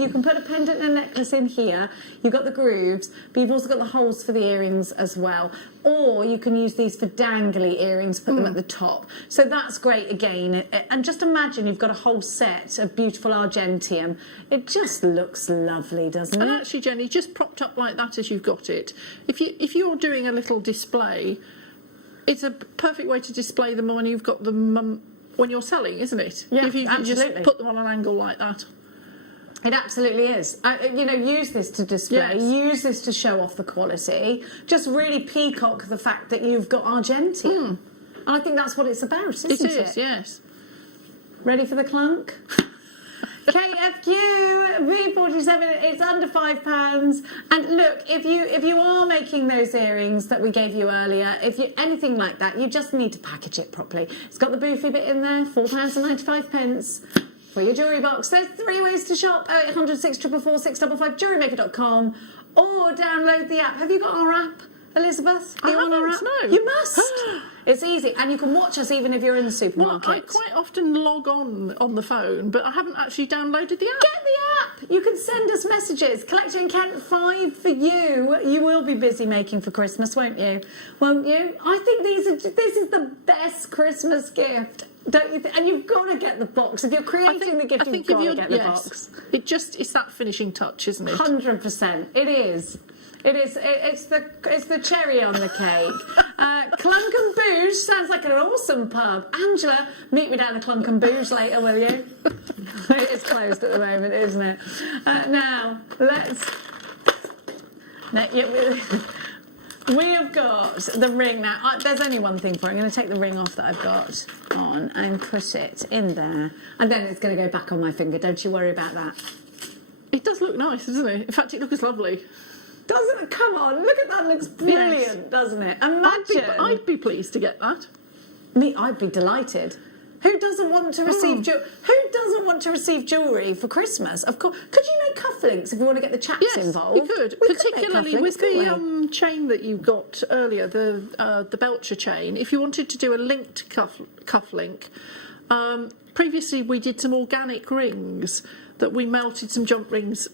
you can put a pendant and a necklace in here. You've got the grooves, but you've also got the holes for the earrings as well. Or you can use these for dangly earrings, put them at the top. So that's great again. And just imagine you've got a whole set of beautiful argentium. It just looks lovely, doesn't it? And actually, Jenny, just propped up like that as you've got it. If you're doing a little display, it's a perfect way to display them when you've got them when you're selling, isn't it? Yeah, if you absolutely. Just put them on an angle like that. It absolutely is. You know, use this to display, Yes. use this to show off the quality. Just really peacock the fact that you've got argentium. And I think that's what it's about, isn't it? It is, yes. Ready for the clunk? KFQ V47, it's under £5. And look, if you are making those earrings that we gave you earlier, if you anything like that, you just need to package it properly. It's got the boofy bit in there, £4.95 for your jewellery box. There's 3 ways to shop: 0800 644 655, JewelleryMaker.com, or download the app. Have you got our app, Elizabeth? I You on our haven't, app? no. You must. It's easy, and you can watch us even if you're in the supermarket. Well, I quite often log on the phone, but I haven't actually downloaded the app. Get the app. You can send us messages. Collection Kent 5 for you. You will be busy making for Christmas, won't you? Won't you? I think this is the best Christmas gift, don't you think? And you've got to get the box. If you're creating the gift, you've got to get the box. It's that finishing touch, isn't it? 100%. It is. It is. It's the cherry on the cake. Clunk and Bouge sounds like an awesome pub. Angela, meet me down the Clunk and Bouge later, will you? It's closed at the moment, isn't it? Now let's. We have got the ring now. There's only one thing for it. I'm going to take the ring off that I've got on and put it in there, and then it's going to go back on my finger. Don't you worry about that. It does look nice, doesn't it? In fact, it looks lovely. Doesn't it? Come on, look at that. Looks brilliant, doesn't it? Imagine. I'd be pleased to get that. I'd be delighted. Who doesn't want to receive jewellery for Christmas? Of course. Could you make cufflinks if you want to get the chaps involved? You could, particularly with the chain that you got earlier, the Belcher chain. If you wanted to do a linked cufflink, previously we did some organic rings that we melted some jump rings.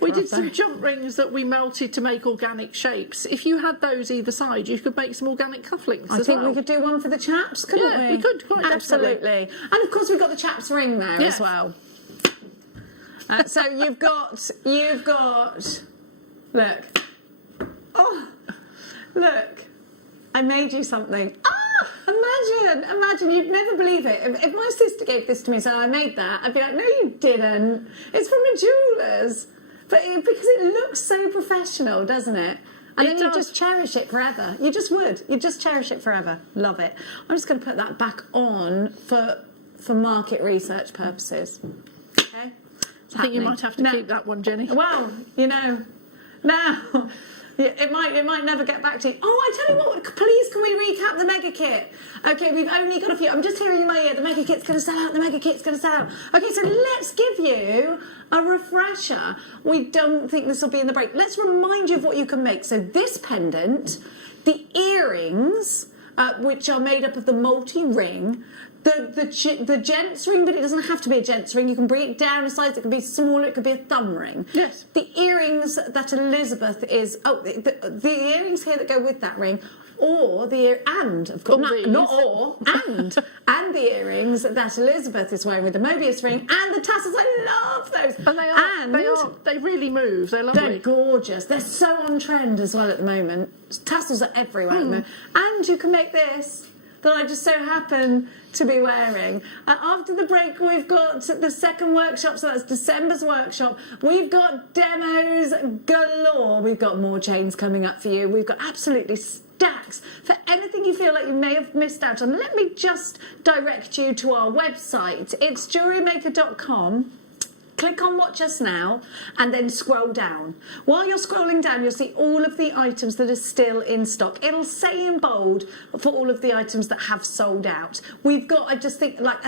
We did some jump rings that we melted to make organic shapes. If you had those either side, you could make some organic cufflinks I think we could do one for the chaps, couldn't we? Yeah, we could, quite absolutely. definitely. And of course we've got the chaps ring there as well. So you've got, look. Oh, look. I made you something. Imagine, you'd never believe it. If my sister gave this to me and said, I made that, I'd be like, no, you didn't. It's from a jeweller's. But because it looks so professional, doesn't it? And then you just cherish it forever. You just would. You just cherish it forever. Love it. I'm just going to put that back on for market research purposes. Okay? I think you might have to keep that one, Jenny. Well, you know, now... Yeah, it might never get back to you. Oh, I tell you what, please can we recap the mega kit? Okay, we've only got a few. I'm just hearing in my ear, the mega kit's going to sell out, the mega kit's going to sell out. Okay, so let's give you a refresher. We don't think this will be in the break. Let's remind you of what you can make. So this pendant, the earrings, which are made up of the multi-ring, the gents ring, but it doesn't have to be a gents ring. You can bring it down a size. It can be smaller. It could be a thumb ring. Yes. The earrings that Elizabeth is... Oh, the earrings here that go with that ring, or the... And, of course, not or, and the earrings that Elizabeth is wearing with the Mobius ring and the tassels. I love those. And they really move. They're lovely. They're gorgeous. They're so on trend as well at the moment. Tassels are everywhere at the moment. And you can make this... that I just so happen to be wearing. After the break, we've got the second workshop, so that's December's workshop. We've got demos galore. We've got more chains coming up for you. We've got absolutely stacks for anything you feel like you may have missed out on. Let me just direct you to our website. It's JewelleryMaker.com. Click on Watch Us Now and then scroll down. While you're scrolling down, you'll see all of the items that are still in stock. It'll say in bold for all of the items that have sold out. We've got, I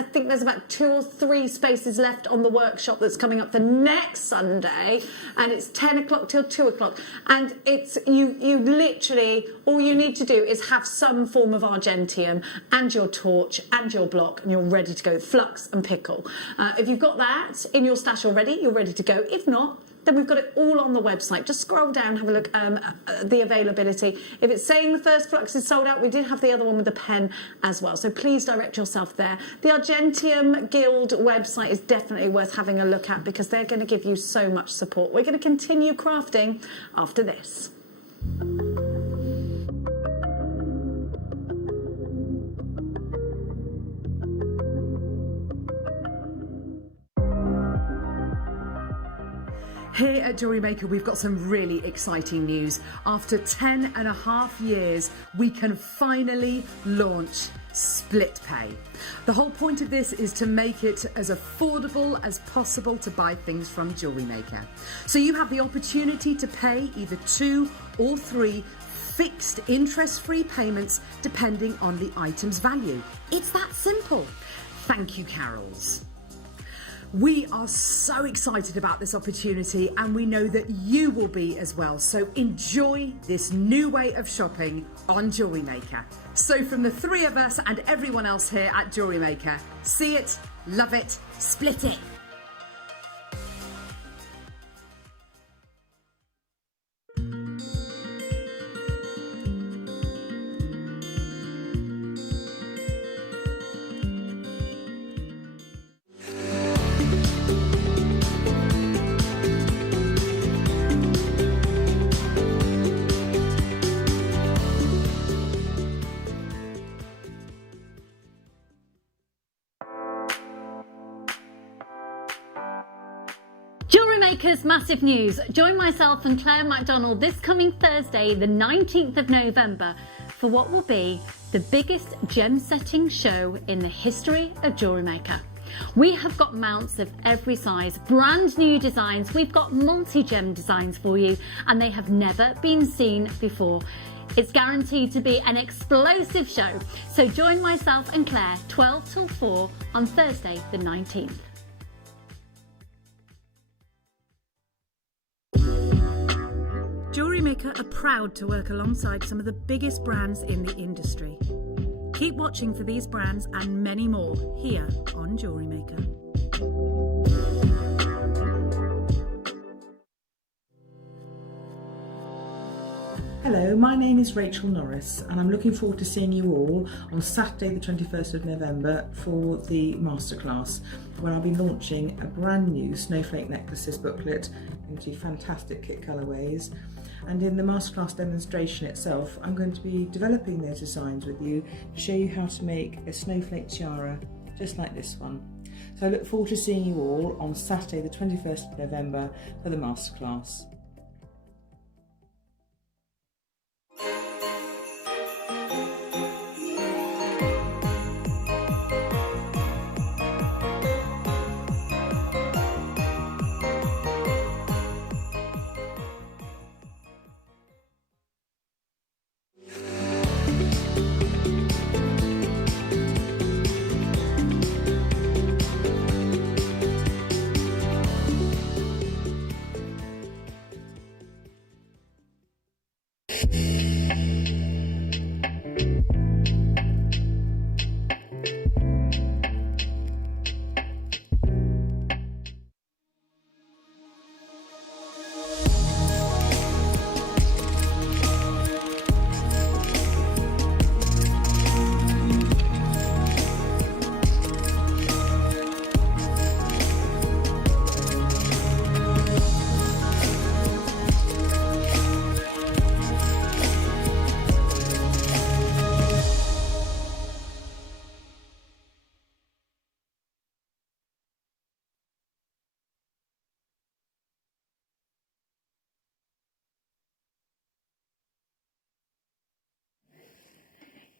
think there's about 2 or 3 spaces left on the workshop that's coming up for next Sunday, and it's 10 o'clock till 2 o'clock. And it's, you literally, all you need to do is have some form of argentium and your torch and your block, and you're ready to go. Flux and pickle. If you've got that in your stash you're ready to go. If not, then we've got it all on the website. Just scroll down, have a look at the availability. If it's saying the first flux is sold out, we did have the other one with the pen as well. So please direct yourself there. The Argentium Guild website is definitely worth having a look at because they're going to give you so much support. We're going to continue crafting after this. Here at JewelleryMaker, we've got some really exciting news. After 10.5 years, we can finally launch split pay. The whole point of this is to make it as affordable as possible to buy things from JewelleryMaker. So you have the opportunity to pay either 2 or 3 fixed interest-free payments depending on the item's value. It's that simple. Thank you, Carols. We are so excited about this opportunity and we know that you will be as well. So enjoy this new way of shopping on JewelleryMaker. So from the 3 of us and everyone else here at JewelleryMaker, see it, love it, split it. JewelleryMaker's massive news. Join myself and Claire MacDonald this coming Thursday, the 19th of November, for what will be the biggest gem setting show in the history of JewelleryMaker. We have got mounts of every size, brand new designs. We've got multi-gem designs for you and they have never been seen before. It's guaranteed to be an explosive show. So join myself and Claire 12 till 4 on Thursday the 19th. JewelleryMaker are proud to work alongside some of the biggest brands in the industry. Keep watching for these brands and many more here on JewelleryMaker. Hello, my name is Rachel Norris and I'm looking forward to seeing you all on Saturday the 21st of November for the masterclass where I'll be launching a brand new Snowflake Necklaces booklet in 2 fantastic kit colourways, and in the masterclass demonstration itself I'm going to be developing those designs with you to show you how to make a snowflake tiara just like this one. So I look forward to seeing you all on Saturday the 21st of November for the masterclass.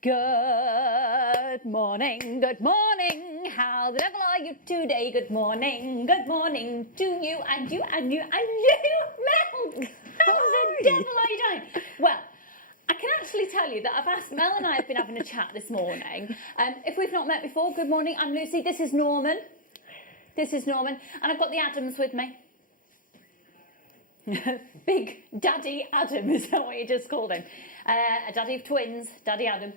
Good morning, how the devil are you today? Good morning to you and you and you and you, Mel! How the devil are you doing? Well, I can actually tell you that I've asked, Mel and I have been having a chat this morning. If we've not met before, good morning, I'm Lucy, this is Norman. And I've got the Adams with me. Big Daddy Adam, is that what you just called him? A daddy of twins, Daddy Adam.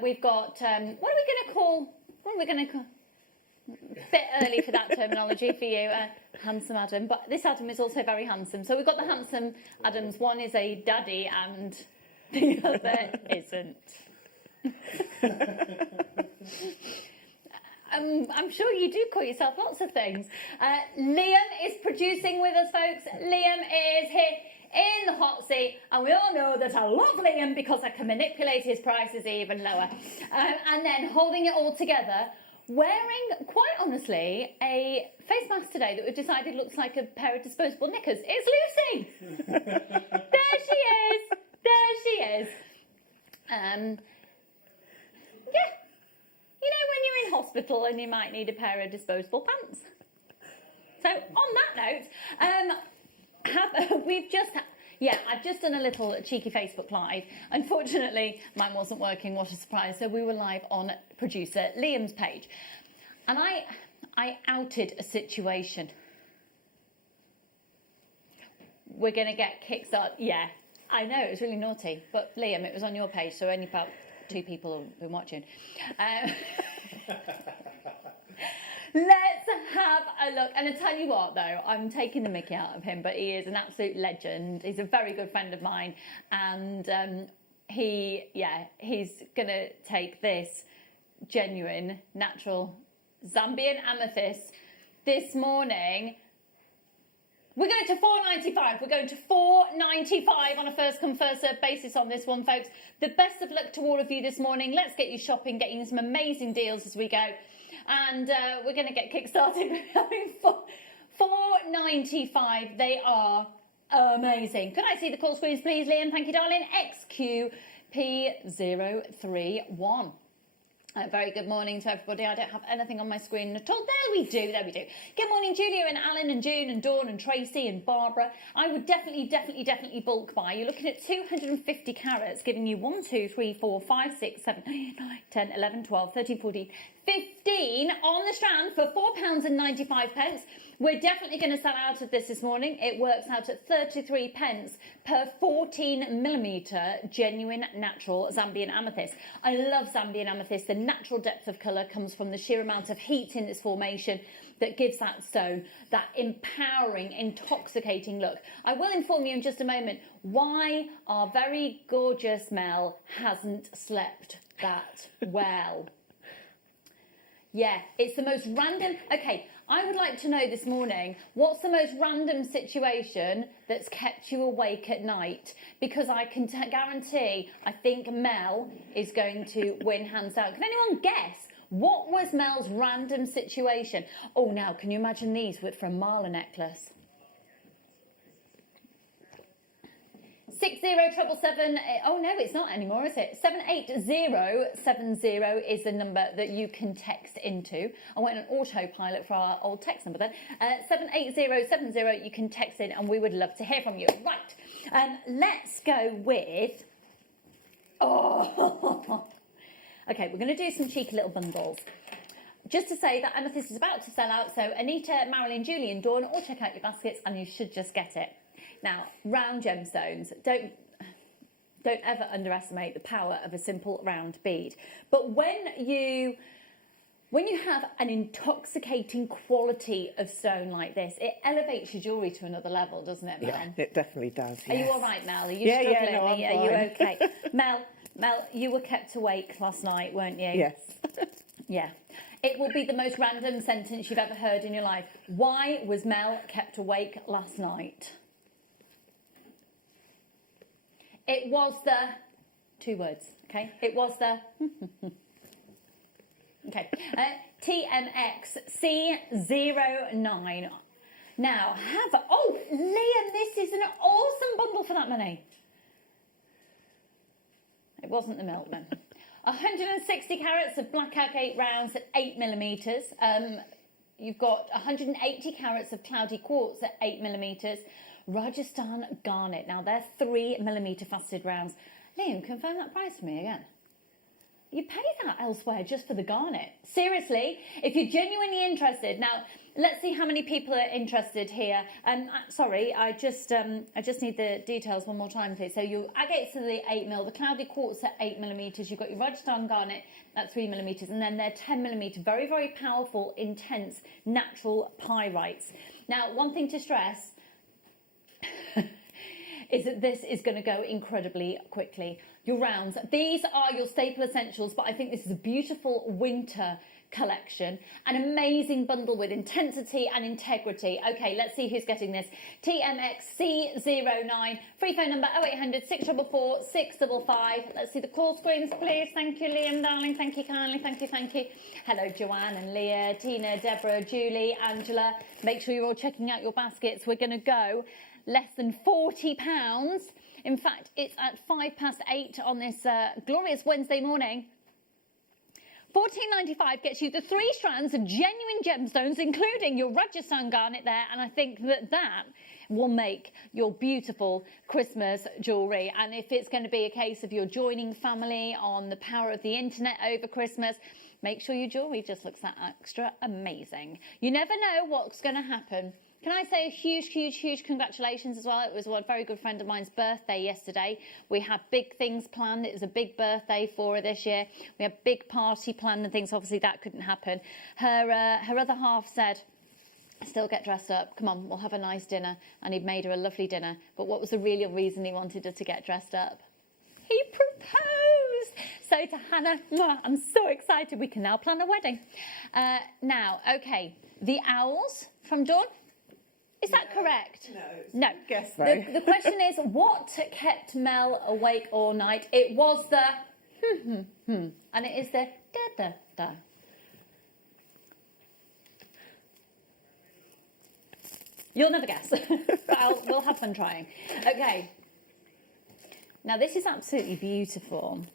We've got, what are we going to call bit early for that terminology for you, handsome Adam. But this Adam is also very handsome. So we've got the handsome Adams. One is a daddy and the other isn't. I'm sure you do call yourself lots of things. Liam is producing with us, folks. Liam is here in the hot seat, and we all know that I love Liam because I can manipulate his prices even lower. And then holding it all together, wearing, quite honestly, a face mask today that we've decided looks like a pair of disposable knickers. It's Lucy! There she is! There she is. Yeah. You know, when you're in hospital and you might need a pair of disposable pants. So, on that note, I've just done a little cheeky Facebook Live. Unfortunately, mine wasn't working, what a surprise. So we were live on producer Liam's page. And I outed a situation. We're going to get kickstart. Yeah, I know, it was really naughty. But Liam, it was on your page, so only about 2 people have been watching. Let's have a look. And I tell you what, though, I'm taking the mickey out of him, but he is an absolute legend. He's a very good friend of mine. And he's going to take this genuine, natural Zambian amethyst this morning. We're going to $4.95. We're going to $4.95 on a first come first served basis on this one, folks. The best of luck to all of you this morning. Let's get you shopping, getting you some amazing deals as we go. And we're going to get kick-started with having $4.95. They are amazing. Could I see the call screens, please, Liam? Thank you, darling. XQP031. Very good morning to everybody. I don't have anything on my screen at all. There we do. Good morning, Julia and Alan and June and Dawn and Tracy and Barbara. I would definitely bulk buy. You're looking at 250 carats, giving you 1, 2, 3, 4, 5, 6, 7, 8, 9, 10, 11, 12, 13, 14, 15 on the strand for £4.95. We're definitely going to sell out of this morning. It works out at 33 pence per 14mm genuine natural Zambian amethyst. I love Zambian amethyst. The natural depth of colour comes from the sheer amount of heat in its formation that gives that stone that empowering, intoxicating look. I will inform you in just a moment why our very gorgeous Mel hasn't slept that well. Yeah, it's the most random. Okay, I would like to know this morning, what's the most random situation that's kept you awake at night? Because I can guarantee, I think Mel is going to win hands down. Can anyone guess? What was Mel's random situation? Oh, now, can you imagine these from Marla necklace? 60777. Oh no, it's not anymore, is it? 78070 is the number that you can text into. I went on autopilot for our old text number then. 78070 you can text in, and we would love to hear from you. Right, let's go with. Oh, okay. We're going to do some cheeky little bundles. Just to say that amethyst is about to sell out, so Anita, Marilyn, Julie, and Dawn, all check out your baskets, and you should just get it. Now, round gemstones, don't ever underestimate the power of a simple round bead. But when you have an intoxicating quality of stone like this, it elevates your jewellery to another level, doesn't it, Mel? Yeah, it definitely does. Yes. Are you all right, Mel? Are you struggling? No, I'm Are you fine. okay? Mel, you were kept awake last night, weren't you? Yes. Yeah. It will be the most random sentence you've ever heard in your life. Why was Mel kept awake last night? It was the 2 words, okay? It was the okay. TMXC09. Now, Liam, this is an awesome bundle for that money. It wasn't the milk then. 160 carats of black agate rounds at 8mm. You've got 180 carats of cloudy quartz at 8mm. Rajasthan garnet. Now, they're 3mm faceted rounds. Liam, confirm that price for me again. You pay that elsewhere just for the garnet. Seriously, if you're genuinely interested. Now, let's see how many people are interested here. Sorry, I just need the details one more time, please. So your agates are the 8mm, the cloudy quartz at 8mm. You've got your Rajasthan garnet at 3mm, and then they're 10mm. Very, very powerful, intense, natural pyrites. Now, one thing to stress is that this is going to go incredibly quickly. Your rounds, these are your staple essentials, but I think this is a beautiful winter collection, an amazing bundle with intensity and integrity. Okay, let's see who's getting this. TMXC09, free phone number 0800 644 655. Let's see the call screens, please. Thank you, Liam, darling. Thank you kindly. Thank you, thank you. Hello, Joanne and Leah, Tina, Deborah, Julie, Angela. Make sure you're all checking out your baskets. We're going to go less than £40. In fact, it's at 8:05 on this glorious Wednesday morning. $14.95 gets you the 3 strands of genuine gemstones, including your Rajasthan garnet there, and I think that will make your beautiful Christmas jewellery. And if it's going to be a case of you're joining family on the power of the internet over Christmas, make sure your jewellery just looks that extra amazing. You never know what's going to happen. Can I say a huge, huge, huge congratulations as well? It was a very good friend of mine's birthday yesterday. We had big things planned. It was a big birthday for her this year. We had big party planned and things. Obviously, that couldn't happen. Her other half said, still get dressed up. Come on, we'll have a nice dinner. And he'd made her a lovely dinner. But what was the real reason he wanted her to get dressed up? He proposed. So to Hannah, I'm so excited. We can now plan a wedding. Now, okay, the owls from Dawn. Is that correct? No. Guess so. The question is, what kept Mel awake all night? It was the and it is the da. You'll never guess, but we'll have fun trying. Okay. Now this is absolutely beautiful.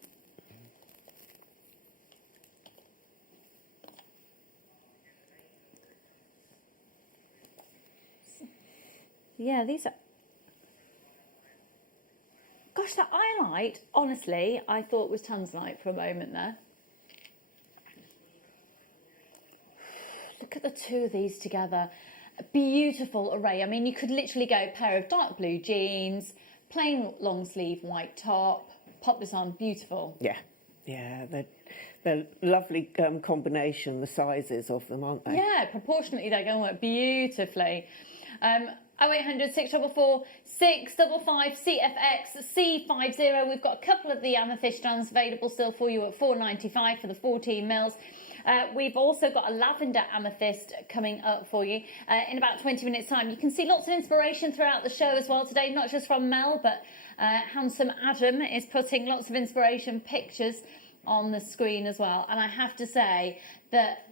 Yeah, these are... Gosh, that highlight, honestly, I thought was tanzanite for a moment there. Look at the two of these together. A beautiful array. I mean, you could literally go pair of dark blue jeans, plain long sleeve white top, pop this on, beautiful. Yeah, they're lovely combination, the sizes of them, aren't they? Yeah, proportionately they're going to work beautifully. 0800 644 655 CFX C50. We've got a couple of the amethyst strands available still for you at $4.95 for the 14 mils. We've also got a lavender amethyst coming up for you in about 20 minutes time. You can see lots of inspiration throughout the show as well today, not just from Mel, but handsome Adam is putting lots of inspiration pictures on the screen as well. And I have to say that,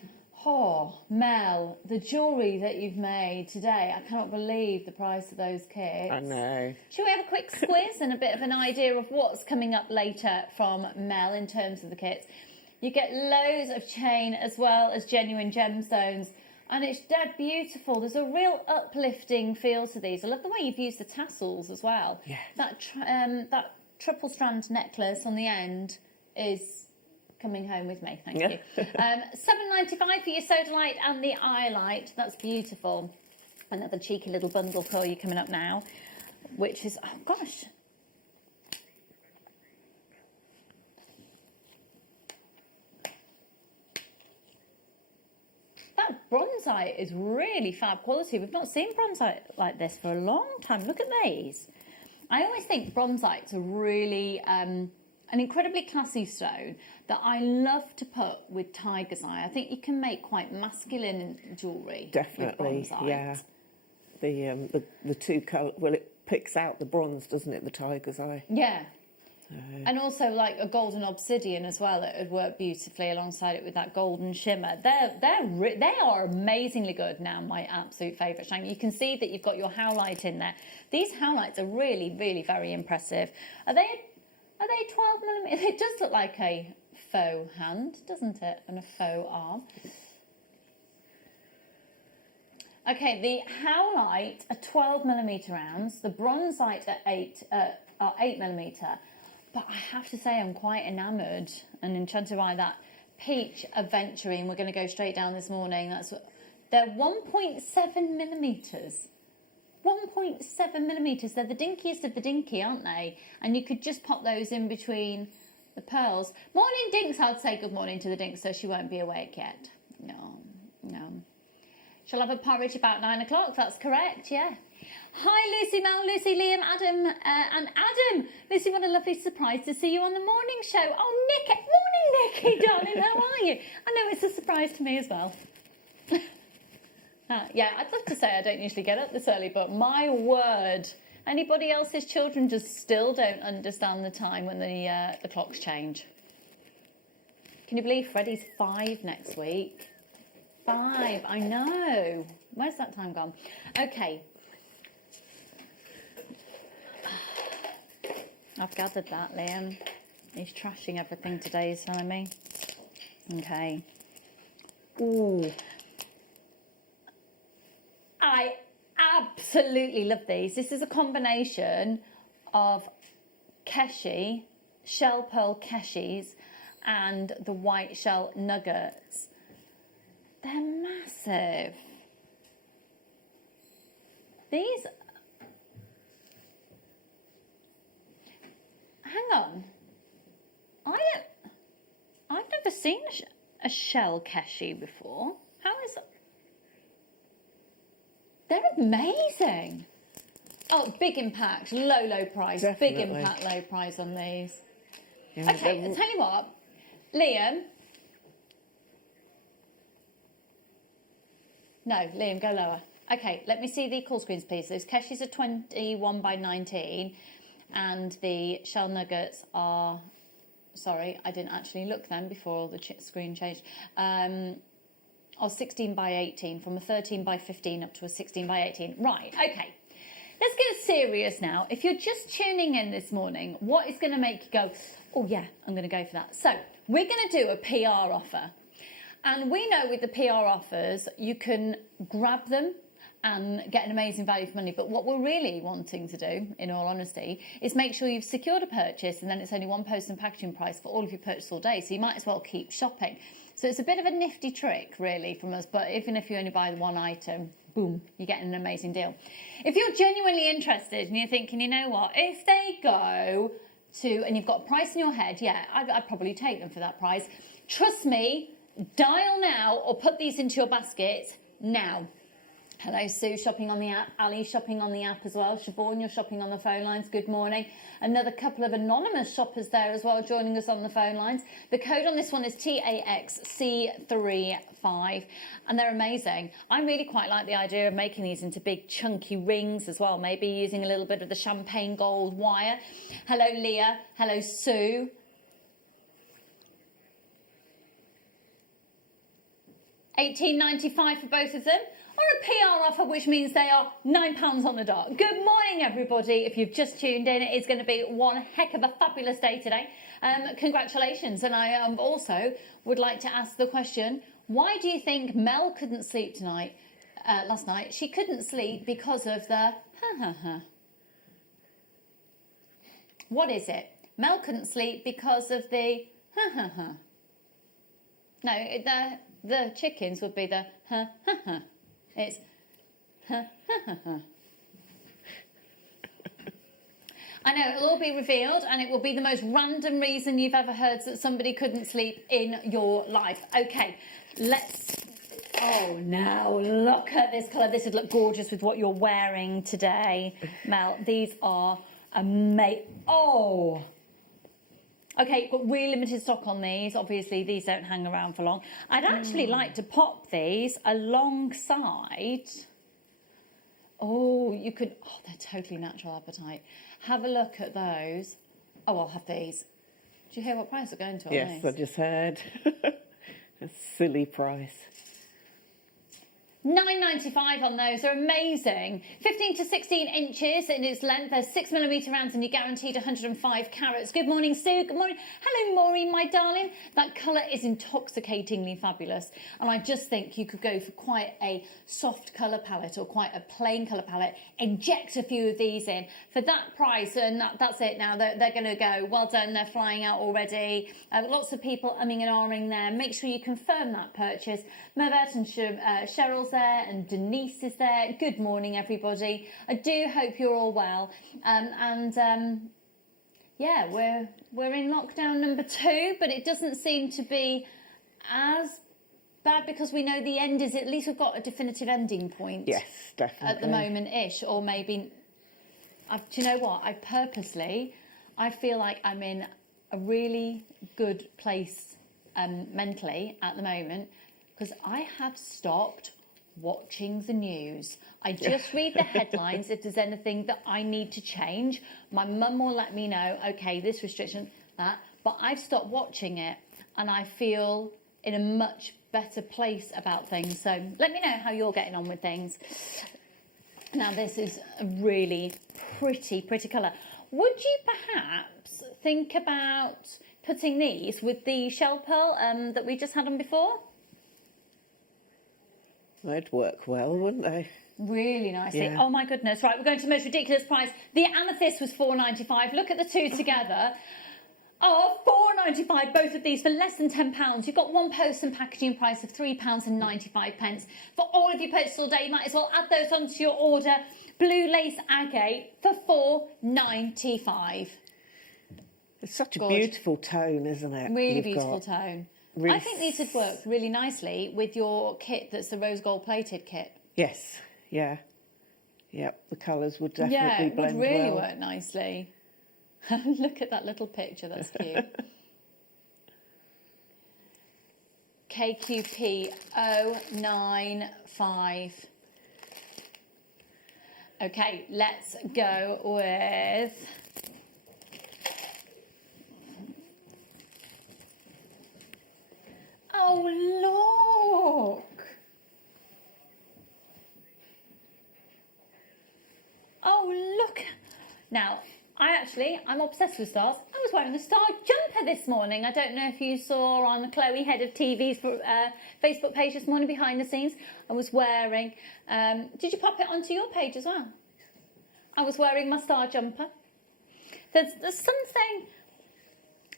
oh, Mel, the jewellery that you've made today, I cannot believe the price of those kits. I know. Shall we have a quick squiz and a bit of an idea of what's coming up later from Mel in terms of the kits? You get loads of chain as well as genuine gemstones, and it's dead beautiful. There's a real uplifting feel to these. I love the way you've used the tassels as well. Yeah. That triple strand necklace on the end is coming home with me, thank you. $7.95 for your sodalite and the eye light. That's beautiful. Another cheeky little bundle for you coming up now, which is, oh gosh. That bronzite is really fab quality. We've not seen bronzite like this for a long time. Look at these. I always think bronzite's a really an incredibly classy stone that I love to put with tiger's eye. I think you can make quite masculine jewellery. Definitely, with bronzite. Yeah. The two colour, well, it picks out the bronze, doesn't it? The tiger's eye. Yeah. And also like a golden obsidian as well. It would work beautifully alongside it with that golden shimmer. They are amazingly good now. My absolute favourite shine. You can see that you've got your howlite in there. These howlites are really, really very impressive. Are they 12mm? It does look like a faux hand, doesn't it? And a faux arm. Okay, the howlite are 12mm rounds. The bronzite are 8mm. But I have to say I'm quite enamoured and enchanted by that peach aventurine. We're going to go straight down this morning. That's They're 1.7 millimetres. 1.7 millimetres. They're the dinkiest of the dinky, aren't they? And you could just pop those in between the pearls. Morning, Dinks. I'd say good morning to the Dinks, so she won't be awake yet. No. She'll have a porridge about 9 o'clock. That's correct, yeah. Hi, Lucy, Mel, Lucy, Liam, Adam, and Adam. Lucy, what a lovely surprise to see you on the morning show. Oh, Nick, morning, Nicky, darling. How are you? I know it's a surprise to me as well. Yeah, I'd love to say I don't usually get up this early, but my word, anybody else's children just still don't understand the time when the clocks change. Can you believe Freddie's 5 next week? 5, I know. Where's that time gone? Okay. I've gathered that, Liam. He's trashing everything today, he's telling me. Okay. Ooh. I absolutely love these. This is a combination of Keshi, shell pearl Keshis, and the white shell nuggets. They're massive. These... Hang on. I've never seen a shell Keshi before. How is it? They're amazing. Oh, big impact, low price. Definitely. Big impact, low price on these. Yeah, Okay, I'll tell you what, Liam. No, Liam, go lower. Okay, let me see the call screens, please. Those Keshis are 21 by 19, and the shell nuggets are, sorry, I didn't actually look then before the screen changed. 16 by 18, from a 13 by 15 up to a 16 by 18. Right, okay. Let's get serious now. If you're just tuning in this morning, what is going to make you go, oh yeah, I'm going to go for that? So we're going to do a PR offer. And we know with the PR offers, you can grab them and get an amazing value for money. But what we're really wanting to do, in all honesty, is make sure you've secured a purchase and then it's only one post and packaging price for all of your purchase all day. So you might as well keep shopping. So it's a bit of a nifty trick, really, from us. But even if you only buy the one item, boom, you're getting an amazing deal. If you're genuinely interested and you're thinking, you know what, if they go to, and you've got a price in your head, yeah, I'd probably take them for that price. Trust me, dial now or put these into your basket now. Hello, Sue, shopping on the app. Ali, shopping on the app as well. Siobhan, you're shopping on the phone lines. Good morning. Another couple of anonymous shoppers there as well, joining us on the phone lines. The code on this one is TAXC35, and they're amazing. I really quite like the idea of making these into big chunky rings as well, maybe using a little bit of the champagne gold wire. Hello, Leah. Hello, Sue. $18.95 for both of them, or a PR offer, which means they are £9 on the dot. Good morning, everybody. If you've just tuned in, it is going to be one heck of a fabulous day today. Congratulations. And I also would like to ask the question, why do you think Mel couldn't sleep last night? She couldn't sleep because of the What is it? Mel couldn't sleep because of the No, the chickens would be the It's I know, it'll all be revealed and it will be the most random reason you've ever heard that somebody couldn't sleep in your life. Okay, oh, now look at this colour. This would look gorgeous with what you're wearing today, Mel. These are amazing. Oh! Okay, got really limited stock on these. Obviously, these don't hang around for long. I'd actually like to pop these alongside. Oh, you could. Oh, they're totally natural appetite. Have a look at those. Oh, I'll have these. Do you hear what price they're going to on yes, these? I just heard. A silly price. $9.95 on those. They're amazing. 15 to 16 inches in its length. They're 6mm rounds and you're guaranteed 105 carats. Good morning, Sue. Good morning. Hello, Maureen, my darling. That colour is intoxicatingly fabulous. And I just think you could go for quite a soft colour palette or quite a plain colour palette. Inject a few of these in for that price. And that's it now. They're going to go. Well done. They're flying out already. Lots of people umming and ahhing there. Make sure you confirm that purchase. Mervet and Cheryl's there and Denise is there. Good morning, everybody. I do hope you're all well. Yeah, we're in lockdown number 2, but it doesn't seem to be as bad because we know the end is, at least we've got a definitive ending point. Yes, definitely. At the moment-ish, or maybe, do you know what? I feel like I'm in a really good place mentally at the moment because I have stopped watching the news. I just read the headlines if there's anything that I need to change. My mum will let me know, okay, this restriction, that, but I've stopped watching it and I feel in a much better place about things. So let me know how you're getting on with things. Now this is a really pretty colour. Would you perhaps think about putting these with the shell pearl that we just had on before? They'd work well, wouldn't they? Really nicely. Yeah. Oh my goodness. Right, we're going to the most ridiculous price. The amethyst was £4.95. Look at the two together. Oh, £4.95, both of these for less than £10. You've got one post and packaging price of £3.95. For all of your posts all day, you might as well add those onto your order. Blue lace agate for £4.95. It's such a beautiful tone, isn't it? Really beautiful tone. Really, I think these would work really nicely with your kit that's the rose gold plated kit. Yes, yeah. Yep, the colours would definitely blend well. Yeah, it would really work nicely. Look at that little picture, that's cute. KQP 095. Okay, let's go with... Oh, look! Oh, look! Now, I'm obsessed with stars. I was wearing a star jumper this morning. I don't know if you saw on Chloe, head of TV's Facebook page this morning, behind the scenes. I was wearing... did you pop it onto your page as well? I was wearing my star jumper. There's something...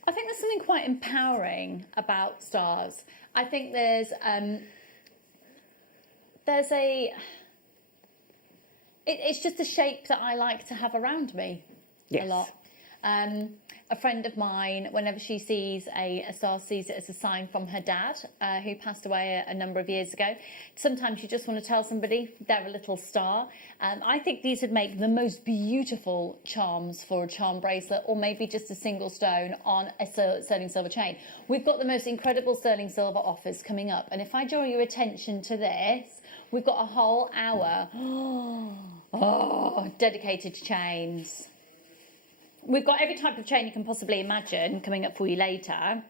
I think there's something quite empowering about stars. I think there's a... It's just a shape that I like to have around me. Yes. A lot. A friend of mine, whenever she sees a star, sees it as a sign from her dad, who passed away a number of years ago. Sometimes you just want to tell somebody they're a little star. I think these would make the most beautiful charms for a charm bracelet, or maybe just a single stone on a sterling silver chain. We've got the most incredible sterling silver offers coming up, and if I draw your attention to this, we've got a whole hour dedicated to chains. We've got every type of chain you can possibly imagine coming up for you later.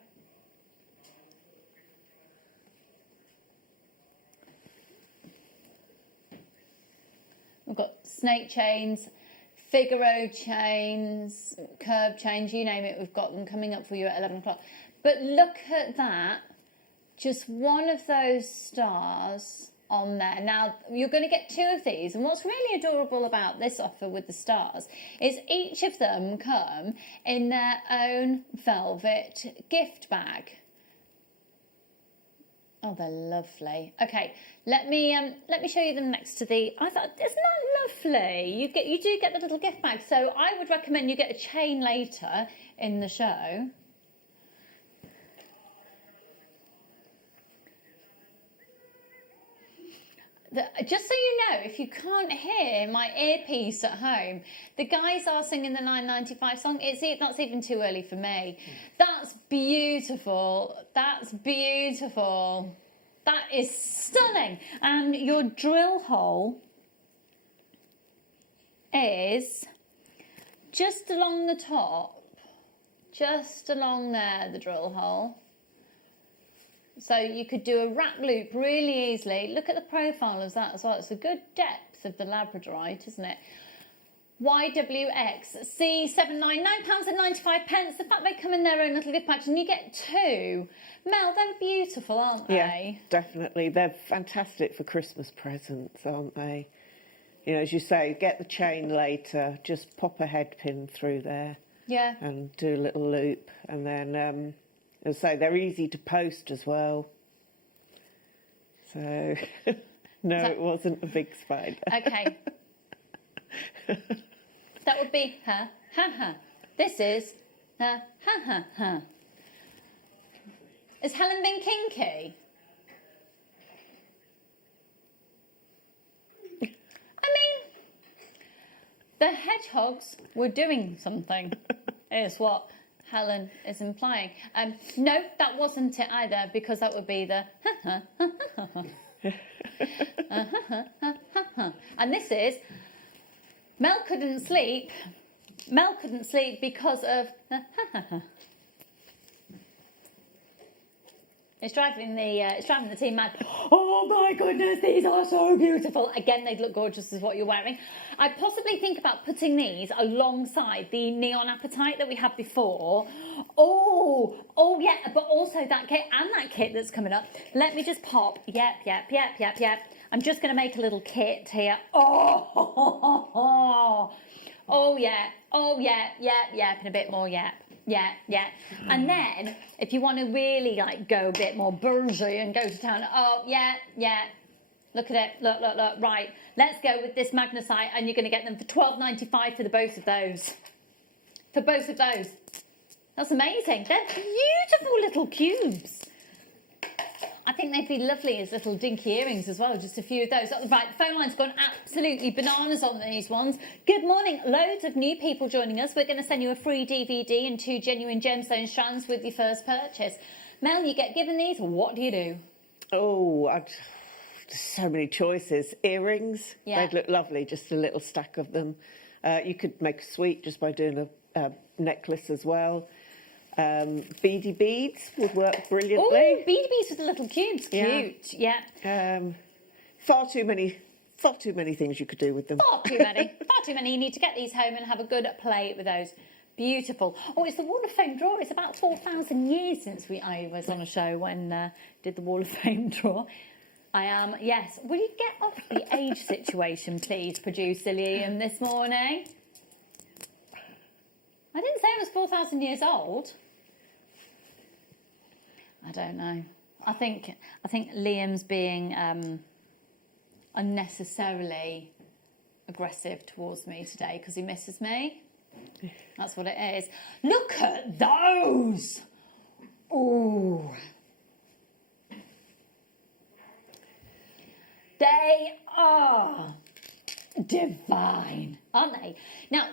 We've got snake chains, Figaro chains, curb chains, you name it, we've got them coming up for you at 11 o'clock. But look at that, just one of those stars on there. Now, you're going to get 2 of these, and what's really adorable about this offer with the stars is each of them come in their own velvet gift bag. Oh, they're lovely. Okay, let me show you them next to the... I thought, isn't that lovely? You do get the little gift bag, so I would recommend you get a chain later in the show. Just so you know, if you can't hear my earpiece at home, the guys are singing the 9.95 song. That's even too early for me. That's beautiful. That's beautiful. That is stunning. And your drill hole is just along the top, just along there, the drill hole. So you could do a wrap loop really easily. Look at the profile of that as well. It's a good depth of the labradorite, isn't it? YWX C79, £9.95. The fact they come in their own little gift patch and you get 2. Mel, they're beautiful, aren't they? Yeah, definitely. They're fantastic for Christmas presents, aren't they? You know, as you say, get the chain later, just pop a head pin through there. Yeah. And do a little loop, and then... as I say, they're easy to post as well. So... No, it wasn't a big spider. Okay. That would be ha ha ha. This is ha ha ha ha. Has Helen been kinky? I mean, the hedgehogs were doing something, is what Helen is implying. No, that wasn't it either, because that would be the ha ha ha ha. And this is Mel couldn't sleep. Mel couldn't sleep because of It's driving the team mad. Oh my goodness, these are so beautiful. Again, they'd look gorgeous as what you're wearing. I possibly think about putting these alongside the neon appetite that we had before. Oh yeah, but also that kit and that kit that's coming up. Let me just pop. Yep. I'm just going to make a little kit here. Oh yeah, and a bit more yep. Yeah. And then, if you want to really like go a bit more bougie and go to town, yeah. Look at it, look. Right, let's go with this magnesite, and you're going to get them for $12.95 for the both of those. For both of those. That's amazing. They're beautiful little cubes. I think they'd be lovely as little dinky earrings as well, just a few of those. Right, the phone line's gone absolutely bananas on these ones. Good morning, loads of new people joining us. We're going to send you a free DVD and 2 genuine gemstone strands with your first purchase. Mel, you get given these, what do you do? There's so many choices. Earrings, Yeah. they'd look lovely, just a little stack of them. You could make a suite just by doing a necklace as well. Beady beads would work brilliantly. Oh, beady beads with the little cubes, cute. Yeah. Far too many things you could do with them. Far too many. You need to get these home and have a good play with those. Beautiful. Oh, it's the Wall of Fame draw. It's about 4,000 years since I was on a show when did the Wall of Fame draw. I am, yes. Will you get off the age situation, please, producer Liam, this morning? I didn't say it was 4,000 years old. I don't know. I think Liam's being unnecessarily aggressive towards me today because he misses me. That's what it is. Look at those! Ooh. They are divine, aren't they? Now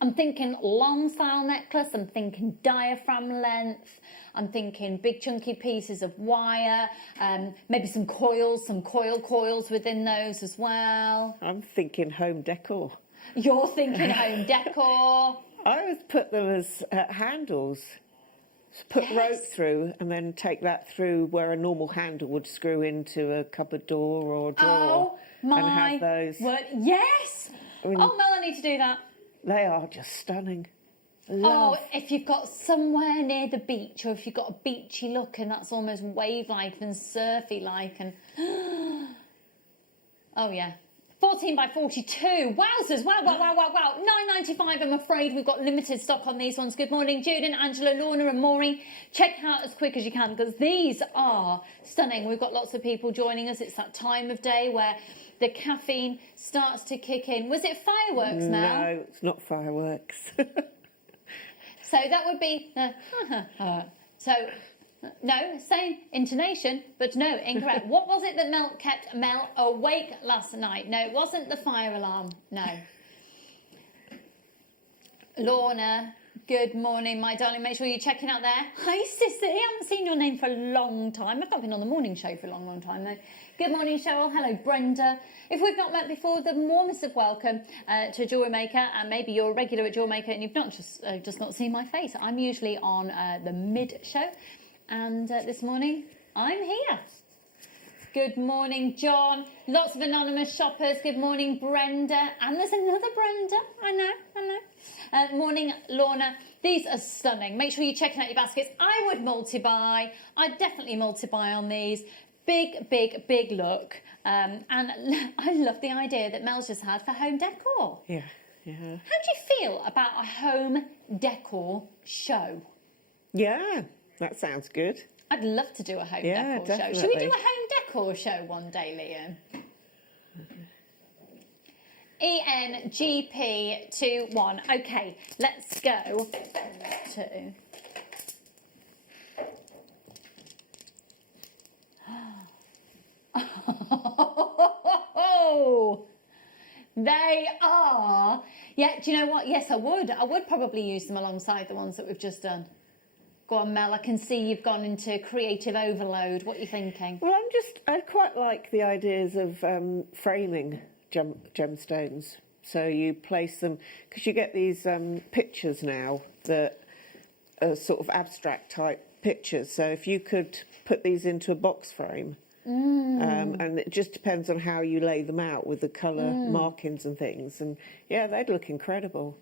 I'm thinking long style necklace, I'm thinking diaphragm length, I'm thinking big chunky pieces of wire, maybe some coils within those as well. I'm thinking home decor. You're thinking home decor. I always put them as handles. Put rope through and then take that through where a normal handle would screw into a cupboard door or drawer. My and have those. word. Yes! Mel, I need to do that. They are just stunning. Oh, if you've got somewhere near the beach, or if you've got a beachy look and that's almost wave-like and surfy-like and... Oh, yeah. 14 by 42. Wowzers. Wow. $9.95. I'm afraid we've got limited stock on these ones. Good morning, Jude and Angela, Lorna and Maureen. Check out as quick as you can because these are stunning. We've got lots of people joining us. It's that time of day where the caffeine starts to kick in. Was it fireworks, Mel? No, it's not fireworks. So that would be... So... No, same intonation, but no, incorrect. What was it that kept Mel awake last night? No, it wasn't the fire alarm. No. Lorna, good morning, my darling. Make sure you're checking out there. Hi, Sissy. I haven't seen your name for a long time. I've not been on the morning show for a long time, though. Good morning, Cheryl. Hello, Brenda. If we've not met before, the warmest of welcome to JewelleryMaker. And maybe you're a regular at JewelleryMaker and you've not just not seen my face. I'm usually on the mid-show. And this morning, I'm here. Good morning, John. Lots of anonymous shoppers. Good morning, Brenda. And there's another Brenda. I know. Morning, Lorna. These are stunning. Make sure you're checking out your baskets. I would multi-buy. I'd definitely multi-buy on these. Big look. And I love the idea that Mel's just had for home decor. Yeah. How do you feel about a home decor show? Yeah. That sounds good. I'd love to do a home Yeah, decor show. definitely. Should we do a home course show one day, Liam. ENGP21. Okay, let's go to... Oh, they are. Yeah, do you know what? Yes, I would. I would probably use them alongside the ones that we've just done. Go on, Mel. I can see you've gone into creative overload. What are you thinking? Well, I quite like the ideas of framing gemstones. So you place them, because you get these pictures now that are sort of abstract type pictures. So if you could put these into a box frame, and it just depends on how you lay them out with the colour markings and things. And yeah, they'd look incredible.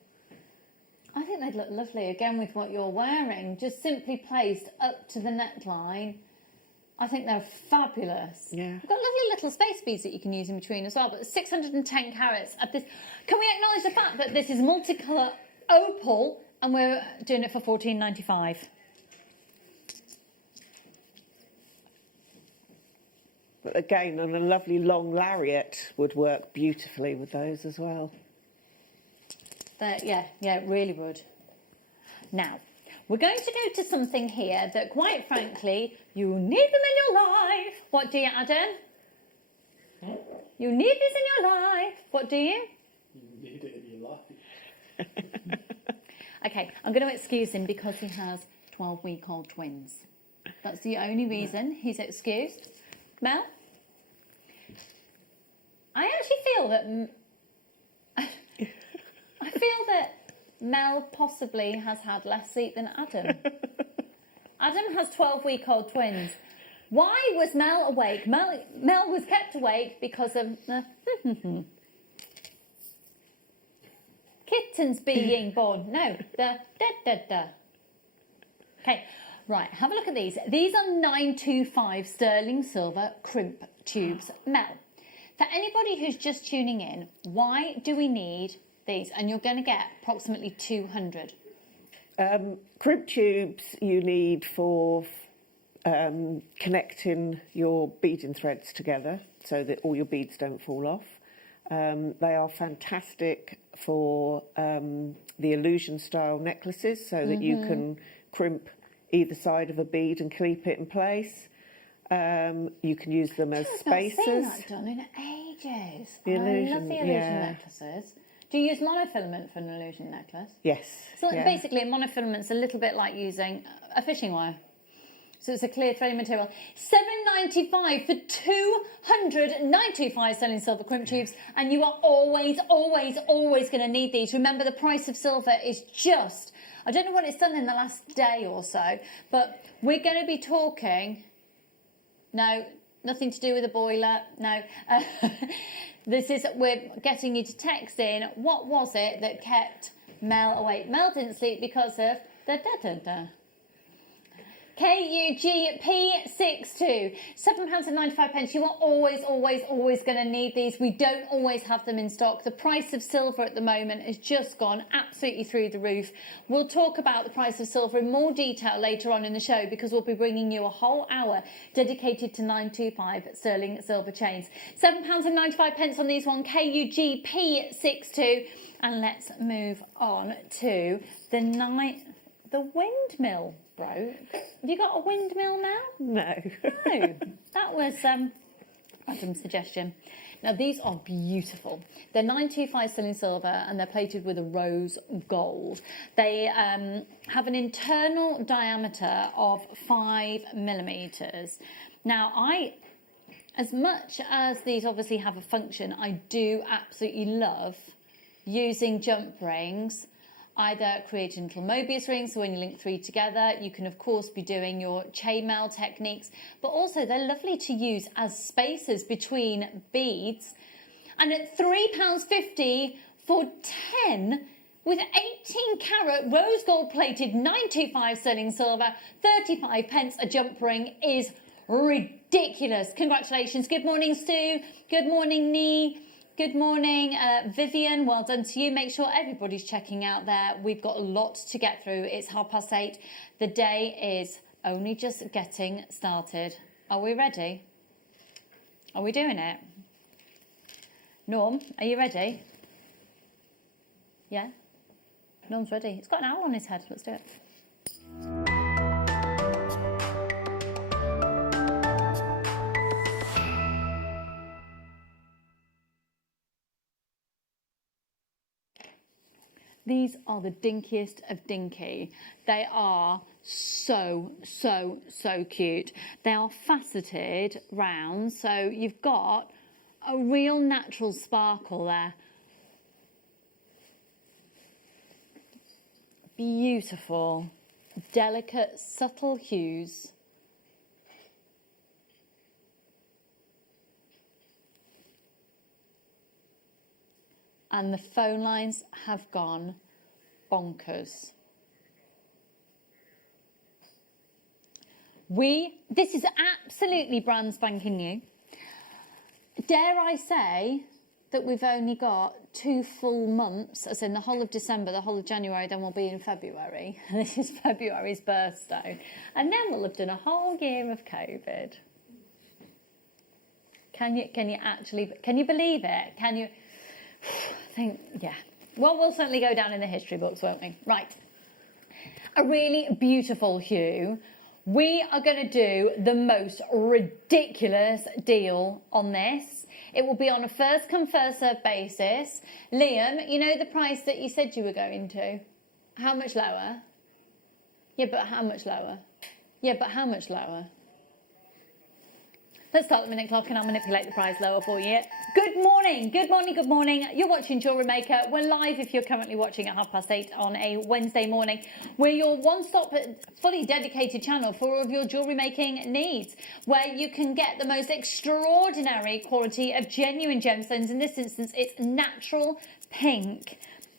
I think they'd look lovely, again, with what you're wearing. Just simply placed up to the neckline. I think they're fabulous. Yeah. We've got lovely little space beads that you can use in between as well, but 610 carats at this. Can we acknowledge the fact that this is multicolour opal and we're doing it for $14.95? But again, on a lovely long lariat would work beautifully with those as well. Yeah, it really would. Now, we're going to go to something here that, quite frankly, you need them in your life. What do you, Adam? You need this in your life. What do you? You need it in your life. Okay, I'm going to excuse him because he has 12-week-old twins. That's the only reason he's excused. Mel? I actually feel that... I feel that Mel possibly has had less sleep than Adam. Adam has 12-week-old twins. Why was Mel awake? Mel was kept awake because of kittens being born. No, the da. Okay, right, have a look at these. These are 925 sterling silver crimp tubes. Mel, for anybody who's just tuning in, why do we need these? And you're going to get approximately 200. Crimp tubes you need for connecting your beading threads together so that all your beads don't fall off. They are fantastic for the illusion style necklaces so that you can crimp either side of a bead and keep it in place. You can use them as spacers. I've not seen that done in ages. The illusion, I love the illusion necklaces. Do you use monofilament for an illusion necklace? Yes. So yeah. basically, a monofilament's a little bit like using a fishing wire. So it's a clear threading material. $7.95 for 295 sterling silver crimp tubes, and you are always going to need these. Remember, the price of silver is just, I don't know what it's done in the last day or so, but we're going to be talking, no, nothing to do with the boiler, no. We're getting you to text in, what was it that kept Mel awake? Mel didn't sleep because of the da-da-da. KUGP62, £7.95. You are always going to need these. We don't always have them in stock. The price of silver at the moment has just gone absolutely through the roof. We'll talk about the price of silver in more detail later on in the show because we'll be bringing you a whole hour dedicated to 925 sterling silver chains. £7.95 on these one, KUGP62. And let's move on to the windmill. Broke. Have you got a windmill now? No. No. That was Adam's suggestion. Now, these are beautiful. They're 925 sterling silver and they're plated with a rose gold. They have an internal diameter of 5 millimetres. Now, as much as these obviously have a function, I do absolutely love using jump rings. Either creating little Mobius rings, so when you link 3 together, you can of course be doing your chainmail techniques, but also they're lovely to use as spacers between beads. And at £3.50 for 10 with 18 carat rose gold plated 925 sterling silver, 35 pence a jump ring is ridiculous. Congratulations. Good morning, Stu. Good morning, Nee. Good morning, Vivian. Well done to you. Make sure everybody's checking out there. We've got a lot to get through. It's 8:30. The day is only just getting started. Are we ready? Are we doing it? Norm, are you ready? Yeah? Norm's ready. He's got an owl on his head. Let's do it. These are the dinkiest of dinky. They are so, so, so cute. They are faceted round, so you've got a real natural sparkle there. Beautiful, delicate, subtle hues. And the phone lines have gone bonkers. This is absolutely brand spanking new. Dare I say that we've only got 2 full months, as in the whole of December, the whole of January, then we'll be in February. This is February's birthstone. And then we'll have done a whole year of COVID. Can you believe it? Can you? Yeah. Well, we'll certainly go down in the history books, won't we? Right. A really beautiful hue. We are going to do the most ridiculous deal on this. It will be on a first come, first served basis. Liam, you know the price that you said you were going to? How much lower? Yeah, but how much lower? Yeah, but how much lower? Let's start the minute clock and I'll manipulate the price lower for you. Good morning, good morning, good morning. You're watching JewelleryMaker. We're live if you're currently watching at 8:30 on a Wednesday morning. We're your one-stop, fully dedicated channel for all of your jewellery making needs, where you can get the most extraordinary quality of genuine gemstones. In this instance, it's natural pink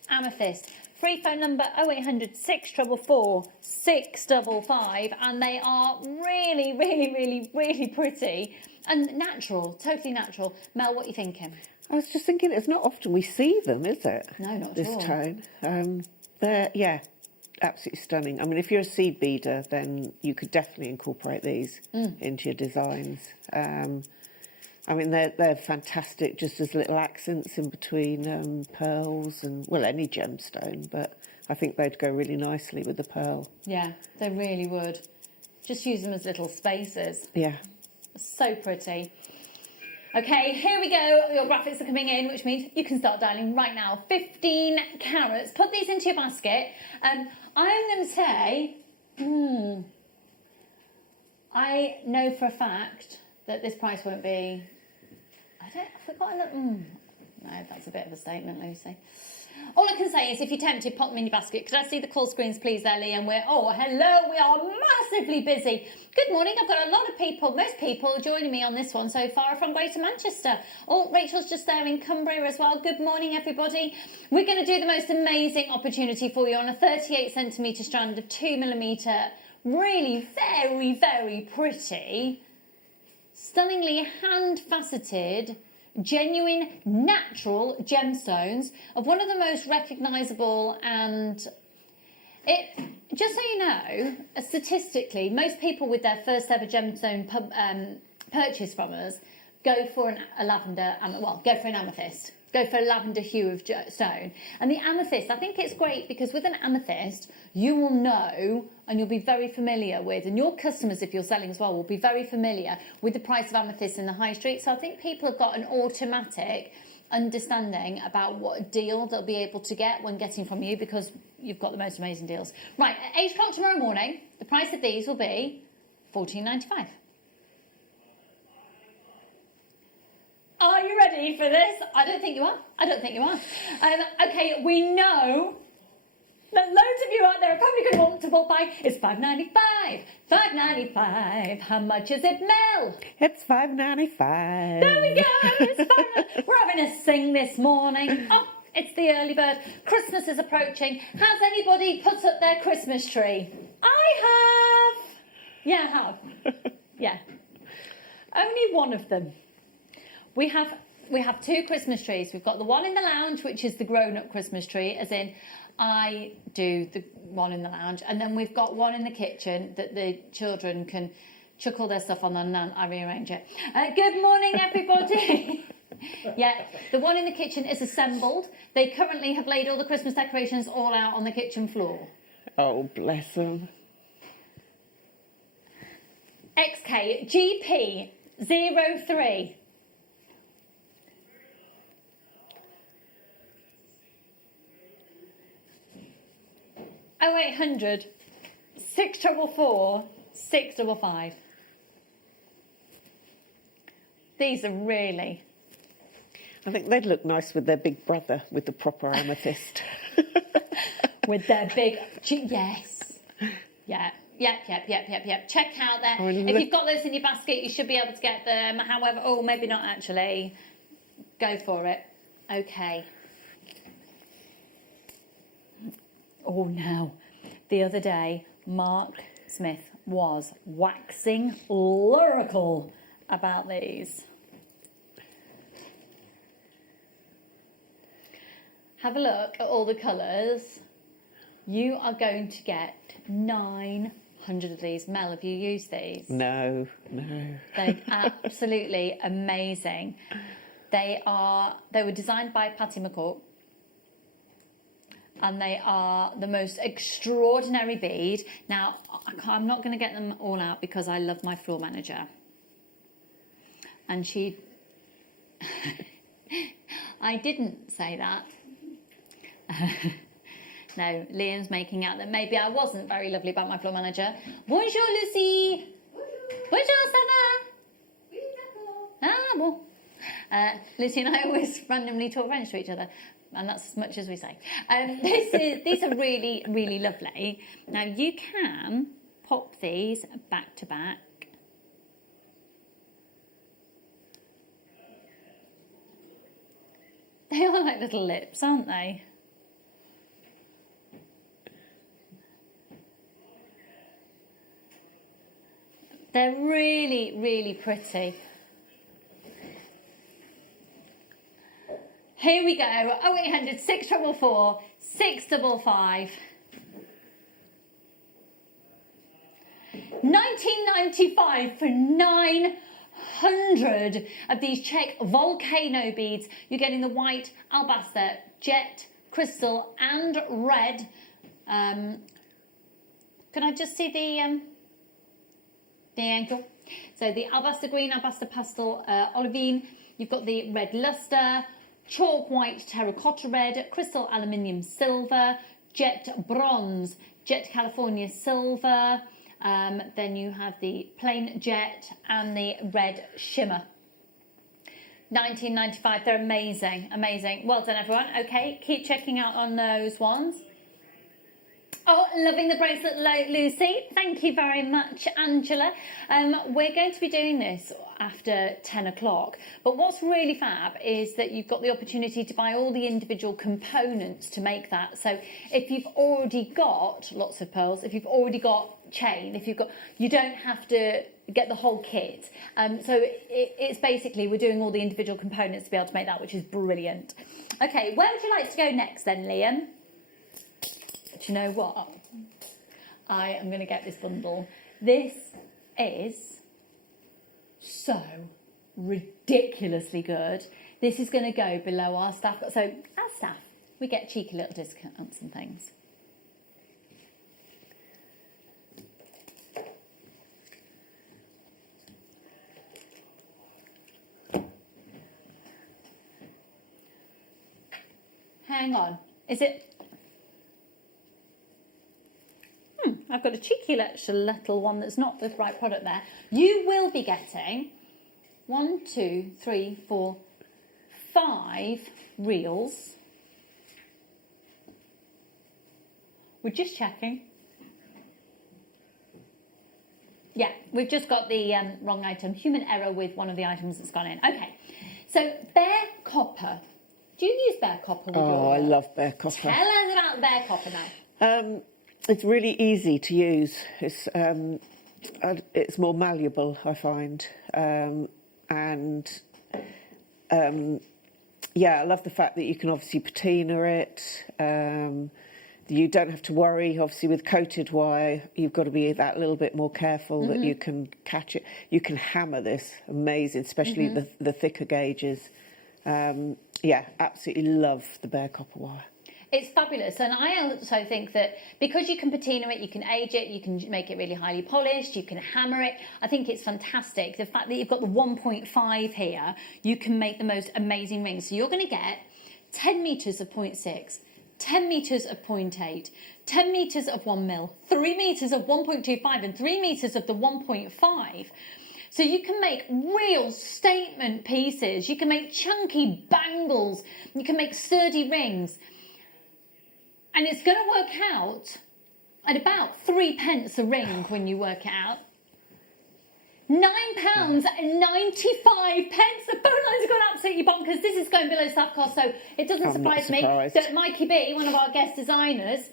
amethyst. Free phone number 0800 644 655, and they are really, really, really, really pretty and natural, totally natural. Mel, what are you thinking? I was just thinking, it's not often we see them, is it? No, not this at all. tone. Yeah, absolutely stunning. I mean, if you're a seed beader, then you could definitely incorporate these into your designs. I mean, they're fantastic, just as little accents in between pearls and, well, any gemstone, but I think they'd go really nicely with the pearl. Yeah, they really would. Just use them as little spaces. Yeah. So pretty. Okay, here we go. Your graphics are coming in, which means you can start dialing right now. 15 carats. Put these into your basket. I'm going to say, I know for a fact that this price won't be... I've forgotten that... No, that's a bit of a statement, Lucy. All I can say is, if you're tempted, pop them in your basket. Could I see the call screens, please, there, Liam? Hello, we are massively busy. Good morning. I've got a lot of people, most people joining me on this one so far from Greater Manchester. Oh, Rachel's just there in Cumbria as well. Good morning, everybody. We're going to do the most amazing opportunity for you on a 38 centimetre strand of 2mm. Really very, very pretty, stunningly hand-faceted, genuine, natural gemstones of one of the most recognisable and... just so you know, statistically, most people with their first ever gemstone purchase from us go for an amethyst. Go for a lavender hue of stone. And the amethyst, I think it's great because with an amethyst, you will know and you'll be very familiar with, and your customers, if you're selling as well, will be very familiar with the price of amethyst in the high street. So I think people have got an automatic understanding about what deal they'll be able to get when getting from you, because you've got the most amazing deals. Right, at 8 o'clock tomorrow morning, the price of these will be $14.95. Are you ready for this? I don't think you are. I don't think you are. Okay, we know that loads of you out there are probably going to want to walk by. It's $5.95. $5.95. How much is it, Mel? It's $5.95. There we go. It's $5.95. We're having a sing this morning. Oh, it's the early bird. Christmas is approaching. Has anybody put up their Christmas tree? I have. Yeah, I have. Yeah. Only one of them. We have 2 Christmas trees. We've got the one in the lounge, which is the grown-up Christmas tree, as in I do the one in the lounge, and then we've got one in the kitchen that the children can chuck all their stuff on and then I rearrange it. Good morning, everybody. Yeah, the one in the kitchen is assembled. They currently have laid all the Christmas decorations all out on the kitchen floor. Oh, bless them. XK GP 03. Oh 0800 644 655. These are really. I think they'd look nice with their big brother with the proper amethyst. With their big. Yes. Yeah. Yep. Check out there. If you've got those in your basket, you should be able to get them. However, oh, maybe not actually. Go for it. Okay. Oh, no. The other day, Mark Smith was waxing lyrical about these. Have a look at all the colours. You are going to get 900 of these. Mel, have you used these? No. They're absolutely amazing. They were designed by Patty McCourt. And they are the most extraordinary bead. Now, I'm not going to get them all out because I love my floor manager. And she... I didn't say that. No, Liam's making out that maybe I wasn't very lovely about my floor manager. Bonjour, Lucy. Bonjour, Sana. Ah, bon. Lucy and I always randomly talk French to each other. And that's as much as we say. These are really, really lovely. Now, you can pop these back to back. They are like little lips, aren't they? They're really, really pretty. Here we go, 0800 644 655. 1995 for 900 of these Czech volcano beads. You're getting the white, alabaster, jet, crystal and red. Can I just see the ankle? So the alabaster green, alabaster pastel, olivine. You've got the red luster, chalk white terracotta red, crystal aluminium silver, jet bronze, jet California silver, then you have the plain jet and the red shimmer. 1995, they're amazing, amazing. Well done everyone. Okay, keep checking out on those ones. Oh, loving the bracelet, Lucy. Thank you very much, Angela. We're going to be doing this after 10 o'clock. But what's really fab is that you've got the opportunity to buy all the individual components to make that. So if you've already got lots of pearls, if you've already got chain, you don't have to get the whole kit. So it's basically, we're doing all the individual components to be able to make that, which is brilliant. Okay, where would you like to go next then, Liam? Do you know what? I am going to get this bundle. This is so ridiculously good. This is going to go below our staff. So as staff, we get cheeky little discounts and things. Hang on. Is it... I've got a cheeky little one that's not the right product there. You will be getting 1, 2, 3, 4, 5 reels. We're just checking. Yeah, we've just got the wrong item. Human error with one of the items that's gone in. Okay, so bare copper. Do you use bare copper with your I love bare copper. Tell us about bare copper now. It's really easy to use. It's more malleable, I find, yeah, I love the fact that you can obviously patina it. The You don't have to worry. Obviously, with coated wire, you've got to be that little bit more careful that you can catch it. You can hammer this, amazing, especially the thicker gauges. Yeah, absolutely love the bare copper wire. It's fabulous, and I also think that because you can patina it, you can age it, you can make it really highly polished, you can hammer it. I think it's fantastic. The fact that you've got the 1.5 here, you can make the most amazing rings. So you're going to get 10 metres of 0.6, 10 metres of 0.8, 10 metres of 1 mil, 3 metres of 1.25 and 3 metres of the 1.5. So you can make real statement pieces, you can make chunky bangles, you can make sturdy rings. And it's going to work out at about 3 pence a ring when you work it out. £9.95. The phone lines are going absolutely bonkers. This is going below staff cost, so it doesn't surprise me that Mikey B, one of our guest designers,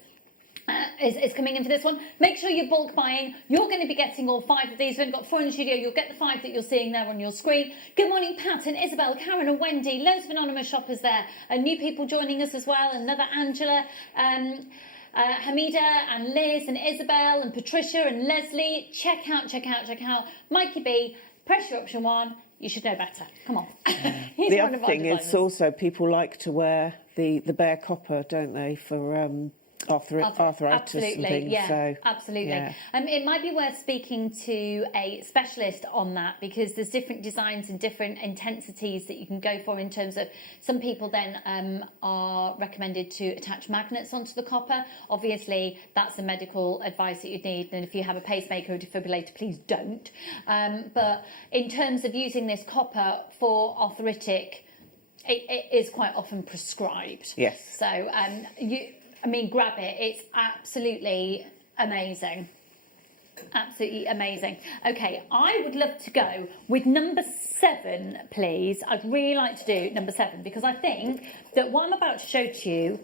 is coming in for this one. Make sure you're bulk buying. You're going to be getting all 5 of these. We've got 4 in the studio. You'll get the 5 that you're seeing there on your screen. Good morning, Pat and Isabel, Karen and Wendy. Loads of anonymous shoppers there. And new people joining us as well. Another Angela, Hamida and Liz and Isabel and Patricia and Leslie. Check out. Mikey B, pressure option 1. You should know better. Come on. He's the one other of our thing designers. is also people like to wear the bare copper, don't they, for arthritis absolutely, and things. yeah, so, absolutely. yeah. It might be worth speaking to a specialist on that, because there's different designs and different intensities that you can go for in terms of, some people then are recommended to attach magnets onto the copper. Obviously, that's the medical advice that you'd need, and if you have a pacemaker or defibrillator, please don't. But in terms of using this copper for arthritic, it is quite often prescribed. Yes. So grab it. It's absolutely amazing. Absolutely amazing. Okay, I would love to go with number 7, please. I'd really like to do number 7, because I think that what I'm about to show to you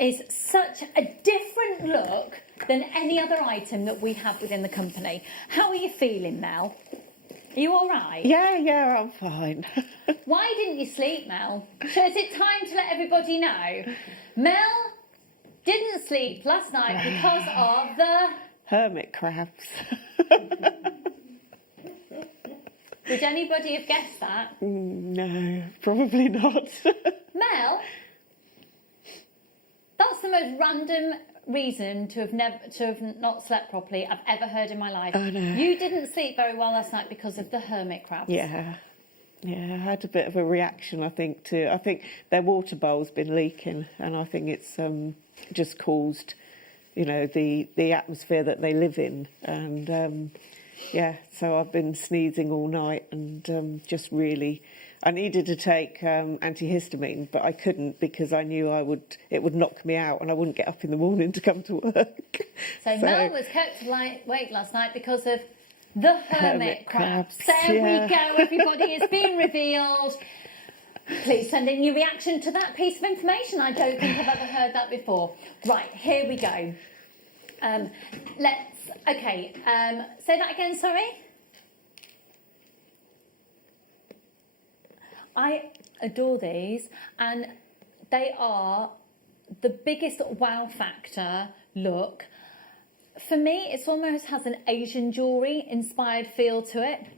is such a different look than any other item that we have within the company. How are you feeling, Mel? Are you all right? Yeah, I'm fine. Why didn't you sleep, Mel? So is it time to let everybody know? Mel didn't sleep last night because of the hermit crabs. Would anybody have guessed that? No, probably not. Mel, that's the most random reason to have not slept properly I've ever heard in my life. I know. You didn't sleep very well last night because of the hermit crabs. Yeah, I had a bit of a reaction, I think their water bowl's been leaking, and I think it's just caused, the atmosphere that they live in, and so I've been sneezing all night, and just really, I needed to take antihistamine, but I couldn't, because I knew it would knock me out and I wouldn't get up in the morning to come to work. So Mel was kept awake last night because of the hermit crabs. There we go, everybody. It's been revealed. Please send in your reaction to that piece of information. I don't think I've ever heard that before. Right, here we go. Say that again, sorry. I adore these, and they are the biggest wow factor look. For me, it almost has an Asian jewellery inspired feel to it.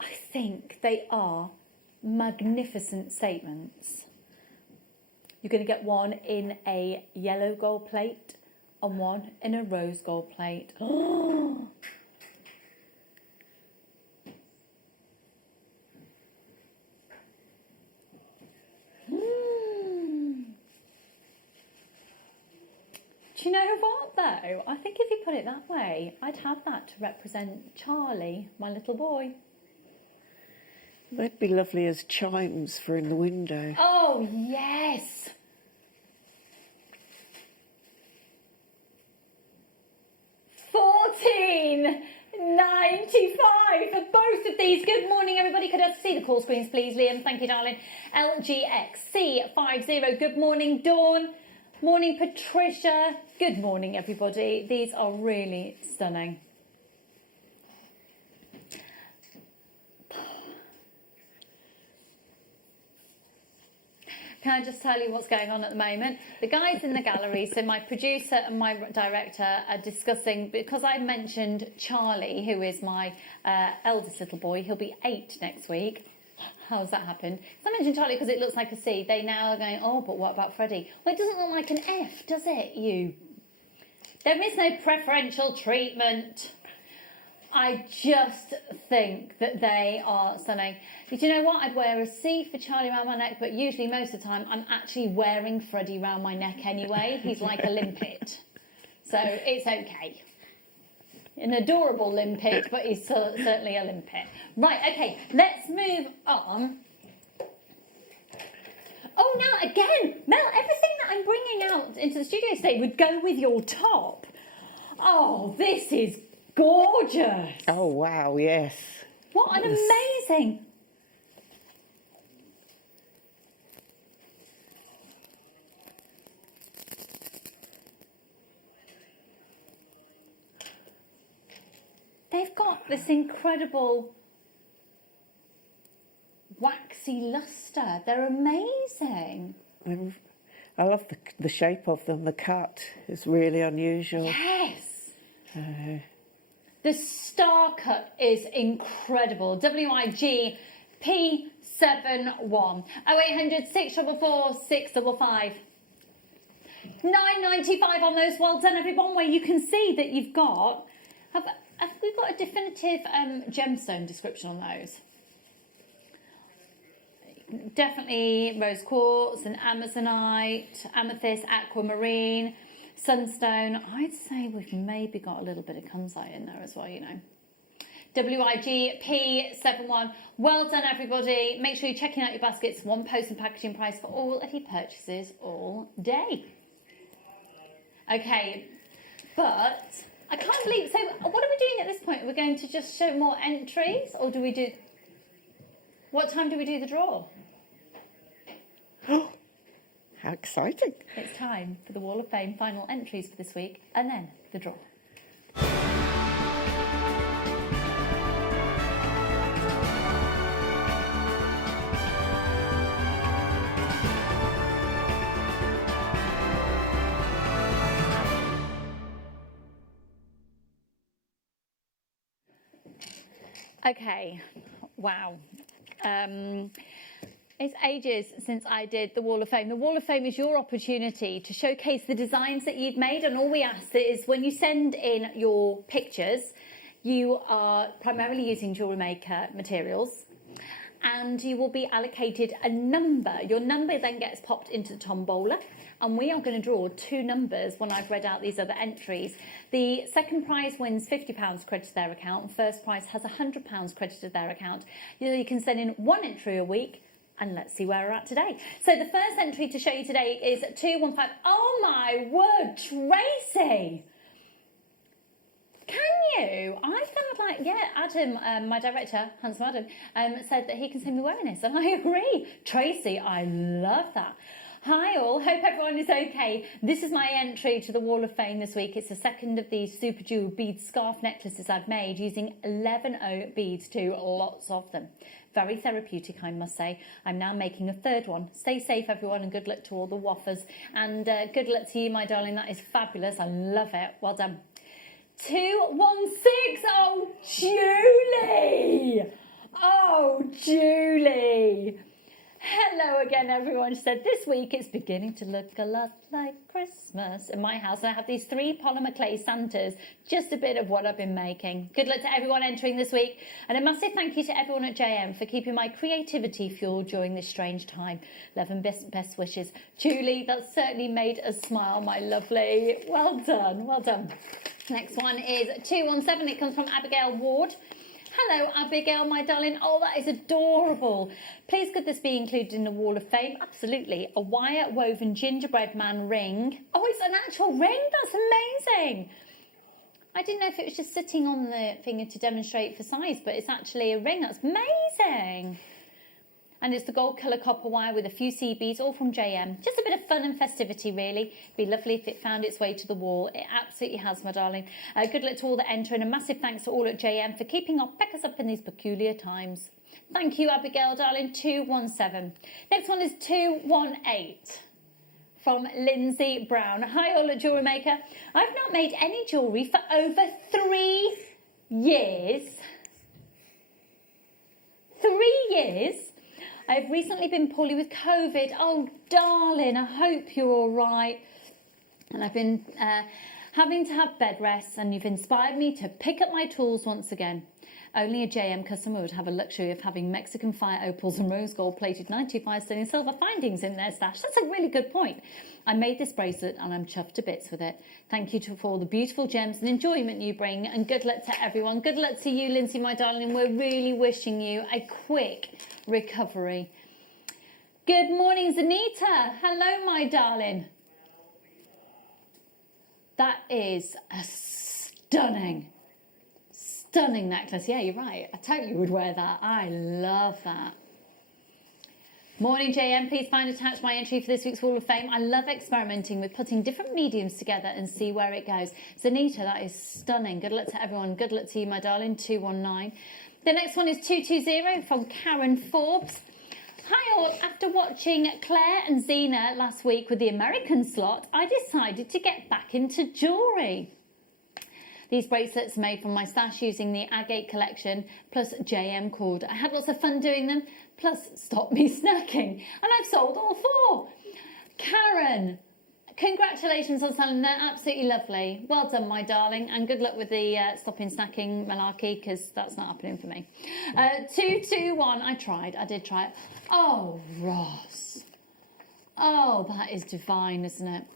I think they are magnificent statements. You're going to get one in a yellow gold plate and one in a rose gold plate. Oh! Do you know what, though? I think if you put it that way, I'd have that to represent Charlie, my little boy. They'd be lovely as chimes for in the window. Oh, yes! £14.95 for both of these. Good morning, everybody. Could I see the call screens, please, Liam? Thank you, darling. LGXC50. Good morning, Dawn. Morning, Patricia. Good morning, everybody. These are really stunning. Can I just tell you what's going on at the moment? The guys in the gallery, so my producer and my director are discussing, because I mentioned Charlie, who is my eldest little boy. He'll be 8 next week. How's that happened? So I mentioned Charlie because it looks like a C. They now are going, oh, but what about Freddie? Well, it doesn't look like an F, does it, you? There is no preferential treatment. I just think that they are stunning. But you know what? I'd wear a C for Charlie around my neck, but usually most of the time I'm actually wearing Freddie around my neck anyway. He's like a limpet. So it's okay. An adorable limpet, but he's certainly a limpet. Right, okay, let's move on. Oh, now again, Mel, everything that I'm bringing out into the studio today would go with your top. Oh, this is gorgeous. Oh, wow, yes. What an amazing... They've got this incredible waxy lustre. They're amazing. I love the shape of them. The cut is really unusual. Yes. The star cut is incredible. WIG P71 0800 644 655. £9.95 on those. Well done, everyone. Where you can see that you've got. Have we got a definitive gemstone description on those? Definitely rose quartz and amazonite, amethyst, aquamarine, sunstone. I'd say we've maybe got a little bit of kunzite in there as well, you know. WIG P71. Well done, everybody. Make sure you're checking out your baskets. One post and packaging price for all of your purchases all day. Okay, but I can't believe... So what are we doing at this point? We're going to just show more entries, or do we do... What time do we do the draw? How exciting. It's time for the Wall of Fame final entries for this week, and then the draw. Okay, wow. It's ages since I did the Wall of Fame. The Wall of Fame is your opportunity to showcase the designs that you've made, and all we ask is when you send in your pictures, you are primarily using JewelleryMaker materials, and you will be allocated a number. Your number then gets popped into the tombola, and we are going to draw 2 numbers when I've read out these other entries. The second prize wins £50 credited to their account, and first prize has £100 credited to their account. You can send in 1 entry a week, and let's see where we're at today. So the first entry to show you today is 215. Oh my word, Tracy! Can you? I felt like, yeah, Adam, my director, Handsome Adam, said that he can see me wearing this, and I agree. Tracy, I love that. Hi all, hope everyone is okay. This is my entry to the Wall of Fame this week. It's the second of these super jewel bead scarf necklaces I've made using 11O beads too, lots of them. Very therapeutic, I must say. I'm now making a third one. Stay safe, everyone, and good luck to all the waffers. And good luck to you, my darling. That is fabulous. I love it. Well done. 216. Oh, Julie. Oh, Julie. Hello again, everyone. She said, this week it's beginning to look a lot like Christmas in my house. And I have these 3 polymer clay Santas, just a bit of what I've been making. Good luck to everyone entering this week. And a massive thank you to everyone at JM for keeping my creativity fueled during this strange time. Love and best wishes. Julie, that certainly made us smile, my lovely. Well done, well done. Next one is 217. It comes from Abigail Ward. Hello, Abigail, my darling. Oh, that is adorable. Please could this be included in the Wall of Fame? Absolutely. A wire-woven gingerbread man ring. Oh, it's an actual ring? That's amazing. I didn't know if it was just sitting on the finger to demonstrate for size, but it's actually a ring. That's amazing. And it's the gold colour copper wire with a few CBs, all from JM. Just a bit of fun and festivity, really. It'd be lovely if it found its way to the wall. It absolutely has, my darling. Good luck to all that enter, and a massive thanks to all at JM for keeping our peckers up in these peculiar times. Thank you, Abigail, darling. 217. Next one is 218 from Lindsay Brown. Hi, all at JewelleryMaker. I've not made any jewellery for over 3 years. 3 years. I've recently been poorly with COVID. Oh, darling, I hope you're all right. And I've been having to have bed rest, and you've inspired me to pick up my tools once again. Only a JM customer would have a luxury of having Mexican fire opals and rose gold plated 925 sterling silver findings in their stash. That's a really good point. I made this bracelet and I'm chuffed to bits with it. Thank you for all the beautiful gems and enjoyment you bring, and good luck to everyone. Good luck to you, Lindsay, my darling, and we're really wishing you a quick recovery. Good morning, Zanita. Hello, my darling. That is a stunning necklace. Yeah, you're right. I totally would wear that. I love that. Morning, JM. Please find attached my entry for this week's Wall of Fame. I love experimenting with putting different mediums together and see where it goes. Zanita, that is stunning. Good luck to everyone. Good luck to you, my darling. 219. The next one is 220 from Karen Forbes. Hi all, after watching Claire and Zena last week with the American slot, I decided to get back into jewellery. These bracelets are made from my stash using the Agate collection plus JM cord. I had lots of fun doing them, plus stop me snacking, and I've sold all 4. Karen, congratulations on selling them. They're absolutely lovely. Well done, my darling, and good luck with the stopping snacking malarkey, because that's not happening for me. 221, I did try it. Oh, Ross. Oh, that is divine, isn't it?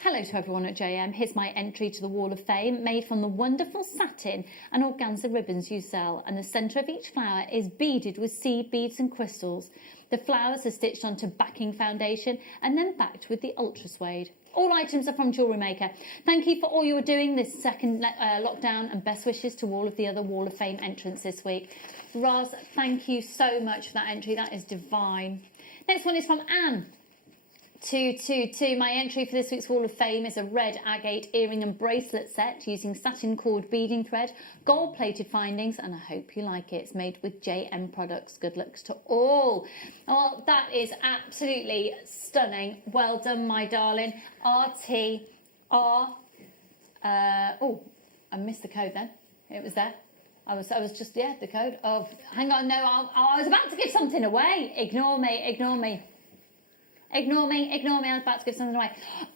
Hello to everyone at JM. Here's my entry to the Wall of Fame, made from the wonderful satin and organza ribbons you sell, and the centre of each flower is beaded with seed beads and crystals. The flowers are stitched onto backing foundation and then backed with the ultra suede. All items are from JewelleryMaker. Thank you for all you are doing this second lockdown, and best wishes to all of the other Wall of Fame entrants this week. Roz, thank you so much for that entry. That is divine. Next one is from Anne. 222. My entry for this week's Wall of Fame is a red agate earring and bracelet set using satin cord beading thread, gold plated findings, and I hope you like it. It's made with JM products. Good luck to all. Oh, that is absolutely stunning. Well done, my darling. RTR. Oh, I missed the code then. It was there. I was just, yeah, the code. Oh, hang on, no, I was about to give something away. Ignore me. I was about to give something away.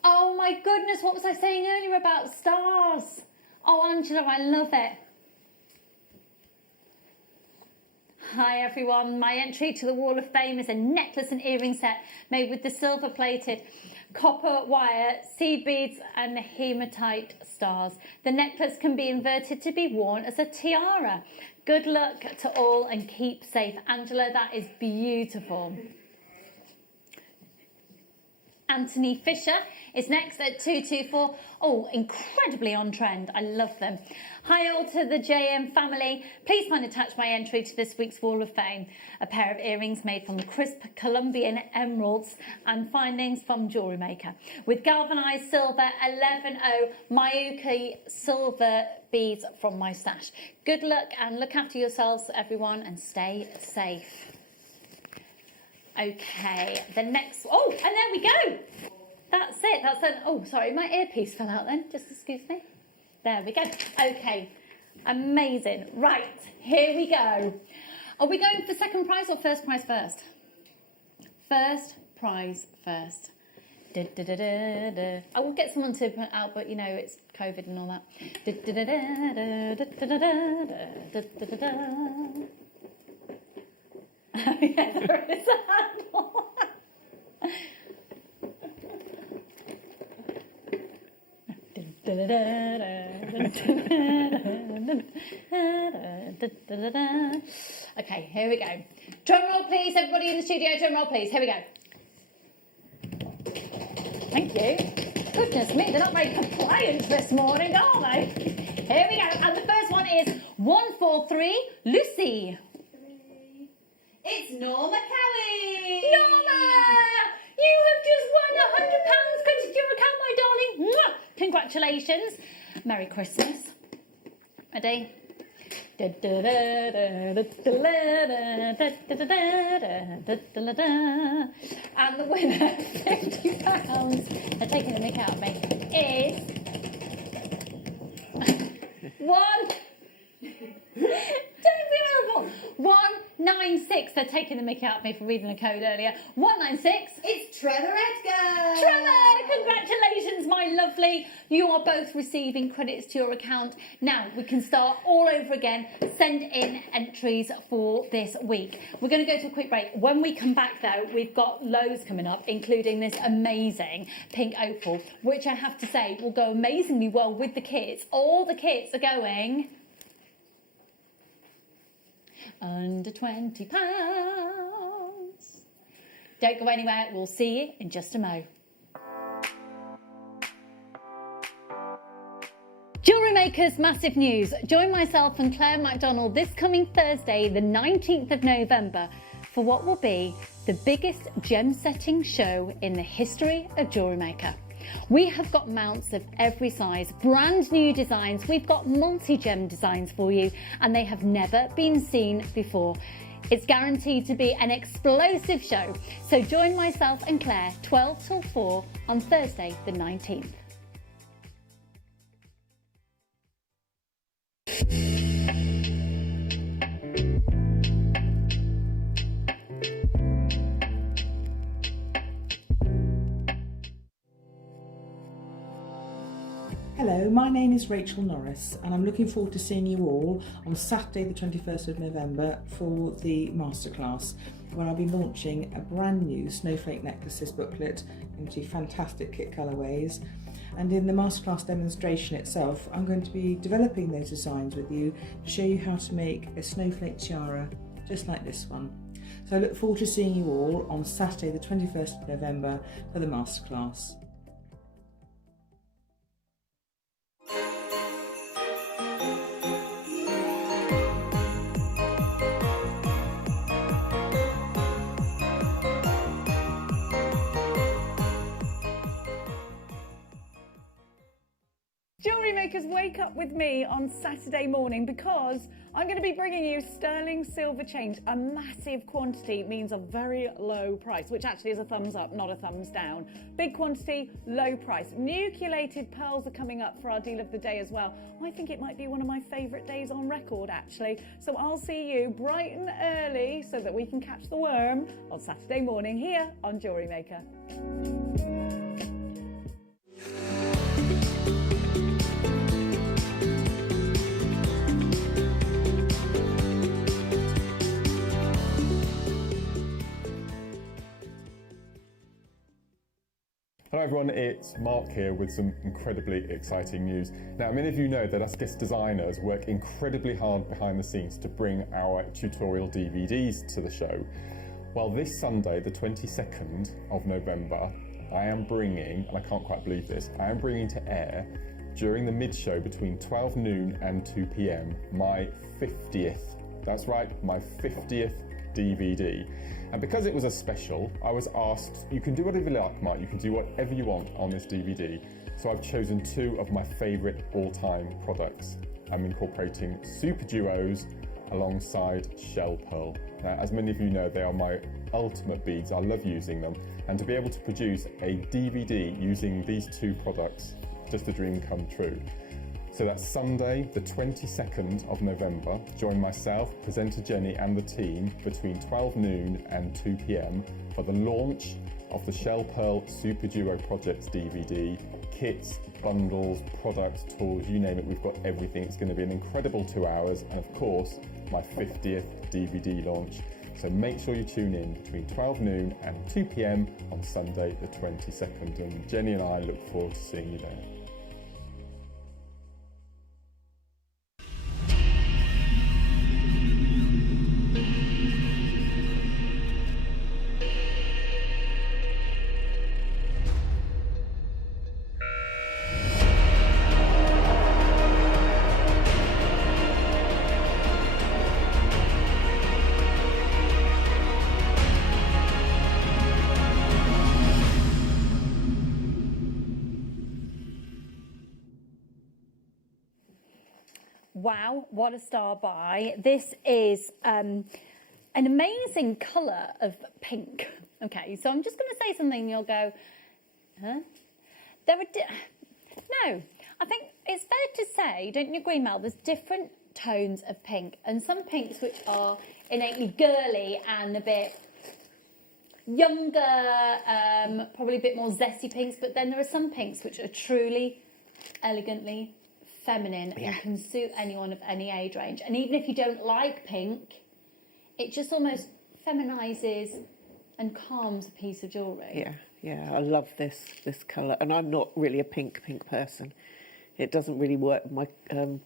Oh my goodness, what was I saying earlier about stars? Oh, Angela, I love it. Hi everyone, my entry to the Wall of Fame is a necklace and earring set made with the silver plated copper wire, seed beads and hematite stars. The necklace can be inverted to be worn as a tiara. Good luck to all and keep safe. Angela, that is beautiful. Anthony Fisher is next at 224. Oh, incredibly on trend. I love them. Hi all to the JM family. Please find attached my entry to this week's Wall of Fame. A pair of earrings made from the crisp Colombian emeralds and findings from JewelleryMaker. With galvanised silver 11.0 Mayuki silver beads from my stash. Good luck and look after yourselves, everyone, and stay safe. Okay, the next... Oh, and there we go. That's it. That's an... Oh, sorry, my earpiece fell out then. Just excuse me. There we go. Okay, amazing. Right, here we go. Are we going for second prize or first prize first? First prize first. Da, da, da, da, da. I will get someone to put it out, but you know, it's COVID and all that. Da, da, da, da, da, da, da, da, da, da. Oh yeah, there is a handle. Okay, here we go. Drum roll, please, everybody in the studio. Drum roll, please. Here we go. Thank you. Goodness me, they're not very compliant this morning, are they? Here we go. And the first one is 143, Lucy. It's Norma Kelly! Norma! You have just won £100 credited to your account, my darling. Mwah! Congratulations. Merry Christmas. Ready? And the winner, £50, they're taking the mick out of me, is one. Don't be horrible. 196. They're taking the mick out of me for reading the code earlier. 196. It's Trevor Edgar. Trevor, congratulations, my lovely. You are both receiving credits to your account. Now we can start all over again. Send in entries for this week. We're going to go to a quick break. When we come back, though, we've got loads coming up, including this amazing pink opal, which I have to say will go amazingly well with the kits. All the kits are going under £20. Don't go anywhere. We'll see you in just a mo. JewelleryMaker's massive news. Join myself and Claire MacDonald this coming Thursday, the 19th of November, for what will be the biggest gem setting show in the history of JewelleryMaker. We have got mounts of every size, brand new designs. We've got multi-gem designs for you, and they have never been seen before. It's guaranteed to be an explosive show. So join myself and Claire 12 till 4 on Thursday the 19th. Hello, my name is Rachel Norris and I'm looking forward to seeing you all on Saturday the 21st of November for the masterclass, where I'll be launching a brand new Snowflake Necklaces booklet into fantastic kit colourways. And in the masterclass demonstration itself, I'm going to be developing those designs with you to show you how to make a snowflake tiara just like this one. So I look forward to seeing you all on Saturday the 21st of November for the masterclass. Jewellery makers, wake up with me on Saturday morning because I'm going to be bringing you sterling silver change. A massive quantity means a very low price, which actually is a thumbs up, not a thumbs down. Big quantity, low price. Nucleated pearls are coming up for our deal of the day as well. I think it might be one of my favourite days on record, actually. So I'll see you bright and early so that we can catch the worm on Saturday morning here on Jewellery Maker. Hello everyone, it's Mark here with some incredibly exciting news. Now, many of you know that us guest designers work incredibly hard behind the scenes to bring our tutorial DVDs to the show. Well, this Sunday, the 22nd of November, I am bringing, and I can't quite believe this, I am bringing to air during the mid-show between 12 noon and 2 p.m. my 50th, that's right, my 50th DVD. And because it was a special, I was asked, you can do whatever you like, Mark, you can do whatever you want on this DVD. So I've chosen two of my favourite all-time products. I'm incorporating Super Duos alongside Shell Pearl. Now, as many of you know, they are my ultimate beads. I love using them. And to be able to produce a DVD using these two products, just a dream come true. So that's Sunday, the 22nd of November. Join myself, presenter Jenny and the team between 12 noon and 2 p.m. for the launch of the Shell Pearl Super Duo Projects DVD. Kits, bundles, products, tools, you name it, we've got everything. It's going to be an incredible 2 hours and of course, my 50th DVD launch. So make sure you tune in between 12 noon and 2 p.m. on Sunday the 22nd. And Jenny and I look forward to seeing you there. Wow, what a star buy. This is an amazing colour of pink. Okay, so I'm just going to say something and you'll go, huh? No, I think it's fair to say, don't you agree, Mel, there's different tones of pink, and some pinks which are innately girly and a bit younger, probably a bit more zesty pinks, but then there are some pinks which are truly elegantly feminine and can suit anyone of any age range. And even if you don't like pink, it just almost feminizes and calms a piece of jewellery. Yeah, I love this colour, and I'm not really a pink person. It doesn't really work with my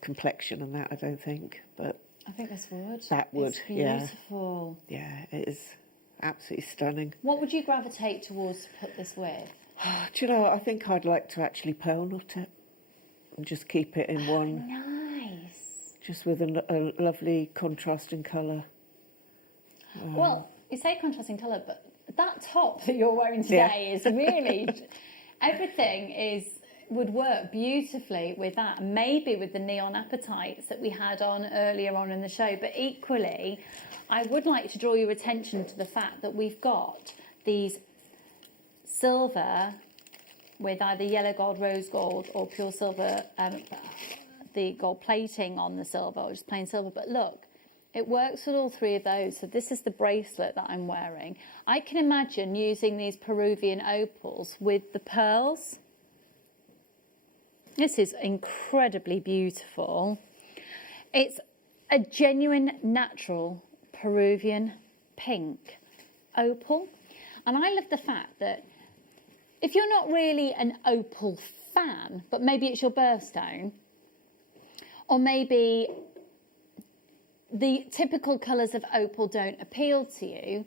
complexion and that, I don't think, but I think this would. That would, it's beautiful. Yeah, it is absolutely stunning. What would you gravitate towards to put this with? Do you know, I think I'd like to actually pearl knot it and just keep it in one. Nice. Just with a lovely contrasting colour. Well, you say contrasting colour, but that top that you're wearing today is really... everything would work beautifully with that, maybe with the neon appetites that we had on earlier on in the show. But equally, I would like to draw your attention to the fact that we've got these silver with either yellow gold, rose gold, or pure silver, the gold plating on the silver, or just plain silver. But look, it works with all three of those. So this is the bracelet that I'm wearing. I can imagine using these Peruvian opals with the pearls. This is incredibly beautiful. It's a genuine, natural Peruvian pink opal. And I love the fact that if you're not really an opal fan, but maybe it's your birthstone, or maybe the typical colours of opal don't appeal to you,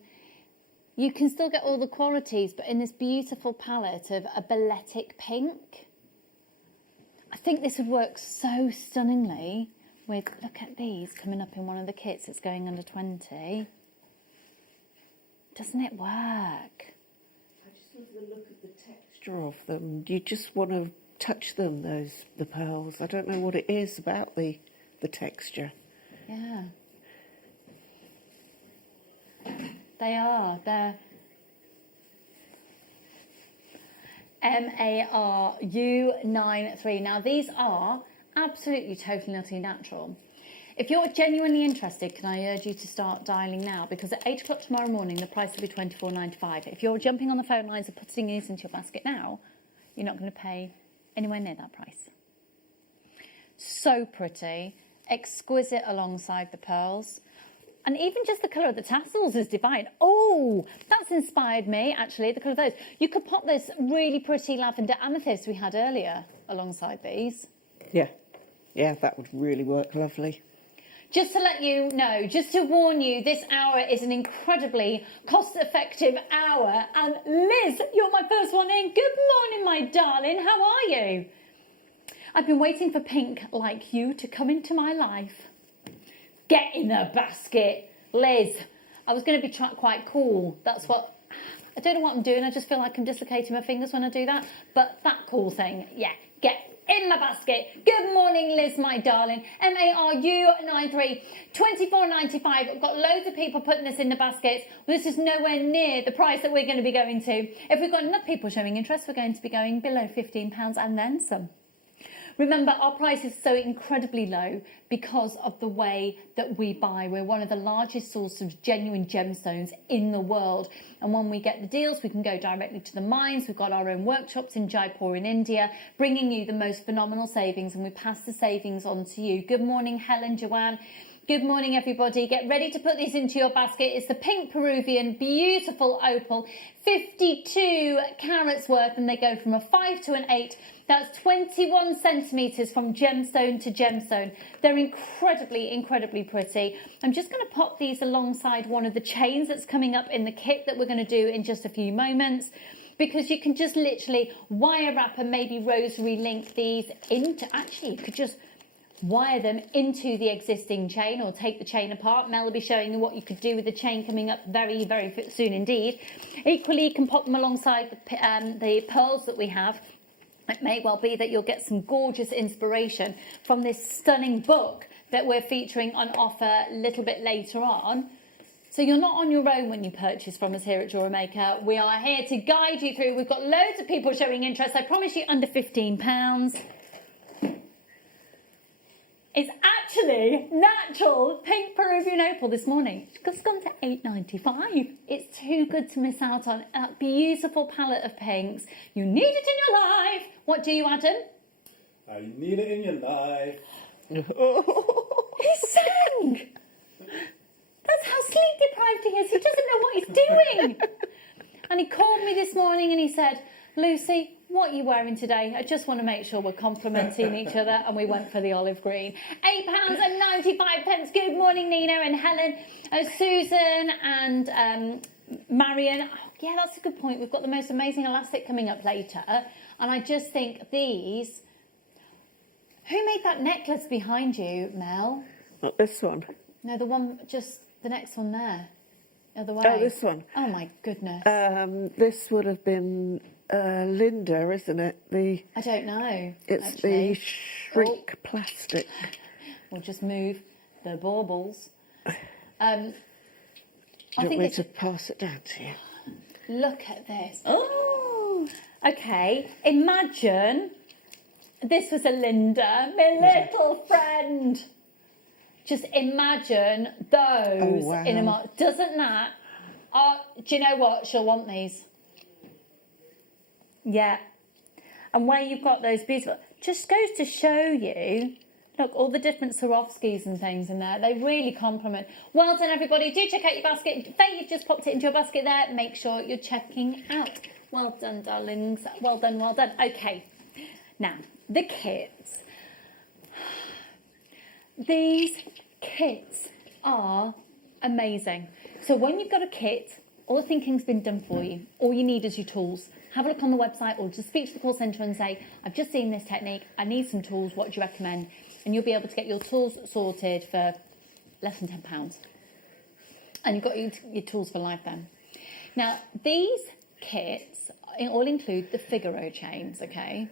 you can still get all the qualities, but in this beautiful palette of a balletic pink. I think this would work so stunningly with, look at these coming up in one of the kits that's going under 20. Doesn't it work? I just love the look of the texture of them. You just want to touch them, the pearls. I don't know what it is about the texture. Yeah. They are. They're MARU93. Now, these are absolutely totally nutty natural. If you're genuinely interested, can I urge you to start dialing now? Because at 8 o'clock tomorrow morning, the price will be $24.95. If you're jumping on the phone lines and putting these into your basket now, you're not going to pay anywhere near that price. So pretty, exquisite alongside the pearls. And even just the colour of the tassels is divine. Oh, that's inspired me, actually, the colour of those. You could pop this really pretty lavender amethyst we had earlier alongside these. Yeah, that would really work lovely. Just to let you know, just to warn you, this hour is an incredibly cost-effective hour. And Liz, you're my first one in. Good morning, my darling. How are you? I've been waiting for pink like you to come into my life. Get in the basket, Liz. I was going to be quite cool. That's what... I don't know what I'm doing. I just feel like I'm dislocating my fingers when I do that. But that cool thing, yeah. Get in the basket. Good morning, Liz, my darling. MARU93, $24.95. I've got loads of people putting this in the baskets. Well, this is nowhere near the price that we're going to be going to. If we've got enough people showing interest, we're going to be going below £15 and then some. Remember, our price is so incredibly low because of the way that we buy. We're one of the largest sources of genuine gemstones in the world. And when we get the deals, we can go directly to the mines. We've got our own workshops in Jaipur in India, bringing you the most phenomenal savings, and we pass the savings on to you. Good morning, Helen, Joanne. Good morning, everybody. Get ready to put these into your basket. It's the pink Peruvian, beautiful opal, 52 carats worth, and they go from a 5 to an 8. That's 21 centimetres from gemstone to gemstone. They're incredibly, incredibly pretty. I'm just going to pop these alongside one of the chains that's coming up in the kit that we're going to do in just a few moments, because you can just literally wire wrap and maybe rosary link these into, actually you could just wire them into the existing chain or take the chain apart. Mel will be showing you what you could do with the chain coming up very, very soon indeed. Equally, you can pop them alongside the pearls that we have. It may well be that you'll get some gorgeous inspiration from this stunning book that we're featuring on offer a little bit later on. So you're not on your own when you purchase from us here at JewelleryMaker. We are here to guide you through. We've got loads of people showing interest. I promise you under £15. It's actually natural pink Peruvian opal this morning. It's just gone to £8.95. It's too good to miss out on. A beautiful palette of pinks. You need it in your life. What do you, Adam? I need it in your life. He sang! That's how sleep deprived he is. He doesn't know what he's doing. And he called me this morning and he said, Lucy, what are you wearing today? I just want to make sure we're complimenting each other, and we went for the olive green. £8.95. Good morning, Nina and Helen, Susan and Marion. Oh, yeah, that's a good point. We've got the most amazing elastic coming up later. And I just think these... Who made that necklace behind you, Mel? Not this one. No, the one, just the next one there. Other way. Oh, this one. Oh, my goodness. This would have been Linda, isn't it? I don't know. It's actually. the shrink plastic. We'll just move the baubles. Do I you think want me to pass it down to you? Look at this. Oh, okay. Imagine this was a Linda, my little friend. Just imagine those in a mod. Doesn't that? Do you know what? She'll want these. Yeah. And where you've got those beautiful, just goes to show you, look, all the different Swarovskis and things in there. They really complement. Well done, everybody. Do check out your basket. Faye, you've just popped it into your basket there. Make sure you're checking out. Well done, darlings. Well done, well done. Okay. Now, the kits. These kits are amazing. So when you've got a kit, all the thinking's been done for you. All you need is your tools. Have a look on the website or just speak to the call centre and say, I've just seen this technique, I need some tools, what do you recommend? And you'll be able to get your tools sorted for less than £10. And you've got your tools for life then. Now, these kits all include the Figaro chains, okay?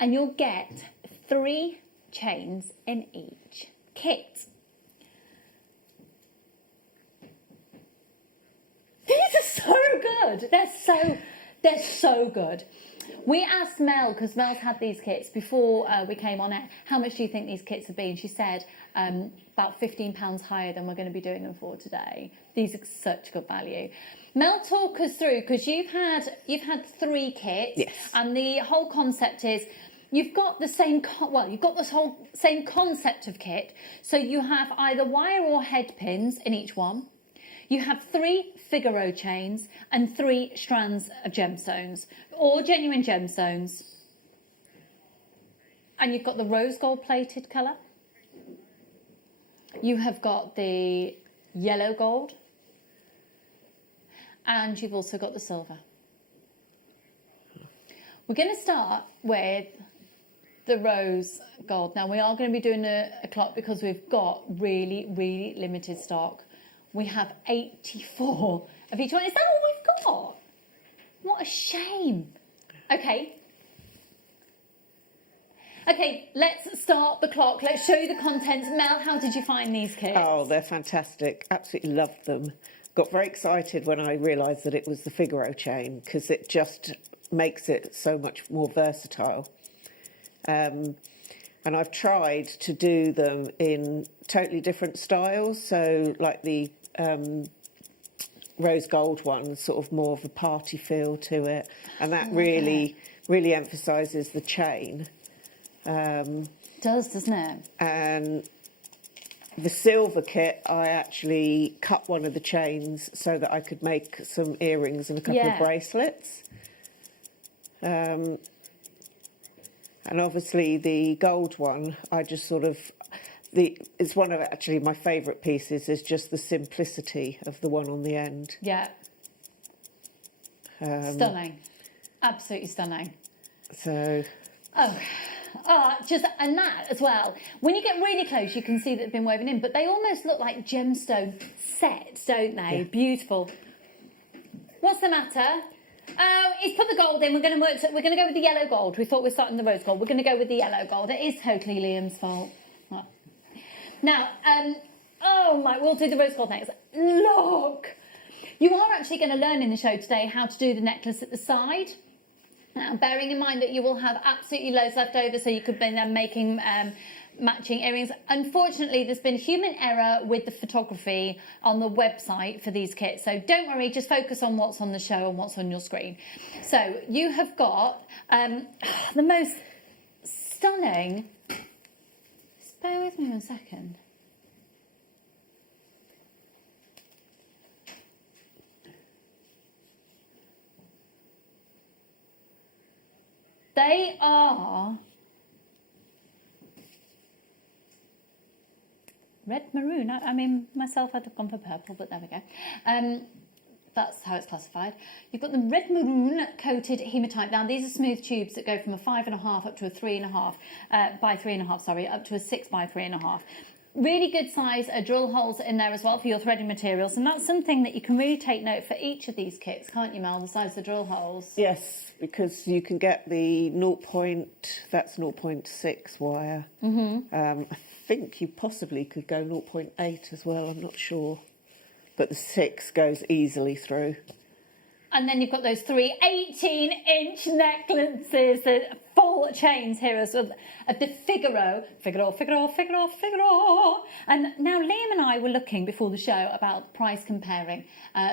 And you'll get 3 chains in each kit. These are so good. They're so good. We asked Mel, because Mel's had these kits before we came on air, how much do you think these kits have been? She said about £15 higher than we're going to be doing them for today. These are such good value. Mel, talk us through, because you've had 3 kits, yes. And the whole concept is you've got the same, you've got this whole same concept of kit. So you have either wire or head pins in each one. You have 3 Figaro chains and 3 strands of gemstones, all genuine gemstones. And you've got the rose gold plated colour. You have got the yellow gold. And you've also got the silver. We're going to start with the rose gold. Now, we are going to be doing a clock because we've got really, really limited stock. We have 84 of each one. Is that all we've got? What a shame. Okay. Okay, let's start the clock. Let's show you the contents. Mel, how did you find these kits? Oh, they're fantastic. Absolutely loved them. Got very excited when I realised that it was the Figaro chain, because it just makes it so much more versatile. And I've tried to do them in totally different styles. So like the rose gold one, sort of more of a party feel to it. And that really emphasises the chain. Doesn't it? And the silver kit, I actually cut one of the chains so that I could make some earrings and a couple of bracelets. And obviously the gold one, I just sort of, it's one of actually my favourite pieces, is just the simplicity of the one on the end. Yeah. Stunning. Absolutely stunning. So... And that as well. When you get really close, you can see that they've been woven in, but they almost look like gemstone sets, don't they? Yeah. Beautiful. What's the matter? Oh, he's put the gold in. We're going to go with the yellow gold. We thought we were starting the rose gold. We're going to go with the yellow gold. It is totally Liam's fault. Oh. Now, oh my, we'll do the rose gold next. Look! You are actually going to learn in the show today how to do the necklace at the side. Now, bearing in mind that you will have absolutely loads left over, so you could be then making matching earrings. Unfortunately, there's been human error with the photography on the website for these kits. So don't worry, just focus on what's on the show and what's on your screen. So you have got the most stunning... Just bear with me 1 second. They are red maroon. I mean, myself, I'd have gone for purple, but there we go. That's how it's classified. You've got the red maroon coated hematite. Now, these are smooth tubes that go from a 5.5 up to a 3.5 by 3.5, sorry, up to a 6 by 3.5. Really good size drill holes in there as well for your threading materials, and that's something that you can really take note for each of these kits, can't you, Mel, the size of the drill holes? Yes, because you can get the 0.6 wire. I think you possibly could go 0.8 as well, I'm not sure. But the 6 goes easily through. And then you've got those 3 18-inch necklaces, the full chains here as well, of the Figaro. And now Liam and I were looking before the show about price comparing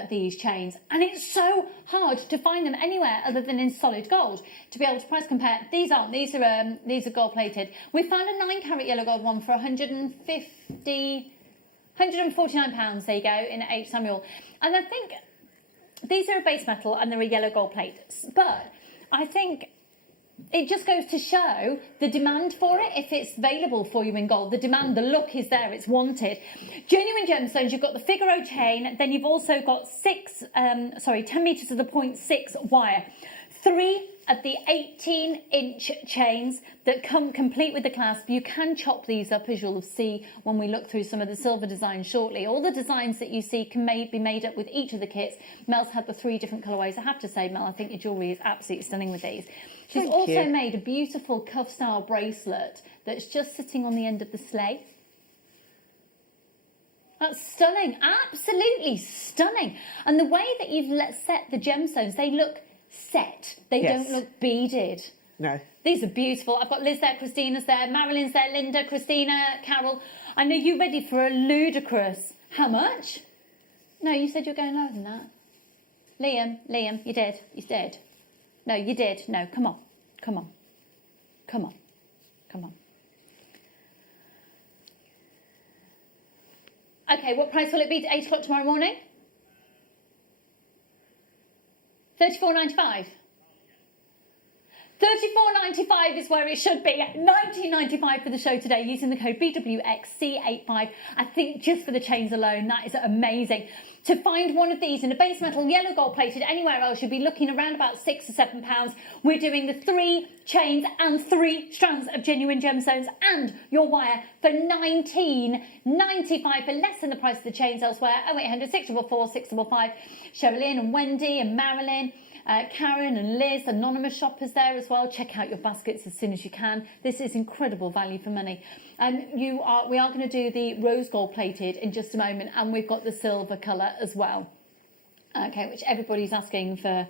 these chains, and it's so hard to find them anywhere other than in solid gold to be able to price compare. These aren't. These are gold plated. We found a 9-carat yellow gold one for £149. There you go, in H. Samuel, and I think. These are a base metal and they're a yellow gold plate, but I think it just goes to show the demand for it. If it's available for you in gold, the demand, the look is there, it's wanted. Genuine gemstones, you've got the Figaro chain, then you've also got 10 metres of the 0.6 wire, 3 of the 18-inch chains that come complete with the clasp. You can chop these up, as you'll see when we look through some of the silver designs shortly. All the designs that you see can be made up with each of the kits. Mel's had the 3 different colourways. I have to say, Mel, I think your jewellery is absolutely stunning with these. She's also made a beautiful cuff-style bracelet that's just sitting on the end of the sleigh. That's stunning, absolutely stunning. And the way that you've set the gemstones, they look set. They don't look beaded. No. These are beautiful. I've got Liz there, Christina's there, Marilyn's there, Linda, Christina, Carol. I know you're ready for a ludicrous... How much? No, you said you were going lower than that. Liam, you did. You did. No, you did. No, come on. Come on. Come on. Come on. Okay, what price will it be to 8 o'clock tomorrow morning? £34.95. £34.95 is where it should be. £19.95 for the show today using the code BWXC85. I think just for the chains alone, that is amazing. To find one of these in a base metal, yellow gold plated, anywhere else, you'll be looking around about £6 or £7. We're doing the 3 chains and 3 strands of genuine gemstones and your wire for £19.95, for less than the price of the chains elsewhere. 0800 644 655. Sherilyn and Wendy and Marilyn. Karen and Liz, anonymous shoppers there as well. Check out your baskets as soon as you can. This is incredible value for money. We are going to do the rose gold plated in just a moment, and we've got the silver colour as well. Okay, which everybody's asking for,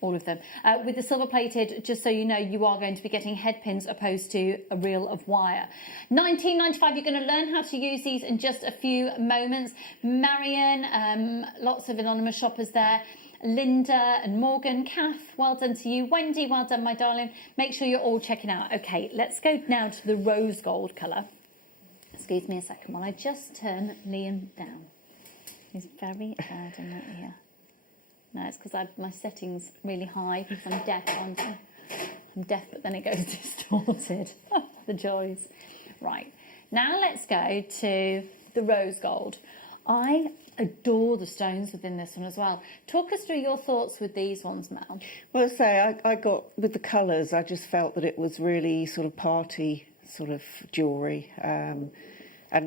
all of them. With the silver plated, just so you know, you are going to be getting head pins opposed to a reel of wire. £19.95, you're going to learn how to use these in just a few moments. Marion, lots of anonymous shoppers there. Linda and Morgan, Kath, well done to you. Wendy, well done, my darling. Make sure you're all checking out. Okay, let's go now to the rose gold colour. Excuse me a second while I just turn Liam down. He's very loud in that ear. No, it's because my setting's really high because I'm deaf, aren't I? I'm deaf, but then it goes distorted. The joys. Right, now let's go to the rose gold. I adore the stones within this one as well. Talk us through your thoughts with these ones, Mel. Well, I got, with the colours, I just felt that it was really sort of party sort of jewellery. And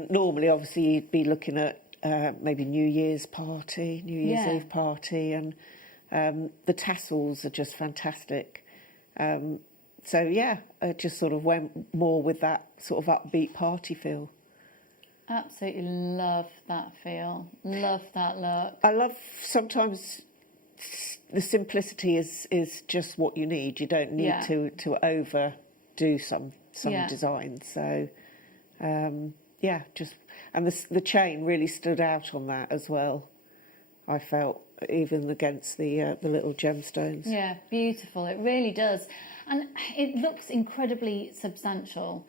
normally, obviously, you'd be looking at maybe New Year's Eve party, and the tassels are just fantastic. So, yeah, I just sort of went more with that sort of upbeat party feel. Absolutely love that feel. Love that look. I love sometimes the simplicity is just what you need. You don't need to overdo some designs. So just and the chain really stood out on that as well. I felt even against the little gemstones. Yeah, beautiful. It really does, and it looks incredibly substantial.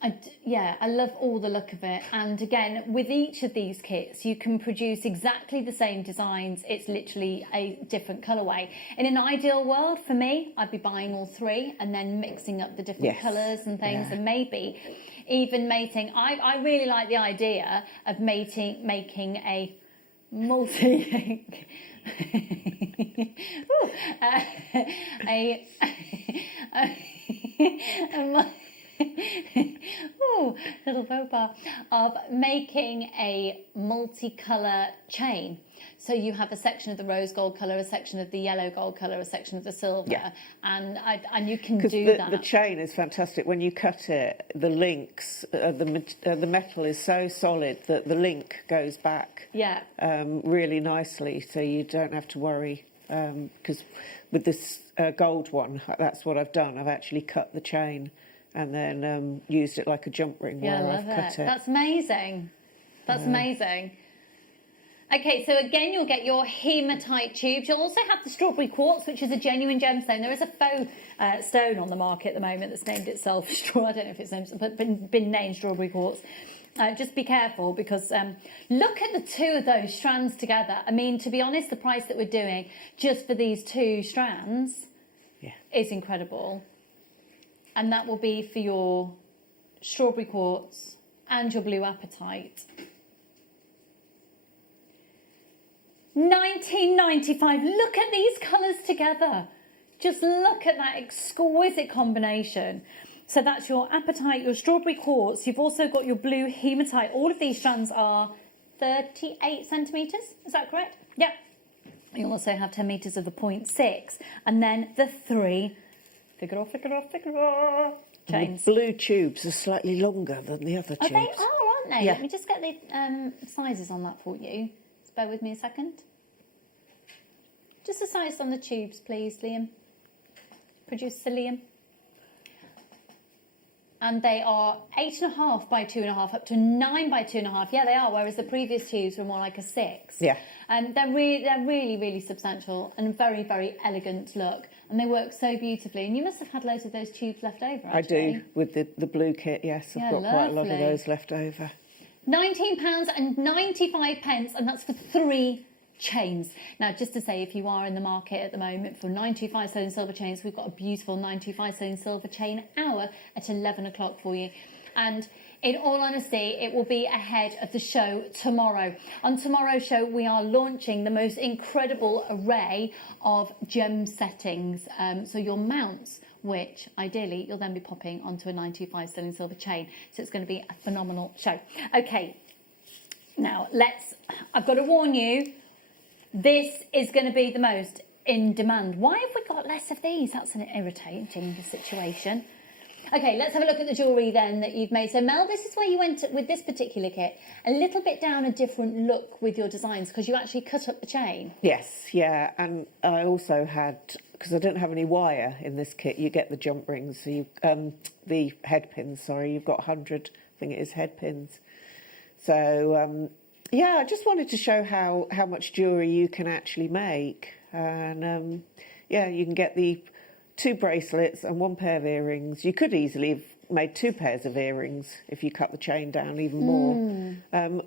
I love all the look of it. And again, with each of these kits, you can produce exactly the same designs. It's literally a different colourway. In an ideal world, for me, I'd be buying all three and then mixing up the different colours and things, and maybe even mating. I really like the idea of making a multi... Ooh, little faux pas of making a multicolour chain. So you have a section of the rose gold colour, a section of the yellow gold colour, a section of the silver, and you can do that. The chain is fantastic. When you cut it, the links, the metal is so solid that the link goes back really nicely, so you don't have to worry. Because with this gold one, that's what I've done. I've actually cut the chain and then used it like a jump ring where I've cut it. That's amazing. That's amazing. Okay, so again, you'll get your hematite tubes. You'll also have the strawberry quartz, which is a genuine gemstone. There is a faux stone on the market at the moment that's named itself straw. I don't know if it's named, but been named strawberry quartz. Just be careful, because look at the two of those strands together. I mean, to be honest, the price that we're doing just for these two strands is incredible. And that will be for your strawberry quartz and your blue apatite. $19.95. Look at these colours together. Just look at that exquisite combination. So that's your apatite, your strawberry quartz. You've also got your blue hematite. All of these strands are 38 centimetres. Is that correct? Yeah. You'll also have 10 metres of the 0.6. And then the 3... Figure chains. The blue tubes are slightly longer than the other tubes. Oh, they are, aren't they? Yeah. Let me just get the sizes on that for you. Just bear with me a second. Just the size on the tubes, please, Liam. Producer Liam. And they are 8.5 by 2.5 up to 9 by 2.5. Yeah, they are. Whereas the previous tubes were more like a 6. Yeah. And they're really substantial and very, very elegant look. And they work so beautifully. And you must have had loads of those tubes left over, actually. I do, with the blue kit, yes. I've got quite a lot of those left over. £19.95, and that's for 3 chains. Now, just to say, if you are in the market at the moment for 925 sterling silver chains, we've got a beautiful 925 sterling silver chain hour at 11 o'clock for you. And in all honesty, it will be ahead of the show tomorrow. On tomorrow's show, we are launching the most incredible array of gem settings. So your mounts, which ideally you'll then be popping onto a 925 sterling silver chain. So it's going to be a phenomenal show. Okay, now I've got to warn you, this is going to be the most in demand. Why have we got less of these? That's an irritating situation. Okay, let's have a look at the jewellery then that you've made. So Mel, this is where you went with this particular kit, a little bit down a different look with your designs, because you actually cut up the chain. Yes, yeah, and I also had, because I don't have any wire in this kit, you get the jump rings, so the head pins, sorry, you've got 100, I think it is, head pins. So, yeah, I just wanted to show how much jewellery you can actually make. And, yeah, you can get the 2 bracelets and 1 pair of earrings. You could easily have made 2 pairs of earrings if you cut the chain down even more,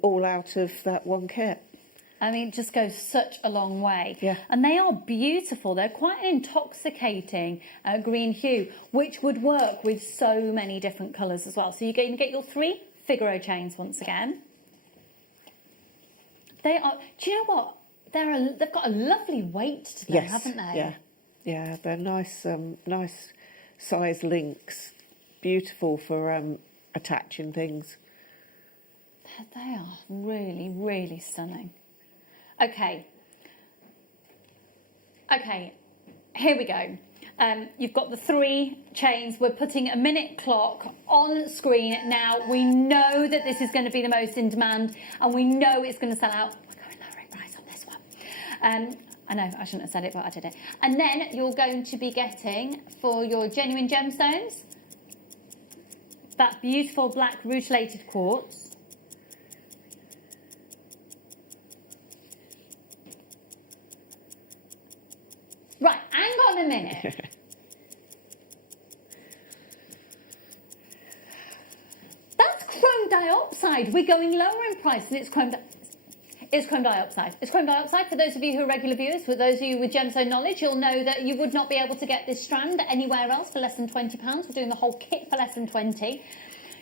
all out of that 1 kit. I mean, it just goes such a long way. Yeah. And they are beautiful. They're quite an intoxicating green hue, which would work with so many different colours as well. So you're going to get your 3 Figaro chains once again. They are, do you know what? They've got a lovely weight to them, haven't they? Yeah. Yeah, they're nice, nice size links. Beautiful for attaching things. They are really, really stunning. Okay. Okay, here we go. You've got the 3 chains. We're putting a minute clock on screen now. We know that this is going to be the most in demand, and we know it's going to sell out. We're going lower in price on this one. I know I shouldn't have said it, but I did it. And then you're going to be getting, for your genuine gemstones, that beautiful black rutilated quartz. Right, hang on a minute. That's chrome dioxide. We're going lower in price, and it's chrome dioxide. It's chrome dioxide. It's chrome dioxide. For those of you who are regular viewers, for those of you with gemstone knowledge, you'll know that you would not be able to get this strand anywhere else for less than £20. We're doing the whole kit for less than 20.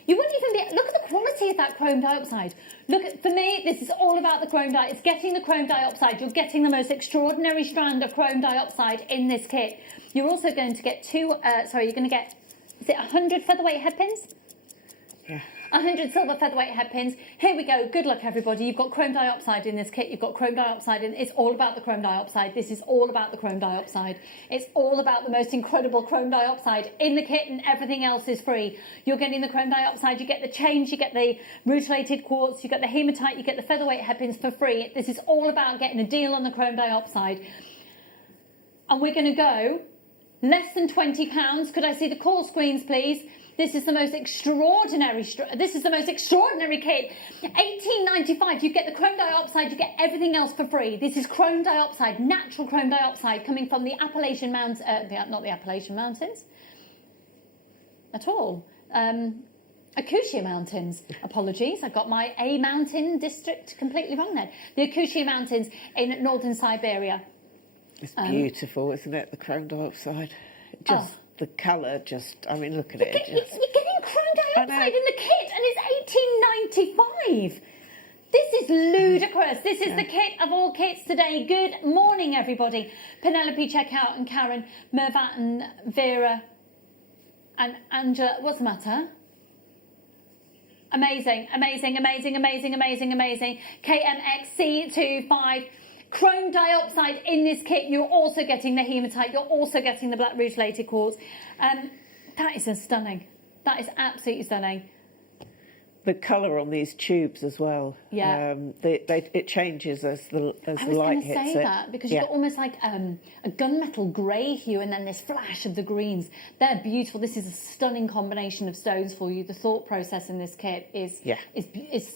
You wouldn't even be. Look at the quality of that chrome dioxide. Look at, for me, this is all about the chrome dioxide. It's getting the chrome dioxide. You're getting the most extraordinary strand of chrome dioxide in this kit. You're also going to get you're going to get, is it 100 featherweight head pins? Yeah. 100 silver featherweight head pins. Here we go. Good luck, everybody. You've got chrome dioxide in this kit. You've got chrome dioxide in. It's all about the chrome dioxide. This is all about the chrome dioxide. It's all about the most incredible chrome dioxide in the kit, and everything else is free. You're getting the chrome dioxide. You get the chains. You get the rutilated quartz. You get the hematite. You get the featherweight head pins for free. This is all about getting a deal on the chrome dioxide. And we're going to go less than £20. Could I see the call screens, please? This is the most extraordinary. This is the most extraordinary kit. $18.95. You get the chrome dioxide. You get everything else for free. This is chrome dioxide, natural chrome dioxide, coming from the Appalachian Mountains. Not the Appalachian Mountains at all. Acacia Mountains. Apologies, I got my A mountain district completely wrong then. The Acacia Mountains in northern Siberia. It's beautiful, isn't it? The chrome dioxide. Just. The colour, I mean, look at it. You're getting chrome dioxide in the kit, and it's $18.95. This is ludicrous. This is the kit of all kits today. Good morning, everybody. Penelope, check out, and Karen, Mervat, and Vera, and Angela. What's the matter? Amazing, amazing, amazing, amazing, amazing, amazing. KMXC25. Chrome dioxide in this kit. You're also getting the hematite. You're also getting the black rutilated quartz. That is stunning. That is absolutely stunning. The colour on these tubes as well. Yeah. It changes as the light hits it. I was going to say that because you've got almost like a gunmetal grey hue and then this flash of the greens. They're beautiful. This is a stunning combination of stones for you. The thought process in this kit is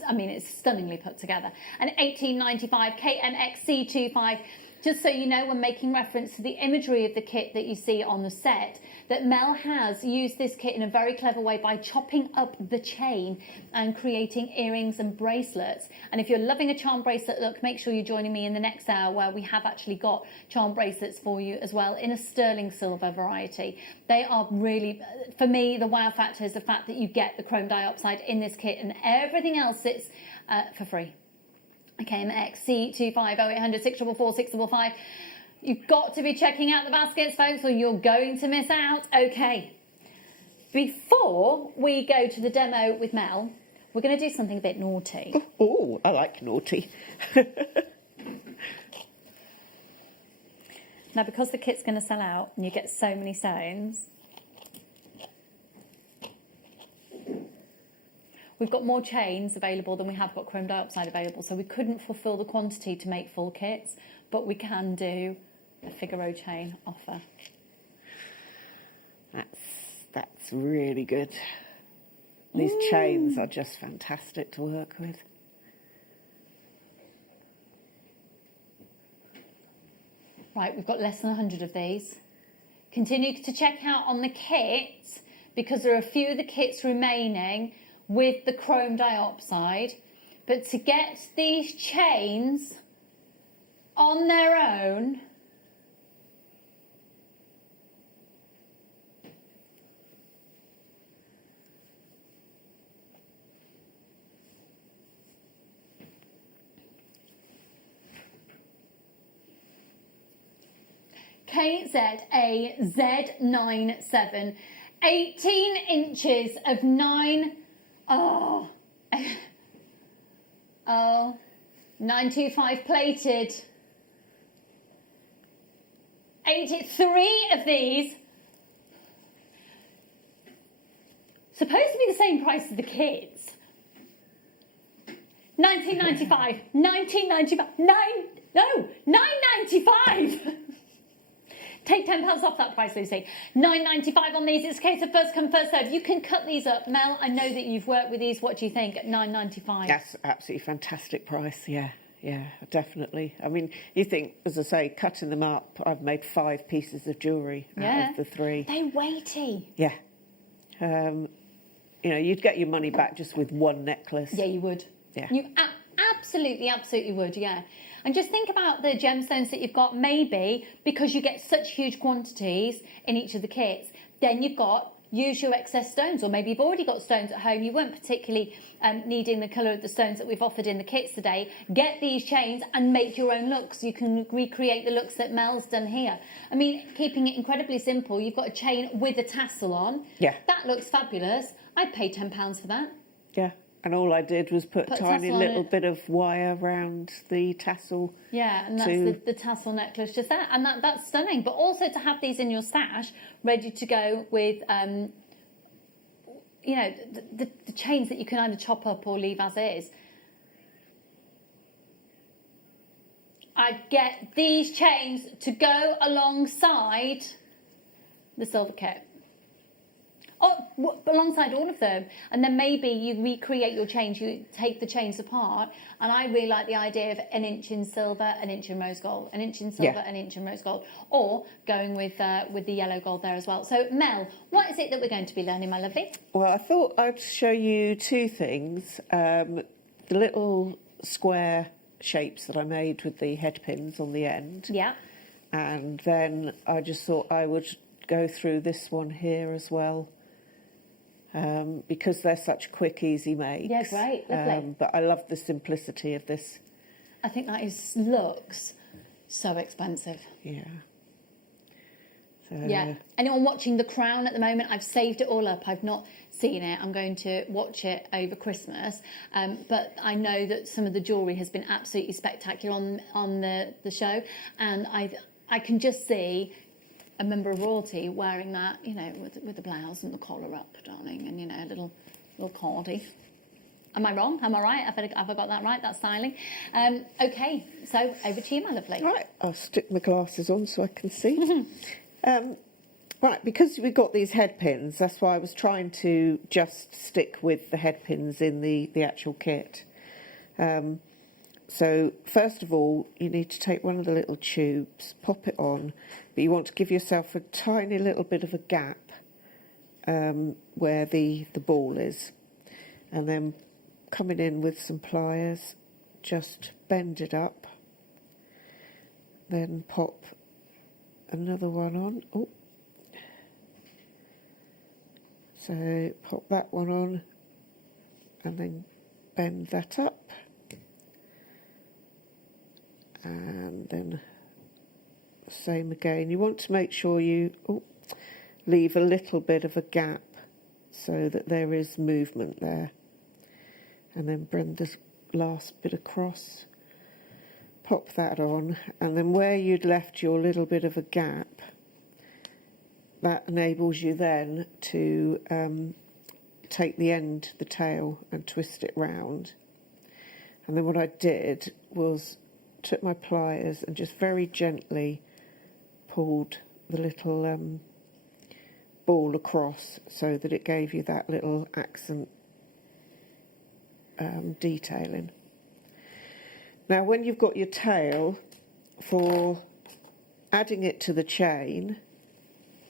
I mean, it's stunningly put together. And $18.95 KMXC25. Just so you know, when making reference to the imagery of the kit that you see on the set, that Mel has used this kit in a very clever way by chopping up the chain and creating earrings and bracelets. And if you're loving a charm bracelet look, make sure you're joining me in the next hour where we have actually got charm bracelets for you as well in a sterling silver variety. They are really, for me, the wow factor is the fact that you get the chrome dioxide in this kit and everything else sits for free. KMXC25 0800 644 655. You've got to be checking out the baskets, folks, or you're going to miss out. Okay. Before we go to the demo with Mel, we're going to do something a bit naughty. Oh, I like naughty. Now, because the kit's going to sell out and you get so many stones, we've got more chains available than we have got chrome dioxide available, so we couldn't fulfil the quantity to make full kits, but we can do a Figaro chain offer. That's really good. These chains are just fantastic to work with. Right, we've got less than 100 of these. Continue to check out on the kit because there are a few of the kits remaining with the chrome dioxide, but to get these chains on their own, KZAZ97, 18 inches of 925 plated. 83 of these supposed to be the same price as the kids. 1995, 1995, 9.95. Take £10 off that price, Lucy. £9.95 on these. It's a case of first come, first serve. You can cut these up. Mel, I know that you've worked with these. What do you think at £9.95? That's absolutely fantastic price, yeah. Yeah, definitely. I mean, you think, as I say, cutting them up, I've made 5 pieces of jewellery out of the 3. They're weighty. Yeah. You know, you'd get your money back just with one necklace. Yeah, you would. Yeah. You absolutely would, yeah. And just think about the gemstones that you've got, maybe because you get such huge quantities in each of the kits, then you've got, use your excess stones, or maybe you've already got stones at home, you weren't particularly needing the colour of the stones that we've offered in the kits today. Get these chains and make your own looks. You can recreate the looks that Mel's done here. I mean, keeping it incredibly simple, you've got a chain with a tassel on. Yeah. That looks fabulous. I'd pay £10 for that. Yeah. And all I did was put a tiny little bit of wire around the tassle. Yeah, and that's the tassel necklace just there. And that's stunning. But also to have these in your stash, ready to go with, you know, the chains that you can either chop up or leave as is. I'd get these chains to go alongside the silver kit. Oh, alongside all of them, and then maybe you recreate your chains, you take the chains apart, and I really like the idea of an inch in silver, an inch in rose gold, an inch in silver, an inch in rose gold, or going with the yellow gold there as well. So Mel, what is it that we're going to be learning, my lovely? Well, I thought I'd show you 2 things. The little square shapes that I made with the head pins on the end. Yeah. And then I just thought I would go through this one here as well. Because they're such quick, easy makes. Yeah, great, lovely. But I love the simplicity of this. I think that looks so expensive. Yeah. So, yeah. Anyone watching The Crown at the moment, I've saved it all up. I've not seen it. I'm going to watch it over Christmas. But I know that some of the jewellery has been absolutely spectacular on the show. And I can just see a member of royalty wearing that, you know, with the blouse and the collar up, darling, and, you know, a little cardi. Am I wrong? Am I right? Have I got that right? That's styling. Okay, so over to you, my lovely. Right, I'll stick my glasses on so I can see. Right, because we've got these head pins, that's why I was trying to just stick with the head pins in the actual kit. So first of all, you need to take one of the little tubes, pop it on, but you want to give yourself a tiny little bit of a gap where the ball is, and then coming in with some pliers, just bend it up, then pop another one on. Oh, so pop that one on, and then bend that up. And then same again. You want to make sure you leave a little bit of a gap so that there is movement there. And then bring the last bit across, pop that on, and then where you'd left your little bit of a gap, that enables you then to take the end, the tail, and twist it round. And then what I did was took my pliers and just very gently pulled the little ball across so that it gave you that little accent detailing. Now when you've got your tail, for adding it to the chain,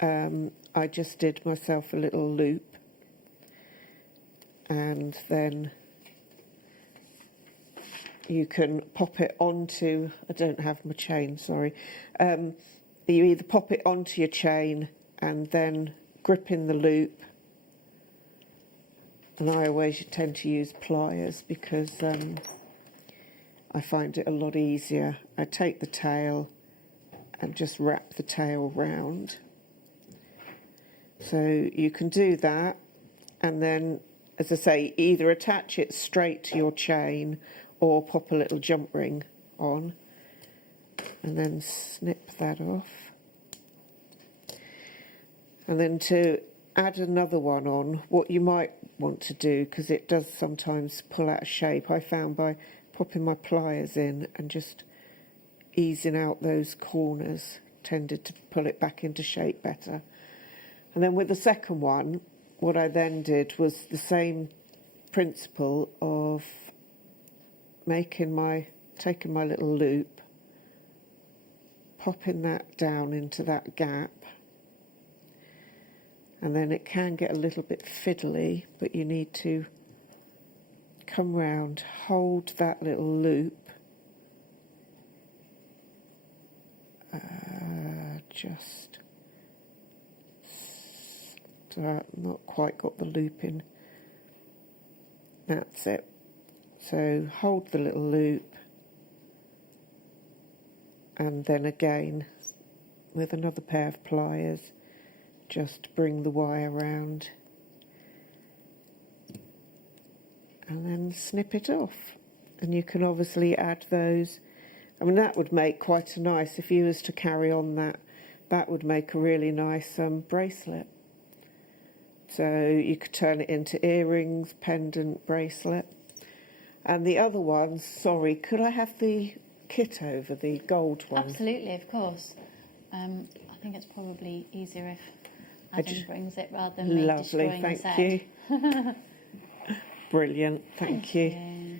I just did myself a little loop, and then you can pop it onto, I don't have my chain, sorry. You either pop it onto your chain and then grip in the loop. And I always tend to use pliers because I find it a lot easier. I take the tail and just wrap the tail round. So you can do that, and then, as I say, either attach it straight to your chain or pop a little jump ring on, and then snip that off. And then to add another one on, what you might want to do, because it does sometimes pull out of shape, I found by popping my pliers in and just easing out those corners tended to pull it back into shape better. And then with the second one, what I then did was the same principle of taking my little loop, popping that down into that gap, and then it can get a little bit fiddly, but you need to come round, hold that little loop, just not quite got the loop in. That's it. So hold the little loop, and then again with another pair of pliers just bring the wire round and then snip it off. And you can obviously add those. I mean, that would make quite a nice, if you was to carry on that would make a really nice bracelet. So you could turn it into earrings, pendant, bracelet. And the other one, sorry, could I have the kit over, the gold one? Absolutely, of course. I think it's probably easier if Adam brings it rather than me destroying the set. Lovely, thank you. Brilliant, thank you.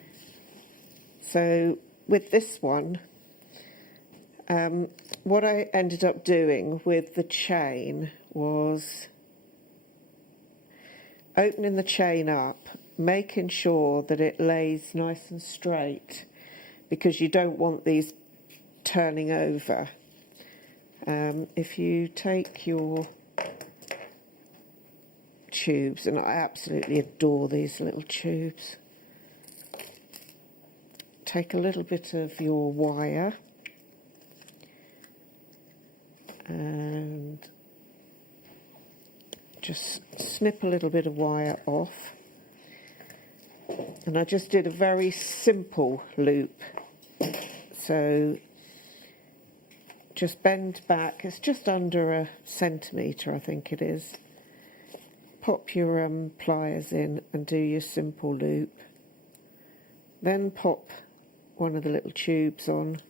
So with this one, what I ended up doing with the chain was opening the chain up, making sure that it lays nice and straight, because you don't want these turning over. If you take your tubes, and I absolutely adore these little tubes, take a little bit of your wire and just snip a little bit of wire off. And I just did a very simple loop. So just bend back, it's just under 1 centimetre, I think it is. Pop your pliers in and do your simple loop. Then pop one of the little tubes on.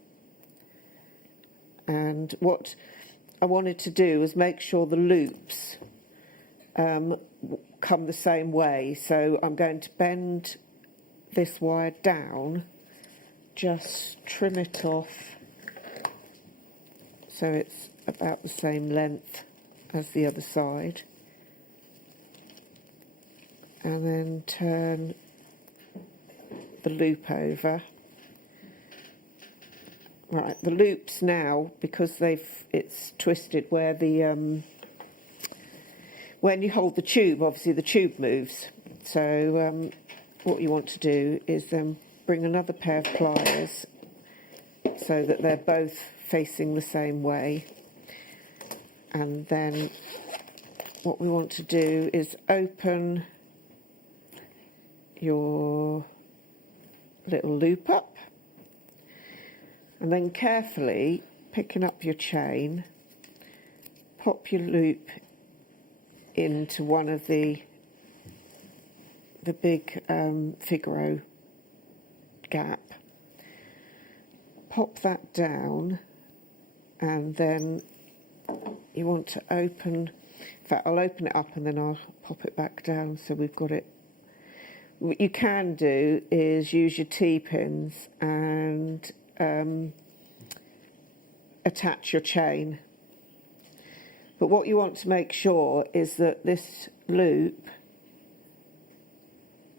And what I wanted to do was make sure the loops come the same way. So I'm going to bend this wire down, just trim it off so it's about the same length as the other side. And then turn the loop over. Right, the loops now, because it's twisted where the when you hold the tube, obviously the tube moves. So what you want to do is then bring another pair of pliers so that they're both facing the same way. And then what we want to do is open your little loop up, and then carefully picking up your chain, pop your loop into one of the big Figaro gap, pop that down, and then you want to open, in fact I'll open it up and then I'll pop it back down so we've got it. What you can do is use your T-pins and attach your chain. But what you want to make sure is that this loop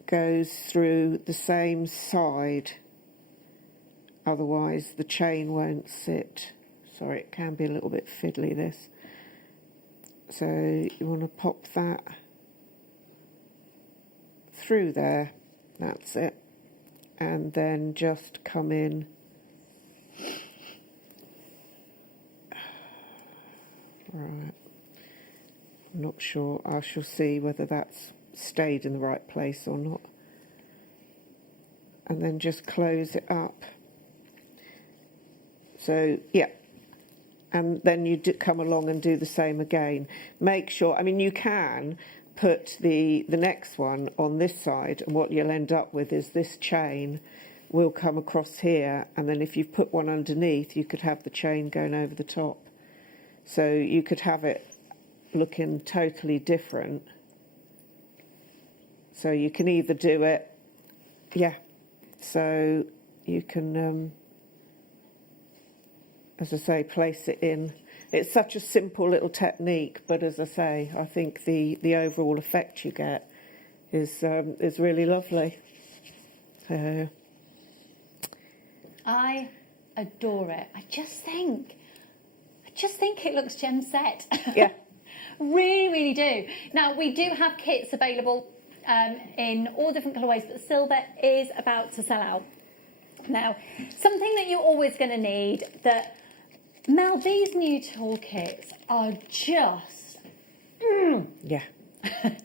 goes through the same side, otherwise the chain won't sit. Sorry, it can be a little bit fiddly, this. So you want to pop that through there, that's it, and then just come in right. I'm not sure, I shall see whether that's stayed in the right place or not, and then just close it up. So yeah, and then you come along and do the same again. Make sure, I mean, you can put the next one on this side, and what you'll end up with is this chain will come across here, and then if you've put one underneath, you could have the chain going over the top. So you could have it looking totally different. So you can either do it, yeah, so you can, as I say, place it in. It's such a simple little technique, but as I say, I think the overall effect you get is really lovely. I adore it. I just think it looks gem set. Yeah. Really, really do. Now, we do have kits available in all different colourways, but silver is about to sell out. Now, something that you're always going to need, that, Mel, these new toolkits are just... Yeah.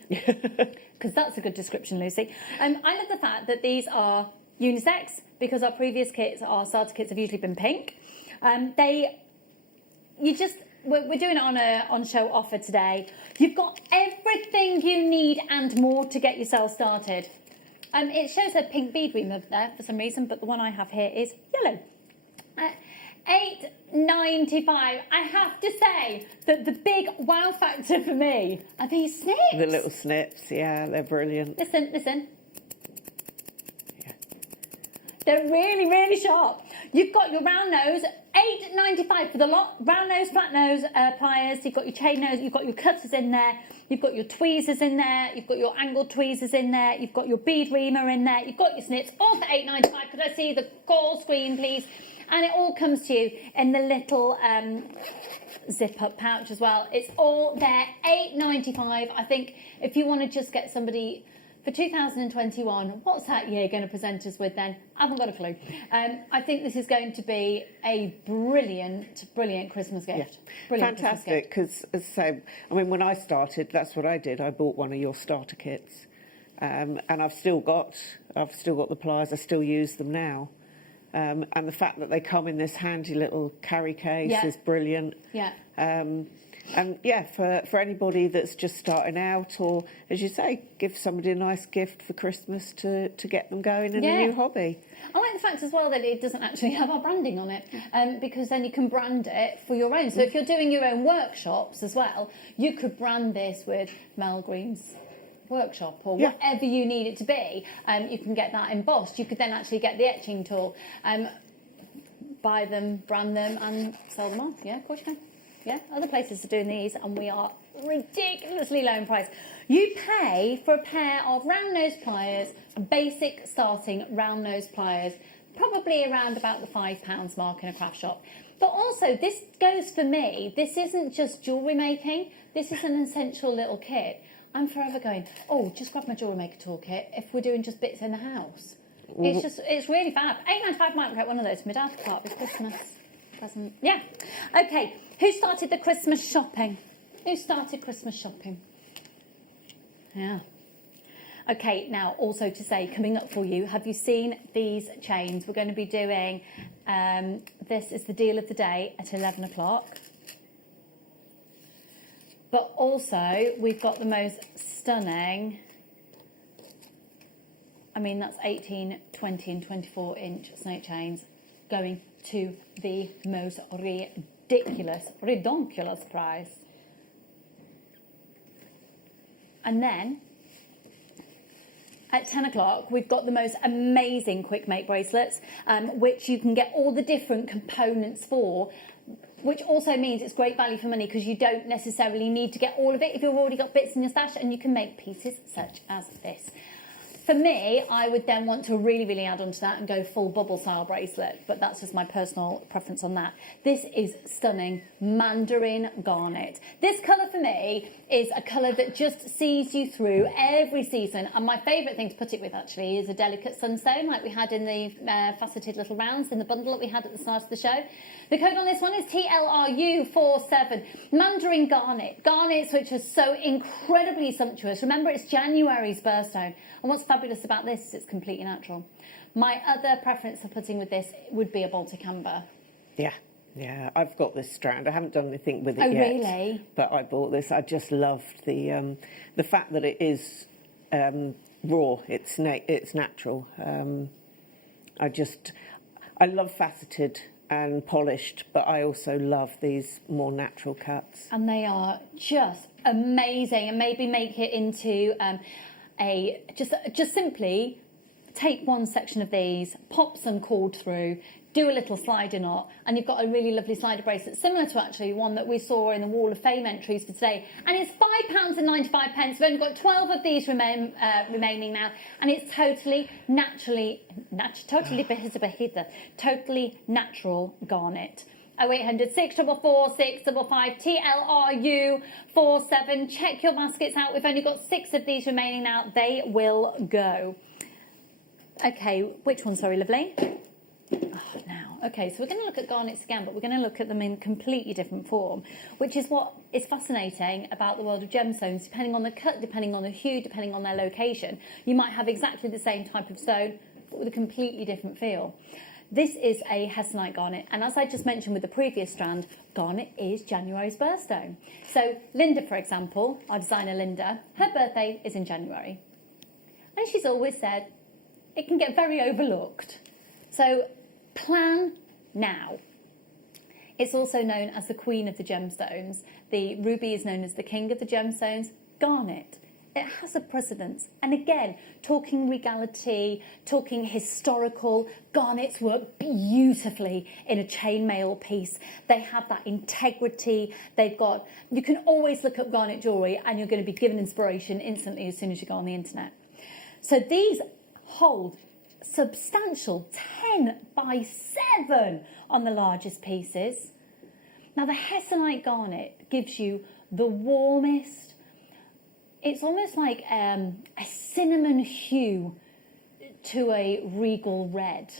Because that's a good description, Lucy. I love the fact that these are unisex, because our previous kits, our starter kits, have usually been pink. We're doing it on a on-show offer today. You've got everything you need and more to get yourself started. It shows a pink bead reamer there for some reason, but the one I have here is yellow. $8.95. I have to say that the big wow factor for me are these snips. The little snips, yeah, they're brilliant. Listen. Yeah. They're really, really sharp. You've got your round nose, $8.95 for the lot. Round nose, flat nose pliers. You've got your chain nose. You've got your cutters in there. You've got your tweezers in there. You've got your angled tweezers in there. You've got your bead reamer in there. You've got your snips, all for $8.95. Could I see the call screen, please? And it all comes to you in the little zip-up pouch as well. It's all there, $8.95. I think if you want to just get somebody for 2021, what's that year going to present us with then? I haven't got a clue. I think this is going to be a brilliant, brilliant Christmas gift. Yeah. Brilliant. Fantastic, because as I say, I mean, when I started, that's what I did. I bought one of your starter kits, and I've still got the pliers. I still use them now. And the fact that they come in this handy little carry case is brilliant. Yeah. And yeah, for anybody that's just starting out, or as you say, give somebody a nice gift for Christmas to get them going in a new hobby. I like the fact as well that it doesn't actually have our branding on it, because then you can brand it for your own. So if you're doing your own workshops as well, you could brand this with Mel Green's workshop or whatever you need it to be. You can get that embossed. You could then actually get the etching tool, buy them, brand them and sell them on. Yeah, of course you can. Yeah, other places are doing these and we are ridiculously low in price. You pay for a pair of round nose pliers, basic starting round nose pliers, probably around about the £5 mark in a craft shop. But also, this goes for me, this isn't just jewellery making, this is an essential little kit. I'm forever going, oh, just grab my JewelleryMaker toolkit if we're doing just bits in the house. It's really fab. £8.95 might get one of those for my dad for part of his Christmas present. Yeah. Okay, who started the Christmas shopping? Who started Christmas shopping? Yeah. Okay, now also to say, coming up for you, have you seen these chains? We're going to be doing, this is the deal of the day at 11 o'clock. But also, we've got the most stunning, I mean, that's 18, 20 and 24-inch snake chains going to the most ridiculous price. And then, at 10 o'clock, we've got the most amazing quick make bracelets, which you can get all the different components for, which also means it's great value for money because you don't necessarily need to get all of it if you've already got bits in your stash, and you can make pieces such as this. For me, I would then want to really, really add on to that and go full bubble style bracelet, but that's just my personal preference on that. This is stunning mandarin garnet. This colour for me is a colour that just sees you through every season, and my favourite thing to put it with actually is a delicate sunstone like we had in the faceted little rounds in the bundle that we had at the start of the show. The code on this one is TLRU47. Mandarin garnet. Garnets which are so incredibly sumptuous. Remember, it's January's birthstone. And what's fabulous about this is it's completely natural. My other preference for putting with this would be a Baltic amber. Yeah. Yeah, I've got this strand. I haven't done anything with it Oh, yet. really? But I bought this. I just loved the fact that it is raw. It's natural. I love faceted and polished, but I also love these more natural cuts. And they are just amazing. And maybe make it into just simply take one section of these, pop some cord through, do a little slider knot, and you've got a really lovely slider bracelet, similar to actually one that we saw in the Wall of Fame entries for today. And it's £5.95. We've only got 12 of these remaining now, and it's totally totally natural garnet. 0800 644 655 TLRU 47. Check your baskets out. We've only got 6 of these remaining now. They will go. Okay, which one? Sorry, lovely. Oh, now, okay, so we're going to look at garnets again, but we're going to look at them in completely different form, which is what is fascinating about the world of gemstones. Depending on the cut, depending on the hue, depending on their location, you might have exactly the same type of stone, but with a completely different feel. This is a hessonite garnet, and as I just mentioned with the previous strand, garnet is January's birthstone. So Linda, for example, our designer Linda, her birthday is in January. And she's always said, it can get very overlooked. So plan now. It's also known as the Queen of the Gemstones. The ruby is known as the King of the Gemstones. Garnet, it has a precedence. And again, talking regality, talking historical, garnets work beautifully in a chainmail piece. They have that integrity. You can always look up garnet jewellery and you're going to be given inspiration instantly as soon as you go on the internet. So these hold substantial 10 by 7 on the largest pieces. Now the hessonite garnet gives you the warmest, it's almost like a cinnamon hue to a regal red.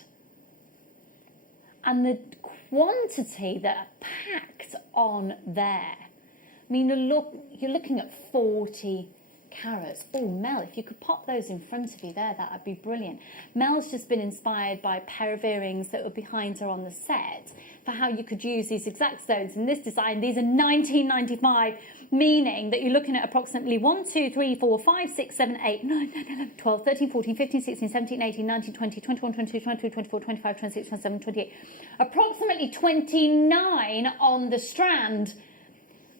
And the quantity that are packed on there, I mean, you're looking at 40 carats. Oh, Mel, if you could pop those in front of you there, that would be brilliant. Mel's just been inspired by a pair of earrings that were behind her on the set for how you could use these exact stones in this design. These are $19.95, meaning that you're looking at approximately 1, 2, 3, 4, 5, 6, 7, 8, 9, 10, 11, 12, 13, 14, 15, 16, 17, 18, 19, 20, 21, 22, 23, 24, 25, 26, 27, 28. Approximately 29 on the strand.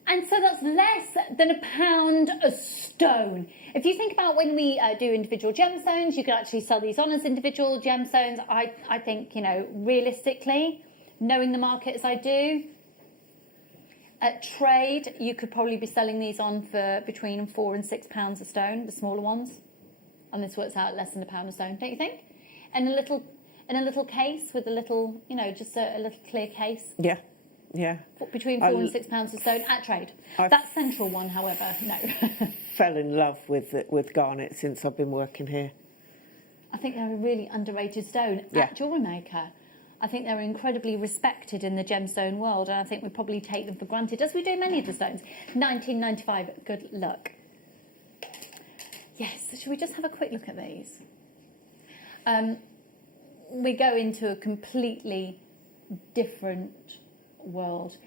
And so that's less than £1 a stone. If you think about when we do individual gemstones, you could actually sell these on as individual gemstones. I think, realistically, knowing the market as I do, at trade, you could probably be selling these on for between £4 and £6 a stone, the smaller ones. And this works out less than £1 a stone, don't you think? And in a little case with a little, just a little clear case. Yeah. Yeah. Between £4 and £6 a stone at trade. That central one, however, no. Fell in love with garnet since I've been working here. I think they're a really underrated stone at JewelleryMaker. I think they're incredibly respected in the gemstone world, and I think we probably take them for granted, as we do many of the stones. $19.95, good luck. Yes, so should we just have a quick look at these? We go into a completely different world.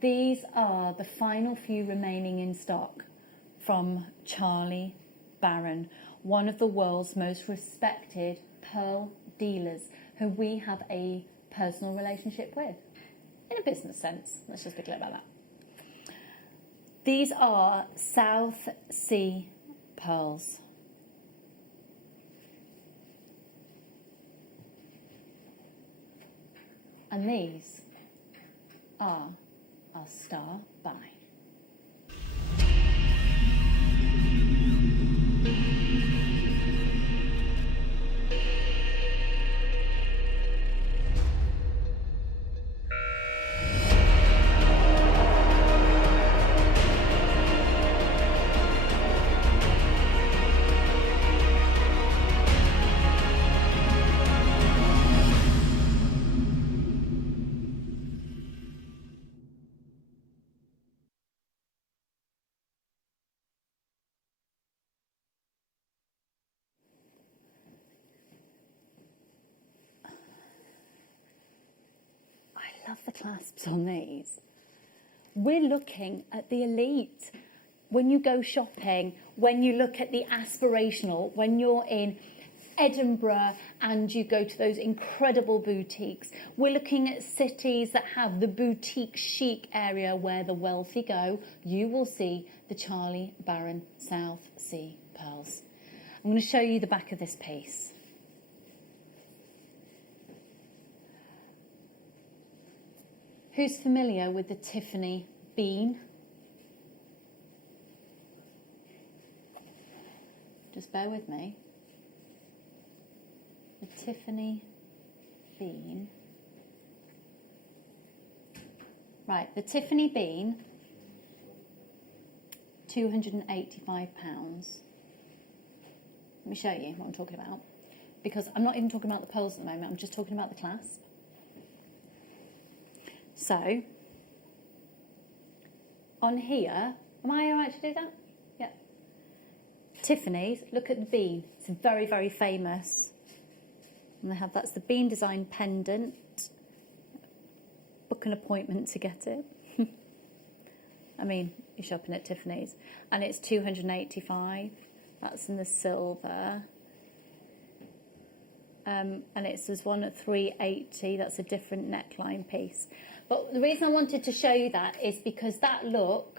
These are the final few remaining in stock from Charlie Barron, one of the world's most respected pearl dealers, who we have a personal relationship with, in a business sense. Let's just be clear about that. These are South Sea pearls. And these are our star buy. the clasps on these. We're looking at the elite. When you go shopping, when you look at the aspirational, when you're in Edinburgh and you go to those incredible boutiques, we're looking at cities that have the boutique chic area where the wealthy go, you will see the Charlie Barron South Sea pearls. I'm going to show you the back of this piece. Who's familiar with the Tiffany bean? Just bear with me. The Tiffany bean. Right, the Tiffany bean, £285. Let me show you what I'm talking about. Because I'm not even talking about the pearls at the moment, I'm just talking about the clasp. So, on here, am I alright to do that? Yeah. Tiffany's, look at the bean. It's very, very famous. And they have, that's the bean design pendant. Book an appointment to get it. I mean, you're shopping at Tiffany's. And it's £285. That's in the silver. And there's one at £380. That's a different neckline piece. But the reason I wanted to show you that is because that look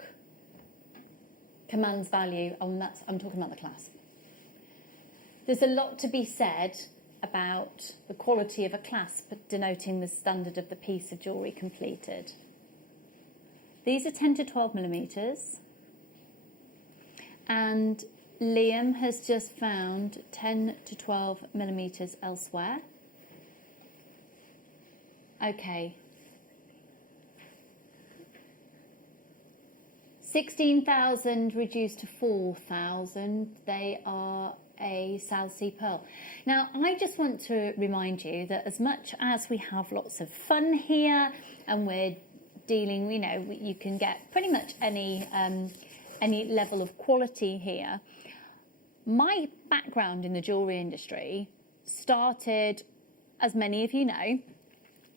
commands value. I'm talking about the clasp. There's a lot to be said about the quality of a clasp denoting the standard of the piece of jewellery completed. These are 10 to 12 millimetres, and Liam has just found 10 to 12 millimetres elsewhere. Okay. 16,000 reduced to 4,000. They are a South Sea pearl. Now, I just want to remind you that as much as we have lots of fun here and we're dealing, you know, you can get pretty much any level of quality here. My background in the jewellery industry started, as many of you know,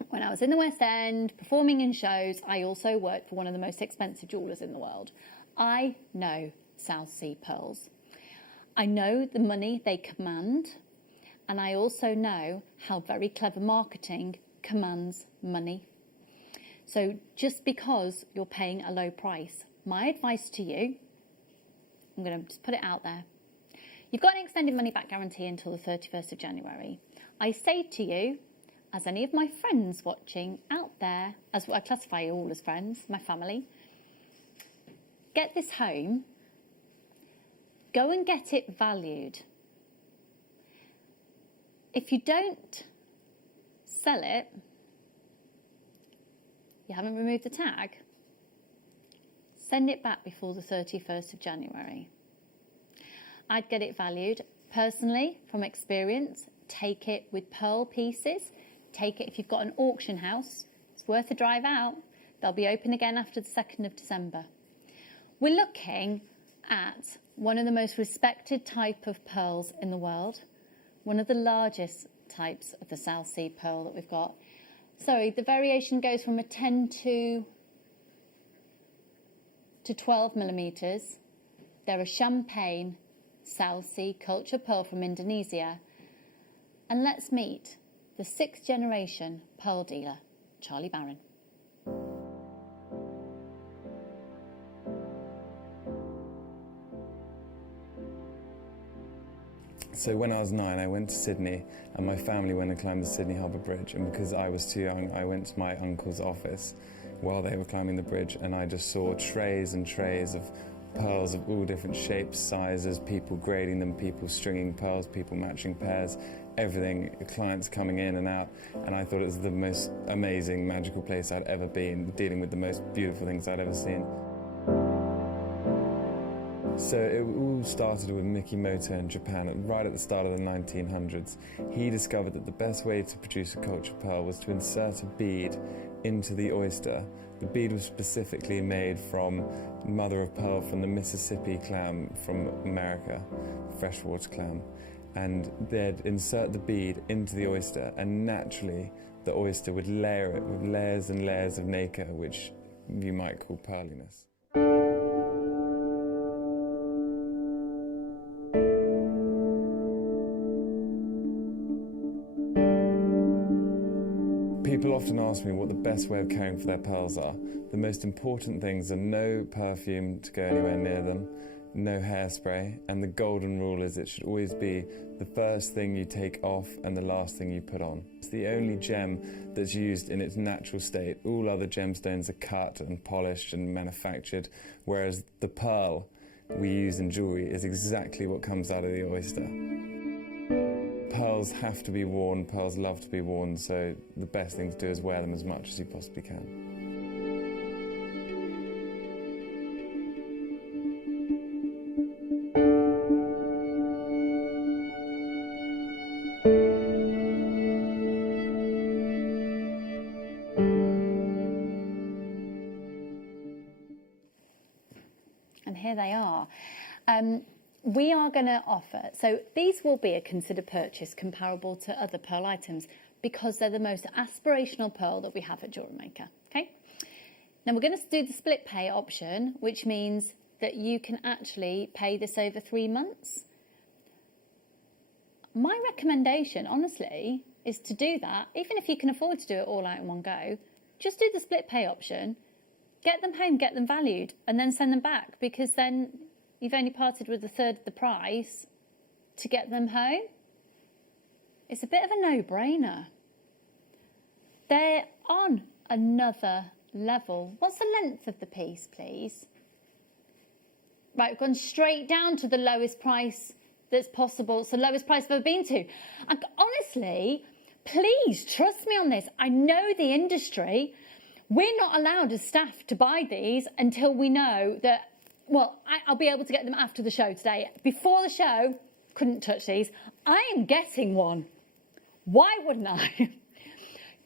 when I was in the West End performing in shows. I also worked for one of the most expensive jewellers in the world. I know South Sea pearls. I know the money they command, and I also know how very clever marketing commands money. So just because you're paying a low price, my advice to you, I'm going to just put it out there. You've got an extended money back guarantee until the 31st of January. I say to you, as any of my friends watching out there, as I classify you all as friends, my family, get this home, go and get it valued. If you don't sell it, you haven't removed the tag, send it back before the 31st of January. I'd get it valued. Personally, from experience, take it with pearl pieces. Take it if you've got an auction house. It's worth a drive out. They'll be open again after the 2nd of December. We're looking at one of the most respected type of pearls in the world, one of the largest types of the South Sea pearl that we've got. Sorry, the variation goes from a 10 to 12 millimetres. They're a champagne South Sea culture pearl from Indonesia. And let's meet the 6th generation pearl dealer, Charlie Barron. So when I was 9, I went to Sydney, and my family went and climbed the Sydney Harbour Bridge, and because I was too young, I went to my uncle's office while they were climbing the bridge, and I just saw trays and trays of pearls of all different shapes, sizes, people grading them, people stringing pearls, people matching pairs, everything, clients coming in and out, and I thought it was the most amazing, magical place I'd ever been, dealing with the most beautiful things I'd ever seen. So it all started with Mikimoto in Japan, right at the start of the 1900s. He discovered that the best way to produce a culture pearl was to insert a bead into the oyster. The bead was specifically made from mother of pearl from the Mississippi clam from America, freshwater clam. and they'd insert the bead into the oyster, and naturally the oyster would layer it with layers and layers of nacre, which you might call pearliness. People often ask me what the best way of caring for their pearls are. The most important things are no perfume to go anywhere near them, no hairspray, and the golden rule is it should always be the first thing you take off and the last thing you put on. It's the only gem that's used in its natural state. All other gemstones are cut and polished and manufactured, whereas the pearl we use in jewellery is exactly what comes out of the oyster. Pearls have to be worn, pearls love to be worn, so the best thing to do is wear them as much as you possibly can. And here they are. We are going to offer, so these will be a considered purchase comparable to other pearl items because they're the most aspirational pearl that we have at JewelleryMaker, okay? Now we're going to do the split pay option, which means that you can actually pay this over 3 months. My recommendation, honestly, is to do that, even if you can afford to do it all out in one go, just do the split pay option, get them home, get them valued, and then send them back, because then you've only parted with a third of the price to get them home. It's a bit of a no-brainer. They're on another level. What's the length of the piece, please? Right, we've gone straight down to the lowest price that's possible. It's the lowest price I've ever been to. And honestly, please trust me on this. I know the industry. We're not allowed as staff to buy these until we know that, well, I'll be able to get them after the show today. Before the show, couldn't touch these. I am getting one. Why wouldn't I?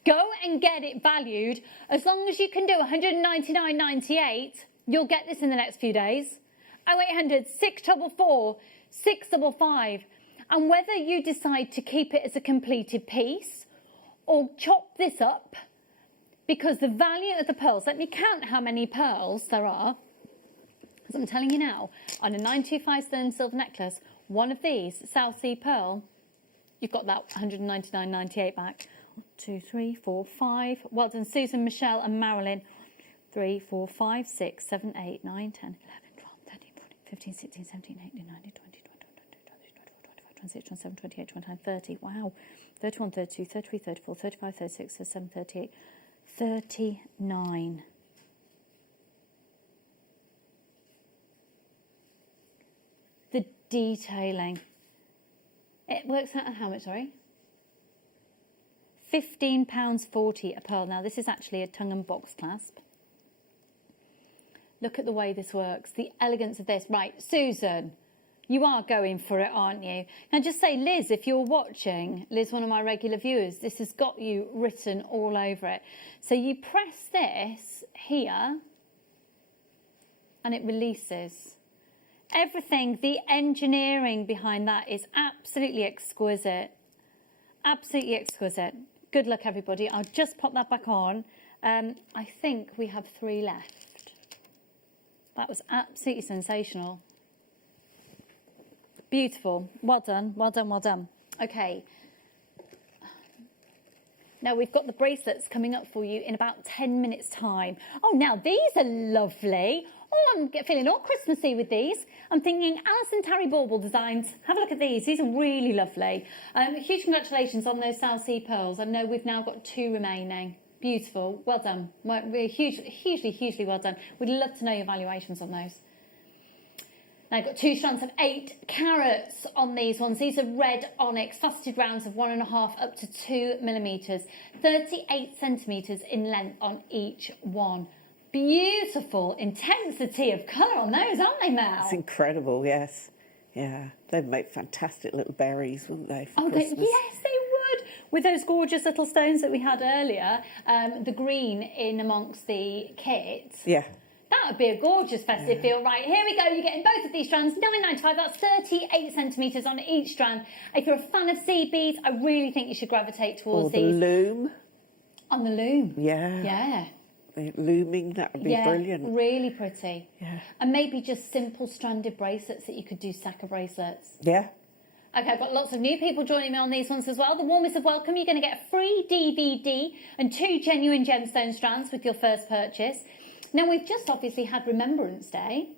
Go and get it valued. As long as you can do $199.98, you'll get this in the next few days. 0800 644 655. And whether you decide to keep it as a completed piece or chop this up, because the value of the pearls, let me count how many pearls there are. As I'm telling you now, on a 925 sterling silver necklace, one of these, South Sea pearl, you've got that $199.98 back. 1, 2, 3, 4, 5. Well done, Susan, Michelle and Marilyn. 3, 4, 5, 6, 7, 8, 9, 10, 11, 12, 13, 14, 15, 16, 17, 18, 19, 20, 21, 22, 23, 24, 25, 26, 27, 28, 29, 30. Wow. 31, 32, 33, 34, 35, 36, 37, 38, 39. The detailing. It works out at how much, sorry? £15.40 a pearl. Now, this is actually a tongue and box clasp. Look at the way this works, the elegance of this. Right, Susan, you are going for it, aren't you? Now, just say, Liz, if you're watching, Liz, one of my regular viewers, this has got you written all over it. So you press this here, and it releases. Everything, the engineering behind that is absolutely exquisite. Absolutely exquisite. Good luck, everybody. I'll just pop that back on. I think we have 3 left. That was absolutely sensational. Beautiful. Well done, well done, well done. Okay. Now we've got the bracelets coming up for you in about 10 minutes' time. Oh, now these are lovely. Oh, I'm feeling all Christmassy with these. I'm thinking Alison Terry Bauble designs. Have a look at these. These are really lovely. Huge congratulations on those South Sea pearls. I know we've now got 2 remaining. Beautiful. Well done. Really hugely well done. We'd love to know your valuations on those. Now I've got 2 strands of 8 carats on these ones. These are red onyx, faceted rounds of 1.5 up to 2 millimetres. 38 centimetres in length on each one. Beautiful intensity of colour on those, aren't they, Mel? It's incredible, yes. Yeah, they'd make fantastic little berries, wouldn't they, for Christmas? Yes, they would. With those gorgeous little stones that we had earlier, the green in amongst the kit. Yeah. That that would be a gorgeous festive feel. Right, here we go. You're getting both of these strands, £9.95. That's 38 centimetres on each strand. If you're a fan of seed beads, I really think you should gravitate towards Or the these. loom. On the loom. Yeah. Yeah. The looming, that would be brilliant. Really pretty. Yeah. And maybe just simple stranded bracelets that you could do stacker bracelets. Yeah. Okay, I've got lots of new people joining me on these ones as well. The warmest of welcome. You're going to get a free DVD and 2 genuine gemstone strands with your first purchase. Now, we've just obviously had Remembrance Day.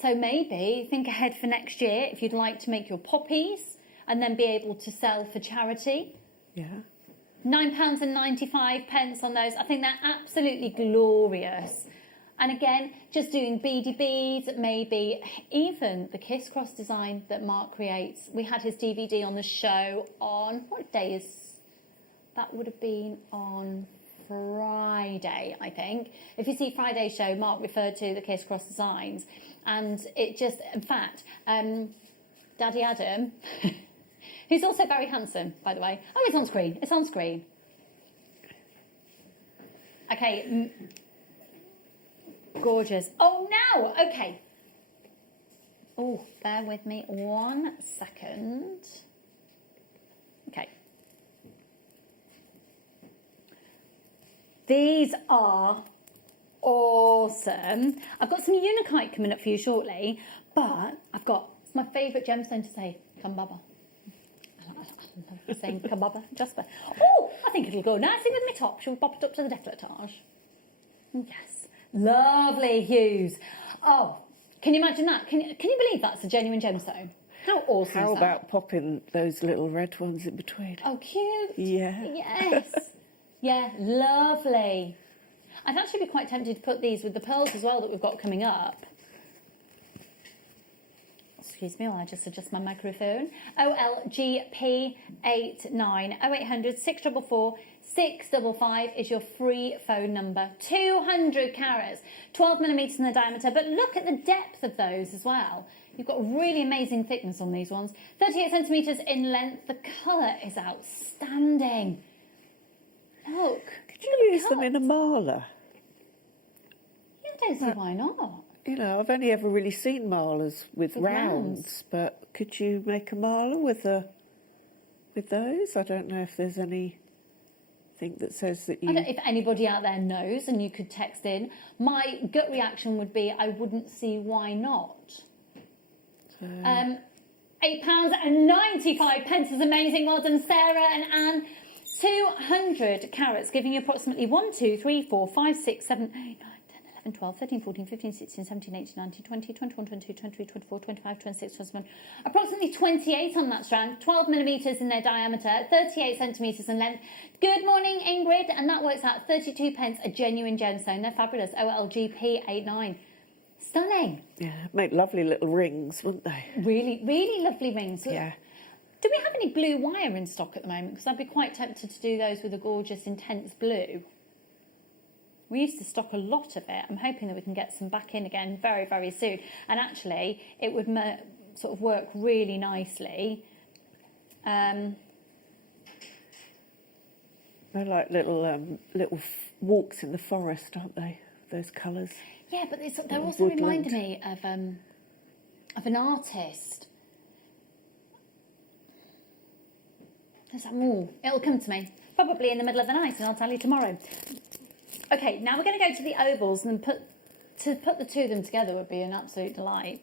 So maybe think ahead for next year if you'd like to make your poppies and then be able to sell for charity. Yeah. £9.95 on those. I think they're absolutely glorious. And again, just doing beady beads, maybe even the Kiss Cross design that Mark creates. We had his DVD on the show on, what day is, that would have been on Friday, I think. If you see Friday's show, Mark referred to the Kiss Cross designs. And it just, in fact, Daddy Adam... who's also very handsome, by the way. Oh, it's on screen. It's on screen. Okay. Gorgeous. Oh, now. Okay. Oh, bear with me 1 second. Okay. These are awesome. I've got some Unakite coming up for you shortly, but I've got, it's my favourite gemstone to say, Kambaba. Saying Kambaba, Jasper. Oh, I think it'll go nicely with my top. Shall we pop it up to the décolletage? Yes. Lovely hues. Oh, can you imagine that? Can you believe that's a genuine gemstone? How awesome How is that? about popping those little red ones in between? Oh, cute. Yeah. Yes. Yeah, lovely. I'd actually be quite tempted to put these with the pearls as well that we've got coming up. Excuse me, I'll just adjust my microphone. OLGP89 0800 644 655 is your free phone number. 200 carats, 12 millimetres in the diameter, but look at the depth of those as well. You've got really amazing thickness on these ones. 38 centimetres in length. The colour is outstanding. Look. Could you use them in a mala? Yeah, I don't see why not. You know, I've only ever really seen malas with rounds, but could you make a mala with those? I don't know if there's anything that says that you... I don't know if anybody out there knows and you could text in. My gut reaction would be I wouldn't see why not. £8.95 is amazing. Well done, Sarah and Anne. 200 carats, giving you approximately 1, 2, 3, 4, 5, 6, 7, 8, 9, 10, 11, 12, 13, 14, 15, 16, 17, 18, 19, 20, 21, 22, 23, 24, 25, 26, 27, approximately 28 on that strand, 12 millimetres in their diameter, 38 centimetres in length. Good morning, Ingrid, and that works out 32 pence, a genuine gemstone. They're fabulous. OLGP89. Stunning. Yeah, make lovely little rings, wouldn't they? Really, really lovely rings. Yeah. Do we have any blue wire in stock at the moment? Because I'd be quite tempted to do those with a gorgeous intense blue. We used to stock a lot of it. I'm hoping that we can get some back in again very, very soon. And actually, it would sort of work really nicely. They're like little walks in the forest, aren't they? Those colours. Yeah, but they're also reminding me of an artist. It'll come to me, probably in the middle of the night, and I'll tell you tomorrow. Okay, now we're going to go to the ovals, and put the two of them together would be an absolute delight.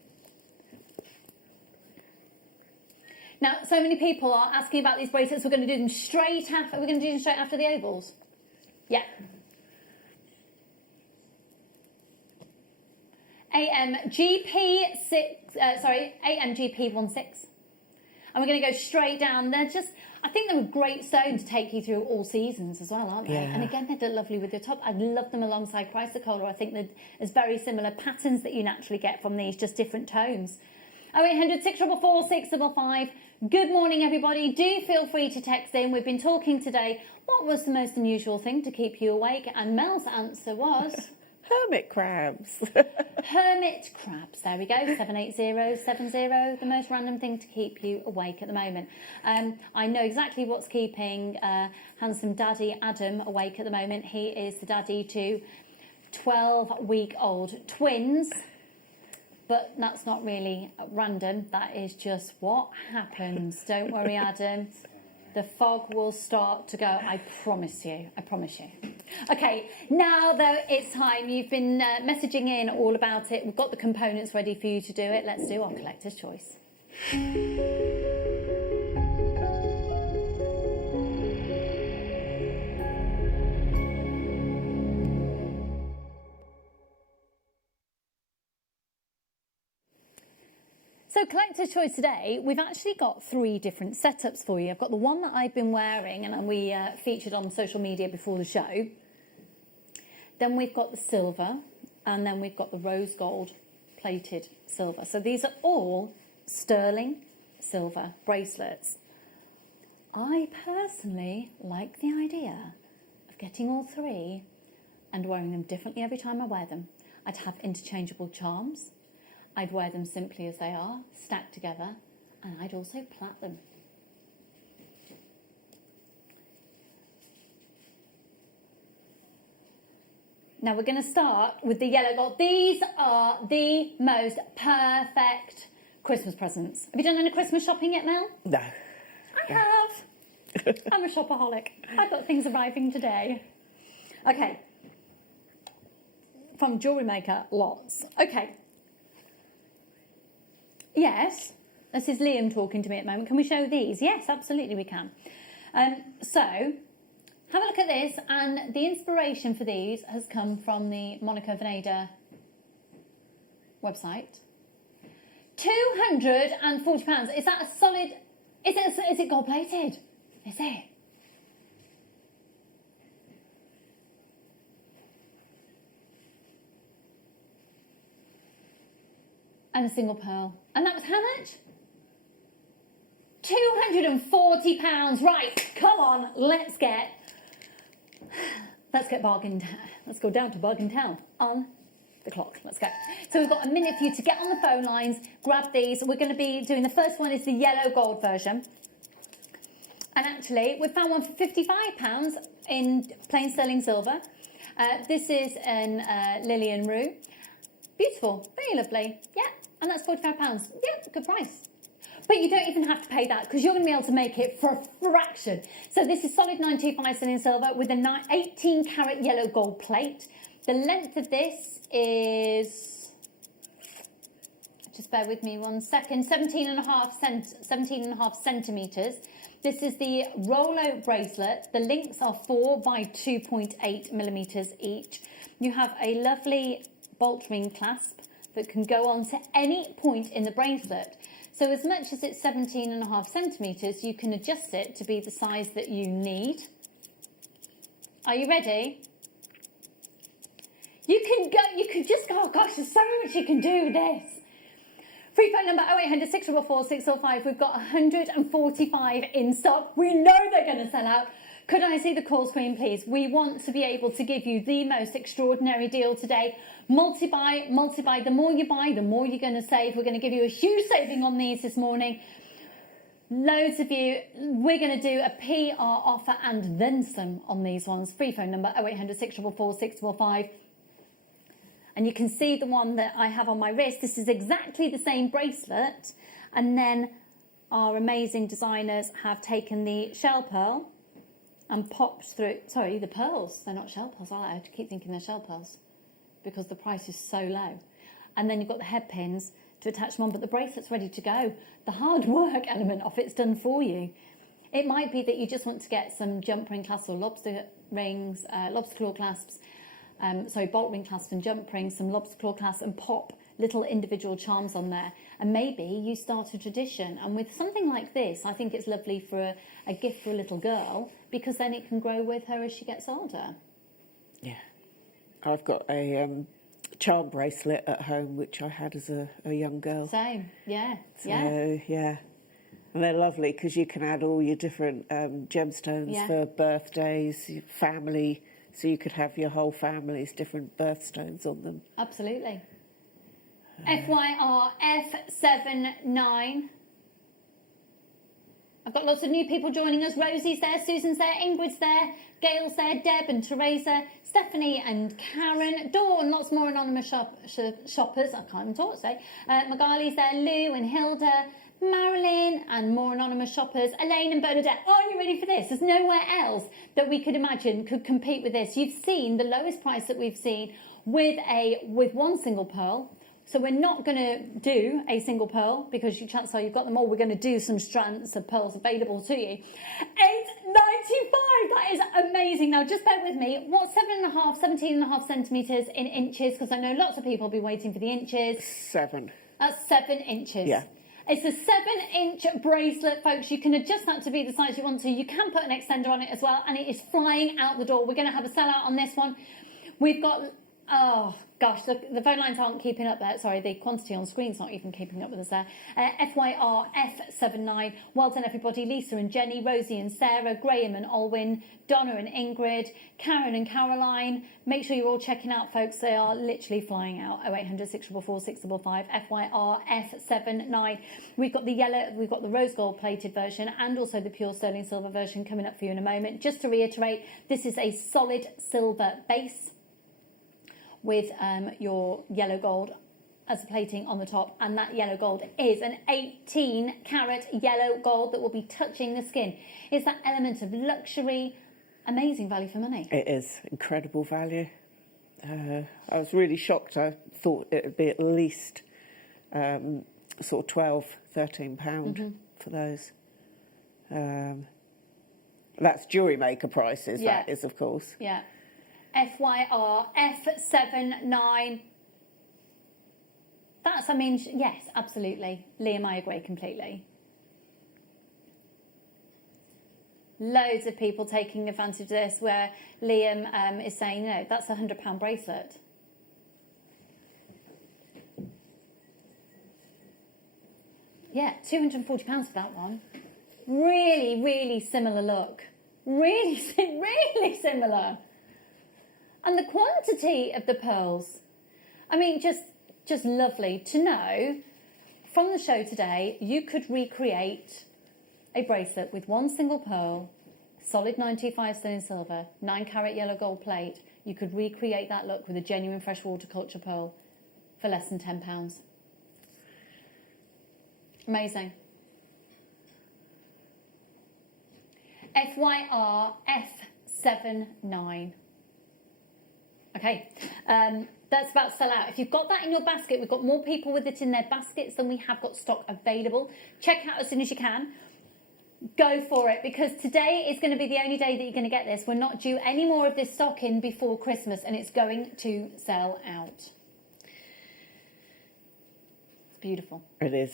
Now, so many people are asking about these bracelets. We're going to do them straight after. We're going to do them straight after the ovals. Yeah. AMGP16, and we're going to go straight down. I think they're a great stone to take you through all seasons as well, aren't they? Yeah. And again, they're lovely with your top. I love them alongside chrysocolla. I think there's very similar patterns that you naturally get from these, just different tones. 0800 644 655. Good morning, everybody. Do feel free to text in. We've been talking today. What was the most unusual thing to keep you awake? And Mel's answer was... hermit crabs. Hermit crabs. There we go. 78070. The most random thing to keep you awake at the moment. I know exactly what's keeping handsome Daddy Adam awake at the moment. He is the daddy to 12-week-old twins. But that's not really random. That is just what happens. Don't worry, Adam. The fog will start to go. I promise you. I promise you. Okay, now though it's time. You've been messaging in all about it. We've got the components ready for you to do it. Let's do our collector's choice. So collector's choice today, we've actually got 3 different setups for you. I've got the one that I've been wearing and we featured on social media before the show. Then we've got the silver, and then we've got the rose gold plated silver. So these are all sterling silver bracelets. I personally like the idea of getting all 3 and wearing them differently every time I wear them. I'd have interchangeable charms. I'd wear them simply as they are, stacked together, and I'd also plait them. Now we're going to start with the yellow gold. These are the most perfect Christmas presents. Have you done any Christmas shopping yet, Mel? No. I have. I'm a shopaholic. I've got things arriving today. Okay. From JewelleryMaker, lots. Okay. Yes, this is Liam talking to me at the moment. Can we show these? Yes, absolutely we can. So, have a look at this, and the inspiration for these has come from the Monica Veneda website. £240. Is that a solid? Is it gold plated? Is it? And a single pearl. And that was how much? £240. Right, come on, let's get bargained. Let's go down to Bargain Town on the clock. Let's go. So we've got a minute for you to get on the phone lines, grab these. We're going to be doing the first one is the yellow gold version. And actually, we found one for £55 in plain sterling silver. This is in Lillian Rue. Beautiful, very lovely. Yeah, and that's £45. Yeah, good price. But you don't even have to pay that because you're going to be able to make it for a fraction. So this is solid 925 sterling silver with a 18 carat yellow gold plate. The length of this is, just bear with me 1 second, 17.5 centimetres. This is the Rolo bracelet. The links are 4 by 2.8 millimetres each. You have a lovely bolt ring clasp that can go on to any point in the bracelet. So as much as it's 17.5 centimetres, you can adjust it to be the size that you need. Are you ready? You could just go, oh gosh, there's so much you can do with this. Free phone number 0800 644 605. We've got 145 in stock. We know they're going to sell out. Could I see the call screen, please? We want to be able to give you the most extraordinary deal today. Multi-buy, multi-buy. The more you buy, the more you're going to save. We're going to give you a huge saving on these this morning. Loads of you. We're going to do a PR offer and then some on these ones. Free phone number 0800 644 645. And you can see the one that I have on my wrist. This is exactly the same bracelet. And then our amazing designers have taken the shell pearl and popped through, sorry, the pearls. They're not shell pearls, are they? I keep thinking they're shell pearls because the price is so low. And then you've got the head pins to attach them on, but the bracelet's ready to go. The hard work element of it's done for you. It might be that you just want to get some jump ring clasps or lobster rings, lobster claw clasps, bolt ring clasp and jump ring, some lobster claw clasp, and pop little individual charms on there. And maybe you start a tradition. And with something like this, I think it's lovely for a gift for a little girl because then it can grow with her as she gets older. Yeah. I've got a charm bracelet at home, which I had as a young girl. Same, yeah. Yeah. And they're lovely because you can add all your different gemstones for birthdays, your family. So you could have your whole family's different birthstones on them. Absolutely. FYR F79. I've got lots of new people joining us. Rosie's there, Susan's there, Ingrid's there, Gail's there, Deb and Teresa, Stephanie and Karen, Dawn, lots more anonymous shoppers. I can't even talk today. Magali's there, Lou and Hilda, Marilyn and more anonymous shoppers, Elaine and Bernadette. Are you ready for this? There's nowhere else that we could imagine could compete with this. You've seen the lowest price that we've seen with one single pearl. So we're not going to do a single pearl because chances are you've got them all. We're going to do some strands of pearls available to you. $8.95. That is amazing. Now just bear with me. What's 17.5 centimetres in inches? Because I know lots of people will be waiting for the inches. 7. That's 7 inches. Yeah. It's a 7-inch bracelet, folks. You can adjust that to be the size you want to. You can put an extender on it as well, and it is flying out the door. We're going to have a sellout on this one. We've got... Oh, gosh, the phone lines aren't keeping up there. Sorry, the quantity on screen's not even keeping up with us there. FYR F79. Well done, everybody. Lisa and Jenny, Rosie and Sarah, Graham and Olwyn, Donna and Ingrid, Karen and Caroline. Make sure you're all checking out, folks. They are literally flying out. 0800 644 655. FYR F79. We've got the yellow, we've got the rose gold plated version and also the pure sterling silver version coming up for you in a moment. Just to reiterate, this is a solid silver base with your yellow gold as a plating on the top, and that yellow gold is an 18 carat yellow gold that will be touching the skin. It's that element of luxury, amazing value for money. It is incredible value. I was really shocked. I thought it would be at least sort of 12, 13 pound for those. That's JewelleryMaker prices, Yeah. that is, of course. Yeah. FYR F79. That's, I mean, yes, absolutely. Liam, I agree completely. Loads of people taking advantage of this where Liam is saying, no, that's a £100 bracelet. Yeah, £240 for that one. Really, really similar look. Really, really similar. And the quantity of the pearls, I mean, just lovely to know from the show today, you could recreate a bracelet with one single pearl, solid 925 sterling silver, 9 carat yellow gold plate. You could recreate that look with a genuine freshwater culture pearl for less than £10. Amazing. FYR F79. Okay, that's about to sell out. If you've got that in your basket, we've got more people with it in their baskets than we have got stock available. Check out as soon as you can. Go for it, because today is going to be the only day that you're going to get this. We're not due any more of this stock in before Christmas, and it's going to sell out. It's beautiful. It is,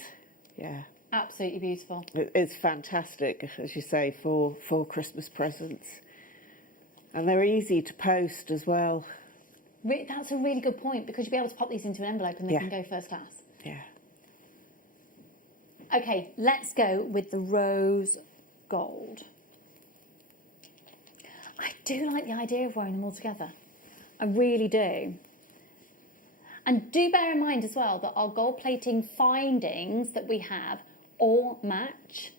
yeah. Absolutely beautiful. It is fantastic, as you say, for Christmas presents. And they're easy to post as well. That's a really good point, because you'll be able to pop these into an envelope and they can go first class. Yeah. Okay, let's go with the rose gold. I do like the idea of wearing them all together. I really do. And do bear in mind as well that our gold plating findings that we have all match.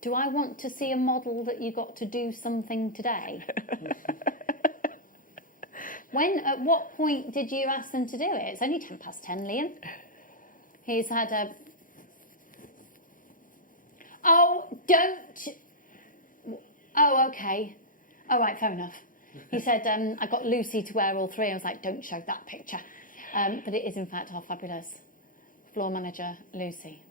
Do I want to see a model that you got to do something today? At what point did you ask them to do it? It's only 10 past 10, Liam. He's had a... Oh, don't... Oh, okay. All right, fair enough. He said, I got Lucy to wear all 3. I was like, don't show that picture. But it is, in fact, our fabulous floor manager, Lucy.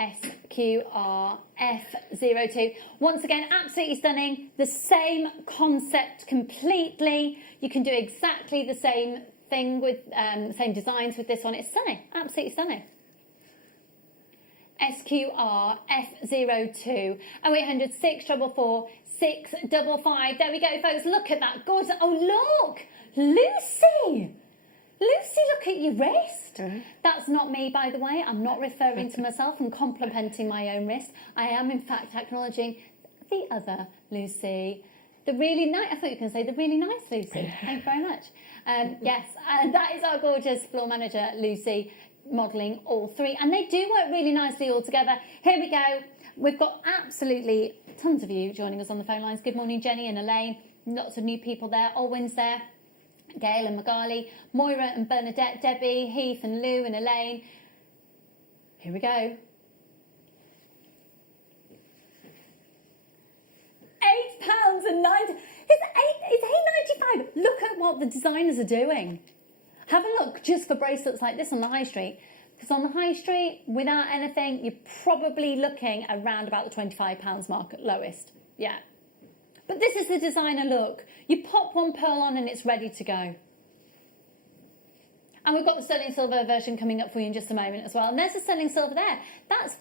SQRF02. Once again, absolutely stunning. The same concept completely. You can do exactly the same thing with same designs with this one. It's stunning, absolutely stunning. SQRF02. 0800 644 655. There we go, folks. Look at that. Gorgeous. Oh, look. Lucy. Lucy, look at your wrist. That's not me, by the way. I'm not referring to myself and complimenting my own wrist. I am, in fact, acknowledging the other Lucy. The really nice, I thought you were going to say the really nice Lucy. Thank you very much. Yes, and that is our gorgeous floor manager, Lucy, modelling all three. And they do work really nicely all together. Here we go. We've got absolutely tons of you joining us on the phone lines. Good morning, Jenny and Elaine. Lots of new people there. Olwyn's there. Gail and Magali. Moira and Bernadette. Debbie, Heath and Lou and Elaine. Here we go. £8.90. It's £8.95. Look at what the designers are doing. Have a look just for bracelets like this on the high street. Because on the high street, without anything, you're probably looking around about the £25 mark at lowest. Yeah. But this is the designer look. You pop one pearl on and it's ready to go. And we've got the sterling silver version coming up for you in just a moment as well. And there's the sterling silver there. That's,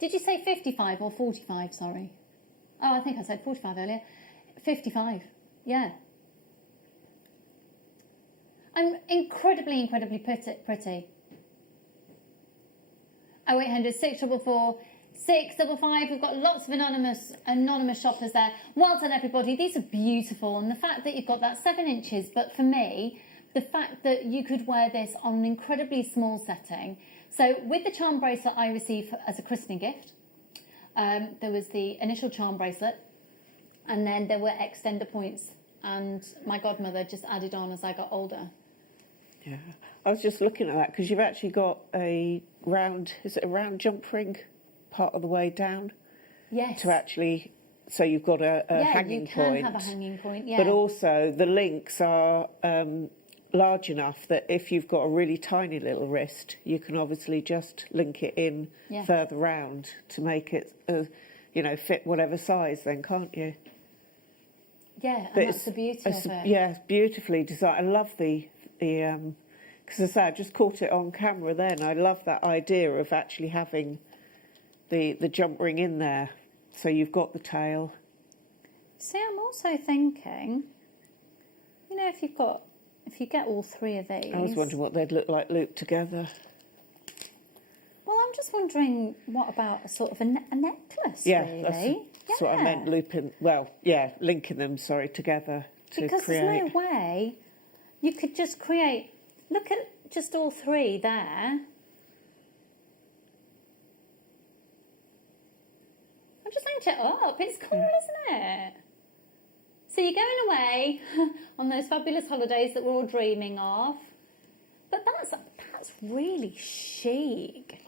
did you say 55 or 45? Sorry. Oh, I think I said 45 earlier. 55. Yeah. And incredibly, incredibly pretty. 0800 644 655. We've got lots of anonymous shoppers there. Well done, everybody. These are beautiful. And the fact that you've got that 7 inches, but for me, the fact that you could wear this on an incredibly small setting. So with the charm bracelet I received as a christening gift, there was the initial charm bracelet, and then there were extender points, and my godmother just added on as I got older. Yeah, I was just looking at that because you've actually got a round, is it a round jump ring part of the way down? Yes. To actually, so you've got a hanging point. Yeah, you can have a hanging point, yeah. But also the links are large enough that if you've got a really tiny little wrist, you can obviously just link it in further round to make it, fit whatever size then, can't you? Yeah, and that's the beauty of it. Yeah, beautifully designed. I love the because as I say, I just caught it on camera then. I love that idea of actually having the jump ring in there. So you've got the tail. See, I'm also thinking, if you get all three of these. I was wondering what they'd look like looped together. Well, I'm just wondering, what about a sort of a necklace, yeah, really? That's what I meant, looping, linking them, together to because create. There's no way you could just create, look at just all three there. I've just linked it up. It's cool, isn't it? So you're going away on those fabulous holidays that we're all dreaming of. But that's really chic.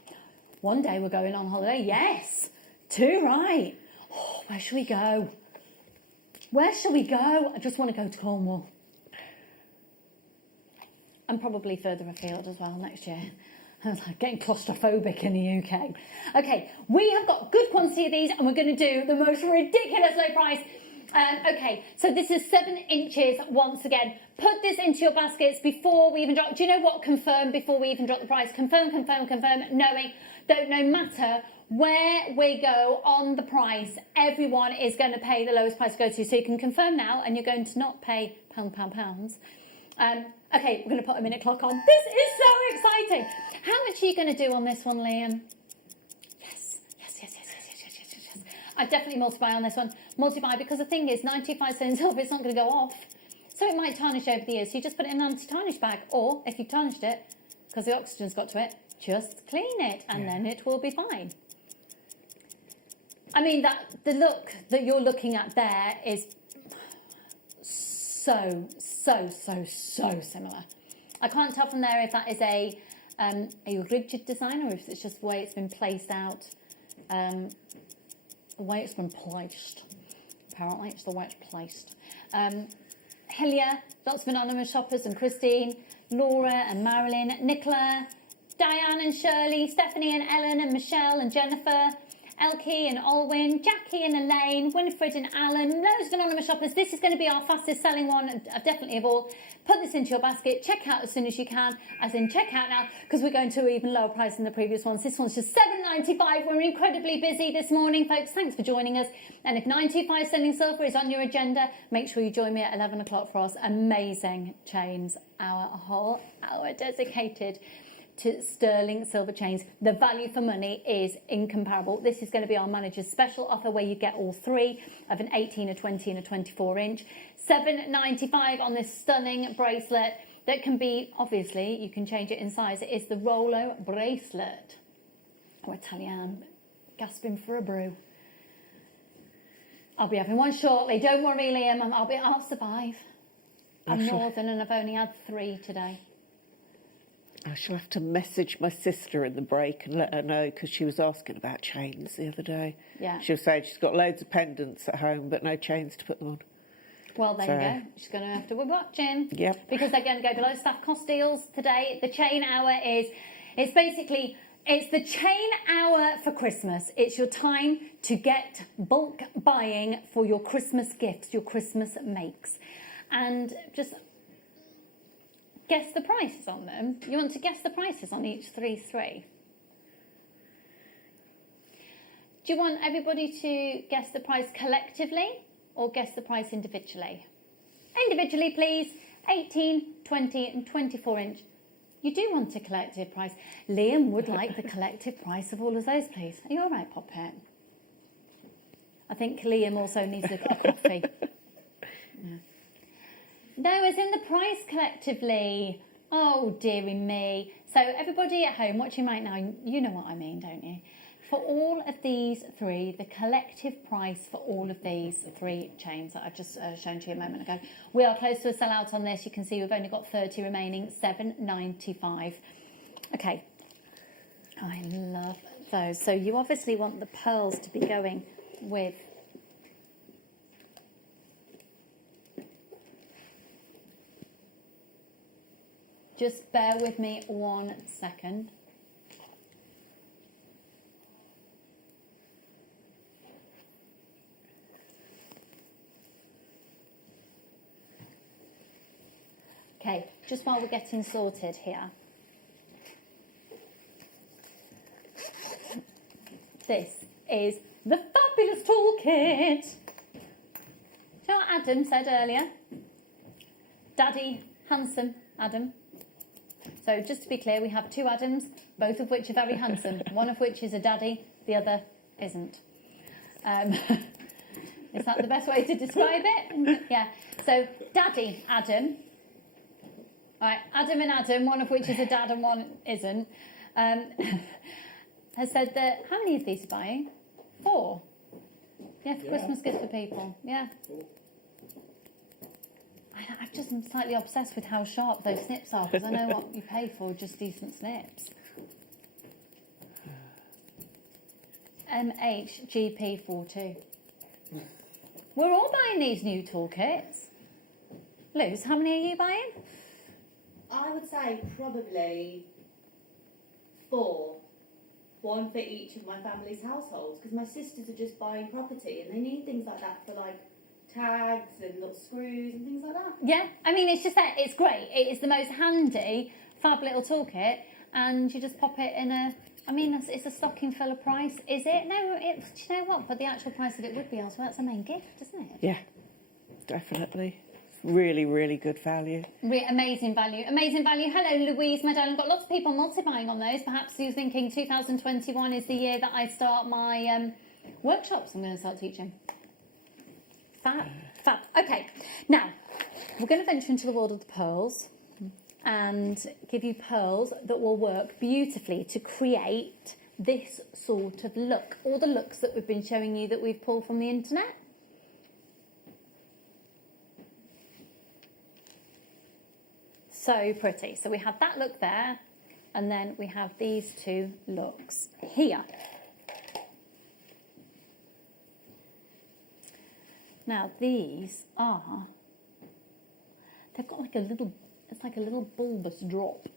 One day we're going on holiday. Yes, too right. Oh, where shall we go? Where shall we go? I just want to go to Cornwall. And probably further afield as well next year. I was like getting claustrophobic in the UK. Okay, we have got good quantity of these and we're going to do the most ridiculous low price. Okay, so this is 7 inches once again. Put this into your baskets before we even drop. Do you know what? Confirm before we even drop the price. Confirm, knowing that no matter where we go on the price, everyone is going to pay the lowest price to go to. So you can confirm now and you're going to not pay pounds. Okay, we're going to put a minute clock on. This is so exciting. How much are you going to do on this one, Liam? Yes. I definitely multiply on this one. Multiply, because the thing is, 95 cents off, it's not going to go off. So it might tarnish over the years. So you just put it in an anti-tarnish bag. Or, if you've tarnished it, because the oxygen's got to it, just clean it and then it will be fine. I mean, the look that you're looking at there is so similar. I can't tell from there if that is a rigid design or if it's just the way it's been placed out, the way it's been placed. Apparently, it's the way it's placed. Hillia, lots of anonymous shoppers, and Christine, Laura and Marilyn, Nicola, Diane and Shirley, Stephanie and Ellen and Michelle and Jennifer, Elkie and Olwyn, Jackie and Elaine, Winifred and Alan, loads of anonymous shoppers. This is going to be our fastest selling one, definitely of all. Put this into your basket, check out as soon as you can, as in check out now, because we're going to an even lower price than the previous ones. This one's just $7.95. We're incredibly busy this morning, folks. Thanks for joining us. And if 925 sterling silver is on your agenda, make sure you join me at 11 o'clock for us. Amazing chains, our whole hour dedicated to sterling silver chains. The value for money is incomparable. This is going to be our manager's special offer where you get all three of an 18, a 20 and a 24 inch. $7.95 on this stunning bracelet. that can be, obviously, you can change it in size. It is the Rolo bracelet. Oh, I tell you, I'm gasping for a brew. I'll be having one shortly. Don't worry, Liam. I'll survive. I'm northern and I've only had 3 today. I shall have to message my sister in the break and let her know, because she was asking about chains the other day. Yeah. She was saying she's got loads of pendants at home, but no chains to put them on. Well, there you go. She's going to have to be watching. Yep. Because they're going to go below staff cost deals today. The chain hour it's basically, it's the chain hour for Christmas. It's your time to get bulk buying for your Christmas gifts, your Christmas makes. And just guess the prices on them. You want to guess the prices on each 3. Do you want everybody to guess the price collectively or guess the price individually? Individually, please. 18, 20 and 24 inch. You do want a collective price. Liam would like the collective price of all of those, please. Are you all right, Poppet? I think Liam also needs a coffee. Yeah. No, as in the price collectively. Oh, dearie me. So everybody at home watching right now, you know what I mean, don't you? For all of these 3, the collective price for all of these 3 chains that I've just shown to you a moment ago, we are close to a sellout on this. You can see we've only got 30 remaining, $7.95. Okay, I love those. So you obviously want the pearls to be going with... Just bear with me 1 second. Okay, just while we're getting sorted here. This is the fabulous toolkit. Do you know what Adam said earlier? Daddy, handsome Adam. So just to be clear, we have 2 Adams, both of which are very handsome. One of which is a daddy, the other isn't. Is that the best way to describe it? Yeah. So Daddy Adam. All right, Adam and Adam, one of which is a dad and one isn't, has said that, how many of these are buying? 4. Yeah, for Christmas gifts for people. Yeah. I'm just slightly obsessed with how sharp those snips are, because I know what you pay for just decent snips. MHGP42. We're all buying these new toolkits. Luz, how many are you buying? I would say probably 4. 1 for each of my family's households, because my sisters are just buying property and they need things like that for like tags and little screws and things like that. Yeah, I mean, it's just that it's great. It is the most handy, fab little toolkit, and you just pop it in a. I mean, it's a stocking filler price, is it? No, do you know what? But the actual price that it would be elsewhere, that's the main gift, isn't it? Yeah, definitely. Really, really good value. Amazing value. Amazing value. Hello, Louise, my darling. Got lots of people multi-buying on those. Perhaps you're thinking 2021 is the year that I start my workshops. I'm going to start teaching. Fab. Fab. Okay. Now, we're going to venture into the world of the pearls and give you pearls that will work beautifully to create this sort of look. All the looks that we've been showing you that we've pulled from the internet. So pretty. So we have that look there, and then we have these 2 looks here. Now these are, they've got like a little, it's like a little bulbous drop.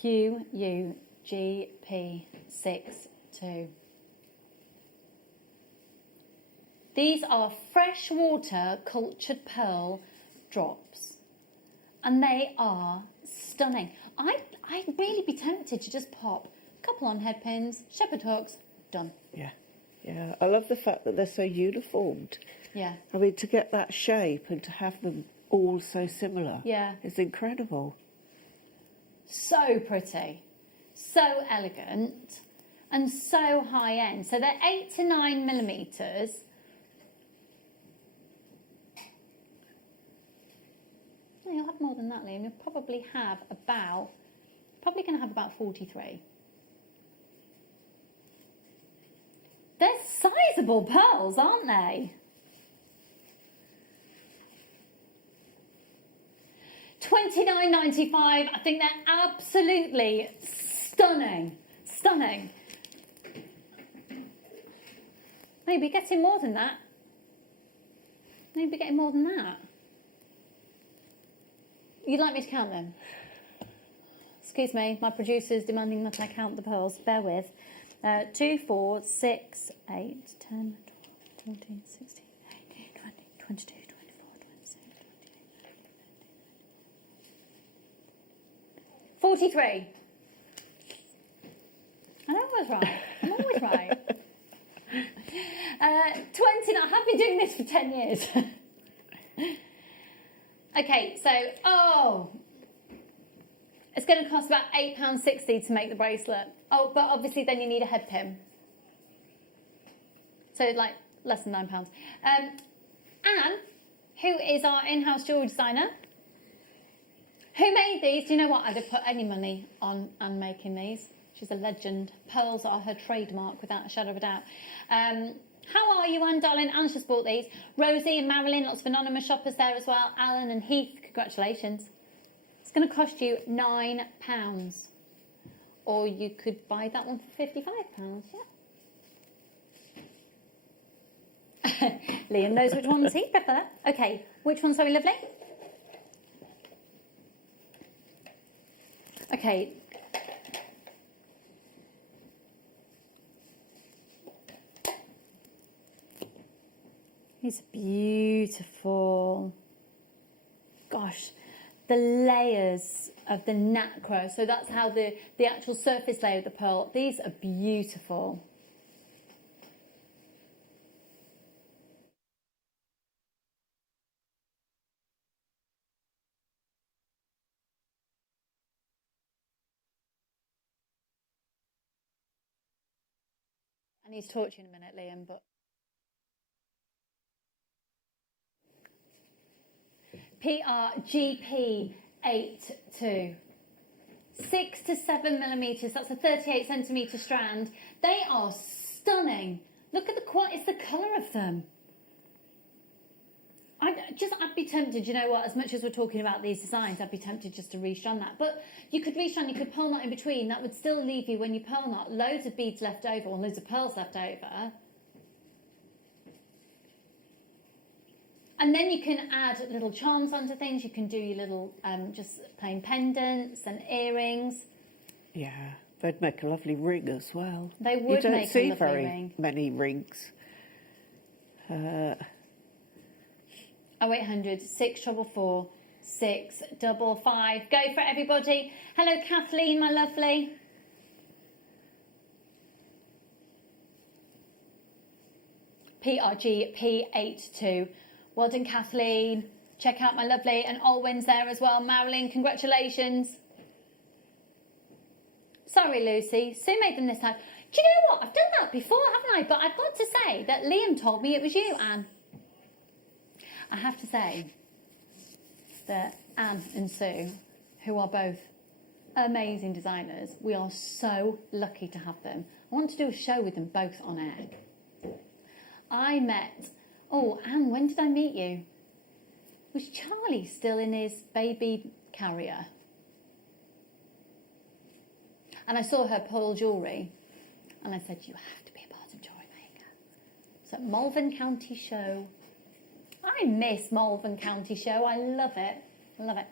QUGP62. These are freshwater cultured pearl drops, and they are stunning. I'd really be tempted to just pop a couple on head pins, shepherd hooks, done. Yeah, yeah. I love the fact that they're so uniformed. Yeah. I mean, to get that shape and to have them all so similar. Yeah. It's incredible. So pretty, so elegant, and so high end. So they're 8 to 9 millimeters. Well, you'll have more than that, Liam. You'll probably have about, going to have about 43. They're sizable pearls, aren't they? $29.95. I think they're absolutely stunning. Stunning. Maybe getting more than that. Maybe getting more than that. You'd like me to count them? Excuse me, my producer's demanding that I count the pearls. Bear with. 2, 4, 6, 8, 10, 12, 14, 16, 18, 20, 22, 24, 26, 28, 43. I know I was right. I'm always right. 29. I have been doing this for 10 years. Okay, so, it's going to cost about £8.60 to make the bracelet. Oh, but obviously then you need a head pin. So like less than £9. Anne, who is our in-house jewellery designer, who made these. Do you know what? I'd have put any money on Anne making these. She's a legend. Pearls are her trademark without a shadow of a doubt. How are you, Anne, darling? Anne's just bought these. Rosie and Marilyn, lots of anonymous shoppers there as well. Alan and Heath, congratulations. It's going to cost you £9. Or you could buy that one for £55, yeah. Liam knows which ones he'd prefer. Okay, which one's very lovely? Okay. These are beautiful. Gosh, the layers of the nacre. So that's how the actual surface layer of the pearl. These are beautiful. I need to talk to you in a minute, Liam, but PRGP 82. 6 to 7 millimeters. That's a 38 centimeter strand. They are stunning. Look at the quality. It's the colour of them. I'd be tempted, you know what, as much as we're talking about these designs, I'd be tempted just to restrand that. But you could restrand, you could pearl knot in between. That would still leave you, when you pearl knot, loads of beads left over or loads of pearls left over. And then you can add little charms onto things. You can do your little just plain pendants and earrings. Yeah, they'd make a lovely ring as well. They would make a lovely ring. You don't see very many rings. 0800 644 655. Go for it, everybody. Hello, Kathleen, my lovely. PRGP82. Well done, Kathleen. Check out my lovely, and Alwyn's there as well. Marilyn, congratulations. Sorry, Lucy. Sue made them this time. Do you know what? I've done that before, haven't I? But I've got to say that Liam told me it was you, Anne. I have to say that Anne and Sue, who are both amazing designers, we are so lucky to have them. I want to do a show with them both on air. I met... Oh, Anne, when did I meet you? Was Charlie still in his baby carrier? And I saw her pearl jewellery, and I said, you have to be a part of JewelleryMaker. So at Malvern County Show. I miss Malvern County Show. I love it. I love it.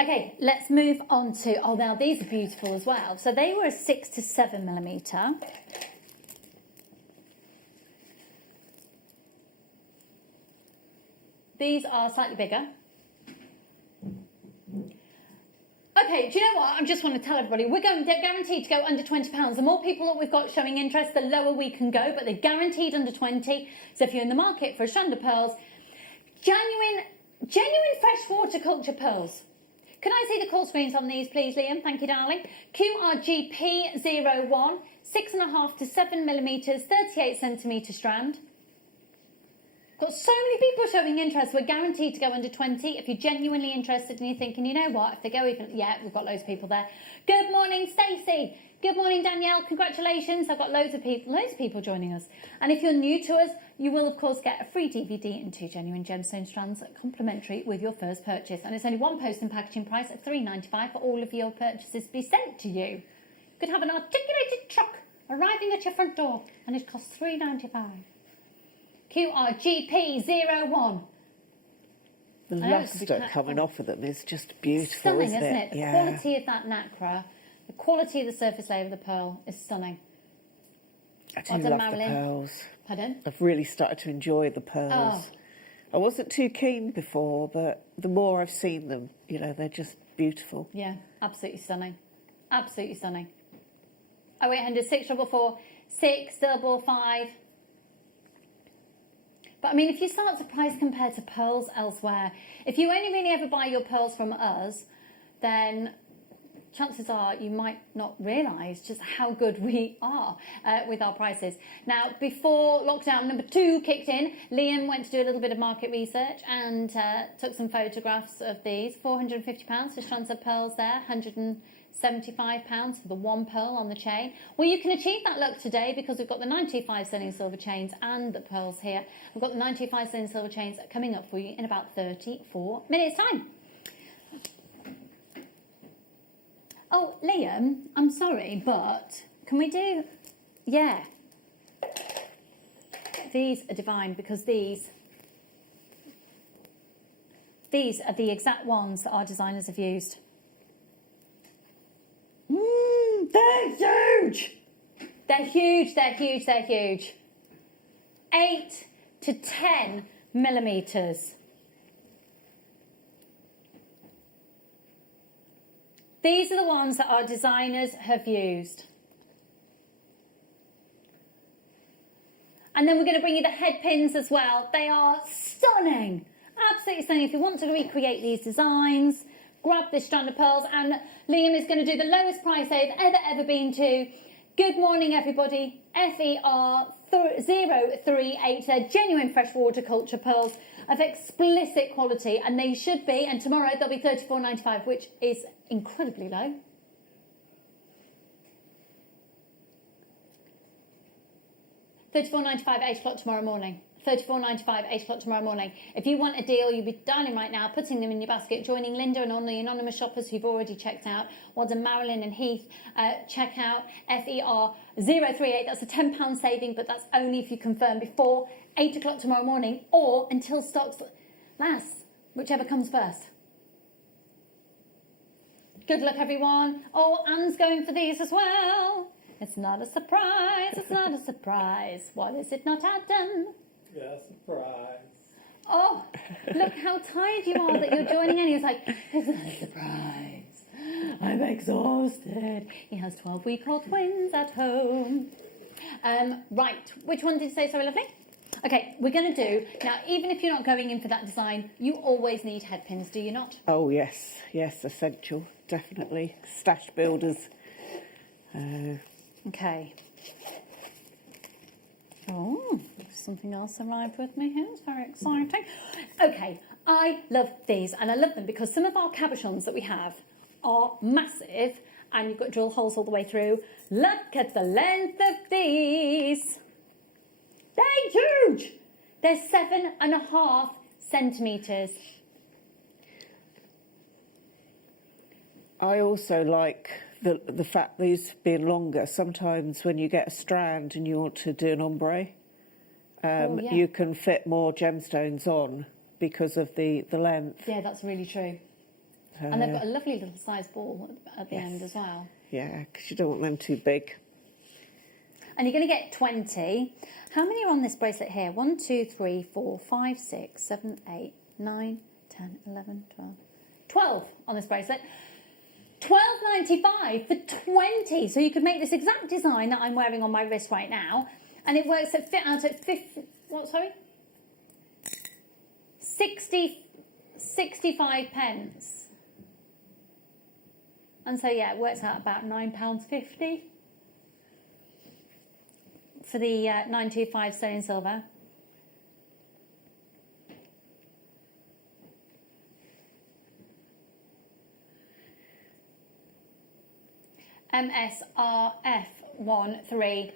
Okay, let's move on to... Oh, now these are beautiful as well. So they were a 6 to 7 millimetre. These are slightly bigger. Okay, do you know what? I just want to tell everybody, they're guaranteed to go under £20. The more people that we've got showing interest, the lower we can go, but they're guaranteed under 20. So if you're in the market for a strand of pearls, genuine freshwater culture pearls. Can I see the call screens on these, please, Liam? Thank you, darling. QRGP01, 6.5 to 7 millimetres, 38 centimetre strand. Got so many people showing interest. We're guaranteed to go under 20. If you're genuinely interested and you're thinking, you know what, if they go even... Yeah, we've got loads of people there. Good morning, Stacey. Good morning, Danielle. Congratulations. I've got loads of people joining us. And if you're new to us, you will, of course, get a free DVD and 2 genuine gemstone strands complimentary with your first purchase. And it's only one post and packaging price of $3.95 for all of your purchases to be sent to you. You could have an articulated truck arriving at your front door, and it costs $3.95. QRGP01. The lustre coming off of them is just beautiful, stunning, isn't it? The quality of that nacre, the quality of the surface layer of the pearl is stunning. I do love the pearls. Pardon? I've really started to enjoy the pearls. Oh. I wasn't too keen before, but the more I've seen them, you know, they're just beautiful. Yeah, absolutely stunning. Absolutely stunning. 0800 644 655. But I mean, if you start to price compare to pearls elsewhere, if you only really ever buy your pearls from us, then chances are you might not realise just how good we are with our prices. Now, before lockdown number 2 kicked in, Liam went to do a little bit of market research and took some photographs of these. £450 for strands of pearls there, £175 for the one pearl on the chain. Well, you can achieve that look today because we've got the 925 sterling silver chains and the pearls here. We've got the 925 sterling silver chains coming up for you in about 34 minutes' time. Oh, Liam, I'm sorry, but can we do... Yeah. These are divine because these are the exact ones that our designers have used. They're huge! They're huge, they're huge, they're huge. 8 to 10 millimetres. These are the ones that our designers have used. And then we're going to bring you the head pins as well. They are stunning. Absolutely stunning. If you want to recreate these designs, grab this strand of pearls. And Liam is going to do the lowest price they've ever been to. Good morning, everybody. FER038. They're genuine freshwater culture pearls of explicit quality. And they should be, and tomorrow they'll be $34.95, which is incredibly low. $34.95 at 8 o'clock tomorrow morning. $34.95 at 8 o'clock tomorrow morning. If you want a deal, you'll be dialing right now, putting them in your basket, joining Linda and all the anonymous shoppers who've already checked out. Well done, Marilyn and Heath. Check out FER038. That's a £10 saving, but that's only if you confirm before 8 o'clock tomorrow morning or until stocks last, whichever comes first. Good luck, everyone. Oh, Anne's going for these as well. It's not a surprise. It's not a surprise. What is it not, Adam? Yeah, surprise. Oh, look how tired you are that you're joining in. He's like, it's not a surprise. I'm exhausted. He has 12-week-old twins at home. Right, which one did you say, sorry, lovely? Okay, we're going to do, now, even if you're not going in for that design, you always need head pins, do you not? Oh, yes. Yes, essential. Definitely. Stash builders. Okay. Oh, something else arrived with me here. It's very exciting. Okay, I love these, and I love them because some of our cabochons that we have are massive, and you've got drill holes all the way through. Look at the length of these. They're huge. They're 7.5 centimetres. I also like the fact these being longer. Sometimes when you get a strand and you want to do an ombre, you can fit more gemstones on because of the length. Yeah, that's really true. And they've got a lovely little size ball at the end as well. Yeah, because you don't want them too big. And you're going to get 20. How many are on this bracelet here? 1, 2, 3, 4, 5, 6, 7, 8, 9, 10, 11, 12. 12 on this bracelet. $12.95 for 20. So you could make this exact design that I'm wearing on my wrist right now. And it works at 65 pence. And so, yeah, it works out about £9.50 for the 925 sterling silver. MSRF13.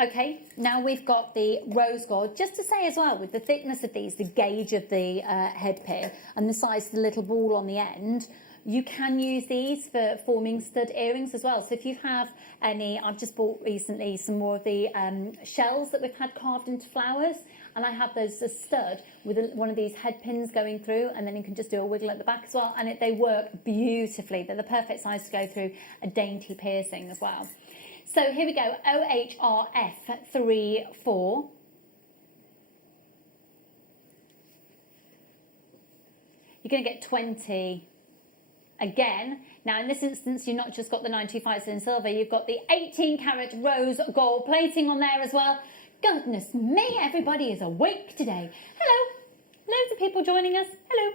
Okay, now we've got the rose gold. Just to say as well, with the thickness of these, the gauge of the headpin and the size of the little ball on the end, you can use these for forming stud earrings as well. So if you have any, I've just bought recently some more of the shells that we've had carved into flowers, and I have those as stud with one of these head pins going through, and then you can just do a wiggle at the back as well, and they work beautifully. They're the perfect size to go through a dainty piercing as well. So here we go, OHRF34. You're going to get 20 again. Now in this instance, you've not just got the 925 in silver, you've got the 18 carat rose gold plating on there as well. Goodness me, everybody is awake today. Hello, loads of people joining us. Hello.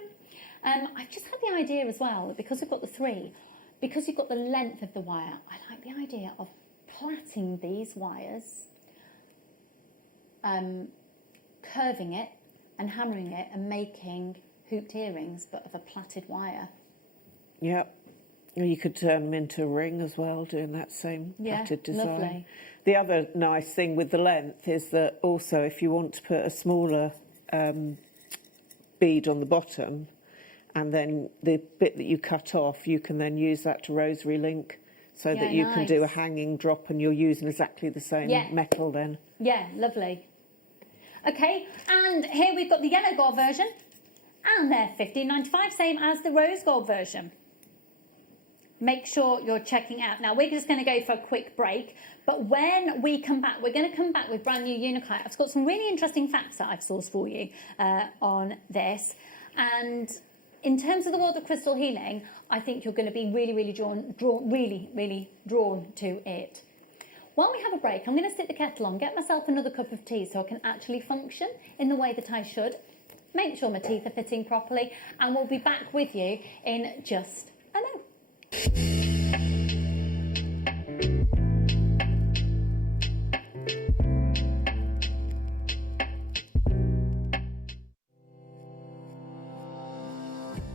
I've just had the idea as well that because we've got the 3, because you've got the length of the wire, I like the idea of plaiting these wires, curving it and hammering it and making hooped earrings, but of a plaited wire. Yep. You could turn them into a ring as well, doing that same plaited design. Lovely. The other nice thing with the length is that also if you want to put a smaller bead on the bottom, and then the bit that you cut off, you can then use that to rosary link, so that you can do a hanging drop, and you're using exactly the same metal then. Yeah, lovely. Okay, and here we've got the yellow gold version, and they're £15.95, same as the rose gold version. Make sure you're checking out. Now, we're just going to go for a quick break, but when we come back, we're going to come back with brand new Unify. I've got some really interesting facts that I've sourced for you on this, and in terms of the world of crystal healing, I think you're going to be really drawn to it. While we have a break, I'm going to sit the kettle on, get myself another cup of tea so I can actually function in the way that I should, make sure my teeth are fitting properly, and we'll be back with you in just a moment.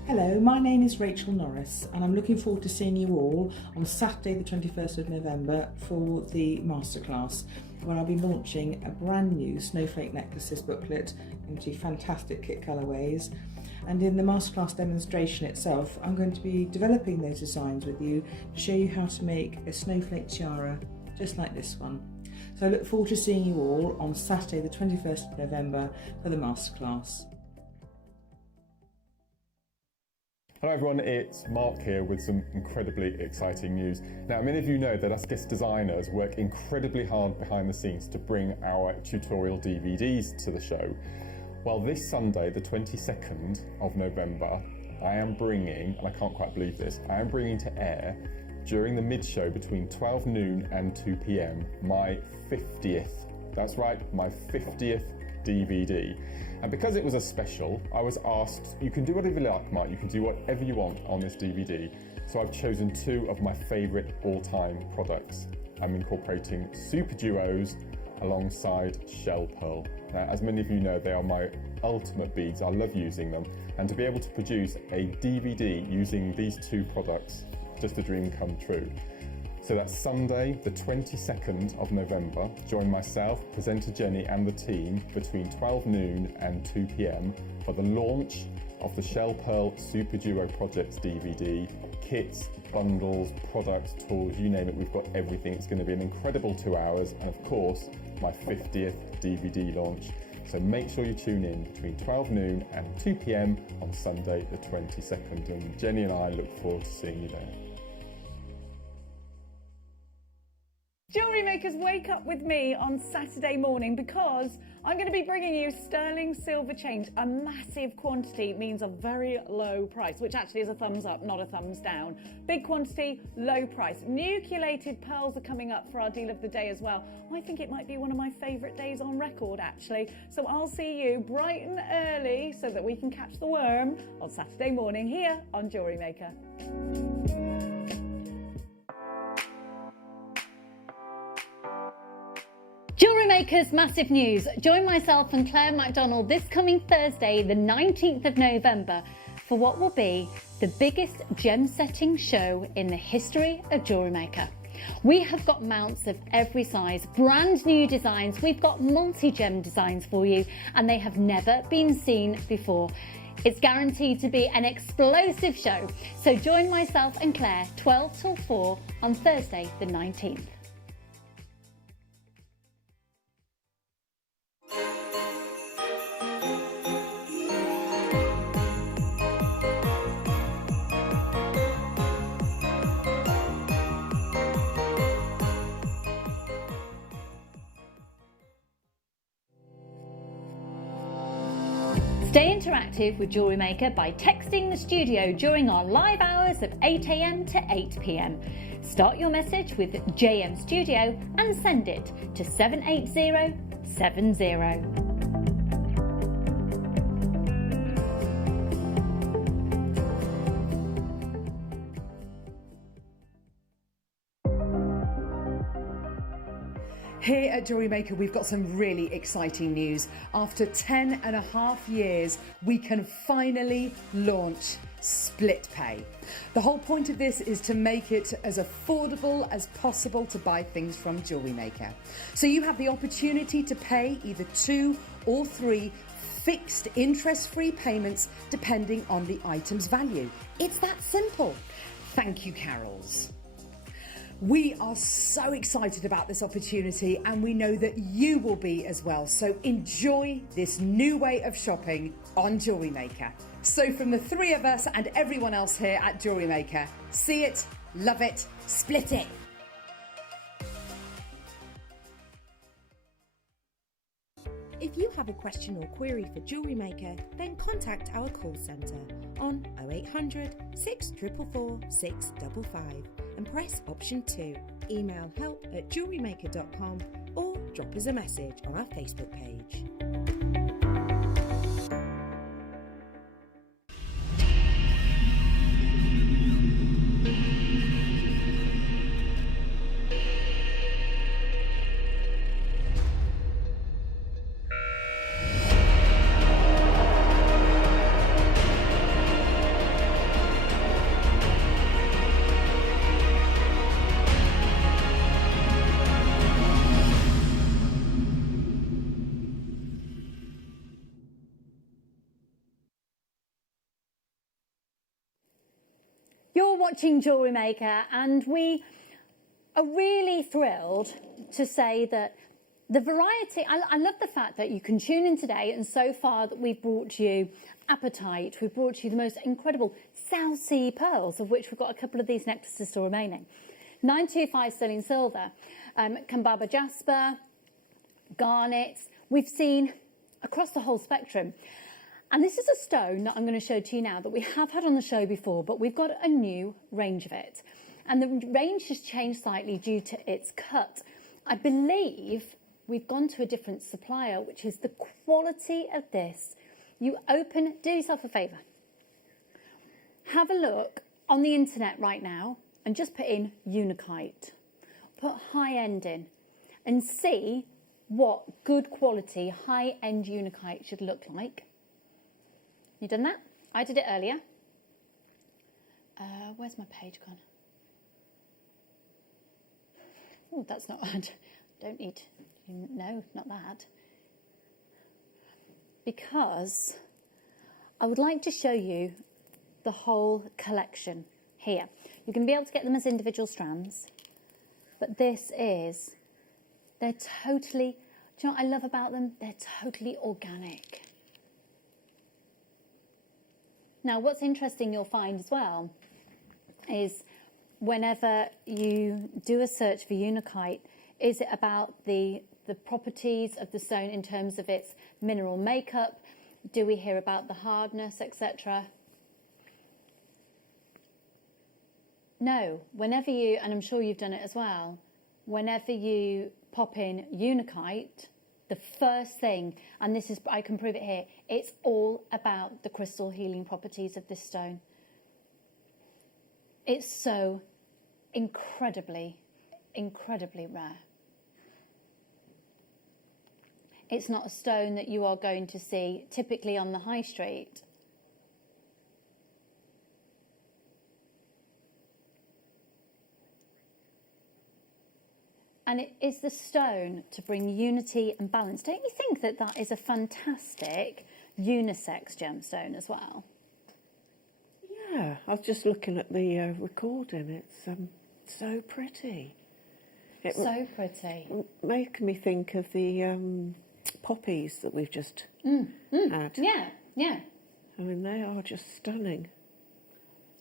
Hello, my name is Rachel Norris, and I'm looking forward to seeing you all on Saturday the 21st of November for the masterclass, where I'll be launching a brand new Snowflake Necklaces booklet into fantastic kit colourways. And in the masterclass demonstration itself, I'm going to be developing those designs with you to show you how to make a snowflake tiara just like this one. So I look forward to seeing you all on Saturday the 21st of November for the masterclass. Hello everyone, it's Mark here with some incredibly exciting news. Now, many of you know that us guest designers work incredibly hard behind the scenes to bring our tutorial DVDs to the show. Well, this Sunday, the 22nd of November, I am bringing, and I can't quite believe this, I am bringing to air, during the mid-show between 12 noon and 2 p.m, my 50th, that's right, my 50th DVD. And because it was a special, I was asked, you can do whatever you like, Mark, you can do whatever you want on this DVD. So I've chosen 2 of my favourite all-time products. I'm incorporating Super Duos alongside Shell Pearl. Now, as many of you know, they are my ultimate beads. I love using them. And to be able to produce a DVD using these 2 products, just a dream come true. So that's Sunday, the 22nd of November. Join myself, presenter Jenny, and the team between 12 noon and 2 p.m. for the launch of the Shell Pearl Super Duo Projects DVD. Kits, bundles, products, tools, you name it, we've got everything. It's going to be an incredible 2 hours, and of course, my 50th DVD launch. So make sure you tune in between 12 noon and 2 p.m. on Sunday, the 22nd. And Jenny and I look forward to seeing you there. Jewellery makers, wake up with me on Saturday morning because I'm going to be bringing you sterling silver change. A massive quantity means a very low price, which actually is a thumbs up, not a thumbs down. Big quantity, low price. Nucleated pearls are coming up for our deal of the day as well. I think it might be one of my favourite days on record, actually. So I'll see you bright and early so that we can catch the worm on Saturday morning here on Jewellery Maker. JewelleryMaker's massive news. Join myself and Claire MacDonald this coming Thursday, the 19th of November, for what will be the biggest gem setting show in the history of JewelleryMaker. We have got mounts of every size, brand new designs. We've got multi-gem designs for you, and they have never been seen before. It's guaranteed to be an explosive show. So join myself and Claire 12 till 4 on Thursday the 19th. Stay interactive with JewelleryMaker by texting the studio during our live hours of 8 AM to 8 PM. Start your message with JM Studio and send it to 78070. Here at JewelleryMaker, we've got some really exciting news. After 10.5 years, we can finally launch split pay. The whole point of this is to make it as affordable as possible to buy things from JewelleryMaker. So you have the opportunity to pay either 2 or 3 fixed interest-free payments depending on the item's value. It's that simple. Thank you, Carols. We are so excited about this opportunity, and we know that you will be as well. So enjoy this new way of shopping on JewelleryMaker. So from the 3 of us and everyone else here at JewelleryMaker, see it, love it, split it. If you have a question or query for JewelleryMaker, then contact our call centre on 0800 644 655 and press option 2. Email help@jewellerymaker.com or drop us a message on our Facebook page. You're watching JewelleryMaker, and we are really thrilled to say that the variety, I love the fact that you can tune in today, and so far that we've brought you Apatite, we've brought you the most incredible South Sea pearls, of which we've got a couple of these necklaces still remaining. 925 sterling silver, Kambaba jasper, garnets, we've seen across the whole spectrum. And this is a stone that I'm going to show to you now that we have had on the show before, but we've got a new range of it. And the range has changed slightly due to its cut. I believe we've gone to a different supplier, which is the quality of this. You open, do yourself a favour. Have a look on the internet right now and just put in Unikite. Put high end in and see what good quality high-end Unikite should look like. You done that? I did it earlier. Where's my page gone? Oh, that's not bad. Don't need, no, not that. Because I would like to show you the whole collection here. You're going to be able to get them as individual strands, but this is, they're totally, do you know what I love about them? They're totally organic. Now, what's interesting you'll find as well is whenever you do a search for Unikite, is it about the properties of the stone in terms of its mineral makeup? Do we hear about the hardness, etc.? No, whenever you, and I'm sure you've done it as well, whenever you pop in Unikite, the first thing, and this is, I can prove it here, it's all about the crystal healing properties of this stone. It's so incredibly, incredibly rare. it's not a stone that you are going to see typically on the high street. And it is the stone to bring unity and balance. Don't you think that that is a fantastic unisex gemstone as well? Yeah, I was just looking at the recording. It's so pretty. So pretty. Making me think of the poppies that we've just had. Yeah, yeah. I mean, they are just stunning.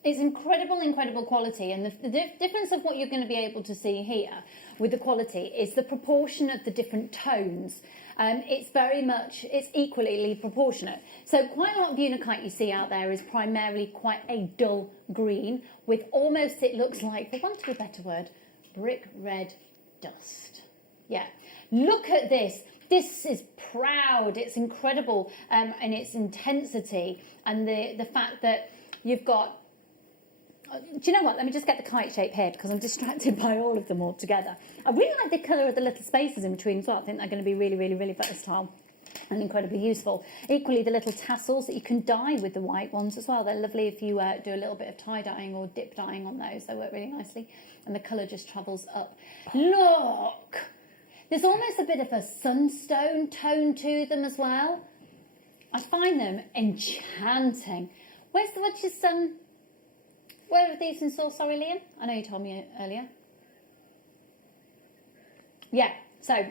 It's incredible, incredible quality. And the difference of what you're going to be able to see here with the quality is the proportion of the different tones. It's equally proportionate. So quite a lot of unakite you see out there is primarily quite a dull green with almost, it looks like, for want of a better word, brick red dust. Yeah. Look at this. This is proud. It's incredible in its intensity and the fact that you've got. Do you know what? Let me just get the kite shape here because I'm distracted by all of them all together. I really like the colour of the little spaces in between as well. I think they're going to be really, really, really versatile and incredibly useful. Equally, the little tassels that you can dye with the white ones as well. They're lovely if you do a little bit of tie dyeing or dip dyeing on those. They work really nicely. And the colour just travels up. Look! There's almost a bit of a sunstone tone to them as well. I find them enchanting. Where are these in store? Sorry, Liam. I know you told me earlier. Yeah, so,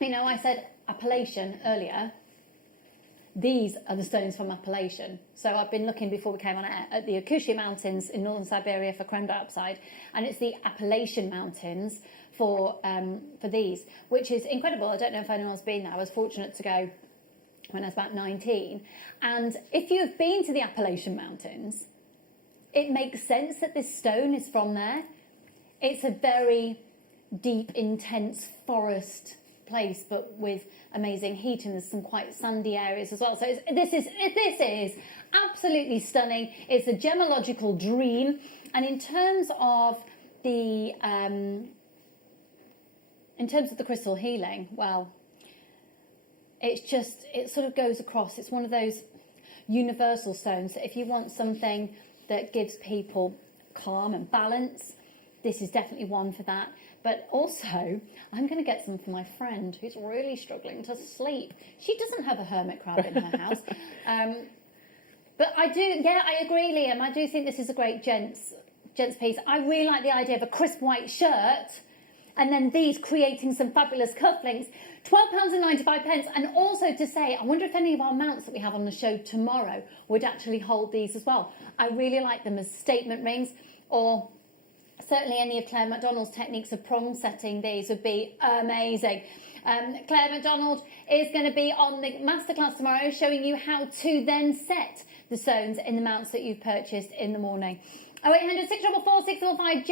you know, I said Appalachian earlier. These are the stones from Appalachian. So I've been looking before we came on air at the Acacia Mountains in northern Siberia for creme dioxide, and it's the Appalachian Mountains for these, which is incredible. I don't know if anyone's been there. I was fortunate to go when I was about 19. And if you've been to the Appalachian Mountains, it makes sense that this stone is from there. It's a very deep, intense forest place, but with amazing heat, and there's some quite sandy areas as well. So this is absolutely stunning. It's a gemological dream, and in terms of the crystal healing, well, it sort of goes across. It's one of those universal stones that if you want something that gives people calm and balance, this is definitely one for that. But also, I'm going to get some for my friend who's really struggling to sleep. She doesn't have a hermit crab in her house. But I agree, Liam. I do think this is a great gents piece. I really like the idea of a crisp white shirt and then these creating some fabulous cufflinks. £12.95, and also to say, I wonder if any of our mounts that we have on the show tomorrow would actually hold these as well. I really like them as statement rings, or certainly any of Claire McDonald's techniques of prong setting these would be amazing. Claire McDonald is going to be on the masterclass tomorrow showing you how to then set the stones in the mounts that you've purchased in the morning. 0800 644 655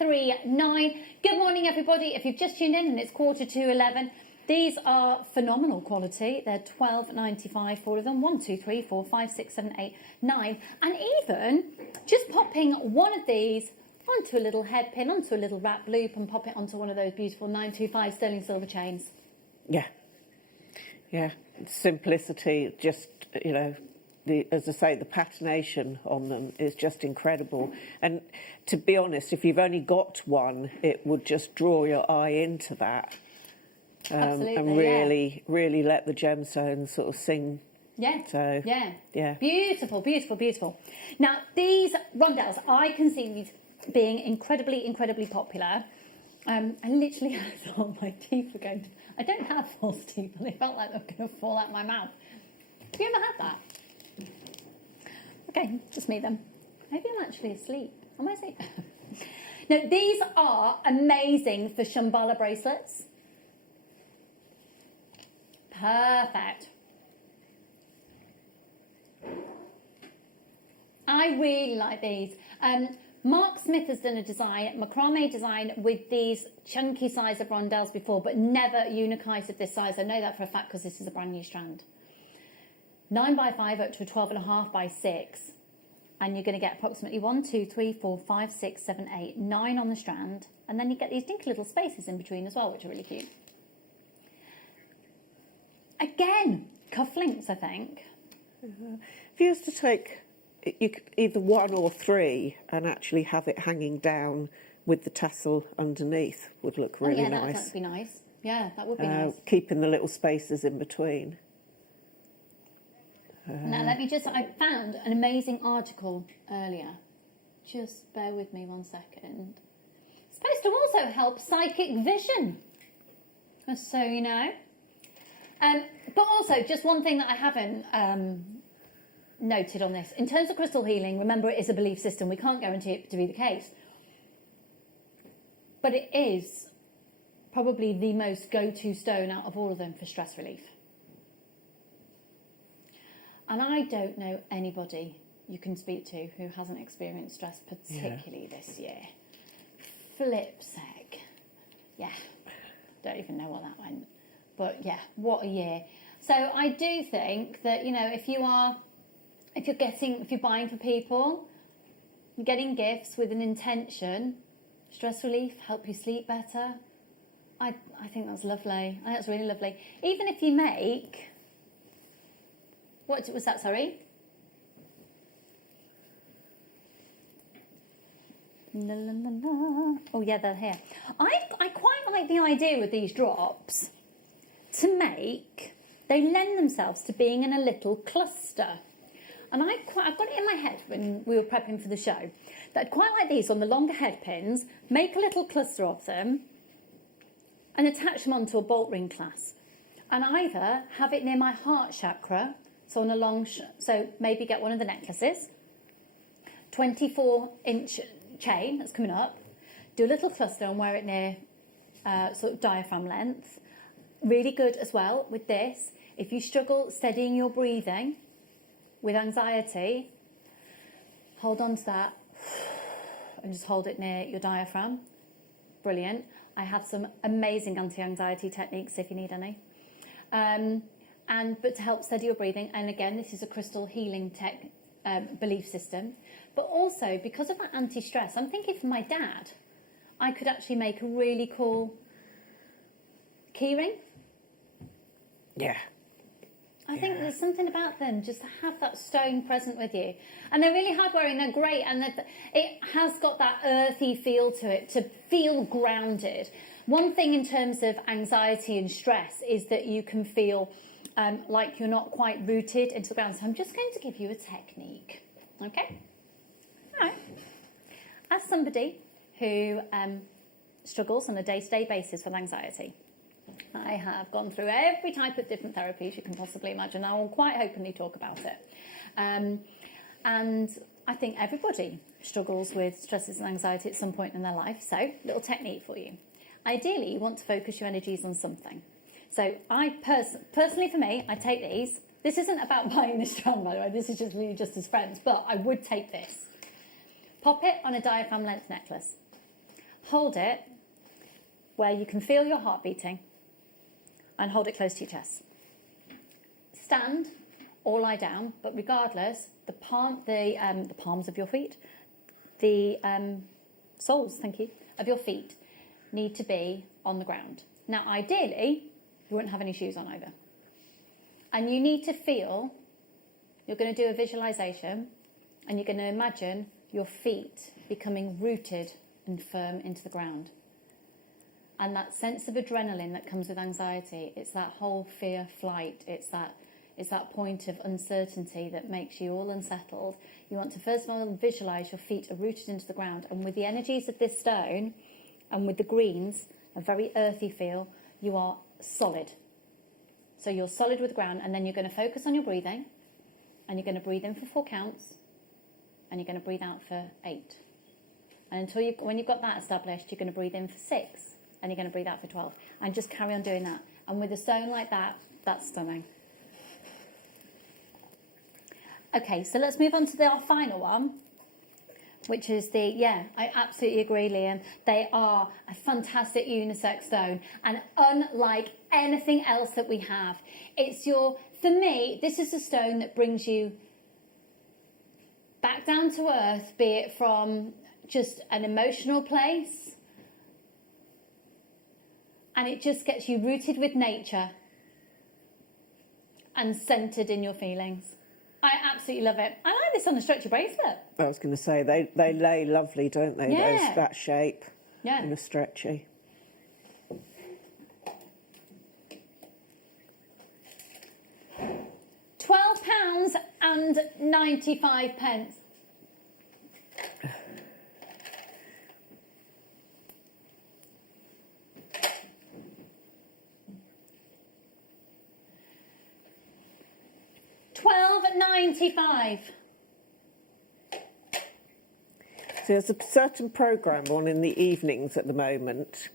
JQVX39. Good morning, everybody. If you've just tuned in and it's 11:15, these are phenomenal quality. They're £12.95 for all of them. 1, 2, 3, 4, 5, 6, 7, 8, 9. And even just popping one of these onto a little head pin, onto a little wrap loop, and pop it onto one of those beautiful 925 sterling silver chains. Yeah. Yeah. Simplicity, just, you know, as I say, the patination on them is just incredible. And to be honest, if you've only got one, it would just draw your eye into that. Absolutely, and really let the gemstones sort of sing. Yeah. So, yeah. Beautiful, beautiful, beautiful. Now, these rondelles, I can see these being incredibly, incredibly popular. And literally, I thought my teeth were going to... I don't have false teeth, but they felt like they were going to fall out my mouth. Have you ever had that? Okay, just me then. Maybe I'm actually asleep. Am I asleep? Now, these are amazing for Shambhala bracelets. Perfect. I really like these. Mark Smith has done a design, macrame design, with these chunky size of rondelles before, but never unikite of this size. I know that for a fact because this is a brand new strand. 9 by 5 up to a 12.5 by 6, and you're going to get approximately 1, 2, 3, 4, 5, 6, 7, 8, 9 on the strand, and then you get these dinky little spaces in between as well, which are really cute. Again, cufflinks, I think. If you used to take either one or three and actually have it hanging down with the tassel underneath would look really yeah, nice. That'd be nice. Yeah, that would be nice. Keeping the little spaces in between. Now, I found an amazing article earlier. Just bear with me 1 second. It's supposed to also help psychic vision, just so you know. But also, just one thing that I haven't noted on this. In terms of crystal healing, remember it is a belief system. We can't guarantee it to be the case. But it is probably the most go-to stone out of all of them for stress relief. And I don't know anybody you can speak to who hasn't experienced stress, particularly this year. Flip's sake. Yeah, don't even know what that went. But yeah, what a year. So I do think that, you know, if you're buying for people, you're getting gifts with an intention, stress relief, help you sleep better, I think that's lovely. I think that's really lovely. Even if you make, what was that, sorry? La, la, la, la. Oh yeah, they're here. I quite like the idea with these drops to make, they lend themselves to being in a little cluster. And I've got it in my head when we were prepping for the show, that I'd quite like these on the longer head pins, make a little cluster of them and attach them onto a bolt ring clasp. And either have it near my heart chakra, so on a long, so maybe get one of the necklaces, 24-inch chain that's coming up, do a little cluster and wear it near sort of diaphragm length. Really good as well with this. If you struggle steadying your breathing with anxiety, hold on to that and just hold it near your diaphragm. Brilliant. I have some amazing anti-anxiety techniques if you need any. But to help steady your breathing, and again, this is a crystal healing belief system. But also, because of that anti-stress, I'm thinking for my dad, I could actually make a really cool keyring. Yeah. I think there's something about them, just to have that stone present with you. And they're really hard wearing, they're great, and it has got that earthy feel to it, to feel grounded. One thing in terms of anxiety and stress is that you can feel like you're not quite rooted into the ground. So I'm just going to give you a technique, okay? All right. As somebody who struggles on a day-to-day basis with anxiety, I have gone through every type of different therapies you can possibly imagine. I will quite openly talk about it. And I think everybody struggles with stresses and anxiety at some point in their life. So, little technique for you. Ideally, you want to focus your energies on something. So, personally for me, I take these. This isn't about buying this strand, by the way. This is just really just as friends. But I would take this. Pop it on a diaphragm length necklace. Hold it where you can feel your heart beating. And hold it close to your chest. Stand or lie down, but regardless, the palms of your feet, the soles, thank you, of your feet need to be on the ground. Now, ideally, you wouldn't have any shoes on either. And you need to feel, you're going to do a visualization, and you're going to imagine your feet becoming rooted and firm into the ground. And that sense of adrenaline that comes with anxiety, it's that whole fear flight, it's that point of uncertainty that makes you all unsettled. You want to first of all visualise your feet are rooted into the ground, and with the energies of this stone and with the greens, a very earthy feel, you are solid. So you're solid with the ground, and then you're going to focus on your breathing, and you're going to breathe in for 4 counts, and you're going to breathe out for 8. And when you've got that established, you're going to breathe in for 6. And you're going to breathe out for 12. And just carry on doing that. And with a stone like that, that's stunning. Okay, so let's move on to our final one, which is I absolutely agree, Liam. They are a fantastic unisex stone. And unlike anything else that we have, for me, this is a stone that brings you back down to earth, be it from just an emotional place, and it just gets you rooted with nature. and centred in your feelings. I absolutely love it. I like this on a stretchy bracelet. I was going to say, they lay lovely, don't they? Yeah. That shape Yeah. in a stretchy. £12.95. £12.95. So there's a certain programme on in the evenings at the moment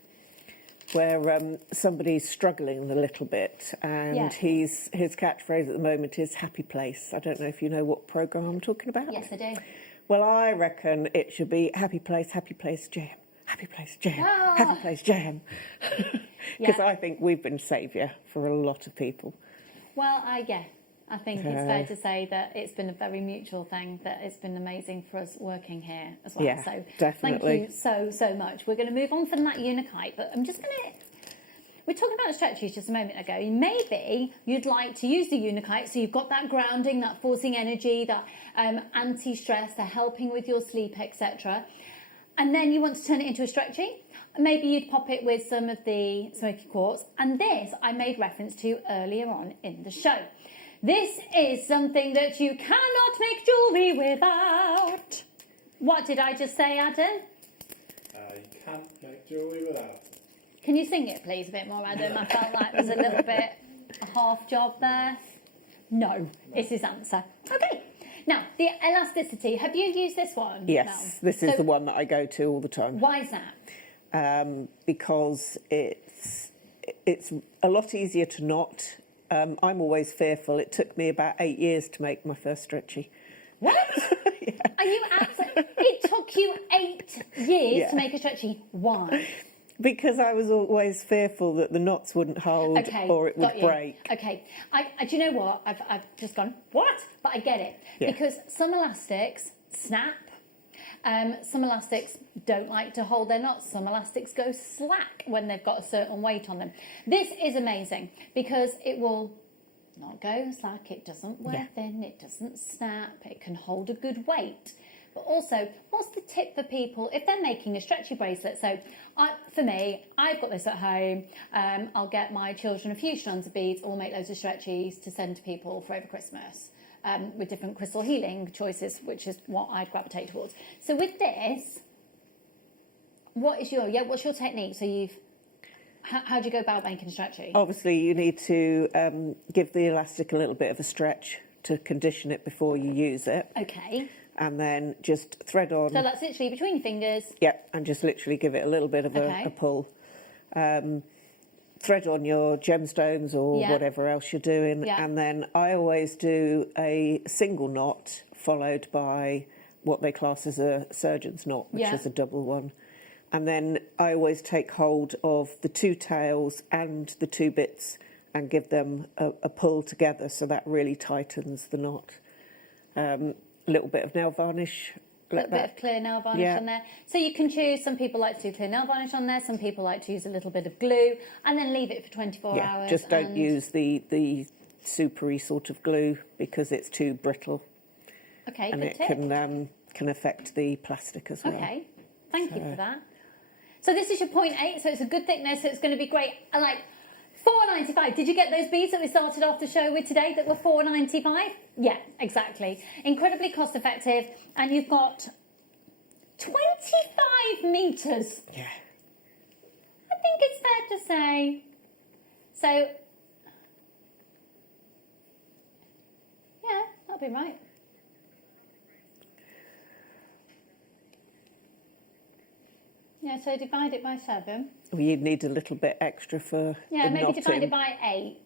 where somebody's struggling a little bit, and Yeah. his catchphrase at the moment is "happy place." I don't know if you know what programme I'm talking about. Yes, I do. Well, I reckon it should be happy place, jam, happy place, jam, Ah. happy place, jam. Because Yeah. I think we've been saviour for a lot of people. Well, I think it's fair to say that it's been a very mutual thing, that it's been amazing for us working here as well. Yeah, so definitely. thank you so much. We're going to move on from that Unikite, but I'm just going to... We're talking about stretchies just a moment ago. Maybe you'd like to use the Unikite, so you've got that grounding, that forcing energy, that anti-stress, they're helping with your sleep, etc. And then you want to turn it into a stretchy. Maybe you'd pop it with some of the smoky quartz. And this I made reference to earlier on in the show. This is something that you cannot make jewellery without. What did I just say, Adam? You can't make jewellery without. Can you sing it, please, a bit more, Adam? I felt like there's a little bit a half job there. No, is his answer. Okay. Now, the elasticity. Have you used this one? Yes, this is the one that I go to all the time. Why is that? Because it's a lot easier to knot. I'm always fearful. It took me about 8 years to make my first stretchy. What? Yeah. Are you absolutely... It took you 8 years to make a stretchy. Why? Because I was always fearful that the knots wouldn't hold or it would break. Okay. Do you know what? I've just gone, what? But I get it. Yeah. Because some elastics snap. Some elastics don't like to hold their knots. Some elastics go slack when they've got a certain weight on them. This is amazing because it will not go slack. It doesn't wear thin. It doesn't snap. It can hold a good weight. But also, what's the tip for people if they're making a stretchy bracelet? So for me, I've got this at home. I'll get my children a few strands of beads or make loads of stretchies to send to people for over Christmas. With different crystal healing choices, which is what I'd gravitate towards. So with this, what's your technique? So how do you go about making a stretchy? Obviously, you need to give the elastic a little bit of a stretch to condition it before you use it. Okay. And then just thread on. So that's literally between your fingers. Yep, and just literally give it a little bit of a pull. Thread on your gemstones or whatever else you're doing, and then I always do a single knot followed by what they class as a surgeon's knot, which is a double one. And then I always take hold of the two tails and the two bits and give them a pull together, so that really tightens the knot. A little bit of nail varnish. A little bit of clear nail varnish on there. So you can choose, some people like to do clear nail varnish on there, some people like to use a little bit of glue and then leave it for 24 hours. Just don't use the supery sort of glue because it's too brittle. Okay, and good it tip. can affect the plastic as well. Okay, thank you for that. So this is your 0.8, so it's a good thickness, so it's going to be great. I like £4.95. Did you get those beads that we started off the show with today that were £4.95? Yeah, exactly. Incredibly cost effective, and you've got 25 metres. Yeah. I think it's fair to say. So, yeah, that'll be right. Yeah, so divide it by 7. Well, you'd need a little bit extra for Yeah, the maybe knotting. divide it by 8.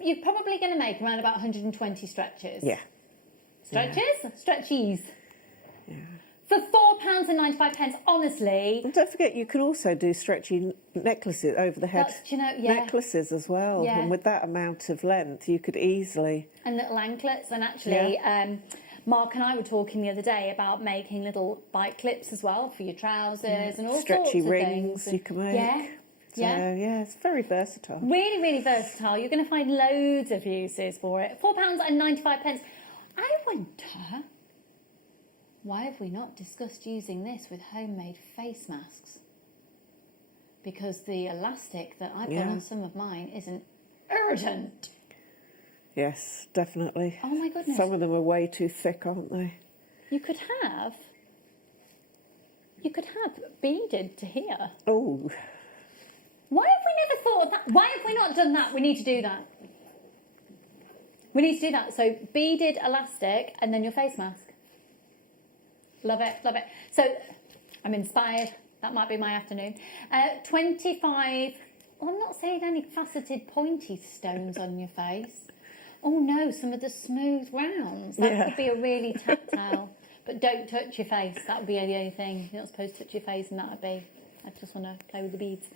You're probably going to make around about 120 stretches. Yeah. Stretches? Yeah. Stretchies. Yeah. For £4.95, honestly. And don't forget, you can also do stretchy necklaces over the head. Necklaces as well. Yeah. And with that amount of length, you could easily... And little anklets. And actually, Mark and I were talking the other day about making little bike clips as well for your trousers and all Stretchy sorts of rings things. you can make. Yeah. So, yeah, it's very versatile. Really, really versatile. You're going to find loads of uses for it. £4.95. I wonder, why have we not discussed using this with homemade face masks? Because the elastic that I put on some of mine is an ardent. Yes, definitely. Oh my goodness. Some of them are way too thick, aren't they? You could have beaded to here. Oh. Why have we never thought of that? Why have we not done that? We need to do that. We need to do that. So beaded elastic and then your face mask. Love it, love it. So I'm inspired. That might be my afternoon. 25. Oh, I'm not saying any faceted pointy stones on your face. Oh no, some of the smooth rounds. That could be a really tactile. But don't touch your face. That would be the only thing. You're not supposed to touch your face, and that would be. I just want to play with the beads.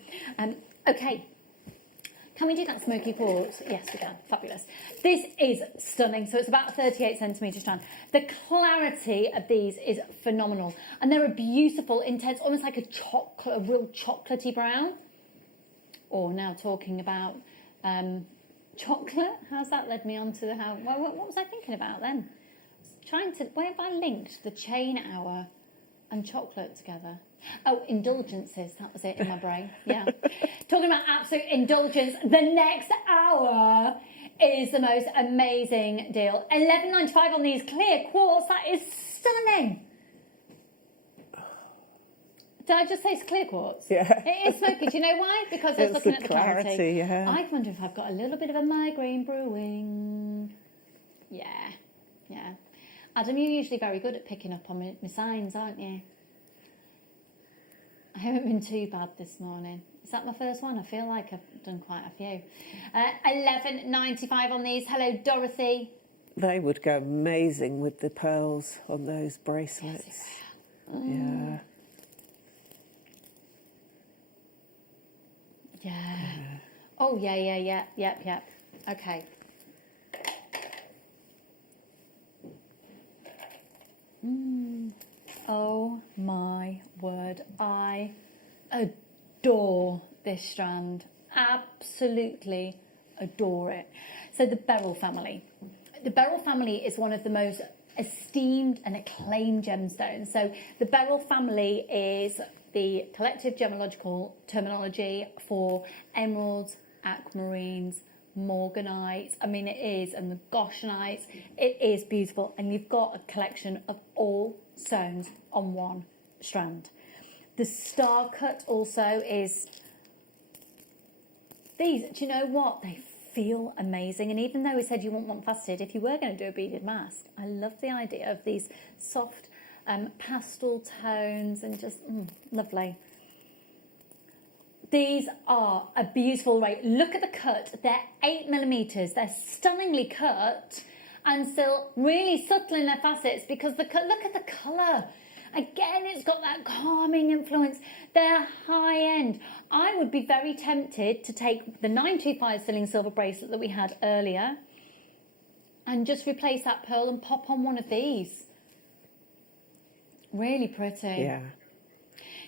Okay. Can we do that smoky quartz? Yes, we can. Fabulous. This is stunning. So it's about 38 centimetre strand. The clarity of these is phenomenal. And they're a beautiful, intense, almost like a real chocolatey brown. Or now talking about chocolate. How's that led me on to the how? Well, what was I thinking about then? Where have I linked the chain hour and chocolate together? Oh, indulgences. That was it in my brain. Yeah. Talking about absolute indulgence. The next hour is the most amazing deal. £11.95 on these clear quartz. That is stunning. Did I just say it's clear quartz? Yeah. It is smoky. Do you know why? Because I was looking at the clarity. Yeah. I wonder if I've got a little bit of a migraine brewing. Yeah. Yeah. Adam, you're usually very good at picking up on my signs, aren't you? I haven't been too bad this morning. Is that my first one? I feel like I've done quite a few. £11.95 on these. Hello, Dorothy. They would go amazing with the pearls on those bracelets. Yes, yeah. Yeah. Oh, yeah. Yep. Okay. Oh my word. I adore this strand. Absolutely adore it. So the beryl family. The beryl family is one of the most esteemed and acclaimed gemstones. So the beryl family is the collective gemological terminology for emeralds, aquamarines, morganites. I mean, it is, and the goshenites. It is beautiful, and you've got a collection of all stones on one strand. The star cut also is these. Do you know what? They feel amazing, and even though we said you wouldn't want faceted, if you were going to do a beaded mask, I love the idea of these soft pastel tones and just lovely. These are a beautiful array. Look at the cut. They're 8mm. They're stunningly cut and still really subtle in their facets because look at the colour. Again, it's got that calming influence. They're high end. I would be very tempted to take the 925 sterling silver bracelet that we had earlier and just replace that pearl and pop on one of these. Really pretty. Yeah.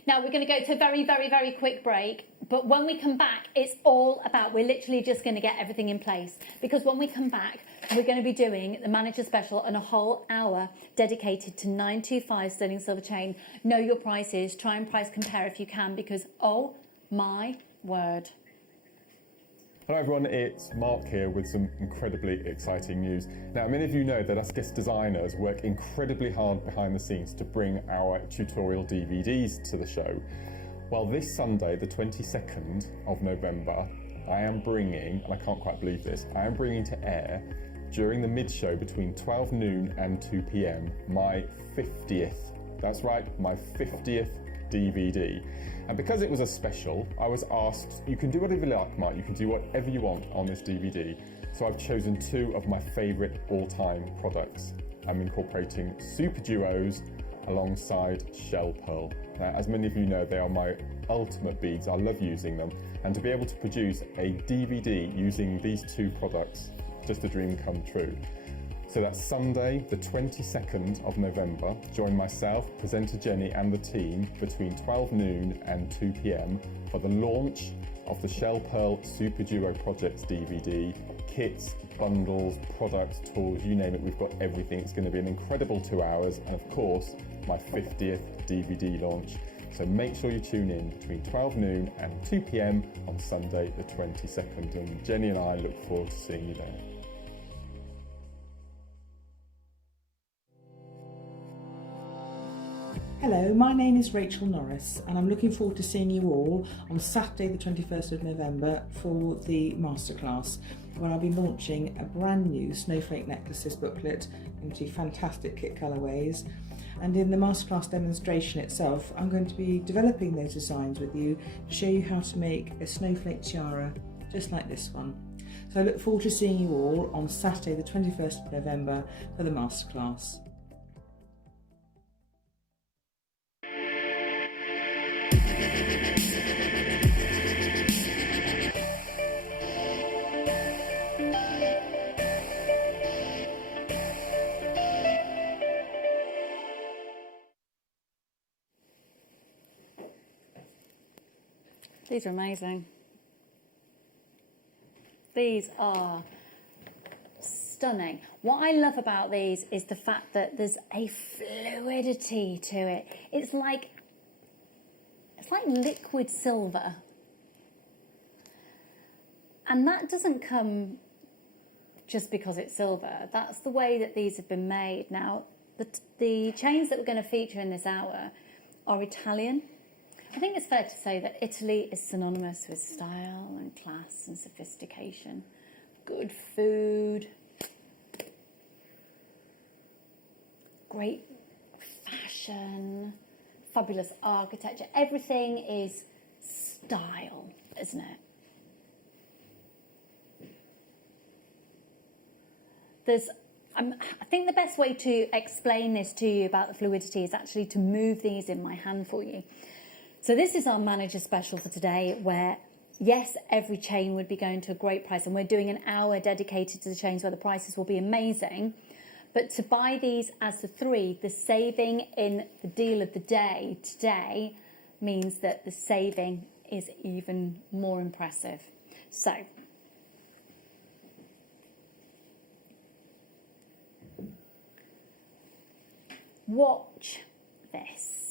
Now we're going to go to a very, very, very quick break, but when we come back, it's all about, we're literally just going to get everything in place, because when we come back, we're going to be doing the manager special and a whole hour dedicated to 925 sterling silver chain. Know your prices, try and price compare if you can, because oh my word. Hello everyone, it's Mark here with some incredibly exciting news. Now, many of you know that us guest designers work incredibly hard behind the scenes to bring our tutorial DVDs to the show. Well, this Sunday, the 22nd of November, I am bringing, and I can't quite believe this, I am bringing to air during the mid-show between 12 noon and 2 p.m, my 50th, that's right, my 50th DVD. And because it was a special, I was asked, you can do whatever you like, Mark, you can do whatever you want on this DVD. So I've chosen two of my favourite all-time products. I'm incorporating Super Duos alongside Shell Pearl. Now, as many of you know, they are my ultimate beads. I love using them. And to be able to produce a DVD using these two products, just a dream come true. So that's Sunday, the 22nd of November. Join myself, presenter Jenny, and the team between 12 noon and 2 p.m. for the launch of the Shell Pearl Super Duo Projects DVD. Kits, bundles, products, tools, you name it, we've got everything. It's going to be an incredible 2 hours, and of course, my 50th DVD launch. So make sure you tune in between 12 noon and 2 p.m. on Sunday the 22nd, and Jenny and I look forward to seeing you there. Hello, my name is Rachel Norris and I'm looking forward to seeing you all on Saturday the 21st of November for the masterclass, where I'll be launching a brand new Snowflake Necklaces booklet into fantastic kit colourways. And in the masterclass demonstration itself, I'm going to be developing those designs with you to show you how to make a snowflake tiara just like this one. So I look forward to seeing you all on Saturday the 21st of November for the masterclass. These are amazing. These are stunning. What I love about these is the fact that there's a fluidity to it. It's like liquid silver. And that doesn't come just because it's silver. That's the way that these have been made. Now, the chains that we're going to feature in this hour are Italian. I think it's fair to say that Italy is synonymous with style and class and sophistication. Good food, great fashion, fabulous architecture. Everything is style, isn't it? I think the best way to explain this to you about the fluidity is actually to move these in my hand for you. So this is our manager special for today, where yes, every chain would be going to a great price, and we're doing an hour dedicated to the chains where the prices will be amazing. But to buy these as the three, the saving in the deal of the day today means that the saving is even more impressive. So watch this.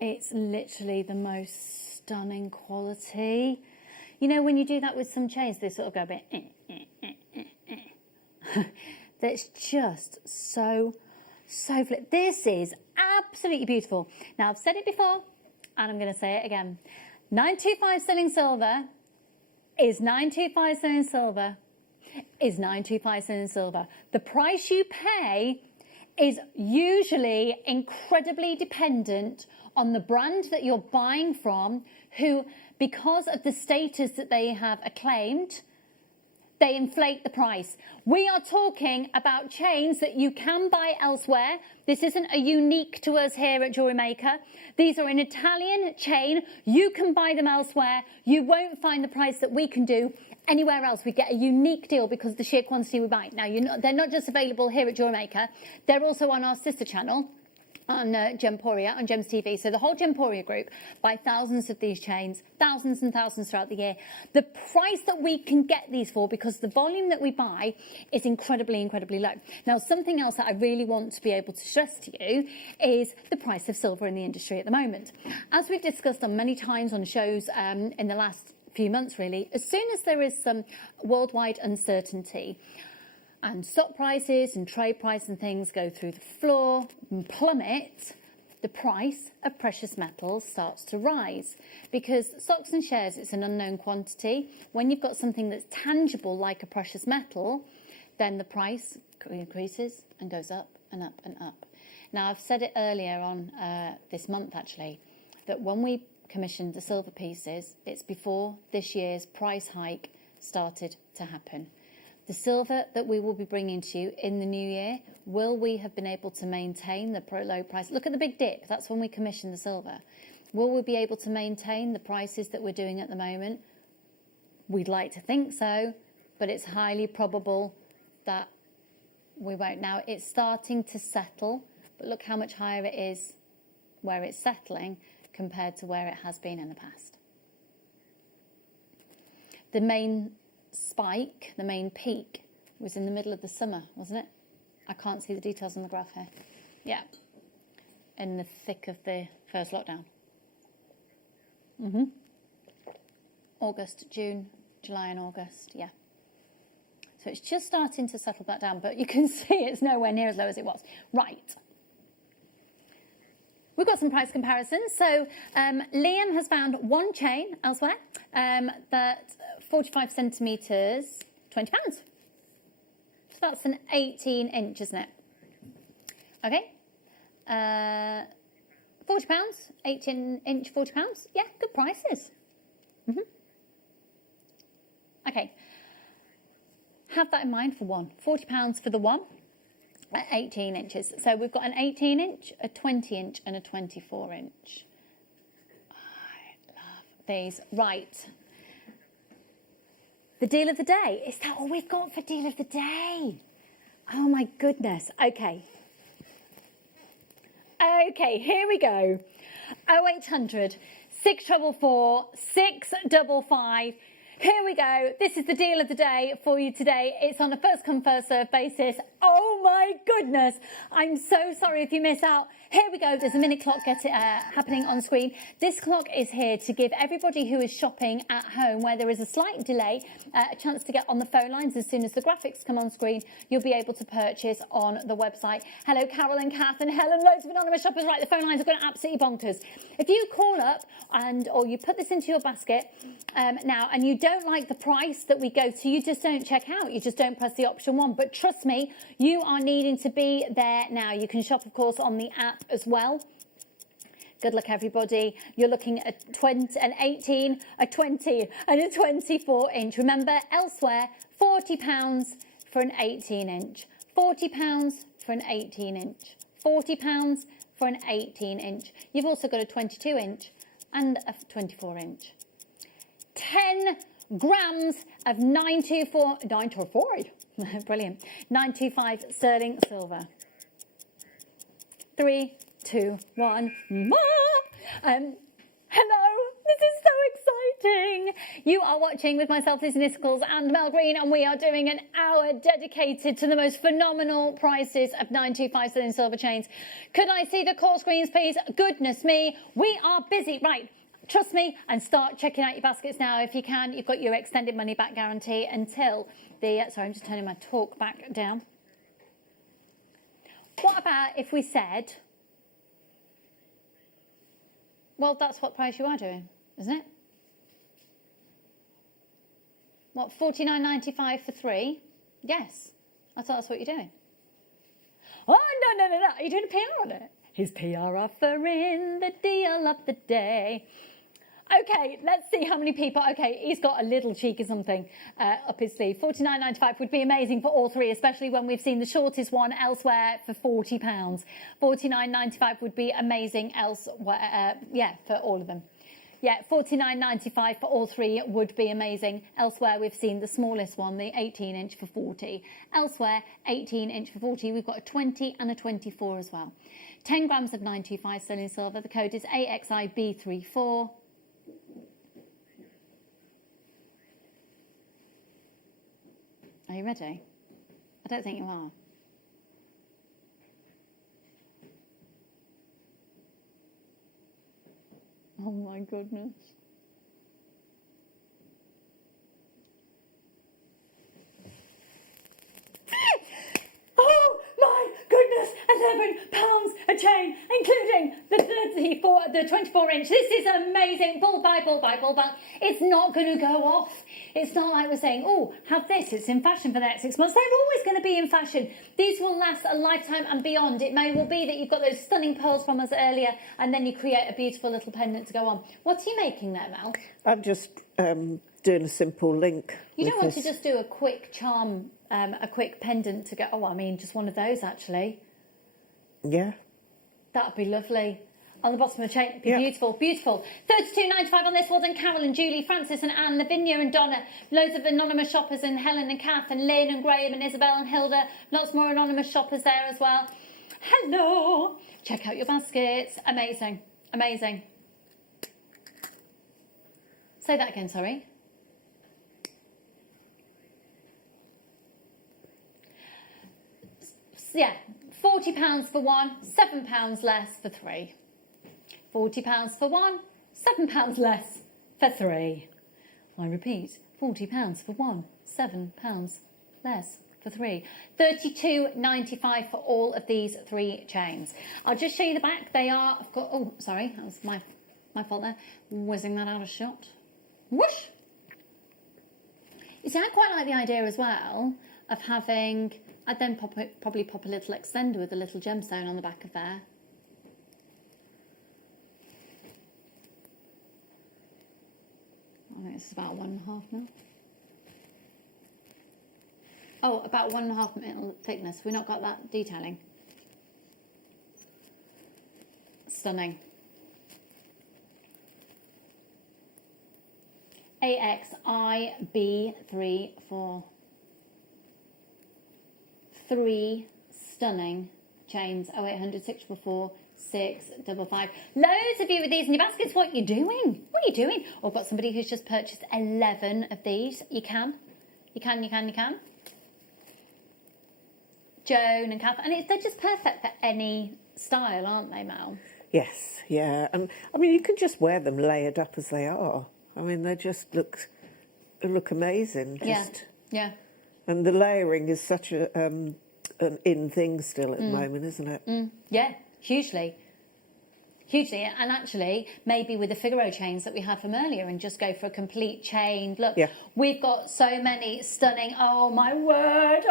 It's literally the most stunning quality. You know, when you do that with some chains, they sort of go a bit, That's just so flip. This is absolutely beautiful. Now, I've said it before, and I'm going to say it again. 925 sterling silver is 925 sterling silver is 925 sterling silver. The price you pay is usually incredibly dependent on the brand that you're buying from, who, because of the status that they have acclaimed, they inflate the price. We are talking about chains that you can buy elsewhere. This isn't a unique to us here at JewelleryMaker. These are an Italian chain. You can buy them elsewhere. You won't find the price that we can do anywhere else. We get a unique deal because of the sheer quantity we buy. Now, they're not just available here at JewelleryMaker. They're also on our sister channel, on Gemporia, on Gems TV. So the whole Gemporia group buy thousands of these chains, thousands and thousands throughout the year. The price that we can get these for, because the volume that we buy is incredibly, incredibly low. Now, something else that I really want to be able to stress to you is the price of silver in the industry at the moment. As we've discussed on many times on shows in the last few months, really, as soon as there is some worldwide uncertainty, and stock prices and trade price and things go through the floor and plummet, the price of precious metals starts to rise. Because stocks and shares, it's an unknown quantity. When you've got something that's tangible like a precious metal, then the price increases and goes up and up and up. Now, I've said it earlier on this month, actually, that when we commissioned the silver pieces, it's before this year's price hike started to happen. The silver that we will be bringing to you in the new year, will we have been able to maintain the low price? Look at the big dip. That's when we commissioned the silver. Will we be able to maintain the prices that we're doing at the moment? We'd like to think so, but it's highly probable that we won't. Now, it's starting to settle, but look how much higher it is where it's settling compared to where it has been in the past. The main spike, the main peak, was in the middle of the summer, wasn't it? I can't see the details on the graph here. Yeah, in the thick of the first lockdown. August, June, July and August, yeah. So it's just starting to settle back down, but you can see it's nowhere near as low as it was. Right. We've got some price comparisons. So Liam has found one chain elsewhere that 45 centimetres, £20. So that's an 18 inch, isn't it? Okay. £40, 18 inch, £40. Yeah, good prices. Okay. Have that in mind for one. £40 for the one at 18 inches. So we've got an 18 inch, a 20 inch and a 24 inch. I love these. Right. The deal of the day. Is that all we've got for deal of the day? Oh my goodness. Okay. Okay, here we go. 0800 644 655. Here we go. This is the deal of the day for you today. It's on a first come, first served basis. Oh my goodness. I'm so sorry if you miss out. Here we go. There's a minute clock happening on screen. This clock is here to give everybody who is shopping at home, where there is a slight delay, a chance to get on the phone lines. As soon as the graphics come on screen, you'll be able to purchase on the website. Hello, Carol and Kath and Helen. Loads of anonymous shoppers. Right, the phone lines are going absolutely bonkers. If you call up or you put this into your basket now and you don't like the price that we go to, you just don't check out. You just don't press the option 1. But trust me, you are needing to be there now. You can shop, of course, on the app as well. Good luck, everybody. You're looking at an 18, a 20 and a 24 inch. Remember, elsewhere, £40 for an 18 inch. £40 for an 18 inch. £40 for an 18 inch. You've also got a 22 inch and a 24 inch. 10 grams of 924, brilliant, 925 sterling silver. 3, 2, 1, more. Hello, this is so exciting. You are watching with myself, Lizzie Nichols and Mel Green, and we are doing an hour dedicated to the most phenomenal prices of 925 sterling silver chains. Could I see the call screens, please? Goodness me, we are busy. Right. Trust me and start checking out your baskets now if you can. You've got your extended money back guarantee until the... sorry, I'm just turning my talk back down. What about if we said... Well, that's what price you are doing, isn't it? What, $49.95 for 3? Yes. I thought that's what you're doing. Oh, no. Are you doing a PR on it? His PR offer in the deal of the day. Okay, let's see how many people... Okay, he's got a little cheek or something up his sleeve. $49.95 would be amazing for all 3, especially when we've seen the shortest one elsewhere for £40. $49.95 would be amazing elsewhere, for all of them. Yeah, $49.95 for all 3 would be amazing. Elsewhere, we've seen the smallest one, the 18 inch for 40. Elsewhere, 18 inch for 40. We've got a 20 and a 24 as well. 10 grams of 925 sterling silver. The code is AXIB34. Are you ready? I don't think you are. Oh my goodness. Oh my goodness, £11 a chain, including the 24 inch. This is amazing. Bull buy. It's not going to go off. It's not like we're saying, oh, have this. It's in fashion for the next 6 months. They're always going to be in fashion. These will last a lifetime and beyond. It may well be that you've got those stunning pearls from us earlier and then you create a beautiful little pendant to go on. What are you making there, Mel? I'm just doing a simple link. You don't want to just do a quick charm, a quick pendant to go... Oh, I mean, just one of those, actually. Yeah. That'd be lovely. On the bottom of the chain. It'd be beautiful, beautiful. $32.95 on this. Well done, Carol and Julie, Francis and Anne, Lavinia and Donna. Loads of anonymous shoppers, and Helen and Kath and Lynn and Graham and Isabel and Hilda. Lots more anonymous shoppers there as well. Hello. Check out your baskets. Amazing, amazing. Say that again, sorry. Yeah, £40 for one, £7 less for three. £40 for one, £7 less for three. I repeat, £40 for one, £7 less for three. $32.95 for all of these three chains. I'll just show you the back. They are, of course, oh, sorry, that was my fault there. Whizzing that out of shot. Whoosh! You see, I quite like the idea as well of having, I'd then probably pop a little extender with a little gemstone on the back of there. I think this is about 1.5 mil. Oh, about 1.5 mil thickness. We've not got that detailing. Stunning. AXIB34. 3 stunning chains. 0800 644 655. Loads of you with these in your baskets. What are you doing? What are you doing? Oh, I've got somebody who's just purchased 11 of these. You can. You can, you can, you can. Joan and Kath. And they're just perfect for any style, aren't they, Mel? Yes, yeah. And I mean, you can just wear them layered up as they are. I mean, they just look amazing. Just, yeah. And the layering is such an in thing still at the moment, isn't it? Yeah, hugely. Hugely. And actually, maybe with the Figaro chains that we had from earlier, and just go for a complete chain look. Yeah. We've got so many stunning, oh my word,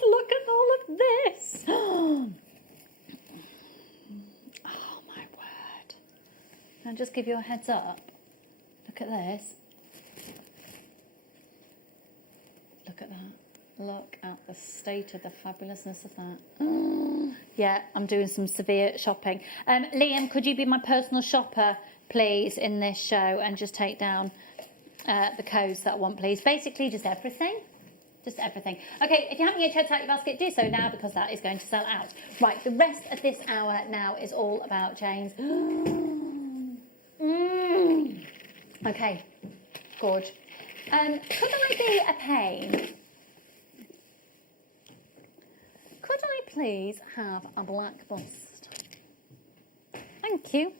look at all of this. Oh my word. I'll just give you a heads up. Look at this. Look at that. Look at the state of the fabulousness of that. Yeah, I'm doing some severe shopping. Liam, could you be my personal shopper, please, in this show, and just take down the codes that I want, please? Basically, just everything. Just everything. Okay, if you haven't yet checked out your basket, do so now, because that is going to sell out. Right, the rest of this hour now is all about chains. Okay, good. Could I be a pain? Could I please have a black bust? Thank you.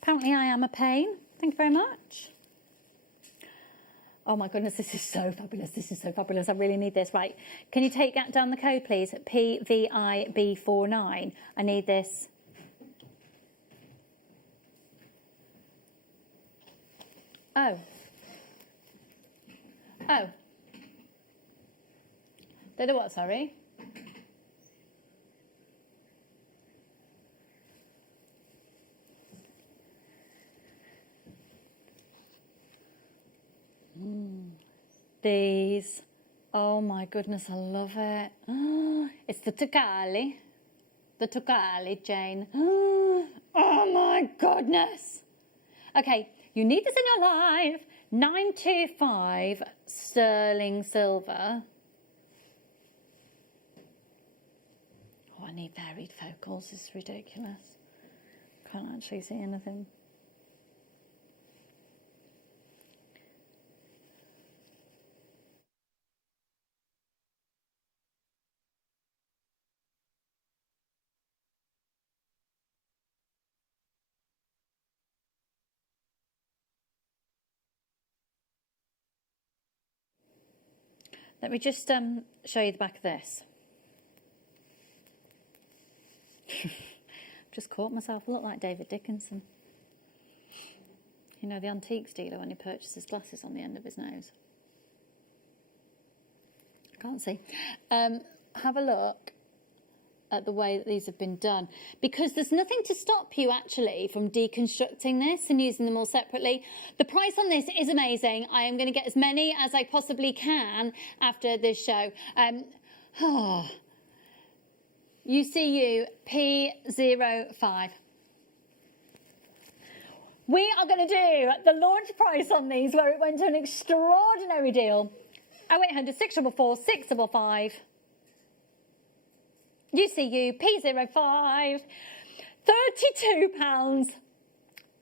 Apparently I am a pain. Thank you very much. Oh my goodness, this is so fabulous. This is so fabulous. I really need this. Right, can you take down the code, please? PVIB49. I need this. Oh. Oh. Did the what, sorry? These. Oh my goodness, I love it. It's the Tugali. The Tugali, Jane. Oh my goodness. Okay, you need this in your life. 925 sterling silver. Oh, I need varied focals. This is ridiculous. Can't actually see anything. Let me just show you the back of this. Just caught myself. I look like David Dickinson. You know, the antiques dealer when he purchases glasses on the end of his nose. I can't see. Have a look at the way that these have been done, because there's nothing to stop you actually from deconstructing this and using them all separately. The price on this is amazing. I am going to get as many as I possibly can after this show. UCU P05. We are going to do the launch price on these where it went to an extraordinary deal. 0800 644 655. UCU P05. £32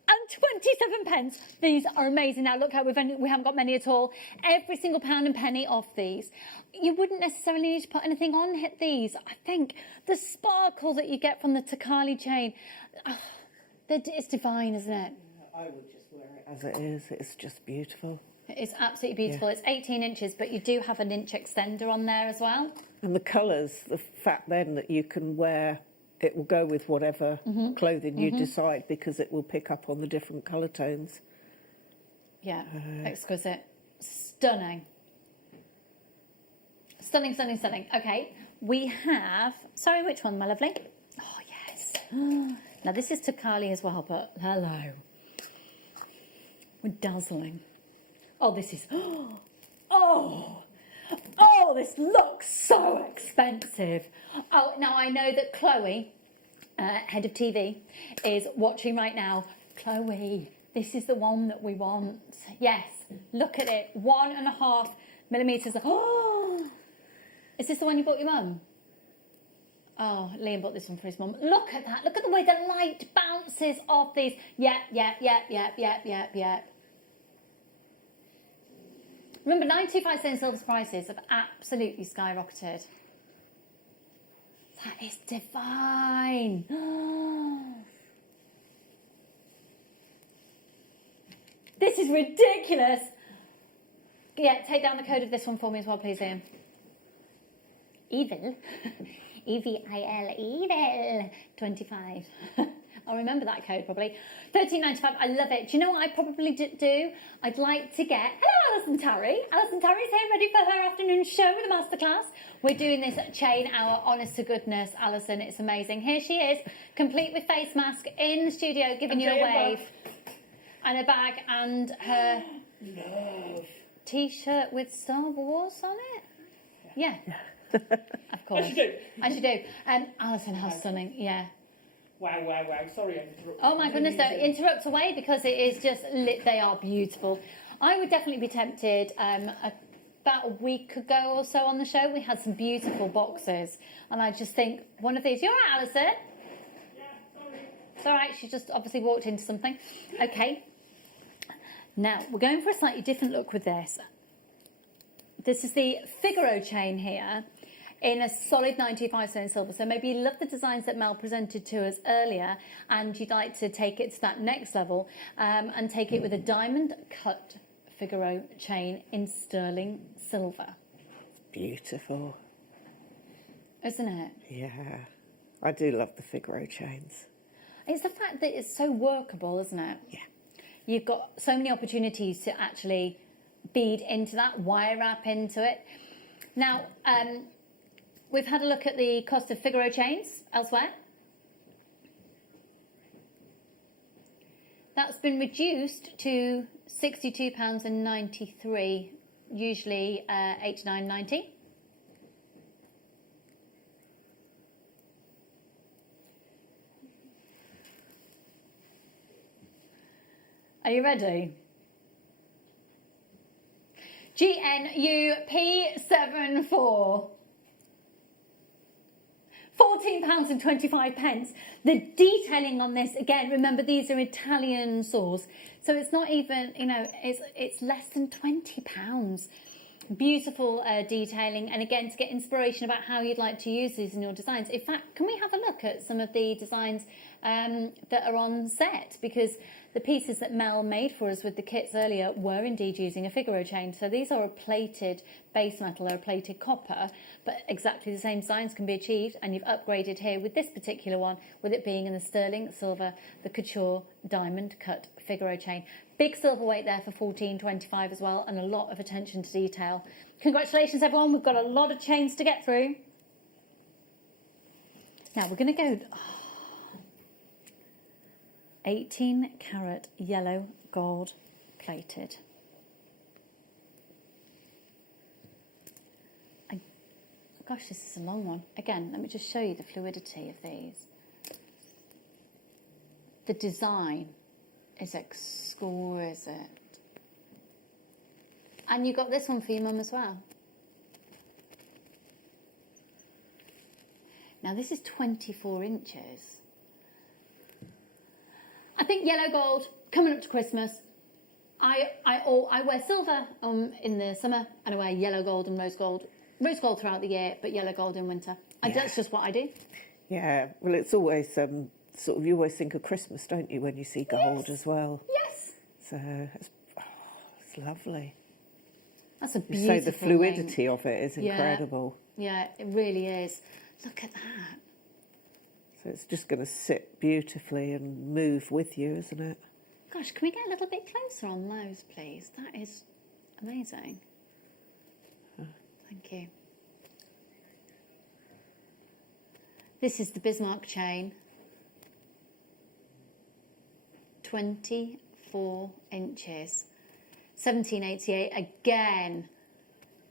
and 27 pence. These are amazing. Now look how we haven't got many at all. Every single pound and penny off these. You wouldn't necessarily need to put anything on these. I think the sparkle that you get from the Takali chain, it's divine, isn't it? I would just wear it as it is. It's just beautiful. It's absolutely beautiful. Yeah. It's 18 inches, but you do have an inch extender on there as well. And the colours, the fact then that you can wear, it will go with whatever clothing you decide, because it will pick up on the different colour tones. Yeah, exquisite. Stunning. Stunning, stunning, stunning. Okay, we have... Sorry, which one, my lovely? Oh, yes. Now, this is Takali as well, but hello. We're dazzling. Oh, this is... Oh, this looks so expensive. Oh, now I know that Chloe, head of TV, is watching right now. Chloe, this is the one that we want. Yes, look at it. 1.5 millimetres. Oh, is this the one you bought your mum? Oh, Liam bought this one for his mum. Look at that. Look at the way the light bounces off these. Yep. Remember, 925 silver's prices have absolutely skyrocketed. That is divine. This is ridiculous. Yeah, take down the code of this one for me as well, please, Ian. Evil. EVIL, evil. 25. I'll remember that code probably. £13.95. I love it. Do you know what I probably do? I'd like to get... Hello, Alison Tarry. Alison Tarry's here, ready for her afternoon show with a masterclass. We're doing this chain hour, honest to goodness, Alison. It's amazing. Here she is, complete with face mask in the studio, giving you a wave. And a bag and her T-shirt with Star Wars on it. Yeah. Of course. As you do. Alison, how stunning. Yeah. Wow. Sorry, I interrupted. Oh my goodness, no, interrupt away, because it is just lit. They are beautiful. I would definitely be tempted. About a week ago or so on the show, we had some beautiful boxes, and I just think one of these. You're right, Alison. Yeah, sorry. It's all right. She just obviously walked into something. Okay. Now we're going for a slightly different look with this. This is the Figaro chain here, in a solid 95 stone silver. So maybe you love the designs that Mel presented to us earlier, and you'd like to take it to that next level and take it with a diamond cut Figaro chain in sterling silver. Beautiful. Isn't it? Yeah. I do love the Figaro chains. It's the fact that it's so workable, isn't it? Yeah. You've got so many opportunities to actually bead into that, wire wrap into it. Now, we've had a look at the cost of Figaro chains elsewhere. That's been reduced to £62.93, usually £89.90. Are you ready? GNU P74. £14.25. The detailing on this, again, remember these are Italian saws, so it's not even, you know, it's less than £20. Beautiful detailing, and again, to get inspiration about how you'd like to use these in your designs. In fact, can we have a look at some of the designs that are on set? Because the pieces that Mel made for us with the kits earlier were indeed using a Figaro chain. So these are a plated base metal, they're a plated copper, but exactly the same designs can be achieved, and you've upgraded here with this particular one, with it being in the sterling silver, the couture diamond cut Figaro chain. Big silver weight there for £14.25 as well, and a lot of attention to detail. Congratulations everyone, we've got a lot of chains to get through. Now we're going to go 18 carat yellow gold plated. I've gosh, this is a long one. Again, let me just show you the fluidity of these. The design is exquisite. And you got this one for your mum as well. Now this is 24 inches. I think yellow gold, coming up to Christmas. I wear silver in the summer, and I wear yellow gold and rose gold throughout the year, but yellow gold in winter. And that's just what I do. Yeah, well, it's always sort of, you always think of Christmas, don't you, when you see gold as well? Yes. So it's lovely. That's a You beautiful say the fluidity ring. of it is incredible. Yeah, it really is. Look at that. So it's just going to sit beautifully and move with you, isn't it? Gosh, can we get a little bit closer on those, please? That is amazing. Thank you. This is the Bismarck chain. 24 inches. 1788 again.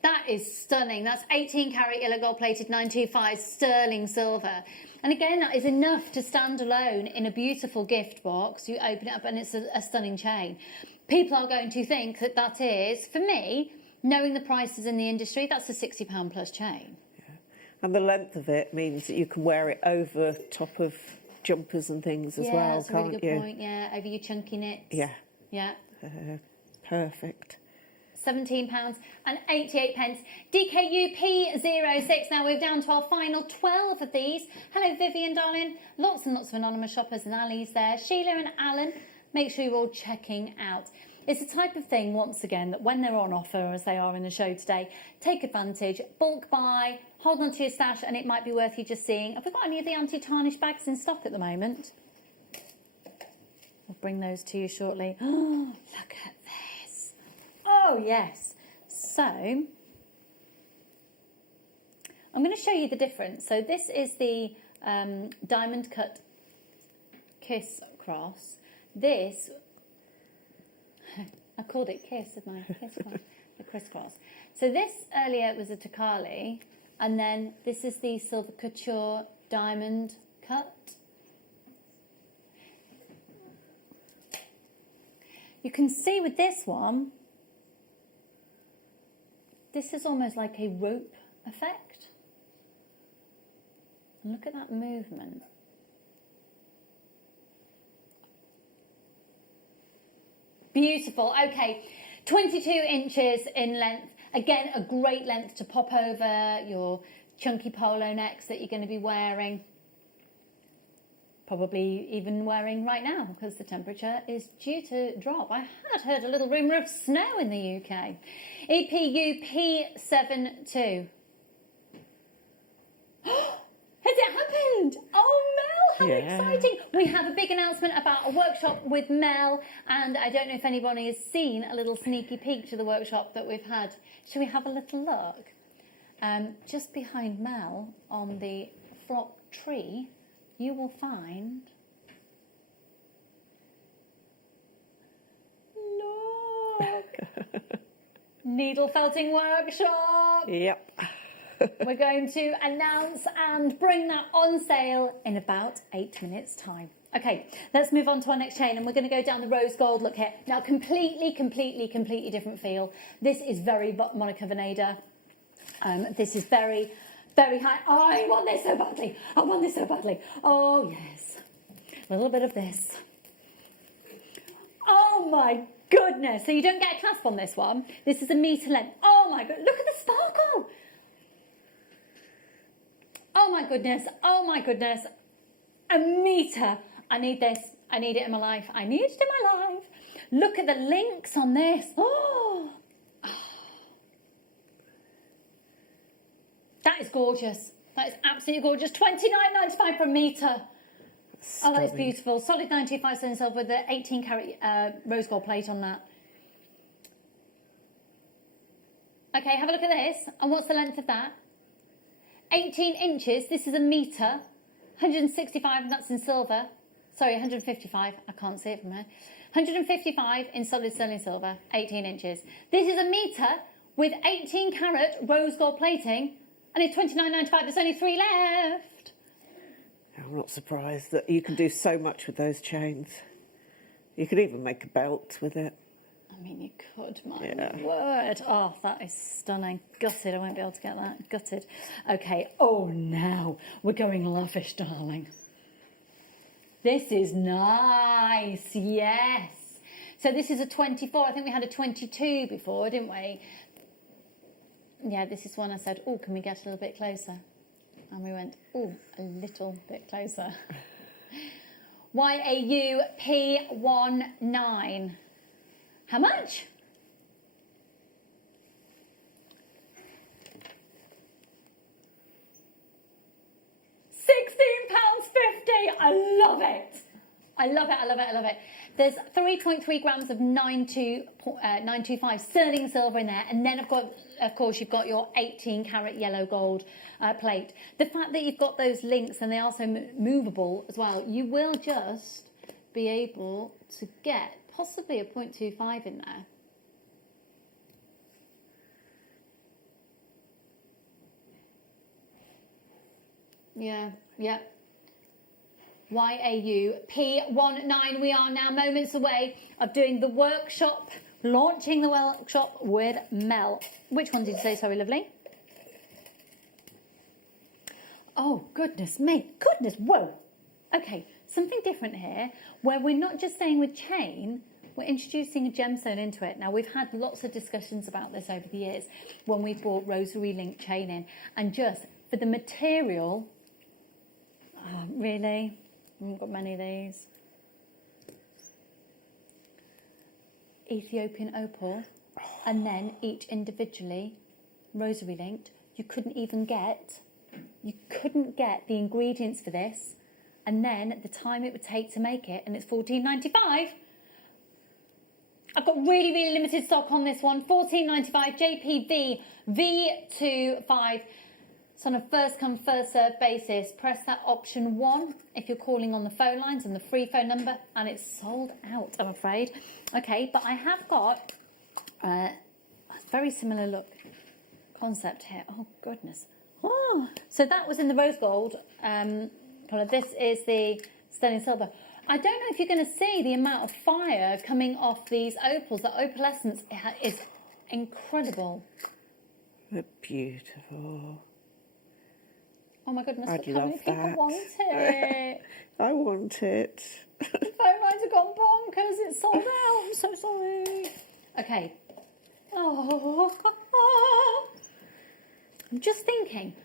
That is stunning. That's 18 carat yellow gold plated 925 sterling silver. And again, that is enough to stand alone in a beautiful gift box. You open it up and it's a stunning chain. People are going to think that that is, for me, knowing the prices in the industry, that's a £60 plus chain. Yeah. And the length of it means that you can wear it over top of jumpers and things as well, Yeah, that's a really can't good you? point. Yeah, over your chunky knits. Yeah. Yeah. Perfect. £17 and 88 pence. DKU P06. Now we're down to our final 12 of these. Hello, Vivian, darling. Lots and lots of anonymous shoppers and Ali's there. Sheila and Alan, make sure you're all checking out. It's the type of thing, once again, that when they're on offer, as they are in the show today, take advantage, bulk buy, hold on to your stash, and it might be worth you just seeing. Have we got any of the anti-tarnish bags in stock at the moment? I'll bring those to you shortly. Oh, look at this. Oh, yes. So, I'm going to show you the difference. So this is the diamond cut kiss cross. This, I called it kiss, didn't I? Kiss cross, the crisscross. So this earlier was a Takali, and then this is the silver couture diamond cut. You can see with this one, this is almost like a rope effect. And look at that movement. Beautiful. Okay, 22 inches in length. Again, a great length to pop over your chunky polo necks that you're going to be wearing. Probably even wearing right now because the temperature is due to drop. I had heard a little rumour of snow in the UK. EPU P72. Has it happened? Oh, Mel, how exciting. We have a big announcement about a workshop with Mel, and I don't know if anybody has seen a little sneaky peek to the workshop that we've had. Shall we have a little look? Just behind Mel on the flock tree, you will find... Look! Needle felting workshop! Yep. We're going to announce and bring that on sale in about 8 minutes' time. Okay, let's move on to our next chain, and we're going to go down the rose gold look here. Now, completely different feel. This is very Monica Veneda. This is very, very high. Oh, I want this so badly. I want this so badly. Oh, yes. A little bit of this. Oh, my goodness. So you don't get a clasp on this one. This is a metre length. Oh, my God. Look at the sparkle. Oh, my goodness. Oh, my goodness. A metre. I need this. I need it in my life. I need it in my life. Look at the links on this. Oh. That is gorgeous. That is absolutely gorgeous. $29.95 per metre. Oh, that's beautiful. Solid 925 sterling silver with the 18 carat rose gold plate on that. Okay, have a look at this. And what's the length of that? 18 inches. This is a metre. 165, and that's in silver. Sorry, 155. I can't see it from there. 155 in solid sterling silver. 18 inches. This is a metre with 18 carat rose gold plating. And it's £29.95. There's only 3 left. I'm not surprised that you can do so much with those chains. You could even make a belt with it. I mean, you could, my word. Oh, that is stunning. Gutted, I won't be able to get that. Gutted. Okay, oh, now we're going lavish, darling. This is nice, yes. So this is a 24. I think we had a 22 before, didn't we? Yeah, this is one I said, oh, can we get a little bit closer? And we went, oh, a little bit closer. YAUP19. How much? £16.50. I love it. I love it, I love it, I love it. There's 3.3 grams of 925 sterling silver in there. And then of course, you've got your 18 carat yellow gold plate. The fact that you've got those links and they are so movable as well, you will just be able to get possibly a 0.25 in there. Yeah. YAUP19. We are now moments away of doing the workshop, launching the workshop with Mel. Which one did you say, sorry, lovely? Oh, goodness me. Goodness, whoa. Okay, something different here, where we're not just staying with chain, we're introducing a gemstone into it. Now, we've had lots of discussions about this over the years when we brought rosary link chain in. And just for the material, really? I haven't got many of these. Ethiopian opal, and then each individually rosary linked. You couldn't get the ingredients for this, and then the time it would take to make it, and it's £14.95. I've got really, really limited stock on this one. £14.95 JPV V25. So on a first come, first served basis, press that option 1 if you're calling on the phone lines and the free phone number, and it's sold out, I'm afraid. Okay, but I have got a very similar look concept here. Oh, goodness. Oh, so that was in the rose gold colour. This is the sterling silver. I don't know if you're going to see the amount of fire coming off these opals. The opalescence is incredible. They're beautiful. Oh my goodness, I'd look how many love people that. want it. I want it. The phone lines have gone bonkers. It's sold out. I'm so sorry. Okay. Oh. I'm just thinking,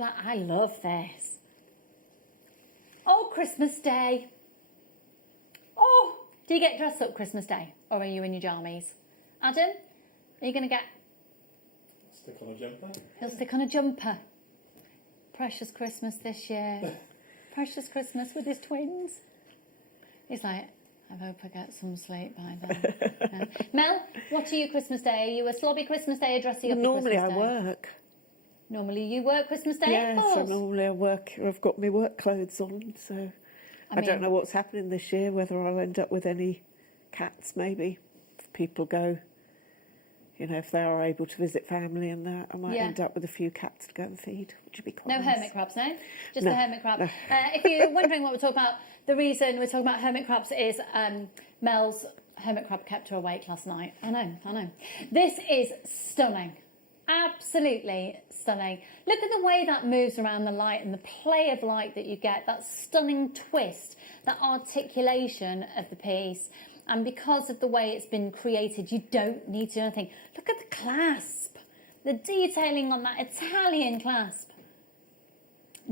I love this. Oh, Christmas Day. Oh, do you get dressed up Christmas Day? Or are you in your jammies? Adam, are you going to get... Stick on a jumper. He'll stick on a jumper. Precious Christmas this year. Precious Christmas with his twins. He's like, I hope I get some sleep by then. Yeah. Mel, what are you Christmas Day? Are you a slobby Christmas Day or dressing up for Christmas Day? Normally I work. Normally you work Christmas Day? Yes, so normally I work. I've got my work clothes on, so I don't know what's happening this year, whether I'll end up with any cats maybe. If people go, you know, if they are able to visit family and that, I might end up with a few cats to go and feed, which would be quite nice. No hermit crabs, no? Just no, the hermit crab. No. If you're wondering what we're talking about, the reason we're talking about hermit crabs is Mel's hermit crab kept her awake last night. I know. This is stunning. Absolutely stunning. Look at the way that moves around the light and the play of light that you get, that stunning twist, that articulation of the piece. And because of the way it's been created, you don't need to do anything. Look at the clasp, the detailing on that Italian clasp.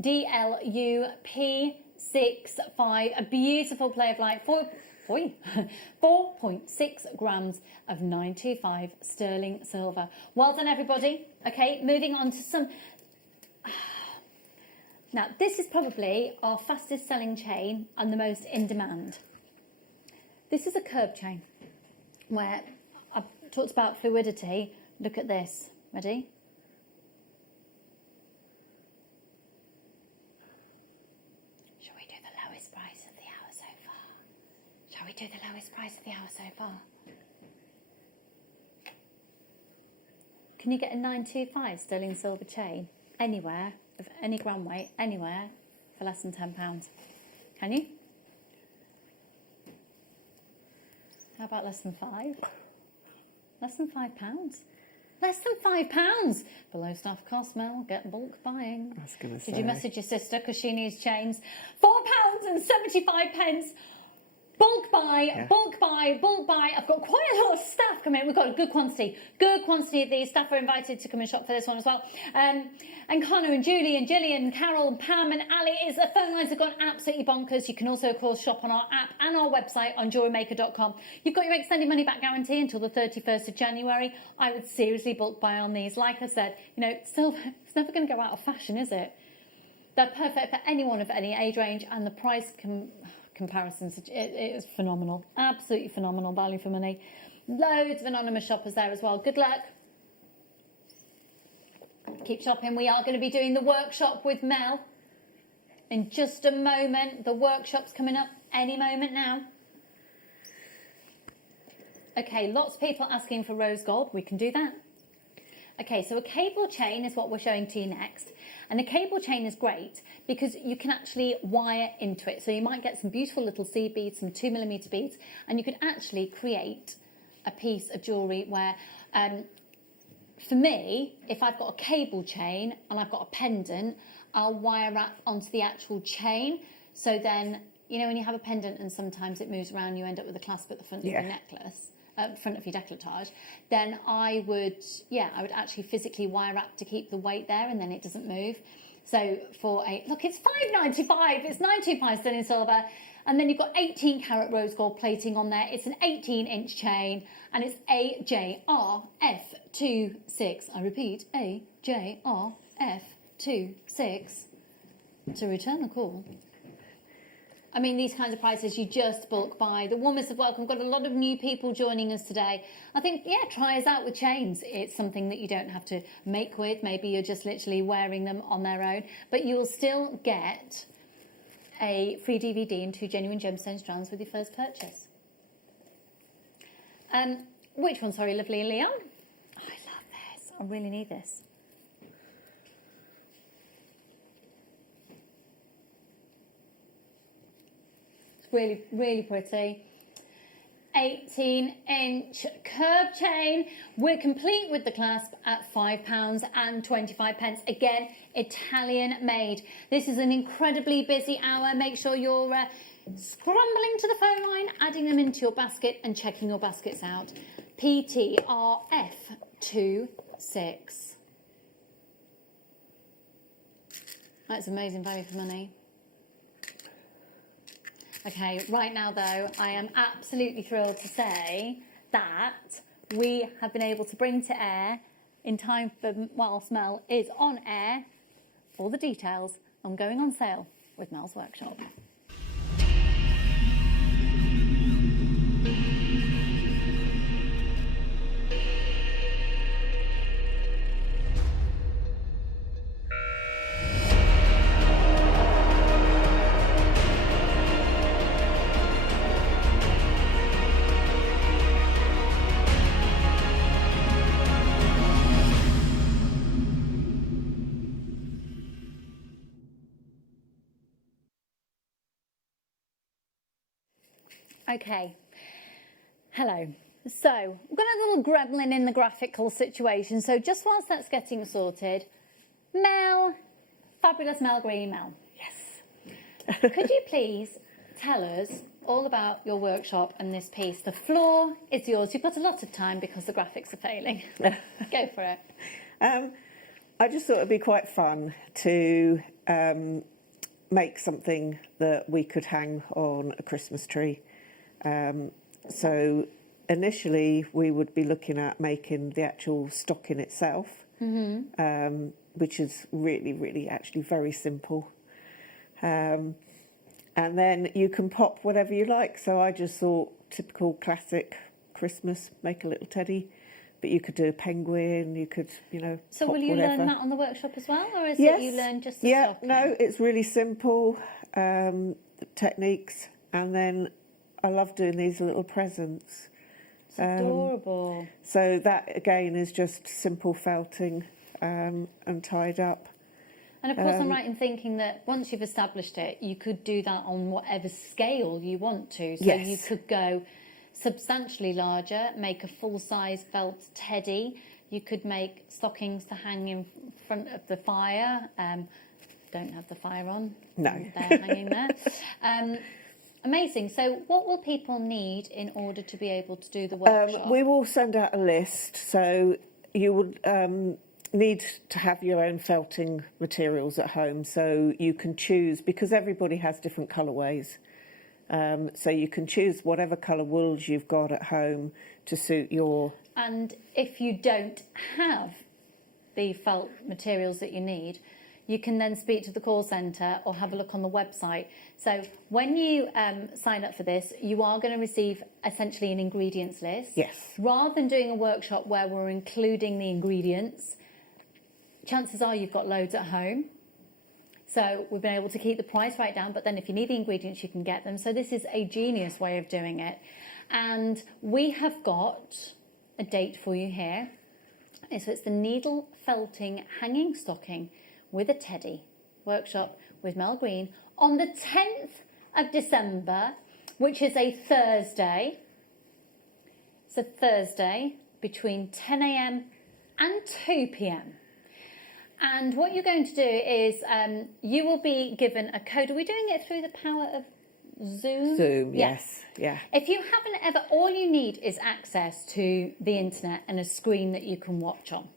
DLUP65, a beautiful play of light. 4.6 grams of 925 sterling silver. Well done, everybody. Okay, moving on to some... Now, this is probably our fastest selling chain and the most in demand. This is a curb chain where I've talked about fluidity. Look at this. Ready? Shall we do the lowest price of the hour so far? Shall we do the lowest price of the hour so far? Can you get a 925 sterling silver chain? anywhere, of any gram weight, anywhere, for less than £10. Can you? How about less than 5? Less than £5? Less than £5. Below staff cost, Mel. Get bulk buying. I was going to say. Did you message your sister because she needs chains? £4.75. Bulk buy, bulk buy, bulk buy. I've got quite a lot of staff coming in. We've got a good quantity of these. Staff are invited to come and shop for this one as well. And Connor and Julie and Gillian and Carol and Pam and Ali. The phone lines have gone absolutely bonkers. You can also, of course, shop on our app and our website on JewelleryMaker.com. You've got your extended money back guarantee until the 31st of January. I would seriously bulk buy on these. Like I said, you know, it's never going to go out of fashion, is it? They're perfect for anyone of any age range, and the price comparisons, it is phenomenal. Absolutely phenomenal value for money. Loads of anonymous shoppers there as well. Good luck. Keep shopping. We are going to be doing the workshop with Mel in just a moment. The workshop's coming up any moment now. Okay, lots of people asking for rose gold. We can do that. Okay, so a cable chain is what we're showing to you next. And a cable chain is great because you can actually wire into it. So you might get some beautiful little seed beads, some 2mm beads, and you can actually create a piece of jewellery where, for me, if I've got a cable chain and I've got a pendant, I'll wire wrap onto the actual chain. So then, you know, when you have a pendant and sometimes it moves around, you end up with a clasp at the front of your necklace. Front of your décolletage, then I would actually physically wire wrap to keep the weight there, and then it doesn't move. So for look, it's £5.95. It's 925 sterling silver, and then you've got 18 karat rose gold plating on there. It's an 18-inch chain, and it's AJRF26. I repeat, AJRF26 to return the call. I mean, these kinds of prices, you just bulk buy. The warmest of welcome. Got a lot of new people joining us today. I think, yeah, try us out with chains. It's something that you don't have to make with. Maybe you're just literally wearing them on their own. But you'll still get a free DVD and 2 genuine gemstone strands with your first purchase. Which one, sorry, lovely Leon? Oh, I love this. I really need this. Really, really pretty. 18-inch curved chain. We're complete with the clasp at £5.25. Again, Italian made. This is an incredibly busy hour. Make sure you're scrambling to the phone line, adding them into your basket and checking your baskets out. PTRF26. That's amazing value for money. Okay, right now though, I am absolutely thrilled to say that we have been able to bring to air in time for whilst Mel is on air all the details on going on sale with Mel's Workshop. Okay, hello. So, we've got a little gremlin in the graphical situation. So just whilst that's getting sorted, Mel, fabulous Mel Green Mel. Yes. Could you please tell us all about your workshop and this piece? The floor is yours. You've got a lot of time because the graphics are failing. Go for it. I just thought it'd be quite fun to make something that we could hang on a Christmas tree. So initially we would be looking at making the actual stocking itself, which is really actually very simple. And then you can pop whatever you like. So I just thought typical classic Christmas, make a little teddy, but you could do a penguin, you could, you know, So pop will you whatever. learn that on the workshop as well, or is Yes. it you learn just the Yeah, stocking? no, it's really simple techniques, and then I love doing these little presents. It's adorable. So that again is just simple felting and tied up. And of course, I'm right in thinking that once you've established it, you could do that on whatever scale you want to. So Yes. you could go substantially larger, make a full-size felt teddy. You could make stockings to hang in front of the fire. Don't have the fire on. No. They're hanging there. Amazing. So what will people need in order to be able to do the workshop? We will send out a list. So you would need to have your own felting materials at home, so you can choose, because everybody has different colourways. So you can choose whatever colour wools you've got at home to suit your... And if you don't have the felt materials that you need, you can then speak to the call centre or have a look on the website. So when you sign up for this, you are going to receive essentially an ingredients list. Yes. Rather than doing a workshop where we're including the ingredients, chances are you've got loads at home. So we've been able to keep the price right down, but then if you need the ingredients, you can get them. So this is a genius way of doing it. And we have got a date for you here. So it's the needle felting hanging stocking with a teddy workshop with Mel Green on the 10th of December, which is a Thursday. It's a Thursday between 10 a.m. and 2 p.m. And what you're going to do is you will be given a code. Are we doing it through the power of Zoom? Zoom, yes. Yeah. If you haven't ever, all you need is access to the internet and a screen that you can watch on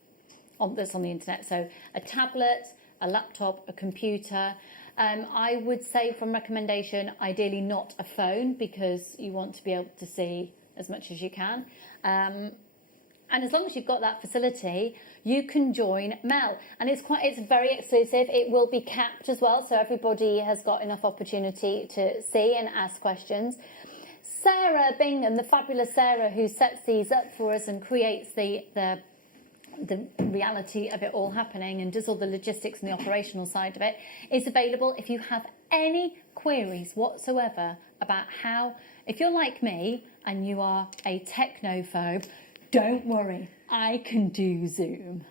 that's on the internet. So a tablet, a laptop, a computer. I would say from recommendation, ideally not a phone, because you want to be able to see as much as you can. And as long as you've got that facility, you can join Mel. And it's very exclusive. It will be capped as well, so everybody has got enough opportunity to see and ask questions. Sarah Bingham, the fabulous Sarah, who sets these up for us and creates the reality of it all happening and does all the logistics and the operational side of it, is available if you have any queries whatsoever about how, if you're like me and you are a technophobe, don't worry, I can do Zoom.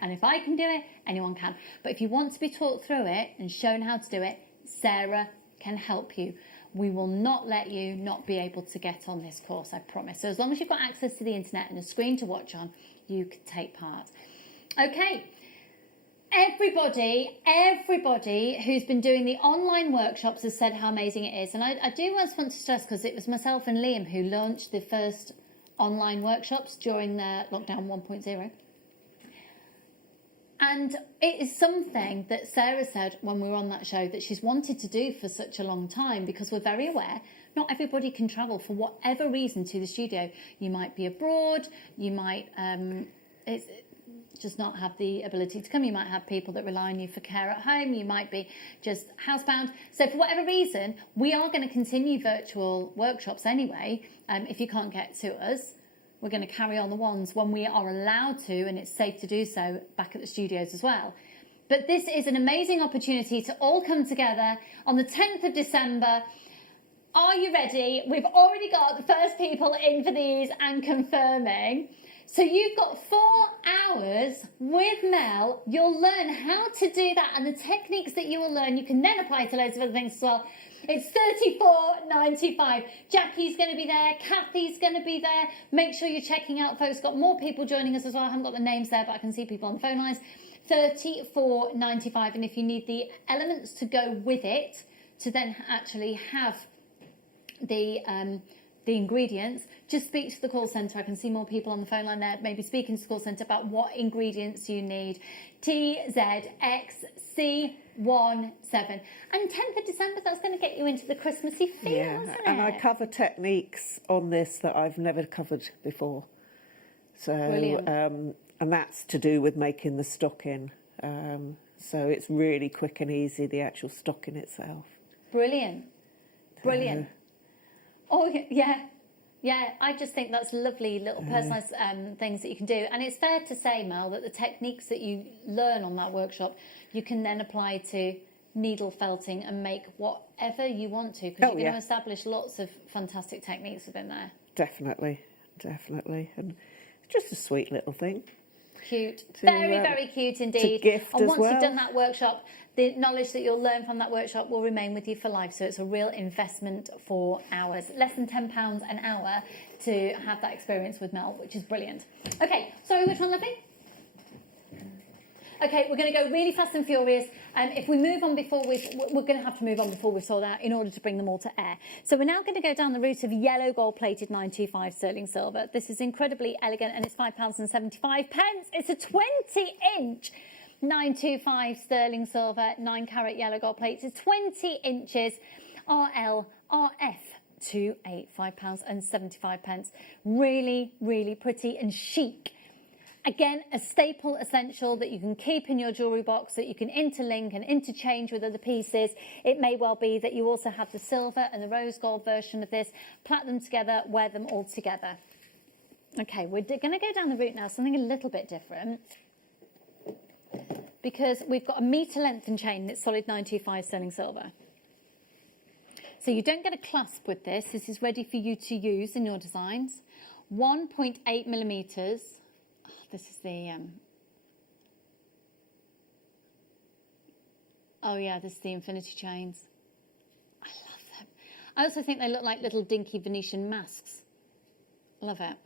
And if I can do it, anyone can. But if you want to be taught through it and shown how to do it, Sarah can help you. We will not let you not be able to get on this course, I promise. So as long as you've got access to the internet and a screen to watch on, you can take part. Okay. Everybody who's been doing the online workshops has said how amazing it is. And I do just want to stress, because it was myself and Liam who launched the first online workshops during the lockdown 1.0. And it is something that Sarah said when we were on that show that she's wanted to do for such a long time, because we're very aware not everybody can travel for whatever reason to the studio. You might be abroad, you might just not have the ability to come. You might have people that rely on you for care at home. You might be just housebound. So for whatever reason, we are going to continue virtual workshops anyway. If you can't get to us, we're going to carry on the ones when we are allowed to, and it's safe to do so back at the studios as well. But this is an amazing opportunity to all come together on the 10th of December. Are you ready? We've already got the first people in for these and confirming. So you've got 4 hours with Mel. You'll learn how to do that, and the techniques that you will learn, you can then apply to loads of other things as well. It's $34.95. Jackie's going to be there. Kathy's going to be there. Make sure you're checking out, folks. Got more people joining us as well. I haven't got the names there, but I can see people on the phone lines. $34.95. And if you need the elements to go with it, to then actually have the ingredients, just speak to the call centre. I can see more people on the phone line there, maybe speaking to the call centre about what ingredients you need. TZXC17. And 10th of December, that's going to get you into the Christmassy feel, isn't it? And I cover techniques on this that I've never covered before. So, and that's to do with making the stocking. So it's really quick and easy, the actual stocking itself. Brilliant. Oh, yeah. Yeah, I just think that's lovely little personalised things that you can do. And it's fair to say, Mel, that the techniques that you learn on that workshop, you can then apply to needle felting and make whatever you want to, because you're going to establish lots of fantastic techniques within there. Definitely. And it's just a sweet little thing. cute. Very cute indeed. To gift and as once well. you've done that workshop, the knowledge that you'll learn from that workshop will remain with you for life. So it's a real investment for hours. Less than £10 an hour to have that experience with Mel, which is brilliant. Okay, sorry, which one, lovely? Okay, we're going to go really fast and furious. If we move on before we're going to have to move on before we've sold out in order to bring them all to air. So we're now going to go down the route of yellow gold-plated 925 sterling silver. This is incredibly elegant, and it's £5.75. It's a 20-inch 925 sterling silver, 9-carat yellow gold plates. It's 20 inches, RL, RF. £5.75. Really, really pretty and chic. Again, a staple essential that you can keep in your jewellery box, that you can interlink and interchange with other pieces. It may well be that you also have the silver and the rose gold version of this. Plait them together, wear them all together. Okay, we're going to go down the route now, something a little bit different, because we've got a metre lengthened chain that's solid 925 sterling silver. So you don't get a clasp with this. This is ready for you to use in your designs. 1.8 millimetres. This is the, oh yeah, this is the infinity chains. I love them. I also think they look like little dinky Venetian masks. Love it.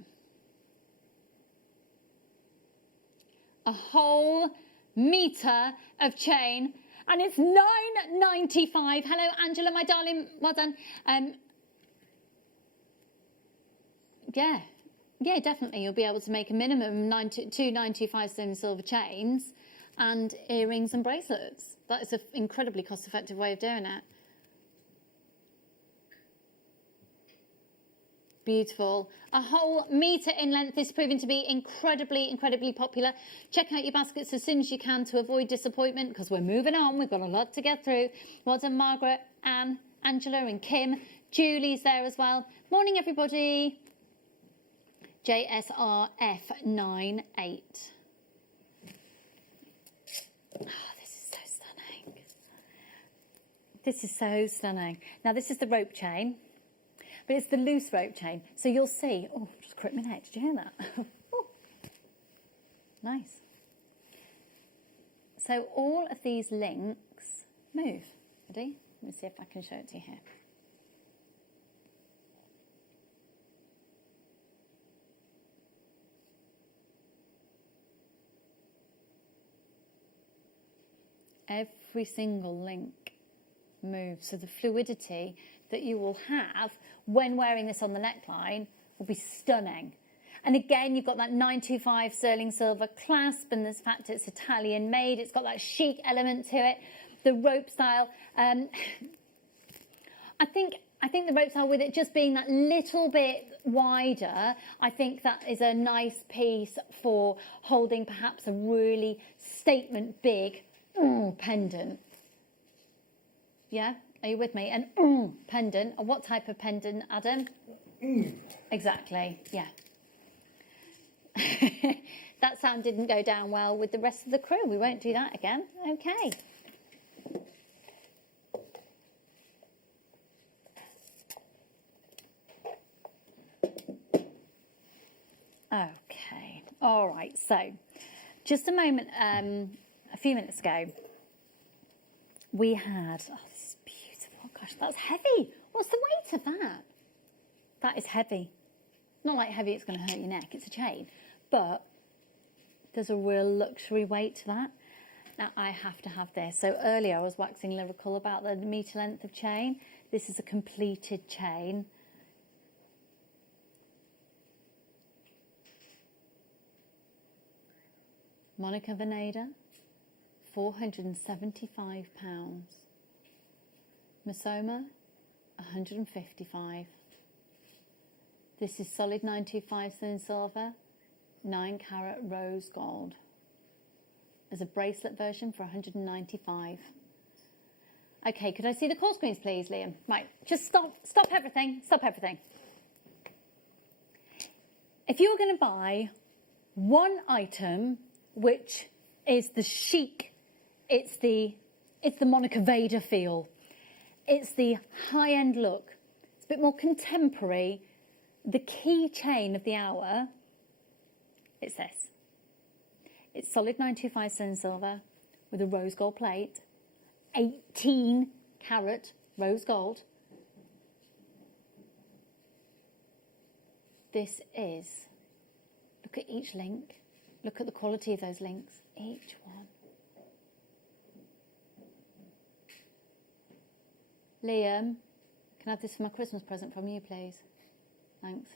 A whole metre of chain, and it's £9.95. Hello, Angela, my darling. Well done. Yeah, definitely. You'll be able to make a minimum two 925 sterling silver chains and earrings and bracelets. That is an incredibly cost-effective way of doing it. Beautiful. A whole metre in length is proving to be incredibly popular. Check out your baskets as soon as you can to avoid disappointment, because we're moving on. We've got a lot to get through. Well done, Margaret, Anne, Angela and Kim. Julie's there as well. Morning, everybody. JSRF98. Oh, this is so stunning. This is so stunning. Now, this is the rope chain, but it's the loose rope chain. So you'll see, oh, just crooked my neck. Did you hear that? Oh, nice. So all of these links move. Ready? Let me see if I can show it to you here. Every single link moves. So the fluidity that you will have when wearing this on the neckline will be stunning. And again, you've got that 925 sterling silver clasp, and the fact it's Italian made. It's got that chic element to it. The rope style. I think the rope style, with it just being that little bit wider, I think that is a nice piece for holding perhaps a really statement big pendant. Yeah, are you with me? An pendant. What type of pendant, Adam? Exactly, yeah. That sound didn't go down well with the rest of the crew. We won't do that again. Okay. Okay, all right, so just a moment, a few minutes ago, we had, oh, this is beautiful. Gosh, that's heavy. What's the weight of that? That is heavy. Not like heavy, it's going to hurt your neck. It's a chain. But there's a real luxury weight to that. Now, I have to have this. So earlier I was waxing lyrical about the metre length of chain. This is a completed chain. Monica Veneda, £475. Masoma, £155. This is solid 925 sterling silver, 9-carat rose gold. There's a bracelet version for £195. Okay, could I see the call screens, please, Liam? Right, just stop everything, stop everything. If you're going to buy one item which is the chic, it's the Monica Vader feel, it's the high-end look, it's a bit more contemporary, the key chain of the hour, it's this. It's solid 925 sterling silver with a rose gold plate, 18 carat rose gold. This is, look at each link, look at the quality of those links, each one. Liam, can I have this for my Christmas present from you, please? Thanks.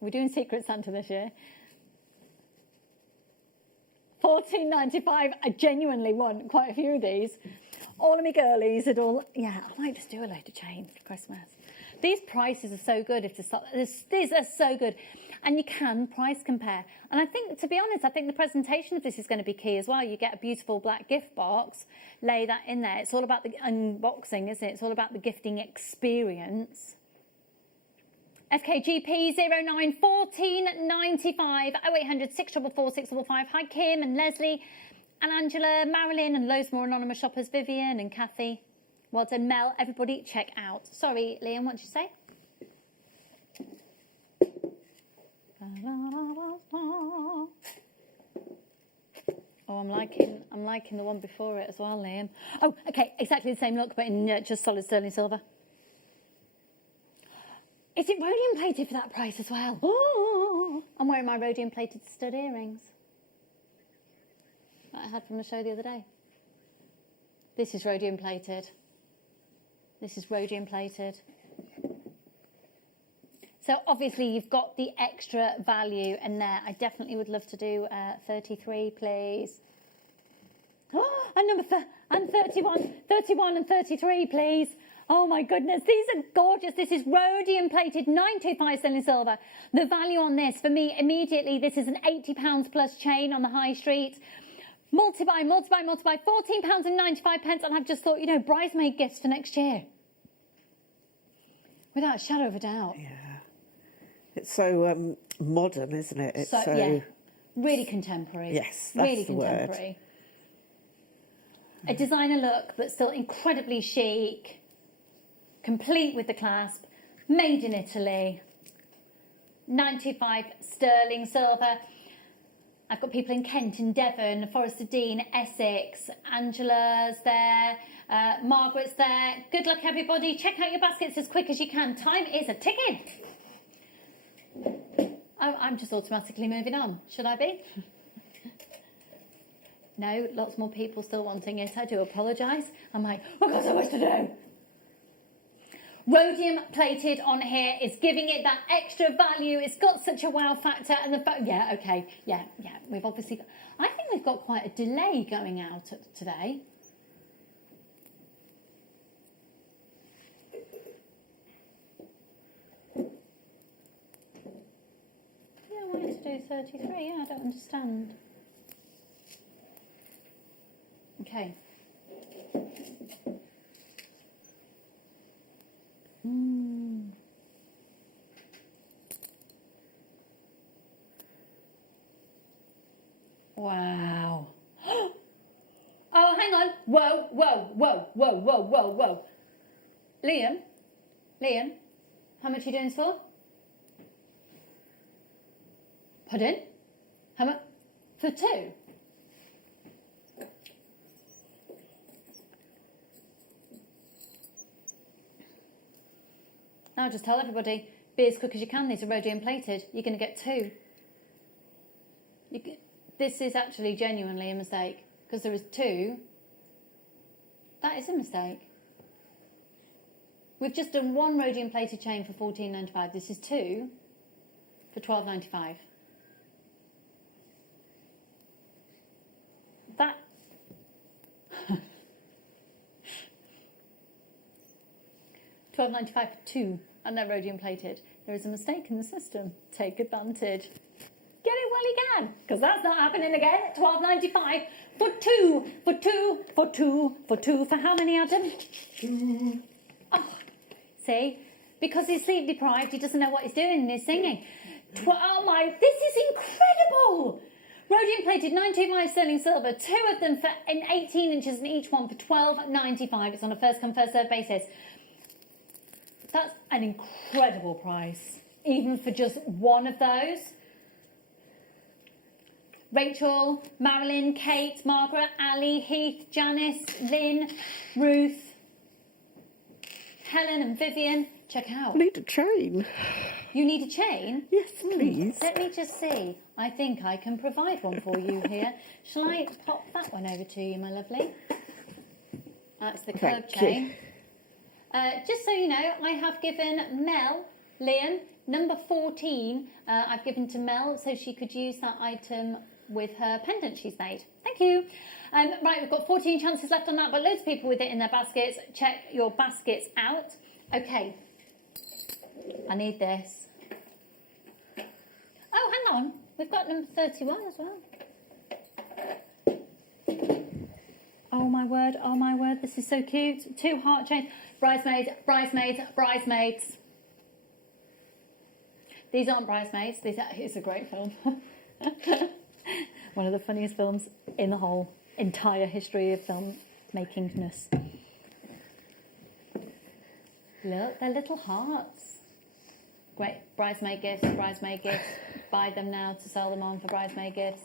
We're doing Secret Santa this year. $14.95. I genuinely want quite a few of these. All of my girlies had all, yeah, I might just do a load of chain for Christmas. These prices are so good. These are so good. And you can price compare. And I think, to be honest, I think the presentation of this is going to be key as well. You get a beautiful black gift box, lay that in there. It's all about the unboxing, isn't it? It's all about the gifting experience. FKGP 09 1495 0800 644 655. Hi, Kim and Leslie and Angela, Marilyn, and loads more anonymous shoppers, Vivian and Kathy. Well done, Mel. Everybody, check out. Sorry, Liam, what did you say? Oh, I'm liking the one before it as well, Liam. Oh, okay, exactly the same look, but in just solid sterling silver. Is it rhodium plated for that price as well? Oh, I'm wearing my rhodium plated stud earrings that I had from the show the other day. This is rhodium plated. This is rhodium plated. So obviously you've got the extra value in there. I definitely would love to do 33, please. Oh, and 31 and 33, please. Oh my goodness, these are gorgeous. This is rhodium plated 925 sterling silver. The value on this, for me, immediately, this is an £80 plus chain on the high street. Multiply, £14.95, and I've just thought, you know, bridesmaid gifts for next year. Without a shadow of a doubt. Yeah. It's so modern, isn't it? It's so yeah, really contemporary. Yes, that's really the contemporary. Word. A designer look, but still incredibly chic, complete with the clasp, made in Italy, 95 sterling silver. I've got people in Kent, in Devon, Forest of Dean, Essex. Angela's there, Margaret's there. Good luck, everybody. Check out your baskets as quick as you can. Time is a ticking. I'm just automatically moving on. Should I be? No, lots more people still wanting it. I do apologise. I'm like, I've got so much to do. Rhodium plated on here is giving it that extra value. It's got such a wow factor, and the fact, yeah, okay, yeah. We've obviously got, I think we've got quite a delay going out today. Yeah, I wanted to do 33. Yeah, I don't understand. Okay. Wow. Oh, hang on. Whoa. Liam, how much are you doing this for? Pardon? How much? For two? Now just tell everybody, be as quick as you can. These are rhodium plated. You're going to get two. This is actually genuinely a mistake, because there is two. That is a mistake. We've just done one rhodium plated chain for £14.95. This is two for £12.95. That. £12.95 for two, and they're rhodium plated. There is a mistake in the system. Take advantage. Get it while you can, because that's not happening again. £12.95 for two. For how many, Adam? Two. Oh, see? Because he's sleep deprived, he doesn't know what he's doing and he's singing. Oh my, this is incredible! Rhodium plated 925 sterling silver, two of them in 18 inches and each one for £12.95. It's on a first come, first served basis. That's an incredible price, even for just one of those. Rachel, Marilyn, Kate, Margaret, Ali, Heath, Janice, Lynn, Ruth, Helen and Vivian. Check out. I need a chain. You need a chain? Yes, please. Let me just see. I think I can provide one for you here. Shall I pop that one over to you, my lovely? That's the curb chain. Just so you know, I have given Mel, Liam, number 14, I've given to Mel so she could use that item with her pendant she's made. Thank you. Right, we've got 14 chances left on that, but loads of people with it in their baskets. Check your baskets out. Okay. I need this. Oh, hang on. We've got number 31 as well. Oh my word, this is so cute. 2 heart chains. Bridesmaids, bridesmaids, bridesmaids. These aren't bridesmaids. It's a great film. One of the funniest films in the whole entire history of film makingness. Look, they're little hearts. Great. Bridesmaid gifts, bridesmaid gifts. Buy them now to sell them on for bridesmaid gifts.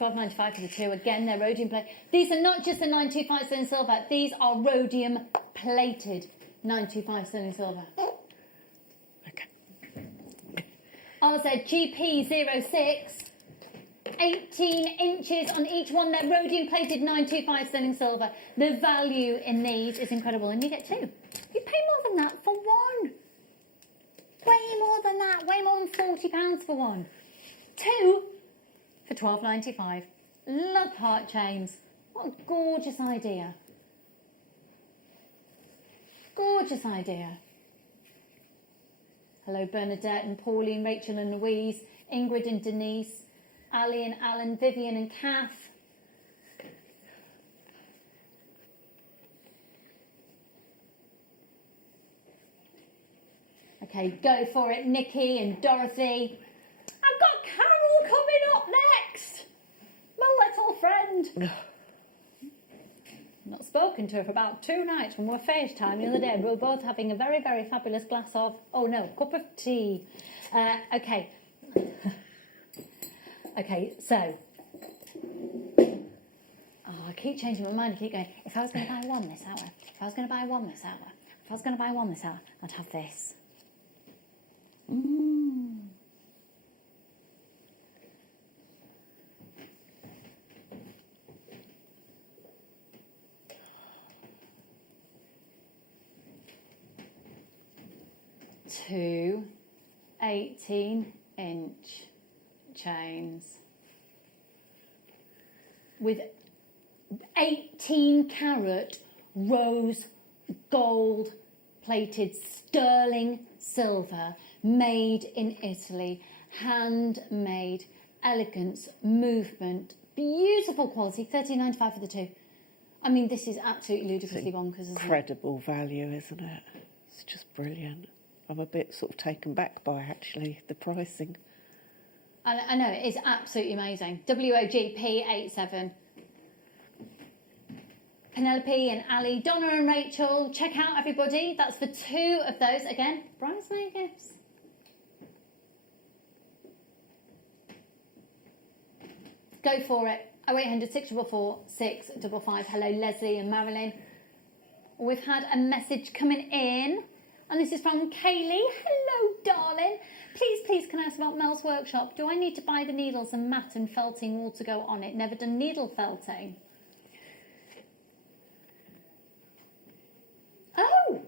£12.95 for the 2. Again, they're rhodium plated. These are not just the 925 sterling silver. These are rhodium plated 925 sterling silver. RZGP06, 18 inches on each one. They're rhodium plated 925 sterling silver. The value in these is incredible, and you get 2. You pay more than that for one. Way more than that. Way more than £40 for one. 2 for £12.95. Love heart chains. What a gorgeous idea. Gorgeous idea. Hello, Bernadette and Pauline, Rachel and Louise, Ingrid and Denise, Ali and Alan, Vivian and Kath. Okay, go for it, Nikki and Dorothy. I've got Carol coming up next. My little friend. Not spoken to her for about 2 nights when we were FaceTime the other day. We were both having a very, very fabulous glass of, oh no, cup of tea. Okay. Okay, so. Oh, I keep changing my mind. I keep going, if I was going to buy one this hour, if I was going to buy one this hour, if I was going to buy one this hour, I'd have this. Two 18-inch chains with 18-carat rose gold plated sterling silver, made in Italy, handmade, elegance, movement, beautiful quality, £13.95 for the 2. I mean, this is absolutely ludicrously bonkers, isn't it? Incredible value, isn't it? It's just brilliant. I'm a bit sort of taken back by, actually, the pricing. I know, it's absolutely amazing. WOGP87. Penelope and Ali, Donna and Rachel, check out everybody. That's for 2 of those. Again, bridesmaid gifts. Go for it. 0800 644 655. Hello, Leslie and Marilyn. We've had a message coming in. And this is from Kaylee. Hello, darling. Please, can I ask about Mel's workshop? Do I need to buy the needles and mat and felting all to go on it? Never done needle felting. Oh,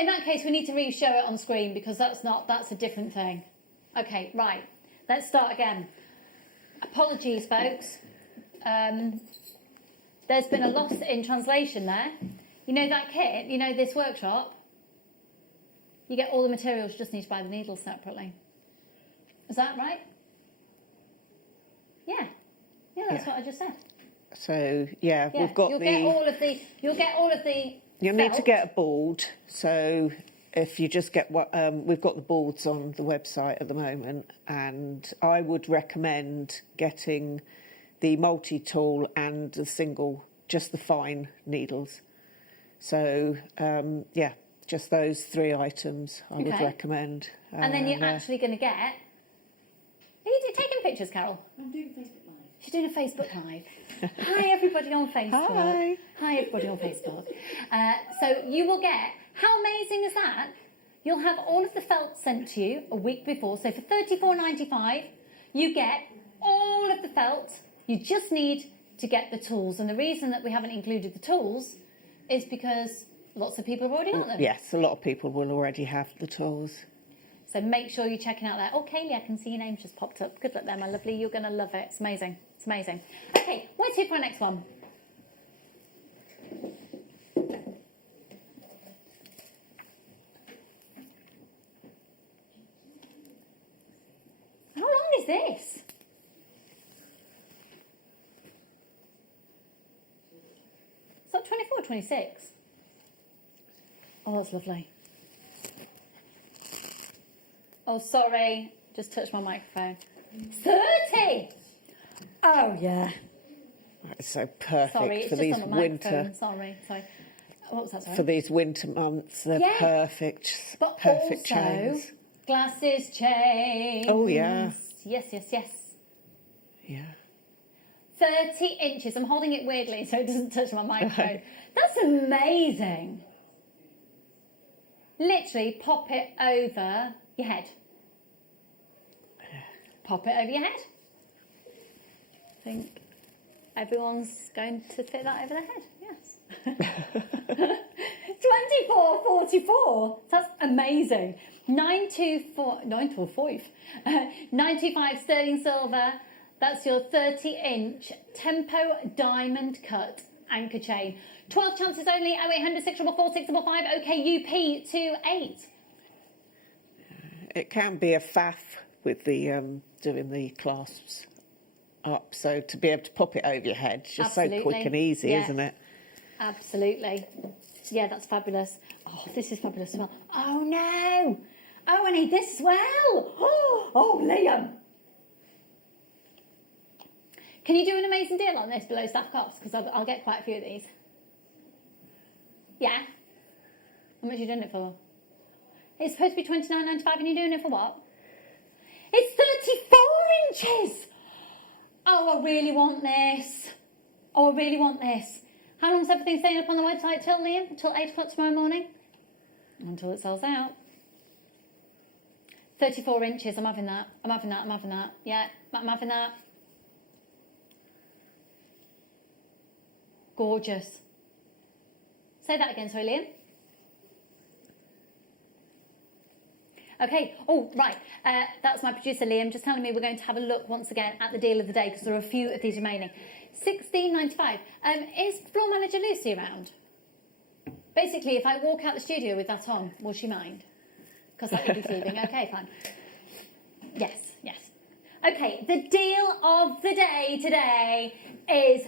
in that case, we need to re-show it on screen because that's a different thing. Okay, right. Let's start again. Apologies, folks. There's been a loss in translation there. You know that kit, you know this workshop, you get all the materials, you just need to buy the needles separately. Is that right? Yeah. Yeah, that's what I just said. So, yeah, we've got you'll get all of the You'll need to felt. get a board. So if you just get what, we've got the boards on the website at the moment, and I would recommend getting the multi-tool and the single, just the fine needles. So, yeah, just those 3 items I would Okay. recommend. And then you're actually going to get... Are you taking pictures, Carol? I'm doing Facebook Live. She's doing a Facebook Live. Hi, everybody on Facebook. Hi. Hi, everybody on Facebook. So you will get... How amazing is that? You'll have all of the felt sent to you a week before. So for $34.95, you get all of the felt. You just need to get the tools. And the reason that we haven't included the tools is because lots of people have already got them. Yes, a lot of people will already have the tools. So make sure you're checking out that. Oh, Kaylee, I can see your name's just popped up. Good luck there, my lovely. You're going to love it. It's amazing. It's amazing. Okay, what's here for our next one? How long is this? Is that 24 or 26? Oh, that's lovely. Oh, sorry. Just touched my microphone. 30! Oh, yeah. It's so perfect Sorry, it's for just these on the winter. microphone. Sorry. What was that, sorry? For these winter months, they're Yeah. perfect. But perfect also, chains. glasses, chains. Oh, yeah. Yes, yes, yes. Yeah. 30 inches. I'm holding it weirdly so it doesn't touch my microphone. That's amazing. Literally pop it over your head. Pop it over your head. I think everyone's going to fit that over their head. Yes. 24.44. That's amazing. 925 sterling silver. That's your 30-inch Tempo diamond cut anchor chain. 12 chances only. 0800 644 655. OK UP 28. It can be a faff with the doing the clasps up. So to be able to pop it over your head, it's just so quick and easy, Yeah. isn't it? Absolutely. Yeah, that's fabulous. Oh, this is fabulous as well. Oh, no. Oh, I need this as well. Oh, Liam. Can you do an amazing deal on this below staff costs? Because I'll get quite a few of these. Yeah. How much are you doing it for? It's supposed to be $29.95 and you're doing it for what? It's 34 inches. Oh, I really want this. Oh, I really want this. How long's everything staying up on the website till, Liam? Till 8 o'clock tomorrow morning? Until it sells out. 34 inches. I'm having that. I'm having that. I'm having that. Yeah, I'm having that. Gorgeous. Say that again, sorry, Liam. Okay, oh, right, that's my producer Liam just telling me we're going to have a look once again at the deal of the day because there are a few of these remaining. $16.95. Is floor manager Lucy around? Basically, if I walk out the studio with that on, will she mind? Because that would be thieving. Okay, fine. Yes, yes. Okay, the deal of the day today is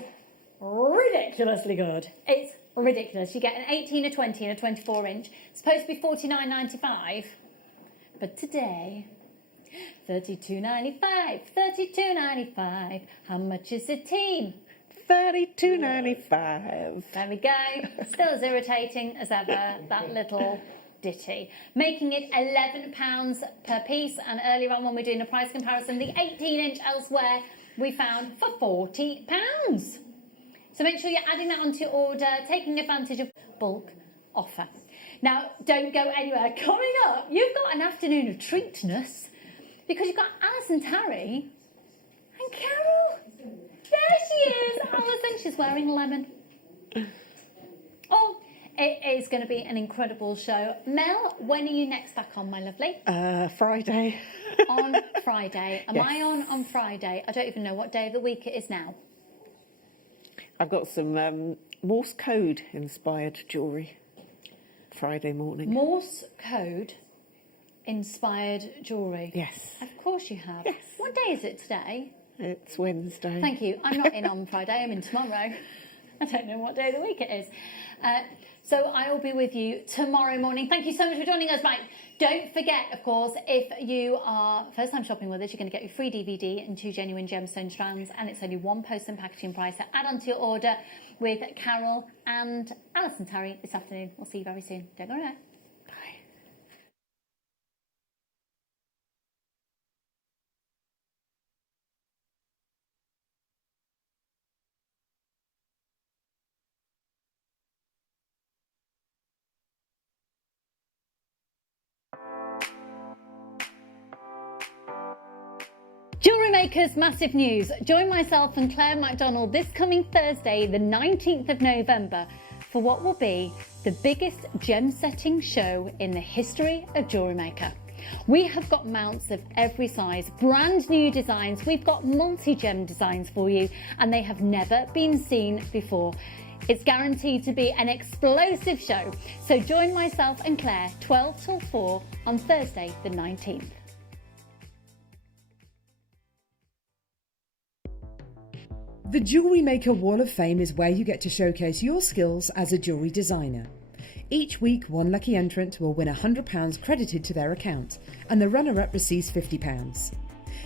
ridiculously good. It's ridiculous. You get an 18, a 20 and a 24 inch. It's supposed to be $49.95. But today, $32.95, $32.95. How much is a team? $32.95. There we go. Still as irritating as ever, that little ditty. Making it £11 per piece. And earlier on when we're doing a price comparison, the 18-inch elsewhere we found for £40. So make sure you're adding that onto your order, taking advantage of bulk offer. Now, don't go anywhere. Coming up, you've got an afternoon of treatness because you've got Alison Tarry and Carol. There she is, Alison. She's wearing lemon. Oh, it is going to be an incredible show. Mel, when are you next back on, my lovely? Friday. On Friday. Am Yes. I on Friday? I don't even know what day of the week it is now. I've got some Morse code inspired jewellery. Friday morning. Morse code inspired jewellery. Yes. Of course you have. Yes. What day is it today? It's Wednesday. Thank you. I'm not in on Friday. I'm in tomorrow. I don't know what day of the week it is. So I will be with you tomorrow morning. Thank you so much for joining us. Right. Don't forget, of course, if you are first time shopping with us, you're going to get your free DVD and 2 genuine gemstone strands, and it's only £1 post and packaging price. So add on to your order with Carol and Alison Tarry this afternoon. We'll see you very soon. Don't go anywhere. JewelleryMaker's massive news. Join myself and Claire MacDonald this coming Thursday, the 19th of November, for what will be the biggest gem setting show in the history of JewelleryMaker. We have got mounts of every size, brand new designs. We've got multi-gem designs for you, and they have never been seen before. It's guaranteed to be an explosive show. So join myself and Claire 12 till 4 on Thursday the 19th. The Jewellery Maker Wall of Fame is where you get to showcase your skills as a jewellery designer. Each week, one lucky entrant will win £100 credited to their account, and the runner-up receives £50.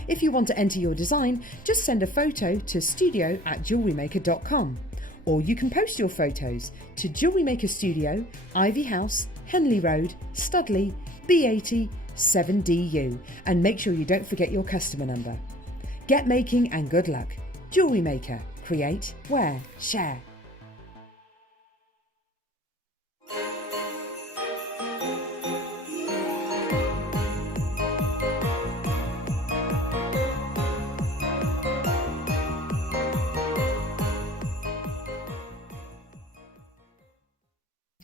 If you want to enter your design, just send a photo to studio@jewellerymaker.com, or you can post your photos to Jewellery Maker Studio, Ivy House, Henley Road, Studley, B80 7DU, and make sure you don't forget your customer number. Get making and good luck. Jewellery Maker. Create, wear, share.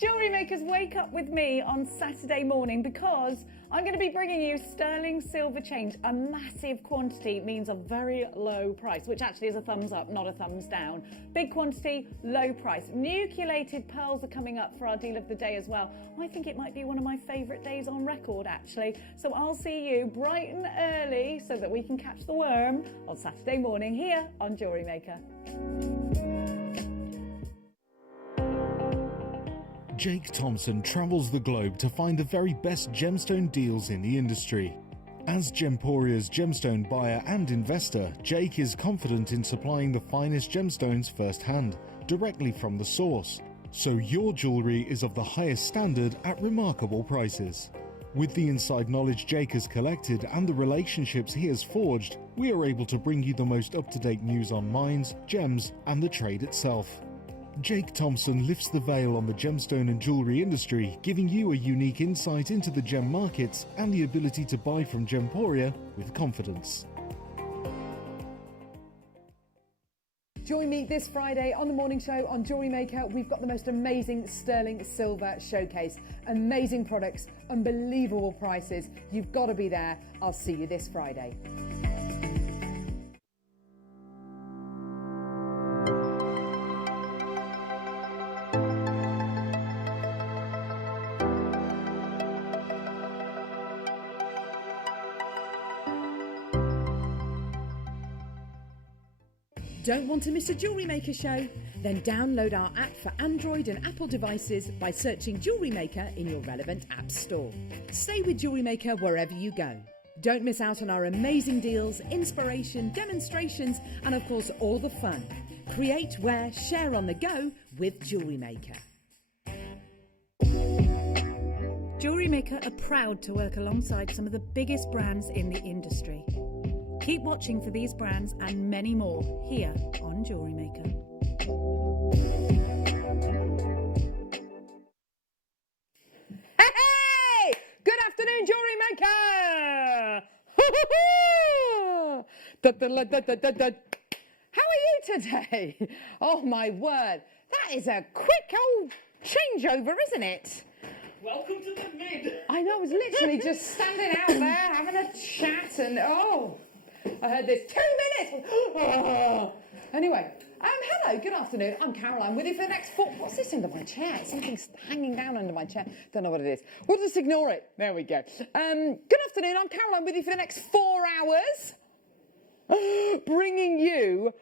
JewelleryMakers, wake up with me on Saturday morning because I'm going to be bringing you sterling silver change. A massive quantity means a very low price, which actually is a thumbs up, not a thumbs down. Big quantity, low price. Nucleated pearls are coming up for our deal of the day as well. I think it might be one of my favourite days on record, actually. So I'll see you bright and early so that we can catch the worm on Saturday morning here on JewelleryMaker. Jake Thompson travels the globe to find the very best gemstone deals in the industry. As Gemporia's gemstone buyer and investor, Jake is confident in supplying the finest gemstones firsthand, directly from the source, so your jewellery is of the highest standard at remarkable prices. With the inside knowledge Jake has collected and the relationships he has forged, we are able to bring you the most up-to-date news on mines, gems, and the trade itself. Jake Thompson lifts the veil on the gemstone and jewellery industry, giving you a unique insight into the gem markets and the ability to buy from Gemporia with confidence. Join me this Friday on the morning show on JewelleryMaker. We've got the most amazing sterling silver showcase. Amazing products, unbelievable prices. You've got to be there. I'll see you this Friday. Don't want to miss a Jewellery Maker show? Then download our app for Android and Apple devices by searching Jewellery Maker in your relevant app store. Stay with Jewellery Maker wherever you go. Don't miss out on our amazing deals, inspiration, demonstrations, and of course all the fun. Create, wear, share on the go with Jewellery Maker. JewelleryMaker are proud to work alongside some of the biggest brands in the industry. Keep watching for these brands and many more here on JewelleryMaker. Hey! Good afternoon, JewelleryMaker! How are you today? Oh my word, that is a quick old changeover, isn't it? Welcome to the mid. I know, I was literally just standing out there having a chat and I heard this 2 minutes. Oh. Anyway, hello, good afternoon. I'm Caroline with you for the next what's this under my chair? Something's hanging down under my chair. Don't know what it is. We'll just ignore it. There we go. Good afternoon. I'm Caroline with you for the next 4 hours, bringing you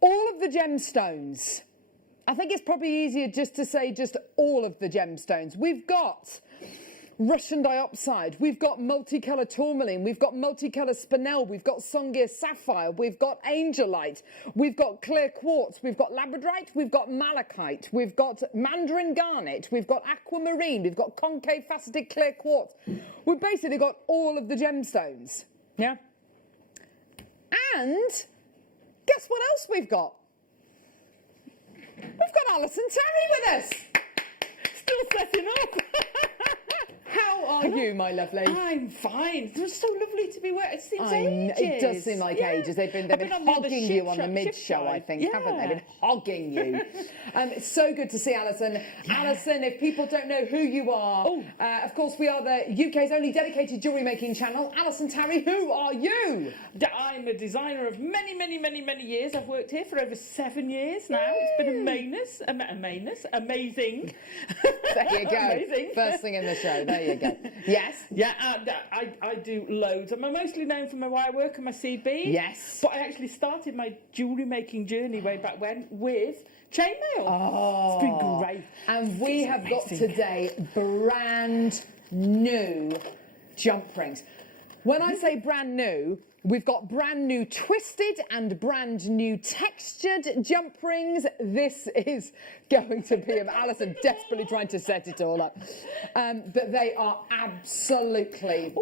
all of the gemstones. I think it's probably easier just to say just all of the gemstones. We've got Russian diopside, we've got multicolour tourmaline, we've got multicolour spinel, we've got Songir sapphire, we've got angelite, we've got clear quartz, we've got labradorite, we've got malachite, we've got mandarin garnet, we've got aquamarine, we've got concave faceted clear quartz. We've basically got all of the gemstones, yeah? And guess what else we've got? We've got Alison Terry with us. Still setting up. How are you, my lovely? I'm fine. It was so lovely to be working. It seems ages. It does seem like ages. They've been hogging you on the mid-show, I think, haven't they? They've been hogging you. It's so good to see Alison. Alison, if people don't know who you are, of course we are the UK's only dedicated jewellery making channel. Alison Tarry, who are you? I'm a designer of many, many, many, many years. I've worked here for over 7 years now. It's been amazing. There you go. Amazing. First thing in the show. There you go. Yes. Yeah, I do loads. I'm mostly known for my wire work and my seed beads. Yes. But I actually started my jewellery making journey way back when with chainmail. Oh. It's been great. And we have got today brand new jump rings. When I say brand new, we've got brand new twisted and brand new textured jump rings. This is going to be Alison desperately trying to set it all up. But they are absolutely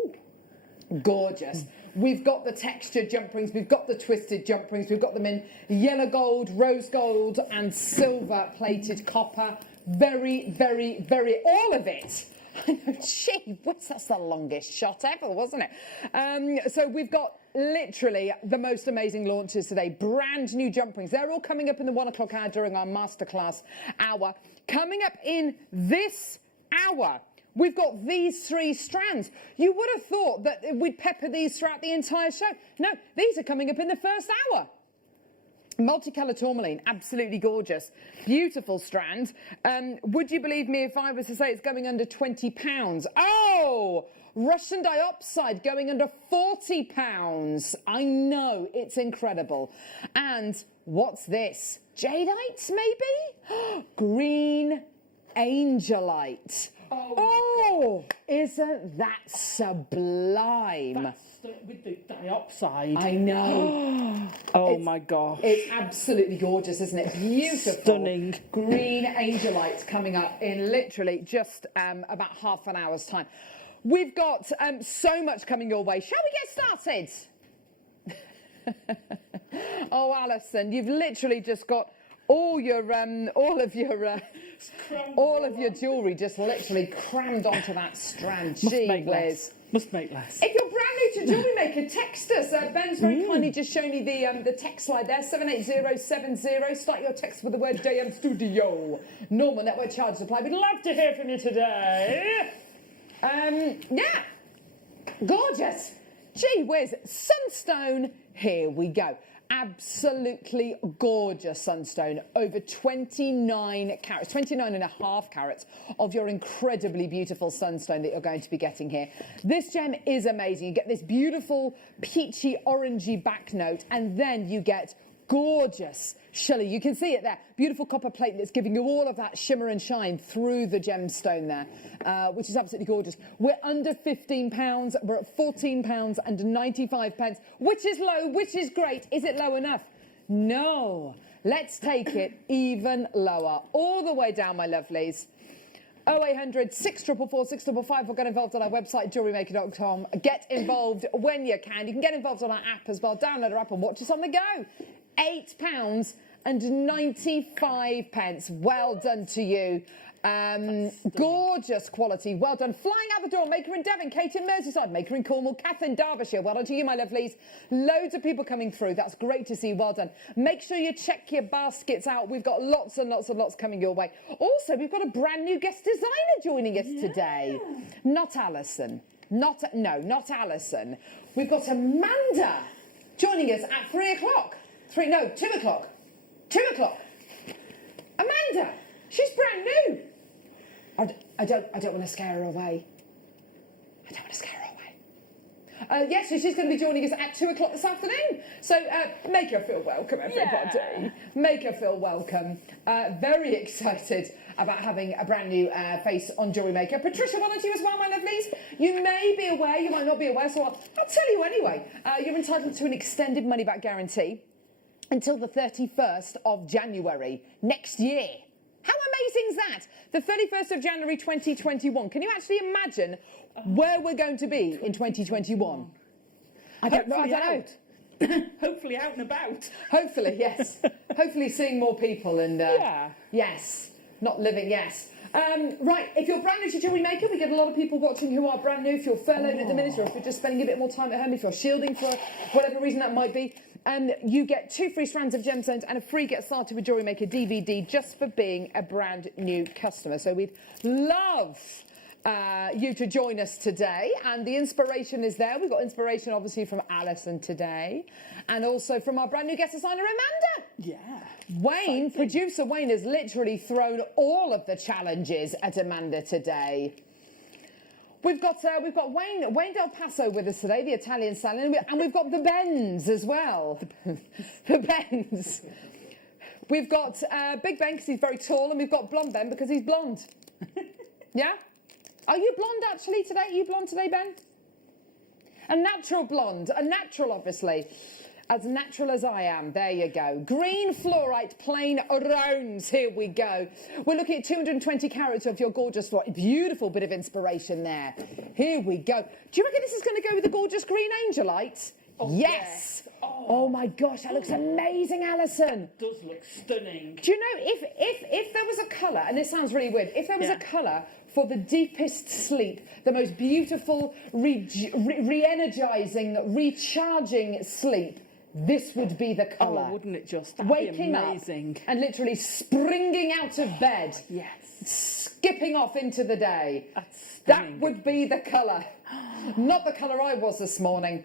gorgeous. We've got the textured jump rings, we've got the twisted jump rings, we've got them in yellow gold, rose gold and silver plated copper. Very, very, very, all of it. I know, gee, that's the longest shot ever, wasn't it? So we've got literally the most amazing launches today. Brand new jump rings. They're all coming up in the 1 o'clock hour during our masterclass hour. Coming up in this hour, we've got these 3 strands. You would have thought that we'd pepper these throughout the entire show. No, these are coming up in the first hour. Multicolour tourmaline, absolutely gorgeous. Beautiful strand. Would you believe me if I was to say it's going under £20? Oh! Russian diopside going under £40. I know, it's incredible. And what's this? Jadeite, maybe? Green angelite. Oh, isn't that sublime? That's with the diopside. I know. Oh my gosh. It's absolutely gorgeous, isn't it? Beautiful. Stunning. Green angelite coming up in literally just about half an hour's time. We've got so much coming your way. Shall we get started? Oh, Alison, you've literally just got all of your jewellery just literally crammed onto that strand. Gee whiz. Must make less. If you're brand new to Jewellery Maker, text us. Ben's very kindly just shown you the text slide there, 78070. Start your text with the word JM Studio. Normal network charges apply. We'd love to hear from you today. Yeah, gorgeous. Gee whiz, sunstone, here we go. Absolutely gorgeous sunstone, over 29 carats, 29 and a half carats of your incredibly beautiful sunstone that you're going to be getting here. This gem is amazing. You get this beautiful peachy orangey back note, and then you get gorgeous shilly. You can see it there. Beautiful copper plate that's giving you all of that shimmer and shine through the gemstone there, which is absolutely gorgeous. We're under £15. We're at £14 and 95 pence, which is low, which is great. Is it low enough? No. Let's take it even lower, all the way down, my lovelies. 0800 644 655 or get involved on our website, jewellerymaker.com. Get involved when you can. You can get involved on our app as well. Download our app and watch us on the go. £8 and 95 pence. Well done to you. Gorgeous quality. Well done. Flying out the door. Maker in Devon, Kate in Merseyside, Maker in Cornwall, Kath in Derbyshire. Well done to you, my lovelies. Loads of people coming through. That's great to see. Well done. Make sure you check your baskets out. We've got lots and lots and lots coming your way. Also, we've got a brand new guest designer joining us today. Not Alison. Not Alison. We've got Amanda joining us at 3 o'clock. 2 o'clock. 2 o'clock. Amanda, she's brand new. I don't want to scare her away. I don't want to scare her away. Yes, so she's going to be joining us at 2 o'clock this afternoon. So make her feel welcome, everybody. Yeah. Make her feel welcome. Very excited about having a brand new face on Jewellery Maker. Patricia, why don't you as well, my lovelies? You may be aware, you might not be aware, so I'll tell you anyway. You're entitled to an extended money-back guarantee until the 31st of January next year. How amazing is that? The 31st of January 2021. Can you actually imagine where we're going to be in 2021? I don't know. Hopefully out and about. Hopefully, yes. Hopefully seeing more people and... yes. Not living, yes. Right, if you're brand new to JewelleryMaker, we get a lot of people watching who are brand new. If you're furloughed at the minute, or if you're just spending a bit more time at home, if you're shielding for whatever reason that might be, you get 2 free strands of gemstones and a free Get Started with JewelleryMaker DVD just for being a brand new customer. So we'd love you to join us today, and the inspiration is there. We've got inspiration obviously from Alison today, and also from our brand new guest designer Amanda. Yeah. Wayne, producer Wayne, has literally thrown all of the challenges at Amanda today. We've got Wayne Del Paso with us today, the Italian stallion, and we've got the Bens as well. The Bens. We've got Big Ben because he's very tall, and we've got Blonde Ben because he's blonde. Yeah? Are you blonde actually today? Are you blonde today, Ben? A natural blonde. A natural, obviously. As natural as I am. There you go. Green fluorite plain rounds. Here we go. We're looking at 220 carats of your gorgeous fluorite. Beautiful bit of inspiration there. Here we go. Do you reckon this is going to go with the gorgeous green angelite? Oh, yes. Yeah. Oh my gosh, that looks amazing, Alison. It does look stunning. Do you know, if there was a colour, and this sounds really weird, if there was a colour for the deepest sleep, the most beautiful, re-energising, recharging sleep, this would be the colour. Oh, wouldn't it just? That'd Waking be amazing. up and literally springing out of bed. Yes. Skipping off into the day. That's that would be the colour. Not the colour I was this morning.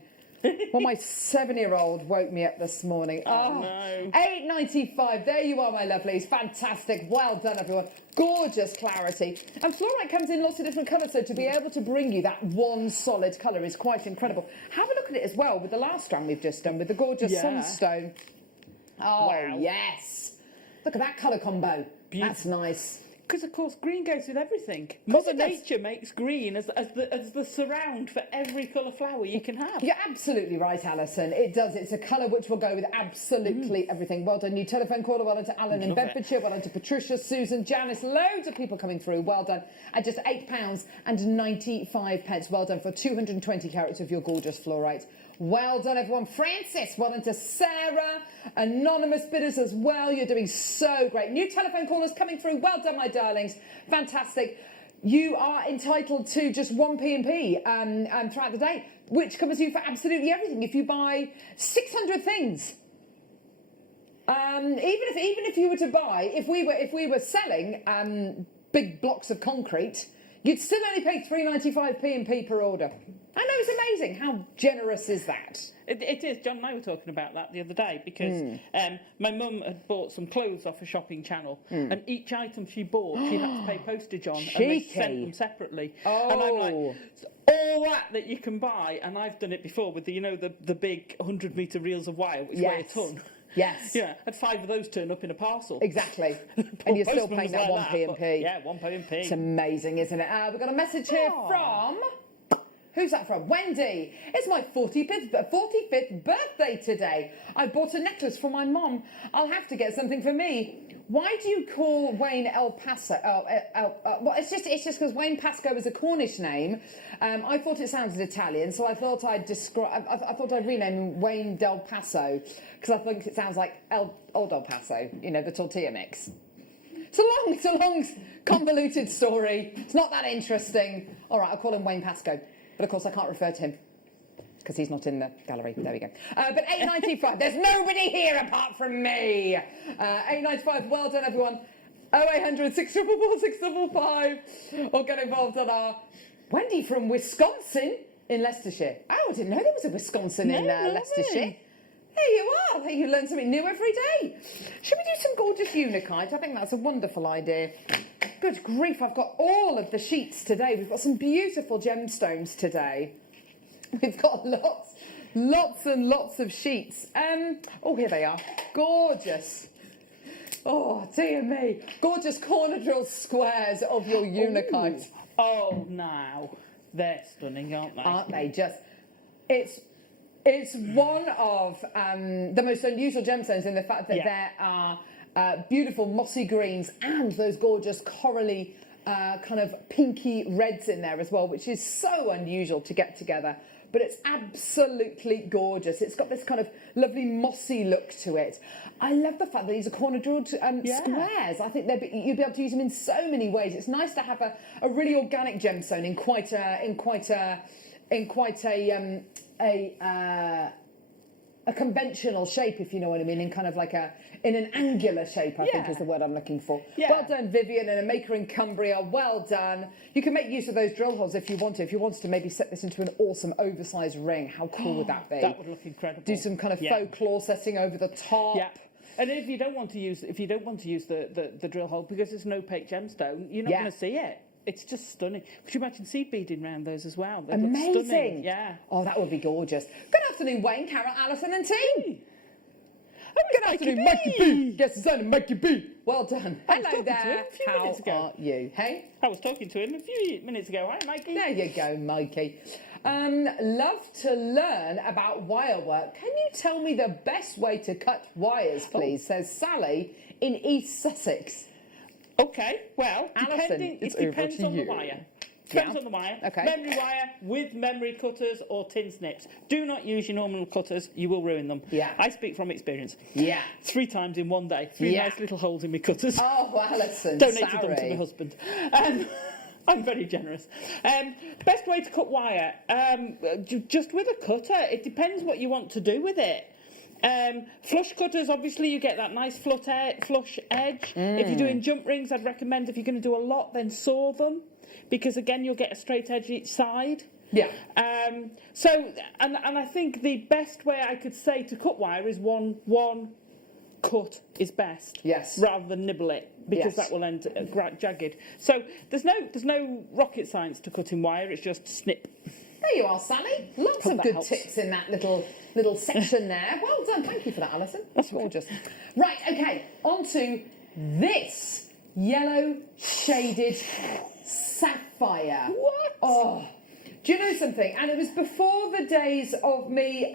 Well, my 7-year-old woke me up this morning. Oh, no. $8.95. There you are, my lovelies. Fantastic. Well done, everyone. Gorgeous clarity. And fluorite comes in lots of different colours, so to be able to bring you that one solid colour is quite incredible. Have a look at it as well with the last strand we've just done with the gorgeous sunstone. Oh, wow. Yes. Look at that colour combo. Beautiful. That's nice. Because, of course, green goes with everything. Mother Nature makes green as the surround for every colour flower you can have. You're absolutely right, Alison. It does. It's a colour which will go with absolutely everything. Well done. New telephone caller. Well done to Alan in Bedfordshire. Well done to Patricia, Susan, Janice. Loads of people coming through. Well done. At just £8.95. Well done for 220 carats of your gorgeous fluorite. Well done, everyone. Francis, well done to Sarah. Anonymous bidders as well. You're doing so great. New telephone callers coming through. Well done, my darlings. Fantastic. You are entitled to just one P&P throughout the day, which covers you for absolutely everything. If you buy 600 things, even if you were to buy, if we were selling big blocks of concrete, you'd still only pay £3.95 P&P per order. I know, it's amazing. How generous is that? It is. John and I were talking about that the other day because my mum had bought some clothes off a shopping channel and each item she bought she had to pay postage on and they sent them separately. Oh. And I'm like, all that you can buy, and I've done it before with the big 100-metre reels of wire which weigh a tonne. Yes. Yeah, had 5 of those turn up in a parcel. Exactly. And you're still paying that one P&P. Yeah, one P&P. It's amazing, isn't it? We've got a message here from... Who's that from? Wendy. It's my 45th birthday today. I bought a necklace for my mom. I'll have to get something for me. Why do you call Wayne El Paso? Well, it's just because Wayne Pasco is a Cornish name. I thought it sounded Italian, so I thought I'd rename him Wayne Del Paso because I think it sounds like Old El Paso. You know, the tortilla mix. It's a long, convoluted story. It's not that interesting. All right, I'll call him Wayne Pasco. But of course I can't refer to him because he's not in the gallery. There we go. But £8.95. There's nobody here apart from me. £8.95. Well done, everyone. 0800 644 655. Or get involved at our Wendy from Wisconsin in Leicestershire. Oh, I didn't know there was a Wisconsin in Leicestershire. There you are. There you learn something new every day. Should we do some gorgeous unikite? I think that's a wonderful idea. Good grief, I've got all of the sheets today. We've got some beautiful gemstones today. We've got lots and lots of sheets. Oh, here they are. Gorgeous. Oh, dear me. Gorgeous corner drill squares of your unikite. Oh, now. They're stunning, aren't they? Aren't they just... It's one of the most unusual gemstones in the fact that there are beautiful mossy greens and those gorgeous corally kind of pinky reds in there as well, which is so unusual to get together. But it's absolutely gorgeous. It's got this kind of lovely mossy look to it. I love the fact that these are corner drilled squares. I think you'll be able to use them in so many ways. It's nice to have a really organic gemstone in quite a conventional shape, if you know what I mean, in kind of like in an angular shape, I think is the word I'm looking for. Yeah. Well done, Vivian, and a maker in Cumbria. Well done. You can make use of those drill holes if you want to. If you wanted to maybe set this into an awesome oversized ring, how cool would that be? That would look incredible. Do some kind of faux claw setting over the top. Yeah. And if you don't want to use the drill hole because it's an opaque gemstone, you're not going to see it. It's just stunning. Could you imagine seed beading around those as well? They'd look stunning. Amazing. Yeah. Oh, that would be gorgeous. Good afternoon, Wayne, Carol, Alison and team. Good afternoon, Mikey B. Guess it's only Mikey B. Well done. Hello there. How are you? Hey? I was talking to him a few minutes ago. Hi, Mikey. There you go, Mikey. Love to learn about wire work. Can you tell me the best way to cut wires, please? Says Sally in East Sussex. Okay, well, Alison, it depends on the wire. Depends on the wire. Okay. Memory wire with memory cutters or tin snips. Do not use your normal cutters. You will ruin them. Yeah. I speak from experience. Yeah. 3 times in one day. 3 nice little holes in my cutters. Oh, Alison, Donated sorry. them to my husband. I'm very generous. Best way to cut wire? Just with a cutter. It depends what you want to do with it. Flush cutters, obviously, you get that nice flush edge. If you're doing jump rings, I'd recommend if you're going to do a lot, then saw them, because again, you'll get a straight edge each side. Yeah. So, and I think the best way I could say to cut wire is one cut is best. Yes. Rather than nibble it, because that will end jagged. So there's no rocket science to cutting wire. It's just snip. There you are, Sally. Lots of good tips in that little section there. Well done. Thank you for that, Alison. That's gorgeous. Right, okay. On to this yellow shaded sapphire. What? Oh. Do you know something? And it was before the days of me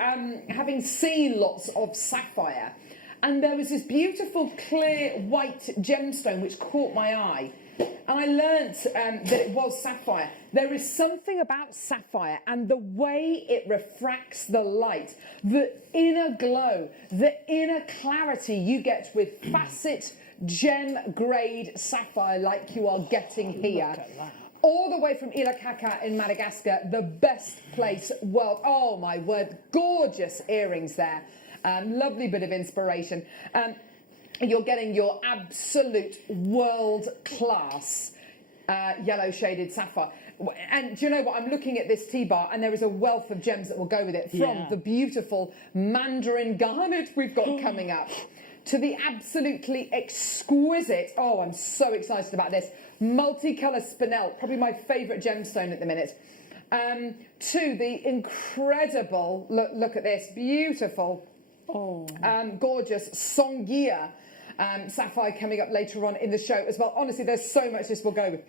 having seen lots of sapphire. And there was this beautiful clear white gemstone which caught my eye. And I learnt that it was sapphire. There is something about sapphire and the way it refracts the light, the inner glow, the inner clarity you get with facet gem grade sapphire like you are getting here. All the way from Ilakaka in Madagascar, the best place world. Oh my word, gorgeous earrings there. Lovely bit of inspiration. You're getting your absolute world-class yellow shaded sapphire. And do you know what? I'm looking at this T-bar and there is a wealth of gems that will go with it, from the beautiful mandarin garnet we've got coming up to the absolutely exquisite, oh, I'm so excited about this, multicolour spinel, probably my favourite gemstone at the minute, to the incredible, look at this, beautiful, gorgeous Songhia sapphire coming up later on in the show as well. Honestly, there's so much this will go with.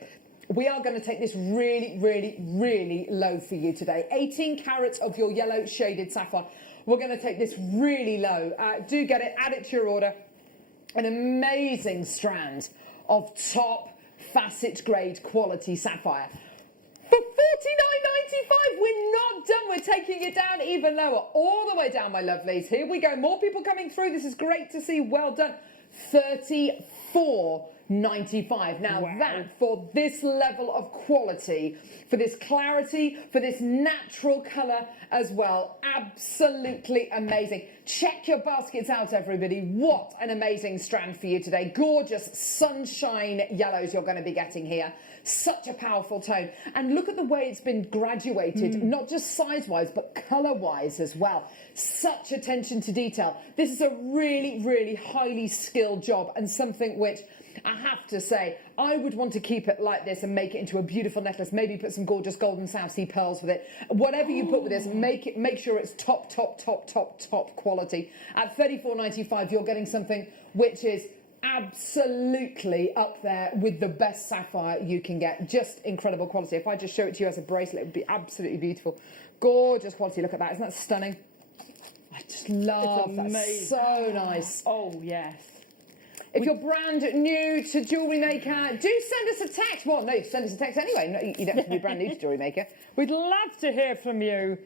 We are going to take this really, really, really low for you today. 18 carats of your yellow shaded sapphire. We're going to take this really low. Do get it, add it to your order. An amazing strand of top facet grade quality sapphire. For $49.95, we're not done. We're taking it down even lower, all the way down, my lovelies. Here we go. More people coming through. This is great to see. Well done. $34.95. Now that, for this level of quality, for this clarity, for this natural colour as well, absolutely amazing. Check your baskets out, everybody. What an amazing strand for you today. Gorgeous sunshine yellows you're going to be getting here. Such a powerful tone. And look at the way it's been graduated, not just size-wise, but colour-wise as well. Such attention to detail. This is a really, really highly skilled job, and something which, I have to say, I would want to keep it like this and make it into a beautiful necklace. Maybe put some gorgeous golden South Sea pearls with it. Whatever you put with this, make sure it's top quality. At $34.95, you're getting something which is absolutely up there with the best sapphire you can get. Just incredible quality. If I just show it to you as a bracelet, it would be absolutely beautiful. Gorgeous quality. Look at that. Isn't that stunning? I just love that. So nice. Oh, yes. If you're brand new to Jewellery Maker, do send us a text. Well, no, send us a text anyway. No, you don't have to be brand new to Jewellery Maker. We'd love to hear from you.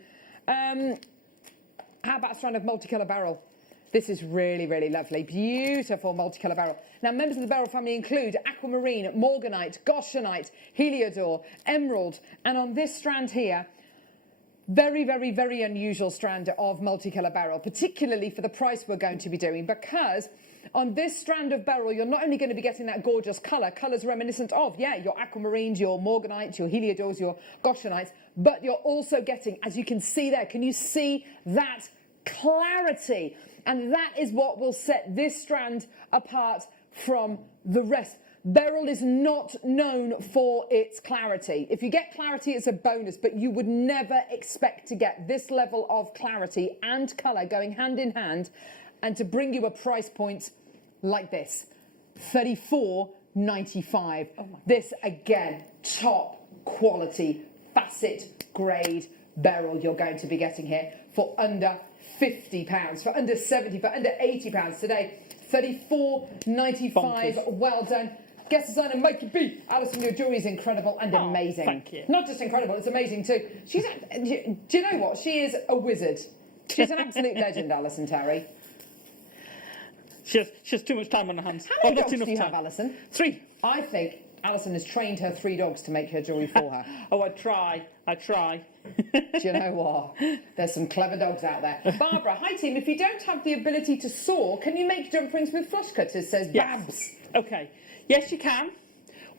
How about a strand of multicolour beryl? This is really, really lovely. Beautiful multicolour beryl. Now, members of the beryl family include aquamarine, morganite, goshenite, heliodor, emerald, and on this strand here, very, very, very unusual strand of multicolour beryl, particularly for the price we're going to be doing, because on this strand of beryl, you're not only going to be getting that gorgeous colour, colours reminiscent of, yeah, your aquamarines, your morganites, your heliodors, your goshenites, but you're also getting, as you can see there, can you see that clarity? And that is what will set this strand apart from the rest. Beryl is not known for its clarity. If you get clarity, it's a bonus, but you would never expect to get this level of clarity and colour going hand in hand, and to bring you a price point like this, $34.95. This, again, top quality facet grade beryl you're going to be getting here for under £50, for under £70, for under £80 today. $34.95. Well done. Guest designer Mikey B. Alison, your jewellery is incredible and amazing. Thank you. Not just incredible, it's amazing too. Do you know what? She is a wizard. She's an absolute legend, Alison Terry. She has too much time on her hands. How many not dogs enough do you time. have, Alison? 3. I think Alison has trained her 3 dogs to make her jewellery for her. Oh, I try. Do you know what? There's some clever dogs out there. Barbara, hi team. If you don't have the ability to saw, can you make jump rings with flush cutters, says Babs. Okay. Yes, you can.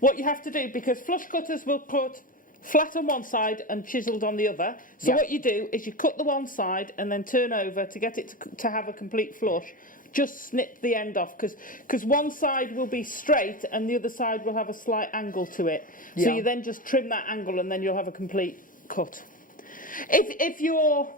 What you have to do, because flush cutters will cut flat on one side and chiselled on the other. So what you do is you cut the one side and then turn over to get it to have a complete flush. Just snip the end off, because one side will be straight and the other side will have a slight angle to it. So you then just trim that angle and then you'll have a complete cut. If you're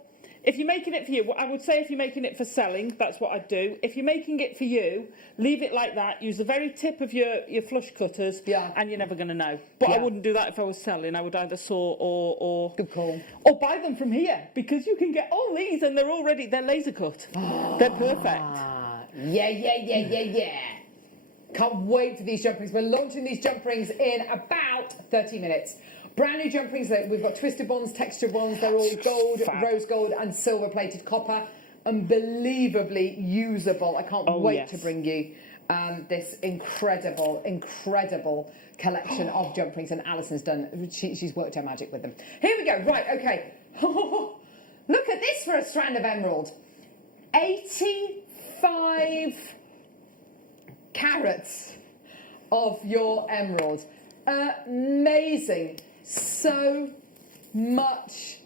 making it for you, I would say if you're making it for selling, that's what I'd do. If you're making it for you, leave it like that. Use the very tip of your flush cutters, and you're never going to know. But I wouldn't do that if I was selling. I would either saw or good call, or buy them from here, because you can get all these and they're laser cut. They're perfect. Yeah. Can't wait for these jump rings. We're launching these jump rings in about 30 minutes. Brand new jump rings. We've got twisted ones, textured ones. They're all gold, rose gold and silver plated copper. Unbelievably usable. I can't wait to bring you this incredible collection of jump rings. And Alison's done, she's worked her magic with them. Here we go. Right, okay. Look at this for a strand of emerald. 85 carats of your emerald. Amazing. So much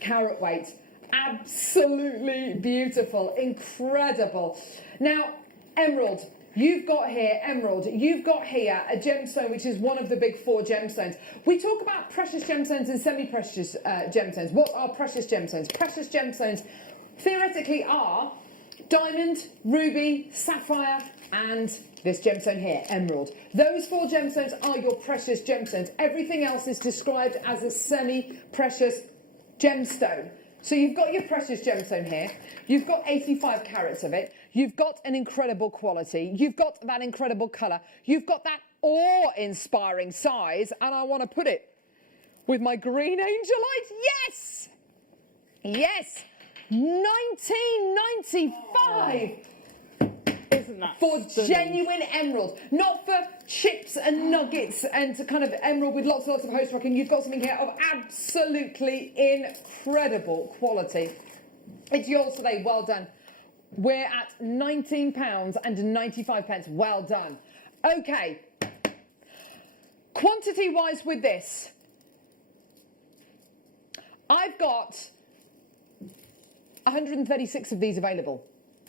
carat weight. Absolutely beautiful. Incredible. Now, emerald. You've got here emerald. You've got here a gemstone, which is one of the big 4 gemstones. We talk about precious gemstones and semi-precious gemstones. What are precious gemstones? Precious gemstones theoretically are diamond, ruby, sapphire, and this gemstone here, emerald. Those 4 gemstones are your precious gemstones. Everything else is described as a semi-precious gemstone. So you've got your precious gemstone here. You've got 85 carats of it. You've got an incredible quality. You've got that incredible colour. You've got that awe-inspiring size. And I want to put it with my green angelite. Yes! Yes! 1995! Isn't that for stunning? genuine emerald, not for chips and nuggets and kind of emerald with lots and lots of host rocking. You've got something here of absolutely incredible quality. It's yours today. Well done. We're at £19.95. Well done. Okay. Quantity-wise with this, I've got 136 of these available.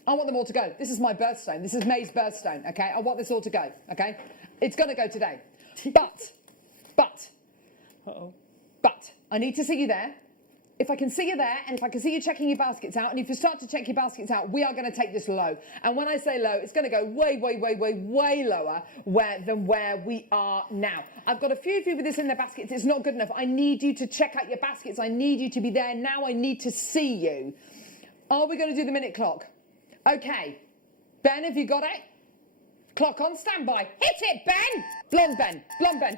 I want them all to go. This is my birthstone. This is May's birthstone, okay? I want this all to go, okay? It's going to go today. But I need to see you there. If I can see you there, and if I can see you checking your baskets out, and if you start to check your baskets out, we are going to take this low. And when I say low, it's going to go way lower than where we are now. I've got a few of you with this in their baskets. It's not good enough. I need you to check out your baskets. I need you to be there. Now I need to see you. Are we going to do the minute clock? Okay. Ben, have you got it? Clock on standby. Hit it, Ben! Blonde Ben,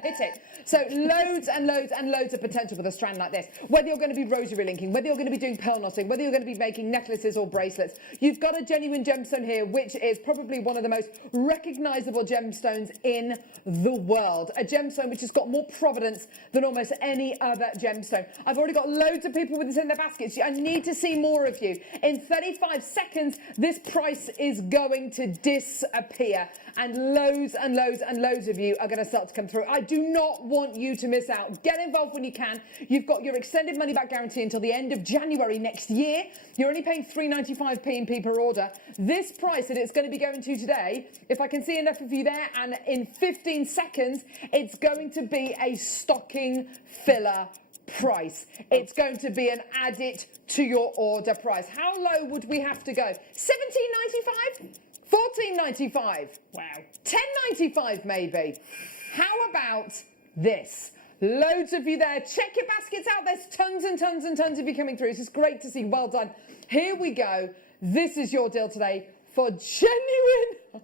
hit it. So loads and loads and loads of potential with a strand like this. Whether you're going to be rosary linking, whether you're going to be doing pearl knotting, whether you're going to be making necklaces or bracelets, you've got a genuine gemstone here, which is probably one of the most recognisable gemstones in the world. A gemstone which has got more provenance than almost any other gemstone. I've already got loads of people with this in their baskets. I need to see more of you. In 35 seconds, this price is going to disappear. And loads and loads and loads of you are going to start to come through. I do not want you to miss out. Get involved when you can. You've got your extended money back guarantee until the end of January next year. You're only paying 3.95 P&P per order. This price that it's going to be going to today, if I can see enough of you there, and in 15 seconds, it's going to be a stocking filler price. It's going to be an add it to your order price. How low would we have to go? $17.95? $14.95. Wow. $10.95 maybe. How about this? Loads of you there. Check your baskets out. There's tons and tons and tons of you coming through. This is great to see. Well done. Here we go. This is your deal today for genuine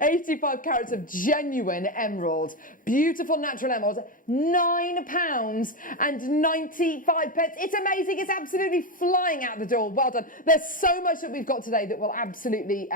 85 carats of genuine emeralds. Beautiful natural emeralds. £9.95. It's amazing. It's absolutely flying out the door. Well done. There's so much that we've got today that will absolutely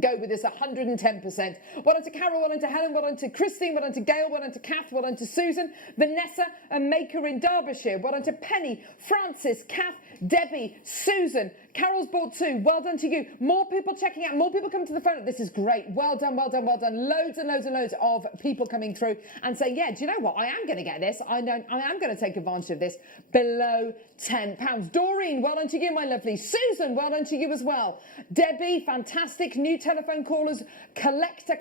go with this 110%. Well done to Carol, well done to Helen, well done to Christine, well done to Gail, well done to Kath, well done to Susan, Vanessa, a maker in Derbyshire, well done to Penny, Francis, Kath, Debbie, Susan. Carol's bought 2. Well done to you. More people checking out, more people coming to the phone. This is great. Well done, well done, well done. Loads and loads and loads of people coming through and saying, yeah, do you know what? I am going to get this. I am going to take advantage of this. Below £10. Doreen, well done to you, my lovely. Susan, well done to you as well. Debbie, fantastic. New telephone callers. Collector,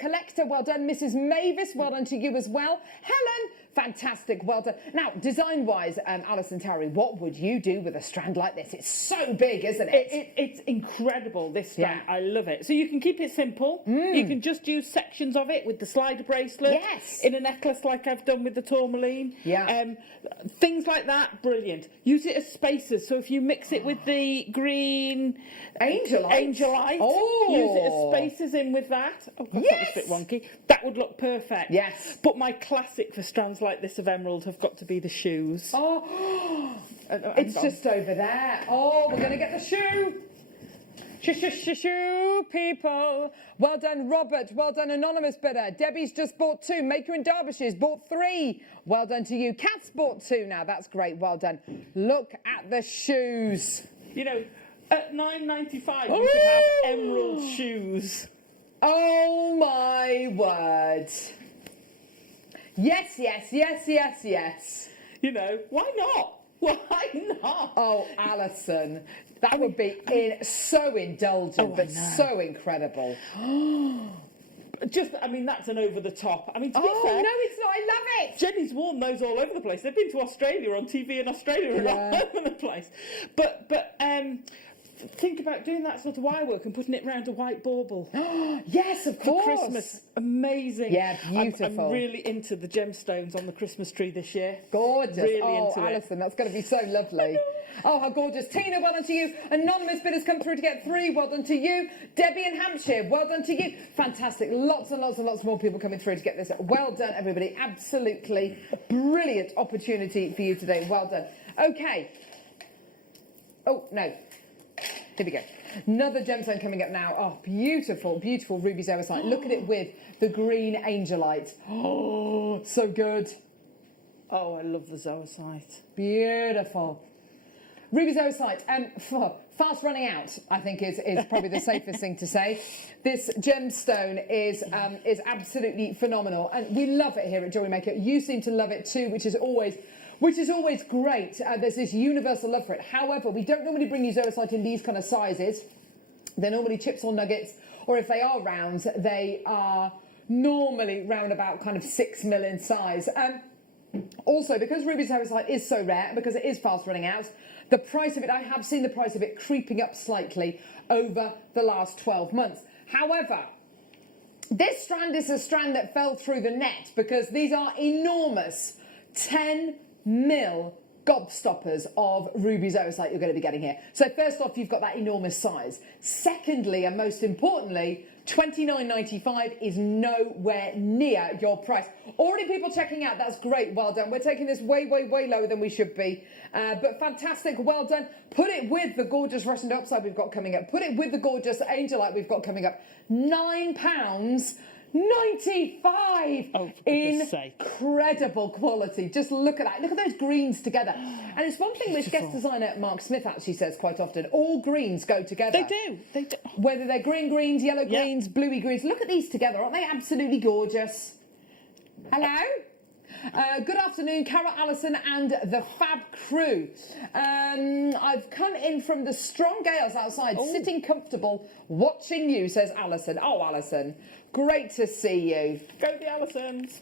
well done. Mrs. Mavis, well done to you as well. Helen, fantastic, well done. Now, design-wise, Alison Towery, what would you do with a strand like this? It's so big, isn't it? It's incredible, this strand. Yeah. I love it. So you can keep it simple. You can just use sections of it with the slider bracelet. Yes. In a necklace like I've done with the tourmaline. Yeah. Things like that, brilliant. Use it as spacers. So if you mix it with the green Angelite, use it as spacers in with that. Oh, gosh, that was a bit wonky. That would look perfect. Yes. But my classic for strands like this of emerald have got to be the shoes. Oh, it's just over there. Oh, we're going to get the shoe. Shoe, people. Well done, Robert. Well done, anonymous bidder. Debbie's just bought 2. Maker in Derbyshire's bought 3. Well done to you. Kat's bought 2 now. That's great. Well done. Look at the shoes. You know, at $9.95, you could have emerald shoes. Oh, my word. Yes. You know, why not? Why not? Oh, Alison, that would be so indulgent, but so incredible. I mean, that's an over the top. I mean, to be fair, no, it's not. I love it. Jenny's worn those all over the place. They've been to Australia on TV in Australia and all over the place. But think about doing that sort of wire work and putting it around a white bauble. Yes, of course. For Christmas. Amazing. Yeah, beautiful. I'm really into the gemstones on the Christmas tree this year. Gorgeous. Really into Alison, that's going to be so lovely. Oh, how gorgeous. Tina, well done to you. Anonymous bidders come through to get 3. Well done to you. Debbie in Hampshire, well done to you. Fantastic. Lots and lots and lots more people coming through to get this. Well done, everybody. Absolutely brilliant opportunity for you today. Well done. Okay. Oh, no. Here we go. Another gemstone coming up now. Oh, beautiful, beautiful ruby zoisite. Look at it with the green angelite. Oh, so good. Oh, I love the zoisite. Beautiful. Ruby zoisite, fast running out, I think is probably the safest thing to say. This gemstone is absolutely phenomenal, and we love it here at JewelleryMaker. You seem to love it too, which is always great. There's this universal love for it. However, we don't normally bring you zoisite in these kind of sizes. They're normally chips or nuggets, or if they are rounds, they are normally round about kind of 6 mil in size. Also, because ruby zoisite is so rare, and because it is fast running out, the price of it, I have seen the price of it creeping up slightly over the last 12 months. However, this strand is a strand that fell through the net because these are enormous 10 mil gobstoppers of ruby zoisite you're going to be getting here. So first off, you've got that enormous size. Secondly, and most importantly, $29.95 is nowhere near your price. Already people checking out, that's great, well done. We're taking this way, way, way lower than we should be. But fantastic, well done. Put it with the gorgeous Russian dioxide we've got coming up. Put it with the gorgeous Angelite we've got coming up. £9.95. Oh, for goodness sake. Incredible quality. Just look at that. Look at those greens together. And it's one thing which guest designer Mark Smith actually says quite often. All greens go together. They do. They do. Whether they're green greens, yellow greens, bluey greens. Look at these together. Aren't they absolutely gorgeous? Hello? Good afternoon, Cara, Alison and the Fab crew. I've come in from the strong gales outside, sitting comfortable, watching you, says Alison. Oh, Alison, great to see you. Go the Alisons.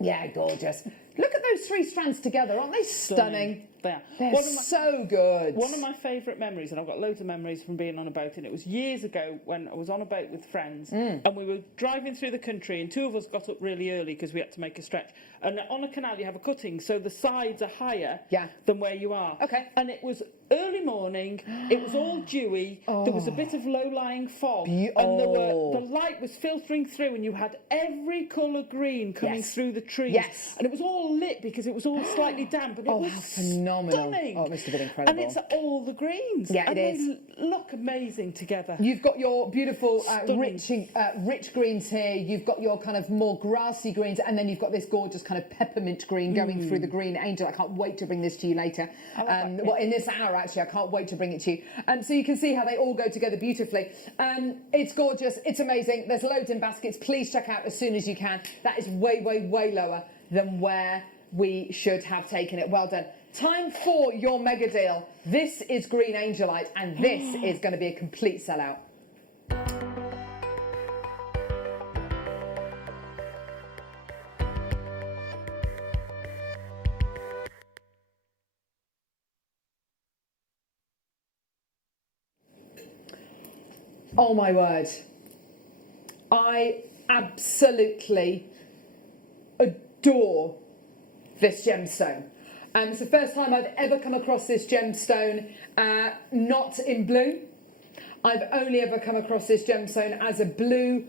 Yeah, gorgeous. Look at those three strands together. Aren't they stunning? They are. They're so good. One of my favourite memories, and I've got loads of memories from being on a boat, and it was years ago when I was on a boat with friends, and we were driving through the country, and two of us got up really early because we had to make a stretch. And on a canal, you have a cutting, so the sides are higher than where you are. Okay. And it was early morning, it was all dewy, there was a bit of low-lying fog, and the light was filtering through, and you had every colour green coming through the trees. Yes. And it was all lit because it was all slightly damp, and it was phenomenal. stunning. Oh, it must have been incredible. And it's all the greens. Yeah, and it is. They look amazing together. You've got your beautiful rich greens here. You've got your kind of more grassy greens, and then you've got this gorgeous kind of peppermint green going through the green angel. I can't wait to bring this to you later. Well, in this hour, actually, I can't wait to bring it to you. So you can see how they all go together beautifully. It's gorgeous. It's amazing. There's loads in baskets. Please check out as soon as you can. That is way, way, way lower than where we should have taken it. Well done. Time for your mega deal. This is Green Angelite, and this is going to be a complete sellout. Oh my word. I absolutely adore this gemstone. And it's the first time I've ever come across this gemstone not in blue. I've only ever come across this gemstone as a blue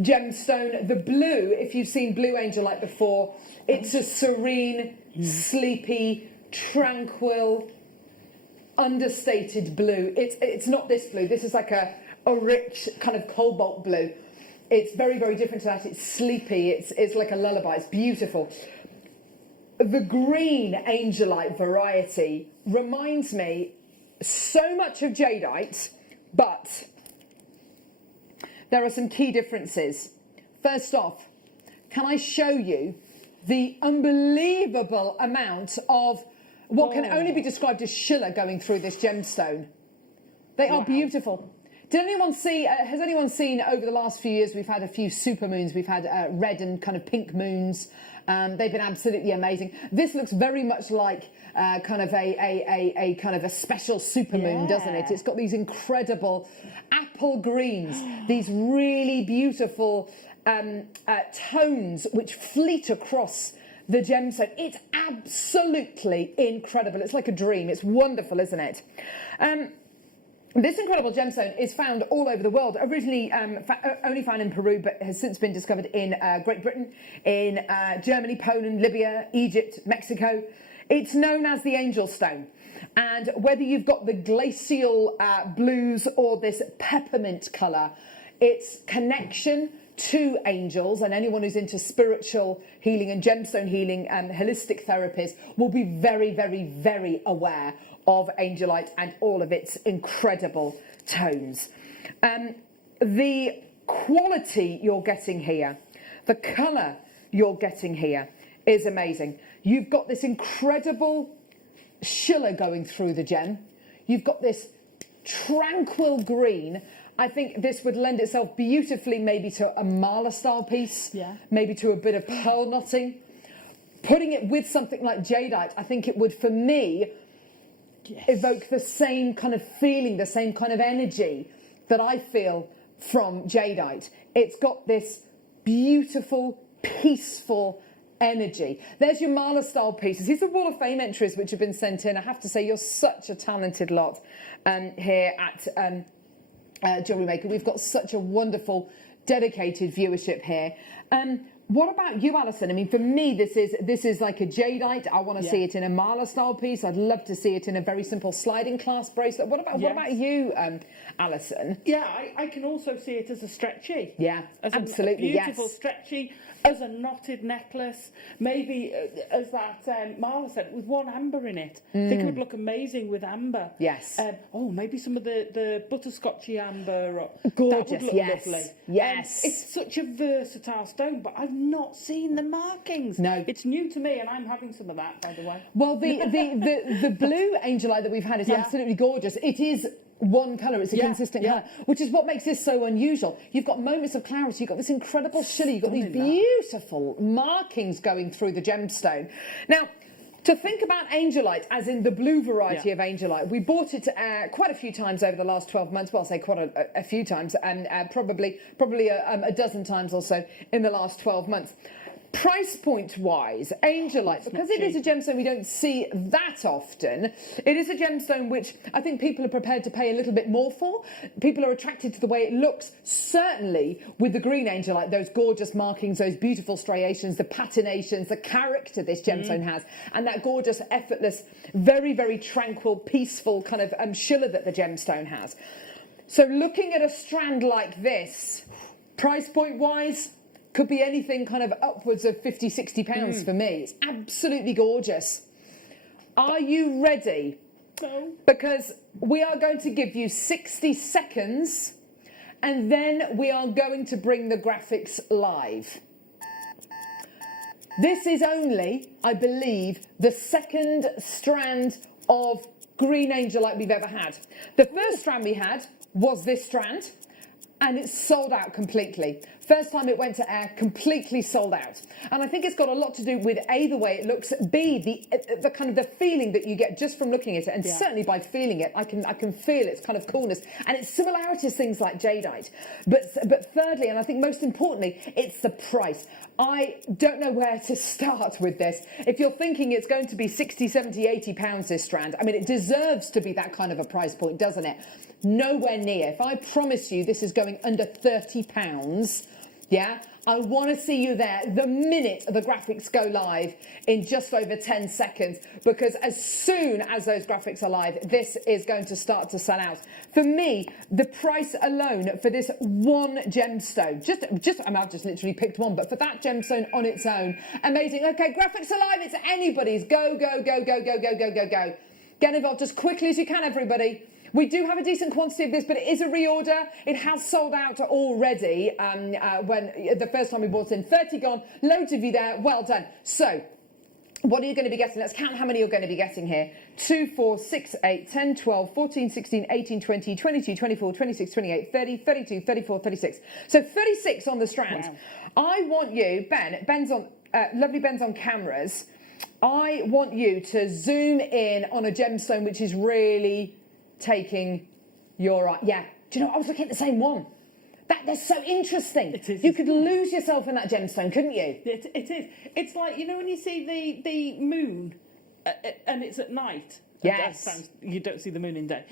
gemstone. The blue, if you've seen blue angelite before, it's a serene, sleepy, tranquil, understated blue. It's not this blue. This is like a rich kind of cobalt blue. It's very, very different to that. It's sleepy. It's like a lullaby. It's beautiful. The green angelite variety reminds me so much of jadeite, but there are some key differences. First off, can I show you the unbelievable amount of what can only be described as schiller going through this gemstone? They are beautiful. Did anyone see, has anyone seen over the last few years, we've had a few super moons, we've had red and kind of pink moons. They've been absolutely amazing. This looks very much like kind of a kind of a special supermoon, doesn't it? It's got these incredible apple greens, these really beautiful tones which fleet across the gemstone. It's absolutely incredible. It's like a dream. It's wonderful, isn't it? This incredible gemstone is found all over the world. Originally only found in Peru, but has since been discovered in Great Britain, in Germany, Poland, Libya, Egypt, Mexico. It's known as the angel stone. And whether you've got the glacial blues or this peppermint colour, its connection to angels, and anyone who's into spiritual healing and gemstone healing and holistic therapies will be very, very, very aware of angelite and all of its incredible tones. The quality you're getting here, the colour you're getting here is amazing. You've got this incredible schiller going through the gem. You've got this tranquil green. I think this would lend itself beautifully maybe to a mala style piece, maybe to a bit of pearl knotting. Putting it with something like jadeite, I think it would, for me, evoke the same kind of feeling, the same kind of energy that I feel from jadeite. It's got this beautiful, peaceful, energy. There's your Marla style pieces. These are Wall of Fame entries which have been sent in. I have to say, you're such a talented lot here at JewelleryMaker. We've got such a wonderful, dedicated viewership here. What about you, Alison? I mean, for me, this is like a jadeite. I want to see it in a Marla style piece. I'd love to see it in a very simple sliding clasp bracelet. What about you, Alison? Yeah, I can also see it as a stretchy. Yeah, as absolutely, a beautiful stretchy, as a knotted necklace, maybe as that Marla said, with one amber in it. I think it would look amazing with amber. Yes. Maybe some of the butterscotchy amber. Gorgeous, that would look yes. lovely. Yes. It's such a versatile stone, but I've not seen the markings. No. It's new to me, and I'm having some of that, by the way. Well, the blue angelite that we've had is absolutely gorgeous. It is one colour, it's a consistent colour, which is what makes this so unusual. You've got moments of clarity, you've got this incredible shimmer, you've got these beautiful markings going through the gemstone. Now, to think about angelite, as in the blue variety of angelite, we bought it quite a few times over the last 12 months. Well, I'll say quite a few times, and probably a dozen times or so in the last 12 months. Price point wise, angelite, because it is a gemstone we don't see that often, it is a gemstone which I think people are prepared to pay a little bit more for. People are attracted to the way it looks, certainly with the green angelite, those gorgeous markings, those beautiful striations, the patinations, the character this gemstone has, and that gorgeous, effortless, very, very tranquil, peaceful kind of shiller that the gemstone has. So looking at a strand like this, price point wise, could be anything kind of upwards of 50, 60 pounds for me. It's absolutely gorgeous. Are you ready? No. Because we are going to give you 60 seconds and then we are going to bring the graphics live. This is only, I believe, the second strand of green angelite we've ever had. The first strand we had was this strand, and it's sold out completely. First time it went to air, completely sold out. And I think it's got a lot to do with A, the way it looks, B, the kind of the feeling that you get just from looking at it, and certainly by feeling it, I can feel its kind of coolness and its similarities, things like jadeite. But thirdly, and I think most importantly, it's the price. I don't know where to start with this. If you're thinking it's going to be 60, 70, 80 pounds this strand, I mean, it deserves to be that kind of a price point, doesn't it? Nowhere near. If I promise you this is going under £30, I want to see you there the minute the graphics go live in just over 10 seconds, because as soon as those graphics are live, this is going to start to sell out. For me, the price alone for this one gemstone, I've just literally picked one, but for that gemstone on its own, amazing. Okay, graphics are live, it's anybody's. Go, go, go, go, go, go, go, go, go. Get involved as quickly as you can, everybody. We do have a decent quantity of this, but it is a reorder. It has sold out already when the first time we bought in. 30 gone, loads of you there, well done. So, what are you going to be getting? Let's count how many you're going to be getting here. 2, 4, 6, 8, 10, 12, 14, 16, 18, 20, 22, 24, 26, 28, 30, 32, 34, 36. So 36 on the strand. Wow. I want you, Ben's on, lovely Ben's on cameras. I want you to zoom in on a gemstone which is really taking your eye. Yeah, do you know, I was looking at the same one. That's so interesting. It is. You could lose yourself in that gemstone, couldn't you? It is. It's like, you know, when you see the moon and it's at night. Yes. You don't see the moon in day.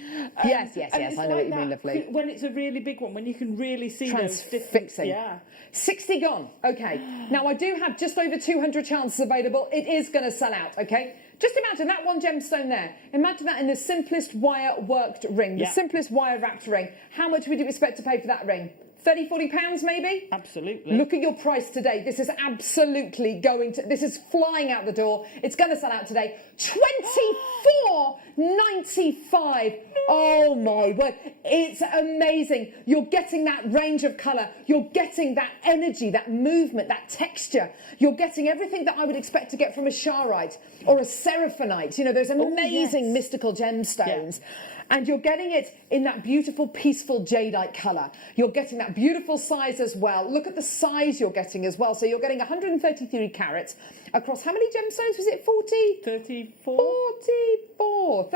Yes, I know what you mean, lovely. When it's a really big one, when you can really see those different... Yeah. 60 gone. Okay. Now, I do have just over 200 chances available. It is going to sell out, okay? Just imagine that one gemstone there. Imagine that in the simplest wire-worked ring, the simplest wire-wrapped ring. How much would you expect to pay for that ring? 30, 40 pounds maybe? Absolutely. Look at your price today. This is absolutely this is flying out the door. It's going to sell out today. £24.95. Oh my word. It's amazing. You're getting that range of colour. You're getting that energy, that movement, that texture. You're getting everything that I would expect to get from a charoite or a seraphonite. You know, those amazing mystical gemstones. Yeah. And you're getting it in that beautiful, peaceful jadeite colour. You're getting that beautiful size as well. Look at the size you're getting as well. So you're getting 133 carats. across how many gemstones was it? 40? 34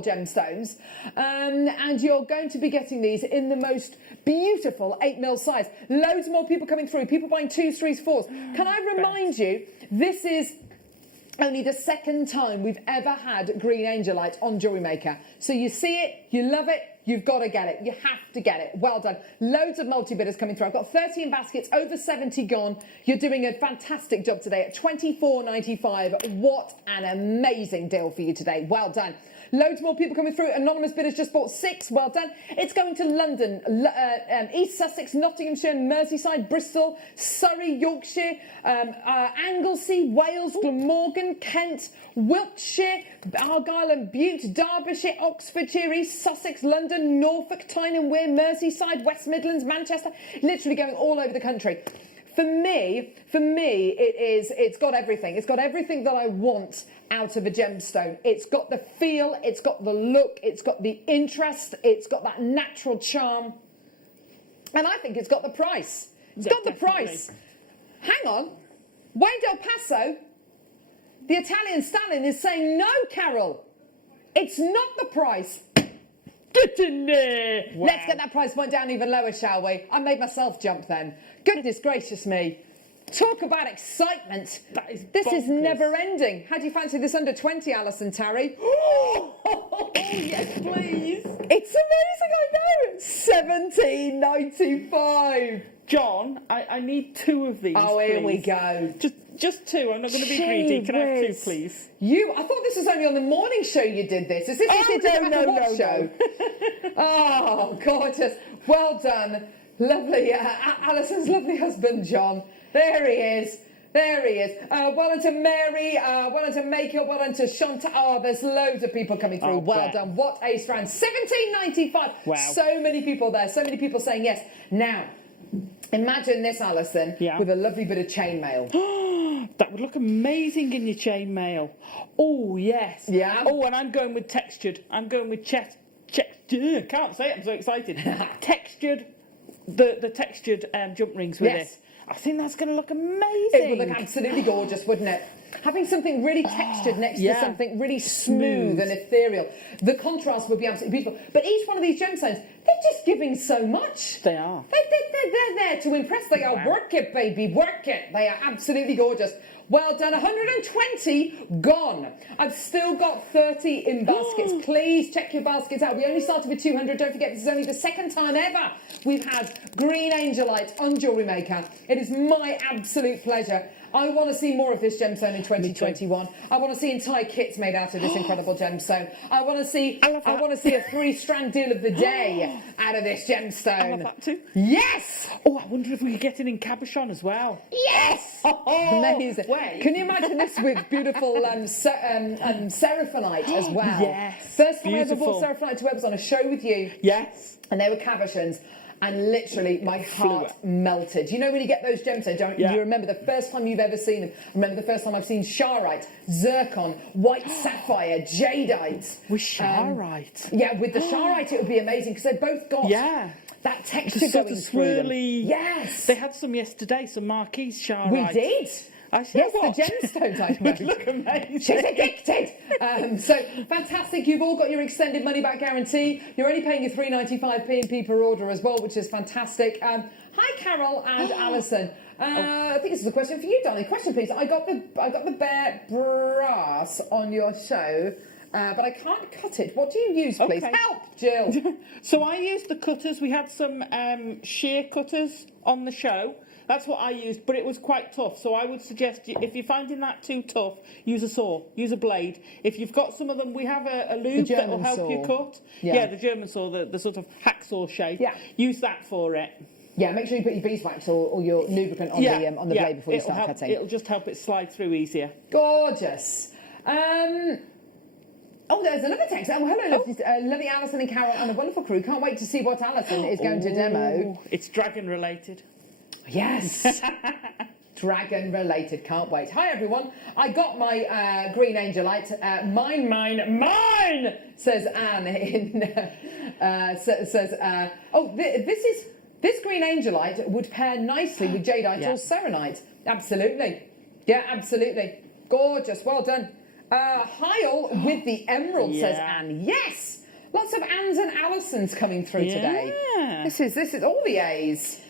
gemstones. And you're going to be getting these in the most beautiful 8mm size. Loads more people coming through, people buying 2s, 3s, 4s. Can I remind you, this is only the second time we've ever had green angelite on Jewellery Maker. So you see it, you love it, you've got to get it. You have to get it. Well done. Loads of multi-bidders coming through. I've got 30 in baskets, over 70 gone. You're doing a fantastic job today at £24.95. What an amazing deal for you today. Well done. Loads more people coming through. Anonymous bidders just bought 6. Well done. It's going to London, East Sussex, Nottinghamshire, Merseyside, Bristol, Surrey, Yorkshire, Anglesey, Wales, Glamorgan, Kent, Wiltshire, Argyll and Bute, Derbyshire, Oxfordshire, East Sussex, London, Norfolk, Tyne and Wear, Merseyside, West Midlands, Manchester. Literally going all over the country. For me, it's got everything. It's got everything that I want out of a gemstone. It's got the feel, it's got the look, it's got the interest, it's got that natural charm. And I think it's got the price. It's got the price. Hang on. Wayne Del Paso, the Italian stallion, is saying no, Carol. It's not the price. Get in there. Wow. Let's get that price point down even lower, shall we? I made myself jump then. Goodness gracious me. Talk about excitement. This is never ending. How do you fancy this under 20, Alison Tarry? Oh, yes, please. It's amazing, I know. £17.95. John, I need 2 of these. Oh, here we go. Just 2. I'm not going to be greedy. Can I have 2, please? I thought this was only on the morning show you did this. Is this no show? Oh, gorgeous. Well done. Lovely. Alison's lovely husband, John. There he is. There he is. Well done to Mary. Well done to Maker. Well done to Shanta. Oh, there's loads of people coming through. Well done. What a strand. £17.95. Wow. So many people there. So many people saying yes. Now, imagine this, Alison, with a lovely bit of chainmail. That would look amazing in your chainmail. Oh, yes. Yeah. Oh, and I'm going with textured. I'm going with can't say it, I'm so excited. Textured, the textured jump rings with it. I think that's going to look amazing. It would look absolutely gorgeous, wouldn't it? Having something really textured next to something really smooth and ethereal. The contrast would be absolutely beautiful. But each one of these gemstones, they're just giving so much. They are. They're there to impress. They are work it, baby, work it. They are absolutely gorgeous. Well done. 120 gone. I've still got 30 in baskets. Please check your baskets out. We only started with 200. Don't forget, this is only the second time ever we've had green angelite on Jewellery Maker. It is my absolute pleasure. I want to see more of this gemstone in 2021. I want to see entire kits made out of this incredible gemstone. I want to see a 3-strand deal of the day out of this gemstone. I love that too. Yes! Oh, I wonder if we could get it in cabochon as well. Yes! Amazing. Can you imagine this with beautiful seraphonite as well? Yes. First time I ever bought seraphonite to Webs on a show with you. Yes. And they were cabochons. And literally, my heart melted. You know when you get those gemstones, don't you remember the first time you've ever seen them? I remember the first time I've seen charoite, zircon, white sapphire, jadeite. With charoite? With the charoite it would be amazing because they've both got that texture going through them. Yes. They had some yesterday, some Marquise charoite. We did. Yes, the gemstones I made. Look amazing. She's addicted. So fantastic. You've all got your extended money back guarantee. You're only paying your £3.95 P&P per order as well, which is fantastic. Hi, Carol and Alison. I think this is a question for you, darling. Question, please. I got the bare brass on your show. But I can't cut it. What do you use, please? Help, Jill. So I used the cutters. We had some shear cutters on the show. That's what I used, but it was quite tough. So I would suggest, if you're finding that too tough, use a saw, use a blade. If you've got some of them, we have a lube that will help you cut. Yeah, the German saw, the sort of hacksaw shape. Yeah. Use that for it. Yeah, make sure you put your beeswax or your lubricant on the blade before you start cutting. It'll just help it slide through easier. Gorgeous. Oh, there's another text. Oh, hello, lovely Alison and Carol and a wonderful crew. Can't wait to see what Alison is going to demo. It's dragon related. Yes. Dragon related. Can't wait. Hi, everyone. I got my green angelite. Mine, says Anne in... this green angelite would pair nicely with jadeite or serenite. Absolutely. Yeah, absolutely. Gorgeous. Well done. Heil with the emerald, says Anne. Yes! Lots of Annes and Alisons coming through today. This is all the A's.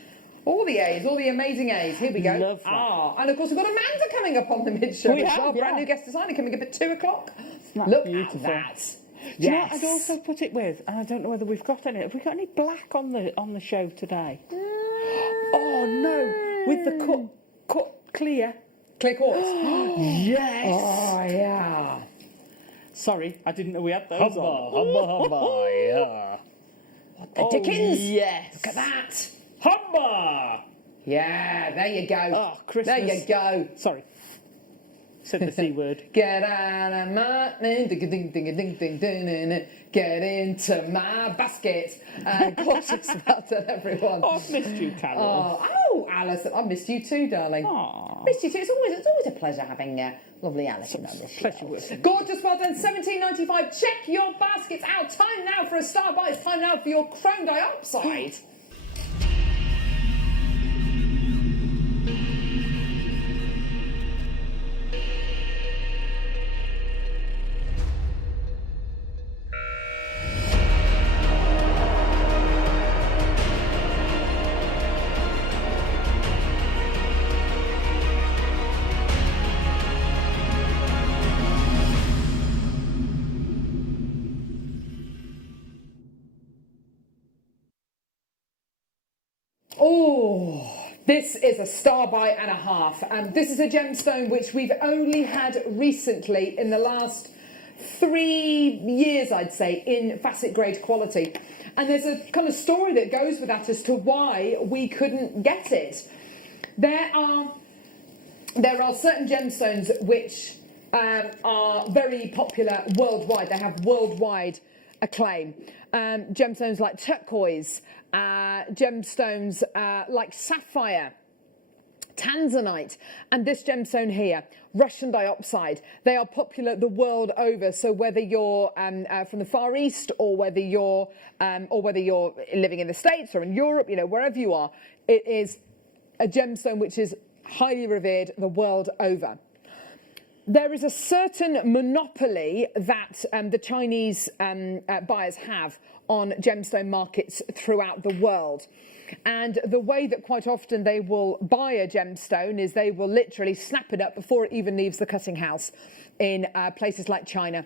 All the A's, all the amazing A's. Here we go. Love that. And of course we've got Amanda coming up on the mid-show We as have, well. Brand yeah. new guest designer coming up at 2 o'clock. That Look beautiful. at that. Do you know what I'd also put it with? And I don't know whether we've got any. Have we got any black on the show today? Oh no, with the cut clear quartz. Yes. Oh yeah. Sorry, I didn't know we had those Hubba, on. hubba, hubba, yeah. What the dickens? Yes. Look at that. Hubba. Yeah, there you go. Oh, Christmas. There you go. Sorry. Said the C word. Get out of my ding ding ding ding ding ding ding. Get into my basket. Gorgeous, well done, everyone. Oh, I've missed you, Carol. Oh, Alison, I missed you too, darling. Aww. Missed you too. It's always a pleasure having lovely Alison on this show. Pleasure working. Gorgeous, well done. $17.95. Check your baskets out. Time now for a star buy. It's time now for your chrome dioxide. Oh, this is a star buy and a half. And this is a gemstone which we've only had recently in the last 3 years, I'd say, in facet grade quality. And there's a kind of story that goes with that as to why we couldn't get it. There are certain gemstones which are very popular worldwide. They have worldwide acclaim. Gemstones like turquoise, gemstones like sapphire, tanzanite, and this gemstone here, Russian dioxide. They are popular the world over. So whether you're from the Far East or whether you're living in the States or in Europe, you know, wherever you are, it is a gemstone which is highly revered the world over. There is a certain monopoly that the Chinese buyers have on gemstone markets throughout the world. And the way that quite often they will buy a gemstone is they will literally snap it up before it even leaves the cutting house in places like China.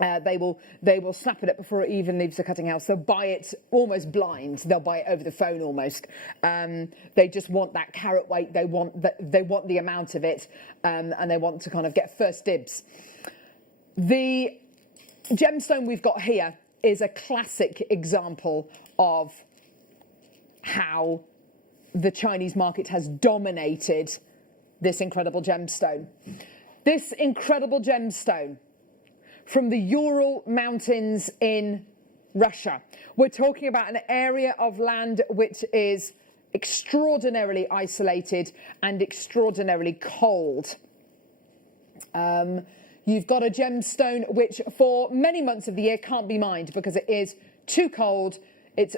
They will snap it up before it even leaves the cutting house. They'll buy it almost blind. They'll buy it over the phone almost. They just want that carat weight. They want the amount of it, and they want to kind of get first dibs. The gemstone we've got here is a classic example of how the Chinese market has dominated this incredible gemstone. This incredible gemstone from the Ural Mountains in Russia. We're talking about an area of land which is extraordinarily isolated and extraordinarily cold. You've got a gemstone which for many months of the year can't be mined because it is too cold. It's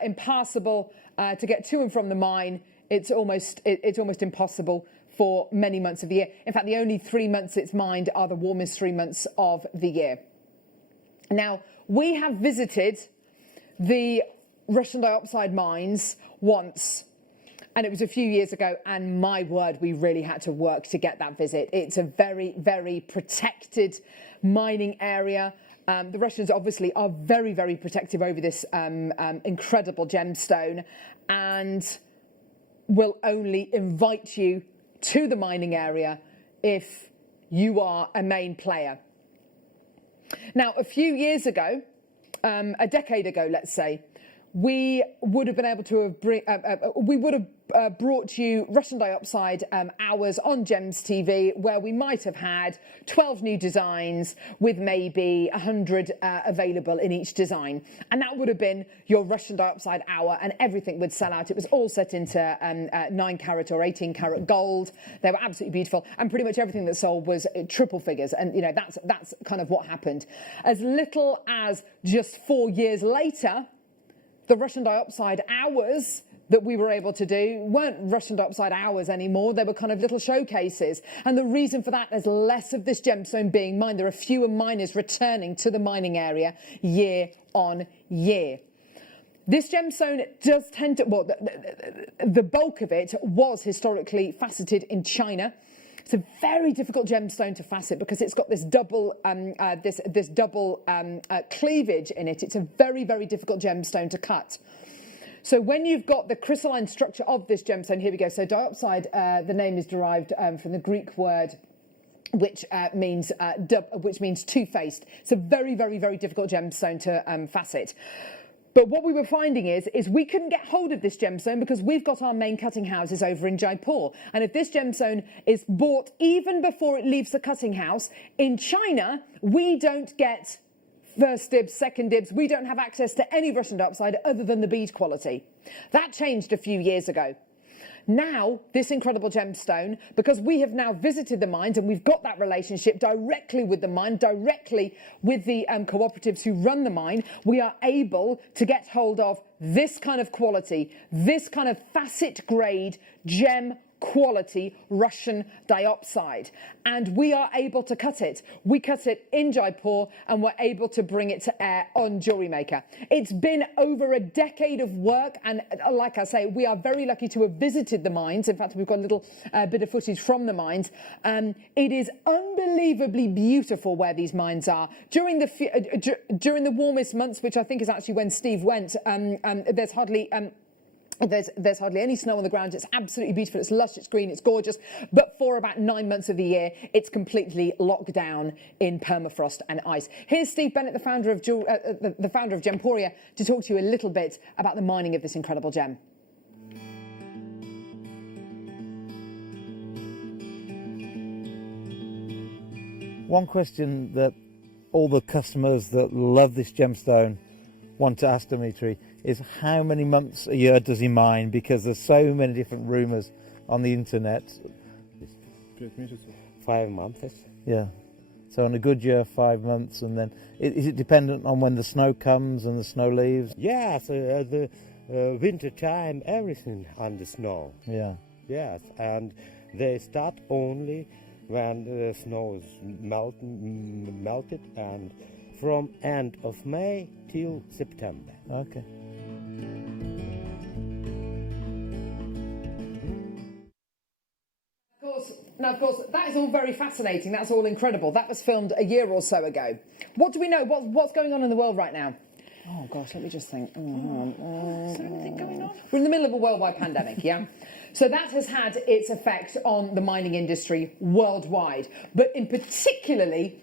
impassable to get to and from the mine. It's almost impossible for many months of the year. In fact, the only 3 months it's mined are the warmest 3 months of the year. Now, we have visited the Russian dioxide mines once, and it was a few years ago, and my word, we really had to work to get that visit. It's a very, very protected mining area. The Russians obviously are very, very protective over this incredible gemstone, and will only invite you to the mining area if you are a main player. Now, a few years ago, a decade ago, let's say, we would have been able to have brought you Russian dioxide hours on Gems TV, where we might have had 12 new designs with maybe 100 available in each design. And that would have been your Russian dioxide hour, and everything would sell out. It was all set into 9 carat or 18 carat gold. They were absolutely beautiful, and pretty much everything that sold was triple figures. And you know, that's kind of what happened. As little as just 4 years later, the Russian dioxide hours that we were able to do weren't Russian dioxide hours anymore. They were kind of little showcases. And the reason for that, there's less of this gemstone being mined. There are fewer miners returning to the mining area year on year. This gemstone does tend to, well, the bulk of it was historically faceted in China. It's a very difficult gemstone to facet because it's got this double cleavage in it. It's a very, very difficult gemstone to cut. So when you've got the crystalline structure of this gemstone, here we go. So diopside, the name is derived from the Greek word which means two-faced. It's a very, very, very difficult gemstone to facet. But what we were finding is we couldn't get hold of this gemstone because we've got our main cutting houses over in Jaipur. And if this gemstone is bought even before it leaves the cutting house, in China, we don't get first dibs, second dibs. We don't have access to any Russian dioxide other than the bead quality. That changed a few years ago. Now, this incredible gemstone, because we have now visited the mines and we've got that relationship directly with the mine, directly with the cooperatives who run the mine, we are able to get hold of this kind of quality, this kind of facet grade gem quality Russian diopside, and we are able to cut it. We cut it in Jaipur and we're able to bring it to air on JewelleryMaker. It's been over a decade of work, and like I say, we are very lucky to have visited the mines. In fact, we've got a little bit of footage from the mines. It is unbelievably beautiful where these mines are. During the warmest months, which I think is actually when Steve went, there's hardly any snow on the ground. It's absolutely beautiful. It's lush, it's green, it's gorgeous. But for about 9 months of the year, it's completely locked down in permafrost and ice. Here's Steve Bennett, the founder of Gemporia, to talk to you a little bit about the mining of this incredible gem. One question that all the customers that love this gemstone want to ask Dimitri is how many months a year does he mine, because there's so many different rumours on the internet. 5 months. Yeah. So on a good year, 5 months, and then is it dependent on when the snow comes and the snow leaves? Yes, the winter time, everything on the snow. Yeah. Yes, and they start only when the snow is melted, and from end of May till September. Okay. Now, of course, that is all very fascinating. That's all incredible. That was filmed a year or so ago. What do we know? What's going on in the world right now? Oh, gosh, let me just think. Is there anything going on? We're in the middle of a worldwide pandemic, yeah? So that has had its effect on the mining industry worldwide, but in particularly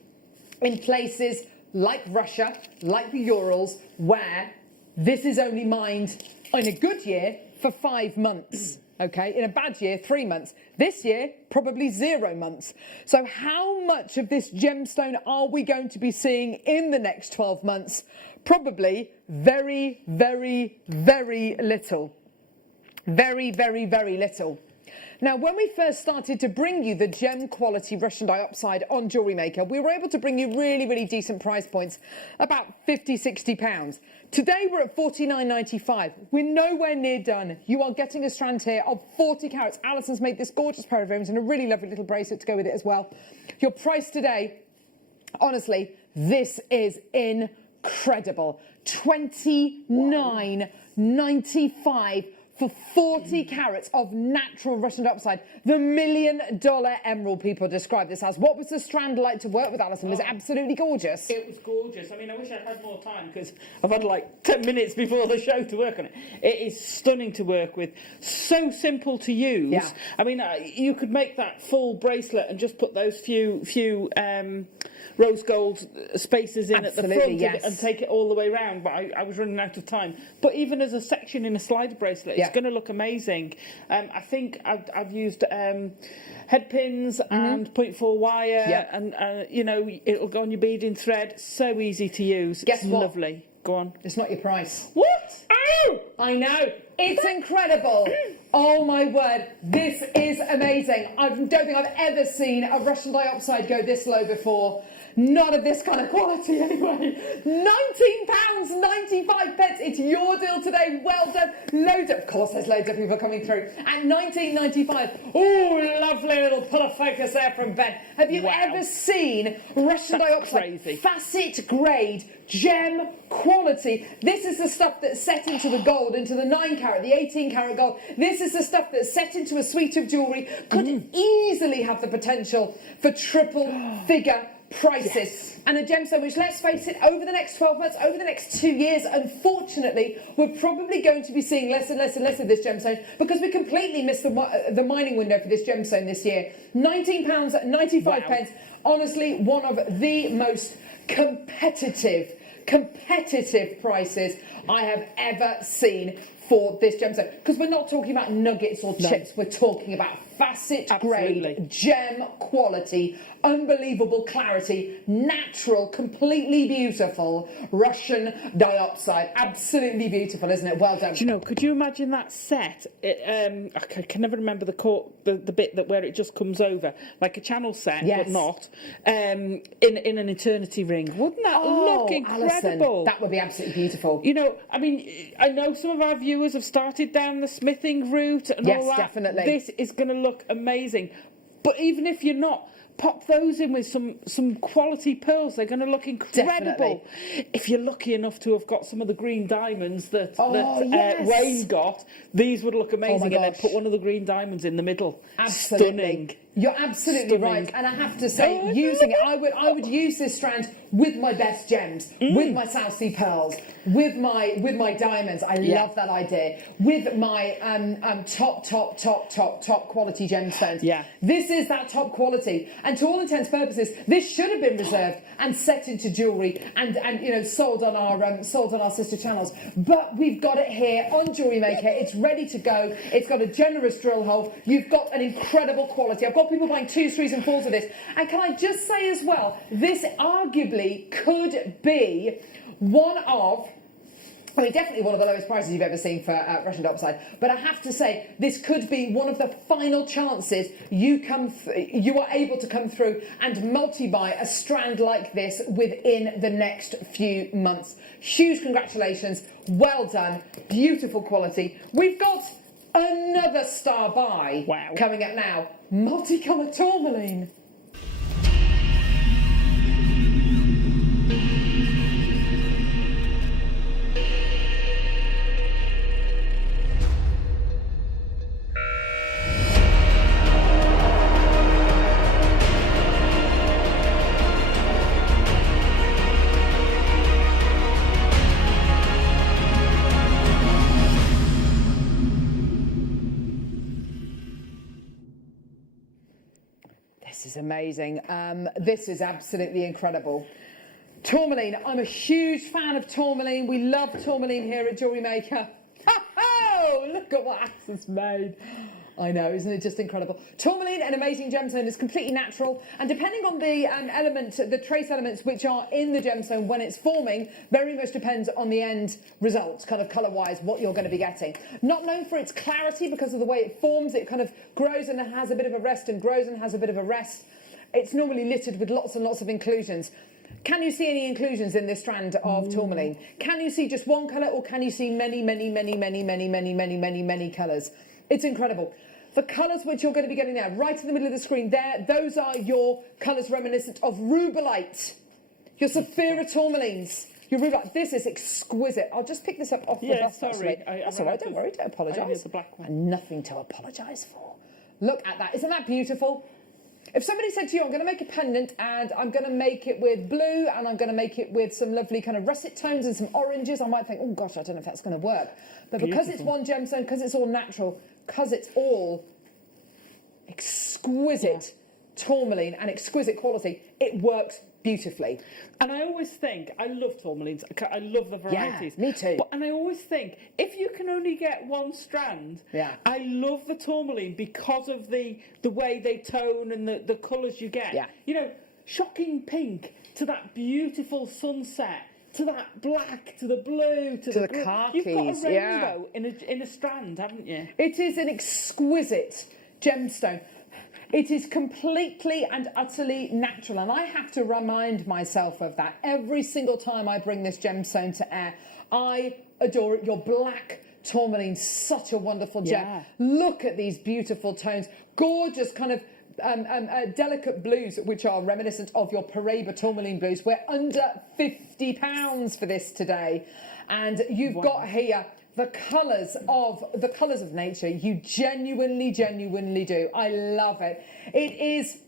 in places like Russia, like the Urals, where this is only mined in a good year for 5 months. Okay, in a bad year, 3 months. This year, probably 0 months. So how much of this gemstone are we going to be seeing in the next 12 months? Probably very, very, very little. Very, very, very little. Now, when we first started to bring you the gem quality Russian diopside on JewelleryMaker, we were able to bring you really, really decent price points, about £50, £60. Today, we're at $49.95. We're nowhere near done. You are getting a strand here of 40 carats. Alison's made this gorgeous pair of earrings and a really lovely little bracelet to go with it as well. Your price today, honestly, this is incredible. $29.95 for 40 carats of natural Russian diopside. The $1 million emerald people describe this as. What was the strand like to work with, Alison? Was it absolutely gorgeous? It was gorgeous. I mean, I wish I had more time because I've had like 10 minutes before the show to work on it. It is stunning to work with. So simple to use. Yeah. I mean, you could make that full bracelet and just put those few rose gold spaces in at the front of it and take it all the way around, but I was running out of time. But even as a section in a slider bracelet, it's going to look amazing. I think I've used head pins and 0.4 wire, and you know, it'll go on your beading thread. So easy to use. Guess it's what? Lovely. Go on. It's not your price. What? Oh! I know. It's incredible. Oh my word. This is amazing. I don't think I've ever seen a Russian diopside go this low before. Not of this kind of quality anyway. £19 £19.95. It's your deal today. Well done. Of course, there's loads of people coming through at £19.95. Oh, lovely little pull of focus there from Ben. Have you ever seen Russian dioxide facet grade gem quality? This is the stuff that's set into the gold, into the 9 carat, the 18 carat gold. This is the stuff that's set into a suite of jewellery. Could easily have the potential for triple figure prices. And a gemstone which, let's face it, over the next 12 months, over the next 2 years, unfortunately, we're probably going to be seeing less and less and less of this gemstone because we completely missed the mining window for this gemstone this year. £19.95. Honestly, one of the most competitive prices I have ever seen for this gemstone, because we're not talking about nuggets or chips, we're talking about facet grade gem quality, unbelievable clarity, natural, completely beautiful Russian dioxide. Absolutely beautiful, isn't it? Well done. Do you know, could you imagine that set? I can never remember the bit that where it just comes over, like a channel set, but not, in an eternity ring. Wouldn't that look incredible? Alison, that would be absolutely beautiful. You know, I mean, I know some of our viewers have started down the smithing route and all that. Yes, definitely. This is going to look amazing. But even if you're not, pop those in with some quality pearls. They're going to look incredible. Definitely. If you're lucky enough to have got some of the green diamonds that Wayne got, these would look amazing. And then put one of the green diamonds in the middle. Absolutely. Stunning. You're absolutely right, and I have to say, using it, I would use this strand with my best gems, with my South Sea pearls, with my diamonds. I love that idea. With my top quality gemstones. Yeah, this is that top quality, and to all intents and purposes, this should have been reserved and set into jewellery and you know sold on our sister channels. But we've got it here on JewelleryMaker. It's ready to go. It's got a generous drill hole. You've got an incredible quality. I've got people buying 2s, 3s and 4s of this. And can I just say as well, this arguably could be one of, I mean, definitely one of the lowest prices you've ever seen for Russian dioxide. But I have to say, this could be one of the final chances you are able to come through and multi-buy a strand like this within the next few months. Huge congratulations. Well done. Beautiful quality. We've got another star buy coming up now. Multicolour tourmaline. This is amazing. This is absolutely incredible. Tourmaline. I'm a huge fan of tourmaline. We love tourmaline here at JewelleryMaker. Oh, look at what Axe has made. I know, isn't it just incredible? Tourmaline, an amazing gemstone, is completely natural, and depending on the the trace elements which are in the gemstone when it's forming, very much depends on the end result, kind of colour-wise, what you're going to be getting. Not known for its clarity because of the way it forms, it kind of grows and has a bit of a rest and grows and has a bit of a rest. It's normally littered with lots and lots of inclusions. Can you see any inclusions in this strand of tourmaline? Can you see just one colour, or can you see many colours? It's incredible. The colours which you're going to be getting there, right in the middle of the screen there, those are your colours reminiscent of rubellite. Your sapphira tourmalines. Your rubellite. This is exquisite. I'll just pick this up off the bus. Sorry. That's all right, don't worry, don't apologise. The black one. And nothing to apologise for. Look at that. Isn't that beautiful? If somebody said to you, I'm going to make a pendant and I'm going to make it with blue and I'm going to make it with some lovely kind of russet tones and some oranges, I might think, oh gosh, I don't know if that's going to work. But because it's one gemstone, because it's all natural, because it's all exquisite tourmaline and exquisite quality, it works beautifully. And I always think, I love tourmalines, I love the varieties. Yeah, me too. And I always think, if you can only get one strand, I love the tourmaline because of the way they tone and the colours you get. Yeah. You know, shocking pink to that beautiful sunset, to that black, to the blue, to the khakis. You've got a rainbow in a strand, haven't you? It is an exquisite gemstone. It is completely and utterly natural, and I have to remind myself of that every single time I bring this gemstone to air. I adore it. Your black tourmaline, such a wonderful gem. Yeah. Look at these beautiful tones, gorgeous kind of delicate blues, which are reminiscent of your Paraiba tourmaline blues. We're under £50 for this today, and you've got here the colours of nature. You genuinely do. I love it. It is.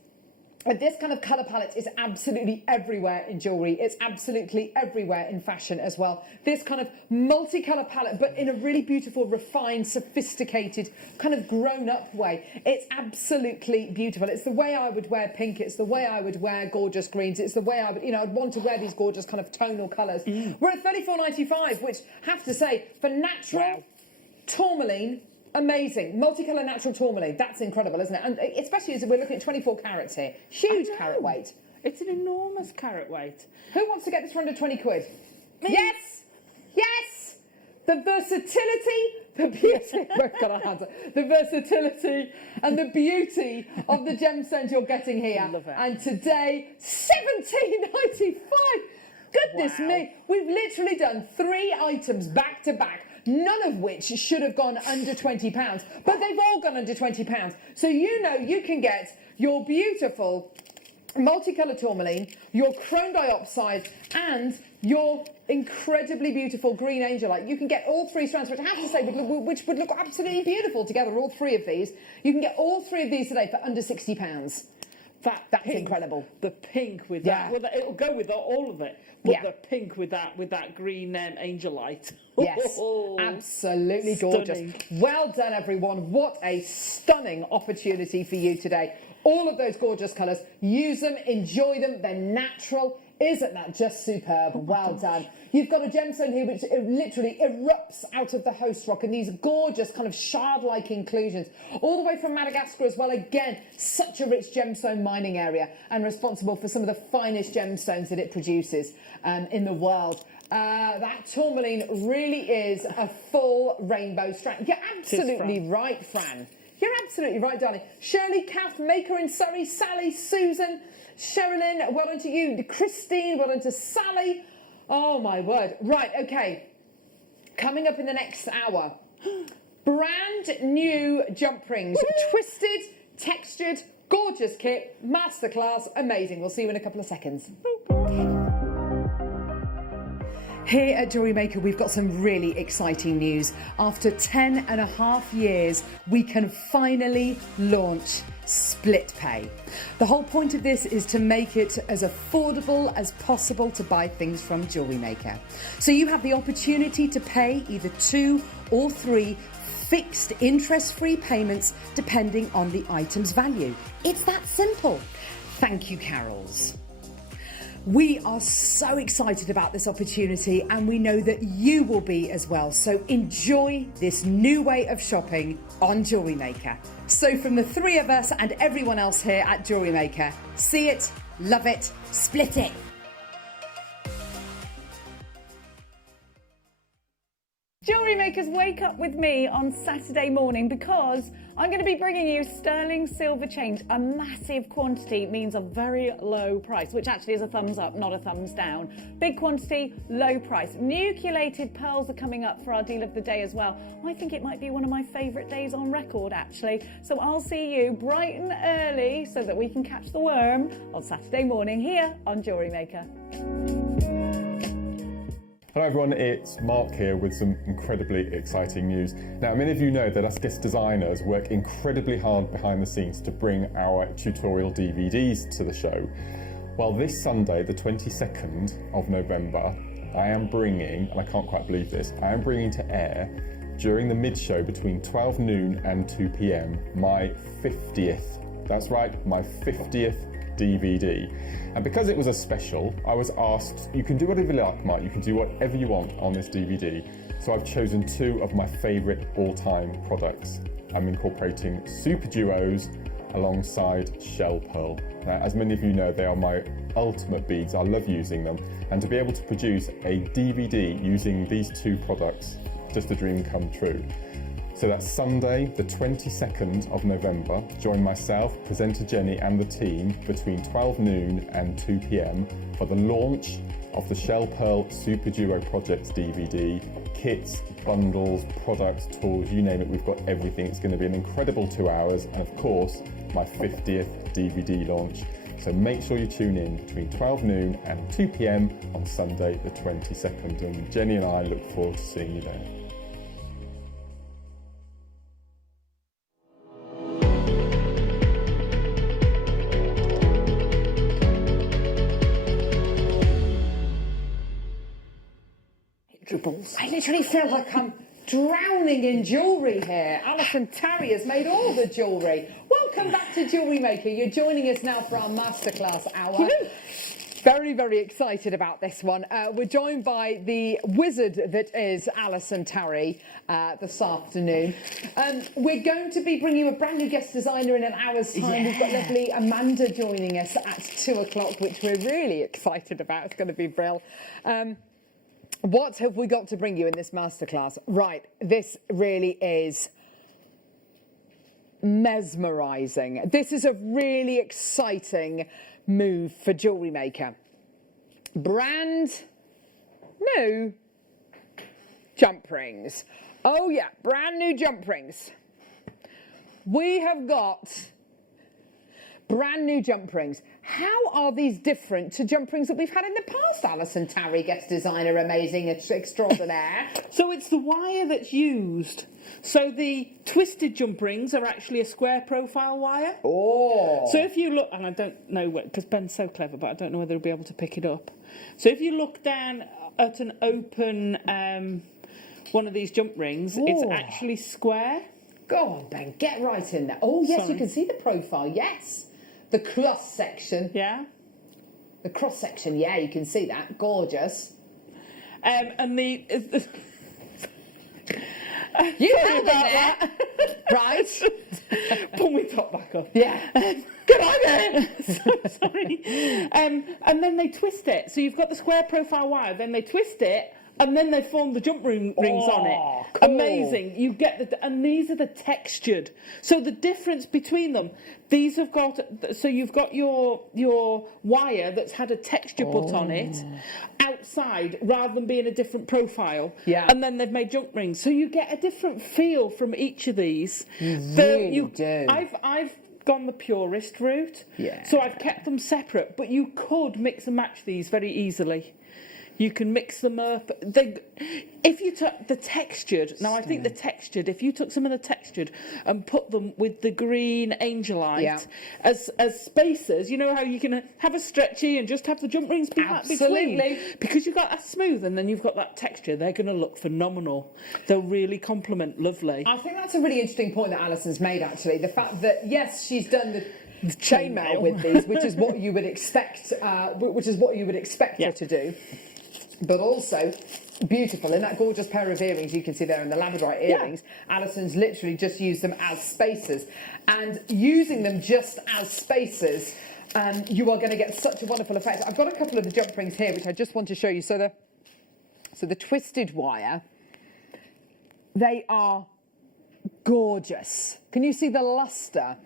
This kind of colour palette is absolutely everywhere in jewellery. It's absolutely everywhere in fashion as well. This kind of multicolour palette, but in a really beautiful, refined, sophisticated, kind of grown-up way. It's absolutely beautiful. It's the way I would wear pink. It's the way I would wear gorgeous greens. It's the way I would, I'd want to wear these gorgeous kind of tonal colours. We're at $34.95, which, have to say, for natural tourmaline, amazing. Multicolour natural tourmaline. That's incredible, isn't it? And especially as we're looking at 24 carats here. Huge carat weight. It's an enormous carat weight. Who wants to get this for under 20 quid? Me. Yes! Yes! The versatility, the beauty, we've got our hands up. The versatility and the beauty of the gemstones you're getting here. Love it. And today, $17.95. Goodness me. We've literally done 3 items back to back, none of which should have gone under £20, but they've all gone under £20. So you can get your beautiful multicolour tourmaline, your chrome diopside, and your incredibly beautiful green angelite. You can get all 3 strands, which I have to say which would look absolutely beautiful together, all 3 of these. You can get all 3 of these today for under £60. That's pink, incredible. The pink with that. Well, it'll go with all of it. But the pink with that green angelite. Yes, absolutely gorgeous. Stunning. Well done, everyone. What a stunning opportunity for you today. All of those gorgeous colours. Use them, enjoy them. They're natural. Isn't that just superb? Well done. You've got a gemstone here which literally erupts out of the host rock in these gorgeous kind of shard-like inclusions. All the way from Madagascar as well. Again, such a rich gemstone mining area and responsible for some of the finest gemstones that it produces in the world. That tourmaline really is a full rainbow strand. You're absolutely right, Fran. You're absolutely right, darling. Shirley, Kath, Maker in Surrey, Sally, Susan, Sherilyn, well done to you. Christine, well done to Sally. Oh, my word. Right, OK. Coming up in the next hour, brand new jump rings. Twisted, textured, gorgeous kit, masterclass, amazing. We'll see you in a couple of seconds. Here at JewelleryMaker, we've got some really exciting news. After 10.5 years, we can finally launch split pay. The whole point of this is to make it as affordable as possible to buy things from JewelleryMaker. So you have the opportunity to pay either 2 or 3 fixed interest-free payments depending on the item's value. It's that simple. Thank you, Carols. We are so excited about this opportunity and we know that you will be as well. So enjoy this new way of shopping on JewelleryMaker. So from the 3 of us and everyone else here at JewelleryMaker, see it, love it, split it. JewelleryMakers, wake up with me on Saturday morning because I'm going to be bringing you sterling silver change. A massive quantity means a very low price, which actually is a thumbs up, not a thumbs down. Big quantity, low price. Nucleated pearls are coming up for our deal of the day as well. I think it might be one of my favourite days on record, actually. So I'll see you bright and early so that we can catch the worm on Saturday morning here on JewelleryMaker. Hello everyone, it's Mark here with some incredibly exciting news. Now, many of you know that us guest designers work incredibly hard behind the scenes to bring our tutorial DVDs to the show. Well, this Sunday, the 22nd of November, I am bringing, and I can't quite believe this, I am bringing to air, during the mid-show between 12 noon and 2 p.m, my 50th, that's right, my 50th DVD. And because it was a special, I was asked, you can do whatever you like, Mike, you can do whatever you want on this DVD. So I've chosen 2 of my favourite all-time products. I'm incorporating Super Duos alongside Shell Pearl. Now, as many of you know, they are my ultimate beads. I love using them. And to be able to produce a DVD using these 2 products, just a dream come true. So that's Sunday, the 22nd of November. Join myself, presenter Jenny and the team between 12 noon and 2 p.m. for the launch of the Shell Pearl Super Duo Projects DVD. Kits, bundles, products, tools, you name it, we've got everything. It's going to be an incredible 2 hours, and of course, my 50th DVD launch. So make sure you tune in between 12 noon and 2 p.m. on Sunday the 22nd, and Jenny and I look forward to seeing you there. I literally feel like I'm drowning in jewellery here. Alison Tarry has made all the jewellery. Welcome back to Jewellery Maker. You're joining us now for our masterclass hour. Very, very excited about this one. We're joined by the wizard that is Alison Tarry this afternoon. We're going to be bringing you a brand new guest designer in an hour's time. Yeah. We've got lovely Amanda joining us at 2 o'clock, which we're really excited about. It's going to be brilliant. What have we got to bring you in this masterclass? Right, this really is mesmerising. This is a really exciting move for Jewellery Maker. Brand new jump rings. Oh yeah, brand new jump rings. We have got brand new jump rings. How are these different to jump rings that we've had in the past, Alison Tarry, guest designer, amazing, extraordinaire? So it's the wire that's used. So the twisted jump rings are actually a square profile wire. Oh. So if you look, and I don't know, because Ben's so clever, but I don't know whether he'll be able to pick it up. So if you look down at an open one of these jump rings, it's actually square. Go on, Ben, get right in there. Oh, yes, Sorry. you can see the profile, yes. The cross section. Yeah. The cross section, yeah, you can see that. Gorgeous. And the... You Sorry held about it there. Right. Pull my top back up. Yeah. Good idea. So sorry. And then they twist it. So you've got the square profile wire, then they twist it, and then they form the jump rings on it. Cool. Amazing. You get and these are the textured. So the difference between them, these have got, so you've got your wire that's had a texture put on it outside rather than being a different profile. Yeah. And then they've made jump rings. So you get a different feel from each of these. You really do. I've gone the purist route. Yeah. So I've kept them separate, but you could mix and match these very easily. You can mix them up. If you took the textured, now I think the textured, if you took some of the textured and put them with the green angelite as spacers, you know how you can have a stretchy and just have the jump rings between? Because you've got that smooth and then you've got that texture, they're going to look phenomenal. They'll really complement lovely. I think that's a really interesting point that Alison's made, actually. The fact that, yes, she's done the chainmail with these, which is what you would expect, her to do. But also, beautiful, in that gorgeous pair of earrings you can see there in the labradorite earrings, Alison's literally just used them as spacers. And using them just as spacers, you are going to get such a wonderful effect. I've got a couple of the jump rings here, which I just want to show you. So the twisted wire, they are gorgeous. Can you see the lustre?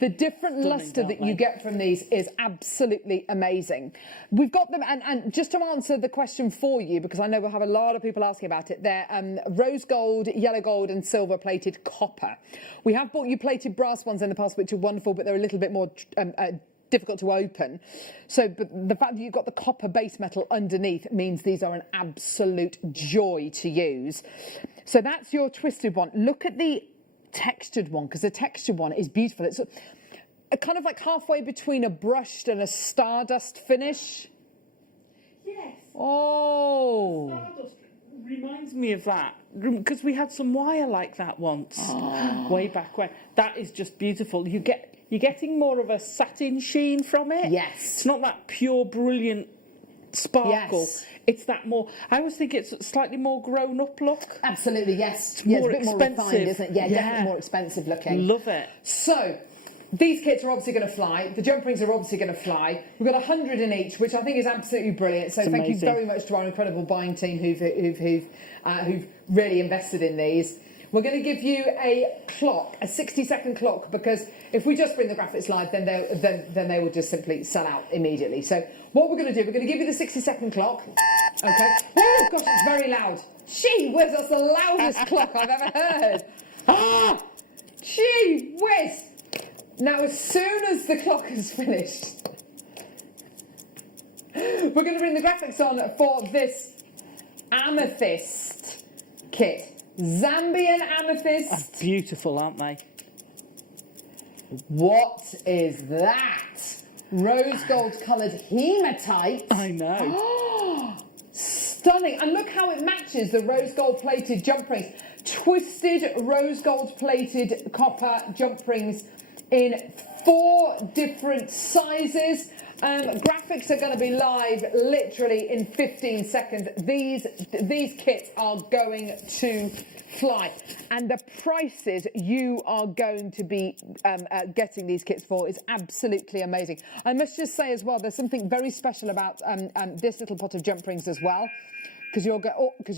The different lustre that you get from these is absolutely amazing. We've got them, and just to answer the question for you, because I know we'll have a lot of people asking about it, they're rose gold, yellow gold and silver plated copper. We have bought you plated brass ones in the past, which are wonderful, but they're a little bit more difficult to open. So, but the fact that you've got the copper base metal underneath means these are an absolute joy to use. So that's your twisted one. Look at the textured one, because the textured one is beautiful. It's a kind of like halfway between a brushed and a stardust finish. Yes. Oh. Stardust reminds me of that, because we had some wire like that once, way back when. That is just beautiful. You're getting more of a satin sheen from it. Yes. It's not that pure, brilliant sparkle. Yes. It's that more, I always think it's a slightly more grown up look. Absolutely, yes. It's Yeah, more it's a bit expensive. more refined, isn't it? Yeah, definitely more expensive looking. Love it. So, these kits are obviously going to fly. The jump rings are obviously going to fly. We've got 100 in each, which I think is absolutely brilliant. So thank you very much to our incredible buying team who've really invested in these. We're going to give you a clock, a 60-second clock, because if we just bring the graphics live, then they will just simply sell out immediately. So what we're going to do, we're going to give you the 60-second clock. Okay. Oh gosh, it's very loud. Gee whiz, that's the loudest clock I've ever heard. Ah, gee whiz. Now, as soon as the clock is finished, we're going to bring the graphics on for this amethyst kit. Zambian amethyst. That's beautiful, aren't they? What is that? Rose gold coloured hematite. I know. Stunning. And look how it matches the rose gold plated jump rings. Twisted rose gold plated copper jump rings in 4 different sizes. Graphics are going to be live literally in 15 seconds. These kits are going to fly, and the prices you are going to be getting these kits for is absolutely amazing. I must just say as well, there's something very special about this little pot of jump rings as well, because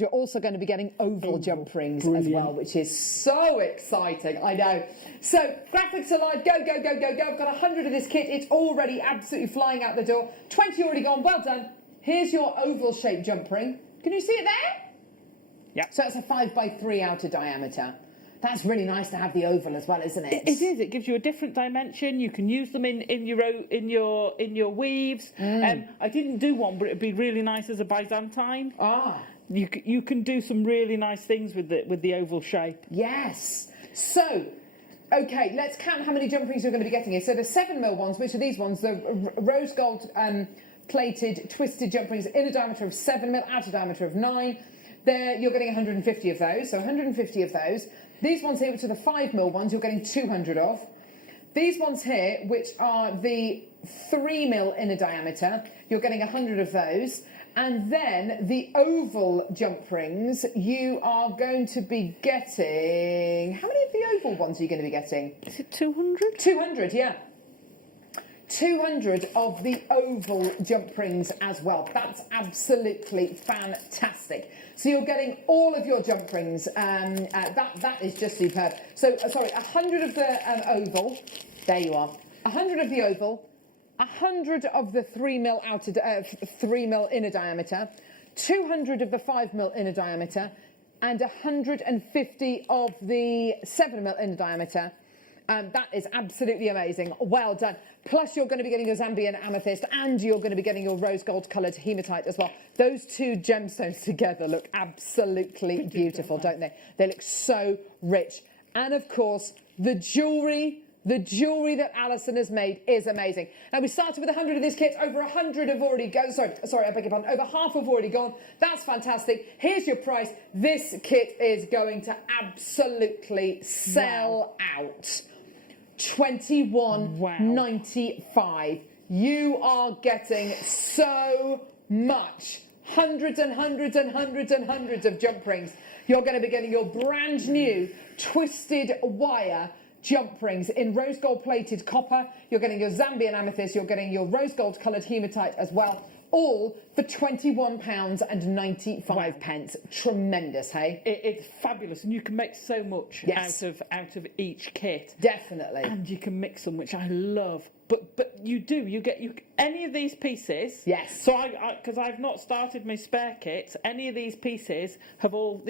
you're also going to be getting oval jump rings as well, which is so exciting. I know. So graphics are live. Go, go, go, go, go. I've got 100 of this kit. It's already absolutely flying out the door. 20 already gone. Well done. Here's your oval shaped jump ring. Can you see it there? Yeah. So it's a 5x3 outer diameter. That's really nice to have the oval as well, isn't it? It is. It gives you a different dimension. You can use them in your weaves. I didn't do one, but it'd be really nice as a Byzantine. You can do some really nice things with the oval shape. Yes. So, okay, let's count how many jump rings you're going to be getting here. So the 7mm ones, which are these ones, the rose gold plated twisted jump rings in a diameter of 7mm, outer diameter of 9. There, you're getting 150 of those. So 150 of those. These ones here, which are the 5mm ones, you're getting 200 of. These ones here, which are the 3mm inner diameter, you're getting 100 of those. And then the oval jump rings, you are going to be getting... How many of the oval ones are you going to be getting? Is it 200? 200, yeah. 200 of the oval jump rings as well. That's absolutely fantastic. So you're getting all of your jump rings. That is just superb. So, sorry, 100 of the oval. There you are. 100 of the oval. 100 of the 3mm outer, 3mm inner diameter. 200 of the 5mm inner diameter. And 150 of the 7mm inner diameter. That is absolutely amazing. Well done. Plus, you're going to be getting your Zambian amethyst, and you're going to be getting your rose gold coloured hematite as well. Those 2 gemstones together look absolutely beautiful, don't they? They look so rich. And of course, the jewellery that Alison has made is amazing. Now, we started with 100 of this kit. Over 100 have already gone. Sorry, I beg your pardon. Over half have already gone. That's fantastic. Here's your price. This kit is going to absolutely sell out. $21.95. You are getting so much. Hundreds and hundreds and hundreds and hundreds of jump rings. You're going to be getting your brand new twisted wire jump rings in rose gold plated copper. You're getting your Zambian amethyst. You're getting your rose gold coloured hematite as well. All for £21.95. Tremendous, hey? It's fabulous, and you can make so much out of each kit. Definitely. And you can mix them, which I love. But you get any of these pieces. Yes. So because I've not started my spare kits. Any of these pieces have all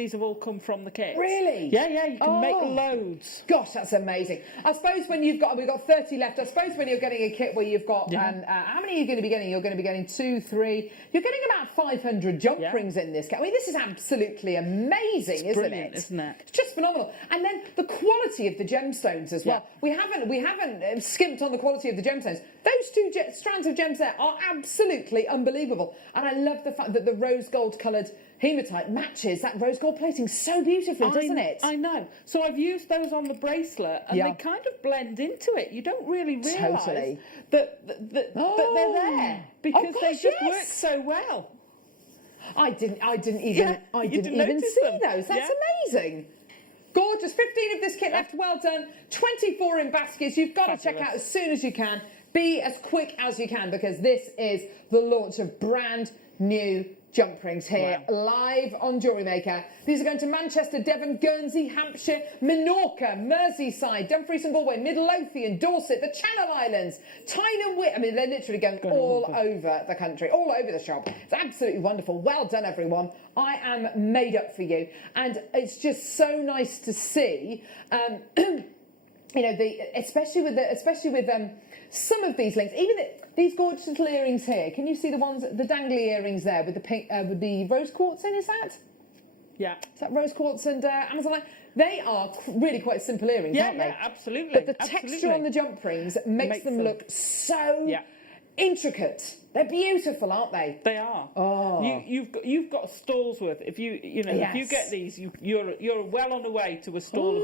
come from the kit. Really? Yeah. You can make loads. Gosh, that's amazing. I suppose when we've got 30 left. I suppose when you're getting a kit where you've got how many are you going to be getting? You're going to be getting 2, 3. You're getting about 500 jump rings in this kit. I mean, this is absolutely amazing, isn't it? Isn't it? It's just phenomenal. And then the quality of the gemstones as well. We haven't skimped on the quality of the gemstones. Those 2 strands of gems there are absolutely unbelievable. And I love the fact that the rose gold coloured hematite matches that rose gold plating so beautifully, doesn't it? I know. So I've used those on the bracelet, and they kind of blend into it. You don't really realise that they're there because they just work so well. I didn't even see those. That's amazing. Gorgeous. 15 of this kit left. Well done. 24 in baskets. You've got to check out as soon as you can. Be as quick as you can, because this is the launch of brand new jump rings here live on Jewellery Maker. These are going to Manchester, Devon, Guernsey, Hampshire, Minorca, Merseyside, Dumfries and Galway, Midlothian, Dorset, the Channel Islands, Tyne and Whit. I mean, they're literally going all over the country, all over the shop. It's absolutely wonderful. Well done, everyone. I am made up for you. And it's just so nice to see, you know, especially with some of these links, even these gorgeous little earrings here. Can you see the ones, the dangly earrings there with the pink, with the rose quartz in? Is that? Yeah. Is that rose quartz and Amazonite? They are really quite simple earrings, aren't they? Yeah, absolutely. But the texture on the jump rings makes them look so intricate. They're beautiful, aren't they? They are. Oh. You've got stalls worth. If you get these, you're well on the way to a stall of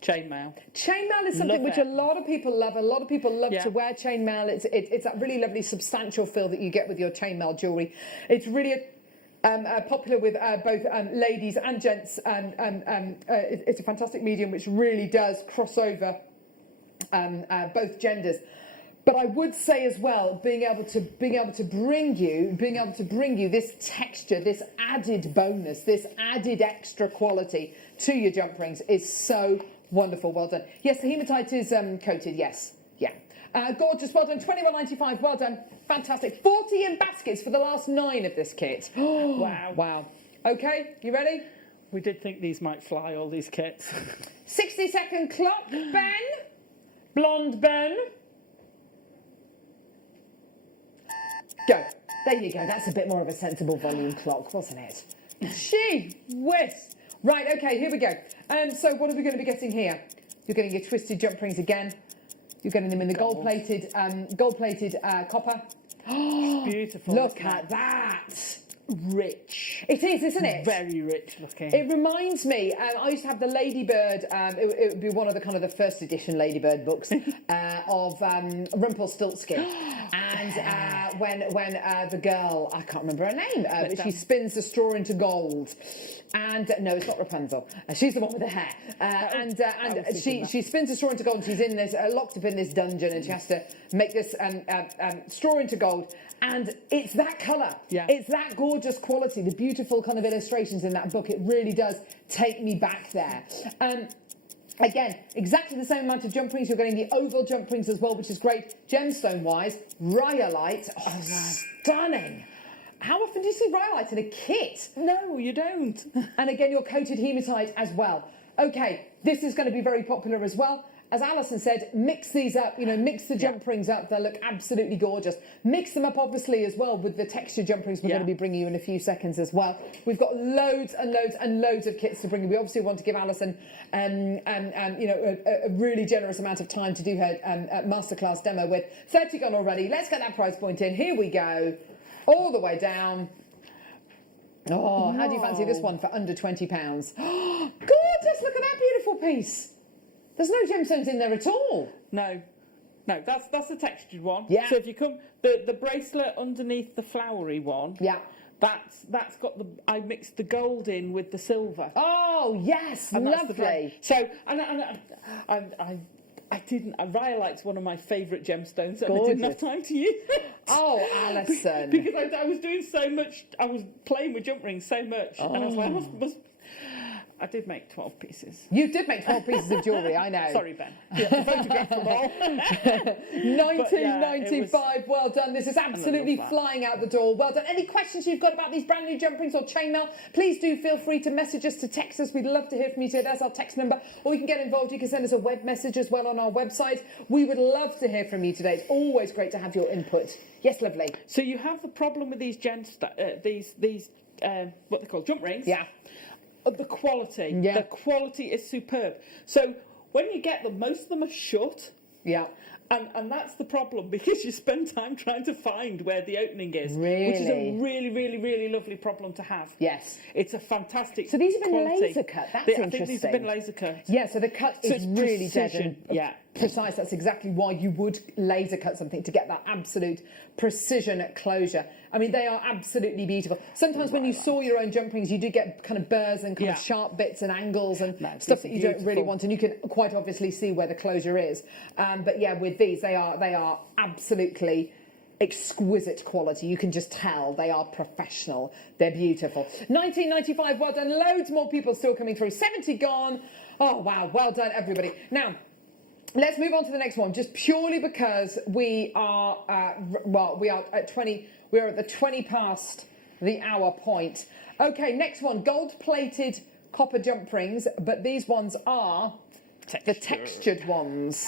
chainmail. Chainmail is something which a lot of people love. A lot of people love to wear chainmail. It's that really lovely substantial feel that you get with your chainmail jewellery. It's really popular with both ladies and gents. It's a fantastic medium which really does cross over both genders. But I would say as well, being able to bring you this texture, this added bonus, this added extra quality to your jump rings is so wonderful. Well done. Yes, the hematite is coated. Yes, yeah. Gorgeous. Well done. £21.95. Well done. Fantastic. 40 in baskets for the last 9 of this kit. Wow. Wow. Okay, you ready? We did think these might fly, all these kits. 60-second clock. Ben. Blonde Ben. Go. There you go. That's a bit more of a sensible volume clock, wasn't it? Gee whiz. Right, okay, here we go. So what are we going to be getting here? You're getting your twisted jump rings again. You're getting them in the gold-plated copper. It's beautiful. Look at that. Rich. It is, isn't it? Very rich looking. It reminds me, I used to have the Ladybird, it would be one of the kind of the first edition Ladybird books of Rumpelstiltskin. And when the girl, I can't remember her name, but she spins the straw into gold. And no, it's not Rapunzel. She's the one with the hair. And she spins the straw into gold. And she's in this locked up in this dungeon, and she has to make this straw into gold. And it's that colour. Yeah. It's that gorgeous quality. The beautiful kind of illustrations in that book. It really does take me back there. Again, exactly the same amount of jump rings. You're getting the oval jump rings as well, which is great. Gemstone-wise, rhyolite. Oh, stunning. How often do you see rhyolite in a kit? No, you don't. And again, your coated hematite as well. Okay, this is going to be very popular as well. As Alison said, mix these up, mix the jump rings up. They'll look absolutely gorgeous. Mix them up, obviously, as well with the texture jump rings we're going to be bringing you in a few seconds as well. We've got loads and loads and loads of kits to bring you. We obviously want to give Alison, a really generous amount of time to do her masterclass demo with. 30 gone already. Let's get that price point in. Here we go. All the way down. Oh, how do you fancy this one for under £20? Gorgeous! Look at that beautiful piece. There's no gemstones in there at all. No, that's a textured one. Yeah. So if you come, the bracelet underneath the flowery one. Yeah. That's got I mixed the gold in with the silver. Oh yes, and lovely. So rhyolite's one of my favourite gemstones, and Gorgeous. I didn't have time to use it. Oh, Alison. Because I was doing so much, I was playing with jump rings so much, and I was like, I did make 12 pieces. You did make 12 pieces of jewellery, I know. Sorry, Ben. Yeah, photograph them all. 1995, well done. This is absolutely flying out the door. Well done. Any questions you've got about these brand new jump rings or chainmail, please do feel free to message us, to text us. We'd love to hear from you today. That's our text number. Or you can get involved. You can send us a web message as well on our website. We would love to hear from you today. It's always great to have your input. Yes, lovely. So you have the problem with these what they call jump rings. Yeah. The quality. Yeah. The quality is superb. So when you get them, most of them are shut. Yeah. And that's the problem, because you spend time trying to find where the opening is. Really? Which is a really, really, really lovely problem to have. Yes. It's a fantastic So these have been quality. laser cut. That's I interesting. think these have been laser cut. Yeah, so the cut is really dead and precision. precise. That's exactly why you would laser cut something, to get that absolute precision closure. I mean, they are absolutely beautiful. Sometimes when you saw your own jump rings, you do get kind of burrs and kind of sharp bits and angles and stuff that you don't really want, and you can quite obviously see where the closure is. But yeah, with these, they are absolutely exquisite quality. You can just tell they are professional. They're beautiful. 1995, well done. Loads more people still coming through. 70 gone. Oh, wow. Well done, everybody. Now, let's move on to the next one, just purely because we are, we are at 20, we're at the 20 past the hour point. Okay, next one, gold-plated copper jump rings, but these ones are the textured ones.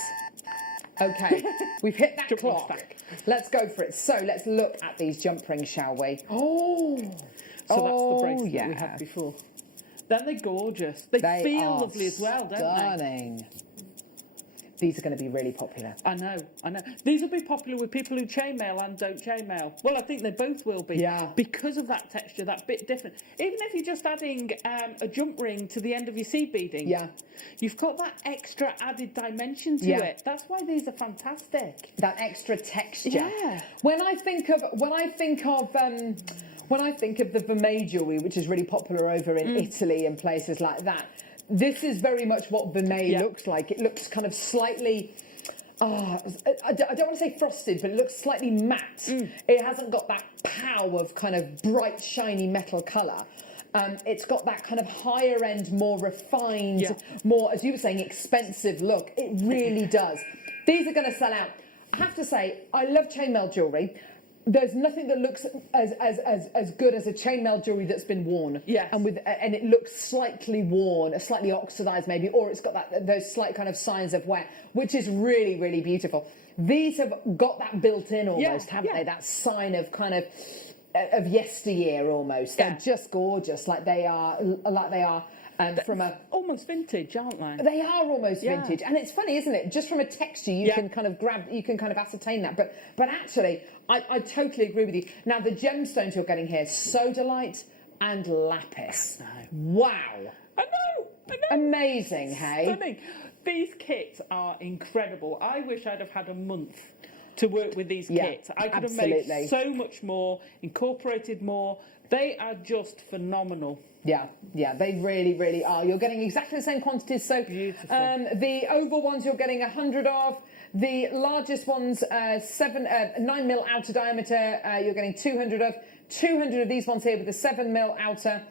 Okay, we've hit that clock. Let's go for it. So let's look at these jump rings, shall we? Oh, so that's the bracelet we had before. Then they're gorgeous. They feel lovely as well, don't they? Stunning. These are going to be really popular. I know. These will be popular with people who chainmail and don't chainmail. Well, I think they both will be. Yeah. Because of that texture, that bit different. Even if you're just adding a jump ring to the end of your seed beading, you've got that extra added dimension to it. That's why these are fantastic. That extra texture. Yeah. When I think of the vermeil jewellery, which is really popular over in Italy and places like that, this is very much what vermeil looks like. It looks kind of slightly, I don't want to say frosted, but it looks slightly matte. It hasn't got that pow of kind of bright, shiny metal colour. It's got that kind of higher end, more refined, more, as you were saying, expensive look. It really does. These are going to sell out. I have to say, I love chainmail jewellery. There's nothing that looks as good as a chainmail jewellery that's been worn. Yes. And it looks slightly worn, slightly oxidised maybe, or it's got those slight kind of signs of wear, which is really, really beautiful. These have got that built in almost, haven't they? That sign of kind of yesteryear almost. They're just gorgeous, like they are from a almost vintage, aren't they? They are almost vintage, and it's funny, isn't it? Just from a texture, you can kind of ascertain that. But actually, I totally agree with you. Now the gemstones you're getting here, sodalite and lapis. Wow! I know. Amazing, hey? Stunning. These kits are incredible. I wish I'd have had a month to work with these kits. I could have made so much more, incorporated more. They are just phenomenal. Yeah, they really, really are. You're getting exactly the same quantities. So beautiful. The oval ones you're getting 100 of. The largest ones, 9mm outer diameter, you're getting 200 of. 200 of these ones here with the 7mm outer.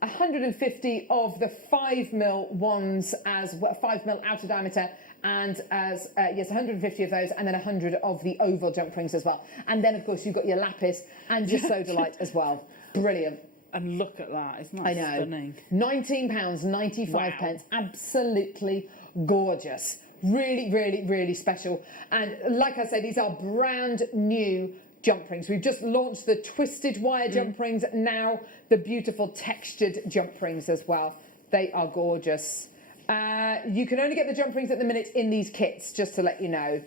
150 of the 5mm ones as 5mm outer diameter, and as 150 of those, and then 100 of the oval jump rings as well. And then of course you've got your lapis and your sodalite as well. Brilliant. And look at that, isn't that stunning? £19.95, absolutely gorgeous. Really, really, really special. And like I say, these are brand new jump rings. We've just launched the twisted wire jump rings, now the beautiful textured jump rings as well. They are gorgeous. You can only get the jump rings at the minute in these kits, just to let you know.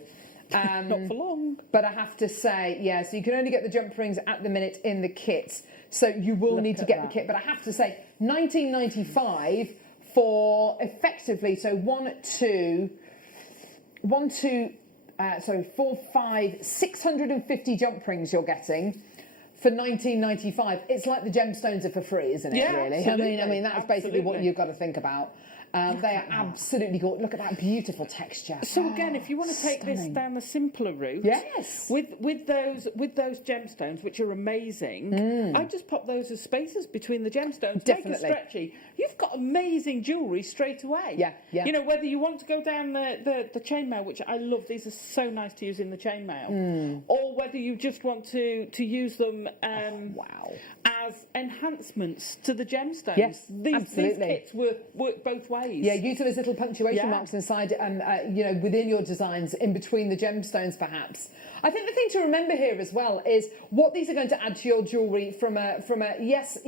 Not for long. But I have to say, so you can only get the jump rings at the minute in the kits. So you will need to get the kit. But I have to say, £19.95 for effectively, so 650 jump rings you're getting for £19.95. It's like the gemstones are for free, isn't it? Really? Absolutely. I mean that's basically what you've got to think about. They are absolutely gorgeous. Look at that beautiful texture. So again, if you want to take this down the simpler route, with those gemstones, which are amazing, I just pop those as spacers between the gemstones. Definitely. Make it stretchy. You've got amazing jewellery straight away. Yeah. You know, whether you want to go down the chainmail, which I love, these are so nice to use in the chainmail, or whether you just want to use them as enhancements to the gemstones. Yes, these absolutely. These kits work both ways. Yeah, use them as little punctuation marks inside, within your designs, in between the gemstones, perhaps. I think the thing to remember here as well is what these are going to add to your jewellery from a yes,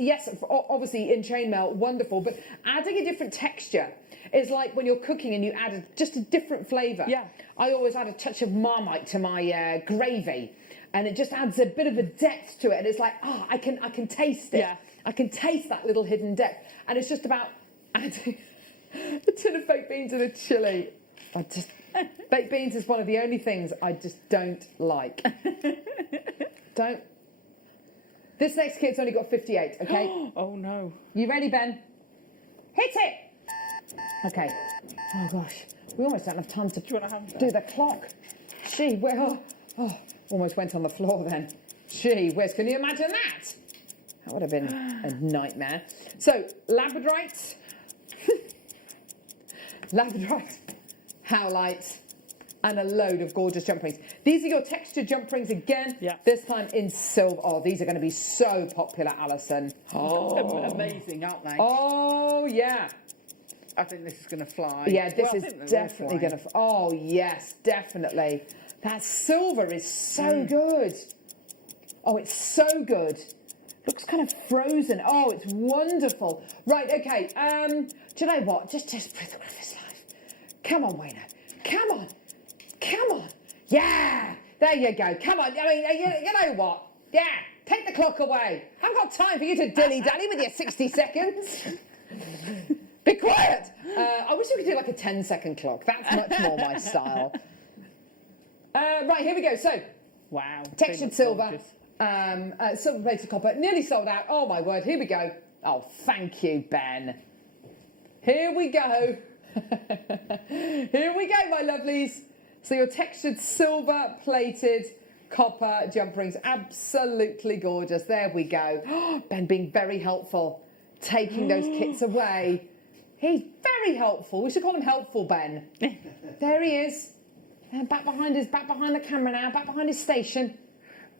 obviously in chainmail, wonderful, but adding a different texture is like when you're cooking and you add just a different flavour. Yeah. I always add a touch of Marmite to my gravy, and it just adds a bit of a depth to it, and it's like, I can taste it. Yeah. I can taste that little hidden depth, and it's just about adding a tin of baked beans and a chilli. Baked beans is one of the only things I just don't like. This next kit's only got 58, okay? Oh no. You ready, Ben? Hit it! Okay. Oh gosh, we almost don't have time to do the clock. Gee, Almost went on the floor then. Gee whiz, can you imagine that? That would have been a nightmare. So, labradorite, labradorite, howlite, and a load of gorgeous jump rings. These are your textured jump rings again, this time in silver. Oh, these are going to be so popular, Alison. Oh. Amazing, aren't they? Oh, yeah. I think this is going to fly. Yeah, this Well, I is think they're definitely flying. going to... Oh, yes, definitely. That silver is so good. Oh, it's so good. Looks kind of frozen. Oh, it's wonderful. Right, okay. Do you know what? Just photograph this life. Come on, Wayno. Come on. Come on. Yeah. There you go. Come on. I mean, you know what? Yeah. Take the clock away. I haven't got time for you to dilly-dally with your 60 seconds. Be quiet. I wish we could do like a 10-second clock. That's much more my style. Right, here we go. So, wow. Textured silver. Silver plated copper. Nearly sold out. Oh, my word. Here we go. Oh, thank you, Ben. Here we go. Here we go, my lovelies. So your textured silver plated copper jump rings. Absolutely gorgeous. There we go. Ben being very helpful. Taking those kits away. He's very helpful. We should call him helpful Ben. There he is. Back behind the camera now. Back behind his station.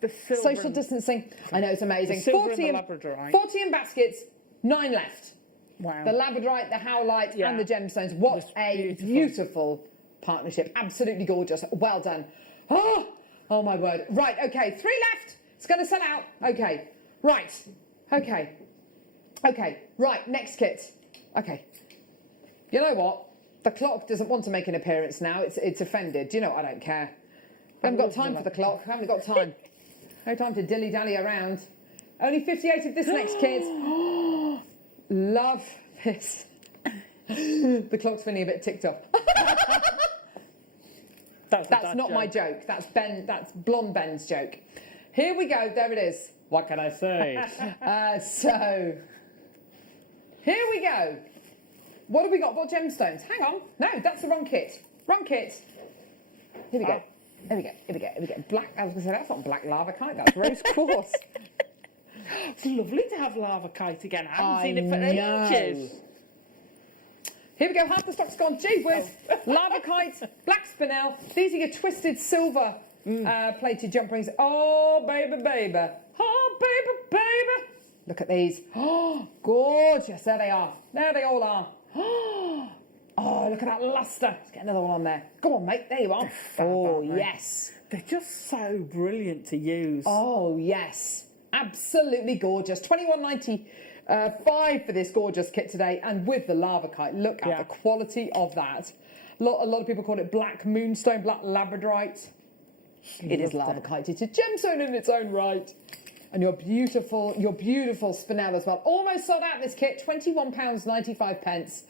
The silver social distancing. I know, it's amazing. The silver and the labradorite. 40 in baskets, 9 left. Wow. The labradorite, the howlite, and the gemstones. What a beautiful partnership. Absolutely gorgeous. Well done. Oh my word. Right, okay, 3 left. It's going to sell out. Okay. Right. Okay. Okay. Right, next kit. Okay. You know what? The clock doesn't want to make an appearance now. It's offended. Do you know what? I don't care. I haven't got time for the clock. I haven't got time. No time to dilly-dally around. Only 58 of this next kit. Love this. The clock's feeling a bit ticked off. That's not my joke. That's Ben. That's Blonde Ben's joke. Here we go. There it is. What can I say? So, here we go. What have we got? What gemstones? Hang on. No, that's the wrong kit. Wrong kit. Here we go. Here we go. Here we go. Here we go. Black. I was going to say that's not black lava kite. That's rose quartz. It's lovely to have lava kite again. I haven't seen it for ages. Here we go. Half the stock's gone. Gee whiz. Lava kite, black spinel. These are your twisted silver plated jump rings. Oh, baby, baby. Oh, baby, baby. Look at these. Oh, gorgeous. There they are. There they all are. Oh, look at that lustre. Let's get another one on there. Go on, mate. There you are. Oh, yes. They're just so brilliant to use. Oh, yes. Absolutely gorgeous. $21.95 for this gorgeous kit today, and with the lava kite. Look at the quality of that. A lot of people call it black moonstone, black labradorite. It is lava kite. It's a gemstone in its own right. And your beautiful spinel as well. Almost sold out this kit. £21.95.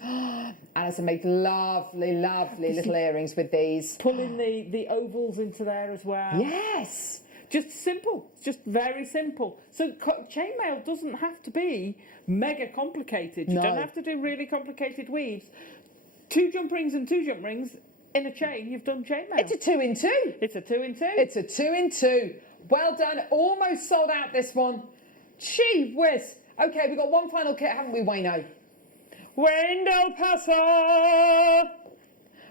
Alison makes lovely, lovely little earrings with these. Pulling the ovals into there as well. Yes. Just simple. It's just very simple. So chainmail doesn't have to be mega complicated. You don't have to do really complicated weaves. 2 jump rings and 2 jump rings in a chain. You've done chainmail. It's a 2 in 2. It's a 2 in 2. It's a 2 in 2. Well done. Almost sold out this one. Gee whiz. Okay, we've got one final kit, haven't we, Wayno? Wayne Del Paso.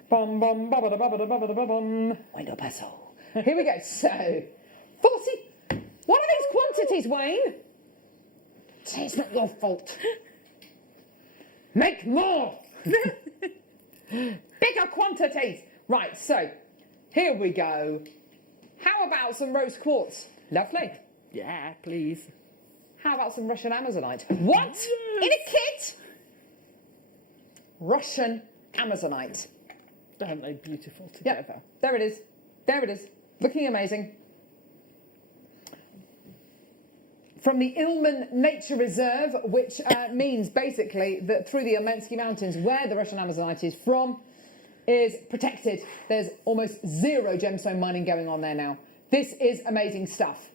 Bum, bum, ba, ba, da, ba, ba, da, ba, da, ba, bum. Wayne Del Paso. Here we go. So, 40. What are these quantities, Wayne? It's not your fault. Make more. Bigger quantities. Right, so, here we go. How about some rose quartz? Lovely. Yeah, please. How about some Russian Amazonite? What? Yes. In a kit? Russian Amazonite. Aren't they beautiful together? Yep. There it is. There it is. Looking amazing. From the Ilmen Nature Reserve, which means basically that through the Ilmensky Mountains, where the Russian Amazonite is from, is protected. There's almost zero gemstone mining going on there now. This is amazing stuff.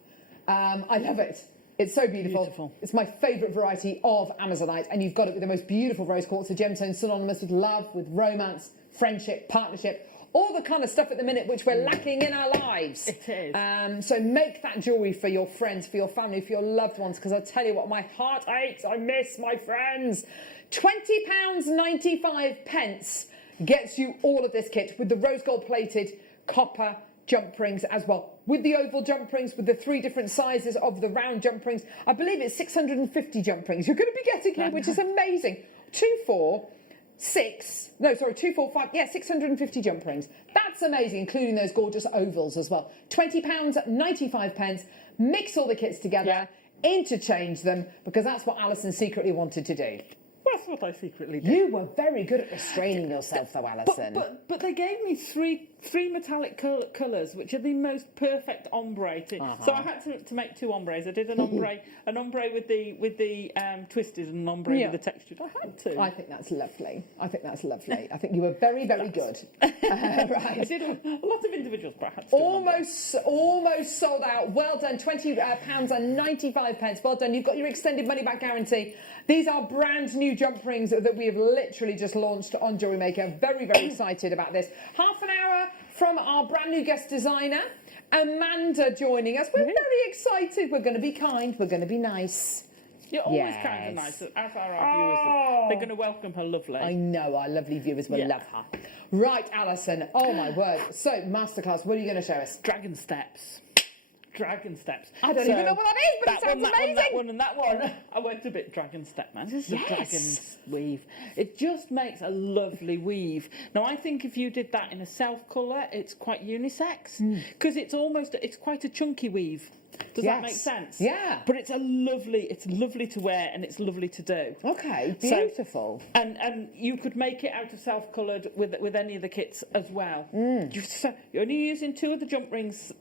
I love it. It's so beautiful. It's my favourite variety of Amazonite, and you've got it with the most beautiful rose quartz, a gemstone synonymous with love, with romance, friendship, partnership, all the kind of stuff at the minute which we're lacking in our lives. It is. So make that jewellery for your friends, for your family, for your loved ones, because I tell you what, my heart aches. I miss my friends. £20.95 gets you all of this kit with the rose gold plated copper jump rings as well, with the oval jump rings, with the 3 different sizes of the round jump rings. I believe it's 650 jump rings you're going to be getting here, which is amazing. 650 jump rings. That's amazing, including those gorgeous ovals as well. £20.95. Mix all the kits together, interchange them, because that's what Alison secretly wanted to do. That's what I secretly did. You were very good at restraining yourself, though, Alison. But they gave me three metallic colours, which are the most perfect ombre. So I had to make 2 ombres. I did an ombre with the twisted, and an ombre with the textured. I had to. I think that's lovely. I think you were very, very good. Right. I did a lot of individuals, but I had to. Almost sold out. Well done. £20.95. Well done. You've got your extended money back guarantee. These are brand new jump rings that we have literally just launched on Jewellery Maker. Very, very excited about this. Half an hour from our brand new guest designer, Amanda, joining us. We're very excited. We're going to be kind. We're going to be nice. You're always kind and nice, as are our viewers. They're going to welcome her lovely. I know, our lovely viewers will love her. Right, Alison. Oh, my word. So, masterclass, what are you going to show us? Dragon steps. Dragon steps. I don't even know what that is, but it sounds amazing. That one, and that one. I went a bit dragon step, man. This is a dragon weave. It just makes a lovely weave. Now, I think if you did that in a self colour, it's quite unisex, because it's quite a chunky weave. Does that make sense? Yeah. But it's lovely to wear, and it's lovely to do. Okay, beautiful. So, and you could make it out of self-coloured with any of the kits as well. You're only using 2 of the jump rings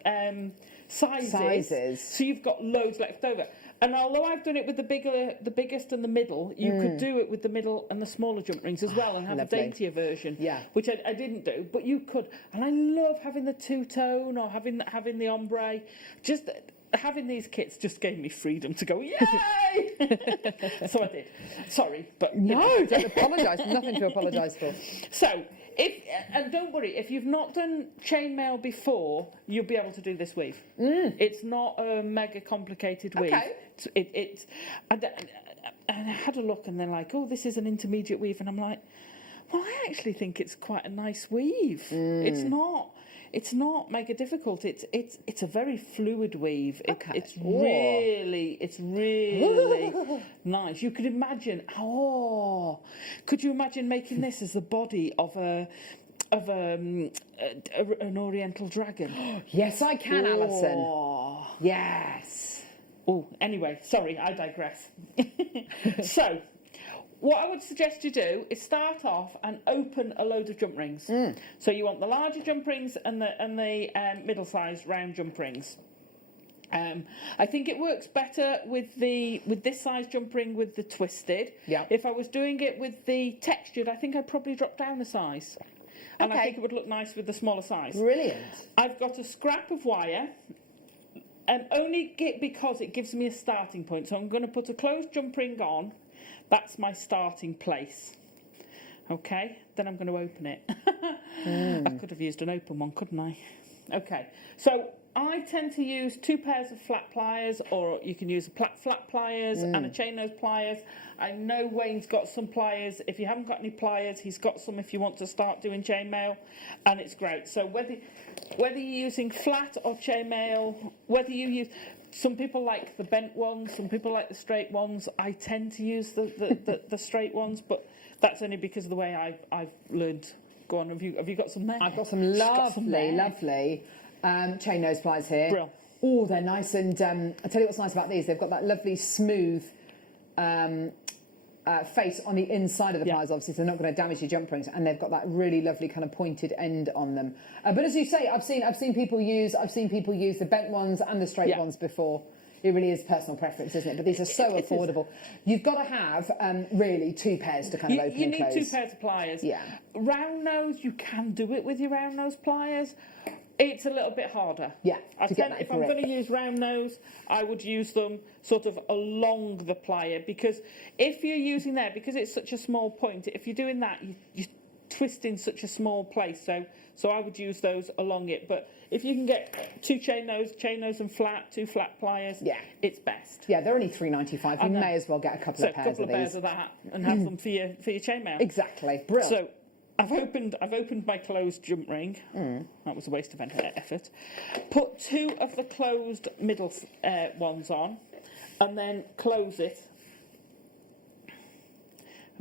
sizes, so you've got loads left over. And although I've done it with the biggest and the middle, you could do it with the middle and the smaller jump rings as well, and have a daintier version. Yeah. Which I didn't do, but you could. And I love having the 2-tone or having the ombre. Just having these kits just gave me freedom to go, yay! So I did. Sorry, but no, don't apologise. Nothing to apologise for. So. And don't worry, if you've not done chainmail before, you'll be able to do this weave. It's not a mega complicated weave. Okay. And I had a look, and they're like, oh, this is an intermediate weave. And I'm like, well, I actually think it's quite a nice weave. It's not mega difficult. It's a very fluid weave. It's really nice. You could imagine. Could you imagine making this as the body of an Oriental dragon? Yes, I can, Alison. Yes. Oh, anyway, sorry, I digress. So. What I would suggest you do is start off and open a load of jump rings. So you want the larger jump rings and the middle-sized round jump rings. I think it works better with this size jump ring with the twisted. Yeah. If I was doing it with the textured, I think I'd probably drop down a size. And I think it would look nice with the smaller size. Brilliant. I've got a scrap of wire. And only because it gives me a starting point. So I'm going to put a closed jump ring on. That's my starting place. Okay, then I'm going to open it. I could have used an open one, couldn't I? Okay, so I tend to use 2 pairs of flat pliers, or you can use flat pliers and a chain nose pliers. I know Wayne's got some pliers. If you haven't got any pliers, he's got some if you want to start doing chainmail, and it's great. So whether you're using flat or chainmail, whether you use... Some people like the bent ones, some people like the straight ones. I tend to use the straight ones, but that's only because of the way I've learned. Go on, have you got some there? I've got some lovely chain nose pliers here. Brill. Oh, they're nice, and I tell you what's nice about these. They've got that lovely smooth face on the inside of the pliers, obviously, so they're not going to damage your jump rings, and they've got that really lovely kind of pointed end on them. But as you say, I've seen people use the bent ones and the straight ones before. It really is personal preference, isn't it? But these are so affordable. You've got to have really 2 pairs to kind of open and close. You need 2 pairs of pliers. Yeah. Round nose, you can do it with your round nose pliers. It's a little bit harder. Yeah, if I'm going to use round nose, I would use them sort of along the plier, because if you're using there, because it's such a small point, if you're doing that, you twist in such a small place. So I would use those along it. But if you can get 2 chain nose and flat, 2 flat pliers, it's best. Yeah, they're only £3.95. You may as well get a couple of pairs of these. So a couple of pairs of that and have them for your chainmail. Exactly, brilliant. So I've opened my closed jump ring. That was a waste of effort. Put 2 of the closed middle ones on, and then close it.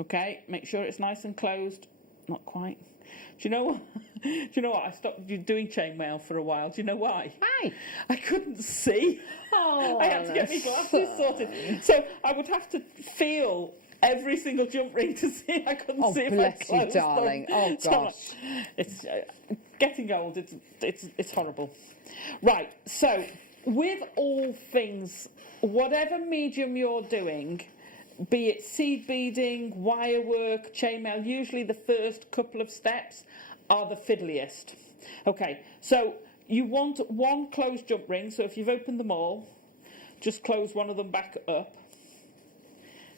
Okay, make sure it's nice and closed. Not quite. Do you know what? Do you know what? I stopped doing chainmail for a while. Do you know why? Why? I couldn't see. Oh, I had to get my glasses sorted. So I would have to feel every single jump ring to see. I couldn't see if I closed bless you, darling. them. Oh, gosh. It's getting old. It's horrible. Right. So with all things, whatever medium you're doing, be it seed beading, wire work, chainmail, usually the first couple of steps are the fiddliest. Okay, so you want 1 closed jump ring, so if you've opened them all, just close one of them back up.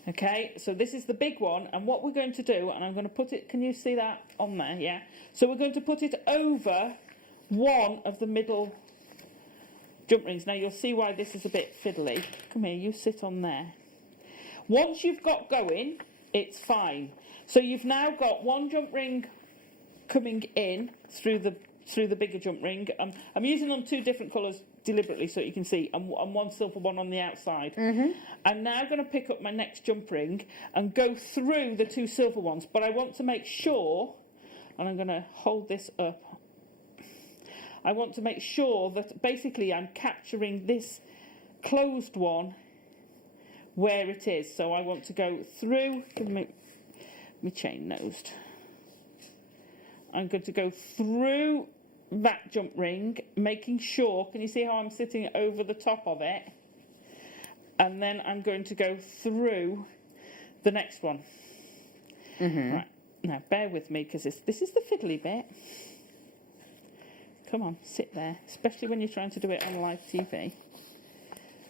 Okay, so this is the big one, and what we're going to do, and I'm going to put it, can you see that on there? Yeah. So we're going to put it over one of the middle jump rings. Now you'll see why this is a bit fiddly. Come here, you sit on there. Once you've got going, it's fine. So you've now got 1 jump ring coming in through the bigger jump ring. I'm using them 2 different colours deliberately so you can see, and 1 silver one on the outside. I'm now going to pick up my next jump ring and go through the 2 silver ones, but I want to make sure, and I'm going to hold this up, I want to make sure that basically I'm capturing this closed one where it is. So I want to go through, give me chain nosed. I'm going to go through that jump ring, making sure, can you see how I'm sitting over the top of it? And then I'm going to go through the next one. Right, now bear with me because this is the fiddly bit. Come on, sit there, especially when you're trying to do it on live TV.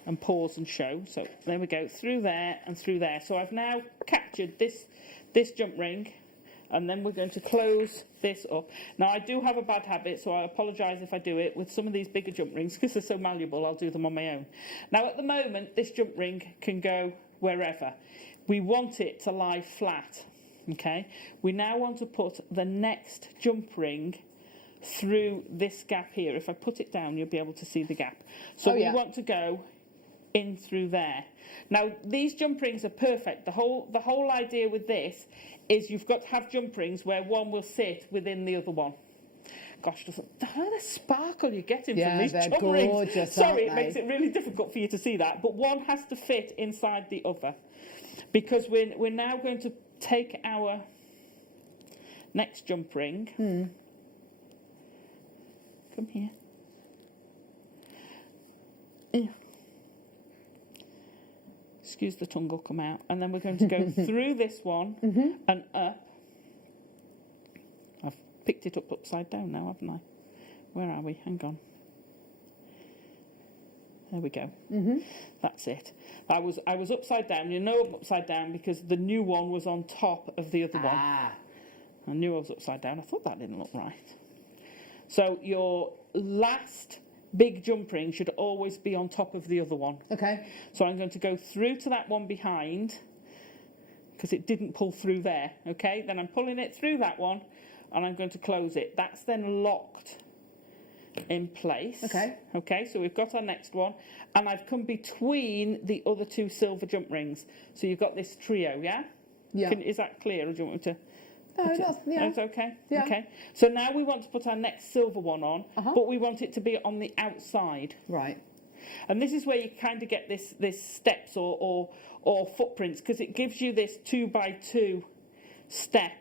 And pause and show. So there we go, through there and through there. So I've now captured this jump ring, and then we're going to close this up. Now I do have a bad habit, so I apologise if I do it with some of these bigger jump rings because they're so malleable. I'll do them on my own. Now at the moment, this jump ring can go wherever. We want it to lie flat. Okay. We now want to put the next jump ring through this gap here. If I put it down, you'll be able to see the gap. So we want to go in through there. Now these jump rings are perfect. The whole idea with this is you've got to have jump rings where one will sit within the other one. Gosh, the sparkle you're getting from these jump rings. Sorry, it makes it really difficult for you to see that, but one has to fit inside the other, because we're now going to take our next jump ring. Come here. Excuse the tongue will come out. And then we're going to go through this one and up. I've picked it up upside down now, haven't I? Where are we? Hang on. There we go. That's it. I was upside down. You know I'm upside down because the new one was on top of the other one. I knew I was upside down. I thought that didn't look right. So your last big jump ring should always be on top of the other one. Okay. So I'm going to go through to that one behind because it didn't pull through there. Okay. Then I'm pulling it through that one and I'm going to close it. That's then locked in place. Okay. Okay. So we've got our next one and I've come between the other 2 silver jump rings. So you've got this trio. Yeah. Yeah. Is that clear, or do you want me to? No, that's okay. Yeah. Okay. So now we want to put our next silver one on, but we want it to be on the outside. Right. And this is where you kind of get this steps or footprints, because it gives you this 2x2 step.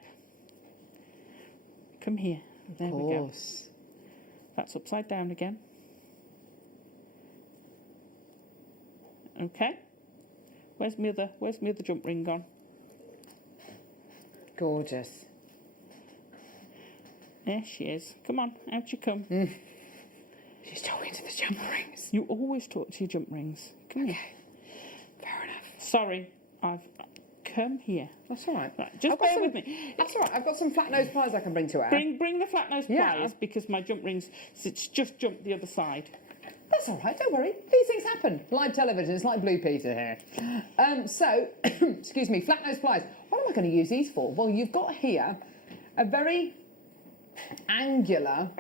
Come here. There we go. That's upside down again. Okay. Where's my other jump ring gone? Gorgeous. There she is. Come on, out you come. She's talking to the jump rings. You always talk to your jump rings. Come here. Fair enough. Sorry, come here. That's all right. Right, just bear with me. That's all right. I've got some flat nose pliers I can bring to air. Bring the flat nose pliers because my jump rings just jumped the other side. That's all right, don't worry. These things happen. Live television, it's like Blue Peter here. So, excuse me, flat nose pliers. What am I going to use these for? Well, you've got here a very angular,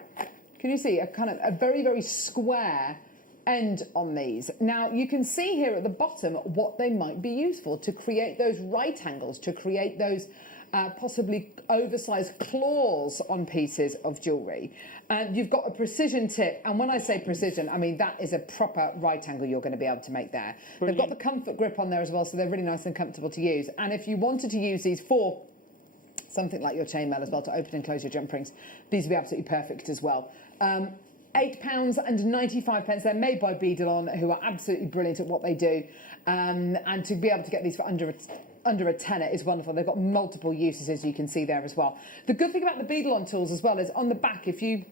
can you see, a very, very square end on these. Now, you can see here at the bottom what they might be used for, to create those right angles, to create those possibly oversized claws on pieces of jewellery. You've got a precision tip, and when I say precision, I mean that is a proper right angle you're going to be able to make there. Brilliant. They've got the comfort grip on there as well, so they're really nice and comfortable to use. And if you wanted to use these for something like your chainmail as well, to open and close your jump rings, these would be absolutely perfect as well. £8.95. They're made by Beadalon, who are absolutely brilliant at what they do. And to be able to get these for under a tenner is wonderful. They've got multiple uses, as you can see there as well. The good thing about the Beadalon tools as well is on the back, if you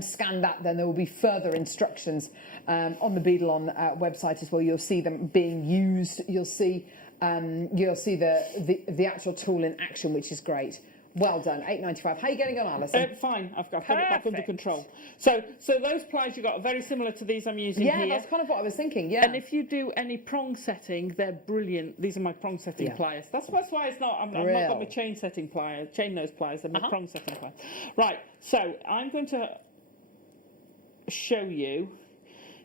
scan that, then there will be further instructions on the Beadalon website as well. You'll see them being used. You'll see the actual tool in action, which is great. Well done, £8.95. How are you getting on, Alison? Fine, I've got it back under control. So those pliers you got are very similar to these I'm using here. Yeah, that's kind of what I was thinking, yeah. And if you do any prong setting, they're brilliant. These are my prong setting pliers. That's why it's not, I've not got my chain setting pliers, chain nose pliers, they're my prong setting pliers. Right, so I'm going to show you.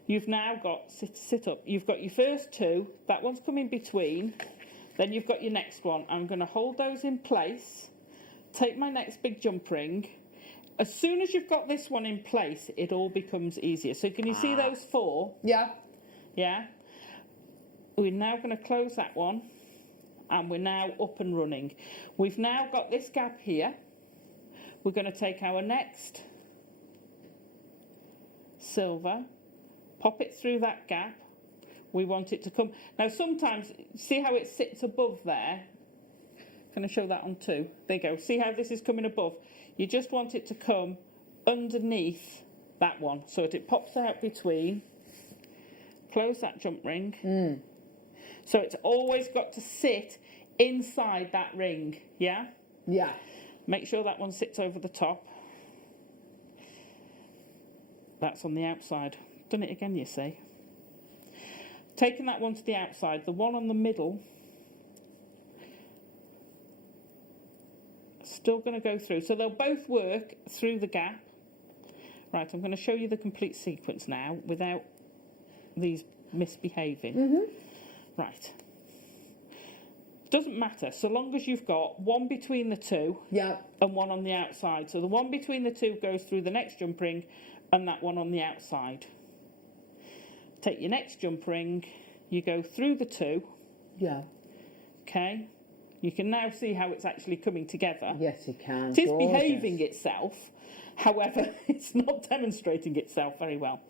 You've now got, sit up, you've got your first two, that one's come in between, then you've got your next one. I'm going to hold those in place. Take my next big jump ring. As soon as you've got this one in place, it all becomes easier. So can you see those four? Yeah. Yeah. We're now going to close that one, and we're now up and running. We've now got this gap here. We're going to take our next silver, pop it through that gap. We want it to come. Now sometimes, see how it sits above there? Can I show that on too? There you go. See how this is coming above? You just want it to come underneath that one, so that it pops out between. Close that jump ring. So it's always got to sit inside that ring, yeah? Yeah. Make sure that one sits over the top. That's on the outside. Done it again, you see. Taking that one to the outside, the one on the middle, still going to go through. So they'll both work through the gap. Right, I'm going to show you the complete sequence now without these misbehaving. Right. Doesn't matter, so long as you've got one between the two and one on the outside. So the one between the two goes through the next jump ring and that one on the outside. Take your next jump ring, you go through the two. Yeah. Okay. You can now see how it's actually coming together. Yes, you can. It is behaving itself. However, it's not demonstrating itself very well.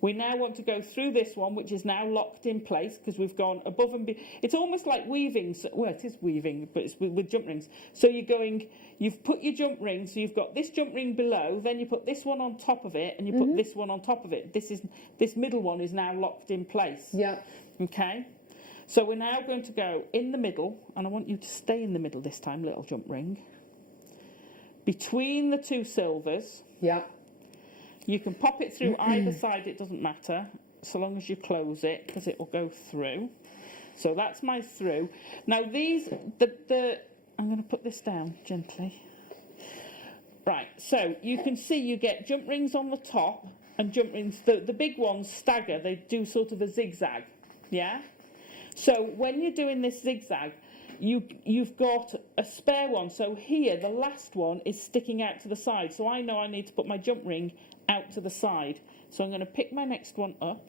We now want to go through this one, which is now locked in place because we've gone above and it's almost like weaving. Well, it is weaving, but it's with jump rings. So you've put your jump ring, so you've got this jump ring below, then you put this one on top of it, and you put this one on top of it. This middle one is now locked in place. Yeah. Okay. So we're now going to go in the middle, and I want you to stay in the middle this time, little jump ring. Between the two silvers. Yeah. You can pop it through either side, it doesn't matter, so long as you close it, because it will go through. So that's my through. Now these, I'm going to put this down gently. Right, so you can see you get jump rings on the top, and jump rings, the big ones stagger, they do sort of a zigzag, yeah? So when you're doing this zigzag, you've got a spare one. So here, the last one is sticking out to the side. So I know I need to put my jump ring out to the side. So I'm going to pick my next one up.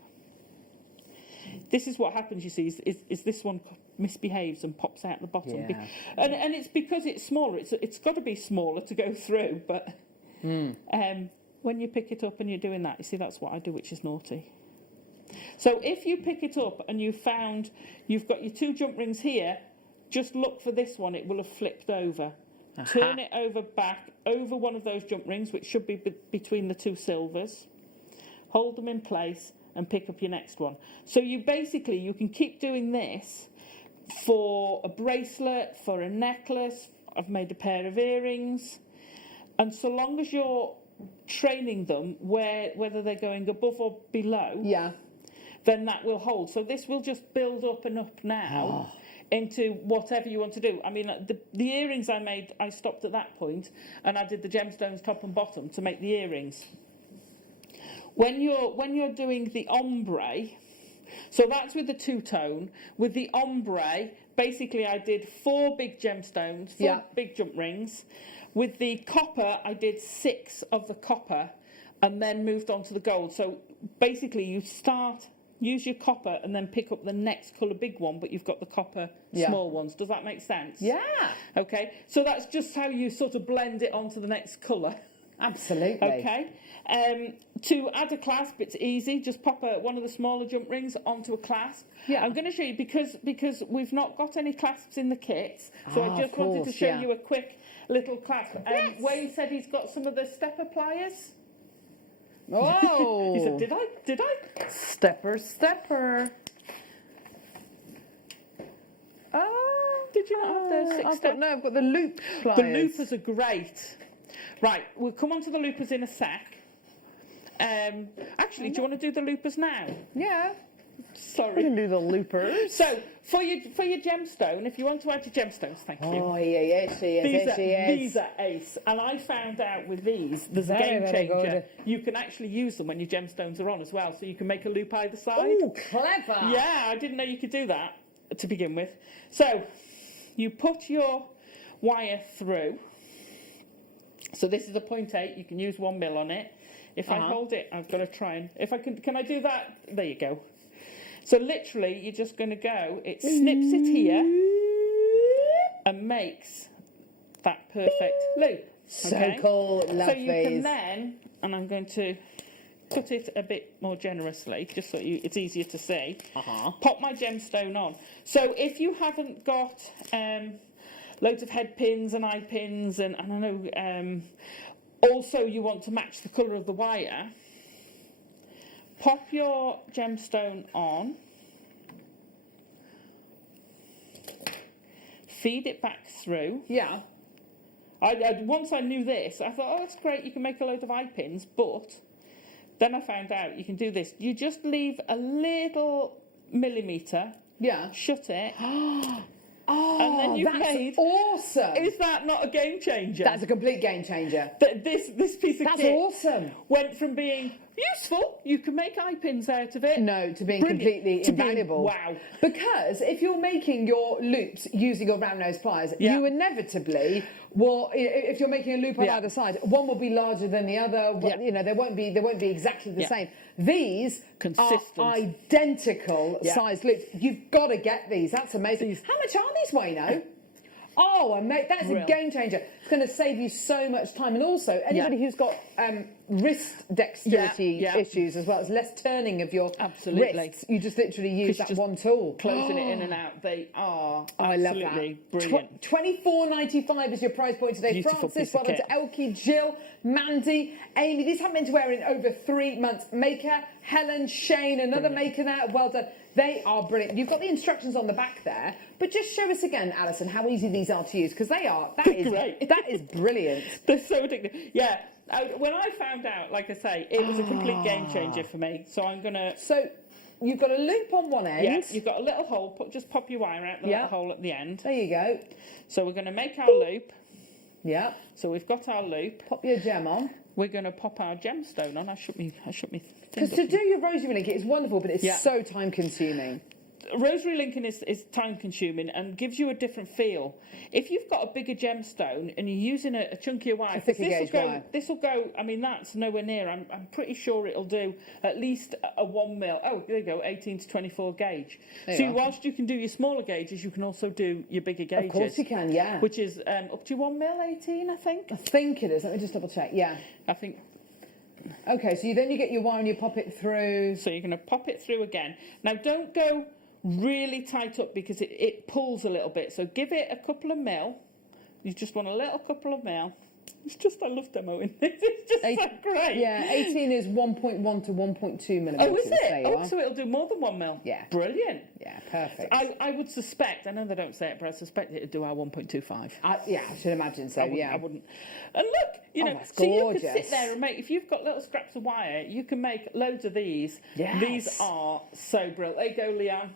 This is what happens, you see, is this one misbehaves and pops out the bottom. Yeah. And it's because it's smaller. It's got to be smaller to go through. But when you pick it up and you're doing that, you see, that's what I do, which is naughty. So if you pick it up and you've got your two jump rings here, just look for this one, it will have flipped over. Turn it over back, over one of those jump rings, which should be between the two silvers. Hold them in place and pick up your next one. So you can keep doing this, for a bracelet, for a necklace. I've made a pair of earrings. And so long as you're training them whether they're going above or below, then that will hold. So this will just build up and up now into whatever you want to do. I mean, the earrings I made, I stopped at that point and I did the gemstones top and bottom to make the earrings. When you're doing the ombre, so that's with the two-tone. With the ombre, basically I did 4 big gemstones, 4 big jump rings. With the copper, I did 6 of the copper and then moved on to the gold. So basically you use your copper and then pick up the next colour big one, but you've got the copper small ones. Does that make sense? Yeah. Okay, so that's just how you sort of blend it onto the next colour. Absolutely. Okay. To add a clasp, it's easy. Just pop one of the smaller jump rings onto a clasp. Yeah. I'm going to show you because we've not got any clasps in the kits, so I just wanted to show you a quick little clasp. Wayne said he's got some of the stepper pliers. Oh! He said, did I? Stepper. Oh, did you not have the 6 step? No, I've got the loop pliers. The loopers are great. Right, we'll come on to the loopers in a sec. Actually, do you want to do the loopers now? Yeah. Sorry. We can do the loopers. So, for your gemstone, if you want to add your gemstones, thank you. Oh, yes, she is. These are ace. And I found out with these, there's a game changer. You can actually use them when your gemstones are on as well, so you can make a loop either side. Oh, clever. Yeah, I didn't know you could do that to begin with. So, you put your wire through. So this is a 0.8, you can use 1 mil on it. If I hold it, I've got to try and, if I can I do that? There you go. So literally, you're just going to go, it snips it here and makes that perfect loop. So cool, love So you can these. then, and I'm going to cut it a bit more generously, just so it's easier to see, pop my gemstone on. So if you haven't got loads of head pins and eye pins, and I know also you want to match the colour of the wire, pop your gemstone on, feed it back through. Yeah. Once I knew this, I thought, oh, that's great, you can make a load of eye pins, but then I found out you can do this. You just leave a little millimetre, shut it, Oh, and then you've that's made, awesome. Is that not a game changer? That's a complete game changer. This piece of That's kit awesome. went from being useful, you can make eye pins out of it, No, to being completely invaluable. wow. Because if you're making your loops using your round nose pliers, you inevitably will, if you're making a loop on either side, one will be larger than the other. You know, they won't be exactly the same. These consistent, are identical sized loops. You've got to get these. That's amazing. How much are these, Wayno? Oh, mate, that's a game changer. It's going to save you so much time. And also, anybody who's got wrist dexterity issues as well, it's less turning of your wrists. You just literally use that one tool. Closing it in and out, they are I love absolutely that. brilliant. $24.95 is your price point today. Beautiful Francis, piece of well done kit. to Elkie, Jill, Mandy, Amy. These haven't been to wear in over 3 months. Maker, Helen, Shane, another maker there. Well done. They are brilliant. You've got the instructions on the back there, but just show us again, Alison, how easy these are to use, because they are. That is great. That is brilliant. They're so addictive. Yeah. When I found out, like I say, it was a complete game changer for me. So I'm gonna. So you've got a loop on one end. Yeah. You've got a little hole. Just pop your wire out the little hole at the end. There you go. So we're going to make our loop. Yeah. So we've got our loop. Pop your gem on. We're going to pop our gemstone on. I shook me. Because to do your rosary link, it's wonderful, but it's so time consuming. Rosary linking is time consuming and gives you a different feel. If you've got a bigger gemstone and you're using a chunkier wire, this will go, I mean, that's nowhere near. I'm pretty sure it'll do at least a 1 mil. Oh, there you go, 18 to 24 gauge. So whilst you can do your smaller gauges, you can also do your bigger gauges. Of course you can, yeah. Which is up to 1 mil, 18, I think. I think it is. Let me just double check. Yeah. I think. Okay, so then you get your wire and you pop it through. So you're going to pop it through again. Now, don't go really tight up because it pulls a little bit. So give it a couple of mil. You just want a little couple of mil. It's just, I love demoing this. It's just so great. Yeah, 18 is 1.1 to 1.2 millimetres. Oh, is it? There you Oh, are. so it'll do more than 1 mil. Yeah. Brilliant. Yeah, perfect. I would suspect, I know they don't say it, but I suspect it'd do our 1.25. Yeah, I should imagine so, I yeah. wouldn't. And look, you know, that's so you gorgeous. could sit there and make, if you've got little scraps of wire, you can make loads of these. Yes. These are so brilliant. There you go, Leanne.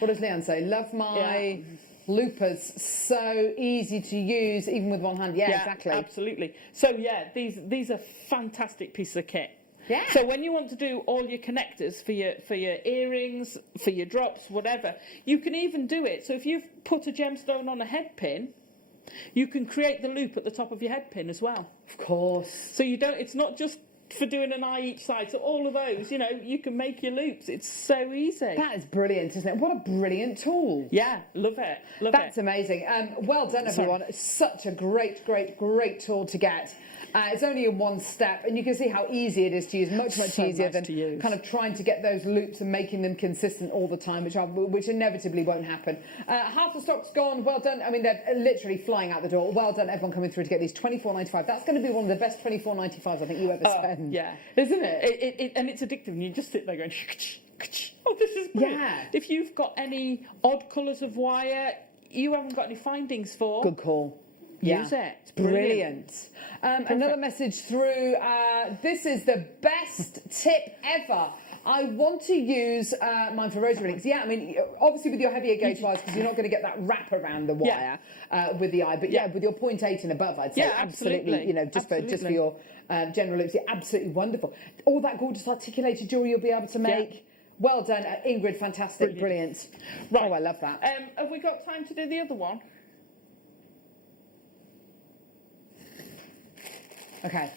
What does Leanne say? Love my loopers. So easy to use, even with one hand. Yeah, exactly. Absolutely. So yeah, these are fantastic pieces of kit. Yeah. So when you want to do all your connectors for your earrings, for your drops, whatever, you can even do it. So if you've put a gemstone on a head pin, you can create the loop at the top of your head pin as well. Of course. So you don't. It's not just for doing an eye each side. So all of those, you know, you can make your loops. It's so easy. That is brilliant, isn't it? What a brilliant tool. Yeah, love it. That's amazing. Well done, everyone. It's such a great tool to get. It's only in one step, and you can see how easy it is to use. Much So easier nice than to use. kind of trying to get those loops and making them consistent all the time, which inevitably won't happen. Half the stock's gone. Well done. I mean, they're literally flying out the door. Well done, everyone coming through to get these. $24.95. That's going to be one of the best $24.95s I think you ever spend. Yeah, isn't it? And it's addictive. And you just sit there going, oh, this is brilliant. Yeah. If you've got any odd colours of wire you haven't got any findings for, good call. Use it. It's Brilliant. Another message through. This is the best tip ever. I want to use mine for rosary links. Yeah, I mean, obviously with your heavier gauge wires, because you're not going to get that wrap around the wire with the eye. But yeah, with your 0.8 and above, I'd say absolutely. You know, just for your general loops, you're absolutely wonderful. All that gorgeous articulated jewellery you'll be able to make. Yeah. Well done, Ingrid. Fantastic, brilliant. Right. Oh, I love that. Have we got time to do the other one? Okay.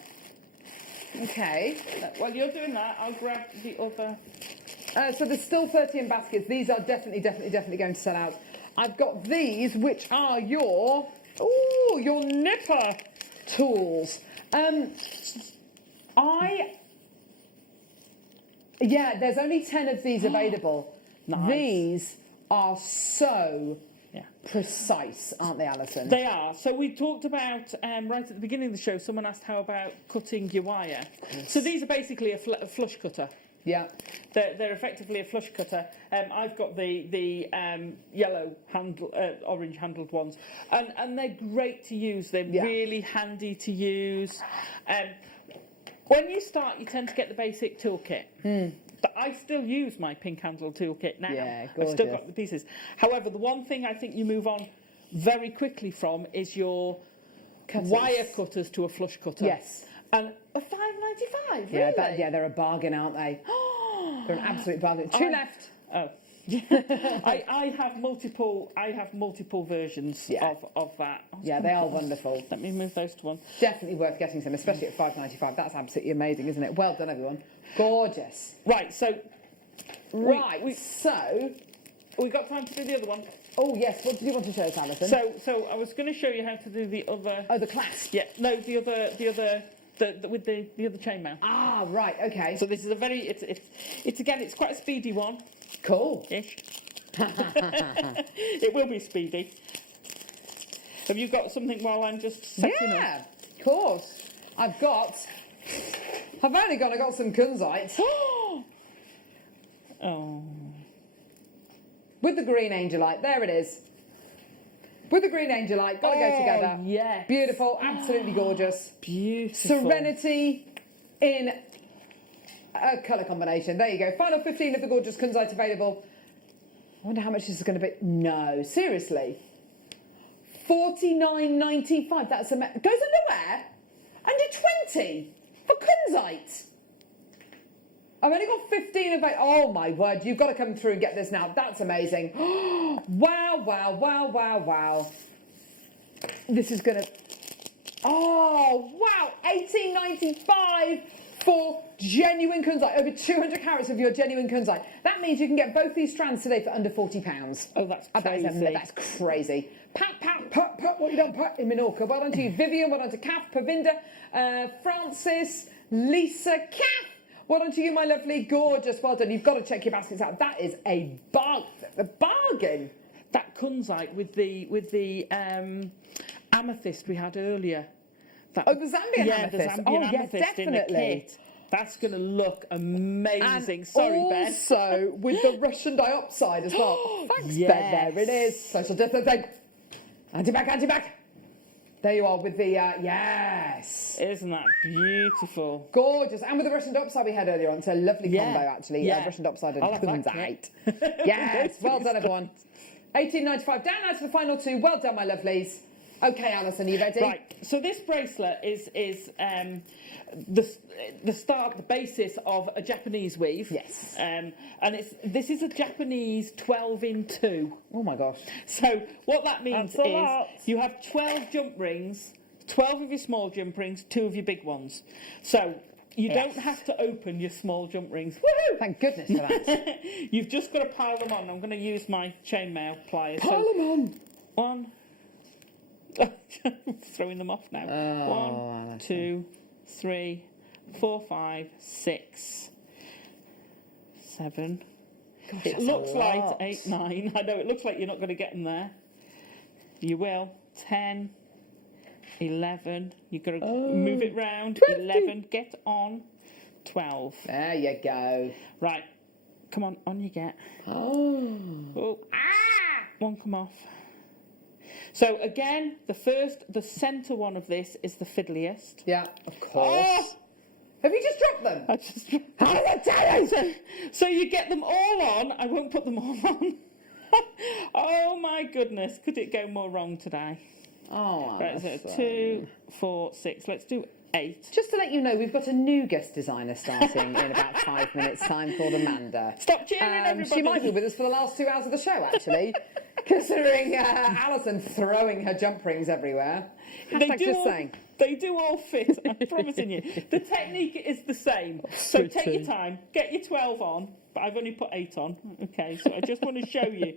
While you're doing that, I'll grab the other. So there's still 30 in baskets. These are definitely going to sell out. I've got these, which are your nipper tools. There's only 10 of these available. Nice. These are so precise, aren't they, Alison? They are. So we talked about, right at the beginning of the show, someone asked how about cutting your wire. So these are basically a flush cutter. Yeah. They're effectively a flush cutter. I've got the yellow handle, orange handled ones, and they're great to use. They're really handy to use. When you start, you tend to get the basic toolkit. But I still use my pink handled toolkit now. Yeah, I've still got the pieces. However, the one thing I think you move on very quickly from is your wire cutters to a flush cutter. Yes. And a $5.95. Yeah, really? they're a bargain, aren't they? They're an absolute bargain. Two left. Oh. I have multiple versions of that. Yeah, they are wonderful. Let me move those to one. Definitely worth getting some, especially at $5.95. That's absolutely amazing, isn't it? Well done, everyone. Gorgeous. Right, so so we got time to do the other one. Oh yes, what did you want to show us, Alison? So I was going to show you how to do the other. Oh, the clasp. Yeah, no, the other with the other chainmail. Ah, right, okay. So this is a very it's quite a speedy one. Cool. Ish. It will be speedy. Have you got something while I'm just setting up? Yeah, of course. I've got some kunzite. Oh. With the green angelite, there it is. With the green angelite, gotta go together. Yeah. Beautiful, absolutely gorgeous. Beautiful. Serenity in a colour combination. There you go. Final 15 of the gorgeous kunzite available. I wonder how much this is going to be. No, seriously. $49.95. That's goes under where? Under 20 for kunzite. I've only got 15 of it. Oh my word, you've got to come through and get this now. That's amazing. Wow, wow, wow, wow, wow. This is going to... Oh, wow. $18.95 for genuine kunzite. Over 200 carats of your genuine kunzite. That means you can get both these strands today for under £40. Oh, that's crazy. That's crazy. Pat, what you done, Pat, in Minorca. Well done to you, Vivian. Well done to Kath, Pravinda, Francis, Lisa, Kath. Well done to you, my lovely, gorgeous. Well done. You've got to check your baskets out. That is a bargain. That kunzite with the amethyst we had earlier. That, oh, the Zambian yeah, amethyst. The Zambian oh, amethyst yes, in the definitely. kit. That's going to look amazing. And Sorry, Ben. also with the Russian dioxide as well. Thanks, Ben. There it is. Social distancing. Anti-back, anti-back. There you are with the, yes. Isn't that beautiful? Gorgeous. And with the Russian dioxide we had earlier on. It's a lovely combo, actually. Yeah. Russian dioxide and I'll have that, kunzite. Yes. Well done, everyone. 18.95. Down now to the final two. Well done, my lovelies. Okay, Alison, are you ready? Right. So this bracelet is the start, the basis of a Japanese weave. Yes. And this is a Japanese 12 in 2. Oh my gosh. So what that means That's a is lot. you have 12 jump rings, 12 of your small jump rings, 2 of your big ones. So you don't have to open your small jump rings. Woohoo! Thank goodness for that. You've just got to pile them on. I'm going to use my chainmail pliers. Pile them on. One. Throwing them off now. Oh, 1, 2, 3, 4, 5, 6, 7. Gosh, It that's looks a like lot. 8, 9. I know it looks like you're not going to get them there. You will. 10, 11. You've got to move it round. 20. 11. Get on. 12. There you go. Right. Come on you get. Oh. One come off. So again, the centre one of this is the fiddliest. Yeah, of course. Oh! Have you just dropped them? I just how did I tell you? So you get them all on. I won't put them all on. Oh my goodness, could it go more wrong today? Oh, right, so 2, 4, 6. Let's do 8. Just to let you know, we've got a new guest designer starting in about 5 minutes' time called Amanda. Stop cheering, everybody. She might be with us for the last 2 hours of the show, actually, considering Alison throwing her jump rings everywhere. Just saying. They do all fit, I'm promising you. The technique is the same. So take your time, get your 12 on, but I've only put 8 on. Okay, so I just want to show you.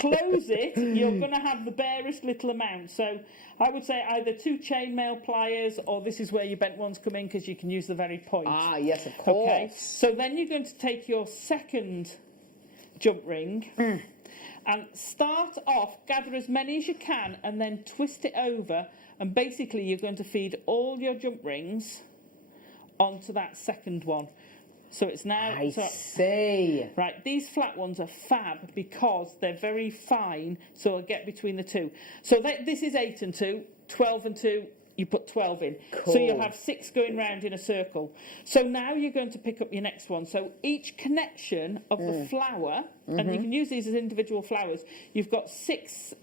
Close it, you're going to have the barest little amount. So I would say either 2 chainmail pliers, or this is where your bent ones come in because you can use the very point. Ah, yes, of course. Okay, so then you're going to take your second jump ring and start off, gather as many as you can, and then twist it over. And basically, you're going to feed all your jump rings onto that second one. So it's now... I see. Right, these flat ones are fab because they're very fine, so I'll get between the 2. So this is 8 and 2, 12 and 2, you put 12 in. Cool. So you'll have 6 going round in a circle. So now you're going to pick up your next one. So each connection of the flower, and you can use these as individual flowers, you've got 6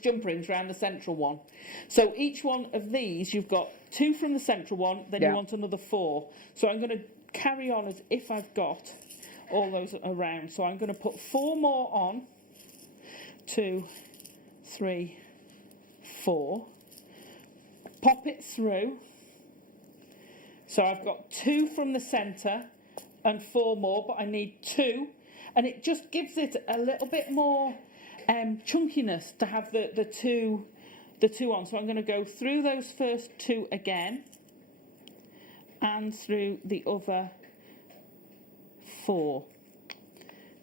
jump rings around the central one. So each one of these, you've got 2 from the central one, then you want another 4. So I'm going to carry on as if I've got all those around. So I'm going to put 4 more on. 2, 3, 4. Pop it through. So I've got 2 from the centre and 4 more, but I need 2. And it just gives it a little bit more chunkiness to have the two on. So I'm going to go through those first 2 again and through the other 4.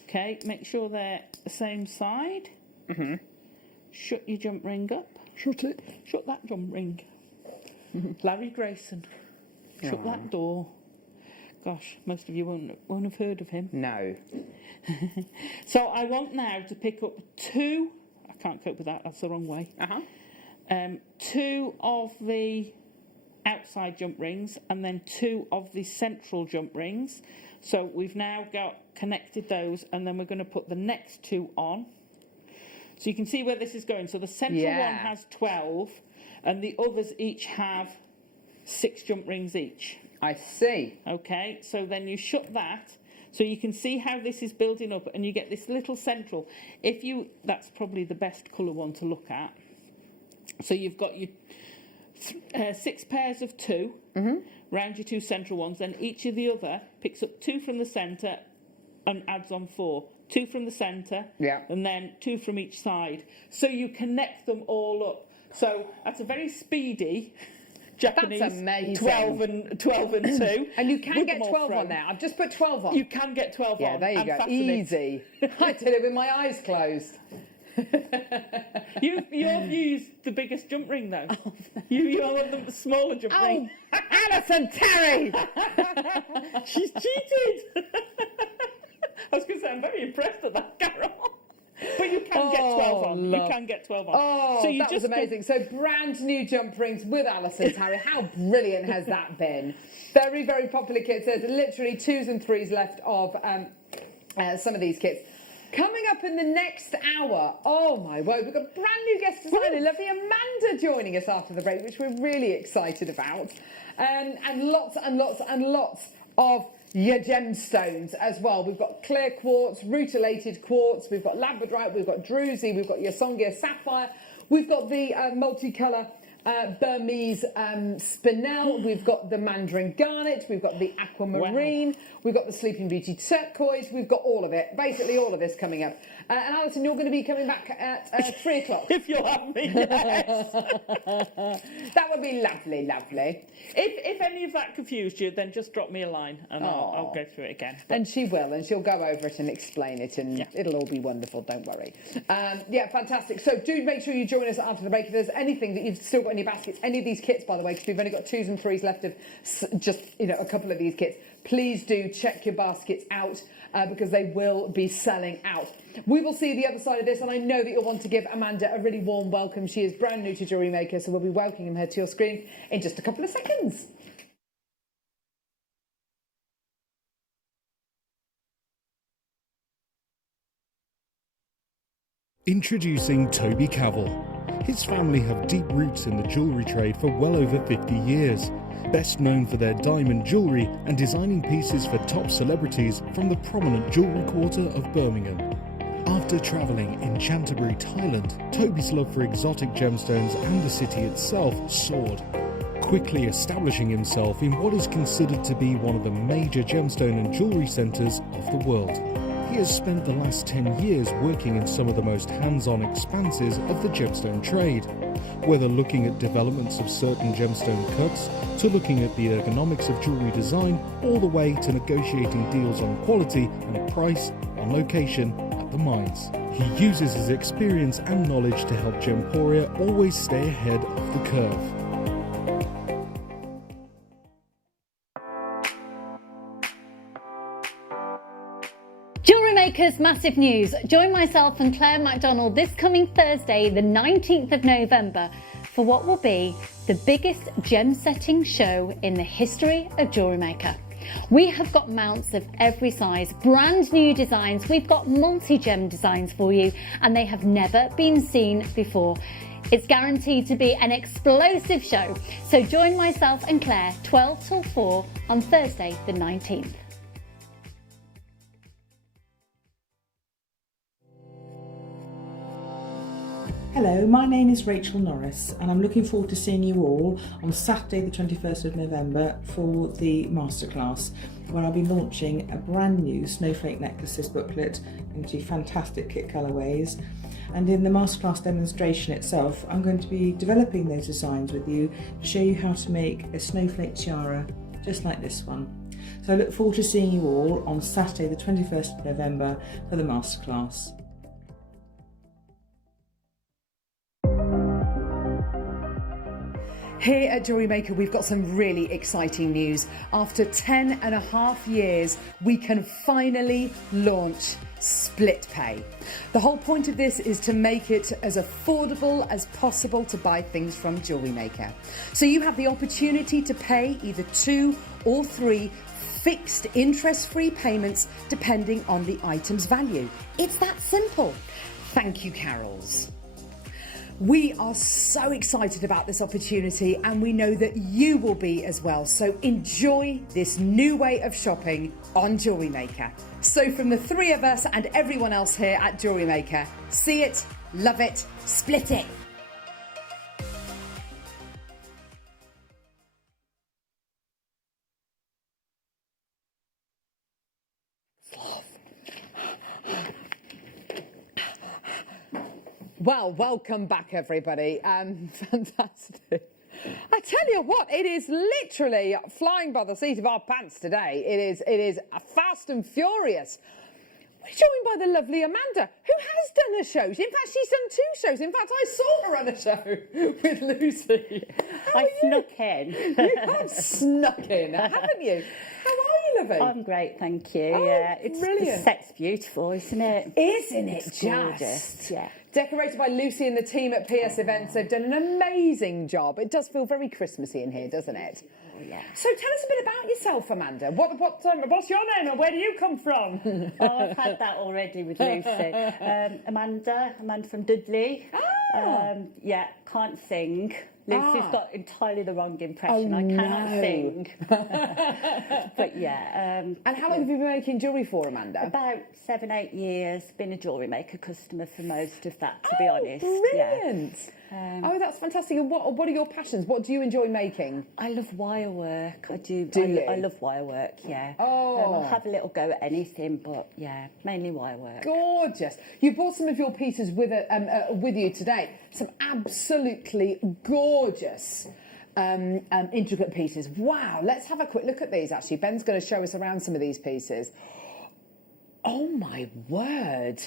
Okay, make sure they're the same side. Shut your jump ring up. Shut it. Shut that jump ring. Larry Grayson. Shut that door. Gosh, most of you won't have heard of him. No. So I want now to pick up 2. I can't cope with that. That's the wrong way. 2 of the outside jump rings and then 2 of the central jump rings. So we've now got connected those, and then we're going to put the next 2 on. So you can see where this is going. So the central one has 12, and the others each have 6 jump rings each. I see. Okay, so then you shut that. So you can see how this is building up, and you get this little central. That's probably the best colour one to look at. So you've got your 6 pairs of 2 round your 2 central ones. Then each of the other picks up 2 from the centre and adds on 4. 2 from the centre, and then 2 from each side. So you connect them all up. So that's a very speedy Japanese. That's amazing. 12 and 2. And you can get 12 on there. I've just put 12 on. You can get 12 on. Yeah, there you go. fasten Easy. I did it with my eyes closed. You've used the biggest jump ring though. You want the smaller jump ring. Alison Terry! She's cheated. I was going to say, I'm very impressed at that, Carol. But you can get 12 on. You can get 12 on. Oh, so that was amazing. So brand new jump rings with Alison Terry. How brilliant has that been? Very, very popular kits. There's literally 2s and 3s left of some of these kits. Coming up in the next hour, oh my word, we've got brand new guest designer, lovely Amanda, joining us after the break, which we're really excited about. And lots and lots and lots of your gemstones as well. We've got clear quartz, rutilated quartz, we've got labradorite, we've got druzy, we've got your Songia sapphire, we've got the multicolour Burmese spinel, we've got the mandarin garnet, we've got the aquamarine, we've got the sleeping beauty turquoise, we've got all of it, basically all of this coming up. And Alison, you're going to be coming back at 3 o'clock. If you'll have me, yes. That would be lovely, lovely. If any of that confused you, then just drop me a line and I'll go through it again. But and she will, and she'll go over it and explain it, and it'll all be wonderful, don't worry. Yeah, fantastic. So do make sure you join us after the break. If there's anything that you've still got in your baskets, any of these kits, by the way, because we've only got 2s and 3s left of just, a couple of these kits, please do check your baskets out because they will be selling out. We will see the other side of this, and I know that you'll want to give Amanda a really warm welcome. She is brand new to JewelleryMaker, so we'll be welcoming her to your screen in just a couple of seconds. Introducing Toby Cavell. His family have deep roots in the jewellery trade for well over 50 years. Best known for their diamond jewellery and designing pieces for top celebrities from the prominent jewellery quarter of Birmingham. After travelling in Canterbury, Thailand, Toby's love for exotic gemstones and the city itself soared, quickly establishing himself in what is considered to be one of the major gemstone and jewellery centres of the world. He has spent the last 10 years working in some of the most hands-on expanses of the gemstone trade, whether looking at developments of certain gemstone cuts, to looking at the ergonomics of jewellery design, all the way to negotiating deals on quality and price, on location, at the mines. He uses his experience and knowledge to help Gemporia always stay ahead of the curve. JewelleryMaker's massive news. Join myself and Claire MacDonald this coming Thursday, the 19th of November, for what will be the biggest gem setting show in the history of JewelleryMaker. We have got mounts of every size, brand new designs. We've got multi-gem designs for you, and they have never been seen before. It's guaranteed to be an explosive show. So join myself and Claire 12 till 4 on Thursday the 19th. Hello, my name is Rachel Norris and I'm looking forward to seeing you all on Saturday the 21st of November for the masterclass, where I'll be launching a brand new snowflake necklaces booklet into fantastic kit colourways. And in the masterclass demonstration itself, I'm going to be developing those designs with you to show you how to make a snowflake tiara just like this one. So I look forward to seeing you all on Saturday the 21st of November for the masterclass. Here at JewelleryMaker, we've got some really exciting news. After 10.5 years, we can finally launch split pay. The whole point of this is to make it as affordable as possible to buy things from JewelleryMaker. So you have the opportunity to pay either 2 or 3 fixed interest-free payments depending on the item's value. It's that simple. Thank you, Carols. We are so excited about this opportunity, and we know that you will be as well. So enjoy this new way of shopping on JewelleryMaker. So from the 3 of us and everyone else here at JewelleryMaker, see it, love it, split it. Well, welcome back, everybody. Fantastic. I tell you what, it is literally flying by the seat of our pants today. It is fast and furious. We're joined by the lovely Amanda, who has done a show. In fact, she's done 2 shows. In fact, I saw her on a show with Lucy. I snuck in. You have snuck in, haven't you? How are you, lovely? I'm great, thank you. Oh, yeah, it's brilliant. The set's beautiful, isn't it? Isn't it It's just? gorgeous, yeah. Decorated by Lucy and the team at PS Events. They've done an amazing job. It does feel very Christmassy in here, doesn't it? Oh, yeah. So tell us a bit about yourself, Amanda. What's your name and where do you come from? Oh, I've had that already with Lucy. Amanda from Dudley. Yeah, can't sing. Lucy's got entirely the wrong impression. Oh, I cannot no. sing. But yeah. And how long have you been making jewellery for, Amanda? About 7-8 years. Been a JewelleryMaker customer for most of that, to be honest. Brilliant. Yeah. Oh, that's fantastic. And what are your passions? What do you enjoy making? I love wire work. I do. Do you? I love wire work, yeah. Oh. I'll have a little go at anything, but yeah, mainly wire work. Gorgeous. You brought some of your pieces with you today. Some absolutely gorgeous intricate pieces. Wow. Let's have a quick look at these, actually. Ben's going to show us around some of these pieces. Oh, my word.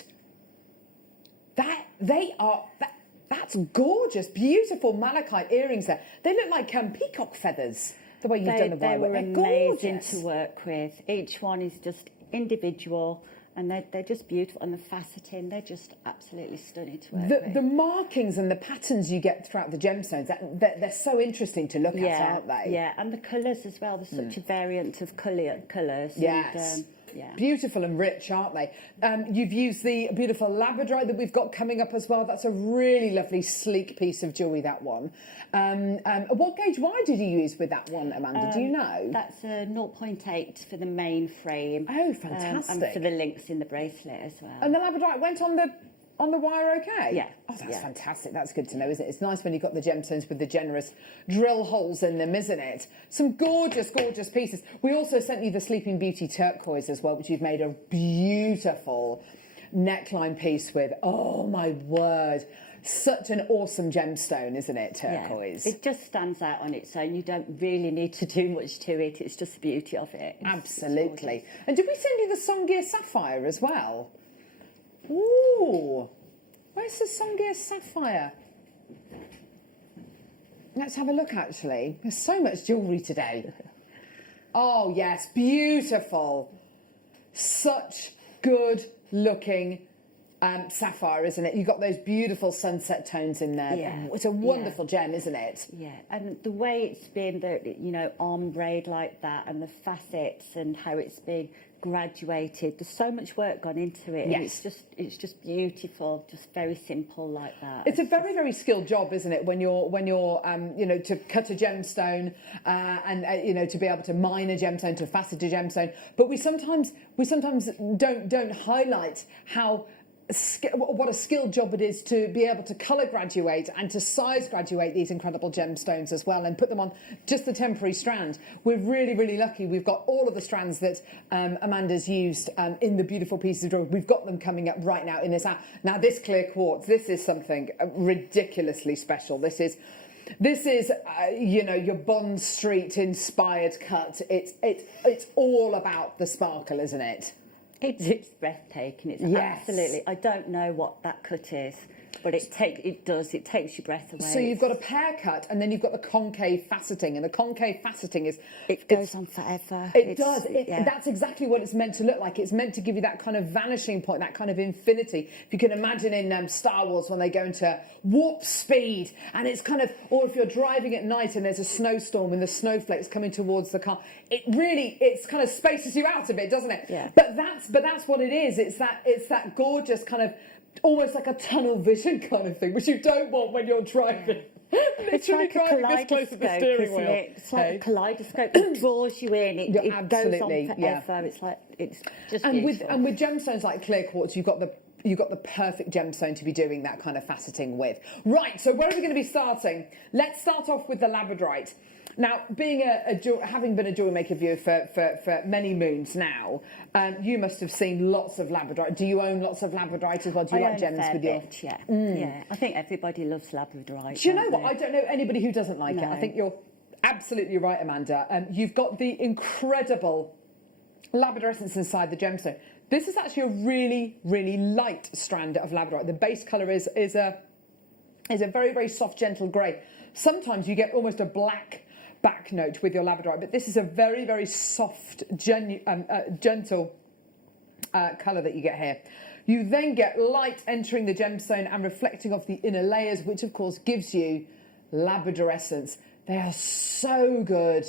That's gorgeous. Beautiful malachite earrings there. They look like peacock feathers, the way you've done the wire work. They were amazing to work with. Each one is just individual, and they're just beautiful. And the faceting, they're just absolutely stunning to work with. The markings and the patterns you get throughout the gemstones, they're so interesting to look at, aren't they? Yeah, and the colours as well. There's such a variant of colours. Yes. And, yeah. Beautiful and rich, aren't they? You've used the beautiful labradorite that we've got coming up as well. That's a really lovely, sleek piece of jewellery, that one. What gauge wire did you use with that one, Amanda? Do you know? That's a 0.8 for the main frame. Oh, fantastic. And for the links in the bracelet as well. And the labradorite went on the wire okay? Yeah. Oh, that's fantastic. That's good to know, isn't it? It's nice when you've got the gemstones with the generous drill holes in them, isn't it? Some gorgeous, gorgeous pieces. We also sent you the Sleeping Beauty turquoise as well, which you've made a beautiful neckline piece with. Oh, my word. Such an awesome gemstone, isn't it, turquoise? Yeah, it just stands out on its own. You don't really need to do much to it. It's just the beauty of it. Absolutely. And did we send you the Songir sapphire as well? Ooh, where's the Songir sapphire? Let's have a look, actually. There's so much jewellery today. Oh, yes, beautiful. Such good looking sapphire, isn't it? You've got those beautiful sunset tones in there. Yeah. It's a wonderful gem, isn't it? Yeah, and the way it's been, ombre like that, and the facets and how it's been graduated. There's so much work gone into it. Yes. And it's just beautiful, just very simple like that. It's a very, very skilled job, isn't it? When you're to cut a gemstone and to be able to mine a gemstone, to facet a gemstone. But we sometimes don't highlight what a skilled job it is to be able to colour graduate and to size graduate these incredible gemstones as well and put them on just the temporary strand. We're really, really lucky. We've got all of the strands that Amanda's used in the beautiful pieces of jewellery. We've got them coming up right now in this hour. Now, this clear quartz, this is something ridiculously special. This is your Bond Street inspired cut. It's all about the sparkle, isn't it? It's breathtaking. It's absolutely. I don't know what that cut is, but it takes your breath away. So you've got a pear cut, and then you've got the concave faceting, and the concave faceting it goes on forever. It does. That's exactly what it's meant to look like. It's meant to give you that kind of vanishing point, that kind of infinity. If you can imagine in Star Wars when they go into warp speed, and it's kind of, or if you're driving at night and there's a snowstorm and the snowflakes coming towards the car, it's kind of spaces you out a bit, doesn't it? Yeah. But that's what it is. It's that gorgeous kind of, almost like a tunnel vision kind of thing, which you don't want when you're driving. It's like driving this close to the steering wheel. It's like a kaleidoscope. It draws you in. It goes on forever. Yeah. It's just and beautiful. with gemstones like clear quartz, you've got the perfect gemstone to be doing that kind of faceting with. Right, so where are we going to be starting? Let's start off with the labradorite. Now, having been a JewelleryMaker viewer for many moons now, you must have seen lots of labradorite. Do you own lots of labradorite as well? Do you like gems with your? Yeah. Yeah. I think everybody loves labradorite. Do you know what? I don't know anybody who doesn't like it. I think you're absolutely right, Amanda. You've got the incredible labradorescence inside the gemstone. This is actually a really, really light strand of labradorite. The base colour is a very, very soft, gentle grey. Sometimes you get almost a black back note with your labradorite, but this is a very, very soft, gentle colour that you get here. You then get light entering the gemstone and reflecting off the inner layers, which of course gives you labradorescence. They are so good.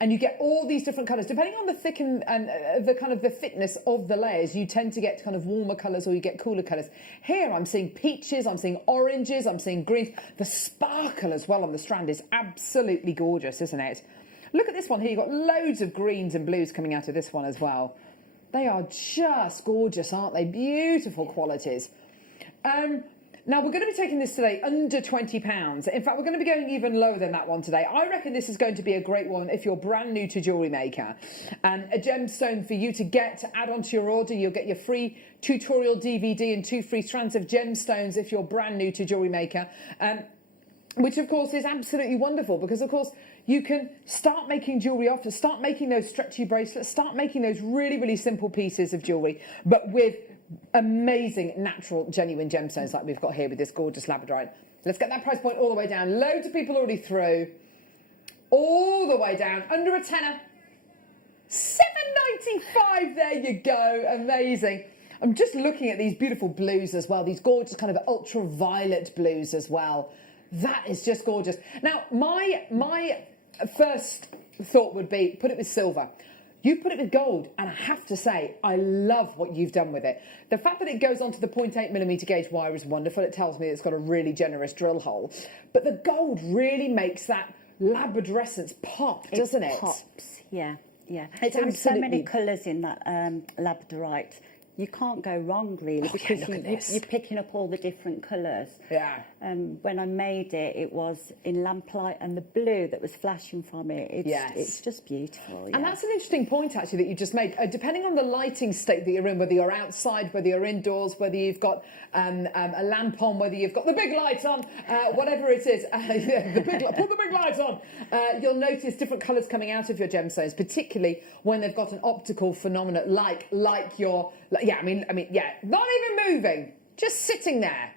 And you get all these different colours. Depending on the thick and the kind of the thickness of the layers, you tend to get kind of warmer colours or you get cooler colours. Here I'm seeing peaches, I'm seeing oranges, I'm seeing greens. The sparkle as well on the strand is absolutely gorgeous, isn't it? Look at this one here. You've got loads of greens and blues coming out of this one as well. They are just gorgeous, aren't they? Beautiful qualities. Now, we're going to be taking this today under £20. In fact, we're going to be going even lower than that one today. I reckon this is going to be a great one if you're brand new to Jewellery Maker. A gemstone for you to get to add onto your order. You'll get your free tutorial DVD and 2 free strands of gemstones if you're brand new to Jewellery Maker. Which, of course, is absolutely wonderful because, of course, you can start making jewellery off, start making those stretchy bracelets, start making those really, really simple pieces of jewellery, but with amazing, natural, genuine gemstones like we've got here with this gorgeous labradorite. Let's get that price point all the way down. Loads of people already through. All the way down. Under a tenner. £7.95. There you go. Amazing. I'm just looking at these beautiful blues as well. These gorgeous kind of ultraviolet blues as well. That is just gorgeous. Now, my first thought would be put it with silver. You put it with gold, and I have to say, I love what you've done with it. The fact that it goes onto the 0.8mm gauge wire is wonderful. It tells me it's got a really generous drill hole. But the gold really makes that labradorescence pop, doesn't it? It pops, yeah. It's There are so many absolutely... colours in that labradorite. You can't go wrong, really, because you're picking up all the different colours. Yeah. When I made it, it was in lamplight, and the blue that was flashing from it, it's just beautiful. Yeah. And that's an interesting point, actually, that you just made. Depending on the lighting state that you're in, whether you're outside, whether you're indoors, whether you've got a lamp on, whether you've got the big lights on, whatever it is, put the big lights on, you'll notice different colours coming out of your gemstones, particularly when they've got an optical phenomenon like your... Yeah, I mean, not even moving, just sitting there.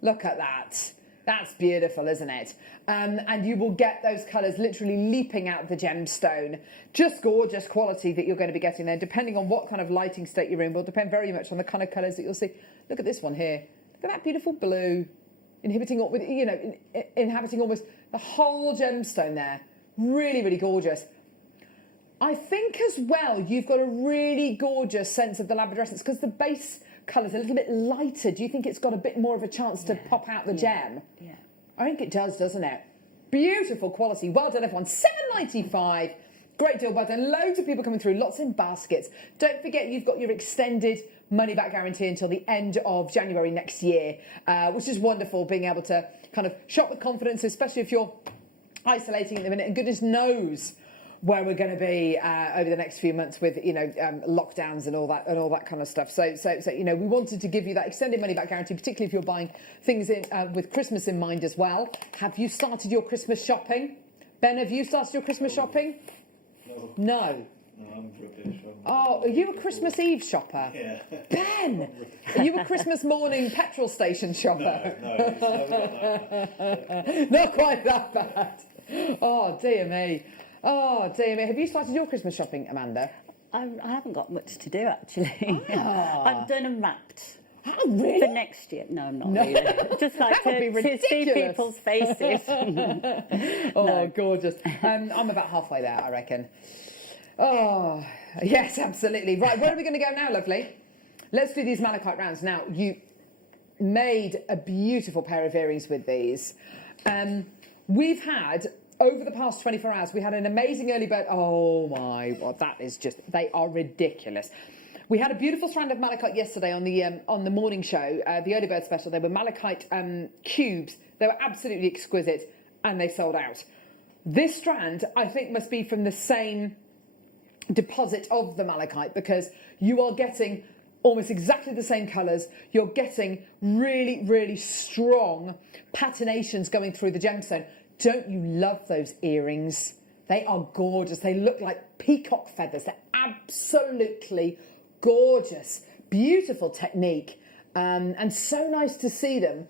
Look at that. That's beautiful, isn't it? And you will get those colours literally leaping out of the gemstone. Just gorgeous quality that you're going to be getting there. Depending on what kind of lighting state you're in will depend very much on the kind of colours that you'll see. Look at this one here. Look at that beautiful blue, inhabiting almost the whole gemstone there. Really, really gorgeous. I think as well you've got a really gorgeous sense of the labradorescence because the base colour's a little bit lighter. Do you think it's got a bit more of a chance to pop out the gem? Yeah. I think it does, doesn't it? Beautiful quality. Well done, everyone. £7.95. Great deal, well done. Loads of people coming through, lots in baskets. Don't forget you've got your extended money-back guarantee until the end of January next year, which is wonderful, being able to kind of shop with confidence, especially if you're isolating at the minute, and goodness knows where we're going to be over the next few months with lockdowns and all that kind of stuff. So we wanted to give you that extended money back guarantee, particularly if you're buying things in with Christmas in mind as well. Have you started your Christmas shopping? Ben, have you started your Christmas shopping? No. I'm British. Oh, are you a Christmas Eve shopper? Yeah. Ben, are you a Christmas morning petrol station shopper? No, it's never got that. Not quite that bad. Oh dear me. Oh dear me. Have you started your Christmas shopping, Amanda? I haven't got much to do, actually. Ah. I'm done and wrapped. Oh, really? For next year. No, I'm not No. really. Just like to see people's faces. Oh, gorgeous. I'm about halfway there, I reckon. Oh, yes, absolutely. Right, where are we going to go now, lovely? Let's do these malachite rounds. Now, you made a beautiful pair of earrings with these. We've had... Over the past 24 hours, we had an amazing early bird. Oh my God, that is just, they are ridiculous. We had a beautiful strand of malachite yesterday on the morning show, the early bird special. They were malachite cubes. They were absolutely exquisite and they sold out. This strand, I think, must be from the same deposit of the malachite because you are getting almost exactly the same colours. You're getting really, really strong patinations going through the gemstone. Don't you love those earrings? They are gorgeous. They look like peacock feathers. They're absolutely gorgeous, beautiful technique, and so nice to see them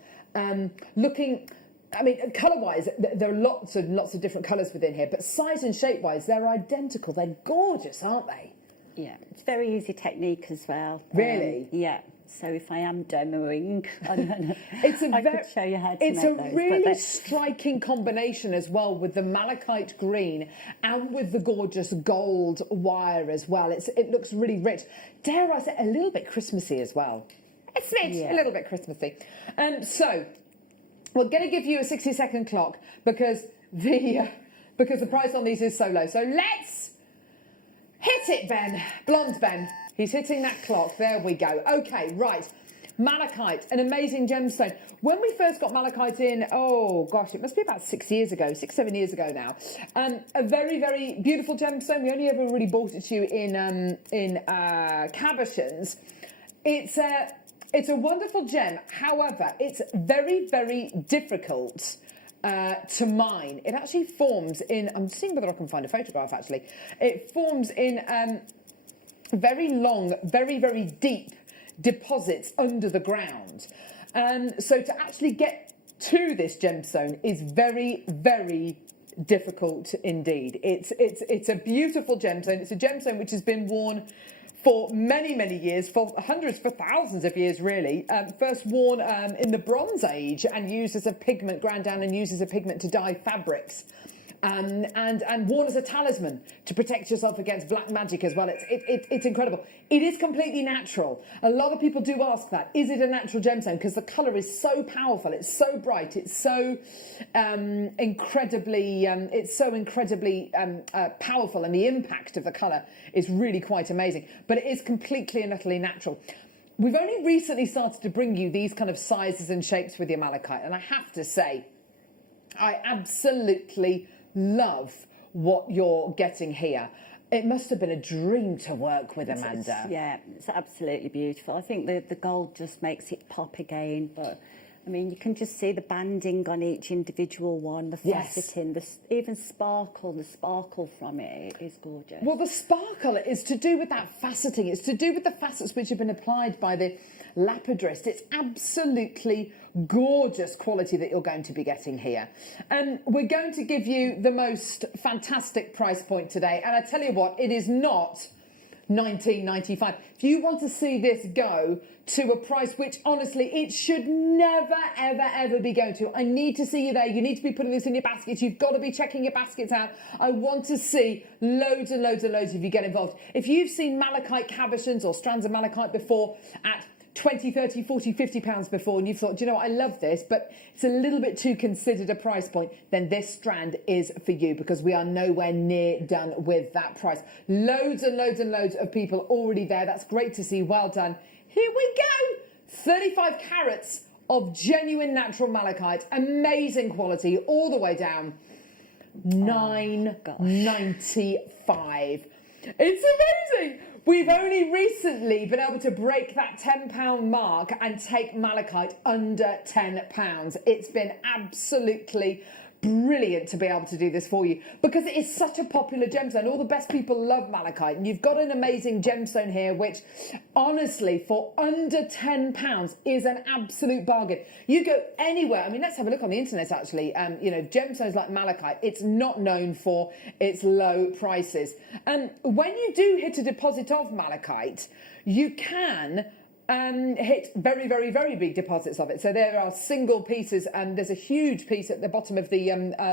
looking. I mean, colour-wise, there are lots of different colours within here, but size and shape-wise, they're identical. They're gorgeous, aren't they? Yeah, it's very easy technique as well. Really? Yeah. So if I am demoing, I could show you how to It's make a those, really striking combination as well with the malachite green and with the gorgeous gold wire as well. It looks really rich. Dare I say, a little bit Christmassy as well. A little bit Christmassy. So we're going to give you a 60-second clock because the price on these is so low. So let's hit it, Ben. Blonde Ben. He's hitting that clock. There we go. Okay, right. Malachite, an amazing gemstone. When we first got malachite in, oh gosh, it must be about 6 years ago, 6-7 years ago now. A very, very beautiful gemstone. We only ever really bought it to you in cabochons. It's a wonderful gem. However, it's very, very difficult to mine. It actually forms in, I'm seeing whether I can find a photograph actually. It forms in very long, very, very deep deposits under the ground. So to actually get to this gemstone is very, very difficult indeed. It's a beautiful gemstone. It's a gemstone which has been worn for many, many years, for hundreds, for thousands of years, really. First worn in the Bronze Age and used as a pigment, ground down and used as a pigment to dye fabrics. And worn as a talisman to protect yourself against black magic as well. It's incredible. It is completely natural. A lot of people do ask that. Is it a natural gemstone? Because the colour is so powerful. It's so bright. It's so incredibly powerful, and the impact of the colour is really quite amazing. But it is completely and utterly natural. We've only recently started to bring you these kind of sizes and shapes with your malachite, and I have to say, I absolutely love what you're getting here. It must have been a dream to work with, Amanda. It's absolutely beautiful. I think the gold just makes it pop again, but I mean, you can just see the banding on each individual one, the faceting, even the sparkle from it is gorgeous. Well, the sparkle is to do with that faceting. It's to do with the facets which have been applied by the lapidrist. It's absolutely gorgeous quality that you're going to be getting here. And we're going to give you the most fantastic price point today. And I tell you what, it is not $19.95. If you want to see this go to a price which, honestly, it should never, ever, ever be going to. I need to see you there. You need to be putting this in your baskets. You've got to be checking your baskets out. I want to see loads and loads and loads of you get involved. If you've seen malachite cabochons or strands of malachite before at 20, 30, 40, 50 pounds before, and you've thought, do you know what, I love this, but it's a little bit too considered a price point, then this strand is for you, because we are nowhere near done with that price. Loads and loads and loads of people already there. That's great to see. Well done. Here we go. 35 carats of genuine natural malachite. Amazing quality all the way down. $9.95. It's amazing. We've only recently been able to break that £10 mark and take malachite under £10. It's been absolutely brilliant to be able to do this for you, because it is such a popular gemstone. All the best people love malachite, and you've got an amazing gemstone here which, honestly, for under £10 is an absolute bargain. You go anywhere, I mean, let's have a look on the internet actually. You know, gemstones like malachite, it's not known for its low prices. And when you do hit a deposit of malachite, you can hit very, very, very big deposits of it. So there are single pieces, and there's a huge piece at the bottom of the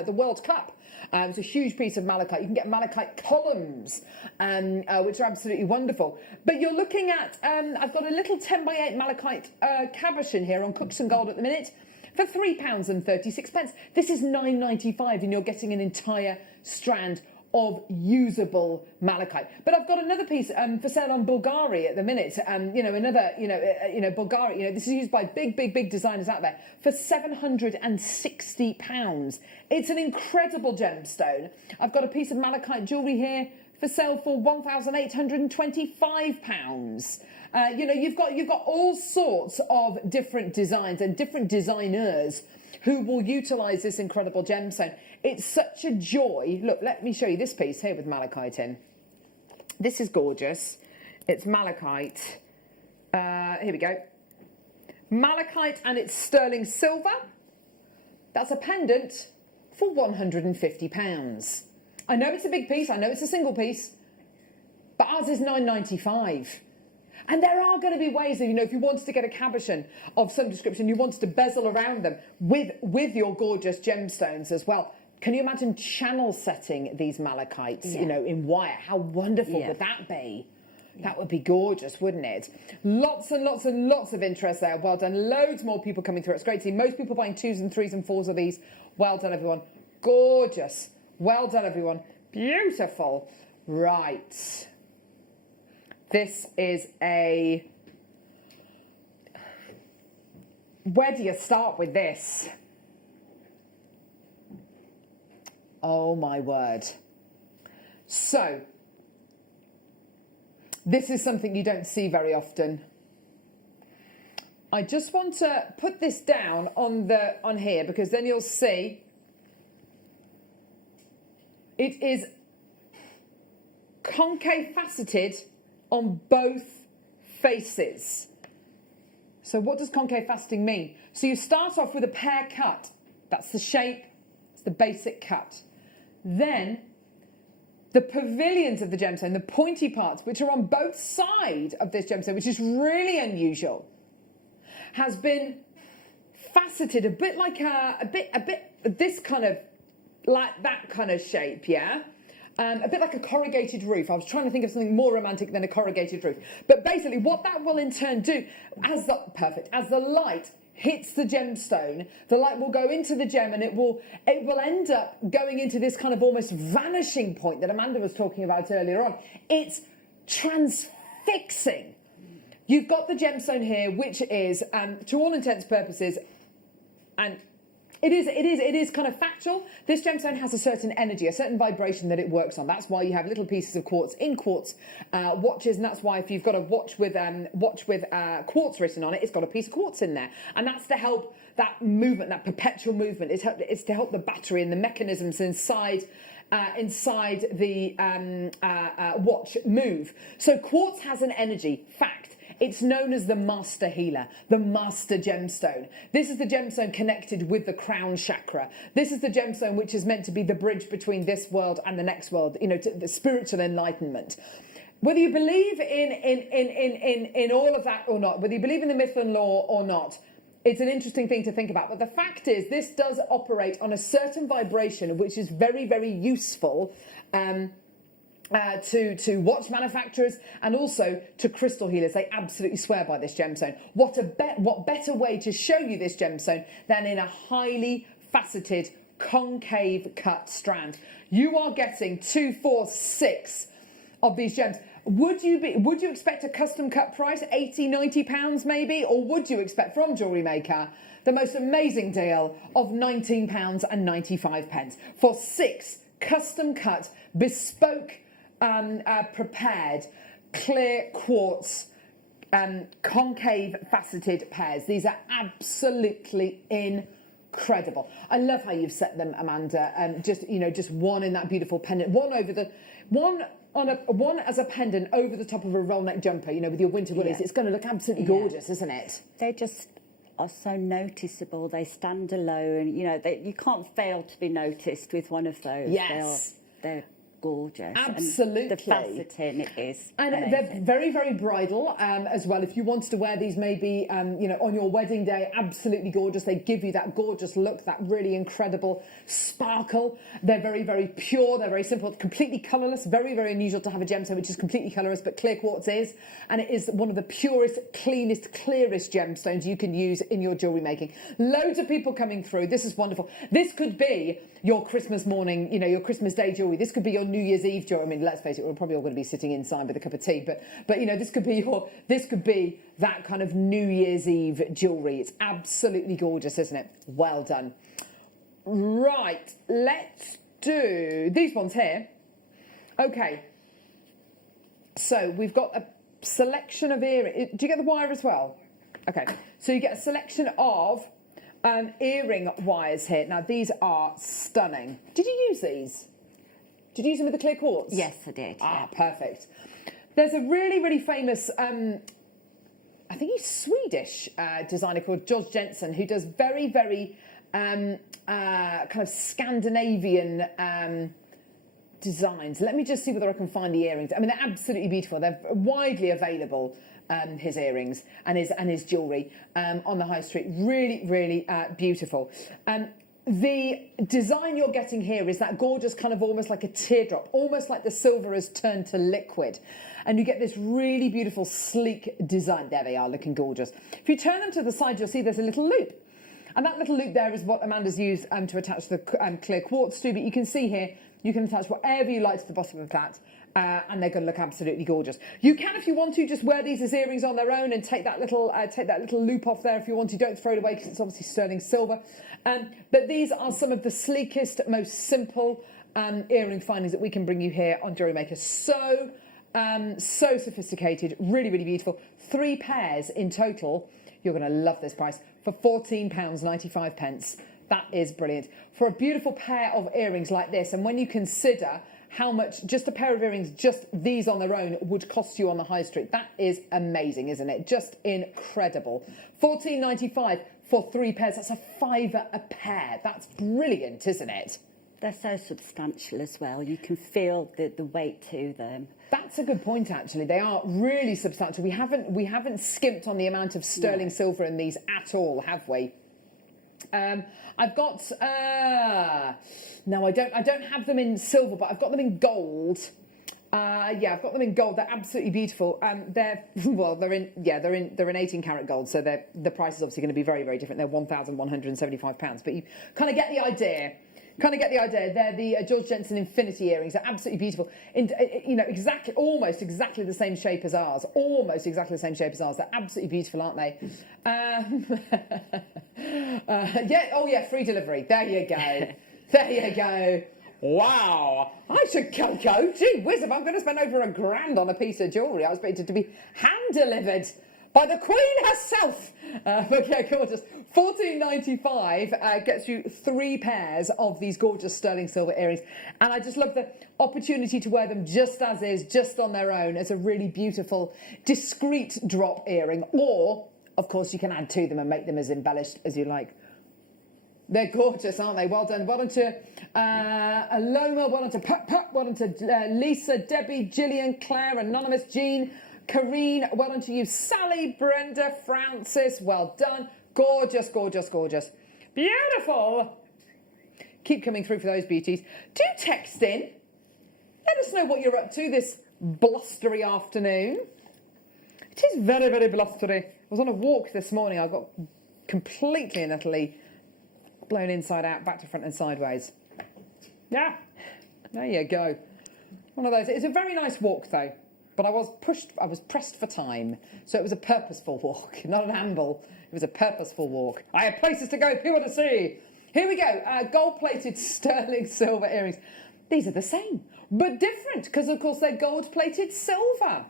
World Cup. It's a huge piece of malachite. You can get malachite columns, which are absolutely wonderful. But you're looking at, I've got a little 10x8 malachite cabochon here on Cooks and Gold at the minute for £3.36. This is $9.95, and you're getting an entire strand of usable malachite. But I've got another piece for sale on Bulgari at the minute. You know, another, Bulgari, this is used by big designers out there for £760. It's an incredible gemstone. I've got a piece of malachite jewellery here for sale for £1,825. You've got all sorts of different designs and different designers who will utilise this incredible gemstone. It's such a joy. Look, let me show you this piece here with malachite in. This is gorgeous. It's malachite. Here we go. Malachite and it's sterling silver. That's a pendant for £150. I know it's a big piece, I know it's a single piece, but ours is £9.95. And there are going to be ways that, you know, if you wanted to get a cabochon of some description, you wanted to bezel around them with your gorgeous gemstones as well. Can you imagine channel setting these malachites, you know, in wire? How wonderful would that be? That would be gorgeous, wouldn't it? Lots and lots and lots of interest there. Well done. Loads more people coming through. It's great to see most people buying 2s and 3s and 4s of these. Well done, everyone. Gorgeous. Well done, everyone. Beautiful. Right. This is a... Where do you start with this? Oh, my word. So... this is something you don't see very often. I just want to put this down on here because then you'll see it is concave faceted on both faces. So what does concave faceting mean? So you start off with a pear cut. That's the shape, it's the basic cut. Then the pavilions of the gemstone, the pointy parts, which are on both sides of this gemstone, which is really unusual, has been faceted a bit like this kind of, like that kind of shape, yeah? A bit like a corrugated roof. I was trying to think of something more romantic than a corrugated roof. But basically what that will in turn do, as the light hits the gemstone, the light will go into the gem and it will end up going into this kind of almost vanishing point that Amanda was talking about earlier on. It's transfixing. You've got the gemstone here, which is, to all intents and purposes, and it is kind of factual. This gemstone has a certain energy, a certain vibration that it works on. That's why you have little pieces of quartz in quartz watches, and that's why if you've got a watch with quartz written on it, it's got a piece of quartz in there, and that's to help that movement, that perpetual movement. It's to help the battery and the mechanisms inside the watch move. So quartz has an energy. Fact. It's known as the master healer, the master gemstone. This is the gemstone connected with the crown chakra. This is the gemstone which is meant to be the bridge between this world and the next world, you know, to the spiritual enlightenment. Whether you believe in all of that or not, whether you believe in the myth and lore or not, it's an interesting thing to think about. But the fact is, this does operate on a certain vibration, which is very, very useful to watch manufacturers and also to crystal healers. They absolutely swear by this gemstone. What better way to show you this gemstone than in a highly faceted concave cut strand? You are getting 2, 4, 6 of these gems. Would you expect a custom cut price, £80-90 maybe, or would you expect from JewelleryMaker the most amazing deal of £19.95 for 6 custom cut, bespoke, prepared clear quartz concave faceted pairs? These are absolutely incredible. I love how you've set them, Amanda. Just one in that beautiful pendant, one as a pendant over the top of a roll neck jumper, you know, with your winter woolies. It's going to look absolutely gorgeous, isn't it? They just are so noticeable. They stand alone. You know, you can't fail to be noticed with one of those. Yes. They're gorgeous. Absolutely. And the faceting is and amazing. they're very, very bridal as well. If you wanted to wear these maybe on your wedding day, absolutely gorgeous. They give you that gorgeous look, that really incredible sparkle. They're very, very pure. They're very simple, completely colourless. Very, very unusual to have a gemstone which is completely colourless, but clear quartz is, and it is one of the purest, cleanest, clearest gemstones you can use in your jewellery making. Loads of people coming through. This is wonderful. This could be your Christmas morning, your Christmas day jewellery. This could be your New Year's Eve jewellery. I mean, let's face it, we're probably all going to be sitting inside with a cup of tea, but this could be that kind of New Year's Eve jewellery. It's absolutely gorgeous, isn't it? Well done. Right, let's do these ones here. Okay, so we've got a selection of earrings. Do you get the wire as well? Okay, so you get a selection of earring wires here. Now, these are stunning. Did you use these? Did you use them with the clear quartz? Yes, I did. Ah, perfect. There's a really, really famous, I think he's Swedish designer called George Jensen, who does very, very kind of Scandinavian designs. Let me just see whether I can find the earrings. I mean, they're absolutely beautiful. They're widely available, his earrings and his jewellery on the high street. Really, really beautiful. The design you're getting here is that gorgeous kind of almost like a teardrop, almost like the silver has turned to liquid. And you get this really beautiful, sleek design. There they are, looking gorgeous. If you turn them to the side, you'll see there's a little loop. And that little loop there is what Amanda's used to attach the clear quartz to. But you can see here, you can attach whatever you like to the bottom of that. And they're going to look absolutely gorgeous. You can, if you want to, just wear these as earrings on their own and take that little loop off there if you want to. Don't throw it away because it's obviously sterling silver. But these are some of the sleekest, most simple earring findings that we can bring you here on JewelleryMaker. So sophisticated, really, really beautiful. 3 pairs in total. You're going to love this price for £14.95. That is brilliant. For a beautiful pair of earrings like this, and when you consider how much just a pair of earrings, just these on their own, would cost you on the high street, that is amazing, isn't it? Just incredible. £14.95 for 3 pairs. That's a £5 a pair. That's brilliant, isn't it? They're so substantial as well. You can feel the weight to them. That's a good point, actually. They are really substantial. We haven't skimped on the amount of sterling silver in these at all, have we? I've got no, I don't have them in silver, but I've got them in gold. Yeah, I've got them in gold. They're absolutely beautiful. They're in 18 karat gold, so the price is obviously going to be very, very different. They're £1,175, but you kind of get the idea. They're the George Jensen Infinity earrings. They're absolutely beautiful. Almost exactly the same shape as ours. They're absolutely beautiful, aren't they? Free delivery. There you go. Wow. I should go. Gee whiz, if I'm going to spend over £1,000 on a piece of jewellery, I expect it to be hand-delivered by the Queen herself. Okay, gorgeous. £14.95 gets you 3 pairs of these gorgeous sterling silver earrings. And I just love the opportunity to wear them just as is, just on their own, as a really beautiful, discreet drop earring. Or, of course, you can add to them and make them as embellished as you like. They're gorgeous, aren't they? Well done. Well done to Aloma, well done to Pat, well done to Lisa, Debbie, Gillian, Claire, Anonymous, Jean, Kareen, well done to you, Sally, Brenda, Francis, well done. Gorgeous, gorgeous, gorgeous. Beautiful. Keep coming through for those beauties. Do text in. Let us know what you're up to this blustery afternoon. It is very, very blustery. I was on a walk this morning. I got completely and utterly blown inside out, back to front and sideways. Yeah, there you go. One of those. It's a very nice walk though, but I was pressed for time. So it was a purposeful walk, not an amble. It was a purposeful walk. I had places to go, people to see. Here we go, gold-plated sterling silver earrings. These are the same, but different, because of course they're gold-plated silver.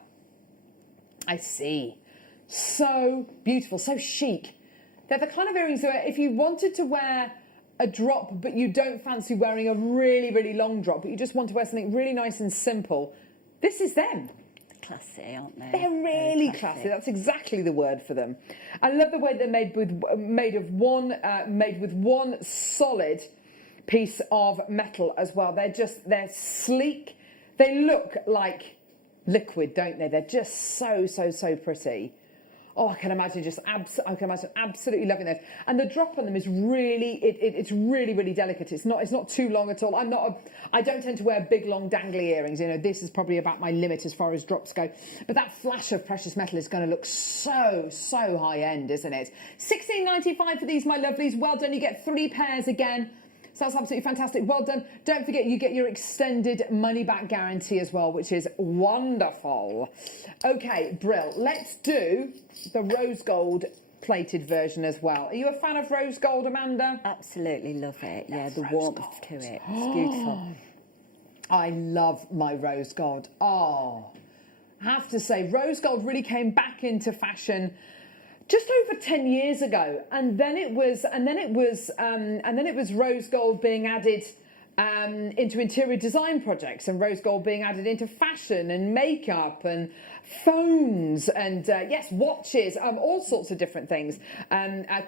I see. So beautiful, so chic. They're the kind of earrings where if you wanted to wear a drop, but you don't fancy wearing a really, really long drop, but you just want to wear something really nice and simple, this is them. Classy, aren't they? They're really classy. That's exactly the word for them. I love the way they're made with one solid piece of metal as well. They're sleek. They look like liquid, don't they? They're just so pretty. Oh, I can imagine absolutely loving those. And the drop on them is really, it's really, really delicate. It's not too long at all. I don't tend to wear big, long, dangly earrings. You know, this is probably about my limit as far as drops go. But that flash of precious metal is going to look so high end, isn't it? £16.95 for these, my lovelies. Well done. You get 3 pairs again. So that's absolutely fantastic. Well done. Don't forget you get your extended money-back guarantee as well, which is wonderful. Okay, Brill. Let's do the rose gold plated version as well. Are you a fan of rose gold, Amanda? Absolutely love it. Yeah, the warmth to it. It's beautiful. I love my rose gold. Oh, I have to say, rose gold really came back into fashion just over 10 years ago, and then it was rose gold being added into interior design projects, and rose gold being added into fashion and makeup and phones and yes, watches, all sorts of different things,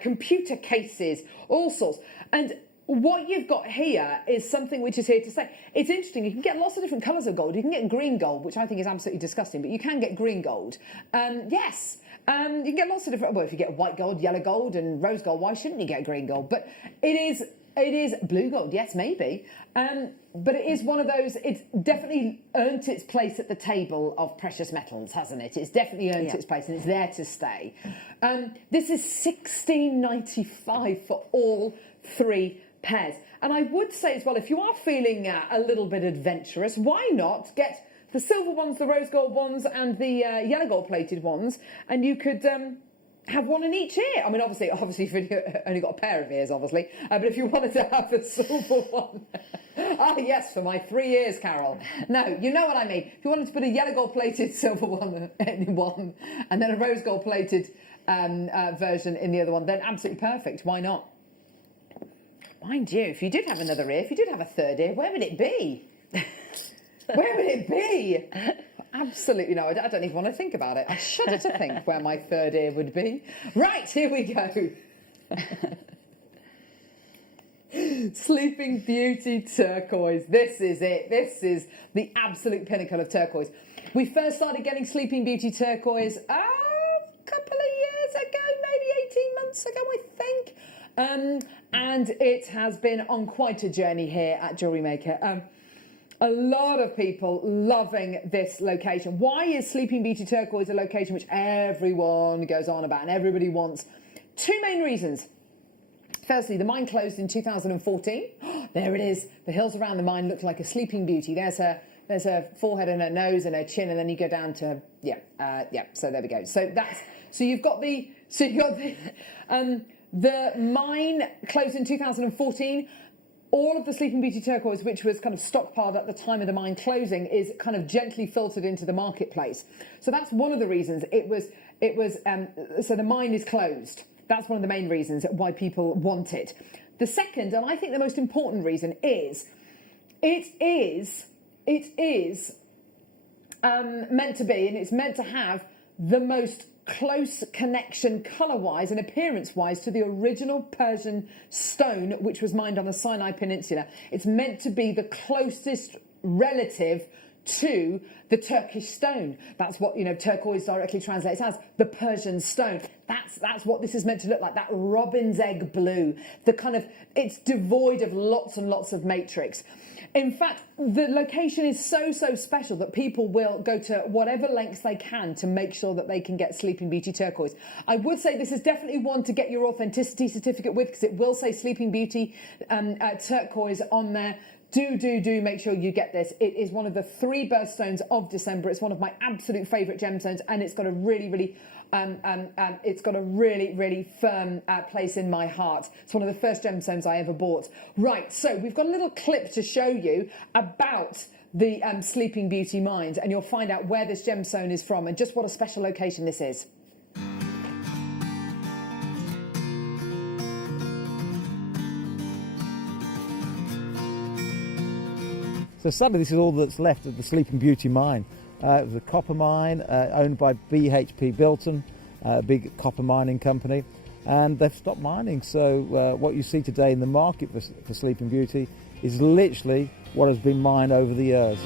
computer cases, all sorts. And what you've got here is something which is here to stay. It's interesting, you can get lots of different colours of gold. You can get green gold, which I think is absolutely disgusting, but you can get green gold. Yes, you can get lots of different, well, if you get white gold, yellow gold and rose gold, why shouldn't you get green gold? But it is blue gold, yes, maybe. But it is one of those, it's definitely earned its place at the table of precious metals, hasn't it? It's definitely earned its place and it's there to stay. This is $16.95 for all three pairs. And I would say as well, if you are feeling a little bit adventurous, why not get the silver ones, the rose gold ones and the yellow gold plated ones, and you could have one in each ear. I mean, obviously if you only got a pair of ears, obviously, but if you wanted to have the silver one, yes, for my 3 ears, Carol. No, you know what I mean. If you wanted to put a yellow gold plated silver one in one, and then a rose gold plated version in the other one, then absolutely perfect. Why not? Mind you, if you did have another ear, if you did have a third ear, where would it be? Where would it be? Absolutely no, I don't even want to think about it. I shudder to think where my third ear would be. Right, here we go. Sleeping Beauty turquoise. This is it. This is the absolute pinnacle of turquoise. We first started getting Sleeping Beauty turquoise a couple of years ago, maybe 18 months ago, I think. And it has been on quite a journey here at JewelleryMaker. A lot of people loving this location. Why is Sleeping Beauty turquoise a location which everyone goes on about and everybody wants? Two main reasons. Firstly, the mine closed in 2014. There it is. The hills around the mine look like a Sleeping Beauty. There's her forehead and her nose and her chin, and then you go down to so there we go. You've got the mine closed in 2014. All of the Sleeping Beauty turquoise, which was kind of stockpiled at the time of the mine closing, is kind of gently filtered into the marketplace. So that's one of the reasons so the mine is closed. That's one of the main reasons why people want it. The second, and I think the most important reason, is it is meant to be, and it's meant to have the most close connection colour-wise and appearance-wise to the original Persian stone which was mined on the Sinai Peninsula. It's meant to be the closest relative to the Turkish stone. That's what, turquoise directly translates as, the Persian stone. That's what this is meant to look like, that robin's egg blue. It's devoid of lots and lots of matrix. In fact, the location is so special that people will go to whatever lengths they can to make sure that they can get Sleeping Beauty turquoise. I would say this is definitely one to get your authenticity certificate with, because it will say Sleeping Beauty turquoise on there. Do make sure you get this. It is one of the 3 birthstones of December. It's one of my absolute favourite gemstones, and it's got a really firm place in my heart. It's one of the first gemstones I ever bought. Right, so we've got a little clip to show you about the Sleeping Beauty mines, and you'll find out where this gemstone is from and just what a special location this is. So sadly, this is all that's left of the Sleeping Beauty mine. It was a copper mine owned by BHP Bilton, a big copper mining company, and they've stopped mining. So what you see today in the market for Sleeping Beauty is literally what has been mined over the years.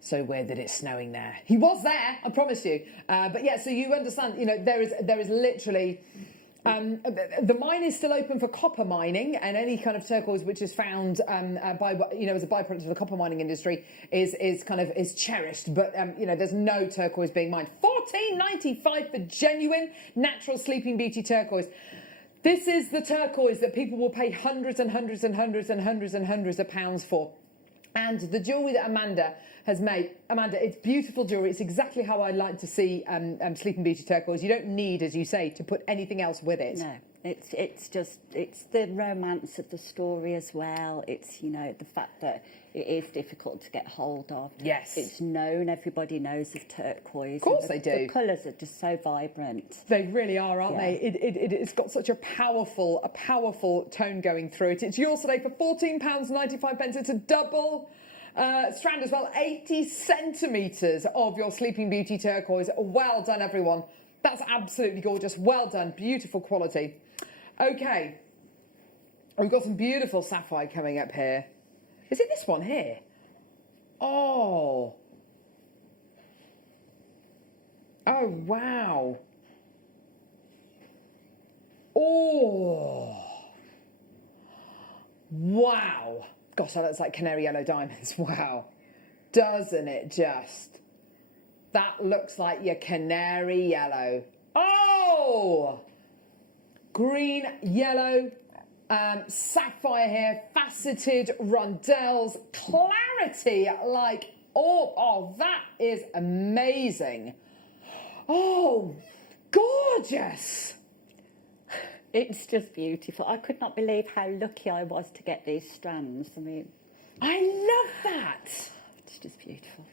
So weird that it's snowing there. He was there, I promise you. But yeah, so you understand, there is literally... the mine is still open for copper mining, and any kind of turquoise which is found as a byproduct of the copper mining industry is cherished. But there's no turquoise being mined. $14.95 for genuine natural Sleeping Beauty turquoise. This is the turquoise that people will pay hundreds and hundreds and hundreds and hundreds and hundreds of pounds for. And the jewellery that Amanda has made, it's beautiful jewellery. It's exactly how I like to see Sleeping Beauty turquoise. You don't need, as you say, to put anything else with it. No, It's the romance of the story as well. It's, you know, the fact that it is difficult to get hold of. Yes. It's known, everybody knows of turquoise. Of course they do. The colours are just so vibrant. They really are, aren't Yeah. they? It's got such a powerful tone going through it. It's yours today for £14.95. It's a double strand as well. 80 centimetres of your Sleeping Beauty turquoise. Well done, everyone. That's absolutely gorgeous. Well done. Beautiful quality. Okay. We've got some beautiful sapphire coming up here. Is it this one here? Oh. Oh, wow. Oh. Wow. Gosh, that looks like canary yellow diamonds. Wow. Doesn't it just? That looks like your canary yellow. Oh! Green, yellow, sapphire here, faceted rondelles, clarity like, oh, that is amazing. Oh, gorgeous. It's just beautiful. I could not believe how lucky I was to get these strands. I mean, I love that. It's just beautiful.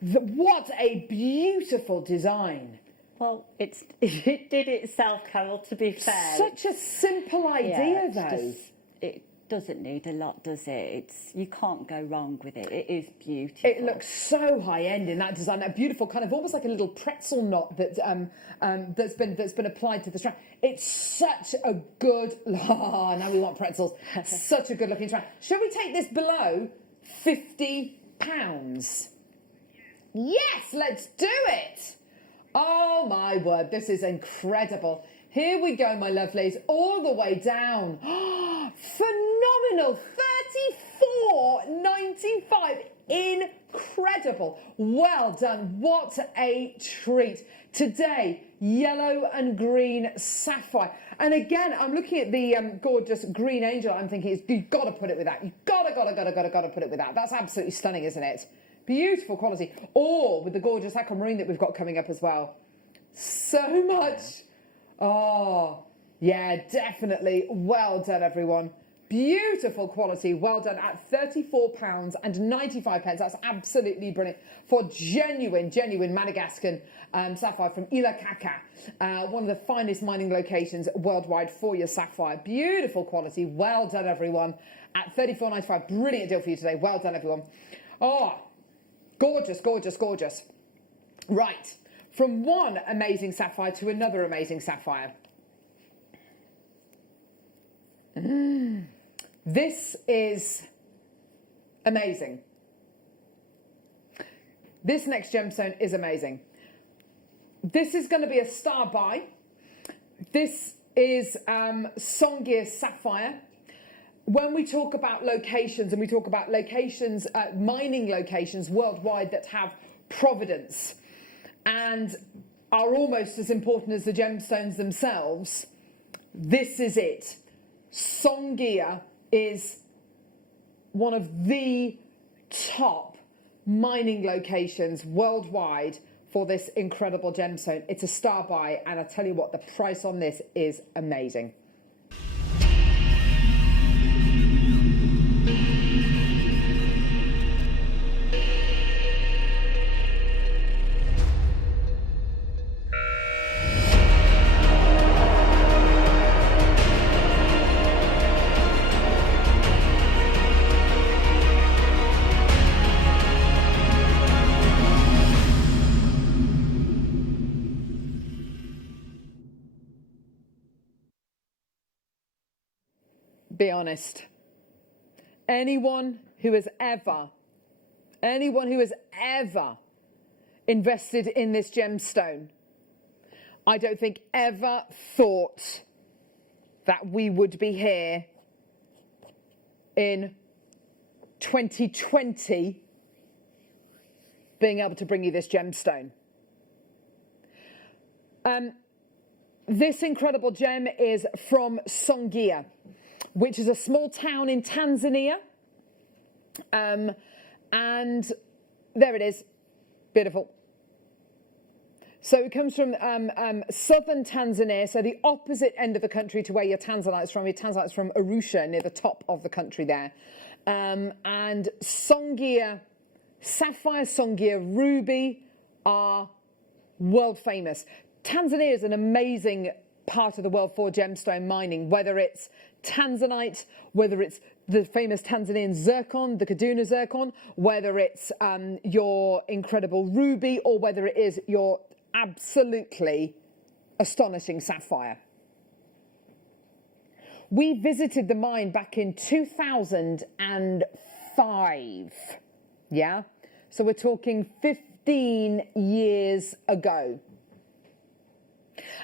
What a beautiful design. Well, it did itself, Carol, to be fair. Such a simple idea, though. It doesn't need a lot, does it? You can't go wrong with it. It is beautiful. It looks so high-end in that design, that beautiful kind of almost like a little pretzel knot that's been applied to the strand. It's such a good... Oh, now we want pretzels. Such a good-looking strand. Shall we take this below £50? Yes, let's do it. Oh, my word, this is incredible. Here we go, my lovelies, all the way down. Phenomenal, $34.95. Incredible. Well done. What a treat. Today, yellow and green sapphire. And again, I'm looking at the gorgeous green angel. I'm thinking, you've got to put it with that. You've got to put it with that. That's absolutely stunning, isn't it? Beautiful quality. Or with the gorgeous aquamarine that we've got coming up as well. So much. Oh, yeah, definitely. Well done, everyone. Beautiful quality. Well done at £34.95. That's absolutely brilliant for genuine Madagascan sapphire from Ilakaka, one of the finest mining locations worldwide for your sapphire. Beautiful quality. Well done, everyone. At £34.95. Brilliant deal for you today. Well done, everyone. Oh, gorgeous, gorgeous, gorgeous. Right. From one amazing sapphire to another amazing sapphire. This is amazing. This next gemstone is amazing. This is going to be a star buy. This is Songia sapphire. When we talk about locations, and we talk about locations, mining locations worldwide that have provenance and are almost as important as the gemstones themselves, this is it. Songia is one of the top mining locations worldwide for this incredible gemstone. It's a star buy, and I tell you what, the price on this is amazing. Be honest. Anyone who has ever invested in this gemstone, I don't think ever thought that we would be here in 2020 being able to bring you this gemstone. This incredible gem is from Songia, which is a small town in Tanzania. And there it is. Beautiful. So it comes from southern Tanzania, so the opposite end of the country to where your tanzanite's from. Your tanzanite's from Arusha, near the top of the country there. And Songea Sapphire, Songea Ruby are world famous. Tanzania is an amazing part of the world for gemstone mining, whether it's tanzanite, whether it's the famous Tanzanian zircon, the Kaduna zircon, whether it's your incredible ruby, or whether it is your absolutely astonishing sapphire. We visited the mine back in 2005. Yeah? So we're talking 15 years ago.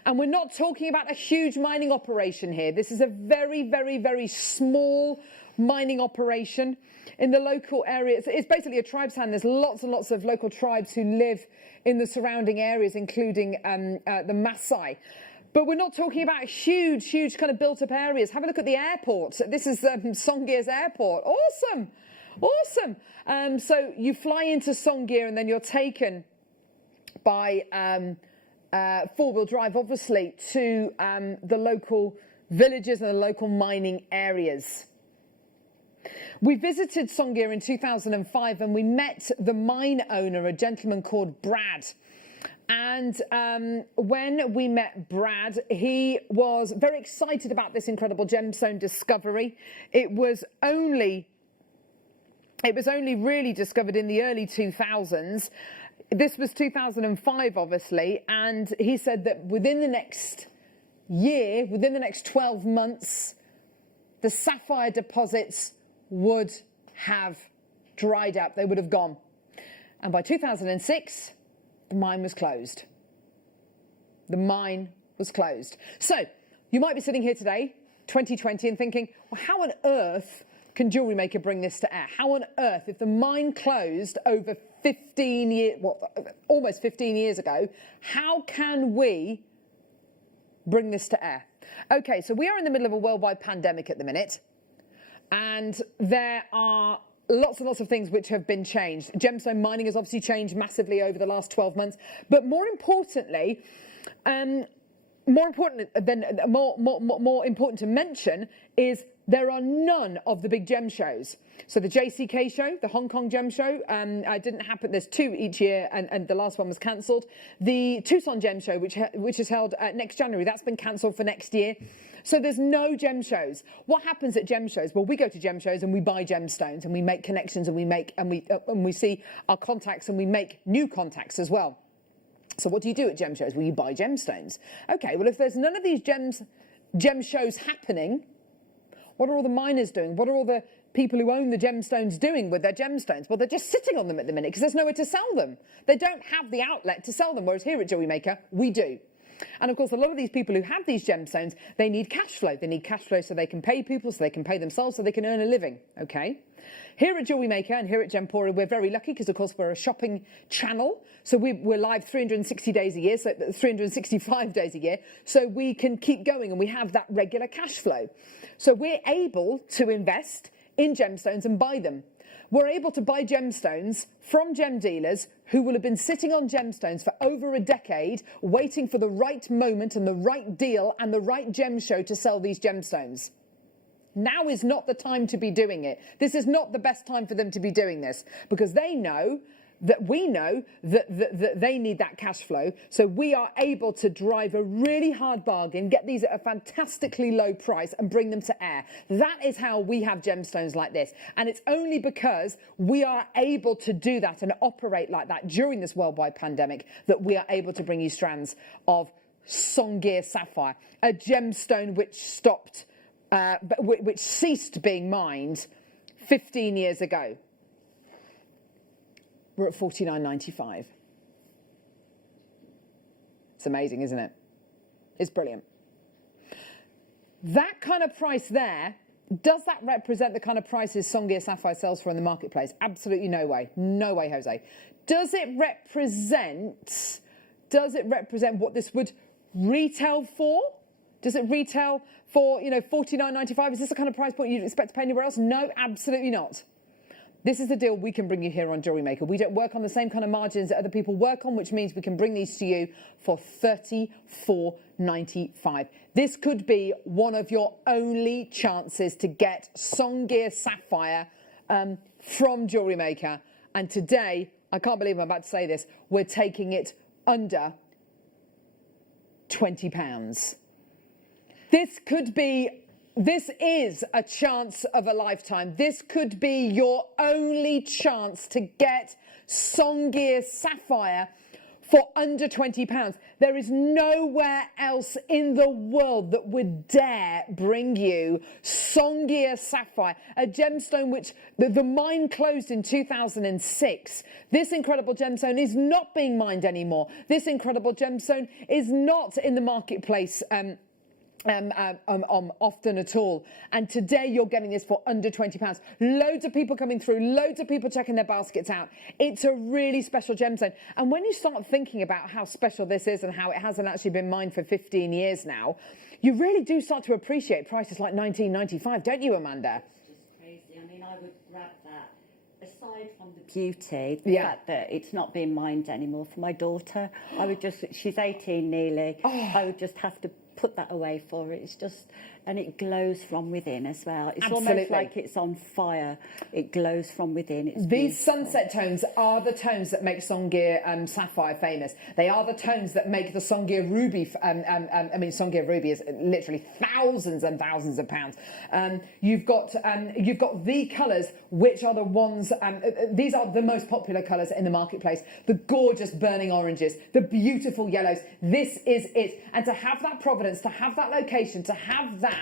And we're not talking about a huge mining operation here. This is a very, very, very small mining operation in the local area. It's basically a tribes hand. There's lots and lots of local tribes who live in the surrounding areas, including the Maasai. But we're not talking about huge kind of built-up areas. Have a look at the airport. This is Songea's airport. Awesome. Awesome. So you fly into Songea and then you're taken by four-wheel drive, obviously, to the local villages and the local mining areas. We visited Songea in 2005 and we met the mine owner, a gentleman called Brad. And when we met Brad, he was very excited about this incredible gemstone discovery. It was only really discovered in the early 2000s. This was 2005, obviously, and he said that within the next year, within the next 12 months, the sapphire deposits would have dried up. They would have gone. And by 2006, the mine was closed. The mine was closed. So you might be sitting here today, 2020, and thinking, well, how on earth can JewelleryMaker bring this to air? How on earth, if the mine closed over 15 years, almost 15 years ago, how can we bring this to air? Okay, so we are in the middle of a worldwide pandemic at the minute, and there are lots and lots of things which have been changed. Gemstone mining has obviously changed massively over the last 12 months, but more importantly to mention is there are none of the big gem shows. So the JCK show, the Hong Kong Gem Show, didn't happen. There's two each year, and the last one was cancelled. The Tucson Gem Show, which is held next January, that's been cancelled for next year. So there's no gem shows. What happens at gem shows? Well, we go to gem shows and we buy gemstones and we make connections and we see our contacts and we make new contacts as well. So what do you do at gem shows? Well, you buy gemstones. Okay, well, if there's none of these gem shows happening, what are all the miners doing? What are all the people who own the gemstones doing with their gemstones? Well, they're just sitting on them at the minute because there's nowhere to sell them. They don't have the outlet to sell them, whereas here at JewelleryMaker, we do. And of course, a lot of these people who have these gemstones, they need cash flow. They need cash flow so they can pay people, so they can pay themselves, so they can earn a living, okay? Here at JewelleryMaker and here at Gemporia, we're very lucky because, of course, we're a shopping channel. So we're live 360 days a year, so 365 days a year. So we can keep going and we have that regular cash flow. So we're able to invest in gemstones and buy them. We're able to buy gemstones from gem dealers who will have been sitting on gemstones for over a decade, waiting for the right moment and the right deal and the right gem show to sell these gemstones. Now is not the time to be doing it. This is not the best time for them to be doing this because they know that we know that they need that cash flow. So we are able to drive a really hard bargain, get these at a fantastically low price and bring them to air. That is how we have gemstones like this. And it's only because we are able to do that and operate like that during this worldwide pandemic that we are able to bring you strands of Songea sapphire, a gemstone which which ceased being mined 15 years ago. We're at $49.95. It's amazing, isn't it? It's brilliant. That kind of price there, does that represent the kind of prices Songea sapphire sells for in the marketplace? Absolutely no way. No way, Jose. Does it represent what this would retail for? Does it retail for, $49.95? Is this the kind of price point you'd expect to pay anywhere else? No, absolutely not. This is the deal we can bring you here on Jewellery Maker. We don't work on the same kind of margins that other people work on, which means we can bring these to you for $34.95. This could be one of your only chances to get Songgear Sapphire from Jewellery Maker. And today, I can't believe I'm about to say this, we're taking it under £20. This is a chance of a lifetime. This could be your only chance to get Songgear Sapphire for under £20. There is nowhere else in the world that would dare bring you Songgear Sapphire, a gemstone which the mine closed in 2006. This incredible gemstone is not being mined anymore. This incredible gemstone is not in the marketplace often at all. And today you're getting this for under £20. Loads of people coming through, loads of people checking their baskets out. It's a really special gemstone. And when you start thinking about how special this is and how it hasn't actually been mined for 15 years now, you really do start to appreciate prices like $19.95, don't you, Amanda? It's just crazy. I mean, I would grab that. Aside from the beauty, the fact that it's not being mined anymore, for my daughter, I would just, she's 18 nearly, I would just have to put that away for her. It's just, and it glows from within as well. It's almost like it's on fire. It glows from within. It's These sunset tones are the tones that make Songgear Sapphire famous. They are the tones that make the Songgear Ruby. I mean, Songgear Ruby is literally thousands and thousands of pounds. You've got the colours which are the ones. These are the most popular colours in the marketplace. The gorgeous burning oranges, the beautiful yellows. This is it. And to have that provenance, to have that location, to have that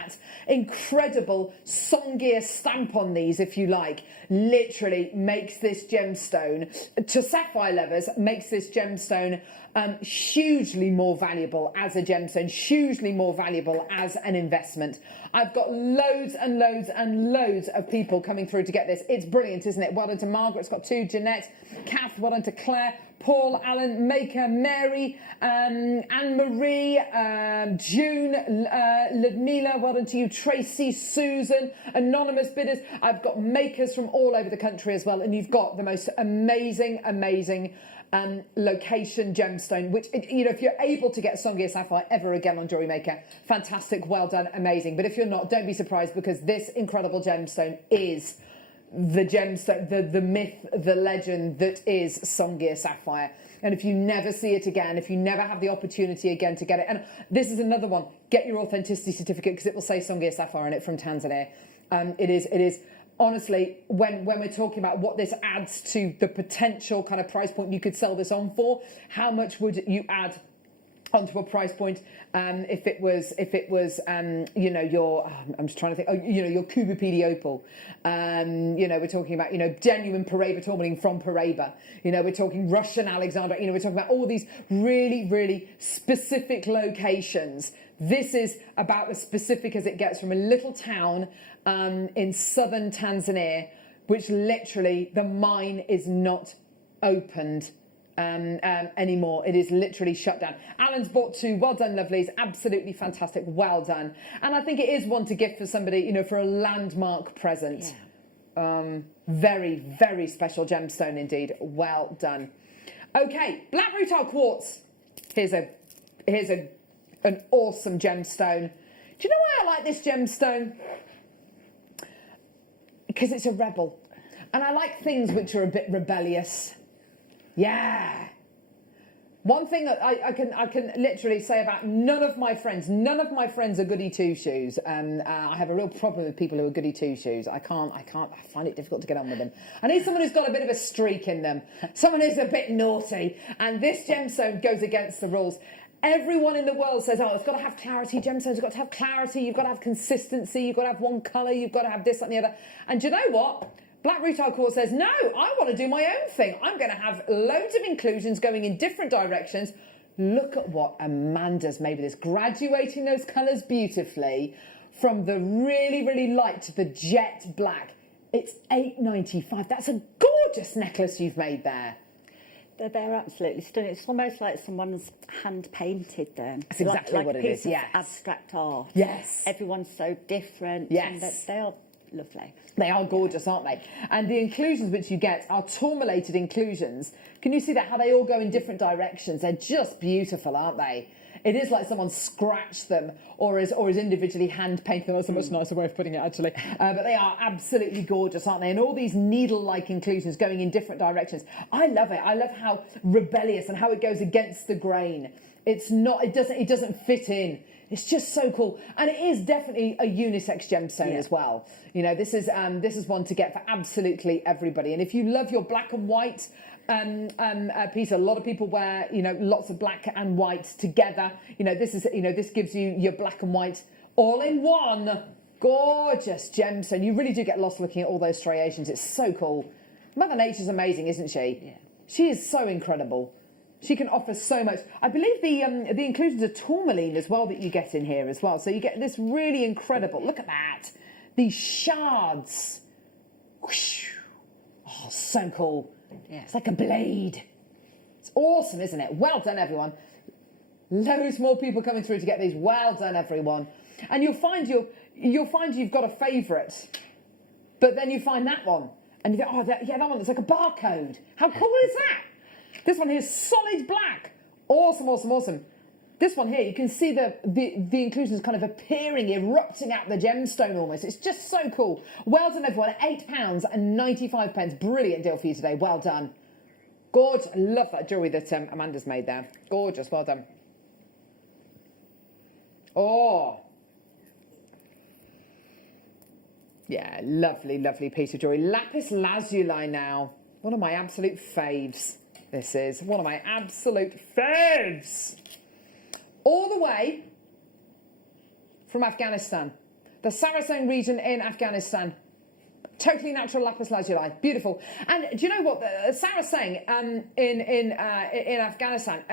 incredible Songgear stamp on these, if you like, literally makes this gemstone, to sapphire lovers, makes this gemstone hugely more valuable as a gemstone, hugely more valuable as an investment. I've got loads and loads and loads of people coming through to get this. It's brilliant, isn't it? Well done to Margaret, it's got two, Jeanette, Kath, well done to Claire, Paul, Alan, Maker, Mary, Anne-Marie, June, Ludmila, well done to you, Tracy, Susan, anonymous bidders. I've got makers from all over the country as well, and you've got the most amazing, amazing location gemstone, which, you know, if you're able to get Songgear Sapphire ever again on Jewellery Maker, fantastic, well done, amazing. But if you're not, don't be surprised, because this incredible gemstone is the gemstone, the myth, the legend that is Songgear Sapphire. And if you never see it again, if you never have the opportunity again to get it, and this is another one, get your authenticity certificate, because it will say Songgear Sapphire on it from Tanzania. It is honestly, when we're talking about what this adds to the potential kind of price point you could sell this on for, how much would you add onto a price point if it was you know, your I'm just trying to think, you know, your Kubapedi opal, you know, we're talking about, you know, genuine Paraiba tourmaline from Paraiba, you know, we're talking Russian Alexandra, you know, we're talking about all these really, really specific locations. This is about as specific as it gets, from a little town in southern Tanzania, which literally the mine is not opened anymore. It is literally shut down. Alan's bought two. Well done, lovelies. Absolutely fantastic. Well done. And I think it is one to gift for somebody, you know, for a landmark present. Yeah. Very, very special gemstone indeed. Well done. Okay, black rutile quartz. Here's an awesome gemstone. Do you know why I like this gemstone? Because it's a rebel. And I like things which are a bit rebellious. Yeah. One thing that I can literally say about none of my friends are goody two-shoes. I have a real problem with people who are goody two-shoes. I find it difficult to get on with them. I need someone who's got a bit of a streak in them. Someone who's a bit naughty. And this gemstone goes against the rules. Everyone in the world says, oh, it's got to have clarity, gemstones, you've got to have clarity, you've got to have consistency, you've got to have one colour, you've got to have this, that and the other. And do you know what? Black Rutile Quartz says, no, I want to do my own thing. I'm going to have loads of inclusions going in different directions. Look at what Amanda's made with this, graduating those colours beautifully from the really, really light to the jet black. It's $8.95. That's a gorgeous necklace you've made there. They're absolutely stunning. It's almost like someone's hand painted them. That's exactly like what a it piece is, of yes. abstract art. Yes. Everyone's so different. Yes. And they are lovely. They are gorgeous, aren't they? And the inclusions which you get are tourmalated inclusions. Can you see that, how they all go in different directions? They're just beautiful, aren't they? It is like someone scratched them or is individually hand-painted them. That's a much nicer way of putting it, actually. But they are absolutely gorgeous, aren't they? And all these needle-like inclusions going in different directions. I love it. I love how rebellious and how it goes against the grain. It's not, it doesn't fit in. It's just so cool. And it is definitely a unisex gemstone as well. You know, this is one to get for absolutely everybody. And if you love your black and white piece, a lot of people wear, you know, lots of black and white together. You know, this gives you your black and white all in one. Gorgeous gemstone. You really do get lost looking at all those striations. It's so cool. Mother Nature's amazing, isn't she? Yeah. She is so incredible. She can offer so much. I believe the inclusions are tourmaline as well that you get in here as well. So you get this really incredible. Look at that. These shards. Whoosh. Oh, so cool. Yeah. It's like a blade. It's awesome, isn't it? Well done, everyone. Loads more people coming through to get these. Well done, everyone. And you'll find you've got a favourite, but then you find that one, and you go, oh, that one looks like a barcode. How cool is that? This one here is solid black. Awesome, awesome, awesome. This one here, you can see the inclusions kind of appearing, erupting out the gemstone almost. It's just so cool. Well done, everyone. £8.95. Brilliant deal for you today. Well done. Gorgeous. I love that jewellery that Amanda's made there. Gorgeous. Well done. Oh. Yeah, lovely, lovely piece of jewellery. Lapis lazuli now. One of my absolute faves. This is one of my absolute faves. All the way from Afghanistan. The Saracen region in Afghanistan. Totally natural lapis lazuli. Beautiful. And do you know what? The Saracen in Afghanistan,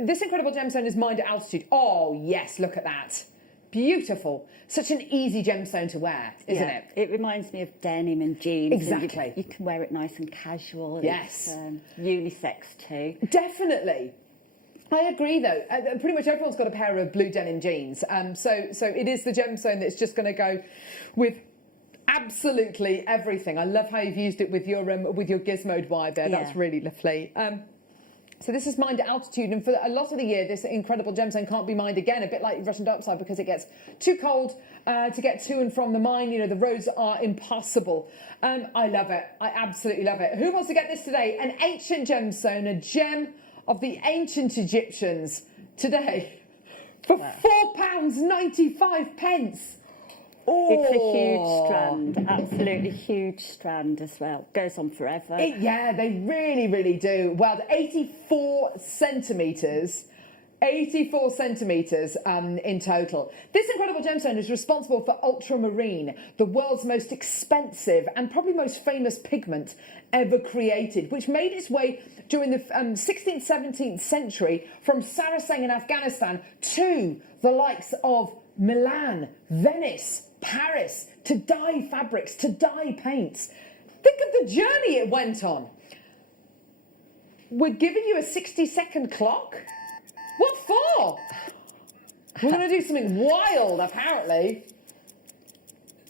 this incredible gemstone is mined at altitude. Oh, yes, look at that. Beautiful. Such an easy gemstone to wear, isn't it? It reminds me of denim and jeans. Exactly. And you can wear it nice and casual. Yes. It's unisex too. Definitely. I agree, though. Pretty much everyone's got a pair of blue denim jeans. So it is the gemstone that's just going to go with absolutely everything. I love how you've used it with your gizmo wire there. That's really lovely. So this is mined at altitude, and for a lot of the year, this incredible gemstone can't be mined again, a bit like Russian dioxide, because it gets too cold to get to and from the mine. You know, the roads are impassable. I love it. I absolutely love it. Who wants to get this today? An ancient gemstone, a gem of the ancient Egyptians, today for £4.95. Oh. It's a huge strand, absolutely huge strand as well. Goes on forever. Yeah, they really, really do. Well, 84 centimetres. 84 centimetres in total. This incredible gemstone is responsible for ultramarine, the world's most expensive and probably most famous pigment ever created, which made its way during the 16th, 17th century from Saracen in Afghanistan to the likes of Milan, Venice, Paris, to dye fabrics, to dye paints. Think of the journey it went on. We're giving you a 60-second clock? What for? We're going to do something wild, apparently.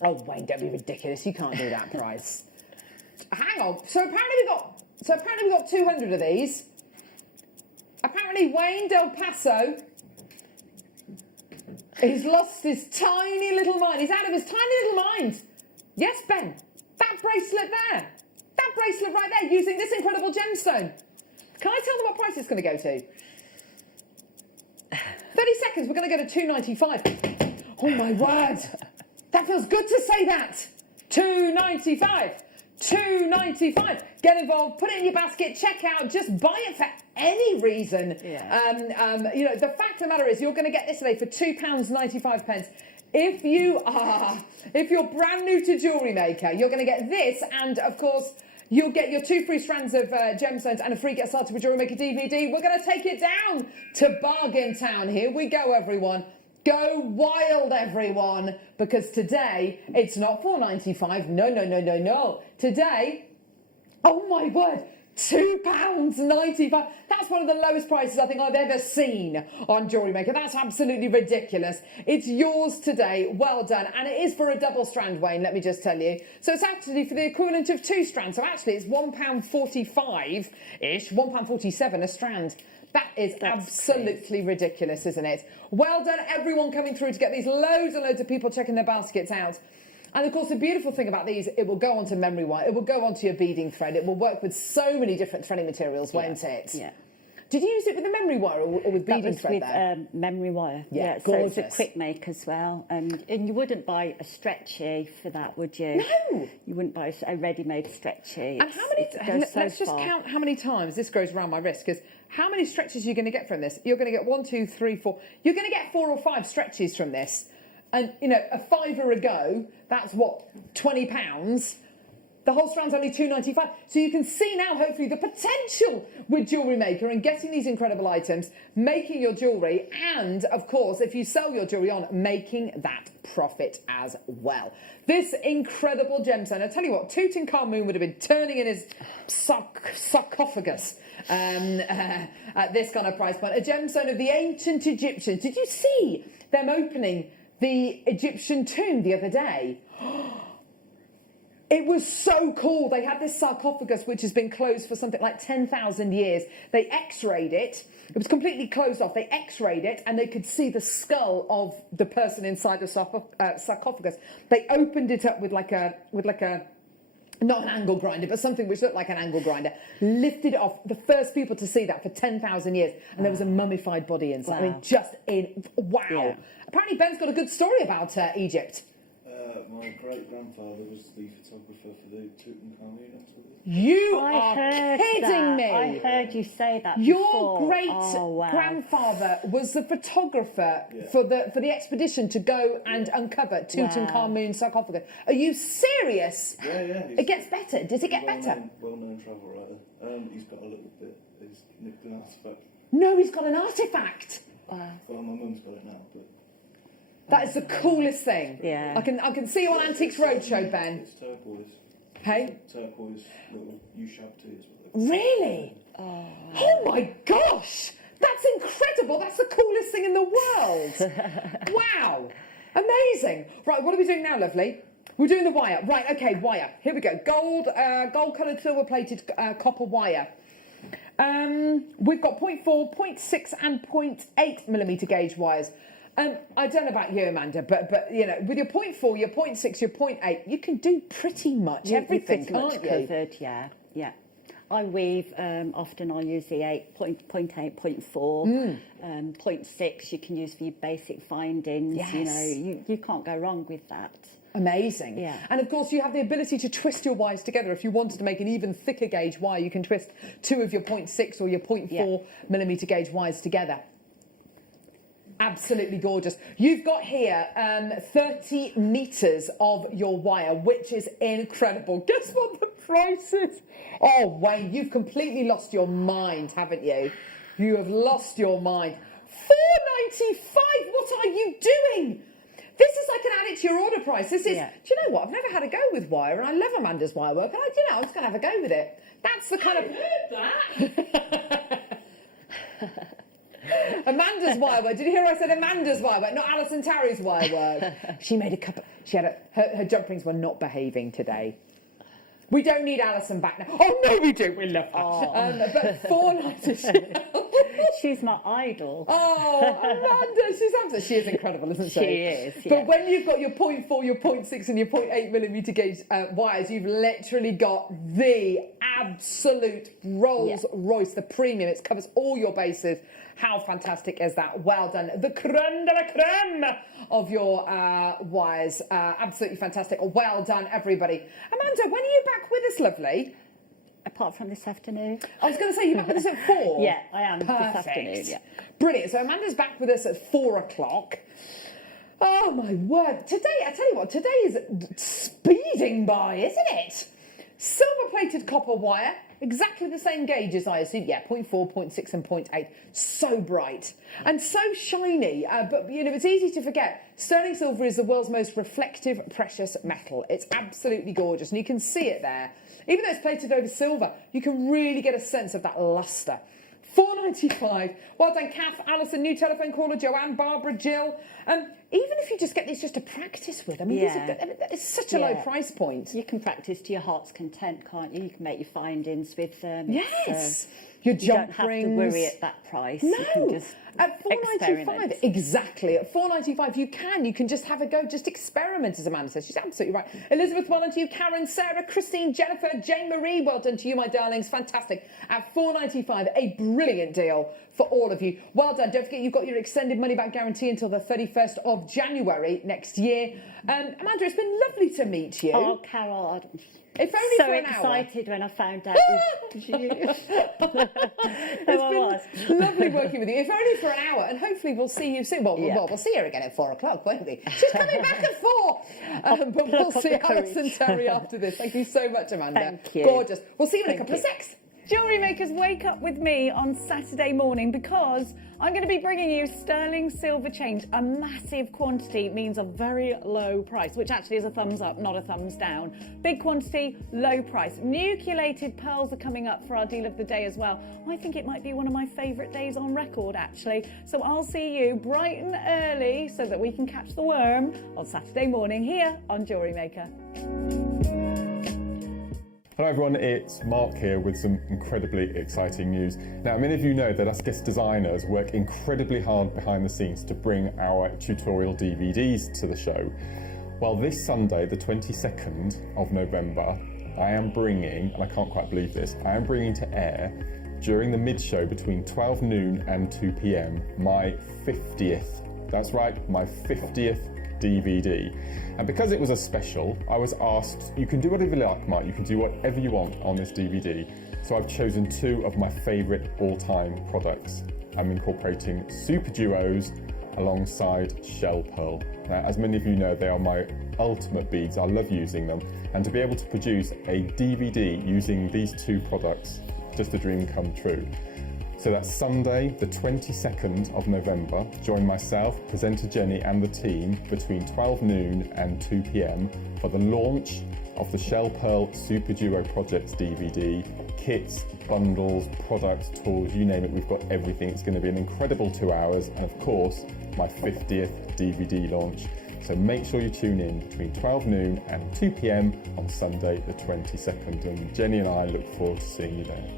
Oh, Wayne, don't be ridiculous. You can't do that price. Hang on. So apparently we got 200 of these. Apparently Wayne Del Paso, he's lost his tiny little mind. He's out of his tiny little mind. Yes, Ben. That bracelet there. That bracelet right there, using this incredible gemstone. Can I tell them what price it's going to go to? 30 seconds, we're going to go to $2.95. Oh, my word. That feels good to say that. $2.95. $2.95. Get involved, put it in your basket, check out, just buy it for any reason. Yeah. You know, the fact of the matter is you're going to get this today for £2.95. If you're brand new to JewelleryMaker, you're going to get this, and of course you'll get your 2 free strands of gemstones and a free Get Started with JewelleryMaker DVD. We're going to take it down to Bargain Town. Here we go, everyone. Go wild, everyone, because today it's not $4.95. No. Today, oh my word, £2.95. That's one of the lowest prices I think I've ever seen on JewelleryMaker. That's absolutely ridiculous. It's yours today. Well done. And it is for a double strand, Wayne, let me just tell you. So it's actually for the equivalent of 2 strands. So actually it's £1.45-ish, £1.47 a strand. That is absolutely ridiculous, isn't it? Well done, everyone coming through to get these. Loads and loads of people checking their baskets out. And of course, the beautiful thing about these, it will go onto memory wire, it will go onto your beading thread, it will work with so many different threading materials, won't it? Yeah. Did you use it with the memory wire or with beading thread there? With memory wire. Yeah, so it's a gorgeous. quick make as well. And you wouldn't buy a stretchy for that, would you? No! You wouldn't buy a ready-made stretchy. And how many, let's just count how many times this goes around my wrist, because how many stretches are you going to get from this? You're going to get 1, 2, 3, 4. You're going to get 4 or 5 stretches from this. And, you know, a £5 a go, that's what, £20? The whole strand's only £2.95. So you can see now, hopefully, the potential with JewelleryMaker and getting these incredible items, making your jewellery, and, of course, if you sell your jewellery on, making that profit as well. This incredible gemstone, I tell you what, Tutankhamun would have been turning in his sarcophagus at this kind of price point. A gemstone of the ancient Egyptians. Did you see them opening the Egyptian tomb the other day? It was so cool. They had this sarcophagus which has been closed for something like 10,000 years. They x-rayed it. It was completely closed off. They x-rayed it and they could see the skull of the person inside the sarcophagus. They opened it up with like a not an angle grinder, but something which looked like an angle grinder, lifted it off, the first people to see that for 10,000 years, and there was a mummified body inside. Wow. I mean, just wow. Yeah. Apparently Ben's got a good story about Egypt. My great-grandfather was the photographer for the Tutankhamun exhibition. You I are heard kidding that. me. I heard you say that Your before. great-grandfather was the photographer for the expedition to go and uncover Tutankhamun's sarcophagus. Are you serious? Yeah. It gets better. Does it get better? Well-known travel writer. He's got a little bit. He's nicked an artefact. No, he's got an artefact. Wow. Well, my mum's got it now, but. That is the coolest thing. Yeah. I can see you on Antiques Roadshow, Ben. It's turquoise. Hey? Turquoise little U-shaped tears. Really? Oh my gosh! That's incredible. That's the coolest thing in the world. Wow. Amazing. Right, what are we doing now, lovely? We're doing the wire. Right, okay, wire. Here we go. Gold-coloured silver-plated copper wire. We've got 0.4, 0.6 and 0.8 millimetre gauge wires. I don't know about you, Amanda, but you know, with your 0.4, your 0.6, your 0.8, you can do pretty much everything, pretty much can't you? covered, yeah. I weave, often I use the 0.8, 0.4, 0.6 you can use for your basic findings. Yes. You know, you can't go wrong with that. Amazing. Yeah. And of course, you have the ability to twist your wires together. If you wanted to make an even thicker gauge wire, you can twist 2 of your 0.6 or your 0.4 millimetre gauge wires together. Absolutely gorgeous. You've got here 30 metres of your wire, which is incredible. Guess what the price is? Oh, Wayne, you've completely lost your mind, haven't you? You have lost your mind. £4.95. What are you doing? This is like an add it to your order price. This is, do you know what? I've never had a go with wire, and I love Amanda's wire work, and I'm just going to have a go with it. That's the kind of... Amanda's wire work. Did you hear I said Amanda's wire work, not Alison Tarry's wire work? She made a couple... Her jump rings were not behaving today. We don't need Alison back now. Oh, no, we do. We love her. But £4.90. She's my idol. Oh, Amanda, she is incredible, isn't she? She is, yeah. But when you've got your 0.4, your 0.6 and your 0.8 millimetre gauge wires, you've literally got the absolute Rolls Royce, the premium. It covers all your bases. How fantastic is that? Well done. The creme de la creme of your wires. Absolutely fantastic. Well done, everybody. Amanda, when are you back with us, lovely? Apart from this afternoon. I was going to say, you're back with us at 4? Yeah, I am. Perfect. This afternoon, yeah. Brilliant. So Amanda's back with us at 4 o'clock. Oh, my word. Today, I tell you what, today is speeding by, isn't it? Silver-plated copper wire, exactly the same gauges, I assume. Yeah, 0.4, 0.6 and 0.8. So bright and so shiny. But, you know, it's easy to forget. Sterling silver is the world's most reflective precious metal. It's absolutely gorgeous, and you can see it there. Even though it's plated over silver, you can really get a sense of that lustre. £4.95. Well done, Kath, Alison, new telephone caller, Joanne, Barbara, Jill. Even if you just get these just to practice with, I mean, it's such a low price point. You can practice to your heart's content, can't you? You can make your findings with them. Yes. You jump don't have to worry at that price. No. You can just at £4.95, exactly. At £4.95, you can just have a go, just experiment, as Amanda says. She's absolutely right. Elizabeth, well done to you. Karen, Sarah, Christine, Jennifer, Jane Marie, well done to you, my darlings. Fantastic. At £4.95, a brilliant deal for all of you. Well done. Don't forget, you've got your extended money back guarantee until the 31st of January next year. Amanda, it's been lovely to meet you. Oh, Carol, if only so for an hour. excited when I found out it was you. It's been lovely working with you. If only for an hour, and hopefully we'll see you soon. Well, we'll see her again at 4 o'clock, won't we? She's coming back at 4. But we'll see Alison Terry after this. Thank you so much, Amanda. Thank you. Gorgeous. We'll see you in a couple of secs. Jewellery makers, wake up with me on Saturday morning because I'm going to be bringing you sterling silver change. A massive quantity means a very low price, which actually is a thumbs up, not a thumbs down. Big quantity, low price. Nucleated pearls are coming up for our deal of the day as well. I think it might be one of my favourite days on record, actually. So I'll see you bright and early so that we can catch the worm on Saturday morning here on Jewellery Maker. Hello everyone, it's Mark here with some incredibly exciting news. Now, many of you know that us guest designers work incredibly hard behind the scenes to bring our tutorial DVDs to the show. Well, this Sunday, the 22nd of November, I am bringing, and I can't quite believe this, I am bringing to air, during the mid-show between 12 noon and 2 p.m, my 50th, that's right, my 50th DVD. And because it was a special, I was asked, you can do whatever you like, Mark, you can do whatever you want on this DVD. So I've chosen 2 of my favourite all-time products. I'm incorporating Super Duos alongside Shell Pearl. Now, as many of you know, they are my ultimate beads. I love using them. And to be able to produce a DVD using these 2 products, just a dream come true. So that's Sunday, the 22nd of November. Join myself, presenter Jenny and the team between 12 noon and 2 p.m. for the launch of the Shell Pearl Super Duo Projects DVD. Kits, bundles, products, tools, you name it, we've got everything. It's going to be an incredible 2 hours and of course, my 50th DVD launch. So make sure you tune in between 12 noon and 2 p.m. on Sunday the 22nd. And Jenny and I look forward to seeing you there.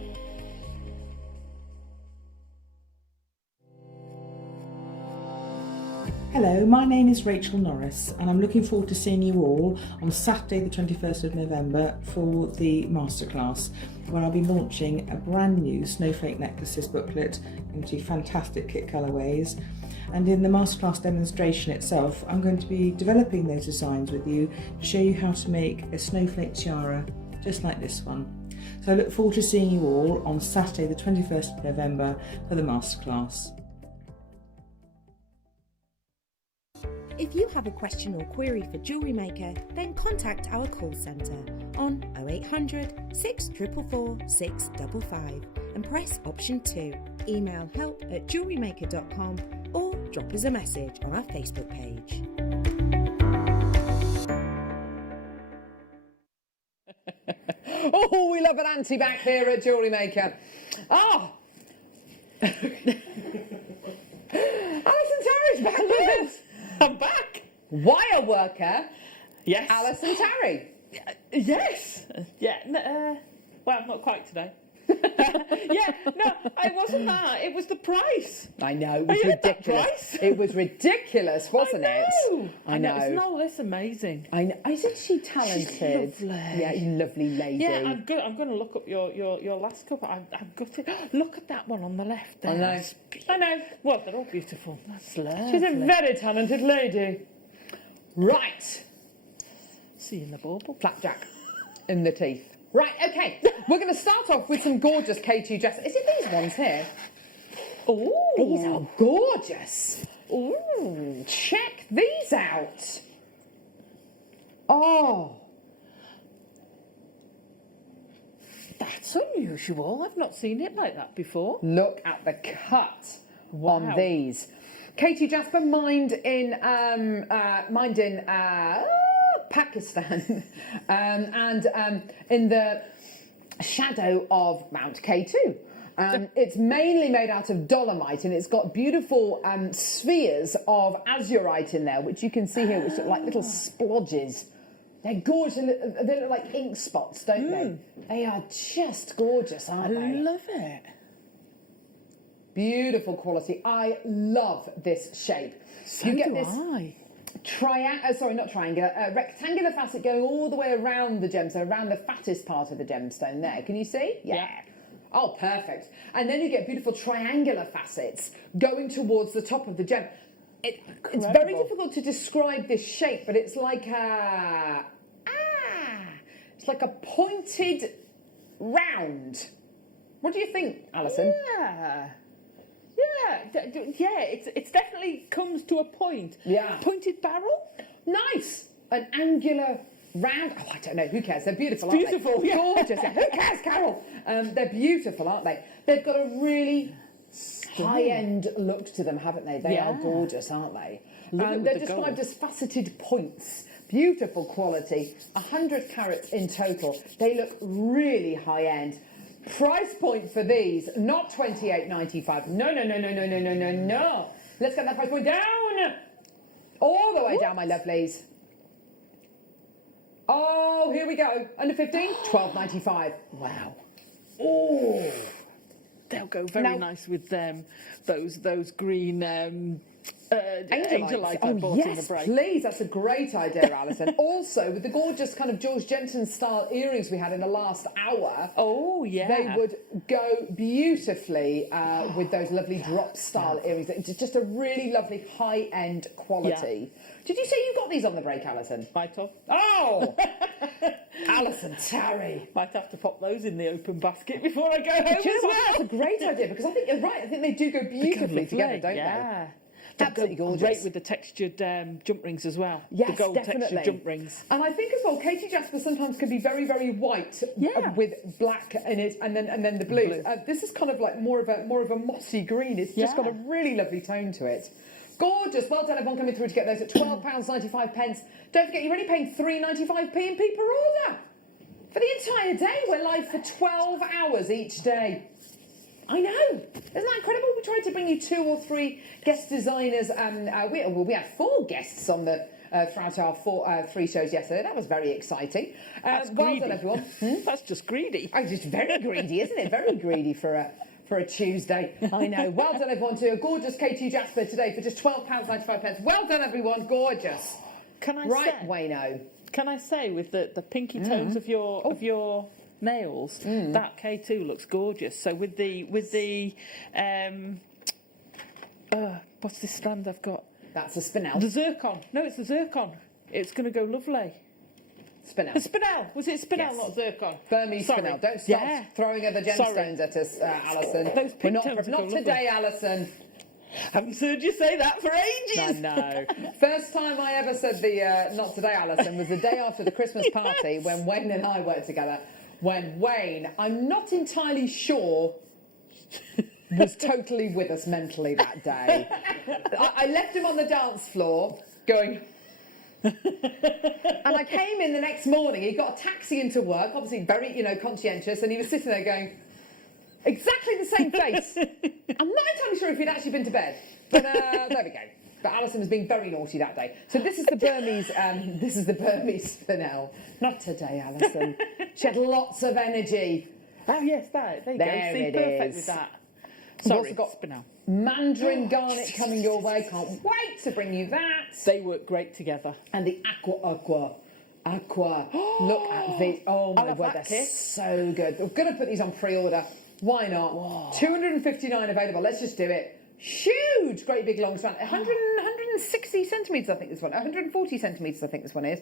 Hello, my name is Rachel Norris and I'm looking forward to seeing you all on Saturday the 21st of November for the masterclass where I'll be launching a brand new Snowflake Necklaces booklet into fantastic kit colourways, and in the masterclass demonstration itself I'm going to be developing those designs with you to show you how to make a snowflake tiara just like this one. So I look forward to seeing you all on Saturday the 21st of November for the masterclass. If you have a question or query for Jewellery Maker, then contact our call centre on 0800 644 655 and press option 2. Email help@jewellerymaker.com or drop us a message on our Facebook page. Oh, we love an auntie back here at Jewellery Maker. Oh! Alison Terry's back with us. I'm back. Wire worker. Yes. Alison Terry. Yes. Yeah. Well, not quite today. Yeah, no, it wasn't that. It was the price. I know, it was ridiculous. It was ridiculous, wasn't it? I know. It's not this amazing. I know. Isn't she talented? She's lovely. Yeah, lovely lady. Yeah, I'm going to look up your last couple. I've got it. Look at that one on the left there. I know. I know. Well, they're all beautiful. That's lovely. She's a very talented lady. Right. See you in the bauble. Flapjack in the teeth. Right, okay. We're going to start off with some gorgeous K2 dresses. Is it these ones here? Oh, these are gorgeous. Ooh, check these out. Oh. That's unusual. I've not seen it like that before. Look at the cut on these. Katie Jasper, mined in Pakistan, and in the shadow of Mount K2. It's mainly made out of dolomite, and it's got beautiful spheres of azurite in there, which you can see here, which look like little splodges. They're gorgeous. They look like ink spots, don't they? They are just gorgeous, aren't they? I love it. Beautiful quality. I love this shape. So you get do this I. Rectangular facet going all the way around the gemstone, around the fattest part of the gemstone there. Can you see? Yeah. Oh, perfect. And then you get beautiful triangular facets going towards the top of the gem. It's very difficult to describe this shape, but it's like it's like a pointed round. What do you think, Alison? It's definitely comes to a point. Yeah. Pointed barrel? Nice. An angular round. Oh, I don't know. Who cares? They're beautiful, It's aren't beautiful, they? yeah. Gorgeous. Yeah. Who cares, Carol? They're beautiful, aren't they? They've got a really high-end look to them, haven't they? They are gorgeous, aren't they? They're described as faceted points. Beautiful quality. 100 carats in total. They look really high-end. Price point for these, not $28.95. No. Let's get that price point down. All the way down, my lovelies. Oh, here we go. Under 15, $12.95. Wow. Oh. They'll go very nice with those green Angelites I bought in the break. Please, that's a great idea, Alison. Also, with the gorgeous kind of George Jensen style earrings we had in the last hour. Oh, yeah. They would go beautifully with those lovely drop style earrings. It's just a really lovely high-end quality. Yeah. Did you say you got these on the break, Alison? Might have. Oh! Alison Terry. Might have to pop those in the open basket before I go home. Do you know what? That's a great idea, because I think you're right. I think they do go beautifully together, don't they? Absolutely gorgeous. Great with the textured jump rings as well. Yes, the gold definitely. textured jump rings. And I think as well, Katie Jasper sometimes can be very, very white with black in it, and then the blue. This is kind of like more of a mossy green. It's just got a really lovely tone to it. Gorgeous. Well done, everyone coming through to get those at £12.95. Don't forget, you're only paying £3.95p in per order for the entire day. We're live for 12 hours each day. I know. Isn't that incredible? We tried to bring you 2 or 3 guest designers. We had 4 guests on the throughout our 3 shows yesterday. That was very exciting. That's well greedy. done, everyone. That's just greedy. Oh, just very greedy, isn't it? Very greedy for a Tuesday. I know. Well done, everyone, to a gorgeous Katie Jasper today for just £12.95. Well done, everyone. Gorgeous. Can I say, Wayno? Can I say with the pinky tones of your nails, that K2 looks gorgeous. So with the what's this strand I've got? That's a spinel. The zircon. No, it's the zircon. It's going to go lovely. Spinel. The spinel. Was it spinel, Yes. not zircon? Burmese spinel. Don't stop throwing other gemstones at us, Alison. Those We're pink not tones not are today, Alison. Haven't heard you say that for ages. No. First time I ever said the not today, Alison, was the day after the Christmas party when Wayne and I worked together. When Wayne, I'm not entirely sure, was totally with us mentally that day. I left him on the dance floor going... And I came in the next morning, he got a taxi into work, obviously very, conscientious, and he was sitting there going, exactly the same face. I'm not entirely sure if he'd actually been to bed, but there we go. But Alison was being very naughty that day. So this is the Burmese, spinel. Not today, Alison. She had lots of energy. Oh yes, there you go. See, perfect with that. Sorry, We've got spinel. Mandarin garnet coming your way. Can't wait to bring you that. They work great together. And the aqua. Look at these. Oh my word, they're so good. We're going to put these on pre-order. Why not? Whoa. 259 available. Let's just do it. Huge, great big long span. 160 centimetres, I think this one. 140 centimetres, I think this one is.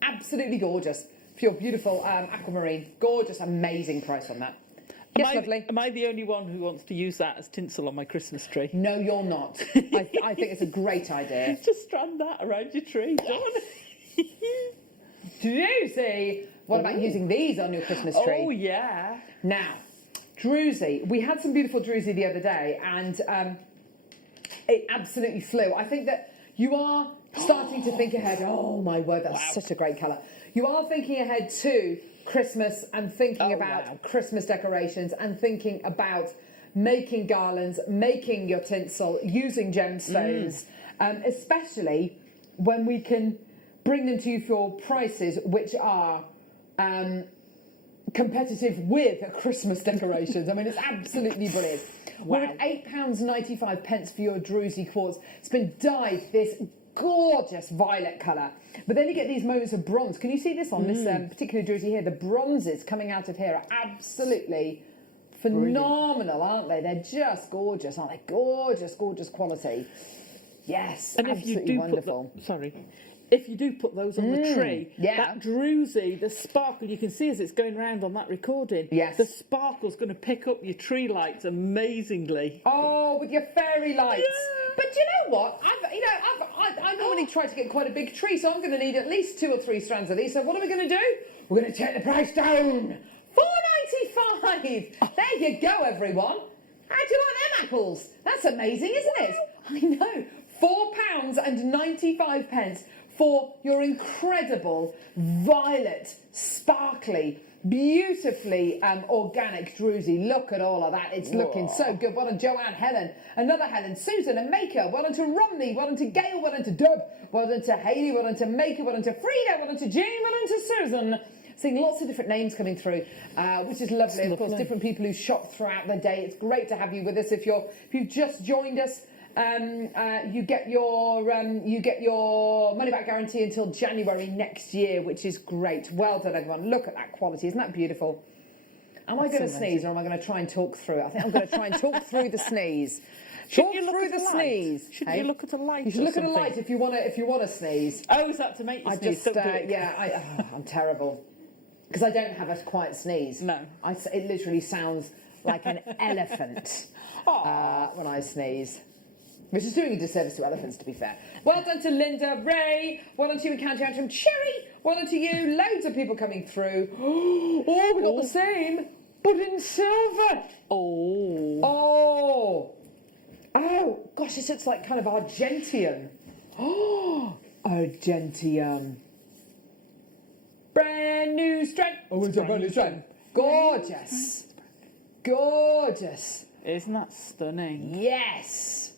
Absolutely gorgeous. For your beautiful aquamarine. Gorgeous, amazing price on that. Yes, lovely. Am I the only one who wants to use that as tinsel on my Christmas tree? No, you're not. I think it's a great idea. Just strand that around your tree. Juicy. What about using these on your Christmas tree? Oh, yeah. Now, druzy. We had some beautiful druzy the other day, and it absolutely flew. I think that you are starting to think ahead. Oh, my word, that's such a great colour. You are thinking ahead to Christmas and thinking about Christmas decorations and thinking about making garlands, making your tinsel, using gemstones, especially when we can bring them to you for prices which are competitive with Christmas decorations. I mean, it's absolutely brilliant. We're at £8.95 for your druzy quartz. It's been dyed this gorgeous violet colour, but then you get these moments of bronze. Can you see this on this particular druzy here? The bronzes coming out of here are absolutely phenomenal, aren't they? They're just gorgeous, aren't they? Gorgeous, gorgeous quality. Yes, And absolutely if you do wonderful. If you do put those on the tree, yeah. that druzy, the sparkle, you can see as it's going round on that recording, the sparkle's going to pick up your tree lights amazingly. Oh, with your fairy lights. Yeah. But you know what? I normally try to get quite a big tree, so I'm going to need at least 2 or 3 strands of these. So what are we going to do? We're going to take the price down. £4.95. There you go, everyone. How do you like them apples? That's amazing, isn't it? I know. £4.95 for your incredible violet, sparkly, beautifully organic druzy. Look at all of that. It's looking so good. Well done, Joanne, Helen, another Helen, Susan and Maker. Well done to Romney. Well done to Gail. Well done to Dub. Well done to Hayley. Well done to Maker. Well done to Frida. Well done to Jane. Well done to Susan. Seeing lots of different names coming through, which is lovely. Of course, different people who shop throughout the day. It's great to have you with us. If you've just joined us, you get your money back guarantee until January next year, which is great. Well done, everyone. Look at that quality. Isn't that beautiful? Am I going to sneeze, or am I going to try and talk through it? I think I'm going to try and talk through the sneeze. Talk through the sneeze. Shouldn't you look at a light? You should look at a light if you want to sneeze. Oh, is that to make you sneeze? I'm terrible. Because I don't have a quiet sneeze. No. It literally sounds like an elephant when I sneeze. Which is doing a disservice to elephants, to be fair. Well done to Linda, Ray. Well done to you in County Antrim. Cherry. Well done to you. Loads of people coming through. Oh, we got the same, but in silver. Oh, gosh, this looks like kind of Argentium. Oh, Argentium. Brand new strand. Oh, it's a brand new strand. Gorgeous. Gorgeous. Isn't that stunning? Yes.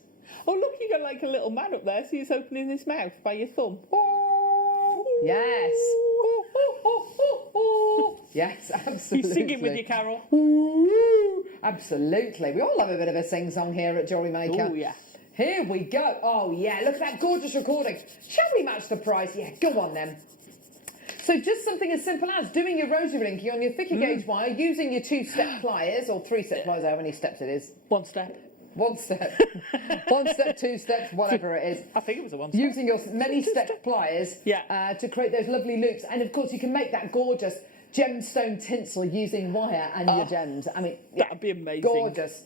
Oh, look, you got like a little man up there, so he's opening his mouth by your thumb. Yes. Yes, absolutely. He's singing with you, Carol. Absolutely. We all love a bit of a sing-song here at JewelleryMaker. Oh, yeah. Here we go. Oh, yeah, look at that gorgeous recording. Shall we match the price? Yeah, go on then. So just something as simple as doing your rosary linking on your thicker gauge wire, using your 2-step pliers, or 3-step pliers, however many steps it is. 1 step. 1 step. 1 step, 2 steps, whatever it is. I think it was a 1 step. Using your many step pliers to create those lovely loops. And of course you can make that gorgeous gemstone tinsel using wire and your gems. I mean, that'd be amazing. Gorgeous.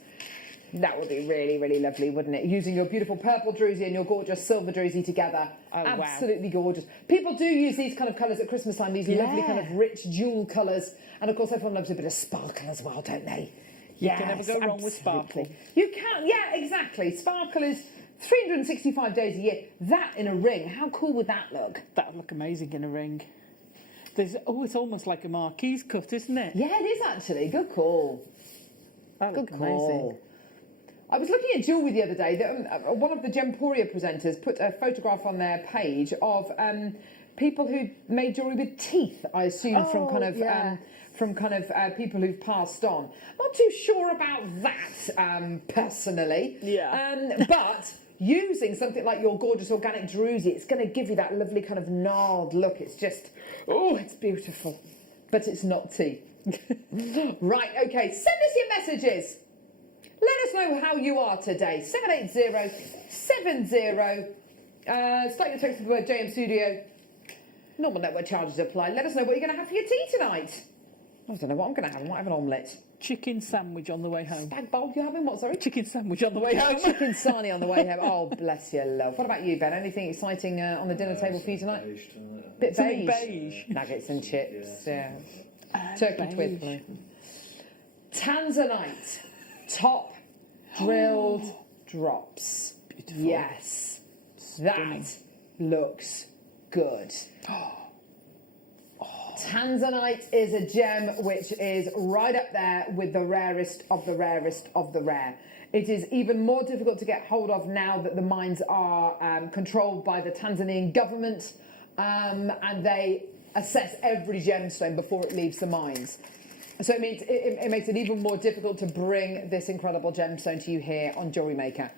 That would be really, really lovely, wouldn't it? Using your beautiful purple druzy and your gorgeous silver druzy together. Oh, absolutely gorgeous. People do use these kind of colours at Christmas time, these lovely kind of rich jewel colours. And of course everyone loves a bit of sparkle as well, don't they? You can never go wrong with sparkle. You can, yeah, exactly. Sparkle is 365 days a year. That in a ring, how cool would that look? That would look amazing in a ring. It's almost like a marquise cut, isn't it? Yeah, it is actually. Good call. Good call. I was looking at jewellery the other day. One of the Gemporia presenters put a photograph on their page of people who made jewellery with teeth, I assume, from kind of people who've passed on. Not too sure about that, personally. Yeah. But using something like your gorgeous organic druzy, it's going to give you that lovely kind of gnarled look. It's just, it's beautiful. But it's not tea. Right, OK, send us your messages. Let us know how you are today. 78070. Start your text with the word JM Studio. Normal network charges apply. Let us know what you're going to have for your tea tonight. I don't know what I'm going to have. I might have an omelette. chicken sandwich on the way home. Stag bowl, you having what, sorry? Chicken sandwich on the way home. Chicken sarnie on the way home. Oh, bless your love. What about you, Ben? Anything exciting on the dinner table for you tonight? Bit Something beige. Nuggets and chips, yeah. Turkey twiddly. Tanzanite. Top drilled drops. Beautiful. Yes. That looks good. Tanzanite is a gem which is right up there with the rarest of the rarest of the rare. It is even more difficult to get hold of now that the mines are controlled by the Tanzanian government, and they assess every gemstone before it leaves the mines. So it means it makes it even more difficult to bring this incredible gemstone to you here on JewelleryMaker.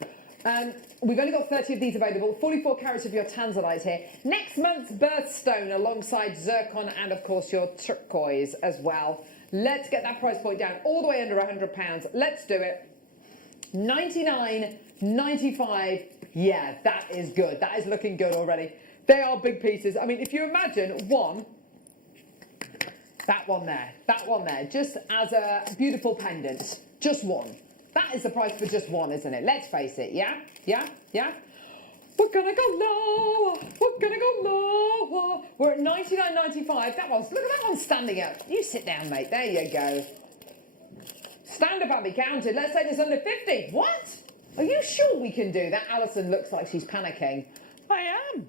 We've only got 30 of these available, 44 carats of your tanzanite here. Next month's birthstone alongside zircon and, of course, your turquoise as well. Let's get that price point down all the way under £100. Let's do it. $99.95. Yeah, that is good. That is looking good already. They are big pieces. I mean, if you imagine one, that one there, just as a beautiful pendant, just one. That is the price for just one, isn't it? Let's face it, yeah? We're gonna go lower, We're at $99.95. That one's, look at that one standing up. You sit down, mate, there you go. Stand up and be counted. Let's say this under 50. What? Are you sure we can do that? Alison looks like she's panicking. I am.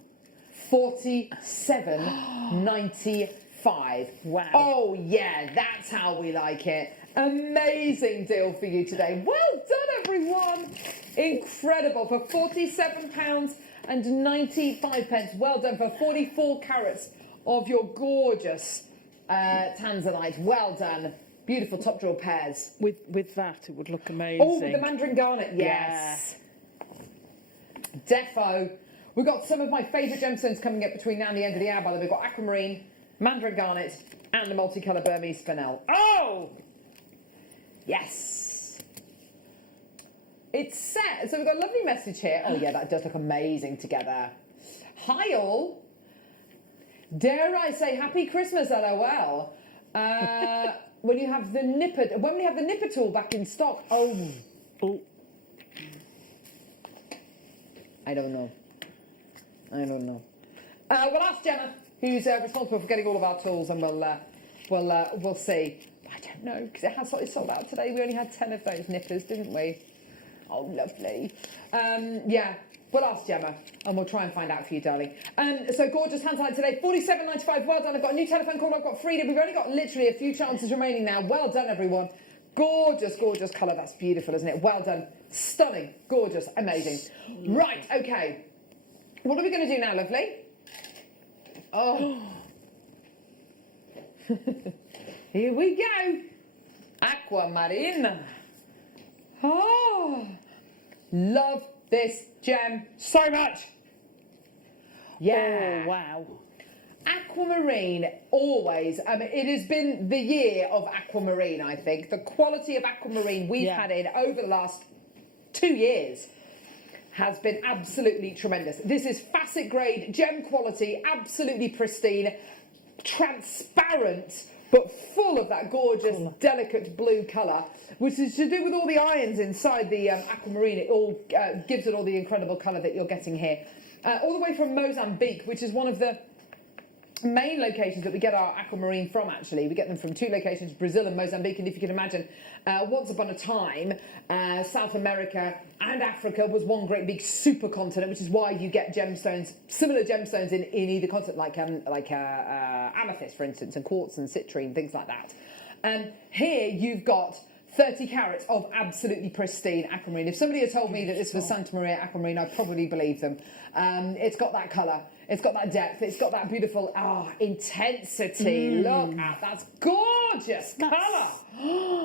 $47.95. Wow. Oh, yeah, that's how we like it. Amazing deal for you today. Well done, everyone. Incredible for £47.95. Well done for 44 carats of your gorgeous tanzanite. Well done. Beautiful top drill pairs. With that, it would look amazing. Oh, with the mandarin garnet, yes. Yeah. Defo. We've got some of my favourite gemstones coming up between now and the end of the hour, by the way. We've got aquamarine, mandarin garnet, and the multicolour Burmese fennel. Oh! Yes. It's set. So we've got a lovely message here. Oh, yeah, that does look amazing together. Hi, all. Dare I say Happy Christmas, LOL. When we have the nipper tool back in stock. Oh. I don't know. We'll ask Gemma, who's responsible for getting all of our tools, and we'll see. I don't know, because it has sold out today. We only had 10 of those nippers, didn't we? Oh, lovely. Yeah, we'll ask Gemma, and we'll try and find out for you, darling. So gorgeous tanzanite today, $47.95. Well done. I've got a new telephone call. I've got Frida. We've only got literally a few chances remaining now. Well done, everyone. Gorgeous, gorgeous colour. That's beautiful, isn't it? Well done. Stunning. Gorgeous. Amazing. Right, okay. What are we going to do now, lovely? Oh. Here we go. Aquamarine. Oh. Love this gem so much. Yeah. Oh, wow. Aquamarine, always. I mean, it has been the year of aquamarine, I think. The quality of aquamarine we've had in over the last 2 years has been absolutely tremendous. This is facet grade, gem quality, absolutely pristine, transparent, but full of that gorgeous, delicate blue colour, which is to do with all the ions inside the aquamarine. It all gives it all the incredible colour that you're getting here. All the way from Mozambique, which is one of the main locations that we get our aquamarine from, actually. We get them from 2 locations, Brazil and Mozambique, and if you can imagine, once upon a time, South America and Africa was one great big supercontinent, which is why you get gemstones, similar gemstones in either continent, like amethyst, for instance, and quartz and citrine, things like that. Here you've got 30 carats of absolutely pristine aquamarine. If somebody had told me that this was Santa Maria aquamarine, I'd probably believe them. It's got that colour, it's got that depth, it's got that beautiful intensity. Look at that's gorgeous colour.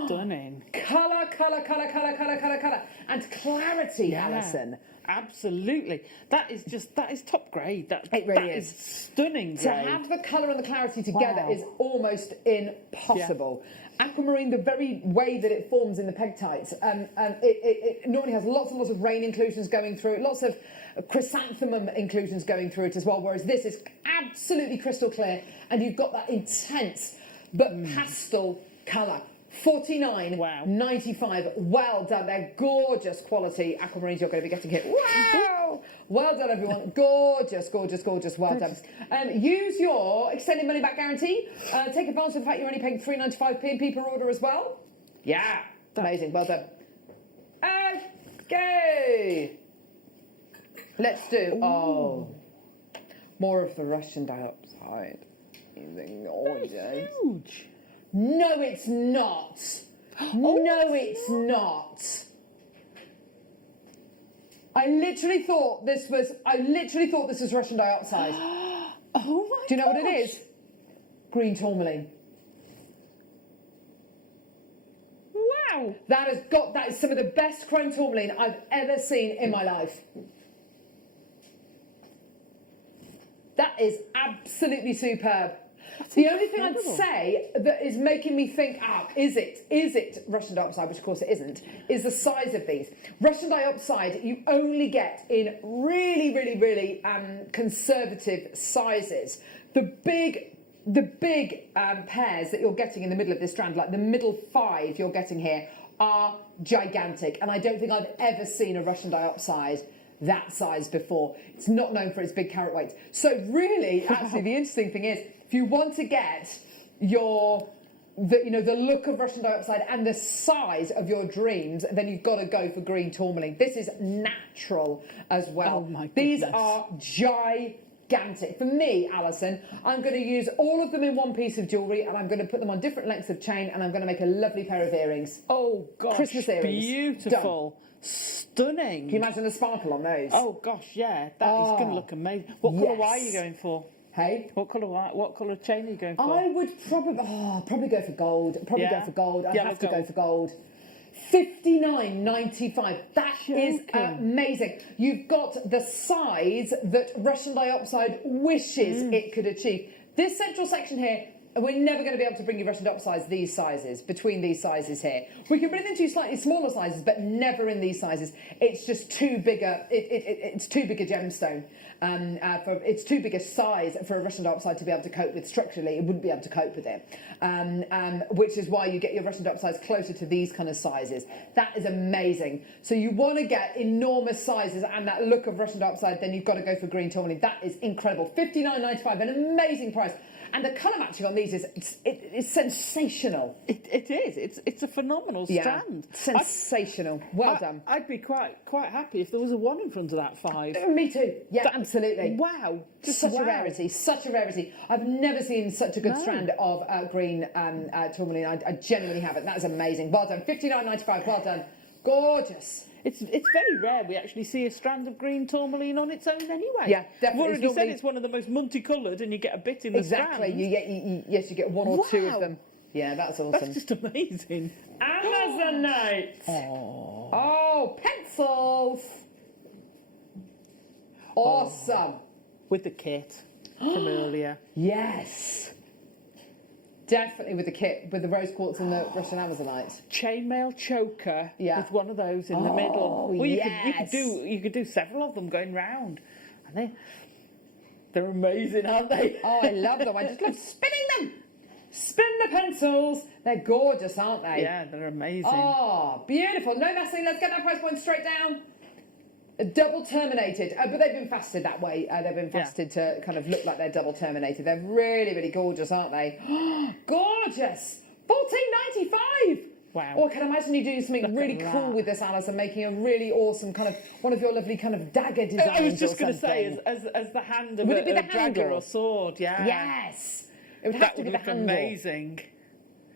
Stunning. Colour, and clarity, Alison. Absolutely. That is top grade. It really is stunning grade. To have the colour and the clarity together is almost impossible. Yeah. Aquamarine, the very way that it forms in the pegtites, it normally has lots and lots of rain inclusions going through it, lots of chrysanthemum inclusions going through it as well, whereas this is absolutely crystal clear, and you've got that intense but pastel colour, $49.95. Well done. They're gorgeous quality aquamarines you're going to be getting here. Wow! Well done, everyone. Gorgeous, gorgeous, gorgeous. Well done. Use your extended money back guarantee. Take advantage of the fact you're only paying £3.95 P&P per order as well. Yeah. Amazing. Well done. Okay. Let's do. Oh. More of the Russian dioxide. Gorgeous. Huge. No, it's not. No, it's not. I literally thought this was Russian dioxide. Oh my! Do you know what it is? Green tourmaline. Wow! That is some of the best chrome tourmaline I've ever seen in my life. That is absolutely superb. The only thing I'd say that is making me think, is it Russian dioxide, which of course it isn't, is the size of these. Russian dioxide you only get in really, really, really conservative sizes. The big pairs that you're getting in the middle of this strand, like the middle 5 you're getting here, are gigantic. And I don't think I've ever seen a Russian dioxide that size before. It's not known for its big carat weight. So really, actually, the interesting thing is, if you want to get the look of Russian dioxide and the size of your dreams, then you've got to go for green tourmaline. This is natural as well. Oh my These goodness. are gigantic. For me, Alison, I'm going to use all of them in one piece of jewellery, and I'm going to put them on different lengths of chain, and I'm going to make a lovely pair of earrings. Oh gosh, Christmas earrings. beautiful. Done. Stunning. Can you imagine the sparkle on those? Oh gosh, yeah, that is going to look amazing. What colour wire are you going for? Hey? What colour chain are you going for? I would probably go for gold. Go for gold. I'd have to go for gold. $59.95. That is amazing. You've got the size that Russian dioxide wishes it could achieve. This central section here, we're never going to be able to bring you Russian dioxides these sizes, between these sizes here. We can bring them to slightly smaller sizes, but never in these sizes. It's just too big it's too big a gemstone. It's too big a size for a Russian dioxide to be able to cope with structurally. It wouldn't be able to cope with it, which is why you get your Russian dioxides closer to these kind of sizes. That is amazing. So you want to get enormous sizes and that look of Russian dioxide, then you've got to go for green tourmaline. That is incredible. $59.95, an amazing price. And the colour matching on these is sensational. It is. It's a phenomenal strand. Sensational. Well done. I'd be quite happy if there was a 1 in front of that 5. Me too. Yeah, absolutely. Wow. Such a rarity. Such a rarity. I've never seen such a good strand of green tourmaline. I genuinely haven't. That is amazing. Well done. $59.95. Well done. Gorgeous. It's very rare we actually see a strand of green tourmaline on its own anyway. Yeah, definitely. I've already said it's one of the most multicoloured, and you get a bit in the strand. Exactly. You get 1 or 2 of them. Yeah, that's awesome. That's just amazing. Amazonite. Oh, pencils. Awesome. With the kit from earlier. Yes. Definitely with the kit, with the rose quartz and the Russian Amazonite. Chainmail choker with one of those in the middle. Well, you could do several of them going round. And they're amazing, aren't they? Oh, I love them. I just love spinning them. Spin the pencils. They're gorgeous, aren't they? Yeah, they're amazing. Oh, beautiful. No messing. Let's get that price point straight down. Double terminated, but they've been faceted that way. They've been faceted to kind of look like they're double terminated. They're really, really gorgeous, aren't they? Gorgeous! $14.95. Wow. Or can I imagine you doing something really cool with this, Alice, and making a really awesome kind of one of your lovely kind of dagger designs. I was just going to say, as the hand of a dagger or sword. Yeah. Yes. It would have to be the handle. Amazing.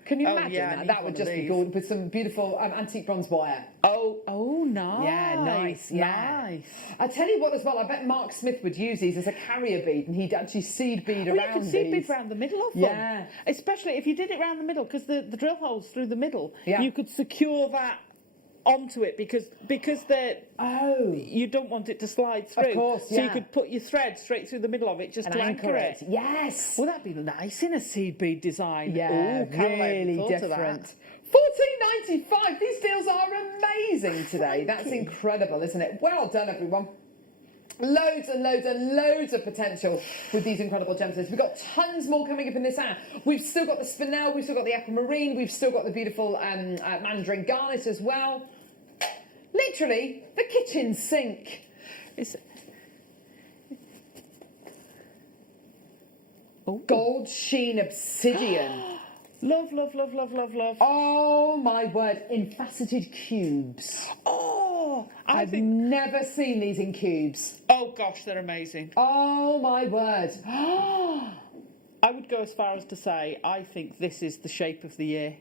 Can you imagine that? That would just be good with some beautiful antique bronze wire. Oh, nice. Yeah, nice. Yeah. Nice. I tell you what as well, I bet Mark Smith would use these as a carrier bead, and he'd actually seed bead around you could seed bead around the middle of them. Yeah. Especially if you did it around the middle, because the drill holes through the middle, yeah. You could secure that onto it because you don't want it to slide through. Of course, So you could put your thread straight through the middle of it just to anchor it. Yes. Well, that'd be nice in a seed bead design. Yeah, really different. $14.95. These deals are amazing today. That's incredible, isn't it? Well done, everyone. Loads and loads and loads of potential with these incredible gemstones. We've got tons more coming up in this hour. We've still got the spinel, we've still got the aquamarine, we've still got the beautiful mandarin garnet as well. Literally, the kitchen sink. Gold sheen obsidian. Love, love, love, love, love, love. Oh my word, in faceted cubes. Oh, I've never seen these in cubes. Oh gosh, they're amazing. Oh my word. I would go as far as to say, I think this is the shape of the year.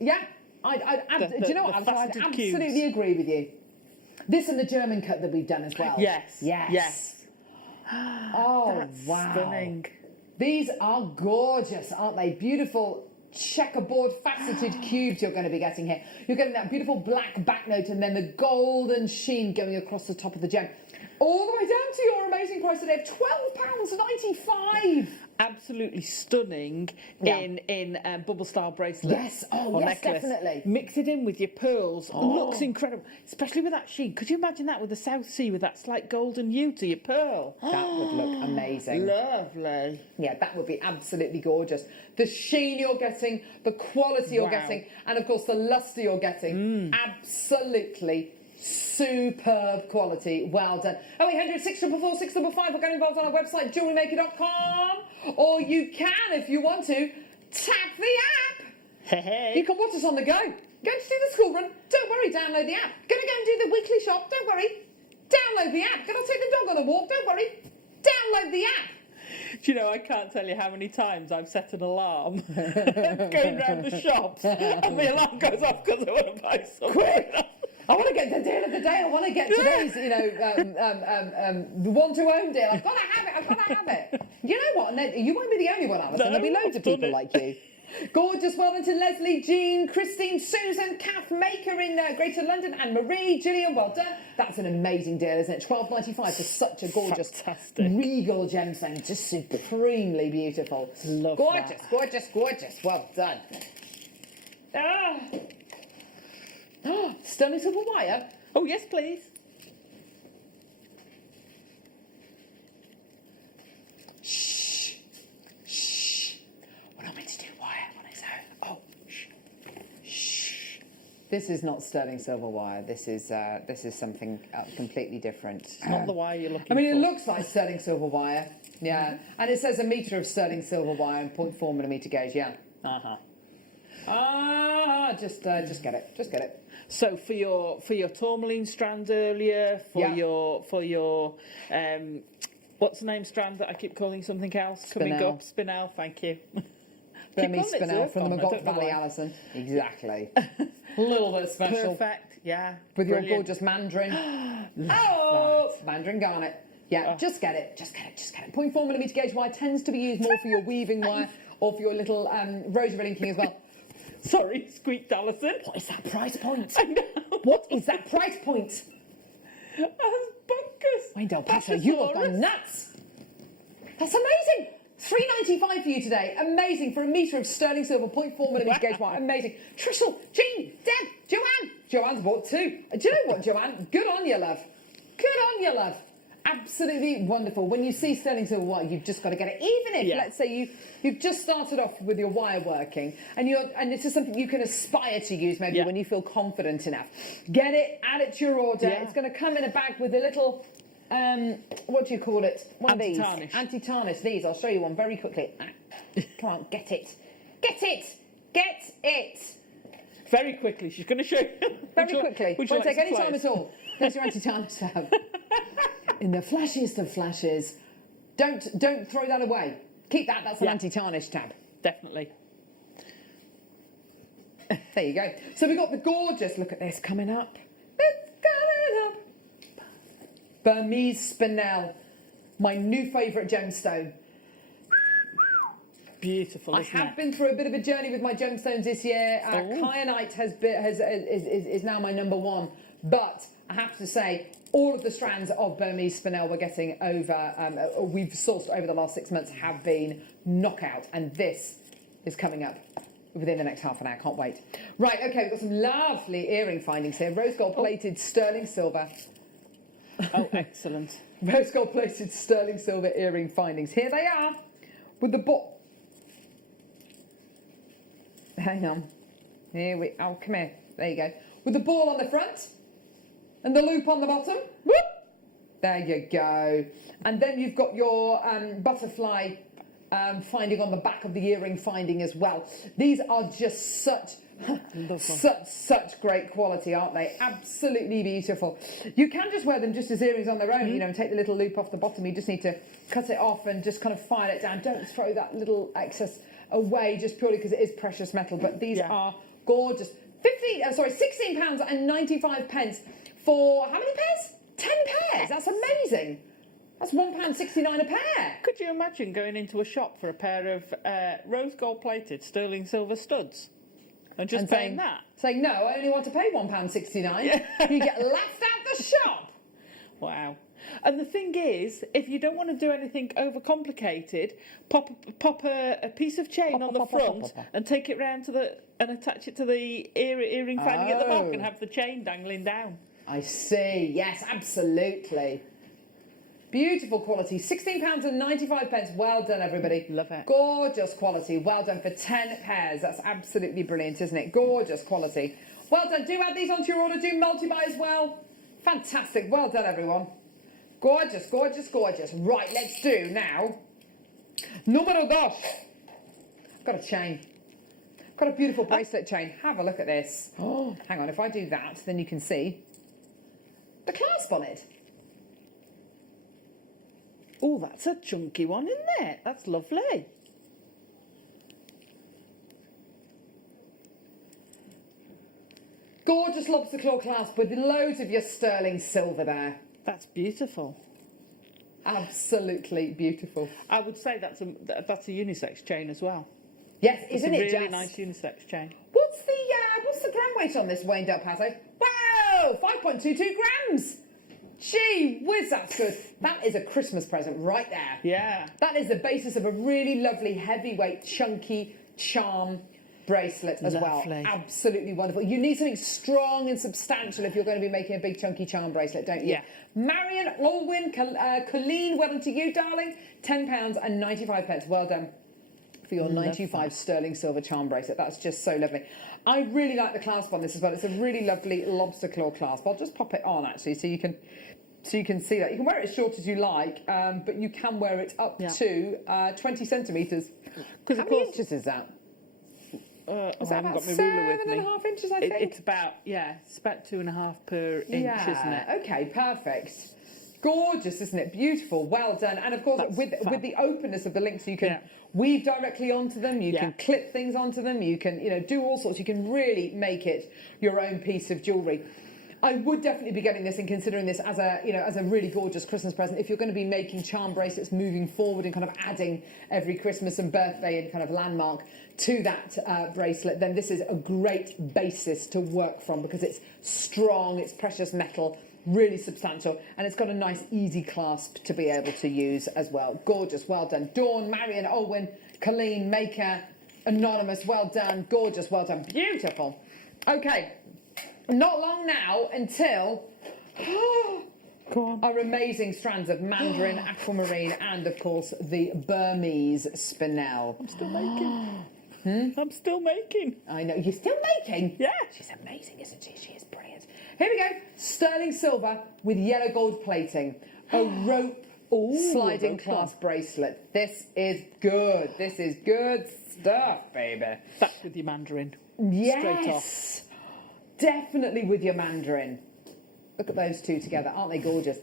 Yeah, do you know what? I'd absolutely agree with you. This and the German cut that we've done as well. Yes. Yes. Yes. Oh, That's wow. stunning. These are gorgeous, aren't they? Beautiful checkerboard faceted cubes you're going to be getting here. You're getting that beautiful black back note and then the golden sheen going across the top of the gem. All the way down to your amazing price today of £12.95. Absolutely stunning in bubble style bracelets. Yes, oh or yes, necklace. definitely. Mix it in with your pearls. Oh. Looks incredible, especially with that sheen. Could you imagine that with the South Sea with that slight golden hue to your pearl? That would look amazing. Lovely. Yeah, that would be absolutely gorgeous. The sheen you're getting, the quality you're getting, and of course the luster you're getting. Absolutely superb quality. Well done. 0800 644 655 or get involved on our website, JewelleryMaker.com. Or you can, if you want to, tap the app. Hey. You can watch us on the go. Going to do the school run? Don't worry, download the app. Going to go and do the weekly shop? Don't worry. Download the app. Going to take the dog on a walk? Don't worry. Download the app. Do you know, I can't tell you how many times I've set an alarm going round the shops and the alarm goes off because I want to buy something. Quick! I want to get the deal of the day. I want to get today's, the one-to-own deal. I've got to have it. I've got to have it. You know what? And you won't be the only one, Alison. There'll be loads of people like you. Gorgeous. Well done to Leslie, Jean, Christine, Susan, Kath, Maker in Greater London, and Marie, Gillian. Well done. That's an amazing deal, isn't it? £12.95 for such a gorgeous, regal gemstone. Just supremely beautiful. Love gorgeous, that. gorgeous, gorgeous. Well done. Sterling silver wire. Oh, yes, please. Shh. Shh. We're not meant to do wire on its own. Oh, shh. Shh. This is not sterling silver wire. This is something completely different. It's not the wire you're looking I mean, for. it looks like sterling silver wire. Yeah. And it says a metre of sterling silver wire and 0.4mm gauge. Yeah. Just get it. Just get it. So for your tourmaline strand earlier, for your what's the name strand that I keep calling something else coming up? Spinel, thank you. Burmese spinel from the McGough Valley, Alison. Exactly. A little bit special. Perfect, yeah. With Brilliant. your gorgeous mandarin. Mandarin garnet. Yeah, just get it. Just get it. Just get it. 0.4mm gauge wire tends to be used more for your weaving wire or for your little rosary linking as well. Sorry, squeaked Alison. What is that price point? I know. What is that price point? That's bonkers. Wayne Paso, you have gone nuts. That's amazing. £3.95 for you today. Amazing for a metre of sterling silver, 0.4mm gauge wire. Amazing. Trishel, Jean, Deb, Joanne. Joanne's bought two. Do you know what, Joanne? Good on you, love. Good on you, love. Absolutely wonderful. When you see sterling silver wire, you've just got to get it. Even if, let's say, you've just started off with your wire working, and this is something you can aspire to use maybe when you feel confident enough. Get it, add it to your order. It's going to come in a bag with a little, what do you call it? One of these. Anti-tarnish. Anti-tarnish. These. I'll show you one very quickly. Come on, get it. Get it. Get it. Very quickly. She's going to show you. Very quickly. Won't take any time place? at all. There's your anti-tarnish tab. In the flashiest of flashes. Don't throw that away. Keep that. That's an anti-tarnish tab. Definitely. There you go. So we've got the gorgeous, look at this, coming up. It's coming up. Burmese spinel. My new favourite gemstone. Beautiful, I have been through a bit of a journey with my gemstones this year. Kyanite is now my number one. But I have to say, all of the strands of Burmese spinel we're getting over, we've sourced over the last 6 months have been knockout. And this is coming up within the next half an hour. Can't wait. Right, okay, we've got some lovely earring findings here. Rose gold plated sterling silver. Oh, excellent. Rose gold plated sterling silver earring findings. Here they are with the hang on. Oh, come here. There you go. With the ball on the front and the loop on the bottom. Whoop! There you go. And then you've got your butterfly finding on the back of the earring finding as well. These are just such great quality, aren't they? Absolutely beautiful. You can just wear them just as earrings on their own, you know, and take the little loop off the bottom. You just need to cut it off and just kind of file it down. Don't throw that little excess away just purely because it is precious metal. But these are gorgeous. £16.95 for how many pairs? 10 pairs. That's amazing. That's £1.69 a pair. Could you imagine going into a shop for a pair of rose gold plated sterling silver studs and just paying that? Saying, no, I only want to pay £1.69. You get laughed out the shop. Wow. And the thing is, if you don't want to do anything overcomplicated, pop a piece of chain on the front and take it round and attach it to the earring finding at the back and have the chain dangling down. I see. Yes, absolutely. Beautiful quality. £16.95. Well done, everybody. Love it. Gorgeous quality. Well done for 10 pairs. That's absolutely brilliant, isn't it? Gorgeous quality. Well done. Do add these onto your order. Do multi-buy as well. Fantastic. Well done, everyone. Gorgeous, gorgeous, gorgeous. Right, let's do now. Número dos. I've got a chain. I've got a beautiful bracelet chain. Have a look at this. Oh, hang on. If I do that, then you can see the clasp on it. Oh, that's a chunky one, isn't it? That's lovely. Gorgeous lobster claw clasp with loads of your sterling silver there. That's beautiful. Absolutely beautiful. I would say that's a unisex chain as well. Yes, it's isn't it? A really nice unisex chain. What's the gram weight on this Wayne Del Paso? Wow, 5.22 grams. Gee whiz, that's good. That is a Christmas present right there. Yeah. That is the basis of a really lovely, heavyweight, chunky charm bracelet as well. Absolutely wonderful. You need something strong and substantial if you're going to be making a big, chunky charm bracelet, don't you? Yeah. Marion Alwyn, Colleen, well done to you, darling. £10.95. Well done for your 925 sterling silver charm bracelet. That's just so lovely. I really like the clasp on this as well. It's a really lovely lobster claw clasp. I'll just pop it on actually so you can see that. You can wear it as short as you like, but you can wear it up to 20 centimetres. How many inches is that? Is that about 7.5 inches, I think? It's about 2.5 per inch, isn't it? Okay, perfect. Gorgeous, isn't it? Beautiful, well done. And of course, with the openness of the links, you can weave directly onto them. You can clip things onto them. You can, do all sorts. You can really make it your own piece of jewellery. I would definitely be getting this and considering this as a really gorgeous Christmas present. If you're going to be making charm bracelets moving forward and kind of adding every Christmas and birthday and kind of landmark to that bracelet, then this is a great basis to work from because it's strong, it's precious metal, really substantial, and it's got a nice easy clasp to be able to use as well. Gorgeous, well done. Dawn, Marion, Olwyn, Colleen, Maker, Anonymous, well done. Gorgeous, well done. Beautiful. Okay. Not long now until our amazing strands of mandarin, aquamarine, and of course the Burmese spinel. I'm still making. I'm still making. I know, you're still making? Yeah. She's amazing, isn't she? She is brilliant. Here we go. Sterling silver with yellow gold plating. A rope sliding clasp bracelet. This is good. This is good stuff, baby. That's with your mandarin. Yes. Straight off. Definitely with your mandarin. Look at those two together. Aren't they gorgeous?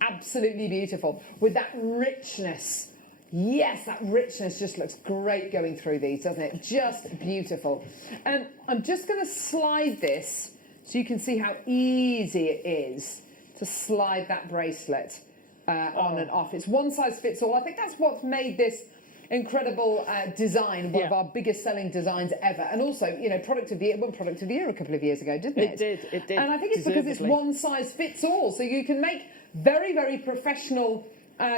Absolutely beautiful. With that richness. Yes, that richness just looks great going through these, doesn't it? Just beautiful. And I'm just going to slide this so you can see how easy it is to slide that bracelet on and off. It's one size fits all. I think that's what's made this incredible design, one of our biggest selling designs ever. And also, product of the year, won product of the year a couple of years ago, didn't it? It did. And I think it's because it's one size fits all. So you can make very, very professional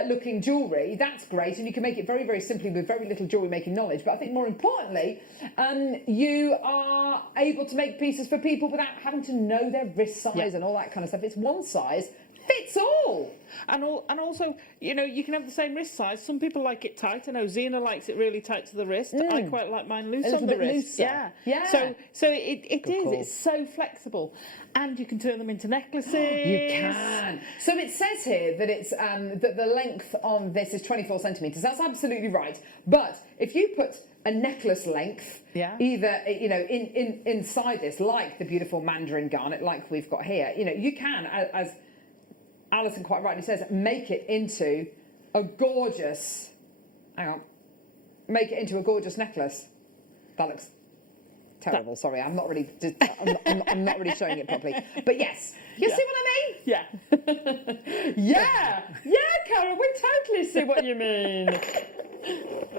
looking jewellery. That's great. And you can make it very, very simply with very little jewellery making knowledge. But I think more importantly, you are able to make pieces for people without having to know their wrist size and all that kind of stuff. It's one size fits all. And also, you know, you can have the same wrist size. Some people like it tight. I know Zena likes it really tight to the wrist. I quite like mine loose A on little the bit wrist. looser. Yeah. So it is. call. It's so flexible, and you can turn them into necklaces. You can. So it says here that it's that the length on this is 24 centimetres. That's absolutely right. But if you put a necklace length, either inside this, like the beautiful mandarin garnet, like we've got here, you can, as Alison quite rightly says, make it into a gorgeous. Make it into a gorgeous necklace. That looks terrible. Sorry, I'm not really. I'm not really showing it properly. But yes, you see what I mean? Yeah. yeah, Karen, we totally see what you mean.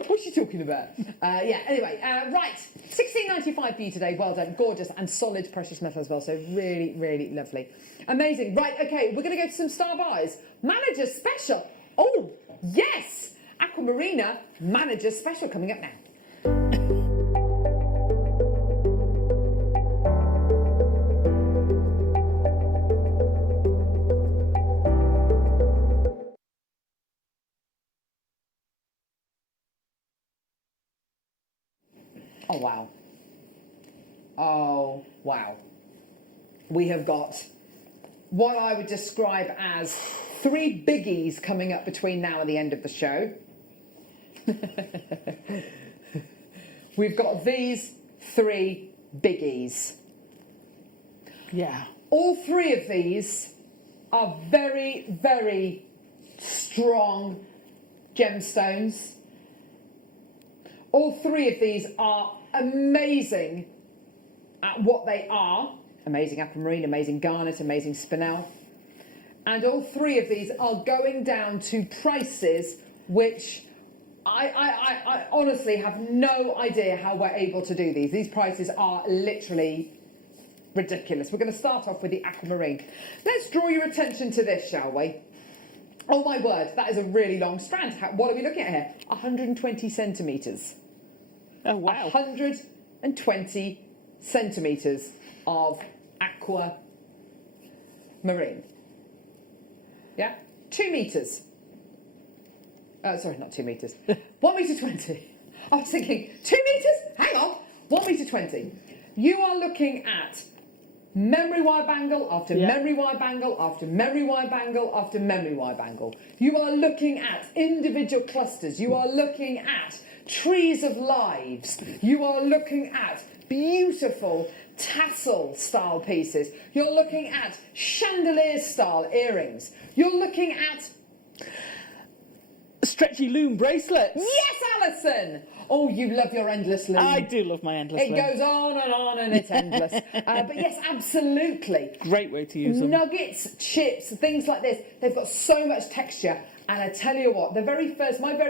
What's she talking about? Anyway, right. £16.95 for you today. Well done. Gorgeous and solid precious metal as well. So really, really lovely. Amazing. Right, okay, we're going to go to some star buys. Manager special. Oh, yes. Aquamarina Manager special coming up now. Oh, wow. Oh, wow. We have got what I would describe as 3 biggies coming up between now and the end of the show. We've got these 3 biggies. Yeah. All 3 of these are very, very strong gemstones. All 3 of these are amazing at what they are. Amazing aquamarine, amazing garnet, amazing spinel. And all 3 of these are going down to prices which I honestly have no idea how we're able to do these. These prices are literally ridiculous. We're going to start off with the aquamarine. Let's draw your attention to this, shall we? Oh my word, that is a really long strand. What are we looking at here? 120 centimetres. Oh wow. 120 centimetres of aquamarine. Yeah? 2 metres. Sorry, not 2 metres. 1 metre 20. I was thinking, 2 metres? Hang on. 1 metre 20. You are looking at memory wire bangle after memory wire bangle after memory wire bangle after memory wire bangle. You are looking at individual clusters. You are looking at trees of lives. You are looking at beautiful tassel style pieces. You're looking at chandelier style earrings. You're looking at stretchy loom bracelets. Yes, Alison! Oh, you love your endless loom. I do love my endless loom. It goes on and it's endless. But yes, absolutely. Great way to use them. Nuggets, chips, things like this. They've got so much texture. And I tell you what, my very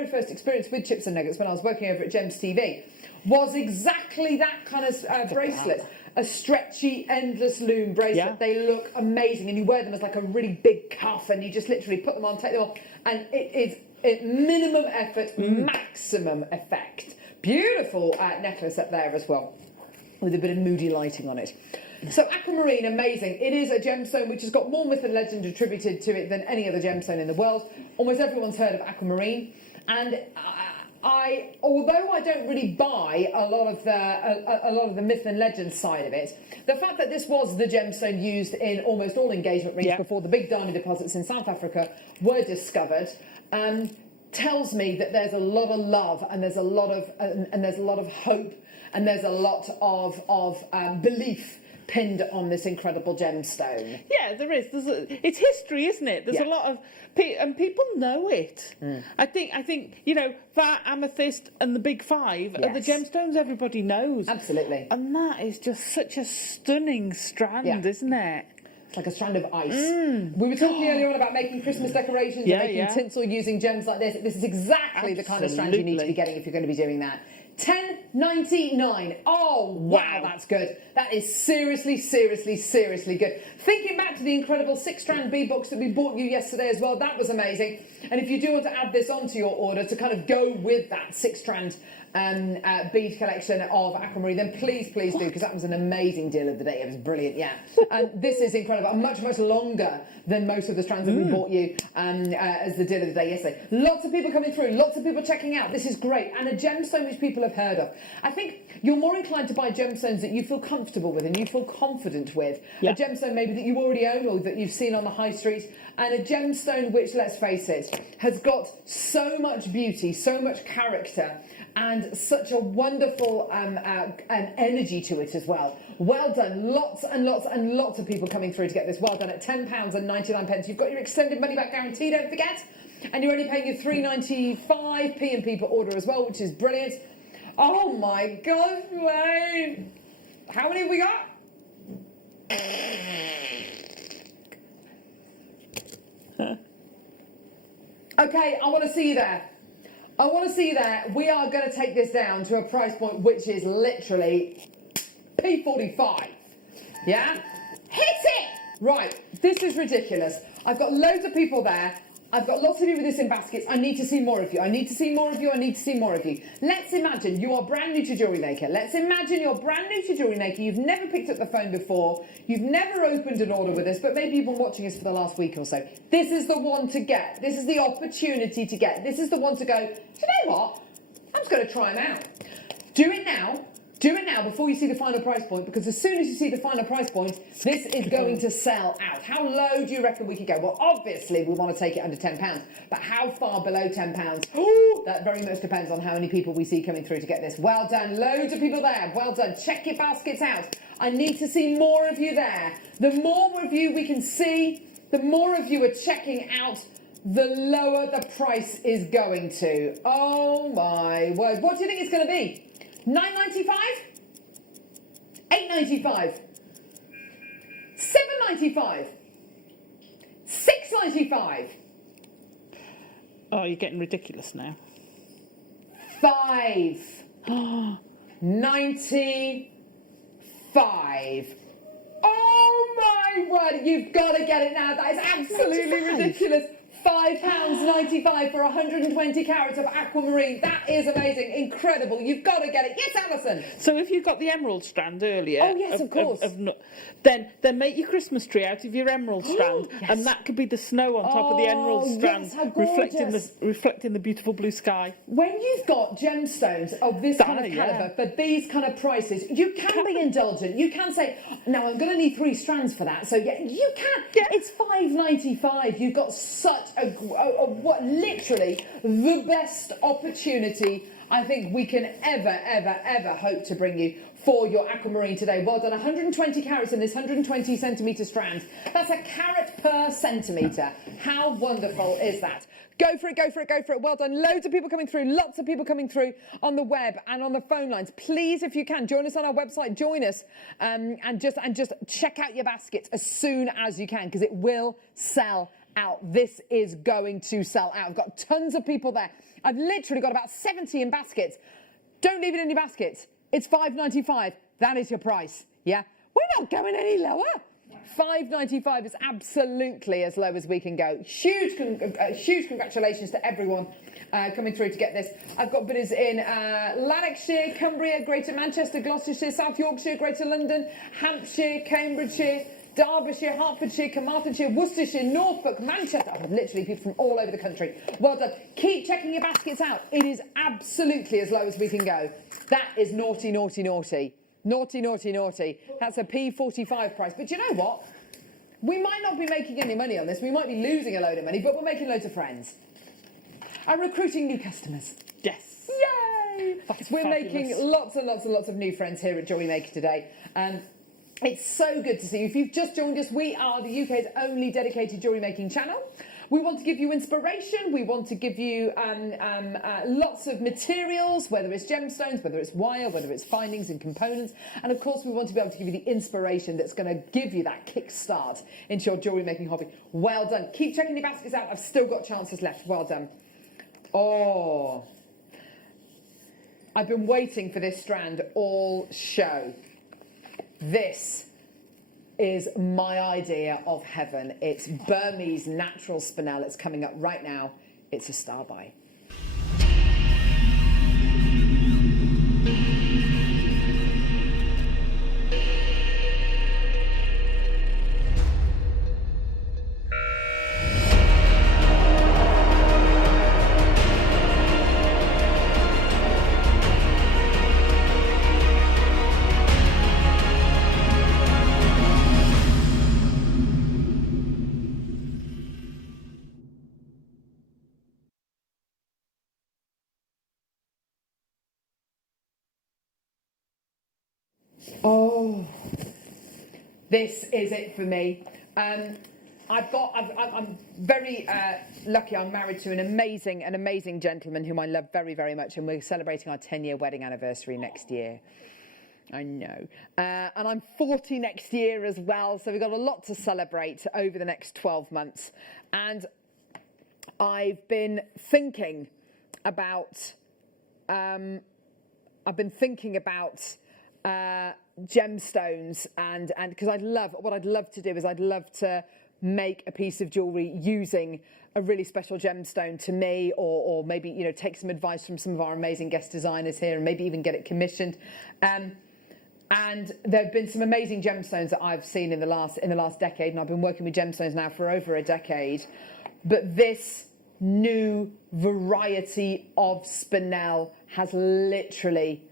first experience with chips and nuggets when I was working over at Gems TV was exactly that kind of bracelet. A stretchy, endless loom bracelet. Yeah. They look amazing, and you wear them as like a really big cuff, and you just literally put them on, take them off, and it is minimum effort, maximum effect. Beautiful necklace up there as well, with a bit of moody lighting on it. So aquamarine, amazing. It is a gemstone which has got more myth and legend attributed to it than any other gemstone in the world. Almost everyone's heard of aquamarine, and although I don't really buy a lot of the myth and legend side of it, the fact that this was the gemstone used in almost all engagement rings before the big diamond deposits in South Africa were discovered tells me that there's a lot of love, and there's a lot of hope, and there's a lot of belief pinned on this incredible gemstone. Yeah, there is. It's history, isn't it? There's a lot of and people know it. I think that amethyst and the big 5 are the gemstones everybody knows. Absolutely. And that is just such a stunning strand, isn't it? It's like a strand of ice. We were talking earlier on about making Christmas decorations and making tinsel using gems like this. This is exactly the kind of strand you need to be getting if you're going to be doing that. £10.99. Oh, wow, that's good. That is seriously, seriously, seriously good. Thinking back to the incredible 6-strand bead box that we bought you yesterday as well, that was amazing. And if you do want to add this onto your order to kind of go with that 6-strand bead collection of aquamarine, then please do, because that was an amazing deal of the day. It was brilliant, yeah. And this is incredible. of are much, much longer than most of the strands that we bought you as the deal of the day yesterday. Lots of people coming through, lots of people checking out. This is great. And a gemstone which people have heard of. I think you're more inclined to buy gemstones that you feel comfortable with and you feel confident with. Yeah. A gemstone maybe that you already own or that you've seen on the high street. And a gemstone which, let's face it, has got so much beauty, so much character, and such a wonderful energy to it as well. Well done. Lots and lots and lots of people coming through to get this. Well done. At £10.99. You've got your extended money back guarantee, don't forget. And you're only paying your £3.95 P&P per order as well, which is brilliant. Oh my gosh, Wayne. How many have we got? Okay, I want to see you there. I want to see you there. We are going to take this down to a price point which is literally P45. Yeah? Hit it! Right, this is ridiculous. I've got loads of people there. I've got lots of you with this in baskets. I need to see more of you. I need to see more of you. I need to see more of you. Let's imagine you are brand new to Jewellery Maker. Let's imagine you're brand new to Jewellery Maker. You've never picked up the phone before. You've never opened an order with us, but maybe you've been watching us for the last week or so. This is the one to get. This is the opportunity to get. This is the one to go, do you know what? I'm just going to try them out. Do it now. Do it now before you see the final price point, because as soon as you see the final price point, this is going to sell out. How low do you reckon we could go? Well, obviously, we want to take it under £10, but how far below £10? Ooh, that very much depends on how many people we see coming through to get this. Well done. Loads of people there. Well done. Check your baskets out. I need to see more of you there. The more of you we can see, the more of you are checking out, the lower the price is going to. Oh, my word. What do you think it's going to be? $9.95, $8.95, $7.95, $6.95. Oh, you're getting ridiculous now. $5.95. Oh my word! You've got to get it now. That is absolutely ridiculous. £5.95 for 120 carats of aquamarine. That is amazing, incredible. You've got to get it. Yes, Alison. So if you've got the emerald strand earlier, oh yes, of course, then make your Christmas tree out of your emerald strand, yes. And that could be the snow on top of the emerald strand, yes, how gorgeous. reflecting the beautiful blue sky. When you've got gemstones of this kind of calibre for these kind of prices, you can be indulgent. You can say, now I'm going to need 3 strands for that. So yeah, you can. Yeah. It's £5.95. You've got such what literally the best opportunity I think we can ever hope to bring you for your aquamarine today. Well done. 120 carats in this 120 centimetre strand. That's a carat per centimetre. How wonderful is that? Go for it, go for it, go for it. Well done. Loads of people coming through, lots of people coming through on the web and on the phone lines. Please, if you can, join us on our website, join us and just check out your baskets as soon as you can, because it will sell out. This is going to sell out. I've got tons of people there. I've literally got about 70 in baskets. Don't leave it in your baskets. It's £5.95. That is your price. Yeah, we're not going any lower. £5.95 is absolutely as low as we can go. Huge congratulations to everyone coming through to get this. I've got bidders in Lanarkshire, Cumbria, Greater Manchester, Gloucestershire, South Yorkshire, Greater London, Hampshire, Cambridgeshire, Derbyshire, Hertfordshire, Carmarthenshire, Worcestershire, Norfolk, Manchester. Oh, literally people from all over the country. Well done. Keep checking your baskets out. It is absolutely as low as we can go. That is naughty, naughty, naughty. Naughty, naughty, naughty. That's a P45 price. But you know what? We might not be making any money on this. We might be losing a load of money, but we're making loads of friends. I'm recruiting new customers. Yes. Yay! We're making lots and lots and lots of new friends here at Jewellery Maker today. It's so good to see you. If you've just joined us, we are the UK's only dedicated jewellery making channel. We want to give you inspiration. We want to give you lots of materials, whether it's gemstones, whether it's wire, whether it's findings and components. And of course, we want to be able to give you the inspiration that's going to give you that kickstart into your jewellery making hobby. Well done. Keep checking your baskets out. I've still got chances left. Well done. Oh, I've been waiting for this strand all show. This is my idea of heaven. It's Burmese natural spinel. It's coming up right now. It's a star buy. Oh, this is it for me. I'm very lucky. I'm married to an amazing gentleman whom I love very, very much, and we're celebrating our 10-year wedding anniversary next year. I know. And I'm 40 next year as well, so we've got a lot to celebrate over the next 12 months. And I've been thinking about gemstones, and because I'd love to make a piece of jewellery using a really special gemstone to me, or maybe, you know, take some advice from some of our amazing guest designers here, and maybe even get it commissioned. And there have been some amazing gemstones that I've seen in the last decade, and I've been working with gemstones now for over a decade. But this new variety of spinel has literally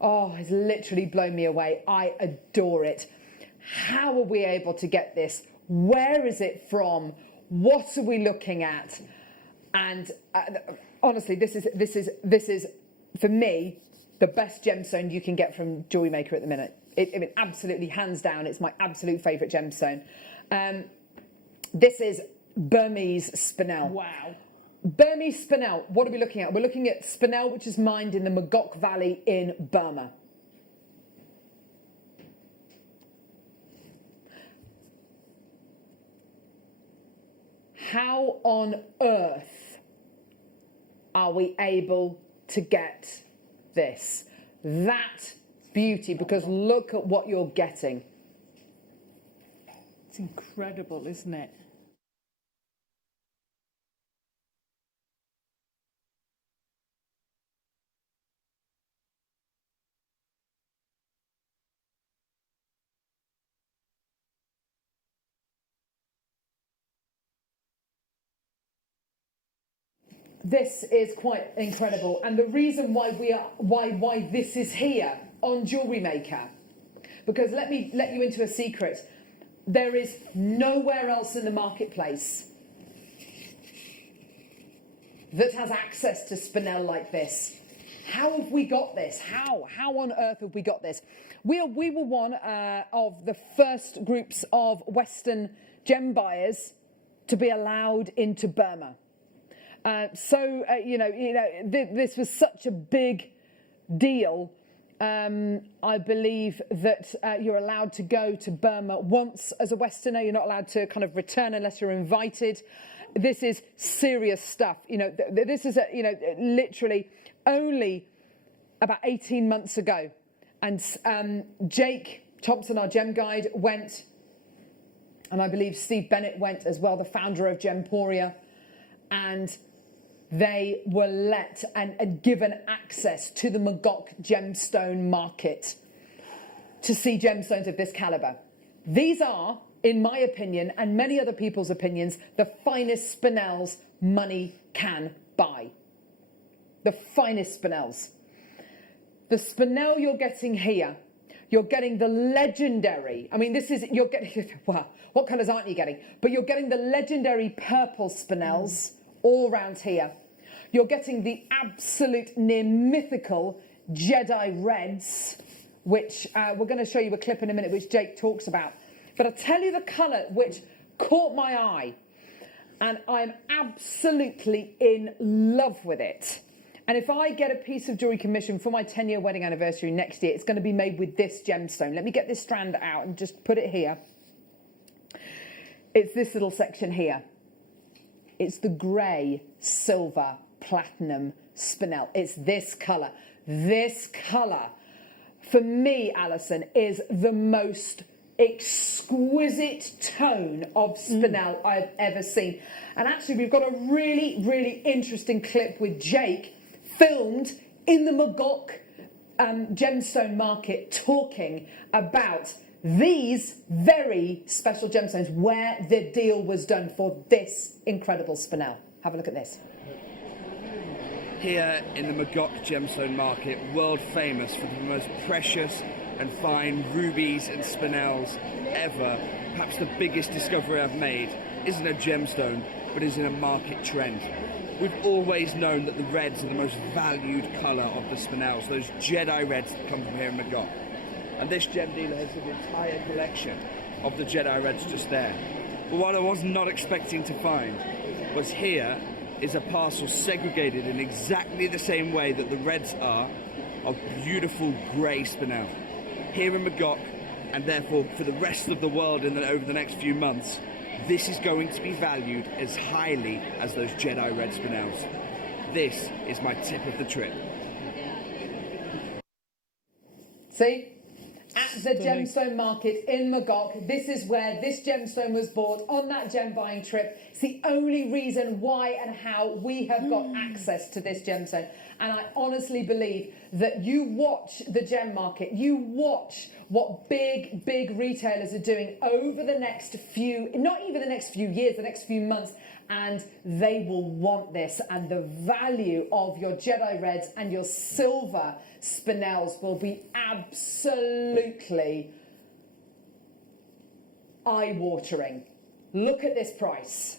blown me away. I adore it. How are we able to get this? Where is it from? What are we looking at? And honestly, this is for me the best gemstone you can get from JewelleryMaker at the minute. I mean, absolutely, hands down, it's my absolute favourite gemstone. This is Burmese spinel. Wow. Burmese spinel, what are we looking at? We're looking at spinel which is mined in the Magok Valley in Burma. How on earth are we able to get this? That beauty, because look at what you're getting. It's incredible, isn't it? This is quite incredible, and the reason why why this is here on JewelleryMaker, because let me let you into a secret. There is nowhere else in the marketplace that has access to spinel like this. How have we got this? How on earth have we got this? We were one of the first groups of Western gem buyers to be allowed into Burma. This was such a big deal. I believe that you're allowed to go to Burma once as a Westerner. You're not allowed to kind of return unless you're invited. This is serious stuff. You know, this is literally only about 18 months ago, and Jake Thompson, our gem guide, went, and I believe Steve Bennett went as well, the founder of Gemporia, and they were let and given access to the Magok gemstone market to see gemstones of this calibre. These are, in my opinion, and many other people's opinions, the finest spinels money can buy. The finest spinels. The spinel you're getting here, you're getting the legendary, I mean, you're getting, well, what colours aren't you getting? But you're getting the legendary purple spinels all round here. You're getting the absolute near mythical Jedi reds, which we're going to show you a clip in a minute, which Jake talks about. But I'll tell you the colour which caught my eye, and I'm absolutely in love with it. And if I get a piece of jewellery commission for my 10-year wedding anniversary next year, it's going to be made with this gemstone. Let me get this strand out and just put it here. It's this little section here. It's the grey, silver, platinum spinel. It's this colour. This colour, for me, Alison, is the most exquisite tone of spinel I've ever seen. And actually, we've got a really, really interesting clip with Jake, filmed in the Magok gemstone market, talking about these very special gemstones, where the deal was done for this incredible spinel. Have a look at this. Here in the Magok gemstone market, world famous for the most precious and fine rubies and spinels ever. Perhaps the biggest discovery I've made isn't a gemstone, but is in a market trend. We've always known that the reds are the most valued colour of the spinels, those Jedi reds that come from here in Magok. and this gem dealer has an entire collection of the Jedi Reds just there. But what I was not expecting to find was here is a parcel segregated in exactly the same way that the Reds are of beautiful grey spinel. Here in Magog, and therefore for the rest of the world over the next few months, this is going to be valued as highly as those Jedi Red spinels. This is my tip of the trip. See? At the gemstone market in Magog, this is where this gemstone was bought on that gem buying trip. It's the only reason why and how we have got access to this gemstone. And I honestly believe that you watch the gem market, you watch what big retailers are doing over the next few, not even the next few years, the next few months, and they will want this. And the value of your Jedi Reds and your silver spinels will be absolutely eye-watering. Look at this price.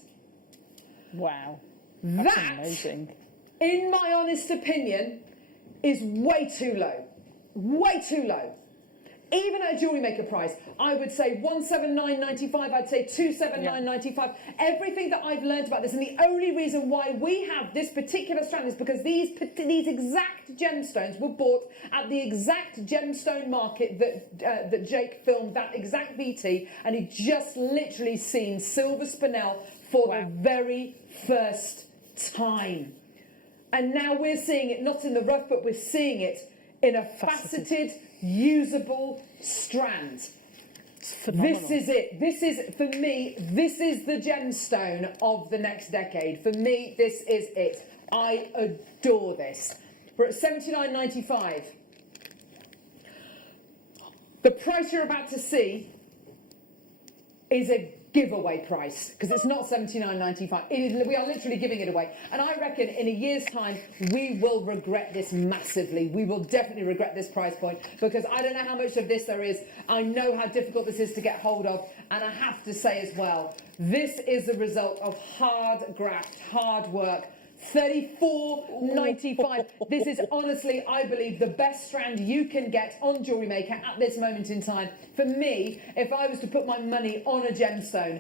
Wow. That's amazing. In my honest opinion, is way too low. Way too low. Even at a jewellery maker price, I would say 179.95, I'd say 279.95. Everything that I've learned about this, and the only reason why we have this particular strand is because these exact gemstones were bought at the exact gemstone market that Jake filmed, that exact VT, and he just literally seen silver spinel for the very first time. And now we're seeing it not in the rough, but we're seeing it in a faceted, usable strand. This is it. This is, for me, this is the gemstone of the next decade. For me, this is it. I adore this. We're at $79.95. The price you're about to see is a giveaway price, because it's not $79.95. We are literally giving it away. And I reckon in a year's time, we will regret this massively. We will definitely regret this price point, because I don't know how much of this there is. I know how difficult this is to get hold of. And I have to say as well, this is the result of hard graft, hard work. $34.95. This is honestly, I believe, the best strand you can get on Jewellery Maker at this moment in time. For me, if I was to put my money on a gemstone,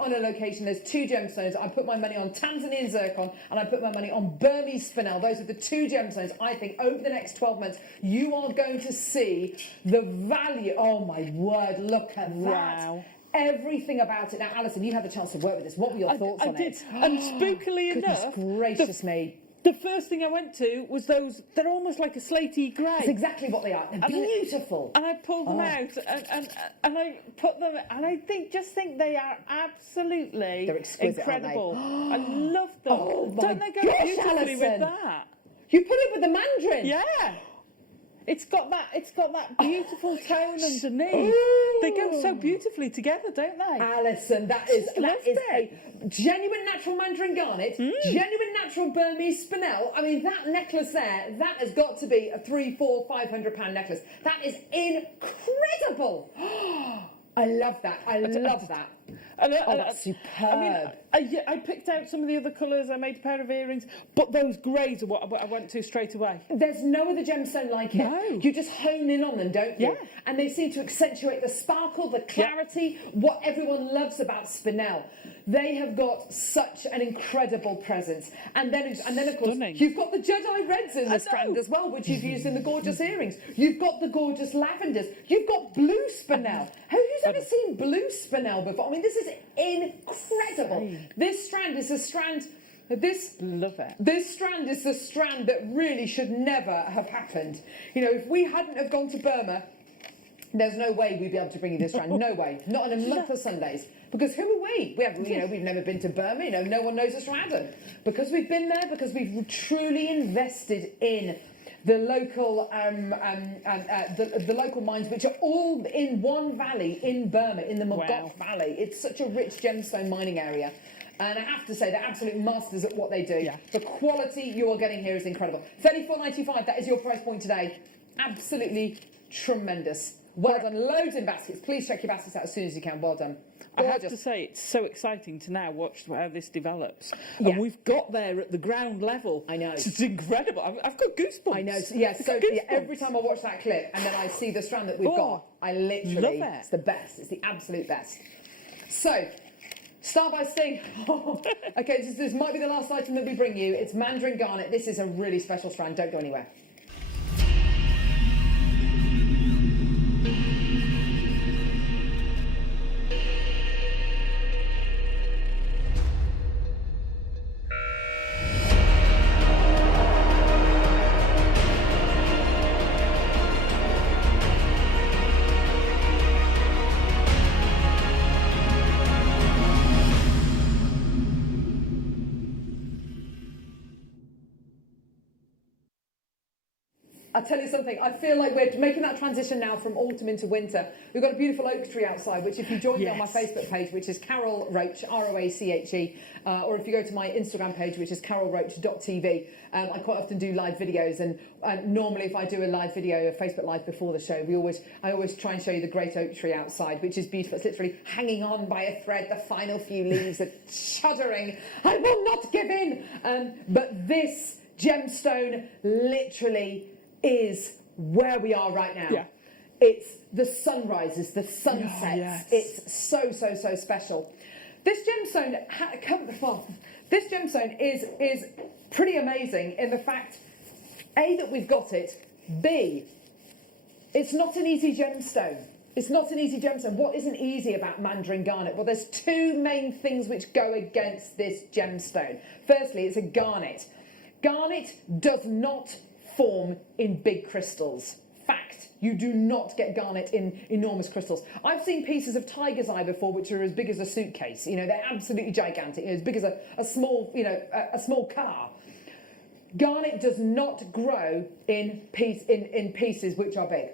on a location, there's two gemstones. I put my money on Tanzanian zircon and I put my money on Burmese spinel. Those are the two gemstones. I think over the next 12 months, you are going to see the value. Oh my word, look at that. Wow. Everything about it. Now, Alison, you had the chance to work with this. What were your thoughts on it? I did. And spookily enough, gracious me. The first thing I went to was those, they're almost like a slatey grey. That's exactly what they are. They're beautiful. And I pulled them out and I put them, and I just think they are absolutely incredible. I love them. Oh, don't they go beautifully Alison. with that? You put it with the mandarin. Yeah. It's got that beautiful tone underneath. Ooh. They go so beautifully together, don't they? Alison, that is a genuine natural mandarin garnet, genuine natural Burmese spinel. I mean, that necklace there, that has got to be a £300, £400, £500 necklace. That is incredible. I love that. I love that. That's superb. I mean, I picked out some of the other colours. I made a pair of earrings, but those greys are what I went to straight away. There's no other gemstone like it. No. You just hone in on them, don't you? Yeah. And they seem to accentuate the sparkle, the clarity, what everyone loves about spinel. They have got such an incredible presence. And then of course, you've got the Jedi Reds in the strand as well, which you've used in the gorgeous earrings. You've got the gorgeous lavenders. You've got blue spinel. Who's ever seen blue spinel before? I mean, this is incredible. This strand is a strand. Love it. This strand is the strand that really should never have happened. You know, if we hadn't have gone to Burma, there's no way we'd be able to bring you this strand. No way. Not in a month of Sundays. Because who are we? We've never been to Burma. You know, no one knows us from Adam. Because we've been there, because we've truly invested in the local the local mines, which are all in one valley in Burma, in the Magog Valley. It's such a rich gemstone mining area. And I have to say, they're absolute masters at what they do. Yeah. The quality you are getting here is incredible. $34.95, that is your price point today. Absolutely tremendous. Well done. Loads in baskets. Please check your baskets out as soon as you can. Well done. I have Gorgeous. to say, it's so exciting to now watch how this develops. Yeah. And we've got there at the ground level. I know. It's incredible. I've got goosebumps. I know. Yeah, so Goosebumps. yeah, every time I watch that clip and then I see the strand that we've got, I literally, love it. it's the best. It's the absolute best. So, start by saying, okay, this might be the last item that we bring you. It's Mandarin Garnet. This is a really special strand. Don't go anywhere. I'll tell you something, I feel like we're making that transition now from autumn into winter. We've got a beautiful oak tree outside, which if you join me on my Facebook page, which is Carol Roach, R-O-A-C-H-E, or if you go to my Instagram page, which is carolroach.tv, I quite often do live videos, and normally if I do a live video, a Facebook Live before the show, I always try and show you the great oak tree outside, which is beautiful. It's literally hanging on by a thread, the final few leaves are shuddering. I will not give in! But this gemstone literally is where we are right now. Yeah. It's the sunrises, the sunsets. yes. It's so special. This gemstone, this gemstone is pretty amazing in the fact, A, that we've got it, B, it's not an easy gemstone. It's not an easy gemstone. What isn't easy about Mandarin Garnet? Well, there's two main things which go against this gemstone. Firstly, it's a garnet. Garnet does not form in big crystals. Fact, you do not get garnet in enormous crystals. I've seen pieces of tiger's eye before which are as big as a suitcase. You know, they're absolutely gigantic, as big as a small, a small car. Garnet does not grow in pieces which are big.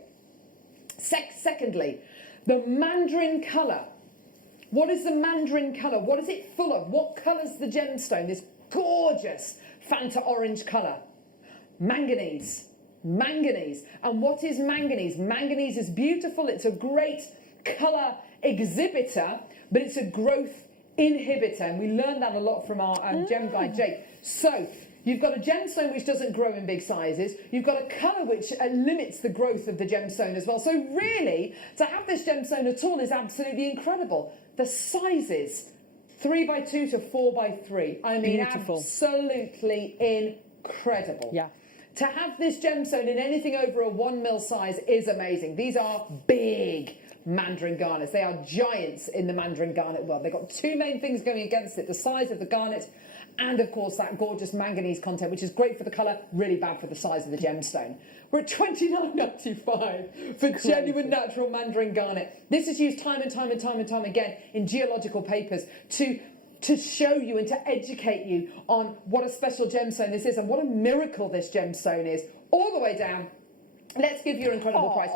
Secondly, the mandarin colour. What is the mandarin colour? What is it full of? What colour's the gemstone? This gorgeous Fanta orange colour. Manganese. Manganese. And what is manganese? Manganese is beautiful. It's a great colour exhibitor, but it's a growth inhibitor. And we learned that a lot from our gem guy, Jake. So you've got a gemstone which doesn't grow in big sizes. You've got a colour which limits the growth of the gemstone as well. So really, to have this gemstone at all is absolutely incredible. The sizes, 3x2 to 4x3. I mean, beautiful. Absolutely incredible. Yeah. To have this gemstone in anything over a 1 mil size is amazing. These are big Mandarin garnets. They are giants in the Mandarin garnet world. They've got two main things going against it: the size of the garnet and, of course, that gorgeous manganese content, which is great for the colour, really bad for the size of the gemstone. We're at $29.95 for genuine natural Mandarin garnet. This is used time and time again in geological papers to show you and to educate you on what a special gemstone this is and what a miracle this gemstone is. All the way down, let's give you an incredible price,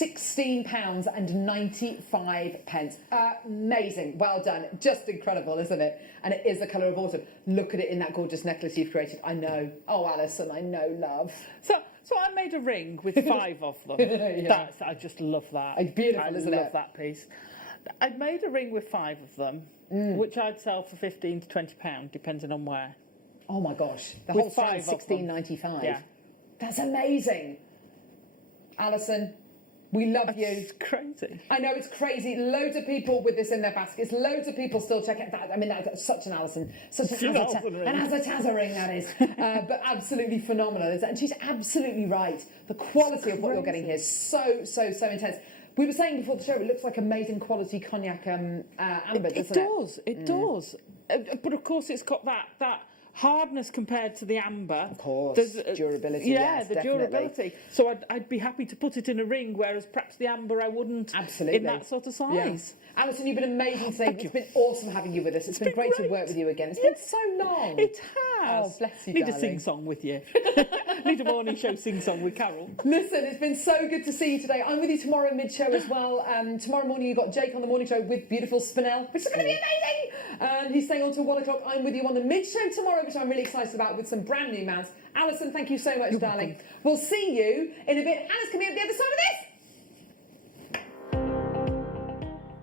£16.95. Amazing, well done, just incredible, isn't it? And it is the colour of autumn. Look at it in that gorgeous necklace you've created. I know, oh Alison, I know, love. So I made a ring with 5 of them. Yeah. I just love that. It's beautiful, isn't it? I love that piece. I'd made a ring with 5 of them, which I'd sell for £15 to £20, depending on where. Oh my gosh, the With whole strand is 5 of them. £16.95. Yeah. That's amazing. Alison, we love you. It's crazy. I know, it's crazy. Loads of people with this in their baskets. Loads of people still check it. I mean, that's such an Alison, such an Azatazza ring, that is. But absolutely phenomenal. And she's absolutely right. The quality of what you're getting here is so intense. We were saying before the show, it looks like amazing quality cognac amber, doesn't it? It does. But of course, it's got that hardness compared to the amber. Of course, durability. Yeah, yes, the definitely. durability. So I'd be happy to put it in a ring, whereas perhaps the amber I wouldn't. Absolutely. In that sort of size. Yeah. Alison, you've been amazing today. It's been awesome having you with us. It's been great to work with you again. It's been so long. It has. Oh, bless you, Need darling. a sing-song with you. Need a morning show sing-song with Carol. Listen, it's been so good to see you today. I'm with you tomorrow mid-show as well. Tomorrow morning you've got Jake on the morning show with beautiful Spinell, which is going to be amazing. And he's staying on till 1 o'clock. I'm with you on the mid-show tomorrow, which I'm really excited about, with some brand new mounts. Alison, thank you so much, darling. We'll see you in a bit. Hannah's coming up the other side of this.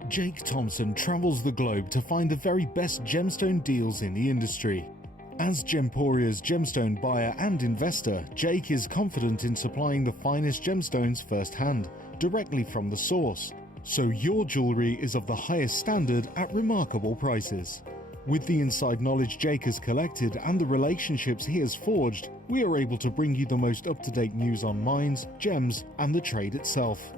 Jake Thompson travels the globe to find the very best gemstone deals in the industry. As Gemporia's gemstone buyer and investor, Jake is confident in supplying the finest gemstones firsthand, directly from the source, so your jewellery is of the highest standard at remarkable prices. With the inside knowledge Jake has collected and the relationships he has forged, we are able to bring you the most up-to-date news on mines, gems, and the trade itself.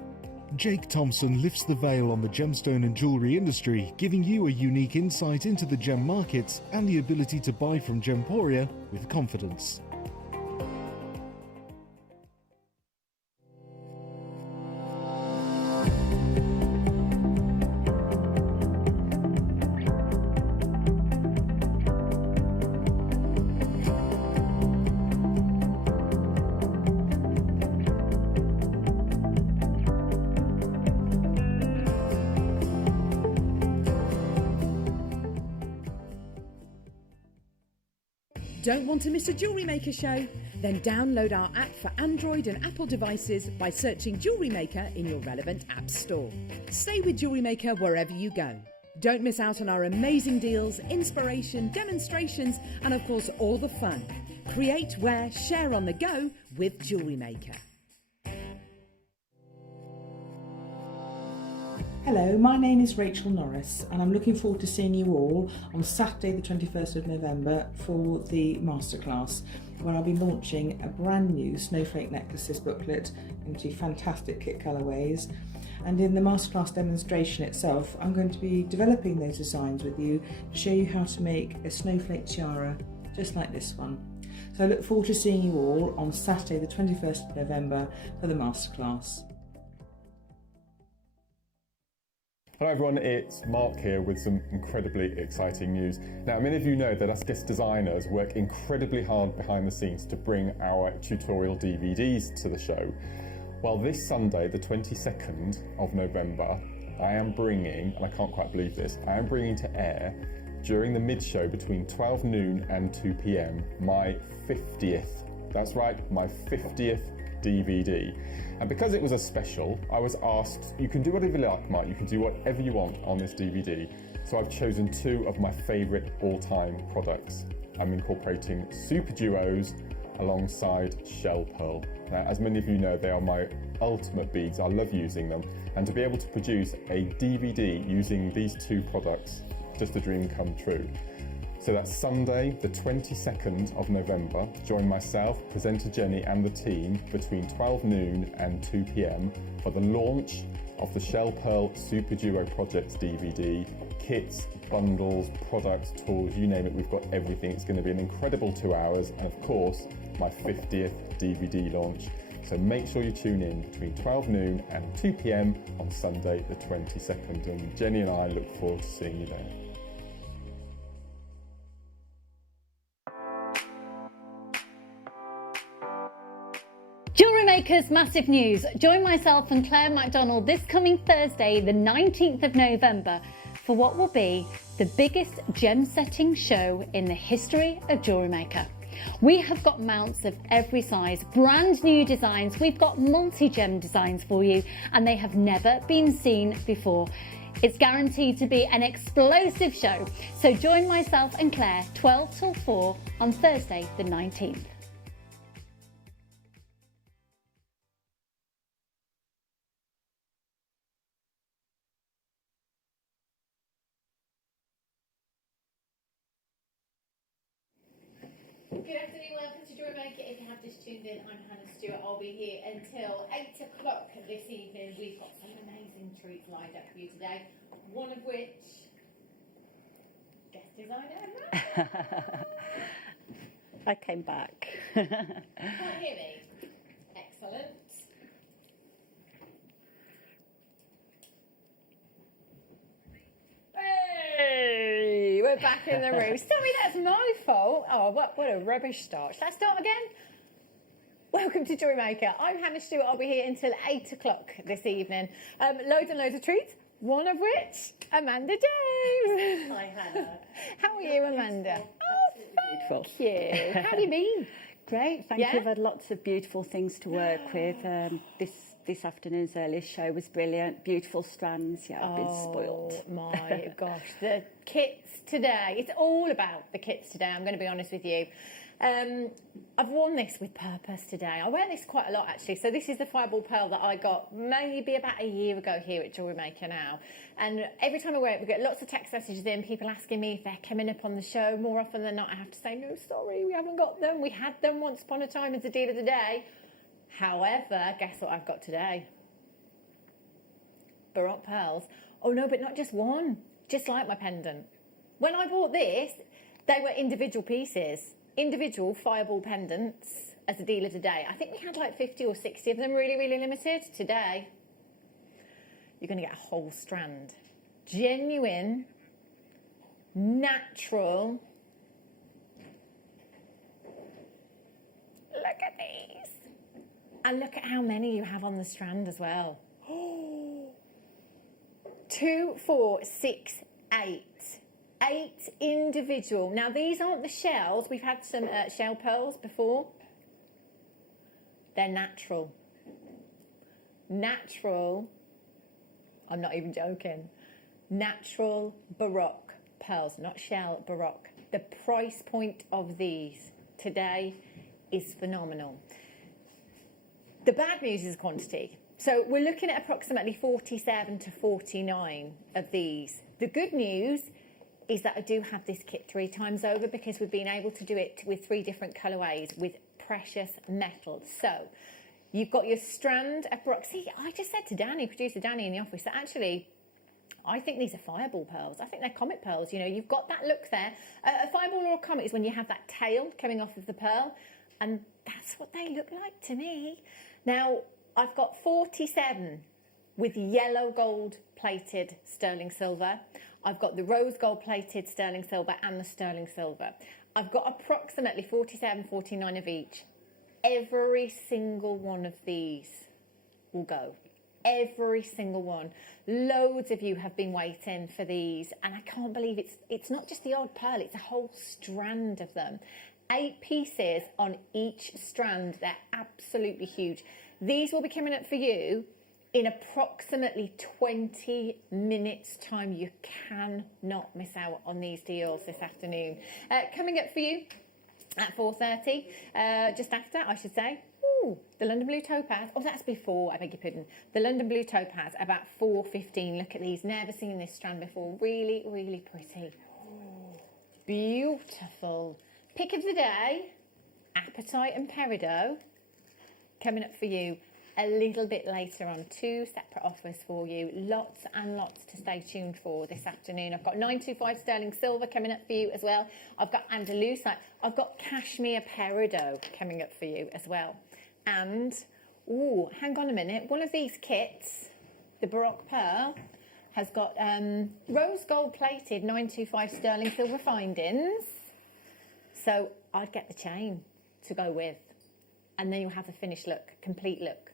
Jake Thompson lifts the veil on the gemstone and jewellery industry, giving you a unique insight into the gem markets and the ability to buy from Gemporia with confidence. Don't want to miss a Jewellery Maker show? Then download our app for Android and Apple devices by searching Jewellery Maker in your relevant app store. Stay with Jewellery Maker wherever you go. Don't miss out on our amazing deals, inspiration, demonstrations, and of course all the fun. Create, wear, share on the go with Jewellery Maker. Hello, my name is Rachel Norris and I'm looking forward to seeing you all on Saturday the 21st of November for the masterclass, where I'll be launching a brand new Snowflake Necklaces booklet into fantastic kit colourways. And in the masterclass demonstration itself, I'm going to be developing those designs with you to show you how to make a snowflake tiara just like this one. So I look forward to seeing you all on Saturday the 21st of November for the masterclass. Hello everyone, it's Mark here with some incredibly exciting news. Now, many of you know that us guest designers work incredibly hard behind the scenes to bring our tutorial DVDs to the show. Well, this Sunday, the 22nd of November, I am bringing, and I can't quite believe this, I am bringing to air, during the mid-show between 12 noon and 2 p.m, my 50th, that's right, my 50th DVD. And because it was a special, I was asked, you can do whatever you like, Mark, you can do whatever you want on this DVD. So I've chosen two of my favourite all-time products. I'm incorporating Super Duos alongside Shell Pearl. Now, as many of you know, they are my ultimate beads. I love using them. And to be able to produce a DVD using these two products, just a dream come true. So that's Sunday, the 22nd of November. Join myself, presenter Jenny, and the team between 12 noon and 2 p.m. for the launch of the Shell Pearl Super Duo Projects DVD. Kits, bundles, products, tools, you name it, we've got everything. It's going to be an incredible 2 hours, and of course, my 50th DVD launch. So make sure you tune in between 12 noon and 2 p.m. on Sunday, the 22nd. And Jenny and I look forward to seeing you there. Jewellery Maker's massive news. Join myself and Claire MacDonald this coming Thursday, the 19th of November, for what will be the biggest gem setting show in the history of Jewellery Maker. We have got mounts of every size, brand new designs. We've got multi-gem designs for you, and they have never been seen before. It's guaranteed to be an explosive show. So join myself and Claire 12 till 4 on Thursday the 19th. Good afternoon, welcome to JewelleryMaker. If you have just tuned in, I'm Hannah Stewart. I'll be here until 8 o'clock this evening. We've got some amazing treats lined up for you today, one of which, guest designer. I came back. Can't hear me? Excellent. Hey, we're back in the room. Sorry, that's my fault. Oh, what a rubbish start. Should I start again? Welcome to JewelleryMaker. I'm Hannah Stewart. I'll be here until 8 o'clock this evening. Loads and loads of treats, one of which, Amanda James. Hi, Hannah. How are you, Amanda? Oh, thank you. How have you been? Great, thank Yeah? you. I've had lots of beautiful things to work with. This afternoon's earliest show was brilliant. Beautiful strands. Yeah, I've been spoiled. Oh my gosh, the kits today. It's all about the kits today, I'm going to be honest with you. I've worn this with purpose today. I wear this quite a lot actually. So this is the Fireball Pearl that I got maybe about a year ago here at JewelleryMaker now. And every time I wear it, we get lots of text messages in, people asking me if they're coming up on the show. More often than not, I have to say, no, sorry, we haven't got them. We had them once upon a time as a deal of the day. However, guess what I've got today? Baroque pearls. Oh no, but not just one, just like my pendant. When I bought this, they were individual pieces, individual Fireball pendants as a deal of the day. I think we had like 50 or 60 of them, really, really limited. Today, you're going to get a whole strand. Genuine, natural. Look at these. And look at how many you have on the strand as well. 2, 4, 6, 8. 8 individual. Now these aren't the shells. We've had some shell pearls before. They're natural. Natural. I'm not even joking. Natural Baroque pearls, not shell, Baroque. The price point of these today is phenomenal. The bad news is quantity. So we're looking at approximately 47 to 49 of these. The good news is that I do have this kit 3 times over because we've been able to do it with 3 different colourways with precious metals. So you've got your strand of Baroque. See, I just said to Danny, producer Danny in the office, that actually I think these are Fireball pearls. I think they're comet pearls. You know, you've got that look there. A Fireball or a comet is when you have that tail coming off of the pearl, and that's what they look like to me. Now, I've got 47 with yellow gold plated sterling silver. I've got the rose gold plated sterling silver and the sterling silver. I've got approximately 47, 49 of each. Every single one of these will go. Every single one. Loads of you have been waiting for these, and I can't believe it's not just the odd pearl, it's a whole strand of them. 8 pieces on each strand. They're absolutely huge. These will be coming up for you in approximately 20 minutes time. You cannot miss out on these deals this afternoon. Coming up for you at 4:30, just after I should say, the London Blue Topaz. Oh, that's before, I beg your pardon. The London Blue Topaz about 4:15. Look at these, never seen this strand before. Really, really pretty. Beautiful. Pick of the day, Apatite and Peridot. Coming up for you a little bit later on. 2 separate offers for you. Lots and lots to stay tuned for this afternoon. I've got 925 sterling silver coming up for you as well. I've got Andalusite. I've got Cashmere Peridot coming up for you as well. And, hang on a minute. One of these kits, the Baroque Pearl, has got rose gold plated 925 sterling silver findings. So I'd get the chain to go with. And then you'll have the finished look, complete look.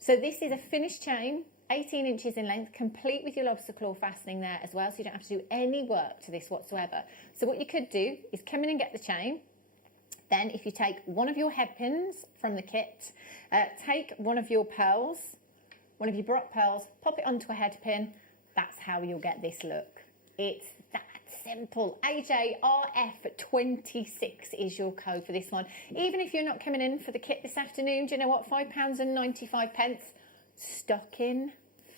So this is a finished chain, 18 inches in length, complete with your lobster claw fastening there as well, so you don't have to do any work to this whatsoever. So what you could do is come in and get the chain. Then if you take one of your head pins from the kit, take one of your pearls, one of your Baroque pearls, pop it onto a head pin. That's how you'll get this look. It's that simple. AJRF26 is your code for this one. Even if you're not coming in for the kit this afternoon, do you know what? £5.95. Stocking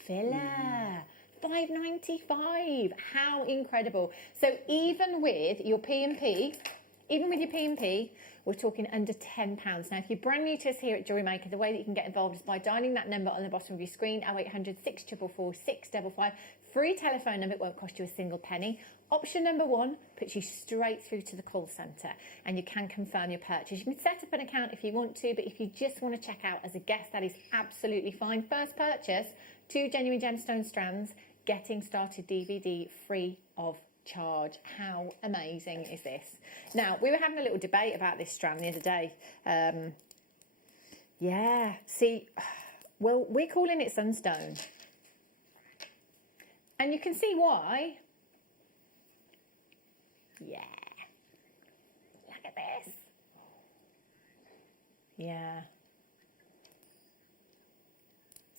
filler. £5.95. How incredible. So even with your P&P, we're talking under £10. Now, if you're brand new to us here at JewelleryMaker, the way that you can get involved is by dialing that number on the bottom of your screen, 0800 644 655. Free telephone number, it won't cost you a single penny. Option number 1 puts you straight through to the call centre, and you can confirm your purchase. You can set up an account if you want to, but if you just want to check out as a guest, that is absolutely fine. First purchase, 2 genuine gemstone strands, getting started DVD free of charge. How amazing is this? Now, we were having a little debate about this strand the other day. Yeah, see, well, we're calling it sunstone. And you can see why. Yeah. Look at this. Yeah.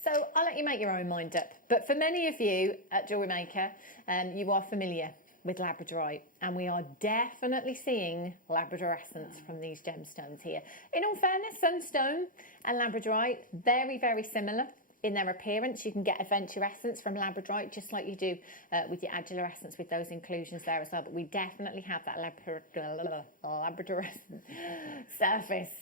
So I'll let you make your own mind up. But for many of you at JewelleryMaker, you are familiar with labradorite, and we are definitely seeing Labrador essence from these gemstones here. In all fairness, sunstone and labradorite, very, very similar in their appearance. You can get adventure essence from labradorite, just like you do with your Adular essence with those inclusions there as well. But we definitely have that labrador surface.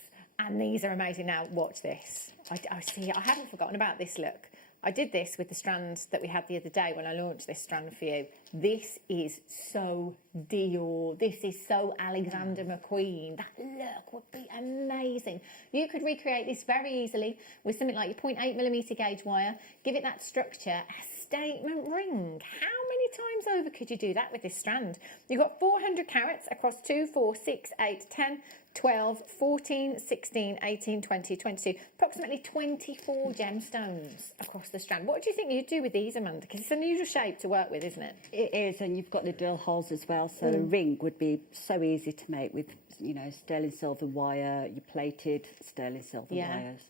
And these are amazing. Now, watch this. I see, I haven't forgotten about this look. I did this with the strands that we had the other day when I launched this strand for you. This is so Dior. This is so Alexander McQueen. That look would be amazing. You could recreate this very easily with something like your 0.8mm gauge wire. Give it that structure, a statement ring. How many times over could you do that with this strand? You've got 400 carats across 2, 4, 6, 8, 10, 12, 14, 16, 18, 20, 22, approximately 24 gemstones across the strand. What do you think you'd do with these, Amanda? Because it's an unusual shape to work with, isn't it? It is, and you've got the drill holes as well, so a ring would be so easy to make with, you know, sterling silver wire, your plated sterling silver wires.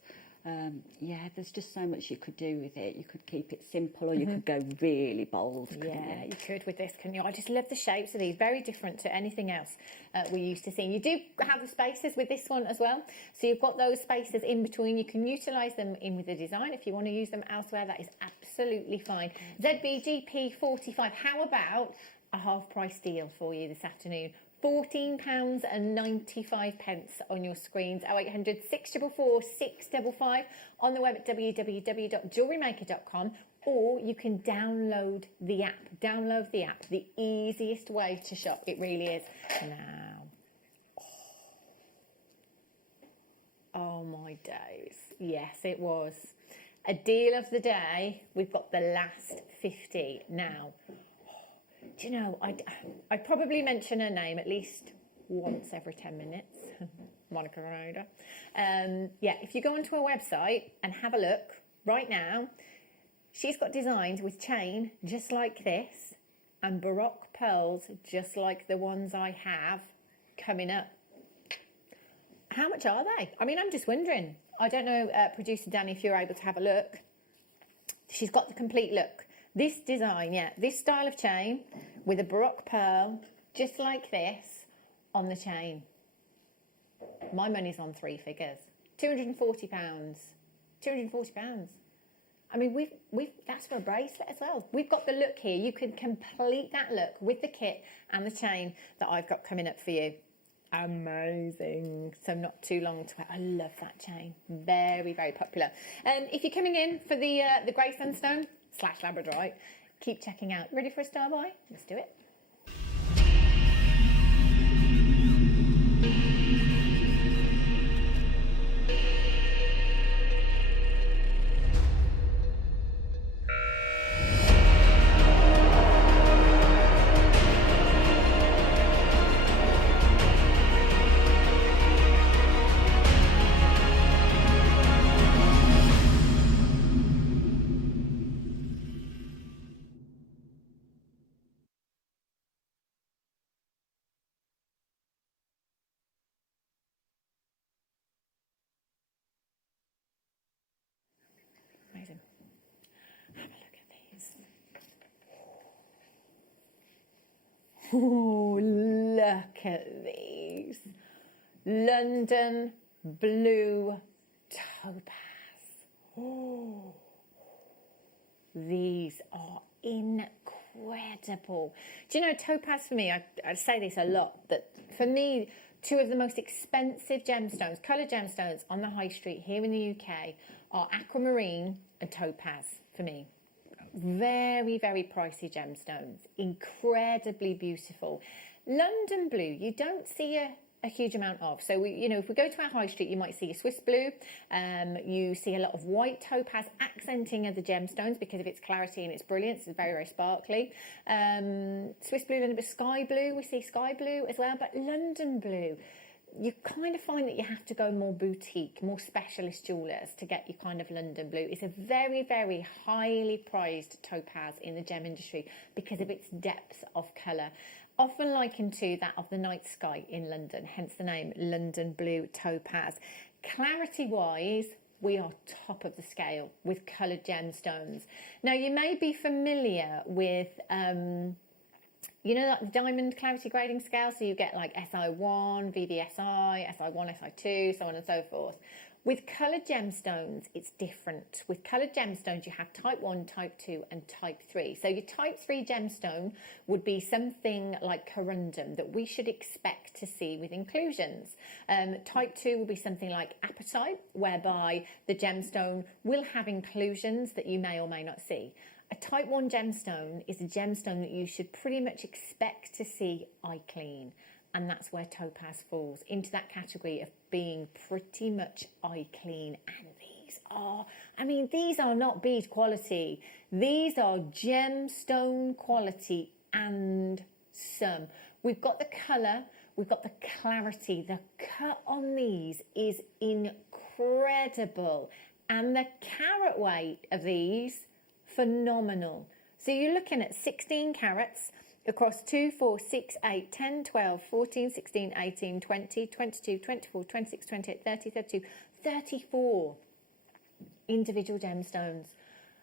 Yeah, there's just so much you could do with it. You could keep it simple, or you could go really bold. Yeah, you could with this, couldn't you? I just love the shapes of these. Very different to anything else we're used to seeing. You do have the spaces with this one as well. So you've got those spaces in between. You can utilise them in with the design. If you want to use them elsewhere, that is absolutely fine. ZBGP45. How about a half price deal for you this afternoon? £14.95 on your screens. 0800 644 655 on the web at www.jewellerymaker.com, or you can download the app. Download the app, the easiest way to shop. It really is. Now, oh my days. Yes, it was. A deal of the day. We've got the last 50 now. Do you know, I probably mention her name at least once every 10 minutes. Monica Granada. Yeah, if you go onto her website and have a look right now, she's got designs with chain just like this and Baroque pearls just like the ones I have coming up. How much are they? I mean, I'm just wondering. I don't know, producer Danny, if you're able to have a look. She's got the complete look. This design, yeah, this style of chain with a Baroque pearl, just like this, on the chain. My money's on 3 figures. £240. £240. I mean, we've that's for a bracelet as well. We've got the look here. You can complete that look with the kit and the chain that I've got coming up for you. Amazing. So not too long to wait. I love that chain. Very, very popular. If you're coming in for the grey sunstone / labradorite, keep checking out. Ready for a star buy? Let's do it. Amazing. Have a look at these. Oh, look at these. London blue topaz. Oh, these are incredible. Do you know, topaz for me, I say this a lot, that for me, 2 of the most expensive gemstones, coloured gemstones on the high street here in the UK are aquamarine and topaz for me. Very, very pricey gemstones, incredibly beautiful. London blue, you don't see a huge amount of. So, if we go to our high street, you might see a Swiss blue. You see a lot of white topaz accenting of the gemstones because of its clarity and its brilliance. It's very, very sparkly. Swiss blue and a bit of sky blue. We see sky blue as well, but London blue, you kind of find that you have to go more boutique, more specialist jewellers to get your kind of London blue. It's a very, very highly prized topaz in the gem industry because of its depth of colour. Often likened to that of the night sky in London, hence the name London blue topaz. Clarity-wise, we are top of the scale with coloured gemstones. Now, you may be familiar with, you know, like the diamond clarity grading scale. So you get like SI1, VDSI, SI1, SI2, so on and so forth. With coloured gemstones, it's different. With coloured gemstones, you have type 1, type 2 and type 3. So your type 3 gemstone would be something like corundum that we should expect to see with inclusions. Type 2 will be something like apatite, whereby the gemstone will have inclusions that you may or may not see. A type 1 gemstone is a gemstone that you should pretty much expect to see eye clean. And that's where topaz falls into that category of being pretty much eye clean. And these are, I mean, these are not bead quality. These are gemstone quality and some. We've got the colour, we've got the clarity. The cut on these is incredible. And the carat weight of these, phenomenal. So you're looking at 16 carats, across 2, 4, 6, 8, 10, 12, 14, 16, 18, 20, 22, 24, 26, 28, 30, 32, 34 individual gemstones.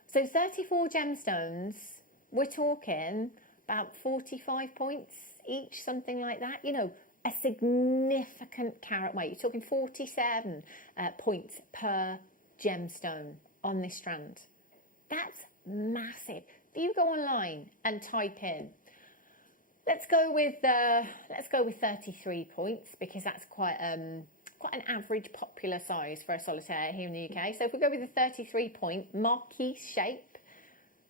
So 34 gemstones, we're talking about 45 points each, something like that. You know, a significant carat weight. You're talking 47 points per gemstone on this strand. That's massive. If you go online and type in, let's go with 33 points, because that's quite an average popular size for a solitaire here in the UK. So if we go with a 33 point marquise shape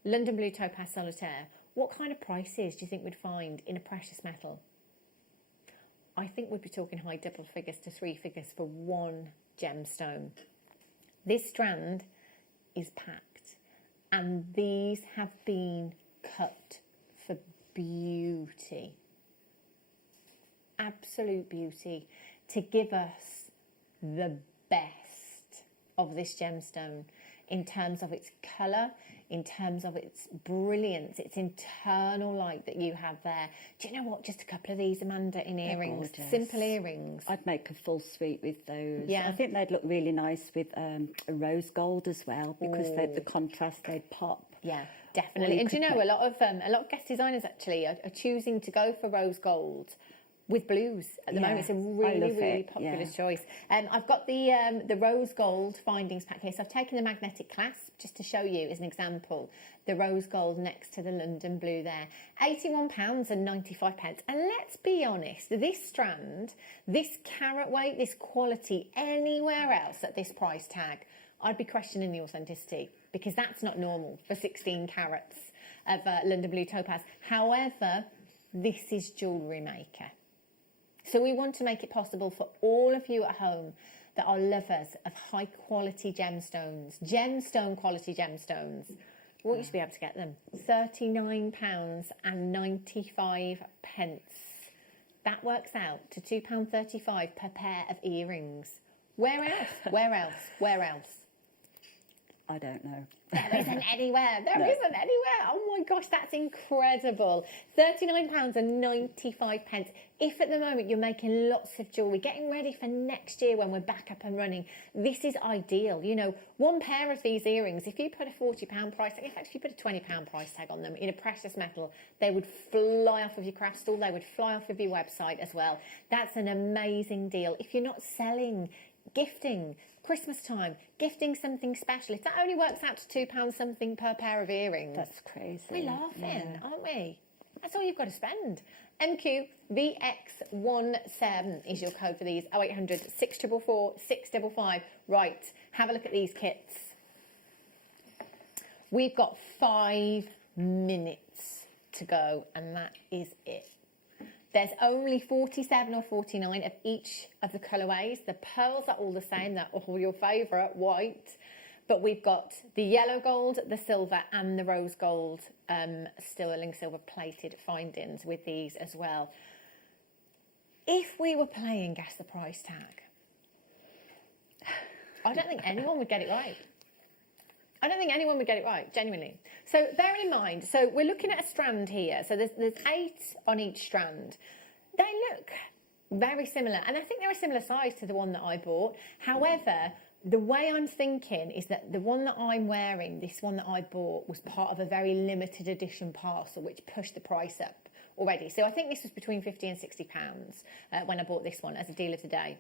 London Blue Topaz Solitaire, what kind of prices do you think we'd find in a precious metal? I think we'd be talking high double figures to 3 figures for one gemstone. This strand is packed, and these have been cut for beauty, absolute beauty, to give us the best of this gemstone in terms of its colour, in terms of its brilliance, its internal light that you have there. Do you know what? Just a couple of these, Amanda, in earrings, simple earrings. I'd make a full suite with those. Yeah. I think they'd look really nice with a rose gold as well, because the contrast, they'd pop. Yeah, definitely. And do you know, a lot of guest designers actually are choosing to go for rose gold with blues at the moment. It's a really popular choice. I've got the rose gold findings pack here. So I've taken the magnetic clasp just to show you as an example. The rose gold next to the London blue there. £81.95. And let's be honest, this strand, this carat weight, this quality, anywhere else at this price tag, I'd be questioning the authenticity, because that's not normal for 16 carats of London Blue Topaz. However, this is JewelleryMaker. So we want to make it possible for all of you at home that are lovers of high quality gemstones, gemstone quality gemstones. We want you to be able to get them. £39.95. That works out to £2.35 per pair of earrings. Where else? Where else? Where else? I don't know. There isn't anywhere. There isn't anywhere. Oh my gosh, that's incredible. £39.95. If at the moment you're making lots of jewellery, getting ready for next year when we're back up and running, this is ideal. You know, one pair of these earrings, if you put a £40 price tag, in fact, if you put a £20 price tag on them in a precious metal, they would fly off of your craft stall. They would fly off of your website as well. That's an amazing deal. If you're not selling, gifting, Christmas time, gifting something special, if that only works out to £2 something per pair of earrings, that's crazy. We're laughing, aren't we? That's all you've got to spend. MQVX17 is your code for these. 0800 644 655. Right, have a look at these kits. We've got 5 minutes to go, and that is it. There's only 47 or 49 of each of the colourways. The pearls are all the same. They're all your favourite, white. But we've got the yellow gold, the silver and the rose gold sterling silver plated findings with these as well. If we were playing Guess the Price Tag, I don't think anyone would get it right. I don't think anyone would get it right, genuinely. So bear in mind, so we're looking at a strand here. So there's 8 on each strand. They look Very similar. And I think they're a similar size to the one that I bought. However, the way I'm thinking is that the one that I'm wearing, this one that I bought, was part of a very limited edition parcel, which pushed the price up already. So I think this was between £50 and £60 when I bought this one as a deal of the day,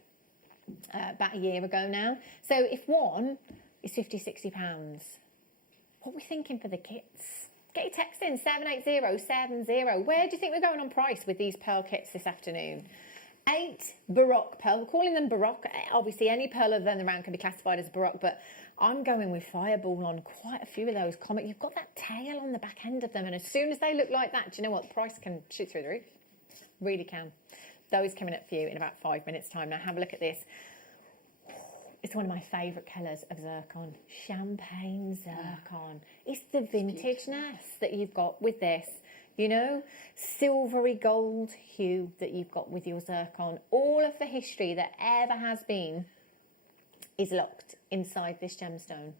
about a year ago now. So if one is £50, £60, what are we thinking for the kits? Get your text in, 78070. Where do you think we're going on price with these pearl kits this afternoon? 8 Baroque pearl. We're calling them Baroque. Obviously, any pearl other than the round can be classified as Baroque, but I'm going with Fireball on quite a few of those. Comet, you've got that tail on the back end of them, and as soon as they look like that, do you know what? The price can shoot through the roof. Really can. Those coming up for you in about 5 minutes' time. Now, have a look at this. It's one of my favourite colours of zircon. Champagne zircon. It's the vintageness that you've got with this. You know, silvery gold hue that you've got with your zircon. All of the history that ever has been is locked inside this gemstone.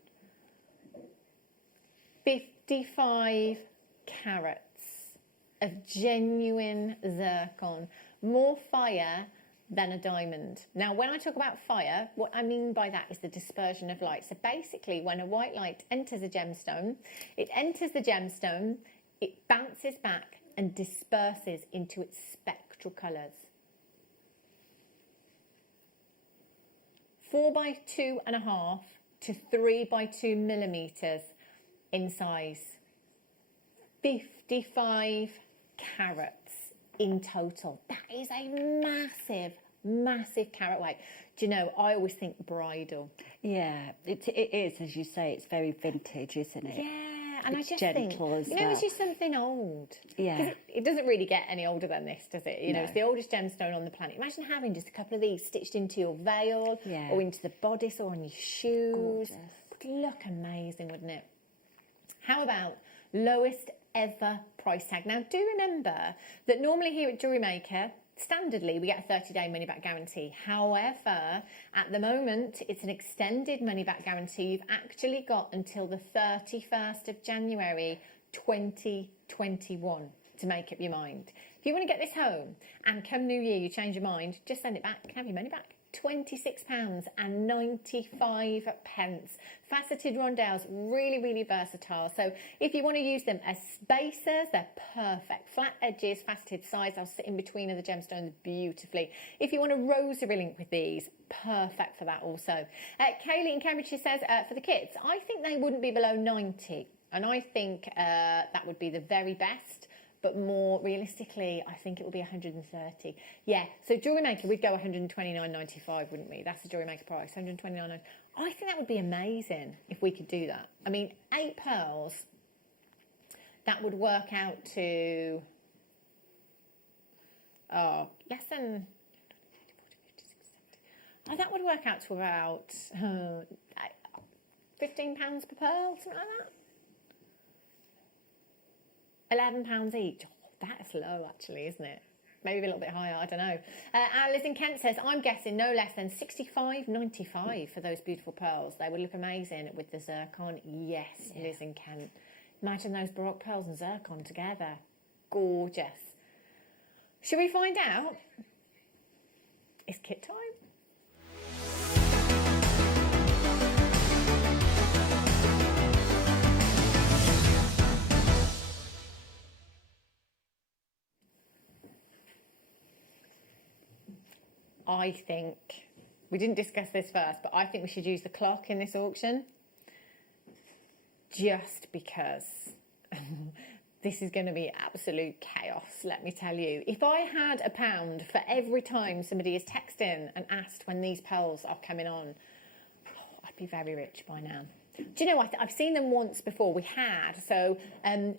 55 carats of genuine zircon. More fire than a diamond. Now, when I talk about fire, what I mean by that is the dispersion of light. So basically, when a white light enters a gemstone, it enters the gemstone, it bounces back and disperses into its spectral colours. 4 by 2.5 to 3 by 2 millimetres in size. 55 carats in total. That is a massive, massive carat weight. Do you know, I always think bridal. Yeah, it is, as you say, it's very vintage, isn't it? Yeah, and it's I just gentle think, as you know, well. it's just something old. Yeah. 'Cause it doesn't really get any older than this, does it? You know, No. it's the oldest gemstone on the planet. Imagine having just a couple of these stitched into your veil Yeah. or into the bodice or on your shoes. Gorgeous. Would look amazing, wouldn't it? How about lowest ever price tag? Now, do remember that normally here at JewelleryMaker, standardly, we get a 30-day money-back guarantee. However, at the moment, it's an extended money-back guarantee. You've actually got until the 31st of January 2021 to make up your mind. If you want to get this home and come New Year, you change your mind, just send it back. You can have your money back. £26.95. Faceted rondelles, really, really versatile. So if you want to use them as spacers, they're perfect. Flat edges, faceted sides, they'll sit in between of the gemstones beautifully. If you want a rosary link with these, perfect for that also. Kaylee in Cambridgeshire says, for the kits, I think they wouldn't be below 90. And I think that would be the very best. But more realistically, I think it will be 130. Yeah, so JewelleryMaker, we'd go 129.95, wouldn't we? That's the JewelleryMaker price, 129.95. I think that would be amazing if we could do that. I mean, 8 pearls, that would work out to, less than, that would work out to about £15 per pearl, something like that. £11 each. Oh, that's low, actually, isn't it? Maybe a little bit higher, I don't know. Alice in Kent says, I'm guessing no less than £65.95 for those beautiful pearls. They would look amazing with the zircon. Yes, yeah. Liz in Kent. Imagine those Baroque pearls and zircon together. Gorgeous. Should we find out? It's kit time. I think, we didn't discuss this first, but I think we should use the clock in this auction just because this is going to be absolute chaos, let me tell you. If I had £1 for every time somebody has texted in and asked when these pearls are coming on, I'd be very rich by now. Do you know, I've seen them once before. We had, so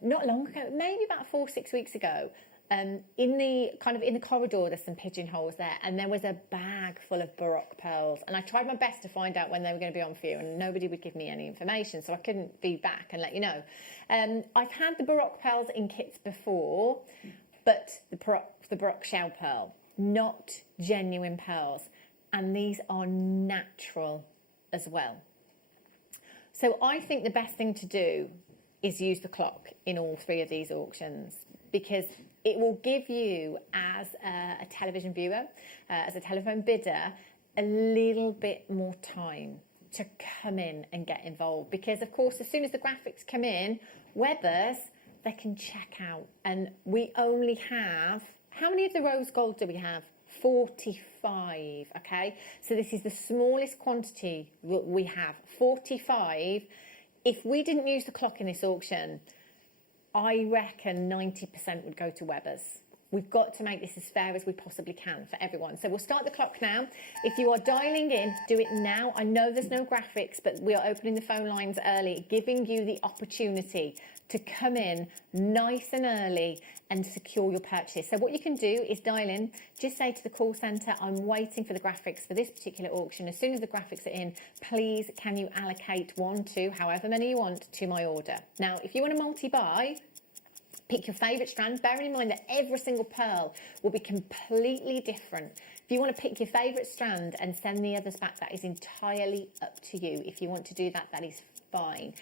not long ago, maybe about 4 or 6 weeks ago, in the corridor, there's some pigeonholes there, and there was a bag full of Baroque pearls, and I tried my best to find out when they were going to be on for you, and nobody would give me any information, so I couldn't be back and let you know. I've had the Baroque pearls in kits before, but the Baroque shell pearl, not genuine pearls, and these are natural as well. So I think the best thing to do is use the clock in all 3 of these auctions, because It will give you, as a television viewer, as a telephone bidder, a little bit more time to come in and get involved. Because, of course, as soon as the graphics come in, Webbers, they can check out. And we only have, how many of the rose gold do we have? 45, okay? So this is the smallest quantity that we have, 45. If we didn't use the clock in this auction, I reckon 90% would go to Webbers. We've got to make this as fair as we possibly can for everyone. So we'll start the clock now. If you are dialing in, do it now. I know there's no graphics, but we are opening the phone lines early, giving you the opportunity to come in nice and early and secure your purchase. So what you can do is dial in, just say to the call centre, I'm waiting for the graphics for this particular auction. As soon as the graphics are in, please can you allocate 1, 2, however many you want to my order. Now, if you want to multi-buy, pick your favourite strands, bearing in mind that every single pearl will be completely different. If you want to pick your favourite strand and send the others back, that is entirely up to you. If you want to do that, that is fine.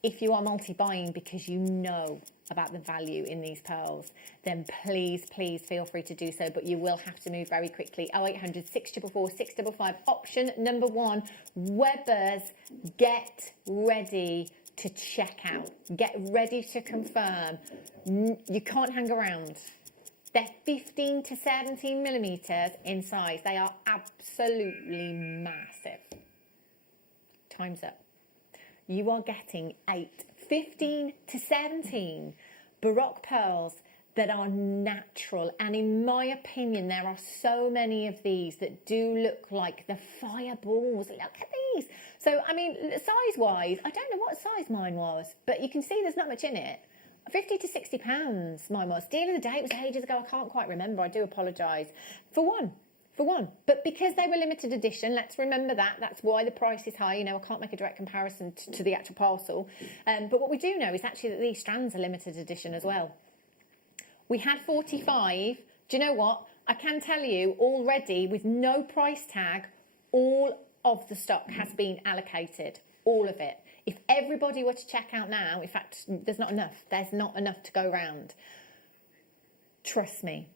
If you are multi-buying because you know about the value in these pearls, then please feel free to do so, but you will have to move very quickly. 0800 644 655. Option number 1, Webbers, get ready to check out. Get ready to confirm. You can't hang around. They're 15 to 17 millimetres in size. They are absolutely massive. Time's up. You are getting 8, 15 to 17 Baroque pearls that are natural. And in my opinion, there are so many of these that do look like the fireballs. Look at these. So, I mean, size-wise, I don't know what size mine was, but you can see there's not much in it. 50 to 60 pounds mine was. Deal of the day, it was ages ago. I can't quite remember. I do apologise. For one. But because they were limited edition, let's remember that. That's why the price is high. You know, I can't make a direct comparison to the actual parcel. But what we do know is actually that these strands are limited edition as well. We had 45. Do you know what? I can tell you already, with no price tag, all of the stock has been allocated. All of it. If everybody were to check out now, in fact, there's not enough. There's not enough to go round. Trust me.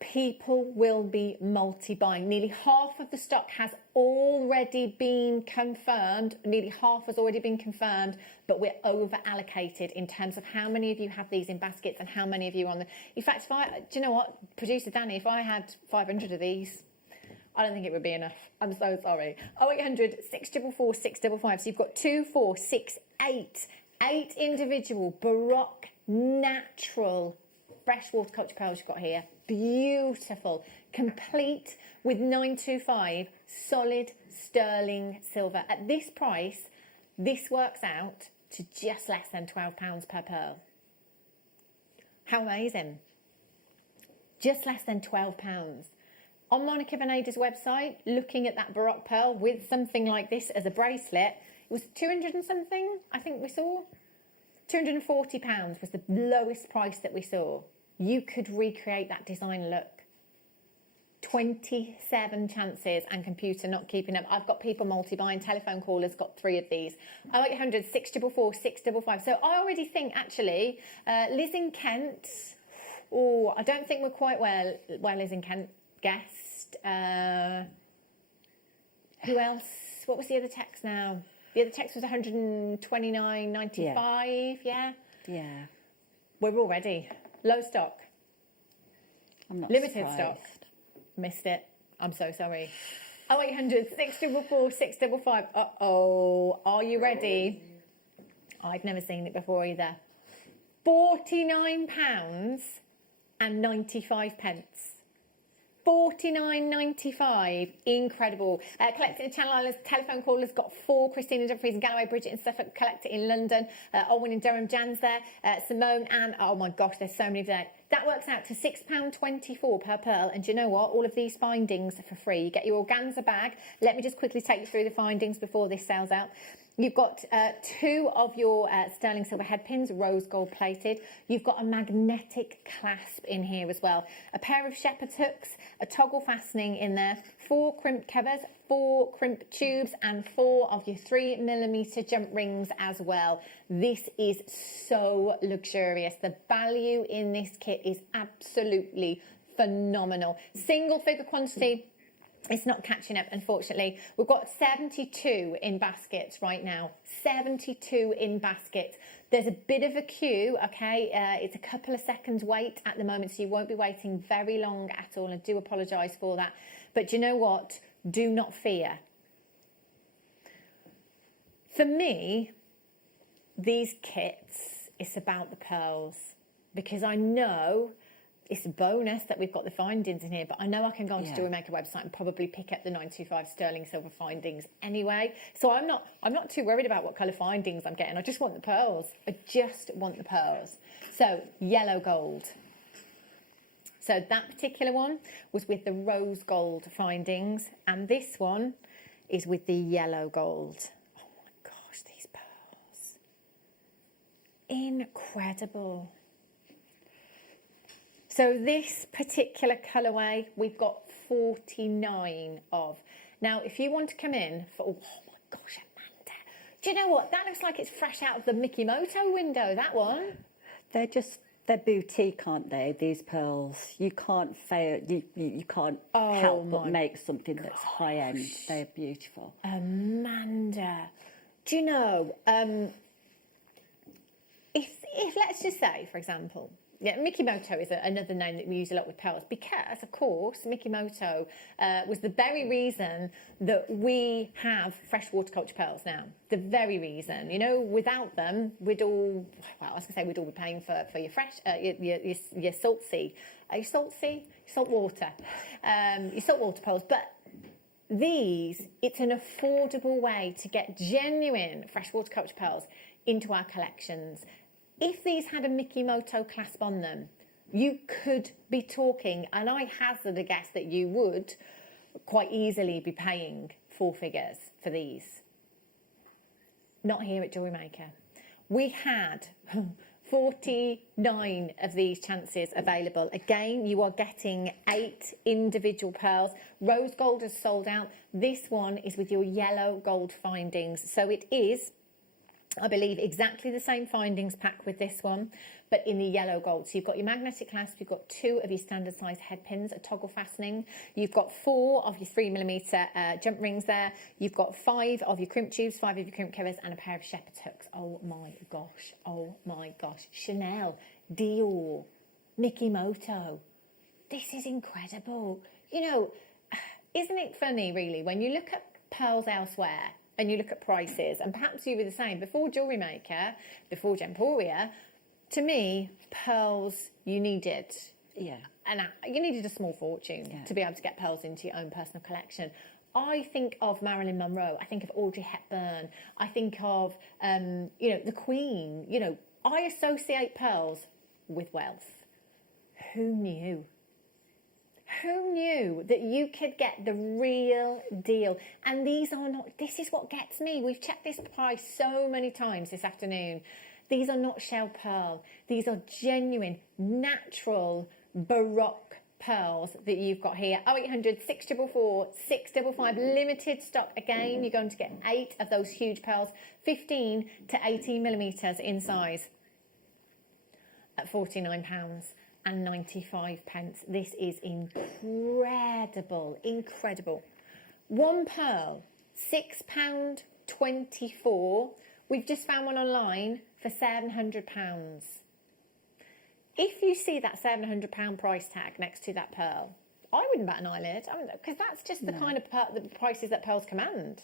People will be multi-buying. Nearly half of the stock has already been confirmed. Nearly half has already been confirmed, but we're over-allocated in terms of how many of you have these in baskets and how many of you are on the... In fact, do you know what, Producer Danny, if I had 500 of these, I don't think it would be enough. I'm so sorry. 0800 644 655. So you've got 2, 4, 6, 8. 8 individual Baroque, natural, freshwater culture pearls you've got here. Beautiful, complete with 925 solid sterling silver. At this price, this works out to just less than £12 per pearl. How amazing. Just less than £12. On Monica Venada's website, looking at that Baroque pearl with something like this as a bracelet, it was 200 and something, I think we saw. £240 was the lowest price that we saw. You could recreate that design look. 27 chances and computer not keeping up. I've got people multi-buying. Telephone callers got 3 of these. 0800 644 655. So I already think, actually, Liz in Kent. Oh, I don't think we're quite where Liz in Kent guessed. Who else? What was the other text now? The other text was 129.95. Yeah. We're all ready. Low stock. I'm not Limited surprised. stock. Missed it. I'm so sorry. 0800 644 655. Uh-oh. Are you ready? I've never seen it before either. £49 and 95 pence. £49.95. Incredible. Collected in Channel Islands. Telephone callers got 4. Christina Dumfries in Galloway, Bridget in Suffolk. Collected in London. Olwyn in Durham. Jan's there. Simone and... Oh, my gosh, there's so many there. That works out to £6.24 per pearl. And do you know what? All of these findings are for free. You get your organza bag. Let me just quickly take you through the findings before this sells out. You've got 2 of your sterling silver head pins, rose gold plated. You've got a magnetic clasp in here as well. A pair of shepherd's hooks, a toggle fastening in there, 4 crimped covers, 4 crimp tubes and 4 of your 3mm jump rings as well. This is so luxurious. The value in this kit is absolutely phenomenal. Single figure quantity. It's not catching up, unfortunately. We've got 72 in baskets right now. 72 in baskets. There's a bit of a queue, okay? It's a couple of seconds wait at the moment, so you won't be waiting very long at all. I do apologise for that. But you know what? Do not fear. For me, these kits, it's about the pearls. Because I know it's a bonus that we've got the findings in here, but I know I can go onto JewelleryMaker website and probably pick up the 925 sterling silver findings anyway. So I'm not too worried about what colour findings I'm getting. I just want the pearls. I just want the pearls. So yellow gold. So that particular one was with the rose gold findings, and this one is with the yellow gold. Oh my gosh, these pearls. Incredible. So this particular colourway, we've got 49 of. Now, if you want to come in for, oh my gosh, Amanda, do you know what? That looks like it's fresh out of the Mickey Moto window, that one. They're boutique, aren't they, these pearls? You can't fail, you can't help but make something that's high-end. They're beautiful. Amanda, do you know, if let's just say, for example, Mickey Moto is another name that we use a lot with pearls because, of course, Mickey Moto was the very reason that we have freshwater culture pearls now. The very reason. You know, without them, we'd all, well, I was going to say we'd all be paying for your fresh, your salt sea. Your salt sea? Salt water. Your saltwater pearls. But these, it's an affordable way to get genuine freshwater culture pearls into our collections. If these had a Mickey Moto clasp on them, you could be talking, and I hazard a guess that you would quite easily be paying 4 figures for these. Not here at JewelleryMaker. We had 49 of these chances available. Again, you are getting 8 individual pearls. Rose gold is sold out. This one is with your yellow gold findings. So it is, I believe, exactly the same findings pack with this one, but in the yellow gold. So you've got your magnetic clasp, you've got 2 of your standard size head pins, a toggle fastening. You've got 4 of your 3mm jump rings there. You've got 5 of your crimp tubes, 5 of your crimp covers, and a pair of shepherd's hooks. Oh my gosh, oh my gosh. Chanel, Dior, Mickey Moto. This is incredible. You know, isn't it funny, really, when you look at pearls elsewhere, and you look at prices, and perhaps you were the same, before JewelleryMaker, before Gemporia, to me, pearls, you needed. Yeah. And you needed a small fortune to be able to get pearls into your own personal collection. I think of Marilyn Monroe, I think of Audrey Hepburn, I think of, you know, the Queen. You know, I associate pearls with wealth. Who knew? Who knew that you could get the real deal? And these are not, this is what gets me. We've checked this price so many times this afternoon. These are not shell pearl. These are genuine, natural, Baroque pearls that you've got here. 0800 644 655, limited stock again. You're going to get 8 of those huge pearls, 15 to 18 millimetres in size at £49. And 95 pence. This is incredible, incredible. One pearl, £6.24. We've just found one online for £700. If you see that £700 price tag next to that pearl, I wouldn't bat an eyelid, because that's just the kind of the prices that pearls command.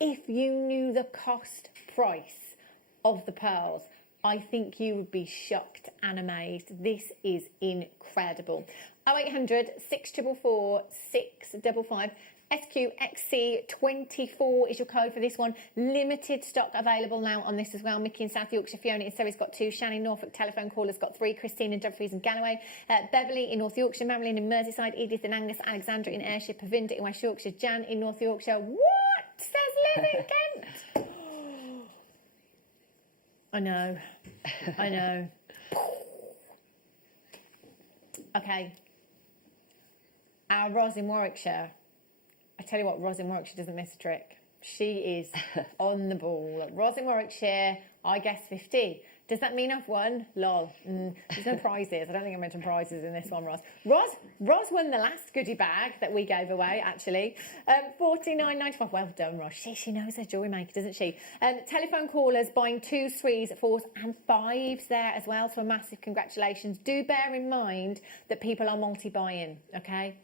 If you knew the cost price of the pearls, I think you would be shocked and amazed. This is incredible. 0800 644 655. SQXC24 is your code for this one. Limited stock available now on this as well. Mickey in South Yorkshire, Fiona in Surrey's got 2, Shannon Norfolk telephone caller's got 3, Christine in Dumfries and Galloway, Beverly in North Yorkshire, Marilyn in Merseyside, Edith in Angus, Alexandra in Ayrshire, Pavinda in West Yorkshire, Jan in North Yorkshire. What? Says Liv in Kent. I know. I know. Okay. Our Ros in Warwickshire I tell you what, Ros in Warwickshire doesn't miss a trick. She is on the ball. Ros in Warwickshire, I guess 50. Does that mean I've won? Lol. There's no prizes. I don't think I mentioned prizes in this one, Ros. Ros won the last goodie bag that we gave away, actually. $49.95. Well done, Ros. She knows her jewellery maker, doesn't she? Telephone callers buying 2s, 3s, 4s and 5s there as well. So a massive congratulations. Do bear in mind that people are multi-buying, okay?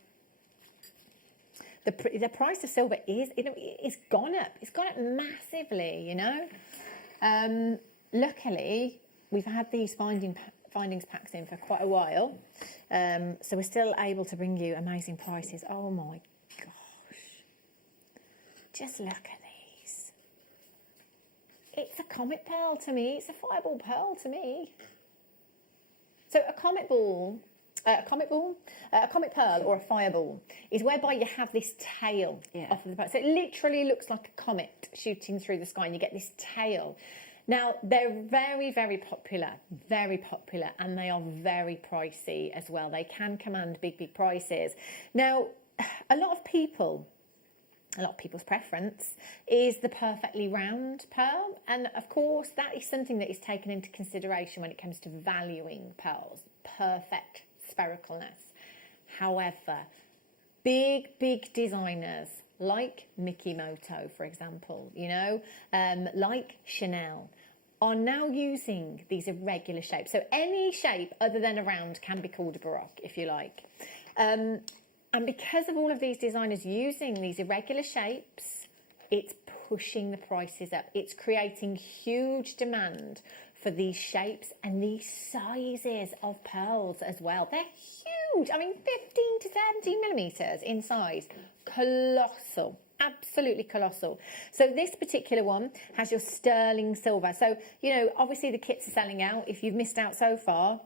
The price of silver it's gone up. It's gone up massively, you know. Luckily, we've had these findings packs in for quite a while, so we're still able to bring you amazing prices. Oh my gosh! Just look at these. It's a comet pearl to me. It's a fireball pearl to me. So a comet pearl or a fireball is whereby you have this tail off of the pearl. So it literally looks like a comet shooting through the sky and you get this tail. Now, they're very, very popular, and they are very pricey as well. They can command big, big prices. Now, a lot of people's preference is the perfectly round pearl. And of course, that is something that is taken into consideration when it comes to valuing pearls. Perfect sphericalness. However, big, big designers like Mikimoto, for example, you know, like Chanel, are now using these irregular shapes. So any shape other than a round can be called a baroque, if you like. And because of all of these designers using these irregular shapes, it's pushing the prices up. It's creating huge demand for these shapes and these sizes of pearls as well. They're huge. I mean, 15 to 17 millimetres in size. Colossal. Absolutely colossal. So this particular one has your sterling silver. So, you know, obviously the kits are selling out. If you've missed out so far,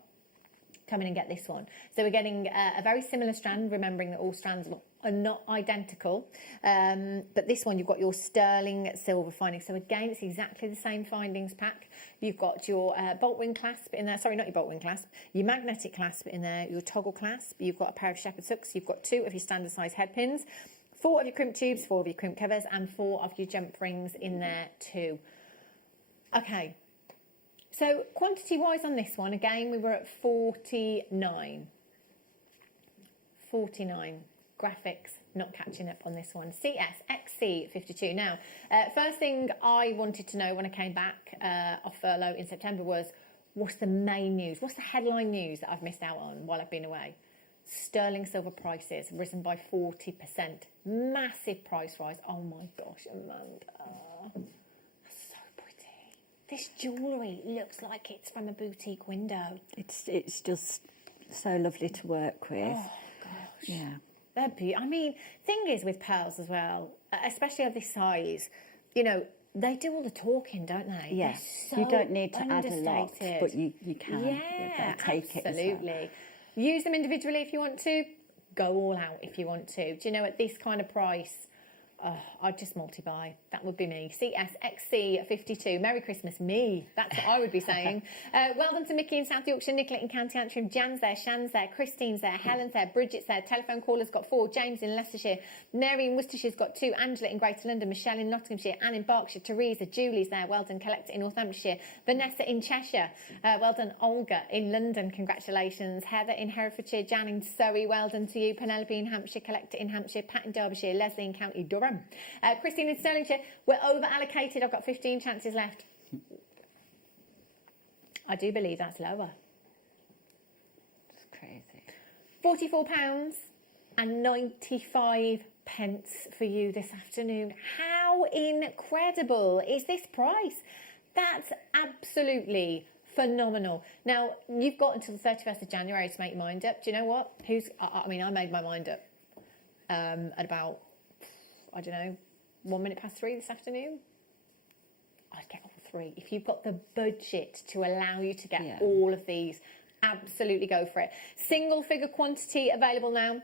come in and get this one. So we're getting a very similar strand, remembering that all strands are not identical. But this one, you've got your sterling silver findings. So again, it's exactly the same findings pack. You've got your bolt ring clasp in there. Sorry, not your bolt ring clasp. Your magnetic clasp in there, your toggle clasp. You've got a pair of shepherd's hooks. You've got 2 of your standard size head pins, 4 of your crimp tubes, 4 of your crimp covers, and 4 of your jump rings in there too. Okay. So quantity-wise on this one, again, we were at 49. 49. Graphics not catching up on this one. CSXC52. Now, first thing I wanted to know when I came back off furlough in September was, what's the main news? What's the headline news that I've missed out on while I've been away? Sterling silver prices risen by 40%. Massive price rise. Oh my gosh, Amanda. This jewellery looks like it's from a boutique window. It's just so lovely to work with. Oh, gosh. Yeah. They're beautiful. I mean, thing is with pearls as well, especially of this size, you know, they do all the talking, don't they? Yes. So you don't need to add a lot, understated. but you can. Yeah, take it as well. absolutely. Use them individually if you want to. Go all out if you want to. Do you know, at this kind of price, I'd just multi-buy. That would be me. CSXC52. Merry Christmas, me. That's what I would be saying. Well done to Mickey in South Yorkshire, Nicola in County Antrim, Jan's there, Shan's there, Christine's there, Helen's there, Bridget's there, telephone caller's got 4, James in Leicestershire, Mary in Worcestershire's got 2, Angela in Greater London, Michelle in Nottinghamshire, Anne in Berkshire, Teresa, Julie's there, well done, Collector in Northamptonshire, Vanessa in Cheshire, well done, Olga in London, congratulations, Heather in Herefordshire, Jan in Surrey, well done to you, Penelope in Hampshire, Collector in Hampshire, Pat in Derbyshire, Leslie in County Durham, Christine in Stirlingshire. We're over allocated. I've got 15 chances left. I do believe that's lower. It's crazy. £44.95 for you this afternoon. How incredible is this price? That's absolutely phenomenal. Now, you've got until the 31st of January to make your mind up. Do you know what? I mean, I made my mind up at about, I don't know, 1 minute past 3 this afternoon. I'd get all 3. If you've got the budget to allow you to get all of these, absolutely go for it. Single figure quantity available now.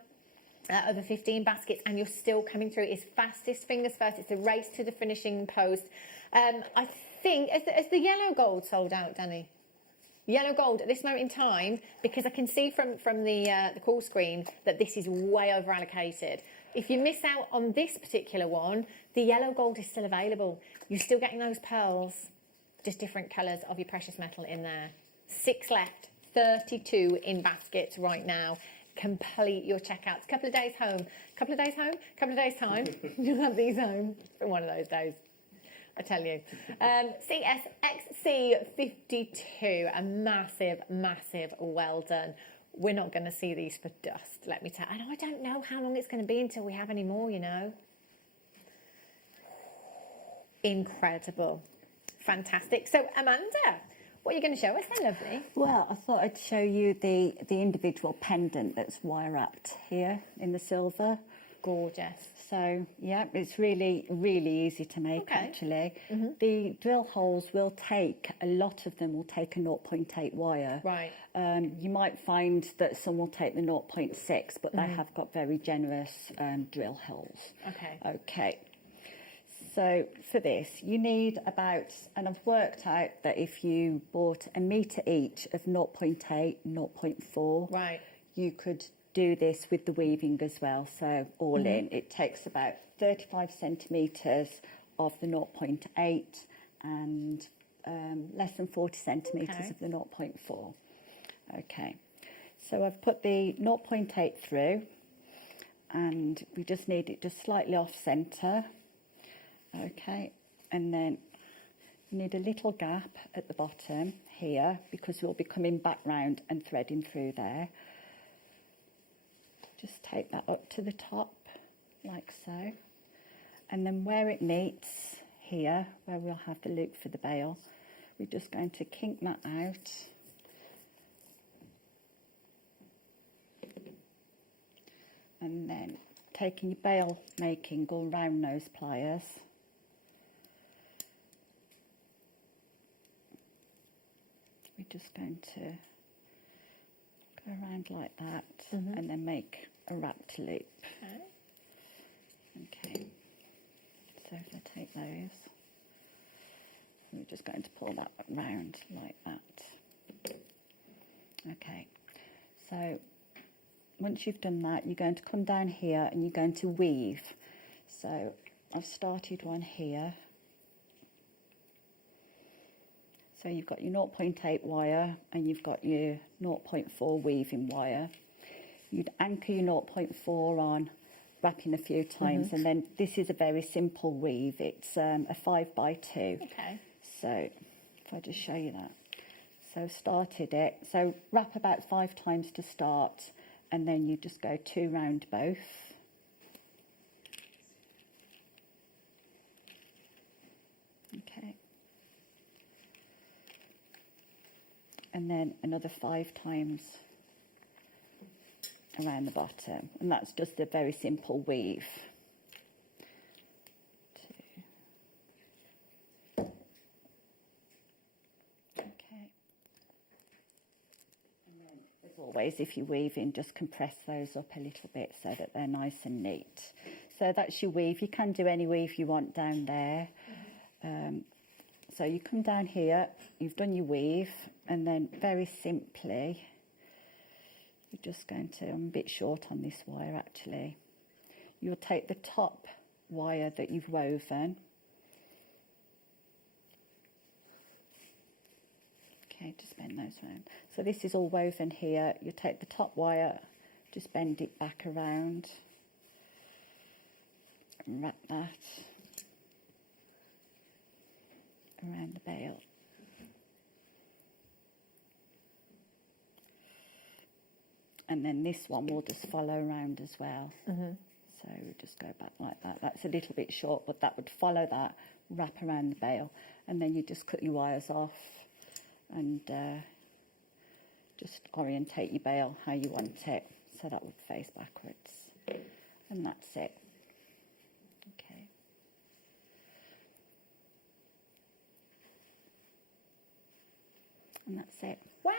Over 15 baskets, and you're still coming through. It's fastest fingers first. It's a race to the finishing post. I think, has the yellow gold sold out, Danny? Yellow gold at this moment in time, because I can see from the call screen that this is way over allocated. If you miss out on this particular one, the yellow gold is still available. You're still getting those pearls, just different colours of your precious metal in there. 6 left, 32 in baskets right now. Complete your checkouts. Couple of days home, couple of days home, couple of days time. You'll have these home for one of those days. I tell you. CSXC52, a massive, massive well done. We're not going to see these for dust, let me tell you. And I don't know how long it's going to be until we have any more, you know. Incredible. Fantastic. So, Amanda, what are you going to show us then, lovely? Well, I thought I'd show you the individual pendant that's wire wrapped here in the silver. Gorgeous. So, yeah, it's really, really easy to make, actually. The drill holes will take, a lot of them will take a 0.8 wire. Right. You might find that some will take the 0.6, but they have got very generous drill holes. Okay. Okay. So for this, you need about, and I've worked out that if you bought a metre each of 0.8, 0.4, right, you could do this with the weaving as well. So all in, it takes about 35 centimetres of the 0.8 and less than 40 centimetres of the 0.4. Okay, so I've put the 0.8 through, and we just need it just slightly off centre. Okay, and then you need a little gap at the bottom here because we'll be coming back round and threading through there. Just take that up to the top like so, and then where it meets here, where we'll have the loop for the bail, we're just going to kink that out. And then taking your bail making, go round those pliers. We're just going to go around like that and then make a wrapped loop. Okay. So if I take those, we're just going to pull that round like that. Okay. So once you've done that, you're going to come down here and you're going to weave. So I've started one here. So you've got your 0.8 wire and you've got your 0.4 weaving wire. You'd anchor your 0.4 on, wrapping a few times, and then this is a very simple weave. It's a 5x2. Okay. So if I just show you that. So started it. So wrap about 5 times to start, and then you just go 2 round both. Okay. And then another 5 times around the bottom, and that's just a very simple weave. 2. Okay. And then, as always, if you're weaving, just compress those up a little bit so that they're nice and neat. So that's your weave. You can do any weave you want down there. So you come down here, you've done your weave, and then very simply, you're just going to, I'm a bit short on this wire actually, you'll take the top wire that you've woven, okay, just bend those around. So this is all woven here, you take the top wire, just bend it back around, and wrap that around the bail. And then this one will just follow around as well. So we just go back like that. That's a little bit short, but that would follow that, wrap around the bail, and then you just cut your wires off and just orientate your bail how you want it. So that would face backwards, and that's it. Okay. And that's it. Wow!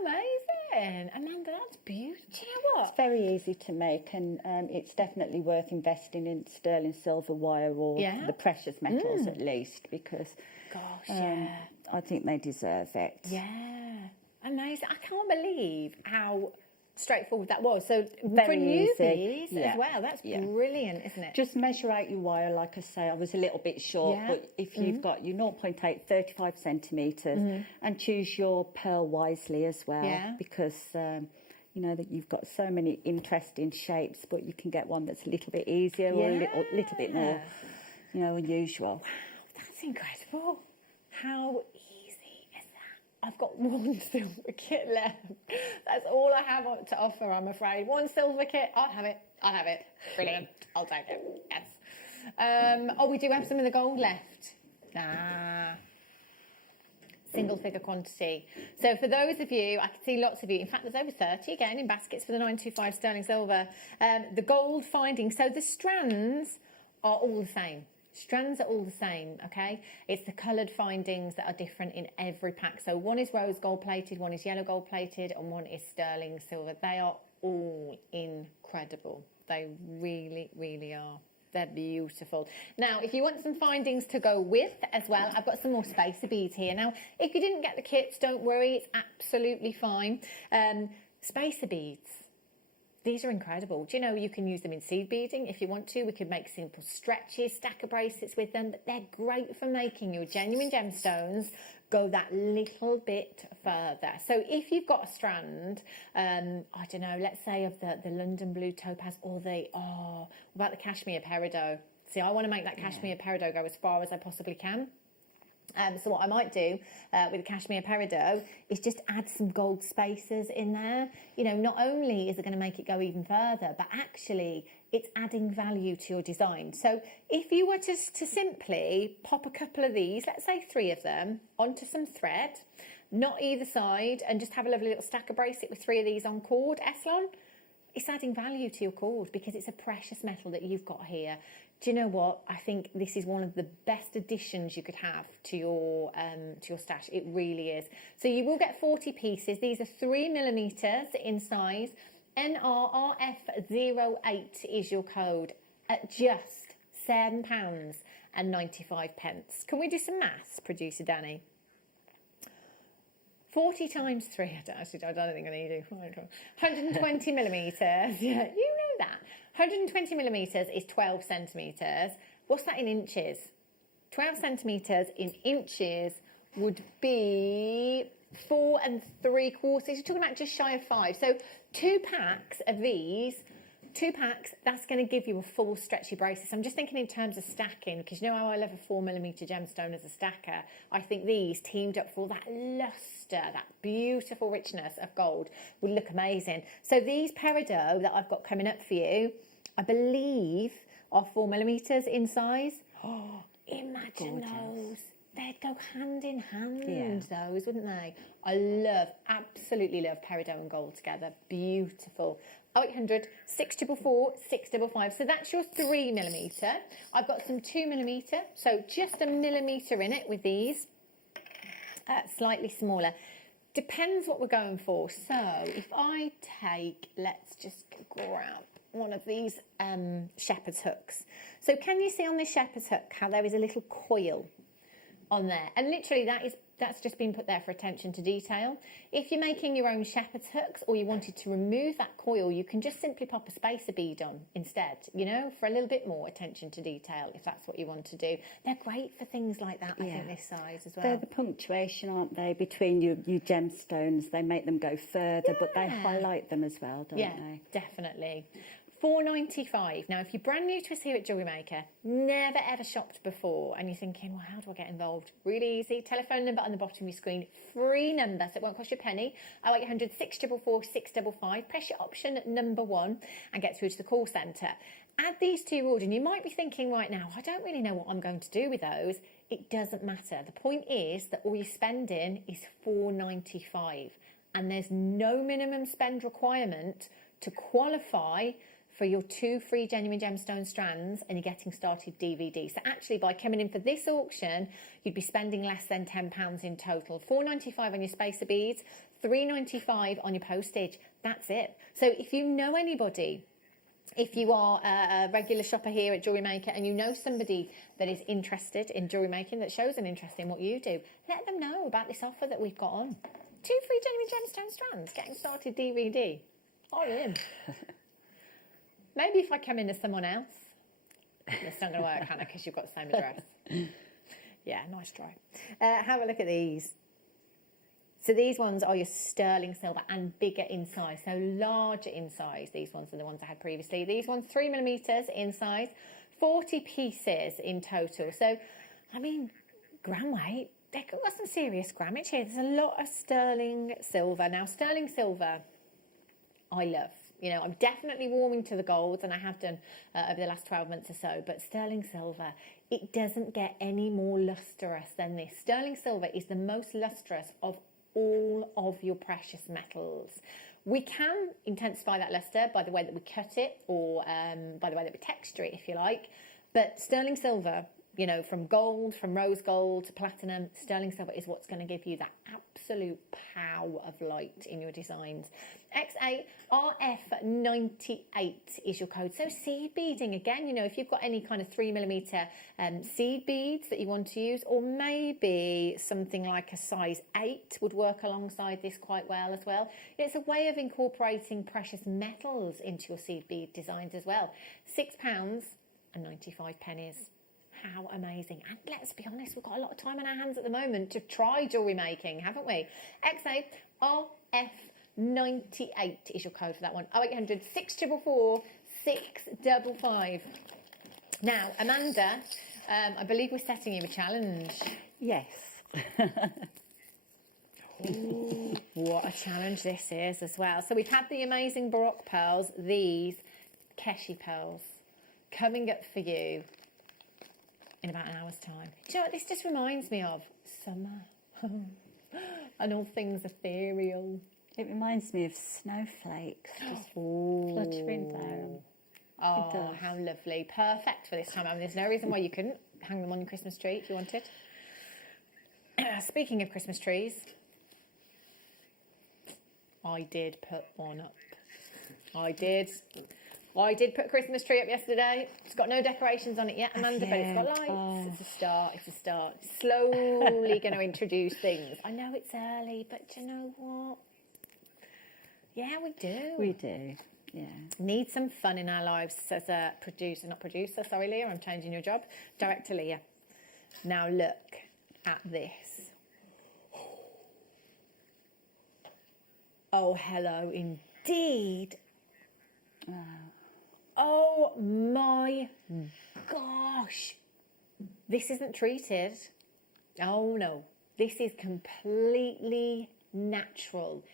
Amazing! Amanda, that's beautiful. Do you know what? It's very easy to make, and it's definitely worth investing in sterling silver wire or the precious metals at least, because I think they deserve it. Yeah, amazing. I can't believe how straightforward that was. So Very for easy. newbies as well, that's brilliant, isn't it? Just measure out your wire. Like I say, I was a little bit short, Yeah. but if you've got your 0.8, 35 centimetres, and choose your pearl wisely as well, Yeah. because you know that you've got so many interesting shapes, but you can get one that's a little bit easier or a little bit more, you know, unusual. That's incredible. How easy is that? I've got one silver kit left. That's all I have to offer, I'm afraid. One silver kit, I'll have it. I'll have it. Brilliant. I'll take it. Yes. Oh, we do have some of the gold left. Single figure quantity. So for those of you, I can see lots of you, in fact there's over 30 again in baskets for the 925 sterling silver. The gold findings, so the strands are all the same. Strands are all the same, okay? It's the coloured findings that are different in every pack. So one is rose gold plated, one is yellow gold plated, and one is sterling silver. They are all incredible. They really, really are. They're beautiful. Now, if you want some findings to go with as well, I've got some more spacer beads here. Now, if you didn't get the kits, don't worry, it's absolutely fine. Spacer beads. These are incredible. Do you know you can use them in seed beading if you want to? We could make simple stretches, stacker bracelets with them, but they're great for making your genuine gemstones go that little bit further. So if you've got a strand, I don't know, let's say of the London blue topaz or what about the cashmere peridot? See, I want to make that cashmere peridot go as far as I possibly can. So what I might do with the cashmere peridot is just add some gold spacers in there. You know, not only is it going to make it go even further, but actually it's adding value to your design. So if you were just to simply pop a couple of these, let's say 3 of them, onto some thread, not either side, and just have a lovely little stacker bracelet with 3 of these on cord, Eslon, it's adding value to your cord because it's a precious metal that you've got here. Do you know what? I think this is one of the best additions you could have to your stash. It really is. So you will get 40 pieces. These are 3mm in size. NRRF08 is your code at just £7.95. Can we do some maths, producer Danny? 40 times 3, I don't think I need to. 120 millimetres, yeah, you know that. 120 millimetres is 12 centimetres. What's that in inches? 12 centimetres in inches would be 4 3/4. You're talking about just shy of 5. So 2 packs of these, 2 packs, that's going to give you a full stretchy bracelet. I'm just thinking in terms of stacking, because you know how I love a 4mm gemstone as a stacker. I think these teamed up for that lustre, that beautiful richness of gold would look amazing. So these peridot that I've got coming up for you, I believe are 4mm in size. Oh, imagine those. They'd go hand in hand, those, wouldn't they? I absolutely love peridot and gold together. Beautiful. 0800 644 655. So that's your 3mm. I've got some 2mm, so just a millimetre in it with these. Slightly smaller. Depends what we're going for. So if I take, let's just grab one of these shepherd's hooks. So can you see on this shepherd's hook how there is a little coil on there? And literally that's just been put there for attention to detail. If you're making your own shepherd's hooks or you wanted to remove that coil, you can just simply pop a spacer bead on instead, you know, for a little bit more attention to detail, if that's what you want to do. They're great for things like that, I think, this size as well. They're the punctuation, aren't they, between your gemstones. They make them go further, but they highlight them as well, don't they? Definitely. £4.95. Now, if you're brand new to us here at JewelleryMaker, never ever shopped before, and you're thinking, well, how do I get involved? Really easy. Telephone number on the bottom of your screen. Free number, so it won't cost you a penny. 0800 644 655. Press your option number 1 and get through to the call centre. Add these to your order, and you might be thinking right now, I don't really know what I'm going to do with those. It doesn't matter. The point is that all you're spending is £4.95, and there's no minimum spend requirement to qualify for your 2 free genuine gemstone strands and your getting started DVD. So actually, by coming in for this auction, you'd be spending less than £10 in total. £4.95 on your spacer beads, £3.95 on your postage. That's it. So if you know anybody, if you are a regular shopper here at JewelleryMaker and you know somebody that is interested in jewellery making, that shows an interest in what you do, let them know about this offer that we've got on. 2 free genuine gemstone strands, getting started DVD. I am. Maybe if I come in as someone else. It's not going to work, Hannah, because you've got the same address. Yeah, nice try. Have a look at these. So these ones are your sterling silver and bigger in size, so larger in size. These ones are the ones I had previously. These ones 3mm in size, 40 pieces in total. So, I mean, gram weight, they've got some serious grammage here. There's a lot of sterling silver. Now, sterling silver, I love. You know, I'm definitely warming to the golds, and I have done over the last 12 months or so, but sterling silver, it doesn't get any more lustrous than this. Sterling silver is the most lustrous of all of your precious metals. We can intensify that luster by the way that we cut it, or by the way that we texture it, if you like, but sterling silver, you know, from gold, from rose gold to platinum, sterling silver is what's going to give you that absolute power of light in your designs. X8RF98 is your code. So seed beading, again, you know, if you've got any kind of 3mm seed beads that you want to use, or maybe something like a size 8 would work alongside this quite well as well. It's a way of incorporating precious metals into your seed bead designs as well. £6.95. How amazing. And let's be honest, we've got a lot of time on our hands at the moment to try jewellery making, haven't we? X8RF98 is your code for that one. 0800 644 655. Now, Amanda, I believe we're setting you a challenge. Yes. Ooh, what a challenge this is as well. So we've had the amazing Baroque pearls, these Keshi pearls, coming up for you in about an hour's time. Do you know what this just reminds me of? Summer. And all things ethereal. It reminds me of snowflakes just fluttering down. Oh, how lovely. Perfect for this time. I mean, there's no reason why you couldn't hang them on your Christmas tree if you wanted. Speaking of Christmas trees, I did put one up. I did put a Christmas tree up yesterday. It's got no decorations on it yet, Amanda, but it's got lights. Oh. It's a start. It's a start. Slowly going to introduce things. I know it's early, but do you know what? Yeah, we do. We do, yeah. Need some fun in our lives, says a producer, sorry, Leah, I'm changing your job. Director Leah. Now look at this. Oh, hello, indeed. Oh my gosh. This isn't treated. Oh no. This is completely natural.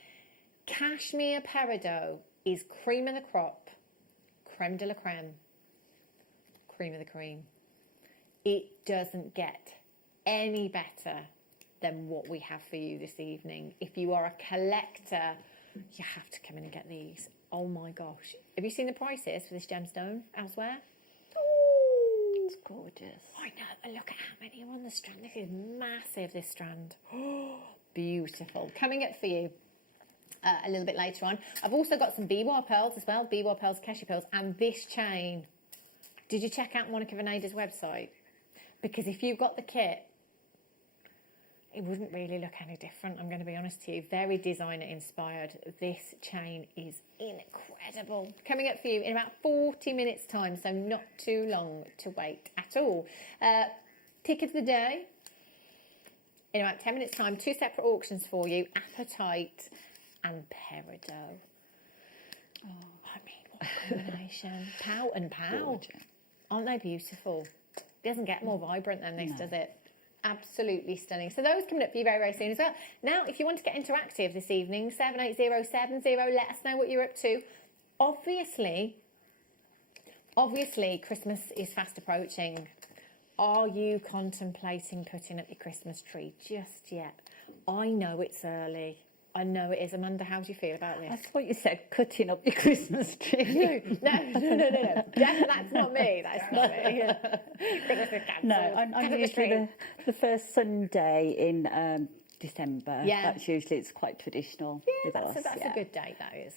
Cashmere peridot is cream of the crop, creme de la creme, cream of the cream. It doesn't get any better than what we have for you this evening. If you are a collector, you have to come in and get these. Oh my gosh. Have you seen the prices for this gemstone elsewhere? Oh, it's gorgeous. I know, but look at how many are on the strand. This is massive, this strand. Oh, beautiful. Coming up for you a little bit later on. I've also got some Biwa pearls as well. Biwa pearls, Keshi pearls, and this chain. Did you check out Monica Veneda's website? Because if you've got the kit, it wouldn't really look any different, I'm going to be honest to you. Very designer inspired. This chain is incredible. Coming up for you in about 40 minutes time, so not too long to wait at all. Pick of the day. In about 10 minutes time, 2 separate auctions for you. Apatite and peridot. Oh, I mean, what a combination. Pow and pow. Gorgeous. Aren't they beautiful? It doesn't get more vibrant than this, does it? Absolutely stunning. So those coming up for you very, very soon as well. Now, if you want to get interactive this evening, 78070, let us know what you're up to. Obviously, Christmas is fast approaching. Are you contemplating putting up your Christmas tree just yet? I know it's early. I know it is. Amanda, how do you feel about this? I thought you said cutting up your Christmas tree. No. That's not me. That's not me. No, I'm usually the first Sunday in December. Yeah. That's usually, it's quite traditional with us. That's a good date, that is.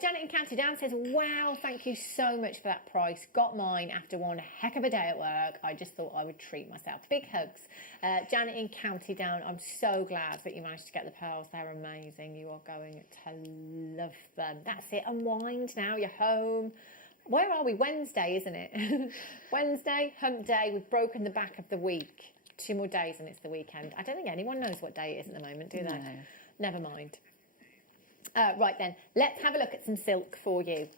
Janet in County Down says, wow, thank you so much for that price. Got mine after one heck of a day at work. I just thought I would treat myself. Big hugs. Janet in County Down, I'm so glad that you managed to get the pearls. They're amazing. You are going to love them. That's it. Unwind now. You're home. Where are we? Wednesday, isn't it? Wednesday, hump day. We've broken the back of the week. 2 more days and it's the weekend. I don't think anyone knows what day it is at the moment, do they? No. Never mind. Right then, let's have a look at some silk for you.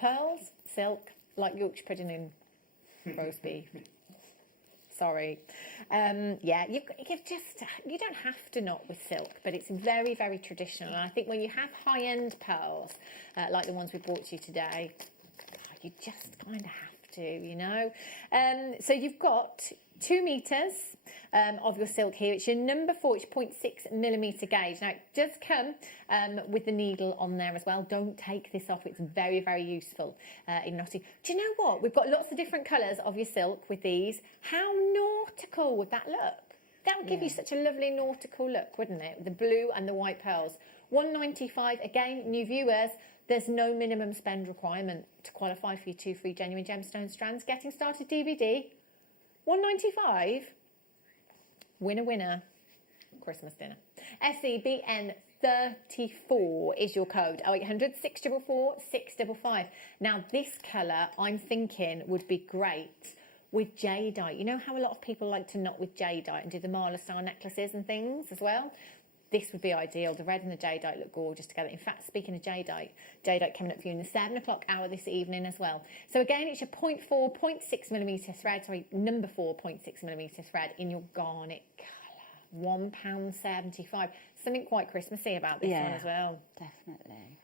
Pearls, silk, like Yorkshire pudding and roast beef. Sorry. Yeah, you don't have to knot with silk, but it's very, very traditional. And I think when you have high-end pearls, like the ones we brought you today, you just kind of have to, you know. So you've got 2 meters of your silk here. It's your number 4, it's 0.6mm gauge. Now, it does come with the needle on there as well. Don't take this off. It's very, very useful in knotting. Do you know what? We've got lots of different colours of your silk with these. How nautical would that look? That would give you such a lovely nautical look, wouldn't it? The blue and the white pearls. $1.95. Again, new viewers, there's no minimum spend requirement to qualify for your 2 free genuine gemstone strands. Getting started DVD, $1.95. Winner, winner. Christmas dinner. SEBN 34 is your code. 0800 644 655. Now, this colour, I'm thinking, would be great with jadeite. You know how a lot of people like to knot with jadeite and do the Marla style necklaces and things as well? This would be ideal. The red and the jadeite look gorgeous together. In fact, speaking of jadeite coming up for you in the 7 o'clock hour this evening as well. So again, it's your 0.4, 0.6mm thread, sorry, number 4 0.6mm thread in your garnet colour. £1.75. Something quite Christmassy about this one as well. Definitely.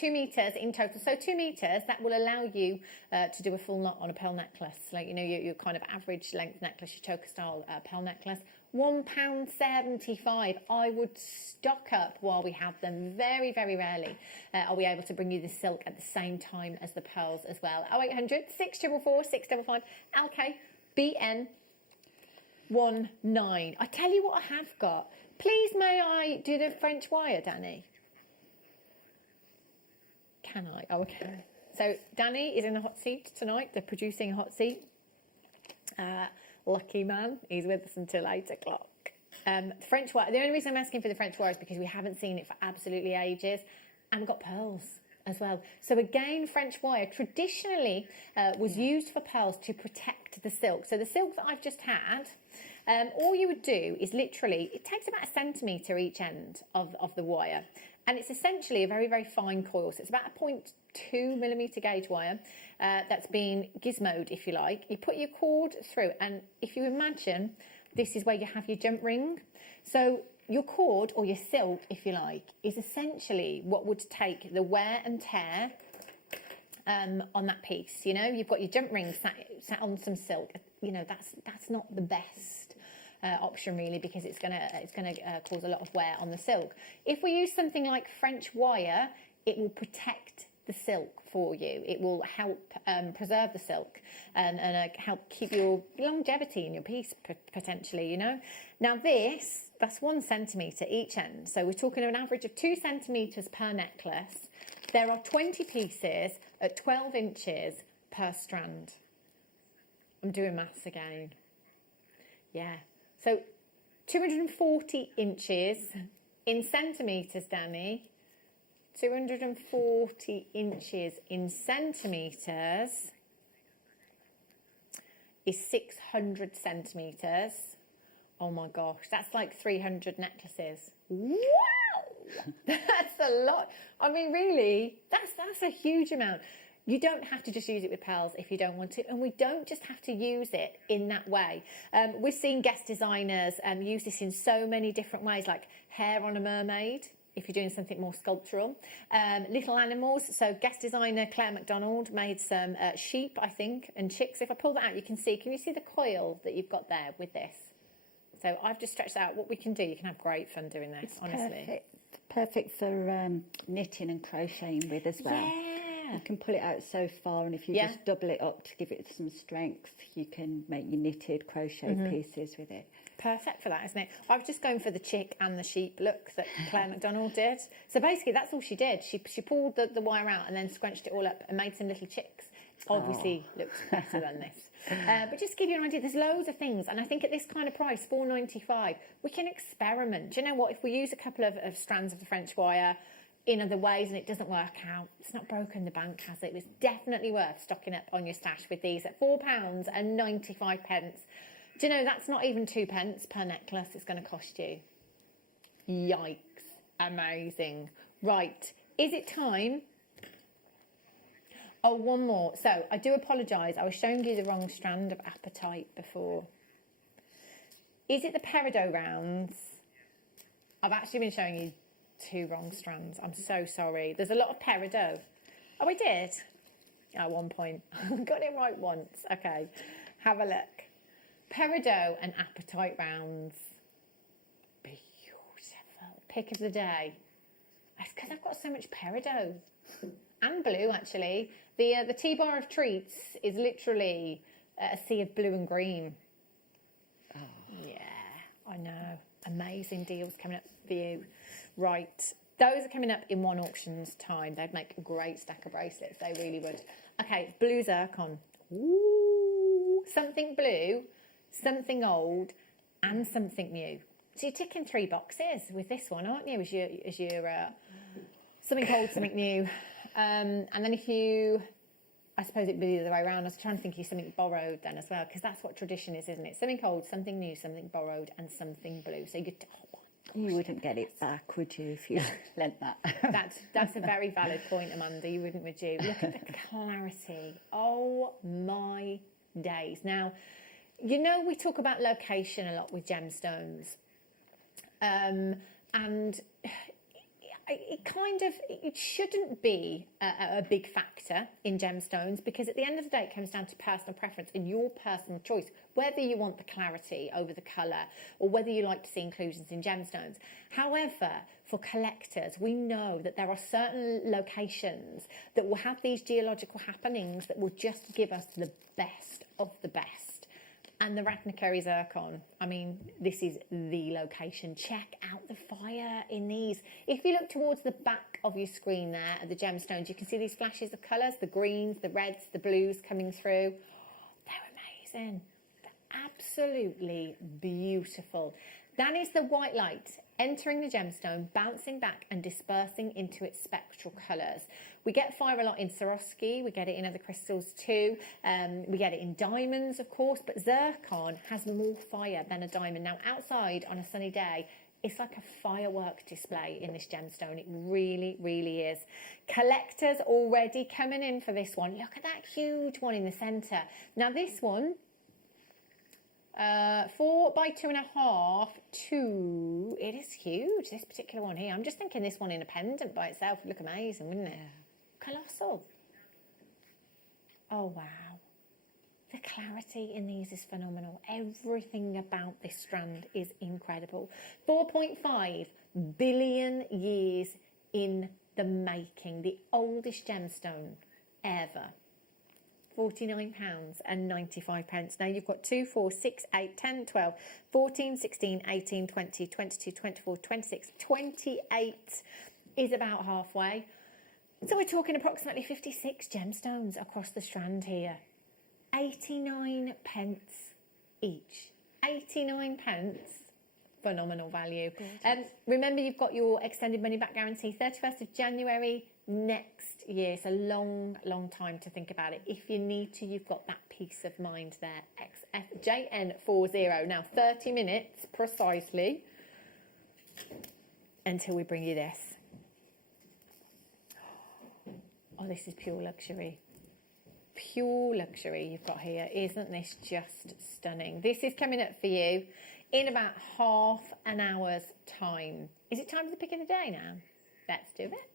2 meters in total. So 2 meters, that will allow you to do a full knot on a pearl necklace. Like, you know, your kind of average length necklace, your choker style pearl necklace. £1.75. I would stock up while we have them. Very, very rarely are we able to bring you the silk at the same time as the pearls as well. 0800 644 655. LK BN 19. I tell you what I have got. Please may I do the French wire, Danny? Can I? Oh, okay. So Danny is in the hot seat tonight. They're producing a hot seat. Lucky man. He's with us until 8 o'clock. French wire. The only reason I'm asking for the French wire is because we haven't seen it for absolutely ages. And we've got pearls as well. So again, French wire traditionally was used for pearls to protect the silk. So the silk that I've just had, all you would do is literally, it takes about 1 centimetre each end of the wire. And it's essentially a very, very fine coil. So it's about a 0.2mm gauge wire that's been gizmoed, if you like. You put your cord through, and if you imagine, this is where you have your jump ring. So your cord, or your silk, if you like, is essentially what would take the wear and tear on that piece. You know, you've got your jump ring sat on some silk. You know, that's not the best option really, because it's gonna cause a lot of wear on the silk. If we use something like French wire, it will protect the silk for you. It will help preserve the silk and help keep your longevity in your piece potentially, you know. Now that's 1 centimetre each end. So we're talking an average of 2 centimetres per necklace. There are 20 pieces at 12 inches per strand. I'm doing maths again. Yeah. So 240 inches in centimetres, Danny. 240 inches in centimetres is 600 centimetres. Oh my gosh, that's like 300 necklaces. Wow! That's a lot. I mean, really, that's a huge amount. You don't have to just use it with pearls if you don't want to, and we don't just have to use it in that way. We're seeing guest designers use this in so many different ways, like hair on a mermaid, if you're doing something more sculptural. Little animals, so guest designer Claire MacDonald made some sheep, I think, and chicks. If I pull that out, can you see the coil that you've got there with this? So I've just stretched out what we can do. You can have great fun doing this, It's honestly. perfect for knitting and crocheting with as well. Yeah, Yeah. You can pull it out so far, and if you Yeah. just double it up to give it some strength, you can make your knitted crocheted Mhm. pieces with it. Perfect for that, isn't it? I was just going for the chick and the sheep look that Claire McDonald did. So basically, that's all she did. She pulled the wire out and then scrunched it all up and made some little chicks. Obviously, looks better than this. But just to give you an idea, there's loads of things, and I think at this kind of price, £4.95, we can experiment. Do you know what? If we use a couple of strands of the French wire in other ways and it doesn't work out, it's not broken the bank, has it? It's definitely worth stocking up on your stash with these at £4.95. Do you know, that's not even 2p per necklace it's going to cost you. Yikes. Amazing. Right. Is it time? Oh, one more. So, I do apologise. I was showing you the wrong strand of Appetite before. Is it the peridot rounds? I've actually been showing you 2 wrong strands. I'm so sorry. There's a lot of peridot. Oh, I did? At one point. Got it right once. Okay. Have a look. Peridot and Appetite rounds. Beautiful. Pick of the day. It's because I've got so much peridot. And blue, actually. The T-bar of treats is literally a sea of blue and green. Oh. Yeah, I know. Amazing deals coming up for you. Right. Those are coming up in one auction's time. They'd make a great stack of bracelets. They really would. Okay, blue zircon. Ooh. Something blue, something old, and something new. So you're ticking 3 boxes with this one, aren't you? As your something old, something new. And then if you, I suppose it'd be the other way around. I was trying to think of something borrowed then as well, because that's what tradition is, isn't it? Something old, something new, something borrowed, and something blue. So you get, You wouldn't get it back, would you, if you lent that? That's a very valid point, Amanda. You wouldn't, would you? Look at the clarity. Oh my days. Now, you know we talk about location a lot with gemstones, and it shouldn't be a big factor in gemstones, because at the end of the day it comes down to personal preference and your personal choice, whether you want the clarity over the colour or whether you like to see inclusions in gemstones. However, for collectors, we know that there are certain locations that will have these geological happenings that will just give us the best of the best. And the Rathnakeri zircon, I mean, this is the location. Check out the fire in these. If you look towards the back of your screen there at the gemstones, you can see these flashes of colours, the greens, the reds, the blues coming through. They're amazing. They're absolutely beautiful. That is the white light entering the gemstone, bouncing back and dispersing into its spectral colours. We get fire a lot in Swarovski, we get it in other crystals too, we get it in diamonds, of course, but zircon has more fire than a diamond. Now, outside on a sunny day, it's like a firework display in this gemstone. It really, really is. Collectors already coming in for this one. Look at that huge one in the centre. Now, this one, 4 by 2.5, 2. It is huge, this particular one here. I'm just thinking this one in a pendant by itself would look amazing, wouldn't it? Colossal. Oh, wow. The clarity in these is phenomenal. Everything about this strand is incredible. 4.5 billion years in the making. The oldest gemstone ever. £49.95. Now you've got 2, 4, 6, 8, 10, 12, 14, 16, 18, 20, 22, 24, 26, 28 is about halfway. So we're talking approximately 56 gemstones across the strand here. 89p each. 89p. Phenomenal value. Remember, you've got your extended money back guarantee, 31st of January next year. It's a long, long time to think about it. If you need to, you've got that peace of mind there. XFJN40. Now, 30 minutes precisely until we bring you this. Oh, this is pure luxury. Pure luxury you've got here. Isn't this just stunning? This is coming up for you in about half an hour's time. Is it time for the pick of the day now? Let's do it.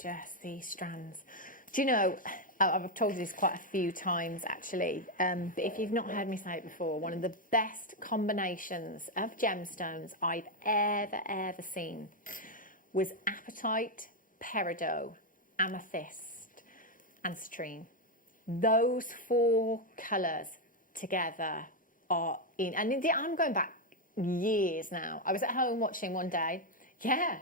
gorgeous, these strands. Do you know, I've told you this quite a few times actually, but if you've not heard me say it before, one of the best combinations of gemstones I've ever seen was apatite, peridot, amethyst and citrine. Those four colours together are in, and indeed I'm going back years now. I was at home watching one day. Yeah.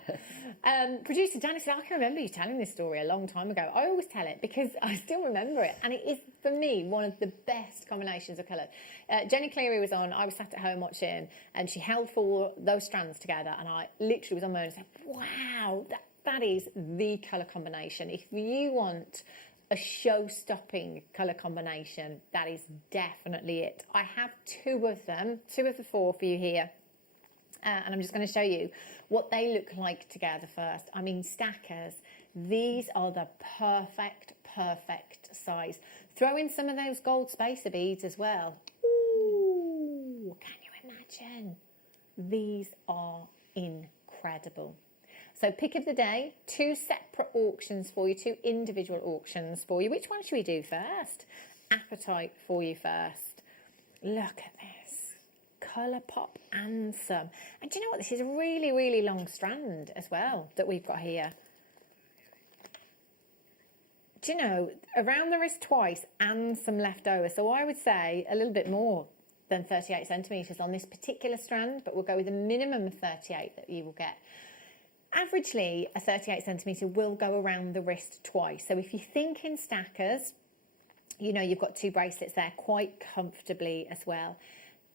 Producer Danny said, I can remember you telling this story a long time ago. I always tell it because I still remember it. And it is, for me, one of the best combinations of colour. Jenny Cleary was on. I was sat at home watching, and she held those strands together. And I literally was on my own and said, wow, that is the colour combination. If you want a show-stopping colour combination, that is definitely it. I have two of them, two of the four for you here. And I'm just going to show you what they look like together first. I mean, stackers, these are the perfect size. Throw in some of those gold spacer beads as well. Ooh, can you imagine? These are incredible. So pick of the day, two separate auctions for you, two individual auctions for you. Which one should we do first? Apatite for you first. Look at this. Colour pop and some. And do you know what? This is a really long strand as well that we've got here. Do you know, around the wrist twice and some left over. So I would say a little bit more than 38 centimetres on this particular strand, but we'll go with a minimum of 38 that you will get. Averagely, a 38 centimetre will go around the wrist twice. So if you think in stackers, you know, you've got two bracelets there quite comfortably as well.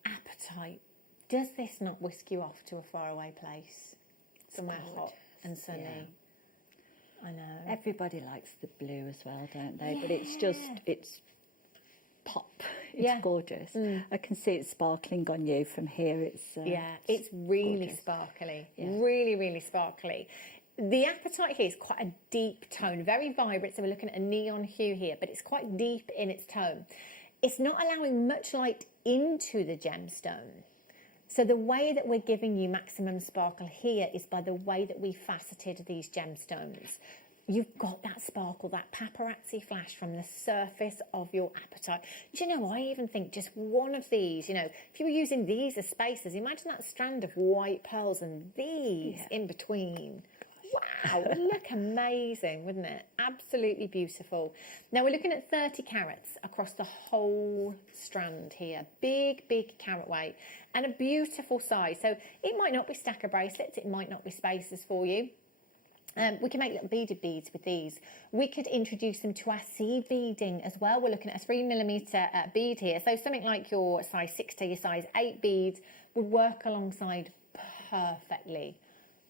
Apatite. Does this not whisk you off to a faraway place? Somewhere hot and sunny. Yeah. I know. Everybody likes the blue as well, don't they? Yeah. But it's just, it's pop. It's gorgeous. I can see it sparkling on you from here. It's it's really gorgeous. Sparkly. Yeah. Really sparkly. The apatite here is quite a deep tone, very vibrant. So we're looking at a neon hue here, but it's quite deep in its tone. It's not allowing much light into the gemstone. So the way that we're giving you maximum sparkle here is by the way that we faceted these gemstones. You've got that sparkle, that paparazzi flash from the surface of your apatite. Do you know, I even think just one of these, you know, if you were using these as spacers, imagine that strand of white pearls and these in between. Wow, it would look amazing, wouldn't it? Absolutely beautiful. Now we're looking at 30 carats across the whole strand here. Big carat weight and a beautiful size. So it might not be stacker bracelets, it might not be spacers for you. We can make little beaded beads with these. We could introduce them to our seed beading as well. We're looking at a 3mm bead here. So something like your size 6 to your size 8 beads would work alongside perfectly.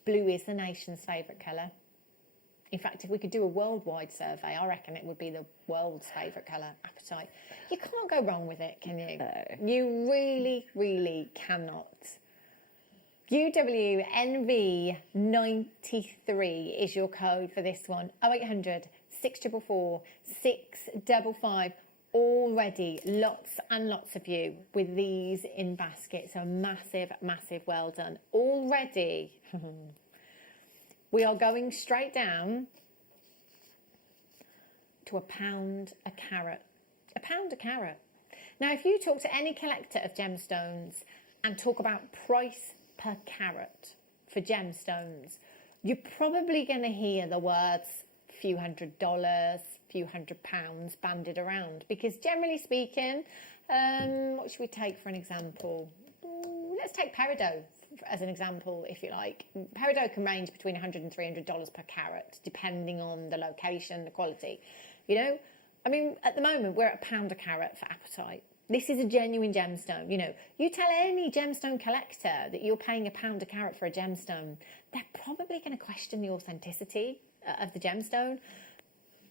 Blue is the nation's favourite colour. In fact, if we could do a worldwide survey, I reckon it would be the world's favourite colour, apatite. You can't go wrong with it, can you? No. You really cannot. UWNV93 is your code for this one. 0800 644 655. Already lots and lots of you with these in baskets. So massive well done. Already we are going straight down to £1 a carat. £1 a carat. Now, if you talk to any collector of gemstones and talk about price per carat for gemstones, you're probably going to hear the words few $100s, few £100 banded around, because generally speaking, what should we take for an example? Let's take peridot as an example, if you like. Peridot can range between $100 and $300 per carat, depending on the location, the quality. You know, I mean, at the moment, we're at £1 a carat for apatite. This is a genuine gemstone. You know, you tell any gemstone collector that you're paying £1 a carat for a gemstone, they're probably going to question the authenticity of the gemstone.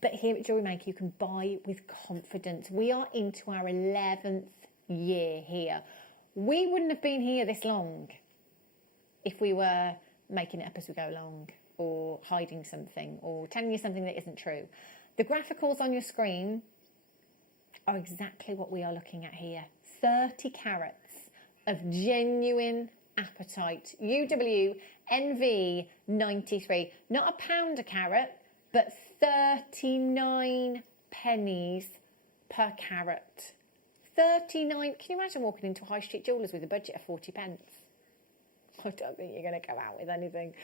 But here at JewelleryMaker, you can buy with confidence. We are into our 11th year here. We wouldn't have been here this long if we were making it up as we go along, or hiding something, or telling you something that isn't true. The graphicals on your screen are exactly what we are looking at here. 30 carats of genuine apatite. UWNV93. Not £1 a carat, but 39 pennies per carat. 39. Can you imagine walking into a high street jewellers with a budget of 40 pence? I don't think you're going to go out with anything.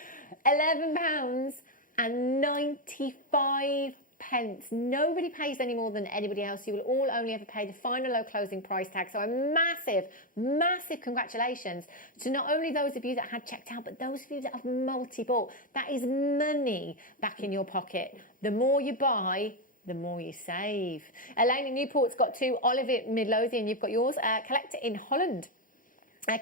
£11 and 95 pence. Nobody pays any more than anybody else. You will all only ever pay the final low closing price tag. So a massive, massive congratulations to not only those of you that had checked out, but those of you that have multi-bought. That is money back in your pocket. The more you buy, the more you save. Elaine in Newport's got 2. Olive at Midlothian, you've got yours. Collector in Holland.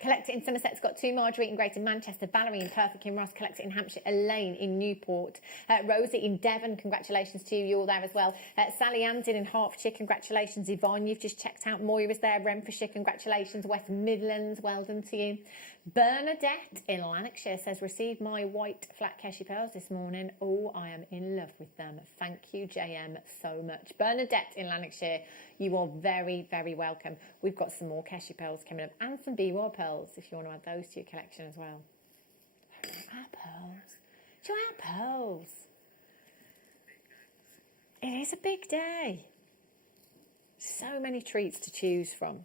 Collector in Somerset's got 2. Marjorie in Greater Manchester. Valerie in Perfect in Ross. Collector in Hampshire. Elaine in Newport. Rosie in Devon, congratulations to you. You're all there as well. Sally Amden in Hertfordshire, congratulations. Yvonne, you've just checked out. Moira's there. Renfrewshire, congratulations. West Midlands, well done to you. Bernadette in Lanarkshire says, received my white flat Keshi pearls this morning. Oh, I am in love with them. Thank you, JM, so much. Bernadette in Lanarkshire, you are very, very welcome. We've got some more Keshi pearls coming up and some Biwa pearls if you want to add those to your collection as well. Our pearls. Do you want our pearls? It is a big day. So many treats to choose from.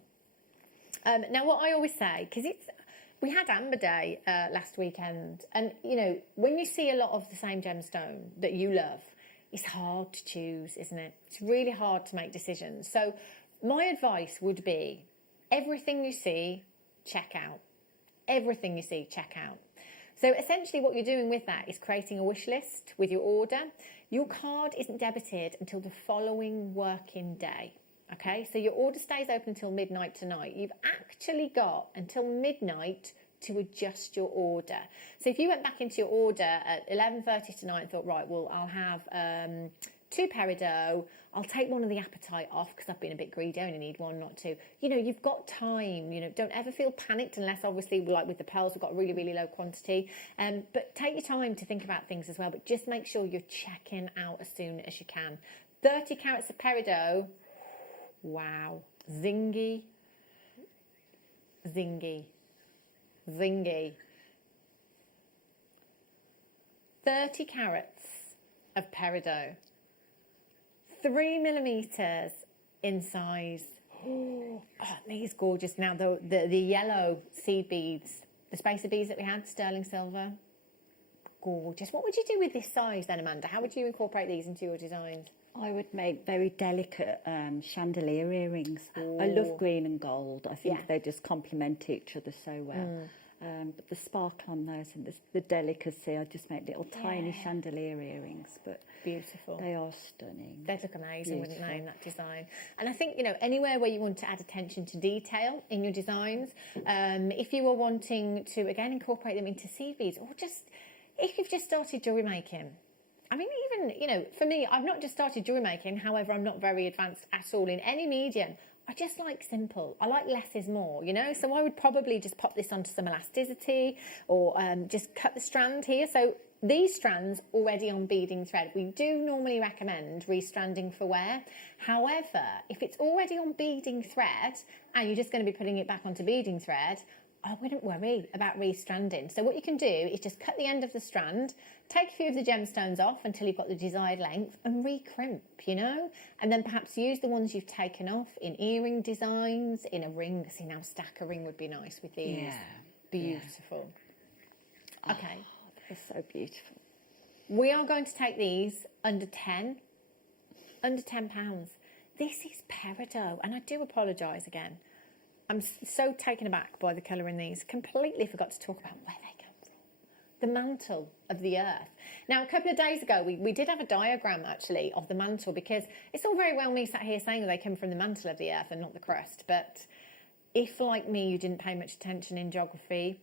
Now, what I always say, because we had Amber Day last weekend, and you know, when you see a lot of the same gemstone that you love, it's hard to choose, isn't it? It's really hard to make decisions. So my advice would be, everything you see, check out. Everything you see, check out. So essentially what you're doing with that is creating a wish list with your order. Your card isn't debited until the following working day. Okay, so your order stays open until midnight tonight. You've actually got until midnight to adjust your order. So if you went back into your order at 11:30 tonight and thought, right, well, I'll have 2 peridot, I'll take one of the apatite off because I've been a bit greedy, I only need 1, not 2. You know, you've got time, you know, don't ever feel panicked unless obviously, like with the pearls, we've got a really, really low quantity. But take your time to think about things as well, but just make sure you're checking out as soon as you can. 30 carats of peridot. Wow. Zingy. Zingy. Zingy. 30 carats of peridot. 3 millimetres in size. Oh, these gorgeous. Now, the yellow seed beads, the spacer beads that we had, sterling silver. Gorgeous. What would you do with this size then, Amanda? How would you incorporate these into your designs? I would make very delicate chandelier earrings. I love green and gold. I think they just complement each other so well. But the sparkle on those and the delicacy, I just make little tiny chandelier earrings. But beautiful. They are stunning. They'd look amazing, wouldn't they, in that design? And I think, you know, anywhere where you want to add attention to detail in your designs, if you were wanting to, again, incorporate them into seed beads, or just, if you've just started jewellery making, I mean, even, you know, for me, I've not just started jewellery making, however, I'm not very advanced at all in any medium. I just like simple. I like less is more, you know? So I would probably just pop this onto some elasticity or just cut the strand here. So these strands already on beading thread. We do normally recommend restranding for wear. However, if it's already on beading thread and you're just going to be putting it back onto beading thread, I wouldn't worry about restranding. So what you can do is just cut the end of the strand, take a few of the gemstones off until you've got the desired length and re-crimp, you know? And then perhaps use the ones you've taken off in earring designs, in a ring. See, now stack a ring would be nice with these. Yeah. Beautiful. Yeah. Okay. Oh, they're so beautiful. We are going to take these under 10. Under £10. This is peridot, and I do apologise again. I'm so taken aback by the colour in these. Completely forgot to talk about where they come from. The mantle of the earth. Now, a couple of days ago, we did have a diagram, actually, of the mantle, because it's all very well me sat here saying that they come from the mantle of the earth and not the crust. But if, like me, you didn't pay much attention in geography,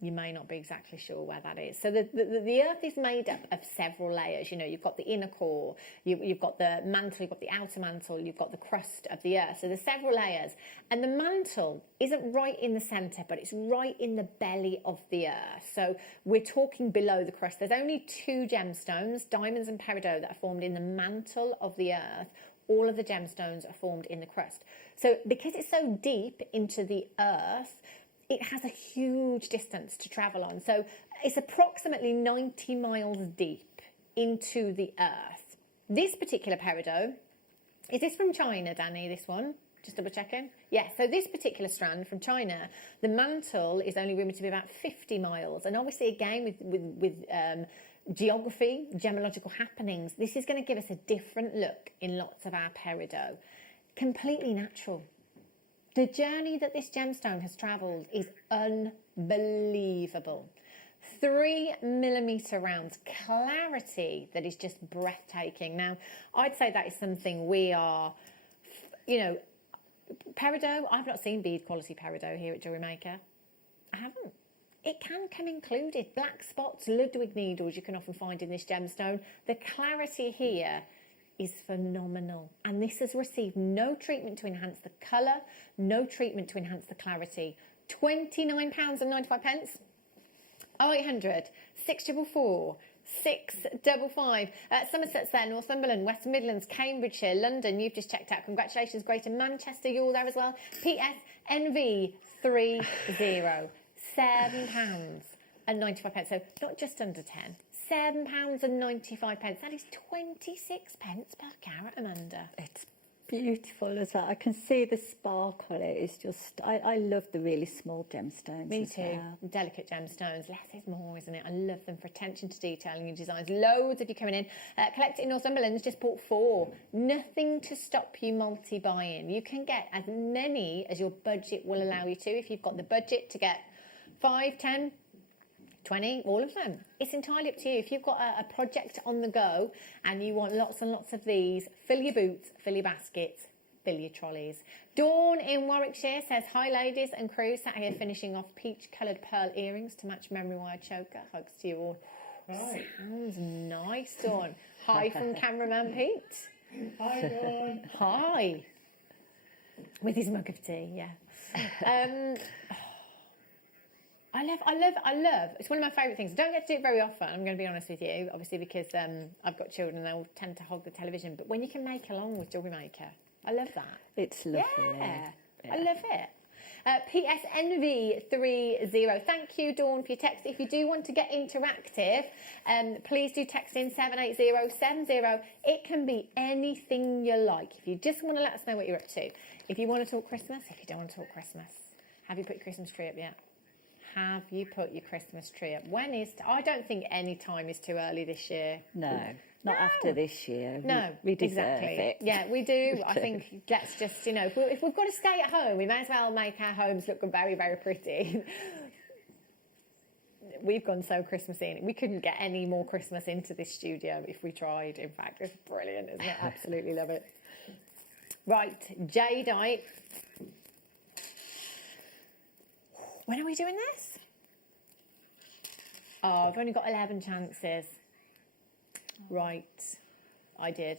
you may not be exactly sure where that is. So the earth is made up of several layers. You know, you've got the inner core, you've got the mantle, you've got the outer mantle, you've got the crust of the earth. So there's several layers. And the mantle isn't right in the centre, but it's right in the belly of the earth. So we're talking below the crust. There's only 2 gemstones, diamonds and peridot, that are formed in the mantle of the earth. All of the gemstones are formed in the crust. So because it's so deep into the earth, it has a huge distance to travel on. So it's approximately 90 miles deep into the earth. This particular peridot, is this from China, Danny, this one? Just double checking. Yeah, so this particular strand from China, the mantle is only rumoured to be about 50 miles. And obviously, again, with geography, gemological happenings, this is going to give us a different look in lots of our peridot. Completely natural. The journey that this gemstone has travelled is unbelievable. 3mm rounds, clarity that is just breathtaking. Now, I'd say that is something we are, you know, peridot, I've not seen bead quality peridot here at JewelleryMaker. I haven't. It can come included. Black spots, Ludwig needles you can often find in this gemstone. The clarity here is phenomenal. And this has received no treatment to enhance the colour, no treatment to enhance the clarity. £29.95. 0800 644 655. Somerset's there, Northumberland, West Midlands, Cambridgeshire, London. You've just checked out. Congratulations, Greater Manchester. You're all there as well. PS NV30. £7.95. So not just under 10. £7.95. That is 26 pence per carat, Amanda. It's beautiful as well. I can see the sparkle. It's just, I love the really small gemstones. Me as too. well. Delicate gemstones. Less is more, isn't it? I love them for attention to detail in your designs. Loads of you coming in. Collect in Northumberland's just bought 4. Nothing to stop you multi-buying. You can get as many as your budget will allow you to. If you've got the budget to get 5, 10, 20, all of them. It's entirely up to you. If you've got a project on the go and you want lots and lots of these, fill your boots, fill your baskets, fill your trolleys. Dawn in Warwickshire says, hi ladies and crew, sat here finishing off peach coloured pearl earrings to match memory wire choker. Hugs to you all. Hi. Sounds nice, Dawn. Hi from cameraman Pete. Hi, Dawn. Hi. With his mug of tea, yeah. I love, it's one of my favourite things. I don't get to do it very often, I'm going to be honest with you, obviously because I've got children and they'll tend to hog the television, but when you can make along with JewelleryMaker, I love that. It's lovely. Yeah. I love it. PSNV30, thank you, Dawn, for your text. If you do want to get interactive, please do text in 78070. It can be anything you like. If you just want to let us know what you're up to. If you want to talk Christmas, if you don't want to talk Christmas. Have you put your Christmas tree up yet? Have you put your Christmas tree up? When is... I don't think any time is too early this year. No, not after this year. No, we deserve exactly. it. Yeah, we do. I think let's just, you know, if we've got to stay at home, we may as well make our homes look very, very pretty. We've gone so Christmassy. We couldn't get any more Christmas into this studio if we tried. In fact, it's brilliant, isn't it? Absolutely love it. Right, jadeite. When are we doing this? Oh, I've only got 11 chances. Right, I did.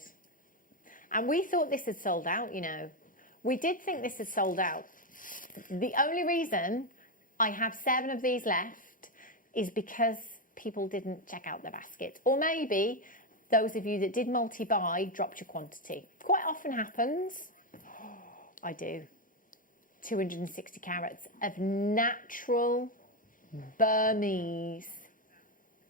And we thought this had sold out, you know. We did think this had sold out. The only reason I have 7 of these left is because people didn't check out their baskets. Or maybe those of you that did multi-buy dropped your quantity. Quite often happens. I do. 260 carats of natural Burmese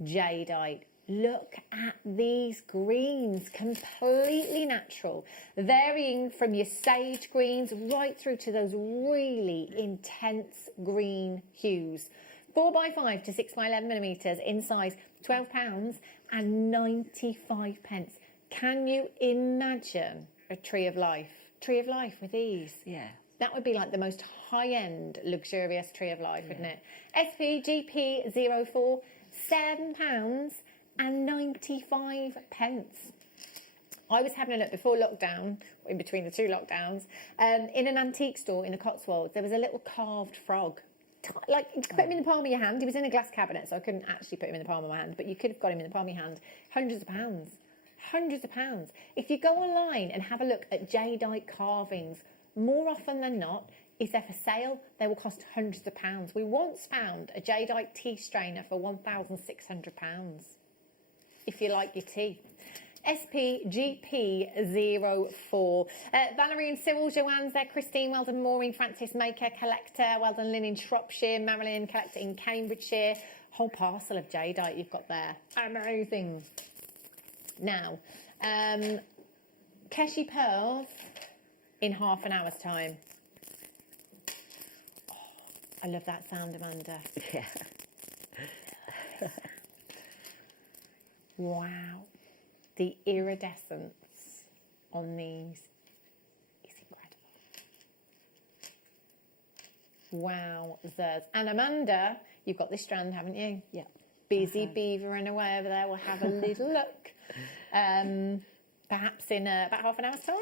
jadeite. Look at these greens, completely natural, varying from your sage greens right through to those really intense green hues. 4x5 to 6x11mm in size, £12 and 95 pence. Can you imagine a tree of life? Tree of life with these? Yeah. That would be like the most high-end, luxurious tree of life, wouldn't it? SPGP04, £7 and 95 pence. I was having a look before lockdown, in between the 2 lockdowns, in an antique store in the Cotswolds. There was a little carved frog. Like, you could put him in the palm of your hand. He was in a glass cabinet, so I couldn't actually put him in the palm of my hand, but you could have got him in the palm of your hand. Hundreds of pounds. Hundreds of pounds. If you go online and have a look at jadeite carvings, more often than not, if they're for sale, they will cost hundreds of pounds. We once found a jadeite tea strainer for £1,600. If you like your tea. SPGP04. Valerie and Cyril, Joanne's there, Christine, well done, Maureen, Francis, Maker, Collector, well done, Lynn in Shropshire, Marilyn, Collector in Cambridgeshire. Whole parcel of jadeite you've got there. Amazing. Now, Keshi pearls in half an hour's time. Oh, I love that sound, Amanda. Yeah. Wow. The iridescence on these is incredible. Wowzers. And Amanda, you've got this strand, haven't you? Yeah. Busy beavering away over there. We'll have a little look. Perhaps in about half an hour's time.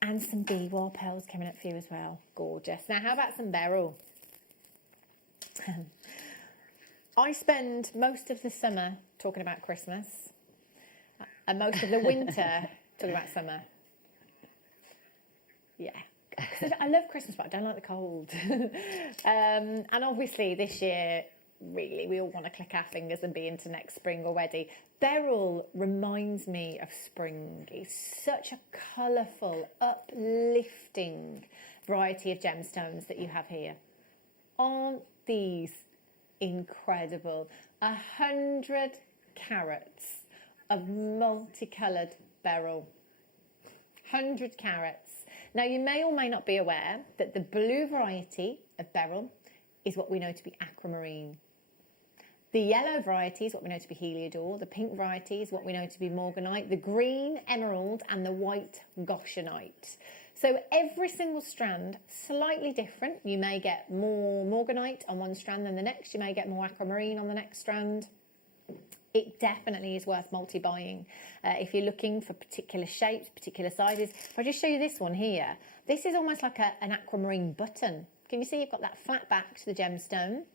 And some bee-wall pearls coming up for you as well. Gorgeous. Now, how about some beryl? I spend most of the summer talking about Christmas and most of the winter talking about summer. Yeah. I love Christmas, but I don't like the cold. And obviously this year, really, we all want to click our fingers and be into next spring already. Beryl reminds me of spring. It's such a colourful, uplifting variety of gemstones that you have here. Aren't these incredible? 100 carats of multicoloured beryl. 100 carats. Now, you may or may not be aware that the blue variety of beryl is what we know to be aquamarine. The yellow variety is what we know to be heliodor. The pink variety is what we know to be morganite. The green, emerald, and the white, goshenite. So every single strand, slightly different. You may get more morganite on one strand than the next. You may get more aquamarine on the next strand. It definitely is worth multi-buying if you're looking for particular shapes, particular sizes. If I just show you this one here, this is almost like an aquamarine button. Can you see you've got that flat back to the gemstone?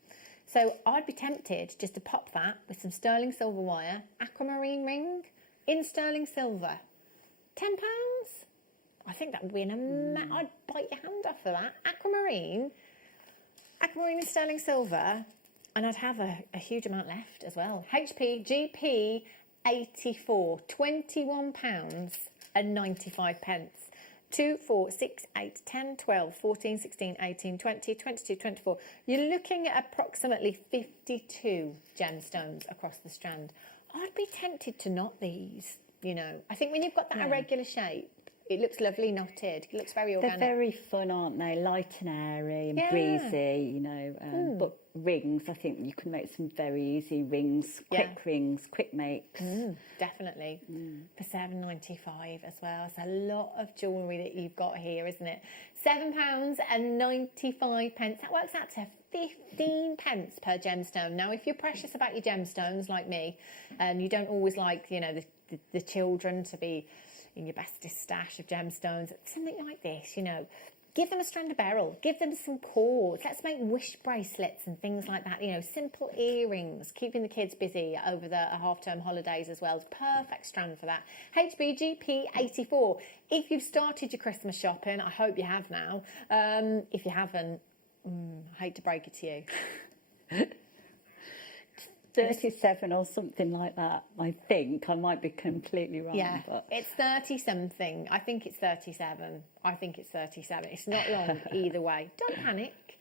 So I'd be tempted just to pop that with some sterling silver wire, aquamarine ring in sterling silver. £10? I think that would be I'd bite your hand off for that. Aquamarine and sterling silver, and I'd have a huge amount left as well. HP GP 84, £21.95. 2, 4, 6, 8, 10, 12, 14, 16, 18, 20, 22, 24. You're looking at approximately 52 gemstones across the strand. I'd be tempted to knot these, you know. I think when you've got that irregular shape, it looks lovely knotted. It looks very organic. They're very fun, aren't they? Light and airy and breezy, you know. But rings, I think you can make some very easy rings, quick makes. Definitely. For £7.95 as well. It's a lot of jewellery that you've got here, isn't it? £7.95. That works out to 15 pence per gemstone. Now, if you're precious about your gemstones like me, and you don't always like, you know, the children to be in your bestest stash of gemstones, something like this, you know, give them a strand of beryl, give them some cords, let's make wish bracelets and things like that, you know, simple earrings, keeping the kids busy over the half-term holidays as well. It's perfect strand for that. HBGP 84. If you've started your Christmas shopping, I hope you have now. If you haven't, I hate to break it to you. 37 or something like that, I think. I might be completely wrong. Yeah, but it's 30-something. I think it's 37. I think it's 37. It's not long either way. Don't panic.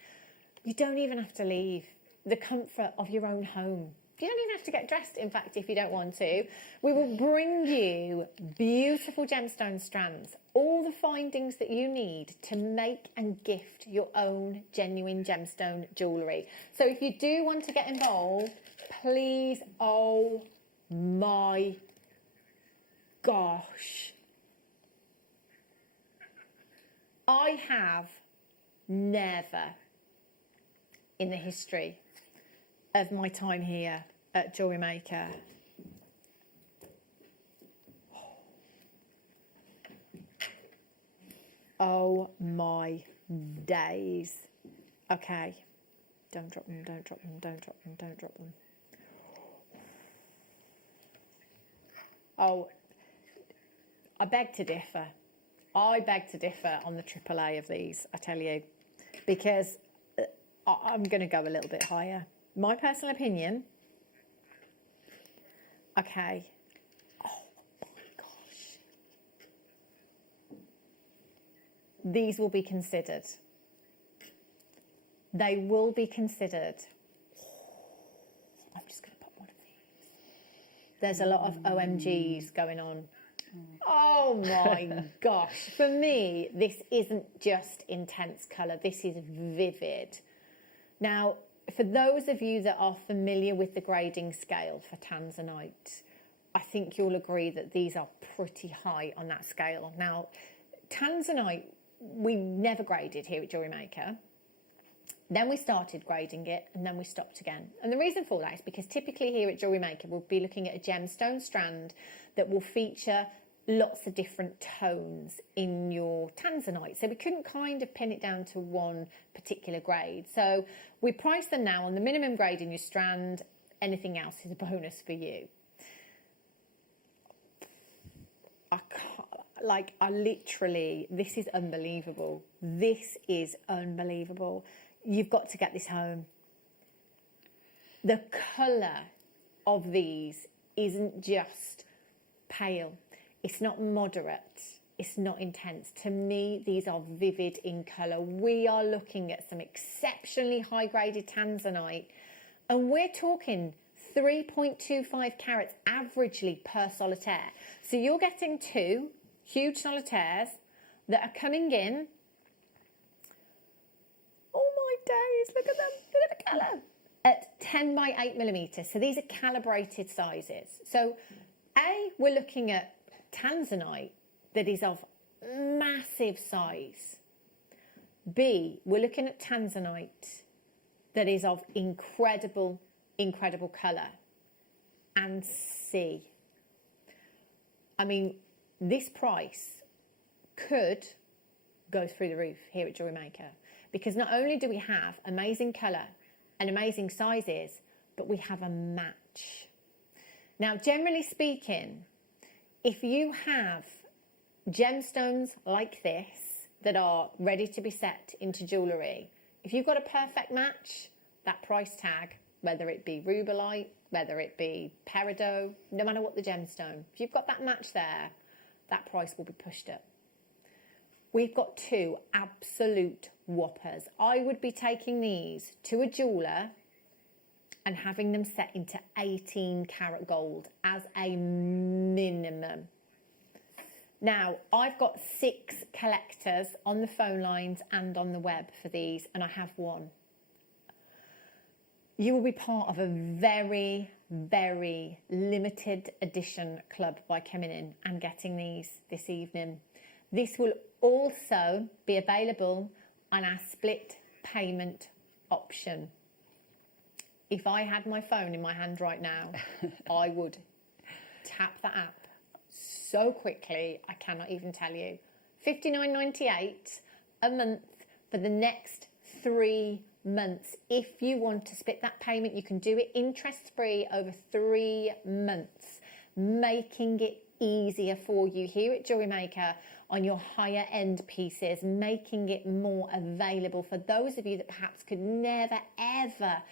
You don't even have to leave the comfort of your own home. You don't even have to get dressed, in fact, if you don't want to. We will bring you beautiful gemstone strands, all the findings that you need to make and gift your own genuine gemstone jewellery. So if you do want to get involved, please, oh my gosh. I have never, in the history of my time here at JewelleryMaker, oh my days. Okay, don't drop them, don't drop them, don't drop them, don't drop them. Oh, I beg to differ. I beg to differ on the AAA of these, I tell you, because I'm going to go a little bit higher. My personal opinion. Okay. Oh my gosh. These will be considered. They will be considered. I'm just going to pop one of these. There's a lot of OMGs going on. Oh my gosh. For me, this isn't just intense colour, this is vivid. Now, for those of you that are familiar with the grading scale for tanzanite, I think you'll agree that these are pretty high on that scale. Now, tanzanite, we never graded here at JewelleryMaker. Then we started grading it, and then we stopped again. And the reason for that is because typically here at JewelleryMaker, we'll be looking at a gemstone strand that will feature lots of different tones in your tanzanite. So we couldn't kind of pin it down to one particular grade. So we price them now on the minimum grade in your strand. Anything else is a bonus for you. This is unbelievable. This is unbelievable. You've got to get this home. The colour of these isn't just pale. It's not moderate. It's not intense. To me, these are vivid in colour. We are looking at some exceptionally high-graded tanzanite, and we're talking 3.25 carats averagely per solitaire. So you're getting 2 huge solitaires that are coming in. Oh my days, look at them, look at the colour. At 10 by 8 millimetres. So these are calibrated sizes. So we're looking at tanzanite that is of massive size. B, we're looking at tanzanite that is of incredible colour. And C, I mean, this price could go through the roof here at JewelleryMaker, because not only do we have amazing colour and amazing sizes, but we have a match. Now, generally speaking, if you have gemstones like this that are ready to be set into jewellery, if you've got a perfect match, that price tag, whether it be rubellite, whether it be peridot, no matter what the gemstone, if you've got that match there, that price will be pushed up. We've got 2 absolute whoppers. I would be taking these to a jeweller and having them set into 18 karat gold as a minimum. Now, I've got 6 collectors on the phone lines and on the web for these, and I have 1. You will be part of a very, very limited edition club by coming in and getting these this evening. This will also be available on our split payment option. If I had my phone in my hand right now, I would tap that app so quickly, I cannot even tell you. $59.98 a month for the next 3 months. If you want to split that payment, you can do it interest-free over 3 months, making it easier for you here at JewelleryMaker on your higher end pieces, making it more available for those of you that perhaps could never ever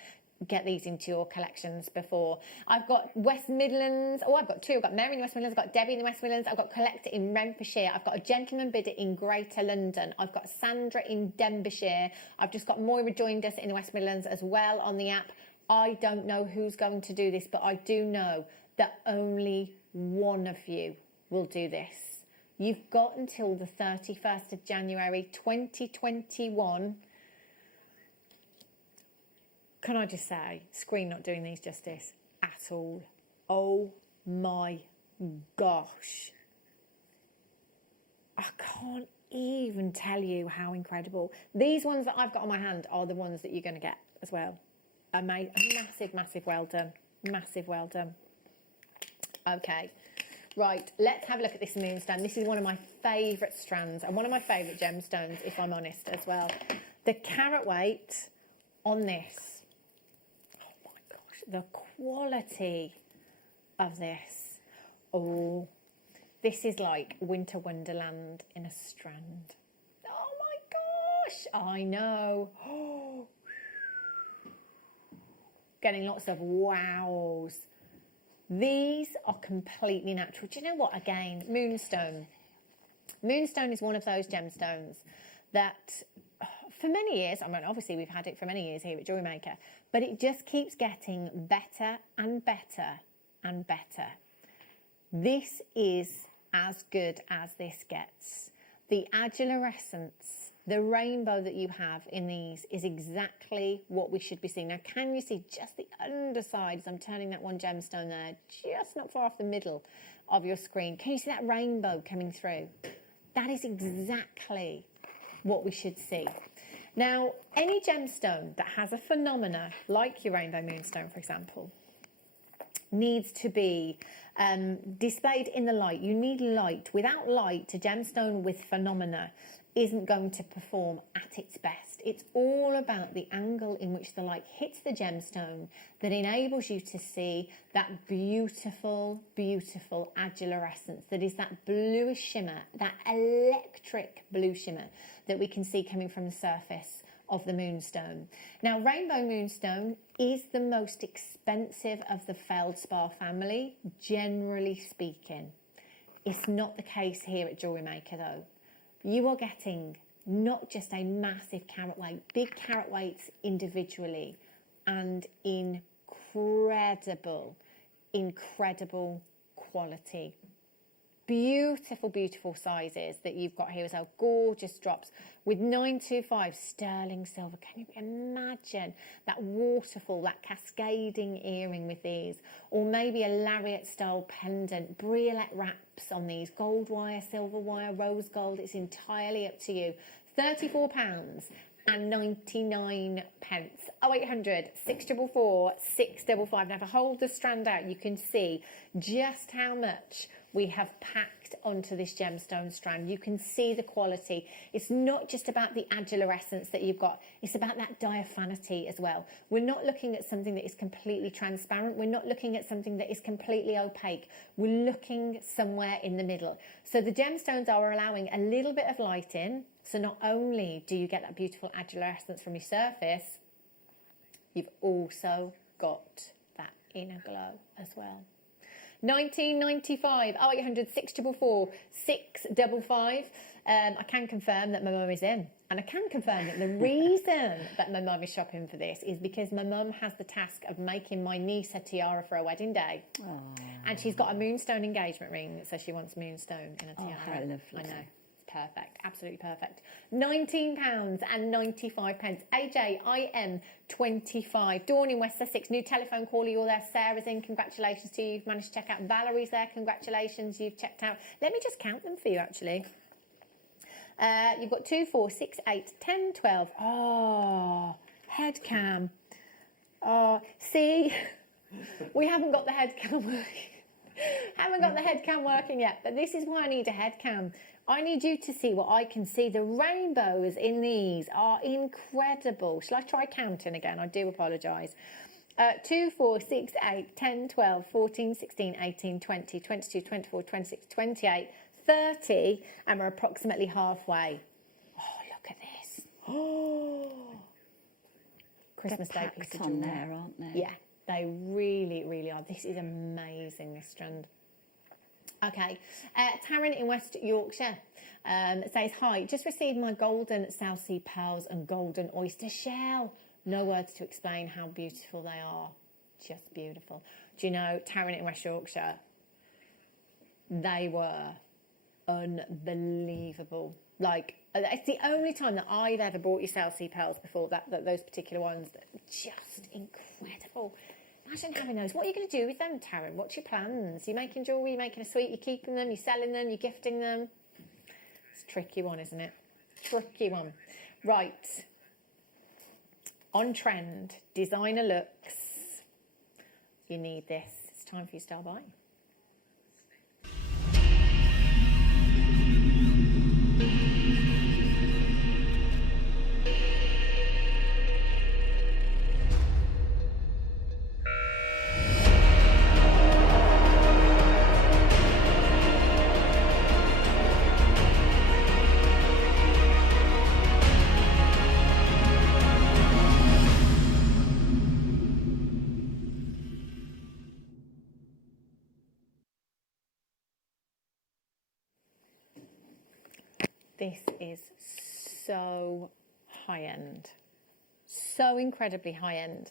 get these into your collections before. I've got West Midlands. Oh, I've got 2. I've got Mary in the West Midlands. I've got Debbie in the West Midlands. I've got Collector in Renfrewshire. I've got a Gentleman Bidder in Greater London. I've got Sandra in Denbighshire. I've just got Moira joined us in the West Midlands as well on the app. I don't know who's going to do this, but I do know that only one of you will do this. You've got until the 31st of January 2021. Can I just say, screen not doing these justice at all. Oh my gosh. I can't even tell you how incredible. These ones that I've got on my hand are the ones that you're going to get as well. A massive, massive well done. Massive well done. Okay, right, let's have a look at this moonstone. This is one of my favourite strands and one of my favourite gemstones, if I'm honest, as well. The carat weight on this, the quality of this. Oh, this is like Winter Wonderland in a strand. Oh my gosh, I know. Oh. Getting lots of wows. These are completely natural. Do you know what? Again, moonstone. Moonstone is one of those gemstones that for many years, I mean, obviously we've had it for many years here at JewelleryMaker, but it just keeps getting better and better and better. This is as good as this gets. The adulorescence, the rainbow that you have in these is exactly what we should be seeing. Now, can you see just the underside as I'm turning that one gemstone there, just not far off the middle of your screen? Can you see that rainbow coming through? That is exactly what we should see. Now, any gemstone that has a phenomena, like your rainbow moonstone, for example, needs to be displayed in the light. You need light. Without light, a gemstone with phenomena isn't going to perform at its best. It's all about the angle in which the light hits the gemstone that enables you to see that beautiful, beautiful adulorescence that is that bluish shimmer, that electric blue shimmer that we can see coming from the surface of the moonstone. Now, rainbow moonstone is the most expensive of the feldspar family, generally speaking. It's not the case here at JewelleryMaker though. You are getting not just a massive carat weight, big carat weights individually, and incredible, incredible quality. Beautiful, beautiful sizes that you've got here as well. Gorgeous drops with 925 sterling silver. Can you imagine that waterfall, that cascading earring with these? Or maybe a lariat style pendant, briolette wraps on these, gold wire, silver wire, rose gold. It's entirely up to you. £34 and 99 pence. 0800 644 655. Now, if I hold the strand out, you can see just how much we have packed onto this gemstone strand. You can see the quality. It's not just about the adulorescence that you've got, it's about that diaphanity as well. We're not looking at something that is completely transparent. We're not looking at something that is completely opaque. We're looking somewhere in the middle. So the gemstones are allowing a little bit of light in. So not only do you get that beautiful adulorescence from your surface, you've also got that inner glow as well. 1995, 0800 644 655. I can confirm that my mum is in, and I can confirm that the reason that my mum is shopping for this is because my mum has the task of making my niece her tiara for her wedding day. And she's got a moonstone engagement ring, so she wants moonstone in a tiara. how lovely. I know. Perfect, absolutely perfect. £19 and 95 pence. AJ, I am 25. Dawn in West Sussex, new telephone caller, you're there. Sarah's in, congratulations to you. You've managed to check out. Valerie's there, congratulations, you've checked out. Let me just count them for you, actually. You've got 2, 4, 6, 8, 10, 12. Oh, head cam. Oh, see, we haven't got the head cam working. Haven't got the head cam working yet, but this is why I need a head cam. I need you to see what I can see. The rainbows in these are incredible. Shall I try counting again? I do apologise. 2, 4, 6, 8, 10, 12, 14, 16, 18, 20, 22, 24, 26, 28, 30, and we're approximately halfway. Oh, look at this. Oh, Christmas Day piece of jewellery there, aren't they? Yeah, they really, really are. This is amazing, this strand. Okay, Taryn in West Yorkshire says, hi, just received my golden South Sea pearls and golden oyster shell. No words to explain how beautiful they are. Just beautiful. Do you know, Taryn in West Yorkshire, they were unbelievable. Like, it's the only time that I've ever bought you South Sea pearls before, those particular ones. Just incredible. Imagine having those. What are you going to do with them, Taryn? What's your plans? You're making jewellery, you're making a suite, you're keeping them, you're selling them, you're gifting them. It's a tricky one, isn't it? Tricky one. Right. On trend, designer looks. You need this. It's time for you to start buying. This is so high-end, so incredibly high-end.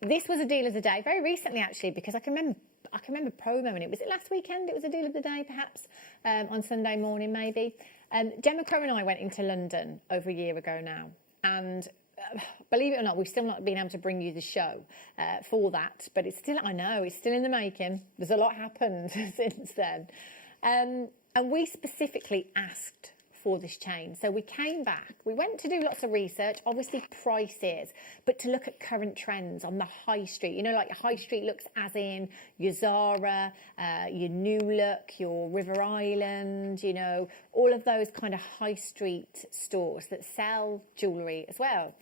this was a deal of the day very recently, actually, because I can remember promoing it. Was it last weekend? It was a deal of the day, perhaps on Sunday morning, maybe. Gemma Crow and I went into London over a year ago now, and believe it or not, we've still not been able to bring you the show for that, but it's still, I know, it's still in the making. There's a lot happened since then. And we specifically asked for this chain. So we came back, we went to do lots of research, obviously prices, but to look at current trends on the high street, you know, like high street looks as in your Zara, your New Look, your River Island, you know, all of those kind of high street stores that sell jewellery as well.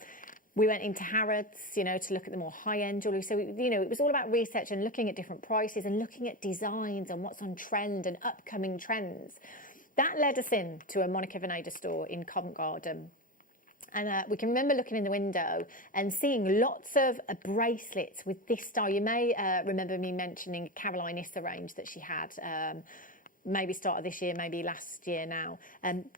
We went into Harrods, you know, to look at the more high-end jewellery. So, you know, it was all about research and looking at different prices and looking at designs and what's on trend and upcoming trends. That led us in to a Monica Vinader store in Covent Garden. And we can remember looking in the window and seeing lots of bracelets with this style. You may remember me mentioning Caroline Issa range that she had, maybe started this year, maybe last year now.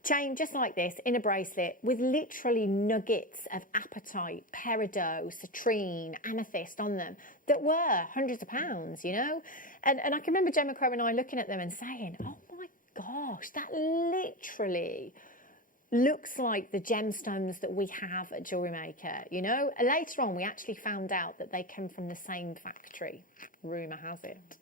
Chain just like this in a bracelet with literally nuggets of apatite, peridot, citrine, amethyst on them that were hundreds of pounds, you know. And I can remember Gemma Crow and I looking at them and saying, oh my gosh, that literally looks like the gemstones that we have at JewelleryMaker, you know. Later on, we actually found out that they come from the same factory, rumour has it.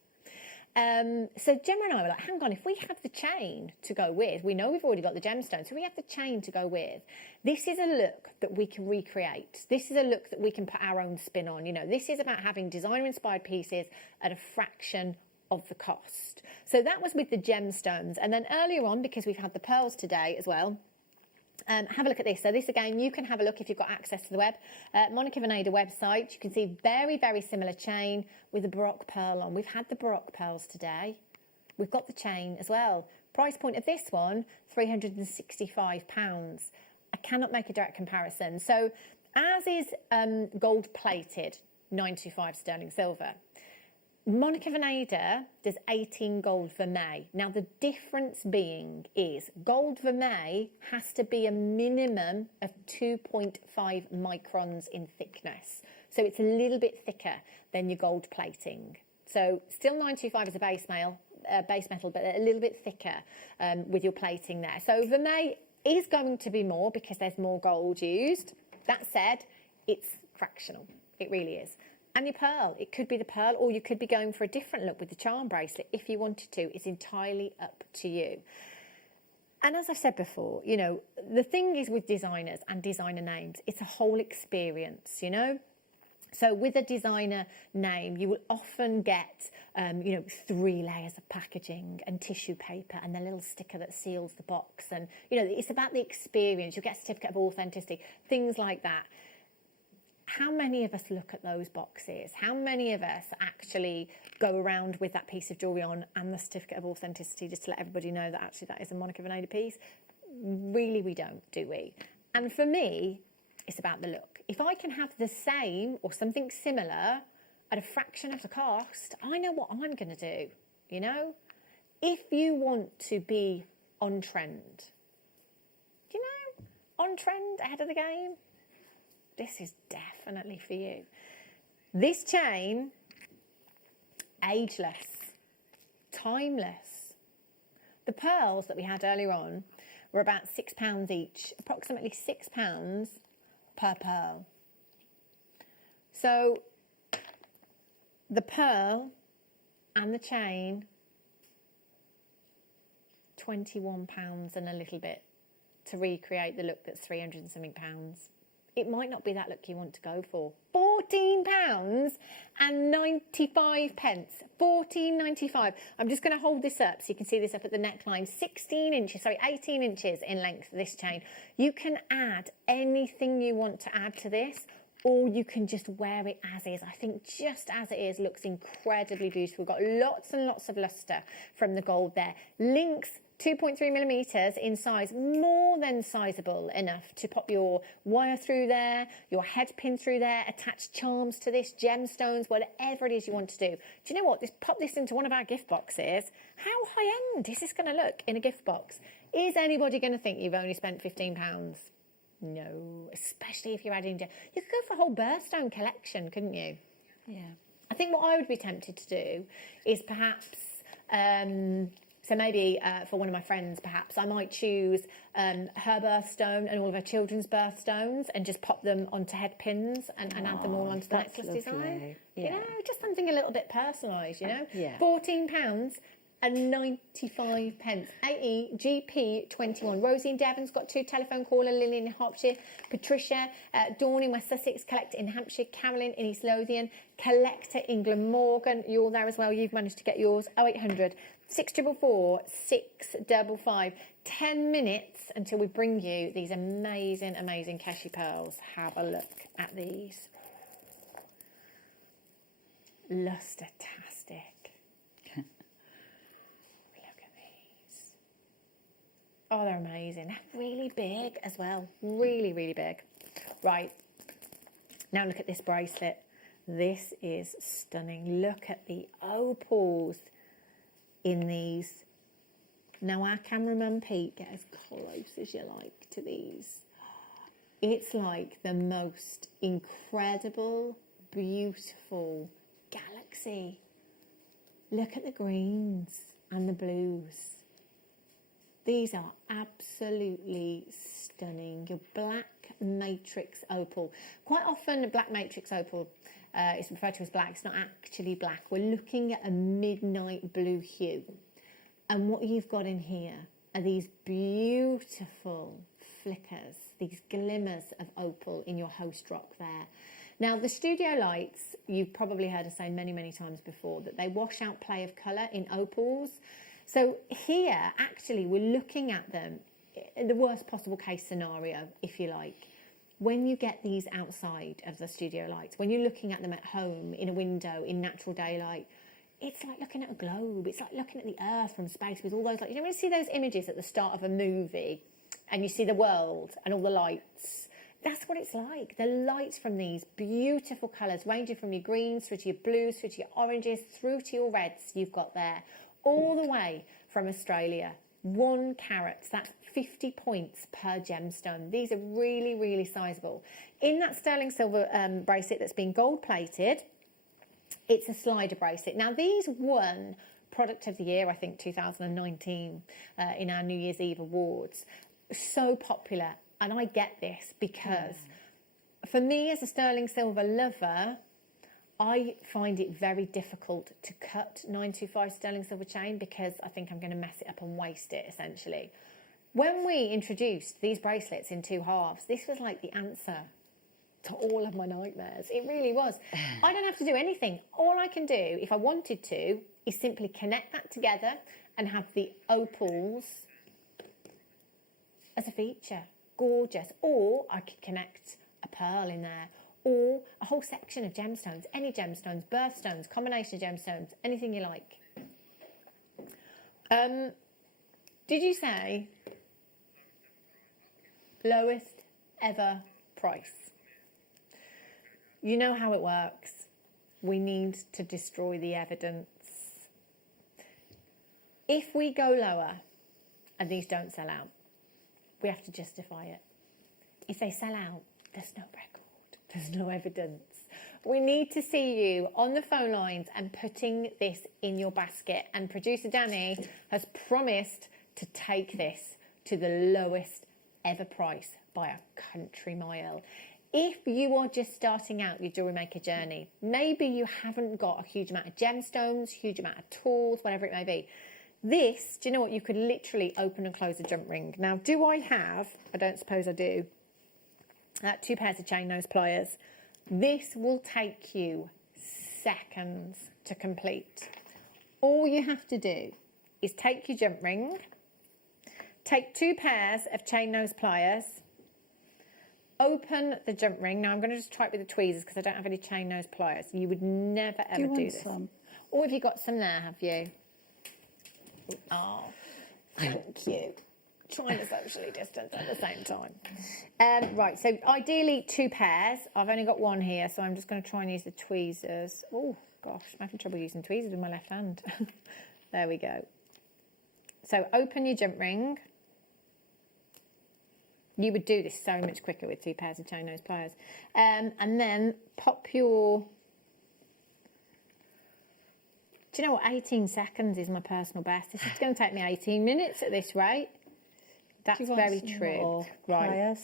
So Gemma and I were like, hang on, if we have the chain to go with, we know we've already got the gemstones, so we have the chain to go with. This is a look that we can recreate. This is a look that we can put our own spin on. You know, this is about having designer-inspired pieces at a fraction of the cost. So that was with the gemstones. And then earlier on, because we've had the pearls today as well, have a look at this. So this, again, you can have a look if you've got access to the web. Monica Vinader website. You can see very, very similar chain with the Baroque pearl on. We've had the Baroque pearls today. We've got the chain as well. Price point of this one, £365. I cannot make a direct comparison. So as is gold plated, 925 sterling silver. Monica Vinader does 18 gold vermeil. Now, the difference being is gold vermeil has to be a minimum of 2.5 microns in thickness. So it's a little bit thicker than your gold plating. So still 925 is a base metal, but a little bit thicker with your plating there. So vermeil is going to be more because there's more gold used. That said, it's fractional. It really is. And your pearl, it could be the pearl, or you could be going for a different look with the charm bracelet if you wanted to. It's entirely up to you. And as I said before, you know, the thing is with designers and designer names, it's a whole experience, you know. So with a designer name, you will often get, you know, 3 layers of packaging and tissue paper and the little sticker that seals the box. And, you know, it's about the experience. You'll get a certificate of authenticity, things like that. How many of us look at those boxes? How many of us actually go around with that piece of jewellery on and the certificate of authenticity just to let everybody know that actually that is a Monica Vinader piece? Really, we don't, do we? And for me, it's about the look. If I can have the same or something similar at a fraction of the cost, I know what I'm going to do, you know? If you want to be on trend, do you know, on trend, ahead of the game, this is definitely for you. This chain, ageless, timeless. The pearls that we had earlier on were about £6 each, approximately £6 per pearl. So the pearl and the chain, £21 and a little bit to recreate the look that's 300 and something pounds. It might not be that look you want to go for. £14 and 95 pence. £14.95. I'm just going to hold this up so you can see this up at the neckline. 18 inches in length, this chain. You can add anything you want to add to this, or you can just wear it as is. I think just as it is looks incredibly beautiful. We've got lots and lots of lustre from the gold there. Links 2.3 millimetres in size, more than sizable enough to pop your wire through there, your head pin through there, attach charms to this, gemstones, whatever it is you want to do. Do you know what? Just pop this into one of our gift boxes. How high-end is this going to look in a gift box? Is anybody going to think you've only spent £15? No, especially if you're adding... You could go for a whole birthstone collection, couldn't you? Yeah. I think what I would be tempted to do is perhaps, so maybe for one of my friends, perhaps I might choose her birthstone and all of her children's birthstones and just pop them onto head pins and add them all onto the that's necklace design. lovely. You Yeah. know, just something a little bit personalised, you know? Yeah. £14 and 95 pence. AEGP21. Rosie in Devon's got 2. Telephone caller. Lillian in Hertfordshire. Patricia. Dawn in West Sussex. Collector in Hampshire. Carolyn in East Lothian. Collector in Glamorgan. You're there as well. You've managed to get yours. 0800 644 655. 10 minutes until we bring you these amazing, amazing cashew pearls. Have a look at these. Luster-tastic. Oh, they're amazing. They're really big as well. Really, really big. Right. Now look at this bracelet. This is stunning. Look at the opals in these. Now our cameraman Pete, get as close as you like to these. It's like the most incredible, beautiful galaxy. Look at the greens and the blues. These are absolutely stunning. Your black matrix opal. Quite often a black matrix opal is referred to as black. It's not actually black. We're looking at a midnight blue hue. And what you've got in here are these beautiful flickers, these glimmers of opal in your host rock there. Now, the studio lights, you've probably heard us say many, many times before, that they wash out play of colour in opals. So here, actually, we're looking at them in the worst possible case scenario, if you like. When you get these outside of the studio lights, when you're looking at them at home, in a window, in natural daylight, it's like looking at a globe. It's like looking at the earth from space with all those, like, you know, when you see those images at the start of a movie and you see the world and all the lights, that's what it's like. The lights from these beautiful colours, ranging from your greens through to your blues, through to your oranges, through to your reds you've got there, all the way from Australia. 1 carat, that's 50 points per gemstone. These are really, really sizable. In that sterling silver bracelet that's been gold plated, it's a slider bracelet. Now, these won Product of the Year, I think, 2019 in our New Year's Eve awards. So popular. And I get this because for me as a sterling silver lover, I find it very difficult to cut 925 sterling silver chain because I think I'm going to mess it up and waste it, essentially. When we introduced these bracelets in 2 halves, this was like the answer to all of my nightmares. It really was. I don't have to do anything. All I can do, if I wanted to, is simply connect that together and have the opals as a feature. Gorgeous. Or I could connect a pearl in there, or a whole section of gemstones, any gemstones, birthstones, combination of gemstones, anything you like. Did you say lowest ever price? You know how it works. We need to destroy the evidence. If we go lower and these don't sell out, we have to justify it. If they sell out, there's no record, there's no evidence. We need to see you on the phone lines and putting this in your basket. And producer Danny has promised to take this to the lowest ever price by a country mile. If you are just starting out your jewellery maker journey, maybe you haven't got a huge amount of gemstones, huge amount of tools, whatever it may be. This, do you know what? You could literally open and close a jump ring. Now, do I have, I don't suppose I do, 2 pairs of chain nose pliers. This will take you seconds to complete. All you have to do is take your jump ring, take 2 pairs of chain nose pliers, open the jump ring. Now, I'm going to just try it with the tweezers because I don't have any chain nose pliers. You would never, ever do this. Some? Or have you got some there, have you? Oh, thank you. Trying to socially distance at the same time. Right, so ideally 2 pairs. I've only got 1 here, so I'm just going to try and use the tweezers. Oh, gosh, I'm having trouble using tweezers with my left hand. There we go. So open your jump ring. You would do this so much quicker with 2 pairs of chain nose pliers. And then pop your Do you know what? 18 seconds is my personal best. This is going to take me 18 minutes at this rate. That's very true. Right.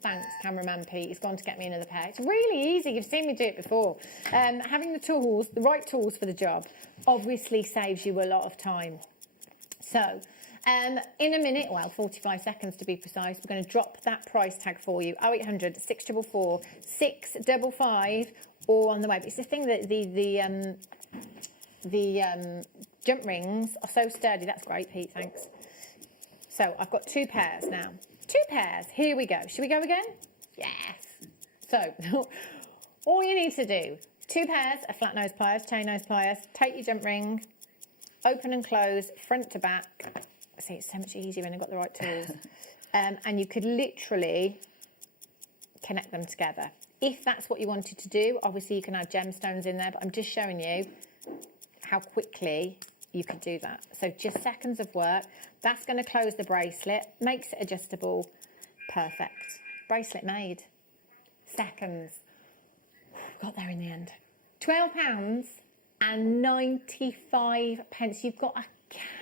Thanks, cameraman Pete. He's gone to get me another pair. It's really easy. You've seen me do it before. Having the tools, the right tools for the job, obviously saves you a lot of time. So, in a minute, well, 45 seconds to be precise, we're going to drop that price tag for you. 0800 644 655, or on the web. It's the thing that the jump rings are so sturdy. That's great, Pete. Thanks. So I've got 2 pairs now. 2 pairs. Here we go. Should we go again? Yes. So all you need to do, 2 pairs of flat nose pliers, chain nose pliers. Take your jump ring, open and close, front to back. See, it's so much easier when I've got the right tools. And you could literally connect them together. If that's what you wanted to do, obviously you can add gemstones in there, but I'm just showing you how quickly you could do that. So just seconds of work. That's going to close the bracelet, makes it adjustable. Perfect. Bracelet made. Seconds. Got there in the end. £12 and 95 pence. You've got a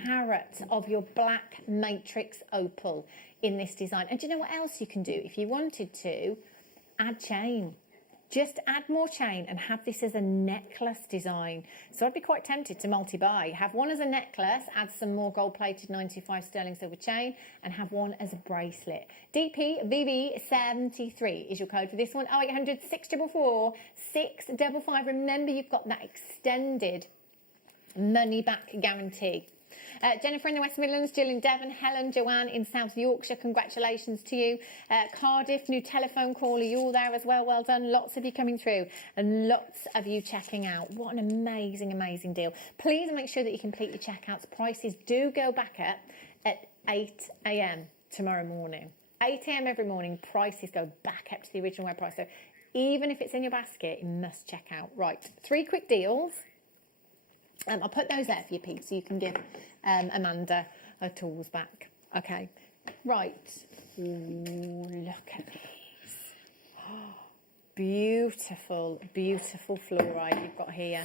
carat of your black matrix opal in this design. And do you know what else you can do? If you wanted to, add chain. Just add more chain and have this as a necklace design. So I'd be quite tempted to multi-buy. Have one as a necklace, add some more gold-plated 95 sterling silver chain, and have one as a bracelet. DPVB73 is your code for this one. 0800 644 655. Remember, you've got that extended money-back guarantee. Jennifer in the West Midlands, Jill in Devon, Helen, Joanne in South Yorkshire, congratulations to you. Cardiff, new telephone call, are you all there as well? Well done. Lots of you coming through and lots of you checking out. What an amazing, amazing deal. Please make sure that you complete your checkouts. Prices do go back up at 8 a.m. tomorrow morning. 8 a.m. every morning, prices go back up to the original web price. So even if it's in your basket, you must check out. Right, 3 quick deals. I'll put those there for you, Pete, so you can give Amanda her tools back. Okay, right. Ooh, look at these. Oh, beautiful, beautiful fluorite you've got here.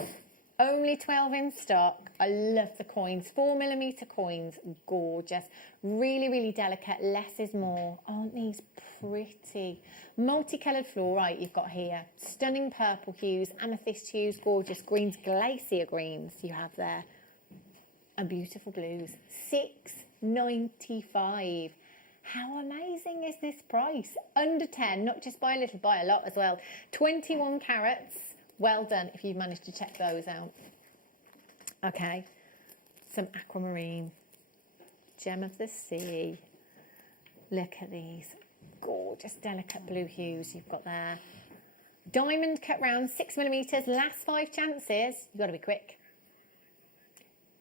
Only 12 in stock. I love the coins. 4mm coins, gorgeous. Really, really delicate. Less is more. Aren't these pretty? Multicoloured fluorite you've got here. Stunning purple hues, amethyst hues, gorgeous greens, glacier greens you have there. And beautiful blues. $6.95. How amazing is this price? Under 10, not just buy a little, buy a lot as well. 21 carats. Well done if you've managed to check those out. Okay, some aquamarine, gem of the sea. Look at these gorgeous, delicate blue hues you've got there. Diamond cut round, 6mm, last 5 chances. You've got to be quick.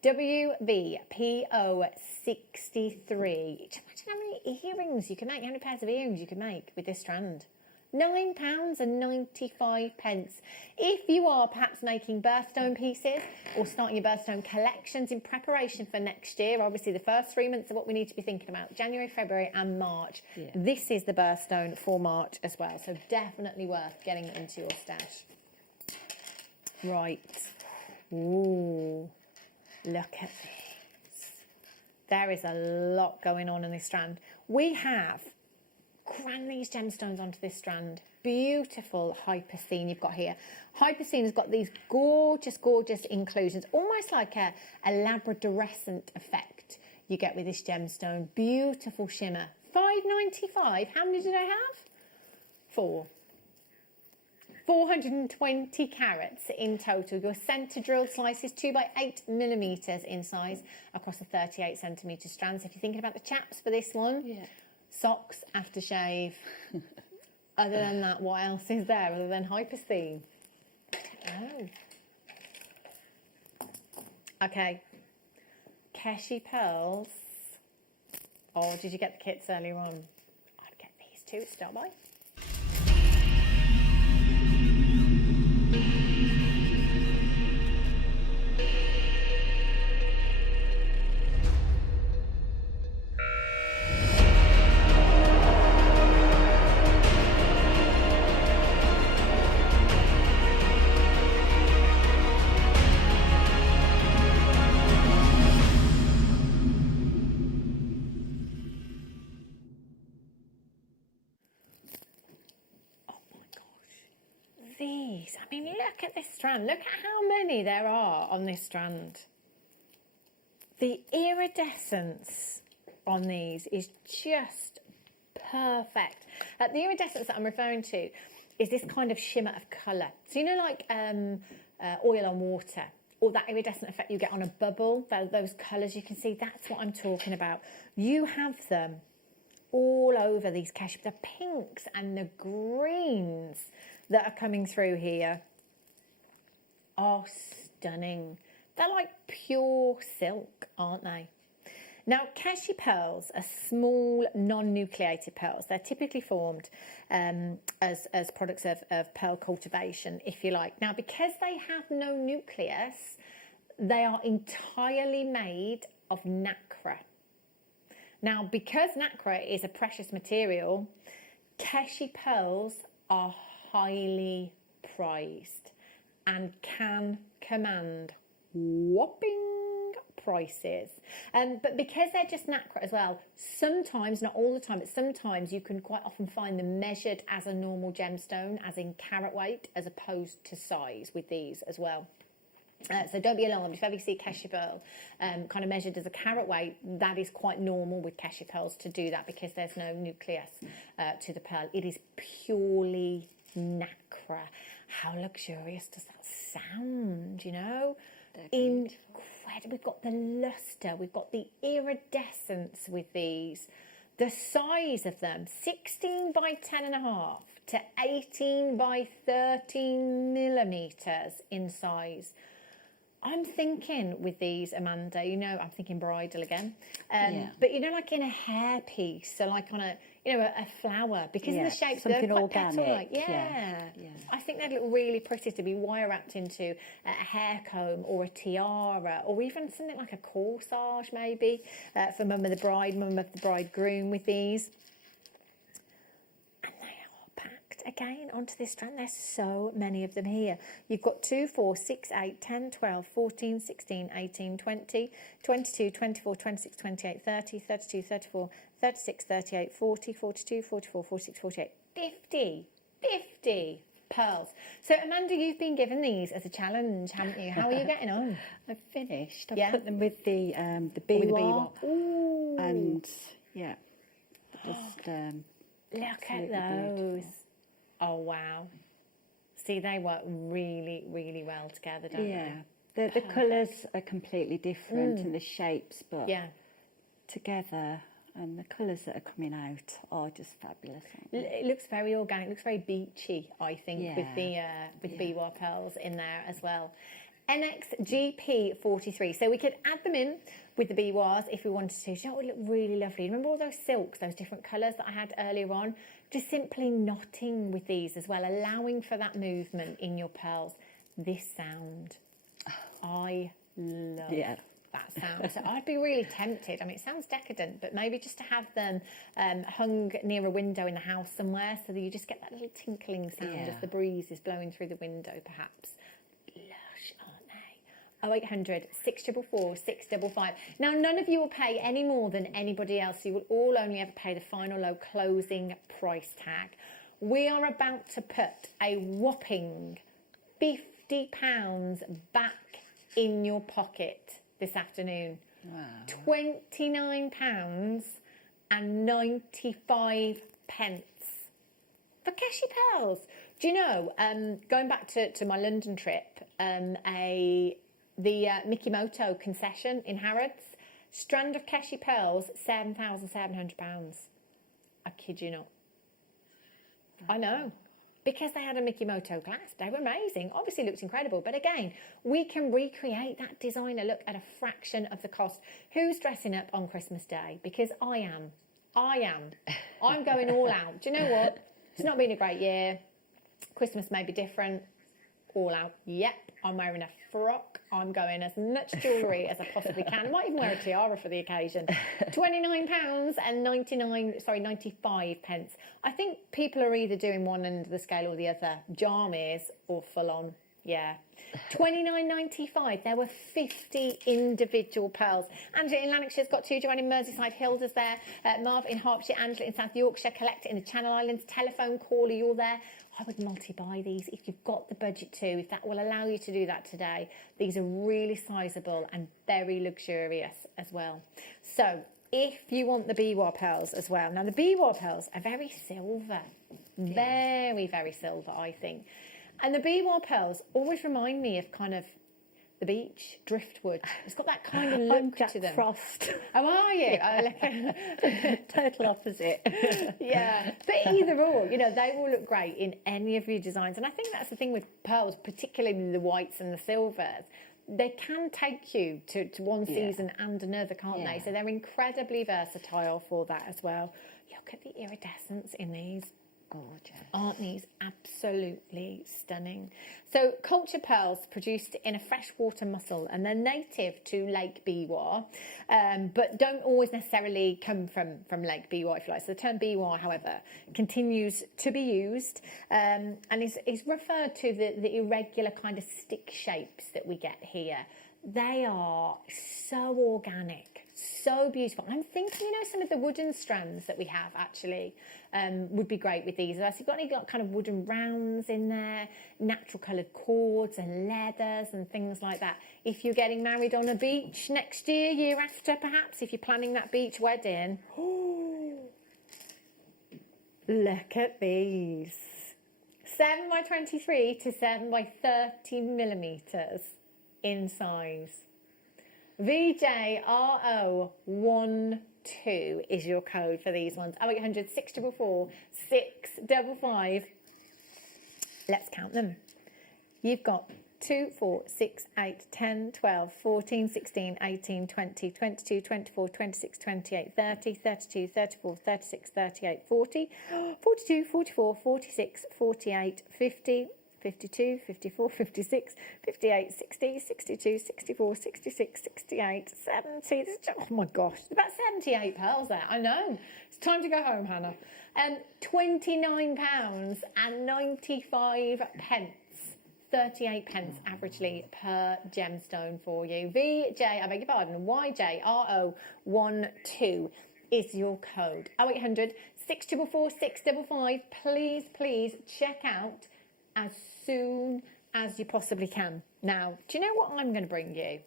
WVPO 63. Just imagine how many earrings you can make, how many pairs of earrings you can make with this strand. £9.95. If you are perhaps making birthstone pieces or starting your birthstone collections in preparation for next year, obviously the first 3 months are what we need to be thinking about, January, February and March. Yeah. This is the birthstone for March as well, so definitely worth getting it into your stash. Right. Ooh, look at this. There is a lot going on in this strand. We have cram these gemstones onto this strand. Beautiful hypocene you've got here. Hypocene has got these gorgeous, gorgeous inclusions, almost like a labradorescent effect you get with this gemstone. Beautiful shimmer. $5.95. How many did I have? 4. 420 carats in total. Your centre drill slices 2 by 8mm in size across a 38cm strand. So if you're thinking about the chaps for this one, yeah. Socks, aftershave. Other than that, what else is there other than hypocene? Oh. Okay. Keshi pearls. Oh, did you get the kits earlier on? I'd get these 2 to start by. these. I mean, look at this strand. Look at how many there are on this strand. The iridescence on these is just perfect. The iridescence that I'm referring to is this kind of shimmer of colour. So you know, like oil on water, or that iridescent effect you get on a bubble, those colours you can see, that's what I'm talking about. You have them all over these cashew, the pinks and the greens that are coming through here are stunning. They're like pure silk, aren't they? Now, cashew pearls are small, non-nucleated pearls. They're typically formed as products of pearl cultivation, if you like. Now, because they have no nucleus, they are entirely made of nacre. Now, because nacre is a precious material, cashew pearls are highly prized and can command whopping prices. But because they're just nacre as well, sometimes, not all the time, but sometimes you can quite often find them measured as a normal gemstone, as in carat weight, as opposed to size with these as well. So don't be alarmed if ever you see cashew pearl kind of measured as a carat weight. That is quite normal with cashew pearls to do that because there's no nucleus to the pearl. It is purely nacre. How luxurious does that sound, you know? Incredible. We've got the luster, we've got the iridescence with these. The size of them, 16 by 10.5 to 18 by 13 millimetres in size. I'm thinking with these, Amanda, you know, I'm thinking bridal again. But, you know, like in a hairpiece, so like on a, you know, a flower, because of the shapes, they're quite organic. Yeah. I think they'd look really pretty to be wire wrapped into a hair comb or a tiara, or even something like a corsage maybe, for mum of the bride, mum of the bridegroom with these. Again onto this strand. There's so many of them here. You've got 2, 4, 6, 8, 10, 12, 14, 16, 18, 20, 22, 24, 26, 28, 30, 32, 34, 36, 38, 40, 42, 44, 46, 48, 50 pearls. So Amanda, you've been given these as a challenge, haven't you? How are you getting on? I've finished. I've put them with the biwa. And yeah, just look at those. Oh, wow. See, they work really, really well together, don't they? The colours are completely different and the shapes, but together, and the colours that are coming out are just fabulous. It looks very organic, it looks very beachy, I think, with the biwa pearls in there as well. NXGP43. So we could add them in with the biwas if we wanted to. You know, it would look really lovely. Remember all those silks, those different colours that I had earlier on? Just simply knotting with these as well, allowing for that movement in your pearls. This sound, I love that sound. So I'd be really tempted. I mean, it sounds decadent, but maybe just to have them hung near a window in the house somewhere so that you just get that little tinkling sound as the breeze is blowing through the window, perhaps. 0800 644 655. Now, none of you will pay any more than anybody else. You will all only ever pay the final low closing price tag. We are about to put a whopping £50 back in your pocket this afternoon. Wow. £29.95 for cashew pearls. Do you know, going back to my London trip, the Mikimoto concession in Harrods, strand of cashew pearls, £7,700. I kid you not. I know. Because they had a Mikimoto glass. They were amazing. Obviously looked incredible. But again, we can recreate that designer look at a fraction of the cost. Who's dressing up on Christmas Day? Because I am. I'm going all out. Do you know what? It's not been a great year. Christmas may be different. All out. Yep. I'm wearing a frock. I'm going as much jewellery as I possibly can. I might even wear a tiara for the occasion. £29.95. I think people are either doing one end of the scale or the other. Jammies or full on. Yeah. £29.95. There were 50 individual pearls. Angela in Lanarkshire's got 2. Joanne in Merseyside. Hilda's there. Marv in Hertfordshire. Angela in South Yorkshire. Collector in the Channel Islands. Telephone caller, you're there. I would multi-buy these if you've got the budget to, if that will allow you to do that today. These are really sizable and very luxurious as well. So if you want the biwa pearls as well, now the biwa pearls are very silver, very, very silver, I think. And the biwa pearls always remind me of kind of the beach, driftwood. It's got that kind of look Jack to them. Frost. Oh, are you? Oh, look. Total opposite. Yeah, but either or, you know, they will look great in any of your designs. And I think that's the thing with pearls, particularly the whites and the silvers. They can take you to one season and another, can't they? So they're incredibly versatile for that as well. Look at the iridescence in these. Gorgeous. Aren't these absolutely stunning? So culture pearls produced in a freshwater mussel, and they're native to Lake Biwa, but don't always necessarily come from Lake Biwa, if you like. So the term Biwa, however, continues to be used and is referred to the irregular kind of stick shapes that we get here. They are so organic, so beautiful. I'm thinking, you know, some of the wooden strands that we have actually would be great with these. So you've got any kind of wooden rounds in there, natural coloured cords and leathers and things like that. If you're getting married on a beach next year, year after perhaps, if you're planning that beach wedding, look at these. 7 by 23 to 7 by 30 millimetres in size. VJRO12 is your code for these ones. 0800 644 655. Let's count them. You've got 2, 4, 6, 8, 10, 12, 14, 16, 18, 20, 22, 24, 26, 28, 30, 32, 34, 36, 38, 40, 42, 44, 46, 48, 50, 52, 54, 56, 58, 60, 62, 64, 66, 68, 70. Oh my gosh, there's about 78 pearls there. I know. It's time to go home, Hannah. £29.95. 38 pence averagely per gemstone for you. VJ, I beg your pardon, YJRO12 is your code. 0800 644 655. Please check out as soon as you possibly can. Now, do you know what I'm going to bring you?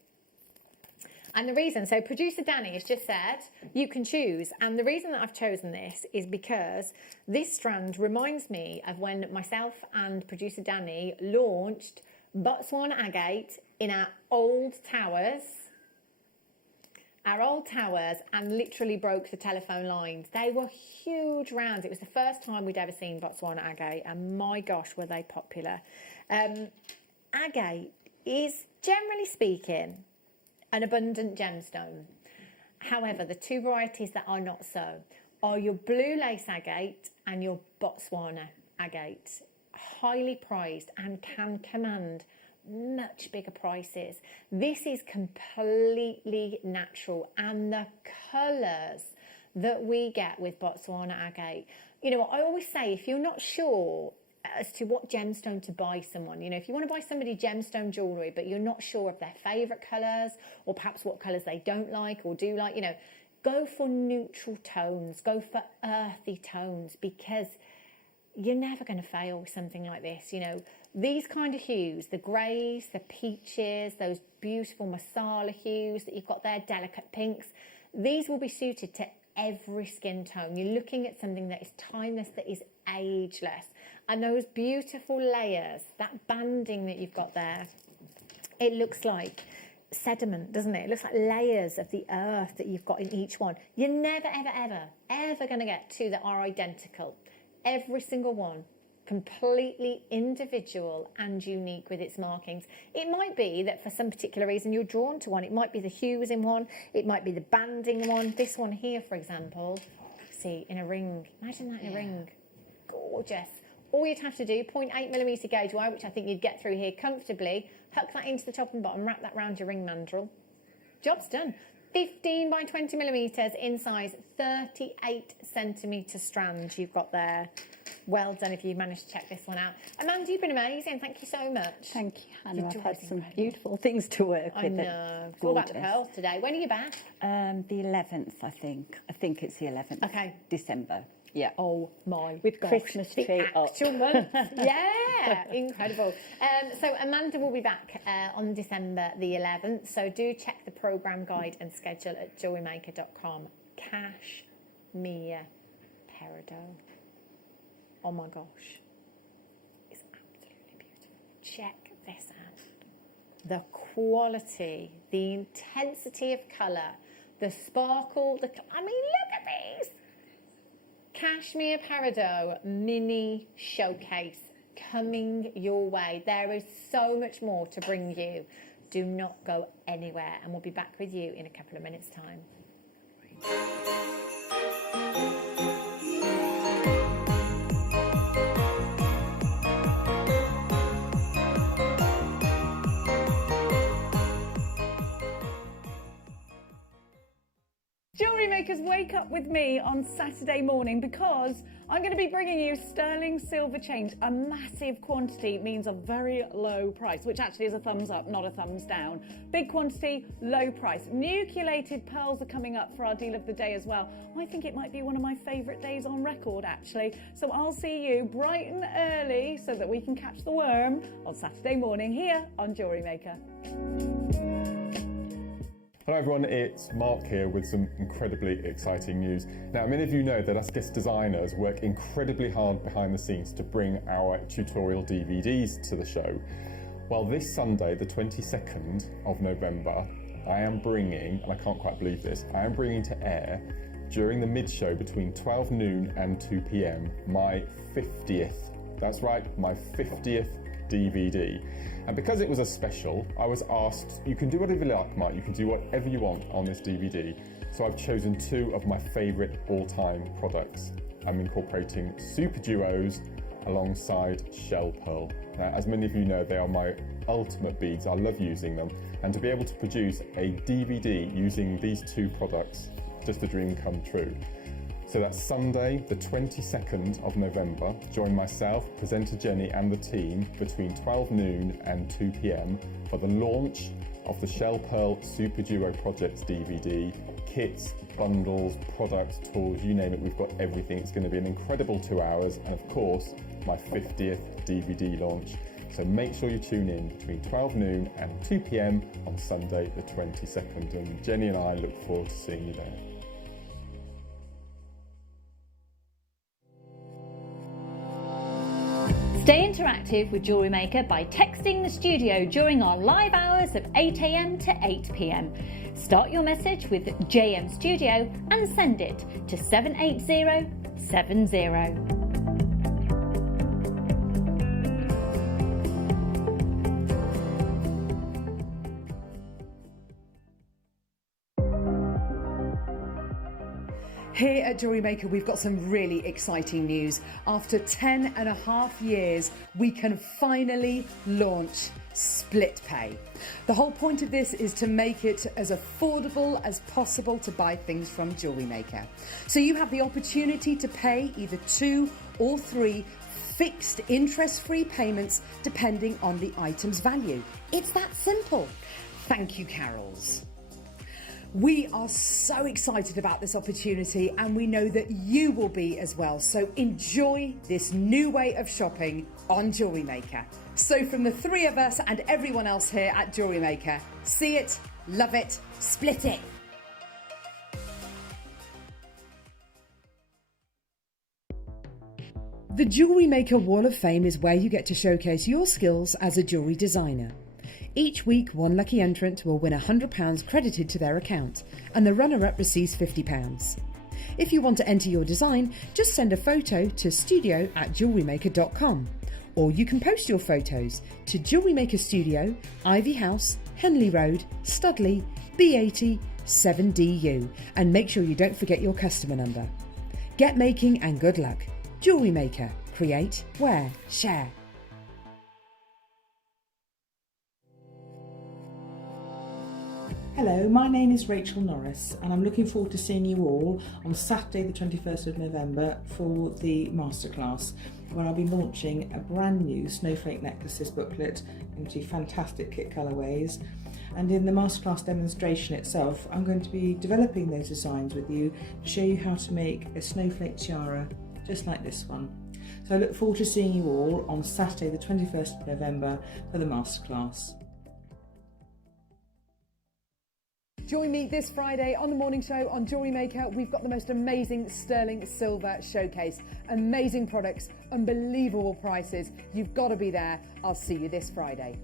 And the reason, so producer Danny has just said you can choose, and the reason that I've chosen this is because this strand reminds me of when myself and producer Danny launched Botswana agate in our old towers, and literally broke the telephone lines. They were huge rounds. It was the first time we'd ever seen Botswana agate, and my gosh, were they popular. Agate is, generally speaking, an abundant gemstone. However, the two varieties that are not so are your blue lace agate and your Botswana agate. Highly prized and can command much bigger prices. This is completely natural, and the colours that we get with Botswana agate, you know, I always say, if you're not sure as to what gemstone to buy someone, you know, if you want to buy somebody gemstone jewellery but you're not sure of their favourite colours or perhaps what colours they don't like or do like, you know, go for neutral tones, go for earthy tones, because you're never going to fail with something like this. You know, these kind of hues, the greys, the peaches, those beautiful masala hues that you've got there, delicate pinks, these will be suited to every skin tone. You're looking at something that is timeless, that is ageless. And those beautiful layers, that banding that you've got there, it looks like sediment, doesn't it? It looks like layers of the earth that you've got in each one. You're never, ever going to get two that are identical. Every single one completely individual and unique with its markings. It might be that for some particular reason you're drawn to one. It might be the hues in one, it might be the banding in one. This one here, for example, see, in a ring. Imagine that in a ring. Gorgeous. All you'd have to do, 0.8mm gauge wire, which I think you'd get through here comfortably, hook that into the top and bottom, wrap that round your ring mandrel. Job's done. 15 by 20mm in size, 38 centimetre strand you've got there. Well done if you managed to check this one out. Amanda, you've been amazing. Thank you so much. Thank you, Hannah. I've had some beautiful things to work with. I know. It's all about the pearls today. When are you back? The 11th, I think. I think it's the 11th. Okay. December. Yeah. Oh my With gosh. Christmas the tree up. actual month. Yeah, incredible. So Amanda will be back on December the 11th. So do check the programme guide and schedule at JewelleryMaker.com. Cashmere peridot. Oh my gosh. It's absolutely beautiful. Check this out. The quality, the intensity of colour, the sparkle, I mean, look at these. Cashmere peridot mini showcase coming your way. There is so much more to bring you. Do not go anywhere, and we'll be back with you in a couple of minutes' time. Jewellery makers, wake up with me on Saturday morning because I'm going to be bringing you sterling silver change. A massive quantity means a very low price, which actually is a thumbs up, not a thumbs down. Big quantity, low price. Nucleated pearls are coming up for our deal of the day as well. I think it might be one of my favourite days on record, actually. So I'll see you bright and early so that we can catch the worm on Saturday morning here on Jewellery Maker. Hello everyone, it's Mark here with some incredibly exciting news. Now, many of you know that us guest designers work incredibly hard behind the scenes to bring our tutorial DVDs to the show. Well, this Sunday, the 22nd of November, I am bringing, and I can't quite believe this, I am bringing to air, during the mid-show between 12 noon and 2 p.m, my 50th, that's right, my 50th DVD. And because it was a special, I was asked, you can do whatever you like, Mike, you can do whatever you want on this DVD. So I've chosen two of my favourite all-time products. I'm incorporating Super Duos alongside Shell Pearl. Now, as many of you know, they are my ultimate beads. I love using them. And to be able to produce a DVD using these two products, just a dream come true. So that's Sunday, the 22nd of November. Join myself, presenter Jenny and the team between 12 noon and 2 p.m. for the launch of the Shell Pearl Super Duo Projects DVD. Kits, bundles, products, tools, you name it, we've got everything. It's going to be an incredible 2 hours and of course, my 50th DVD launch. So make sure you tune in between 12 noon and 2 p.m. on Sunday the 22nd. And Jenny and I look forward to seeing you there. Stay interactive with Jewellery Maker by texting the studio during our live hours of 8 a.m. to 8 p.m. Start your message with JM Studio and send it to 78070. Here at Jewellery Maker, we've got some really exciting news. After 10.5 years, we can finally launch split pay. The whole point of this is to make it as affordable as possible to buy things from Jewellery Maker. So you have the opportunity to pay either 2 or 3 fixed interest-free payments depending on the item's value. It's that simple. Thank you, Carols. We are so excited about this opportunity and we know that you will be as well. So enjoy this new way of shopping on Jewellery Maker. So from the 3 of us and everyone else here at Jewellery Maker, see it, love it, split it. The Jewellery Maker Wall of Fame is where you get to showcase your skills as a jewellery designer. Each week, one lucky entrant will win £100 credited to their account, and the runner-up receives £50. If you want to enter your design, just send a photo to studio@jewellerymaker.com, or you can post your photos to Jewellery Maker Studio, Ivy House, Henley Road, Studley, B80 7DU, and make sure you don't forget your customer number. Get making and good luck. Jewellery Maker. Create, wear, share. Hello, my name is Rachel Norris and I'm looking forward to seeing you all on Saturday the 21st of November for the masterclass where I'll be launching a brand new Snowflake Necklaces booklet into fantastic kit colourways, and in the masterclass demonstration itself I'm going to be developing those designs with you to show you how to make a snowflake tiara just like this one. So I look forward to seeing you all on Saturday the 21st of November for the masterclass. Join me this Friday on the morning show on Jewellery Maker. We've got the most amazing sterling silver showcase. Amazing products, unbelievable prices. You've got to be there. I'll see you this Friday.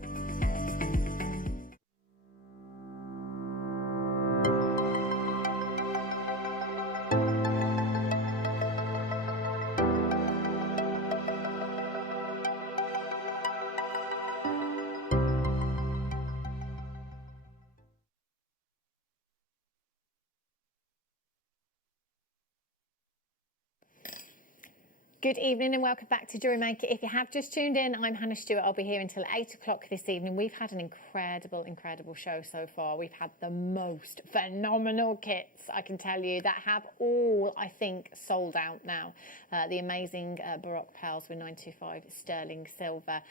Good evening and welcome back to JewelleryMaker. If you have just tuned in, I'm Hannah Stewart. I'll be here until 8 o'clock this evening. We've had an incredible show so far. We've had the most phenomenal kits, I can tell you, that have all, I think, sold out now. The amazing Baroque pearls with 925 sterling silver.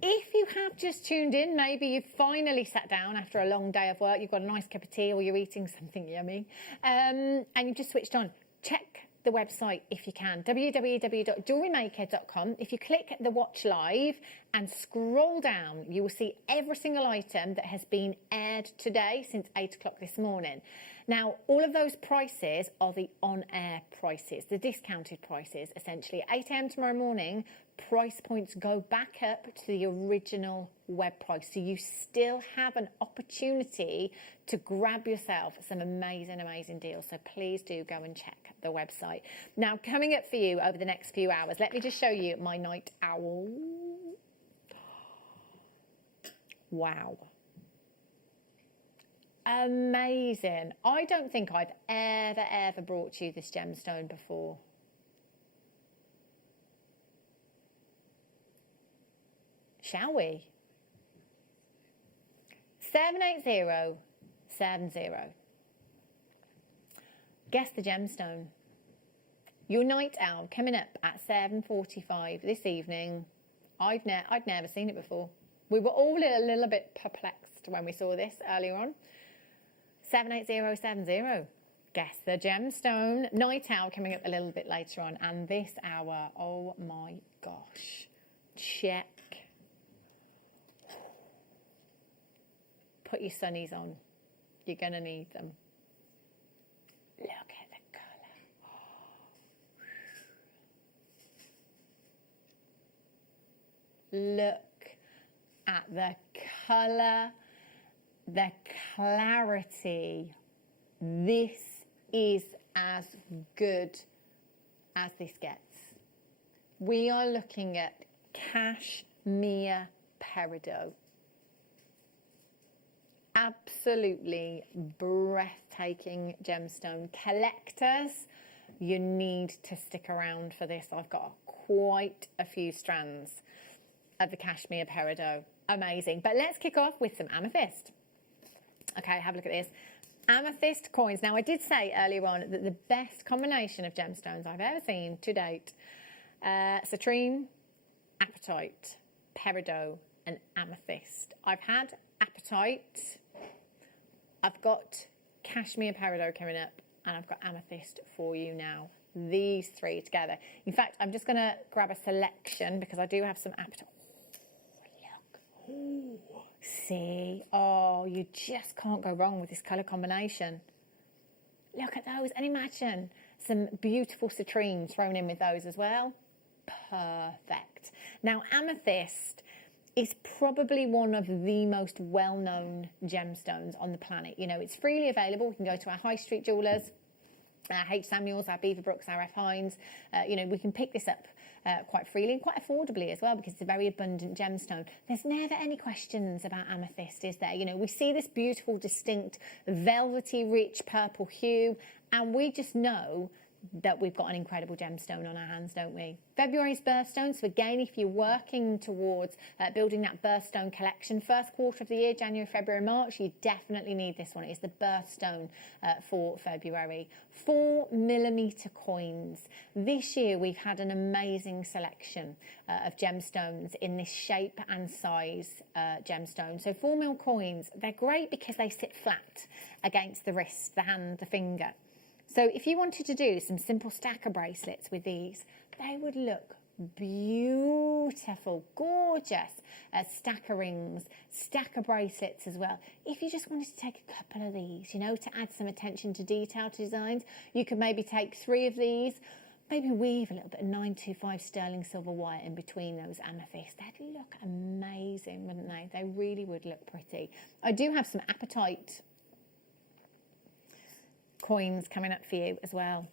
If you have just tuned in, maybe you've finally sat down after a long day of work, you've got a nice cup of tea or you're eating something yummy, and you've just switched on. Check the website if you can, www.jewellerymaker.com. If you click the watch live and scroll down, you will see every single item that has been aired today since 8 o'clock this morning. Now, all of those prices are the on-air prices, the discounted prices, essentially. 8 a.m. tomorrow morning, price points go back up to the original web price. So you still have an opportunity to grab yourself some amazing deals. So please do go and check the website. Now, coming up for you over the next few hours, let me just show you my night owl. Wow. Amazing. I don't think I've ever brought you this gemstone before. Shall we? 78070. Guess the gemstone. Your night owl coming up at 7:45 this evening. I'd never seen it before. We were all a little bit perplexed when we saw this earlier on. 78070. Guess the gemstone. Night owl coming up a little bit later on. And this hour, oh my gosh. Check. Put your sunnies on. You're going to need them. Look at the colour. Look at the colour, the clarity. This is as good as this gets. We are looking at cashmere peridot. Absolutely breathtaking gemstone. Collectors, you need to stick around for this. I've got quite a few strands of the cashmere peridot. Amazing. But let's kick off with some amethyst. Okay, have a look at this. Amethyst coins. Now, I did say earlier on that the best combination of gemstones I've ever seen to date, citrine, apatite, peridot, and amethyst. I've had apatite. I've got cashmere peridot coming up, and I've got amethyst for you now. These three together. In fact, I'm just going to grab a selection because I do have some apatite. Oh, look. Oh, see? Oh, you just can't go wrong with this colour combination. Look at those. And imagine some beautiful citrine thrown in with those as well. Perfect. Now, amethyst is probably one of the most well-known gemstones on the planet. You know, it's freely available. We can go to our high street jewellers, H. Samuels, our Beaverbrooks, our F. Hines. You know, we can pick this up quite freely and quite affordably as well because it's a very abundant gemstone. There's never any questions about amethyst, is there? You know, we see this beautiful, distinct, velvety, rich purple hue, and we just know that we've got an incredible gemstone on our hands, don't we? February's birthstone, so again, if you're working towards building that birthstone collection, first quarter of the year, January, February, March, you definitely need this one. It is the birthstone for February. 4mm coins. This year, we've had an amazing selection of gemstones in this shape and size gemstone. So 4mm coins, they're great because they sit flat against the wrist, the hand, the finger. So if you wanted to do some simple stacker bracelets with these, they would look beautiful, gorgeous. Stacker rings, stacker bracelets as well. If you just wanted to take a couple of these, you know, to add some attention to detail to designs, you could maybe take 3 of these, maybe weave a little bit of 925 sterling silver wire in between those amethysts. They'd look amazing, wouldn't they? They really would look pretty. I do have some apatite coins coming up for you as well.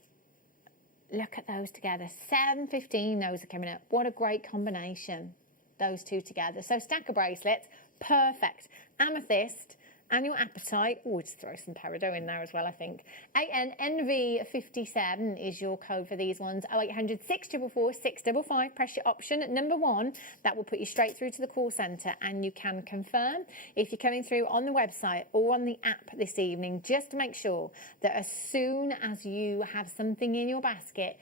Look at those together. $7.15 those are coming up. What a great combination, those two together. So stacker bracelets, perfect. Amethyst and your apatite. Oh, just throw some peridot in there as well, I think. ANNV57 is your code for these ones. 0800 644 655. Press your option at number 1. That will put you straight through to the call centre, and you can confirm if you're coming through on the website or on the app this evening, just to make sure that as soon as you have something in your basket,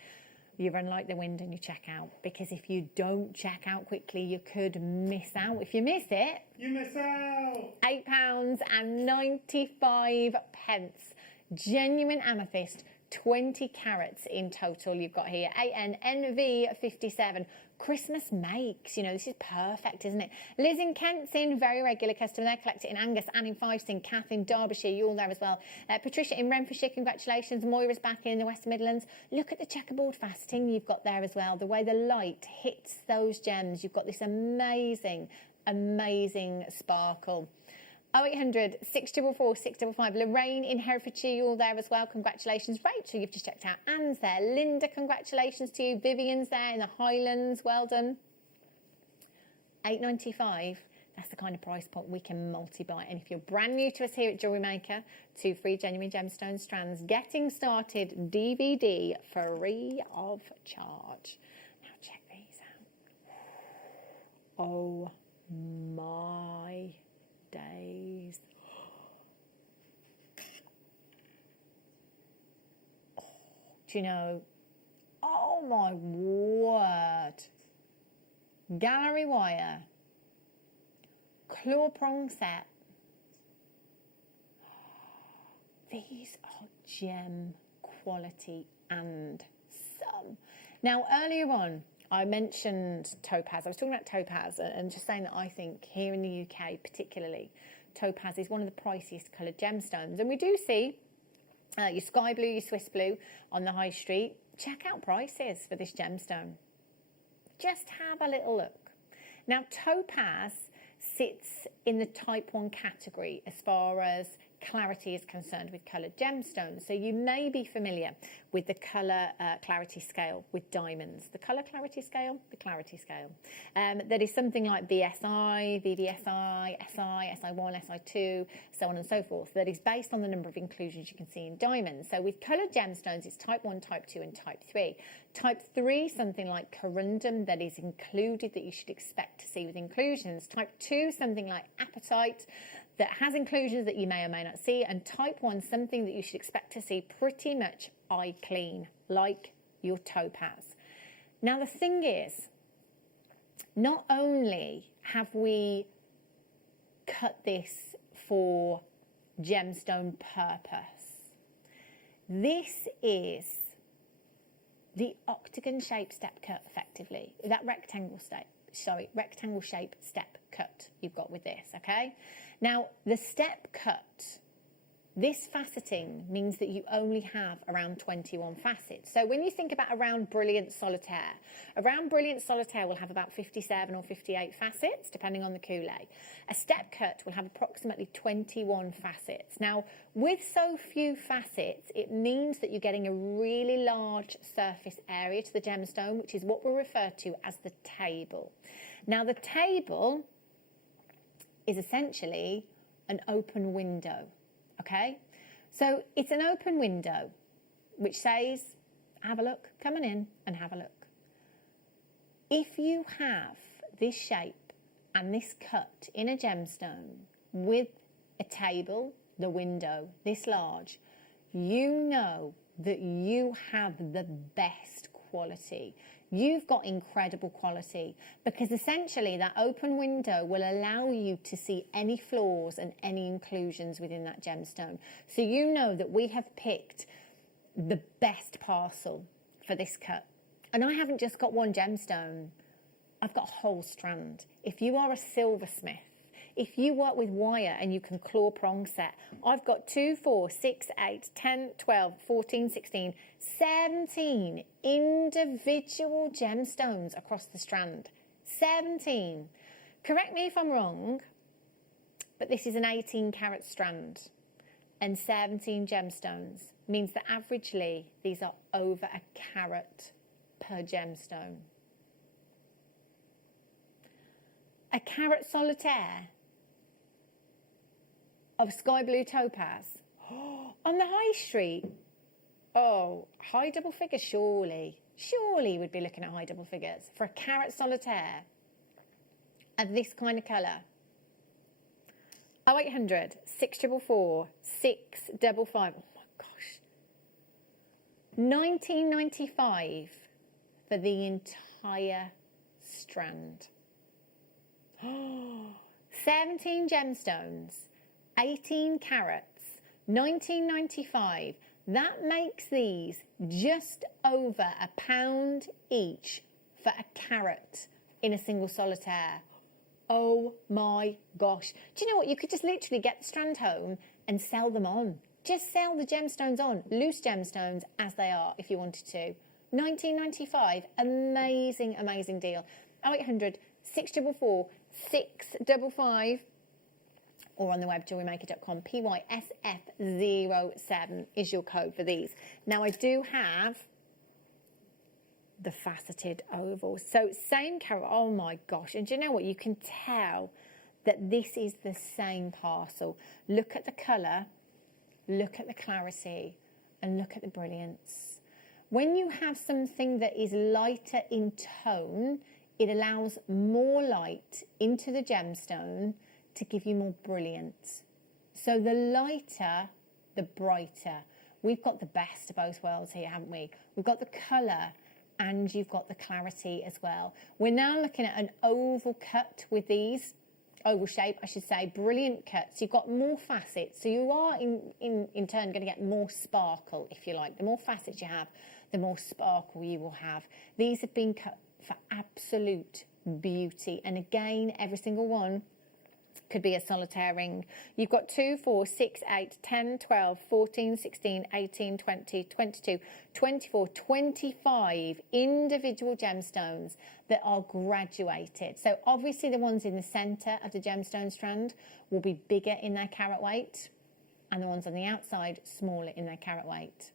you run like the wind and you check out, because if you don't check out quickly, you could miss out. If you miss it, you miss out. £8.95. Genuine amethyst, 20 carats in total you've got here. ANNV57. Christmas makes, you know, this is perfect, isn't it? Liz in Kent's in, very regular customer there. Collect it in Angus, Anne in Fiveston, Kath in Derbyshire, you're all there as well. Patricia in Renfrewshire, congratulations. Moira's back in the West Midlands. Look at the checkerboard faceting you've got there as well. The way the light hits those gems, you've got this amazing, amazing sparkle. 0800 644 655. Lorraine in Herefordshire, you're all there as well. Congratulations. Rachel, you've just checked out. Anne's there. Linda, congratulations to you. Vivian's there in the Highlands. Well done. $8.95. That's the kind of price point we can multi-buy. And if you're brand new to us here at Jewellery Maker, 2 free genuine gemstone strands. Getting started DVD free of charge. Now check these out. Oh my days. Oh, do you know? Oh my word. Gallery wire. Claw prong set. These are gem quality and some. Now earlier on, I mentioned topaz. I was talking about topaz and just saying that I think here in the UK particularly, topaz is one of the priciest coloured gemstones. And we do see your sky blue, your Swiss blue on the high street. Check out prices for this gemstone. Just have a little look. Now topaz sits in the type 1 category as far as clarity is concerned with coloured gemstones. So you may be familiar with the colour clarity scale with diamonds. The colour clarity scale, the clarity scale. That is something like BSI, VDSI, SI, SI1, SI2, so on and so forth. That is based on the number of inclusions you can see in diamonds. So with coloured gemstones, it's type 1, type 2 and type 3. Type 3, something like corundum that is included that you should expect to see with inclusions. Type 2, something like apatite, that has inclusions that you may or may not see, and type 1, something that you should expect to see pretty much eye clean, like your topaz. Now the thing is, not only have we cut this for gemstone purpose, this is the octagon shaped step cut effectively, that rectangle shape step cut you've got with this, okay? Now, the step cut, this faceting means that you only have around 21 facets. So when you think about a round brilliant solitaire will have about 57 or 58 facets, depending on the coulee. A step cut will have approximately 21 facets. Now, with so few facets, it means that you're getting a really large surface area to the gemstone, which is what we refer to as the table. Now, the table is essentially an open window, okay? So it's an open window which says, have a look, come on in and have a look. If you have this shape and this cut in a gemstone with a table, the window this large, you know that you have the best quality. You've got incredible quality, because essentially that open window will allow you to see any flaws and any inclusions within that gemstone. So you know that we have picked the best parcel for this cut. And I haven't just got one gemstone, I've got a whole strand. If you are a silversmith, if you work with wire and you can claw prong set, I've got 2, 4, 6, 8, 10, 12, 14, 16, 17 individual gemstones across the strand. 17. Correct me if I'm wrong, but this is an 18 carat strand and 17 gemstones means that averagely these are over a carat per gemstone. A carat solitaire of sky blue topaz on the high street. Oh, high double figures, surely. Surely we'd be looking at high double figures for a carat solitaire of this kind of colour. 0800 644 655. Oh my gosh. 19.95 for the entire strand. 17 gemstones, 18 carats, 19.95. That makes these just over £1 each for a carat in a single solitaire. Oh my gosh. Do you know what? You could just literally get the strand home and sell them on. Just sell the gemstones on, loose gemstones as they are if you wanted to. 19.95, amazing, amazing deal. 0800 644 655 or on the web jewellerymaker.com. PYSF07 is your code for these. Now I do have the faceted ovals. So same carat, oh my gosh. And do you know what? You can tell that this is the same parcel. Look at the colour, look at the clarity, and look at the brilliance. When you have something that is lighter in tone, it allows more light into the gemstone to give you more brilliance. So the lighter, the brighter. We've got the best of both worlds here, haven't we? We've got the colour and you've got the clarity as well. We're now looking at an oval cut with these, oval shape, I should say, brilliant cuts. You've got more facets, so you are in turn going to get more sparkle, if you like. The more facets you have, the more sparkle you will have. These have been cut for absolute beauty, and again, every single one could be a solitaire ring. You've got 2, 4, 6, 8, 10, 12, 14, 16, 18, 20, 22, 24, 25 individual gemstones that are graduated. So obviously the ones in the centre of the gemstone strand will be bigger in their carat weight, and the ones on the outside smaller in their carat weight.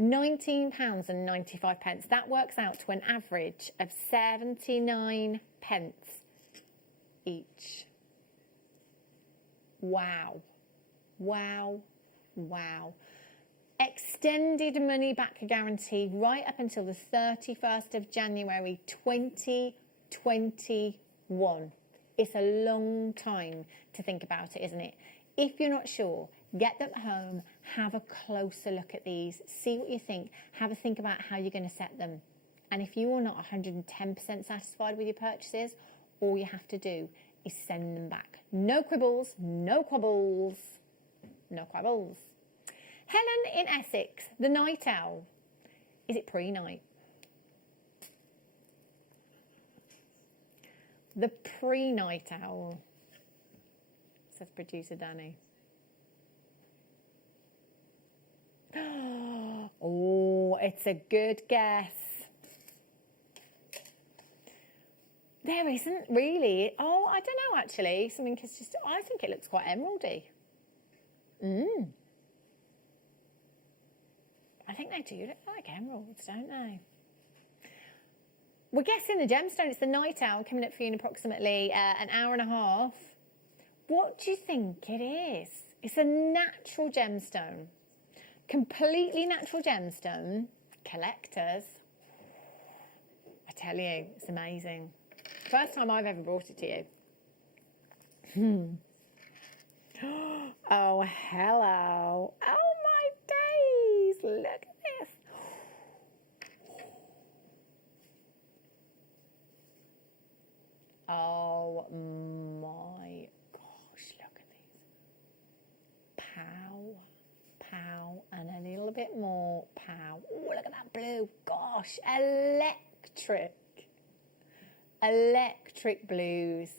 £19.95. That works out to an average of 79 pence each. Wow. Wow. Wow. Extended money back guarantee right up until the 31st of January 2021. It's a long time to think about it, isn't it? If you're not sure, get them home, have a closer look at these, see what you think, have a think about how you're going to set them. And if you are not 110% satisfied with your purchases, all you have to do is send them back. No quibbles, no quibbles, no quibbles. Helen in Essex, the night owl. Is it pre-night? The pre-night owl, says producer Danny. Oh, it's a good guess. There isn't really. Oh, I don't know actually. Something is just, I think it looks quite emeraldy. I think they do look like emeralds, don't they? We're guessing the gemstone. It's the night owl coming up for you in approximately an hour and a half. What do you think it is? It's a natural gemstone. Completely natural gemstone. Collectors. I tell you, it's amazing. First time I've ever brought it to you. Oh, hello. Oh, my days. Look at this. Oh, my gosh. Look at these. Pow. pow, and a little bit more pow. Oh, look at that blue. Gosh, electric. Electric blues.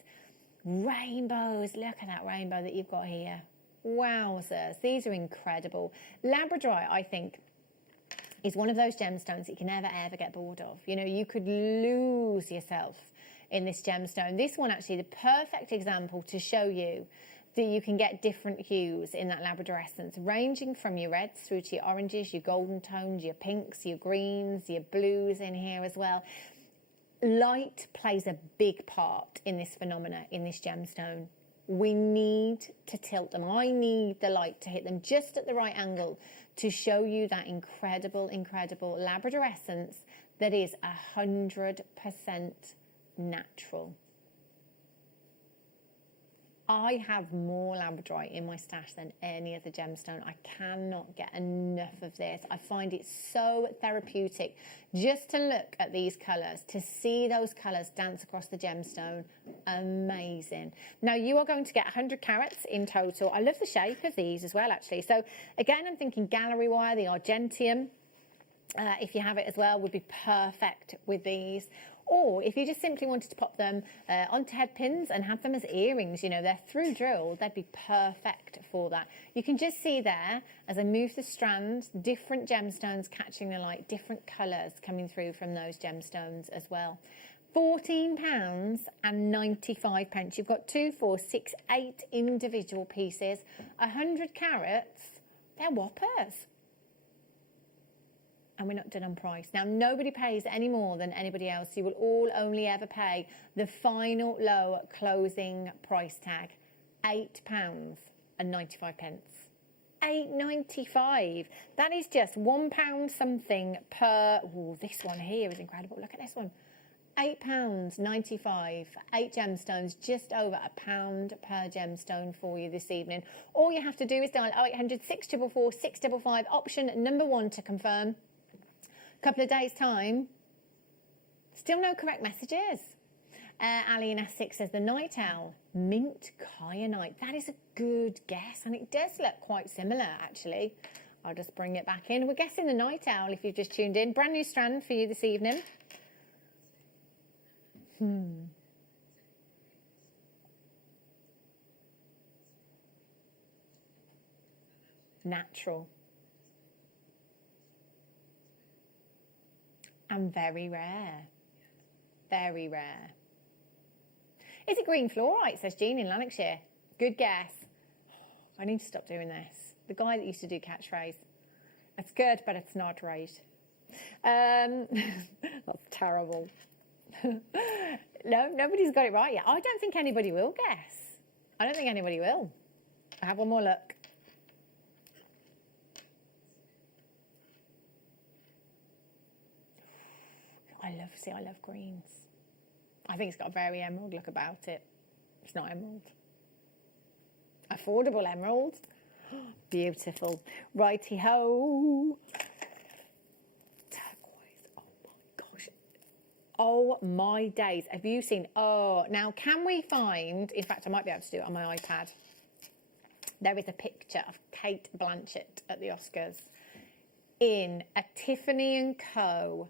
Rainbows. Look at that rainbow that you've got here. Wowzers. These are incredible. Labradorite, I think, is one of those gemstones that you can never, ever get bored of. You know, you could lose yourself in this gemstone. This one, actually, the perfect example to show you that you can get different hues in that labradorescence, ranging from your reds through to your oranges, your golden tones, your pinks, your greens, your blues in here as well. Light plays a big part in this phenomena, in this gemstone. We need to tilt them. I need the light to hit them just at the right angle to show you that incredible, incredible labradorescence that is 100% natural. I have more labradorite in my stash than any other gemstone. I cannot get enough of this. I find it so therapeutic just to look at these colours, to see those colours dance across the gemstone. Amazing. Now you are going to get 100 carats in total. I love the shape of these as well, actually. So again, I'm thinking gallery wire, the argentium, if you have it as well, would be perfect with these. Or if you just simply wanted to pop them onto head pins and have them as earrings, you know, they're through drilled, they'd be perfect for that. You can just see there, as I move the strands, different gemstones catching the light, different colours coming through from those gemstones as well. £14.95. You've got 2, 4, 6, 8 individual pieces. 100 carats, they're whoppers. And we're not done on price. Now, nobody pays any more than anybody else. You will all only ever pay the final low closing price tag, £8.95. £8.95. That is just £1 something per. Oh, this one here is incredible. Look at this one. £8.95 for 8 gemstones, just over £1 per gemstone for you this evening. All you have to do is dial 0800 644 655, option number 1 to confirm. Couple of days' time, still no correct messages. Ali in Essex says the night owl, mint kyanite. That is a good guess, and it does look quite similar, actually. I'll just bring it back in. We're guessing the night owl if you've just tuned in. Brand new strand for you this evening. Natural. And very rare. Very rare. Is it green fluorite, says Jean in Lanarkshire. Good guess. I need to stop doing this. The guy that used to do catchphrase. It's good, but it's not right. That's terrible. No, nobody's got it right yet. I don't think anybody will guess. I don't think anybody will. I have one more look. I love greens. I think it's got a very emerald look about it. It's not emerald. Affordable emerald. Beautiful. Righty-ho. Turquoise. Oh my gosh. Oh my days. Have you seen? Oh, now can we find, in fact, I might be able to do it on my iPad. There is a picture of Kate Blanchett at the Oscars in a Tiffany & Co.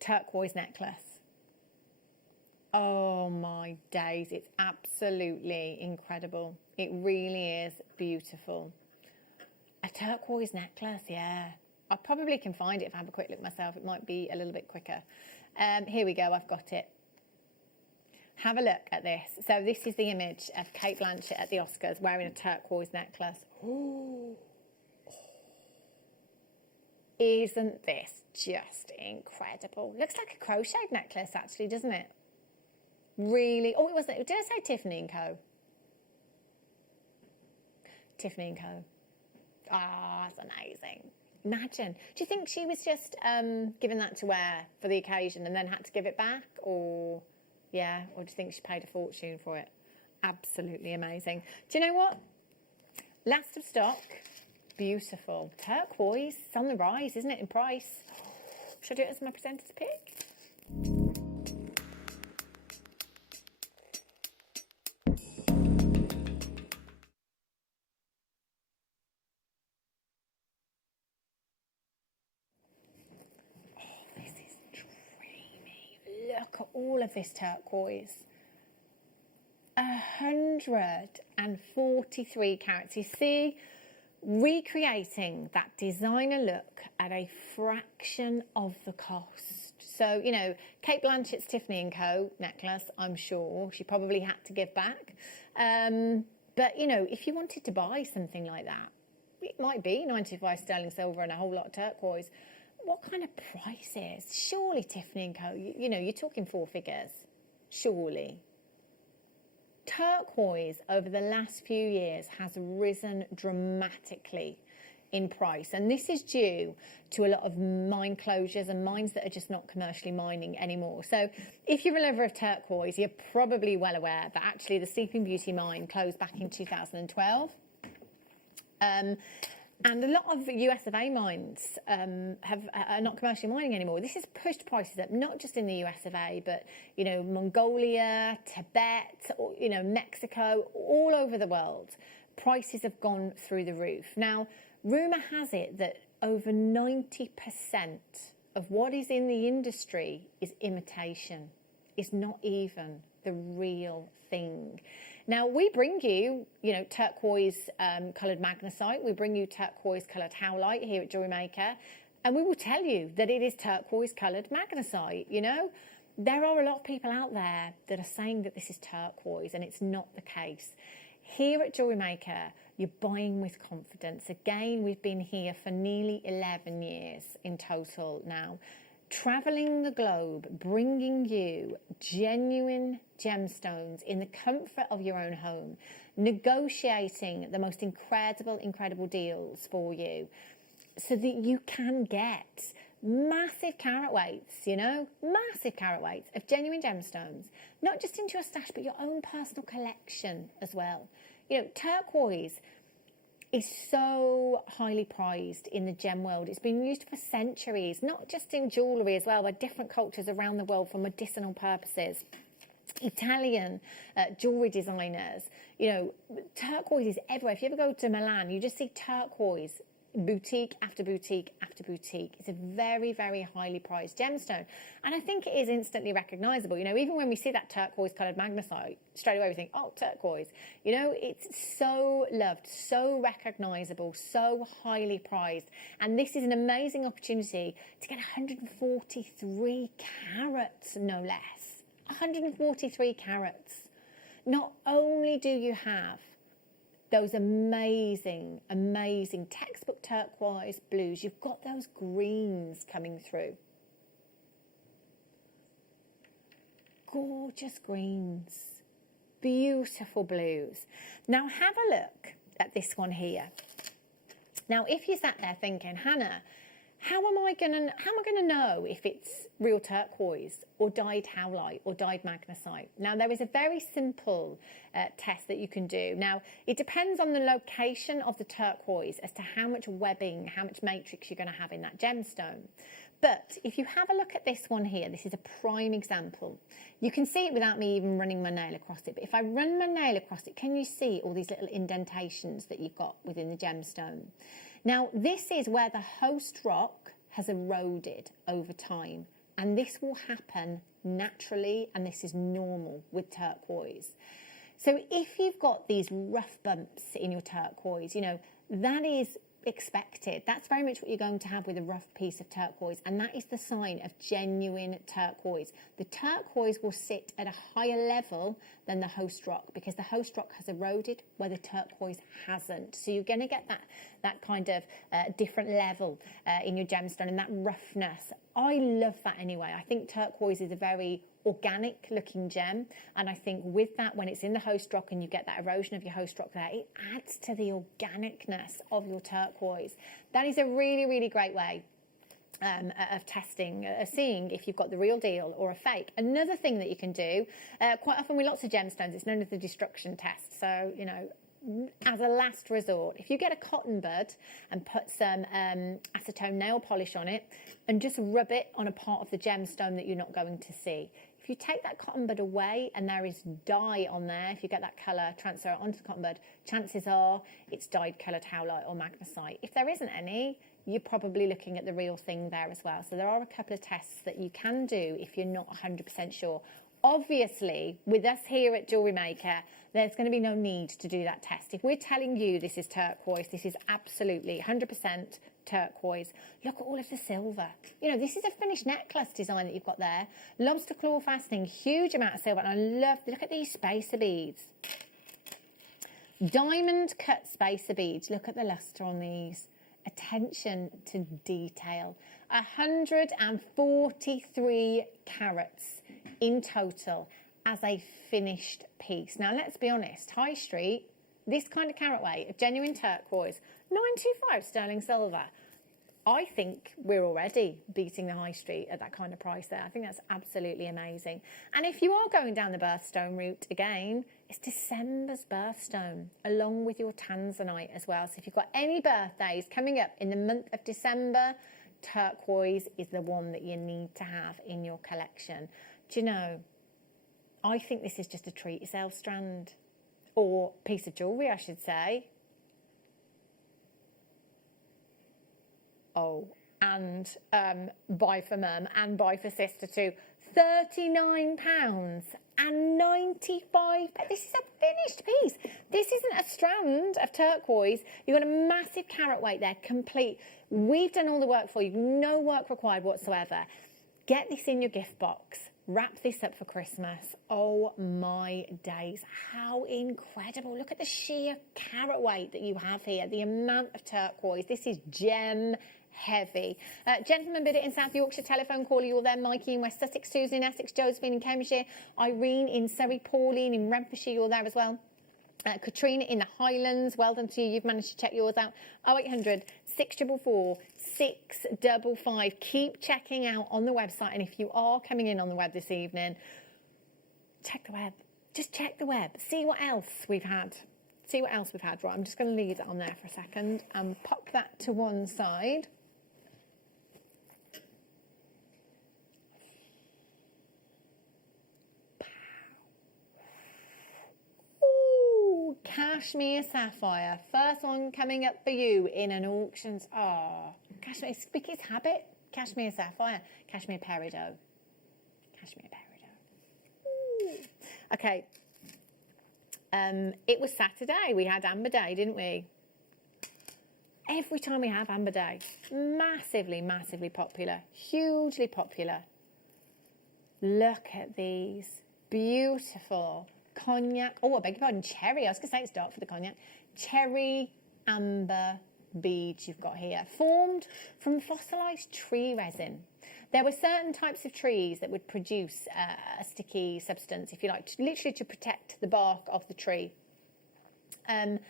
turquoise necklace. Oh my days, it's absolutely incredible. It really is beautiful. A turquoise necklace, yeah. I probably can find it if I have a quick look myself. It might be a little bit quicker. Here we go, I've got it. Have a look at this. So this is the image of Kate Blanchett at the Oscars wearing a turquoise necklace. Ooh. Isn't this just incredible? Looks like a crocheted necklace, actually, doesn't it? Really? Oh, it wasn't. Did I say Tiffany & Co? Tiffany & Co. Ah, that's amazing. Imagine. Do you think she was just given that to wear for the occasion and then had to give it back? Or, yeah, or do you think she paid a fortune for it? Absolutely amazing. Do you know what? Last of stock. Beautiful. Turquoise. It's on the rise, isn't it, in price? Should I do it as my presenter's pick? Look at all of this turquoise. 143 carats. You see, recreating that designer look at a fraction of the cost. So, you know, Kate Blanchett's Tiffany & Co. necklace, I'm sure she probably had to give back. But, you know, if you wanted to buy something like that, it might be 95 sterling silver and a whole lot of turquoise. What kind of prices? Surely Tiffany & Co., you know, you're talking 4 figures. Surely. Turquoise over the last few years has risen dramatically in price, and this is due to a lot of mine closures and mines that are just not commercially mining anymore. So if you're a lover of turquoise, you're probably well aware that actually the Sleeping Beauty mine closed back in 2012. And a lot of US of A mines are not commercially mining anymore. This has pushed prices up, not just in the US of A, but, you know, Mongolia, Tibet, you know, Mexico, all over the world. Prices have gone through the roof. Now, rumour has it that over 90% of what is in the industry is imitation. It's not even the real thing. Now, we bring you, you know, turquoise coloured magnesite. We bring you turquoise coloured howlite here at JewelleryMaker. And we will tell you that it is turquoise coloured magnesite, you know. There are a lot of people out there that are saying that this is turquoise, and it's not the case. Here at JewelleryMaker, you're buying with confidence. Again, we've been here for nearly 11 years in total now, travelling the globe, bringing you genuine gemstones in the comfort of your own home, negotiating the most incredible deals for you so that you can get massive carat weights, you know, massive carat weights of genuine gemstones, not just into your stash, but your own personal collection as well. You know, turquoise is so highly prized in the gem world. It's been used for centuries, not just in jewellery as well, by different cultures around the world for medicinal purposes. Italian jewellery designers, you know, turquoise is everywhere. If you ever go to Milan, you just see turquoise, boutique after boutique after boutique. It's a very, very highly prized gemstone. And I think it is instantly recognisable. You know, even when we see that turquoise coloured magnesite, straight away we think, oh, turquoise. You know, it's so loved, so recognisable, so highly prized. And this is an amazing opportunity to get 143 carats, no less. 143 carats. Not only do you have those amazing textbook turquoise blues, you've got those greens coming through. Gorgeous greens, beautiful blues. Now have a look at this one here. Now, if you sat there thinking, Hannah, how am I gonna know if it's real turquoise or dyed howlite or dyed magnesite? Now, there is a very simple test that you can do. Now, it depends on the location of the turquoise as to how much webbing, how much matrix you're going to have in that gemstone. But if you have a look at this one here, this is a prime example. You can see it without me even running my nail across it. But if I run my nail across it, can you see all these little indentations that you've got within the gemstone? Now, this is where the host rock has eroded over time. And this will happen naturally, and this is normal with turquoise. So if you've got these rough bumps in your turquoise, you know, that is expected. That's very much what you're going to have with a rough piece of turquoise, and that is the sign of genuine turquoise. The turquoise will sit at a higher level than the host rock because the host rock has eroded where the turquoise hasn't. So you're going to get that kind of different level in your gemstone and that roughness. I love that anyway. I think turquoise is a very organic looking gem, and I think with that, when it's in the host rock and you get that erosion of your host rock there, it adds to the organicness of your turquoise. That is a really, really great way of testing, seeing if you've got the real deal or a fake. Another thing that you can do, quite often with lots of gemstones, it's known as the destruction test. So, you know, as a last resort, if you get a cotton bud and put some acetone nail polish on it and just rub it on a part of the gemstone that you're not going to see. If If you take that cotton bud away and there is dye on there, if you get that colour, transfer it onto the cotton bud, chances are it's dyed coloured howlite or magnesite. If there isn't any, you're probably looking at the real thing there as well. So there are a couple of tests that you can do if you're not 100% sure. Obviously, with us here at Jewellery Maker, there's going to be no need to do that test. If we're telling you this is turquoise, this is absolutely 100% turquoise. Look at all of the silver. You know, this is a finished necklace design that you've got there. Lobster claw fastening, huge amount of silver. And I love, look at these spacer beads. Diamond cut spacer beads. Look at the luster on these. Attention to detail. 143 carats in total as a finished piece. Now, let's be honest, High Street, this kind of carat weight of genuine turquoise, 925 sterling silver. I think we're already beating the High Street at that kind of price there. I think that's absolutely amazing. And if you are going down the birthstone route again, it's December's birthstone, along with your tanzanite as well. So if you've got any birthdays coming up in the month of December, turquoise is the one that you need to have in your collection. Do you know, I think this is just a treat yourself strand, or piece of jewellery, I should say. Oh, and buy for mum and buy for sister too. £39.95. This is a finished piece. This isn't a strand of turquoise. You've got a massive carat weight there, complete. We've done all the work for you. No work required whatsoever. Get this in your gift box. Wrap this up for Christmas. Oh my days, how incredible. Look at the sheer carat weight that you have here, the amount of turquoise. This is gem heavy. Gentlemen bid it in South Yorkshire, telephone call, you're there. Mikey in West Sussex, Susie in Essex, Josephine in Cambridgeshire, Irene in Surrey, Pauline in Renfrewshire, you're there as well. Katrina in the Highlands, well done to you, you've managed to check yours out. 0800 644 655. Keep checking out on the website, and if you are coming in on the web this evening, check the web. Just check the web. See what else we've had. See what else we've had. Right, I'm just going to leave that on there for a second and pop that to one side. Cashmere sapphire, first one coming up for you in an auctions. Oh, cashmere, it's Vicky's habit. Cashmere sapphire, cashmere peridot, cashmere peridot. Ooh. Okay. It was Saturday. We had Amber Day, didn't we? Every time we have Amber Day, massively, massively popular, hugely popular. Look at these beautiful cognac, oh, I beg your pardon, cherry. I was going to say it's dark for the cognac. Cherry amber beads you've got here, formed from fossilised tree resin. There were certain types of trees that would produce a sticky substance, if you like, literally to protect the bark of the tree. And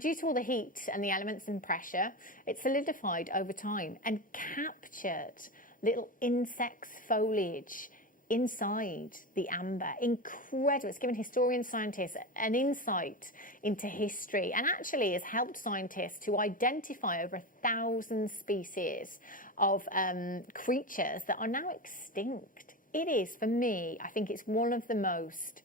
due to all the heat and the elements and pressure, it solidified over time and captured little insects' foliage inside the amber. Incredible. It's given historians, scientists an insight into history, and actually has helped scientists to identify over 1,000 species of creatures that are now extinct. It is, for me, I think it's one of the most,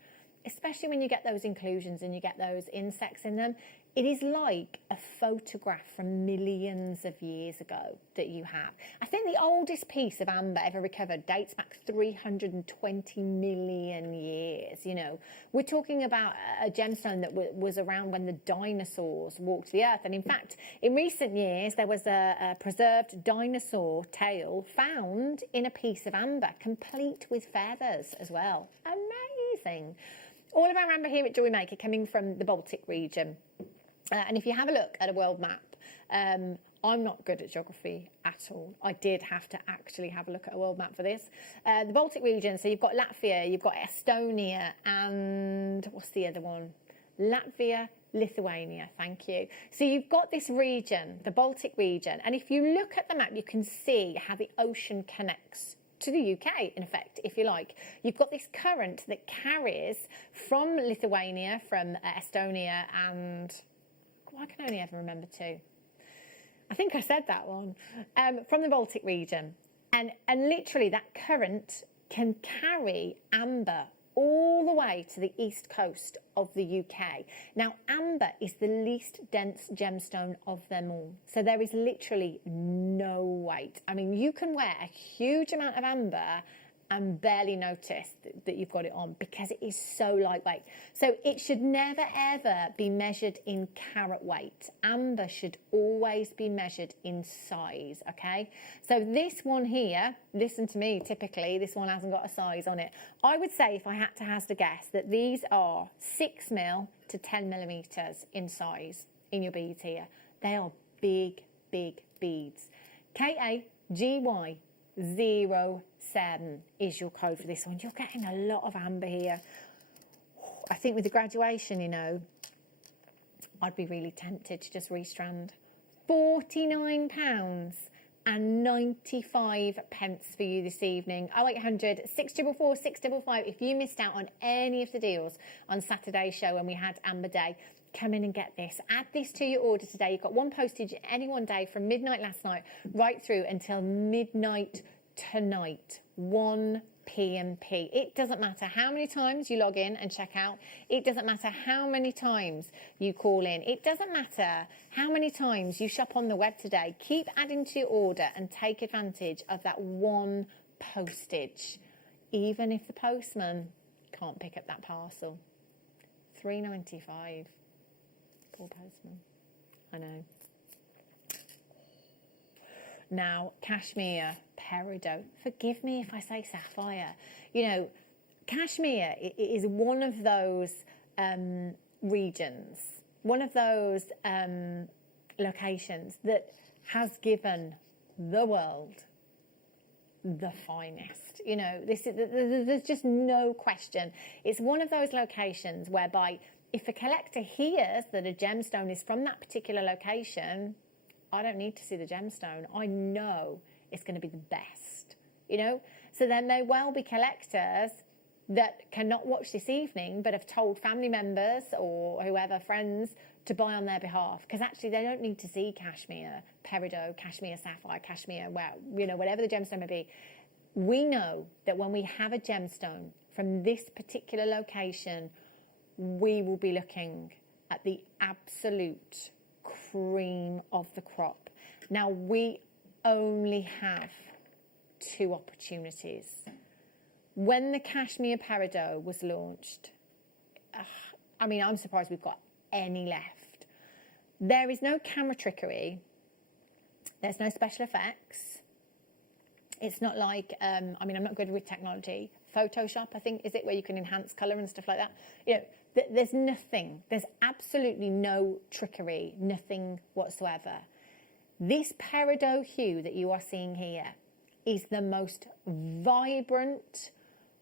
especially when you get those inclusions and you get those insects in them, it is like a photograph from millions of years ago that you have. I think the oldest piece of amber ever recovered dates back 320 million years, you know. We're talking about a gemstone that was around when the dinosaurs walked the earth. And in fact, in recent years, there was a preserved dinosaur tail found in a piece of amber, complete with feathers as well. Amazing. All of our amber here at Jewellery Maker coming from the Baltic region. And if you have a look at a world map, I'm not good at geography at all. I did have to actually have a look at a world map for this. The Baltic region, so you've got Latvia, you've got Estonia, and what's the other one? Latvia, Lithuania, thank you. So you've got this region, the Baltic region, and if you look at the map, you can see how the ocean connects to the UK, in effect, if you like. You've got this current that carries from Lithuania, from Estonia, and I can only ever remember two. I think I said that one. From the Baltic region. And literally that current can carry amber all the way to the east coast of the UK. Now, amber is the least dense gemstone of them all. So there is literally no weight. I mean, you can wear a huge amount of amber and barely notice that you've got it on because it is so lightweight. So it should never ever be measured in carat weight. Amber should always be measured in size, okay? So this one here, listen to me, typically this one hasn't got a size on it. I would say, if I had to hazard a guess, that these are 6mm to 10mm in size in your beads here. They are big, big beads. KAGY07 is your code for this one. You're getting a lot of amber here. I think with the graduation, you know, I'd be really tempted to just restrand. £49.95 for you this evening. 0800 644 655. If you missed out on any of the deals on Saturday's show when we had Amber Day, come in and get this. Add this to your order today. You've got one postage any one day from midnight last night right through until midnight tonight, 1 p.m. It doesn't matter how many times you log in and check out. It doesn't matter how many times you call in. It doesn't matter how many times you shop on the web today. Keep adding to your order and take advantage of that one postage, even if the postman can't pick up that parcel. £3.95. Poor postman. I know. Now, cashmere, peridot. Forgive me if I say sapphire. You know, cashmere is one of those regions, one of those locations that has given the world the finest. You know, there's just no question. It's one of those locations whereby if a collector hears that a gemstone is from that particular location, I don't need to see the gemstone. I know it's going to be the best, you know? So there may well be collectors that cannot watch this evening but have told family members or whoever, friends, to buy on their behalf, because actually they don't need to see cashmere, peridot, cashmere sapphire, cashmere, well, you know, whatever the gemstone may be. We know that when we have a gemstone from this particular location, we will be looking at the absolute cream of the crop. Now, we only have 2 opportunities. When the cashmere peridot was launched, I mean, I'm surprised we've got any left. There is no camera trickery. There's no special effects. It's not like, I mean, I'm not good with technology. Photoshop, I think, is it, where you can enhance colour and stuff like that? You know, there's nothing. There's absolutely no trickery, nothing whatsoever. This peridot hue that you are seeing here is the most vibrant,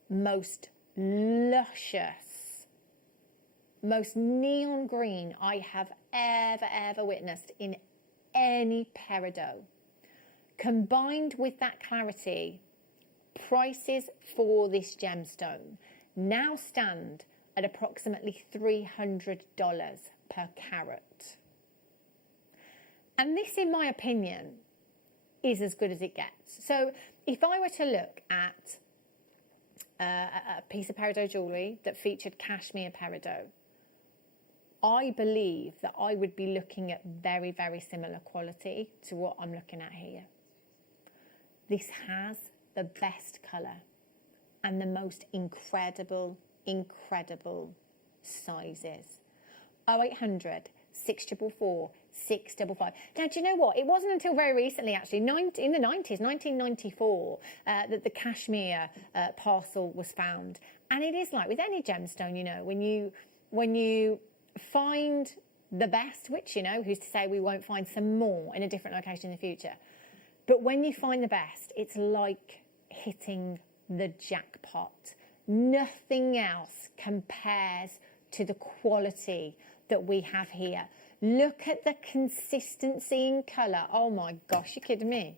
most luscious, most neon green I have ever witnessed in any peridot. Combined with that clarity, prices for this gemstone now stand at approximately $300 per carat. And this, in my opinion, is as good as it gets. So if I were to look at a piece of peridot jewellery that featured cashmere peridot, I believe that I would be looking at very similar quality to what I'm looking at here. This has the best colour and the most incredible sizes. 0800 644 655. Now, do you know what? It wasn't until very recently, actually, in the 90s, 1994, that the cashmere parcel was found. And it is like with any gemstone, you know, when you find the best, which, you know, who's to say we won't find some more in a different location in the future. But when you find the best, it's like hitting the jackpot. Nothing else compares to the quality that we have here. Look at the consistency in colour. Oh my gosh, you're kidding me.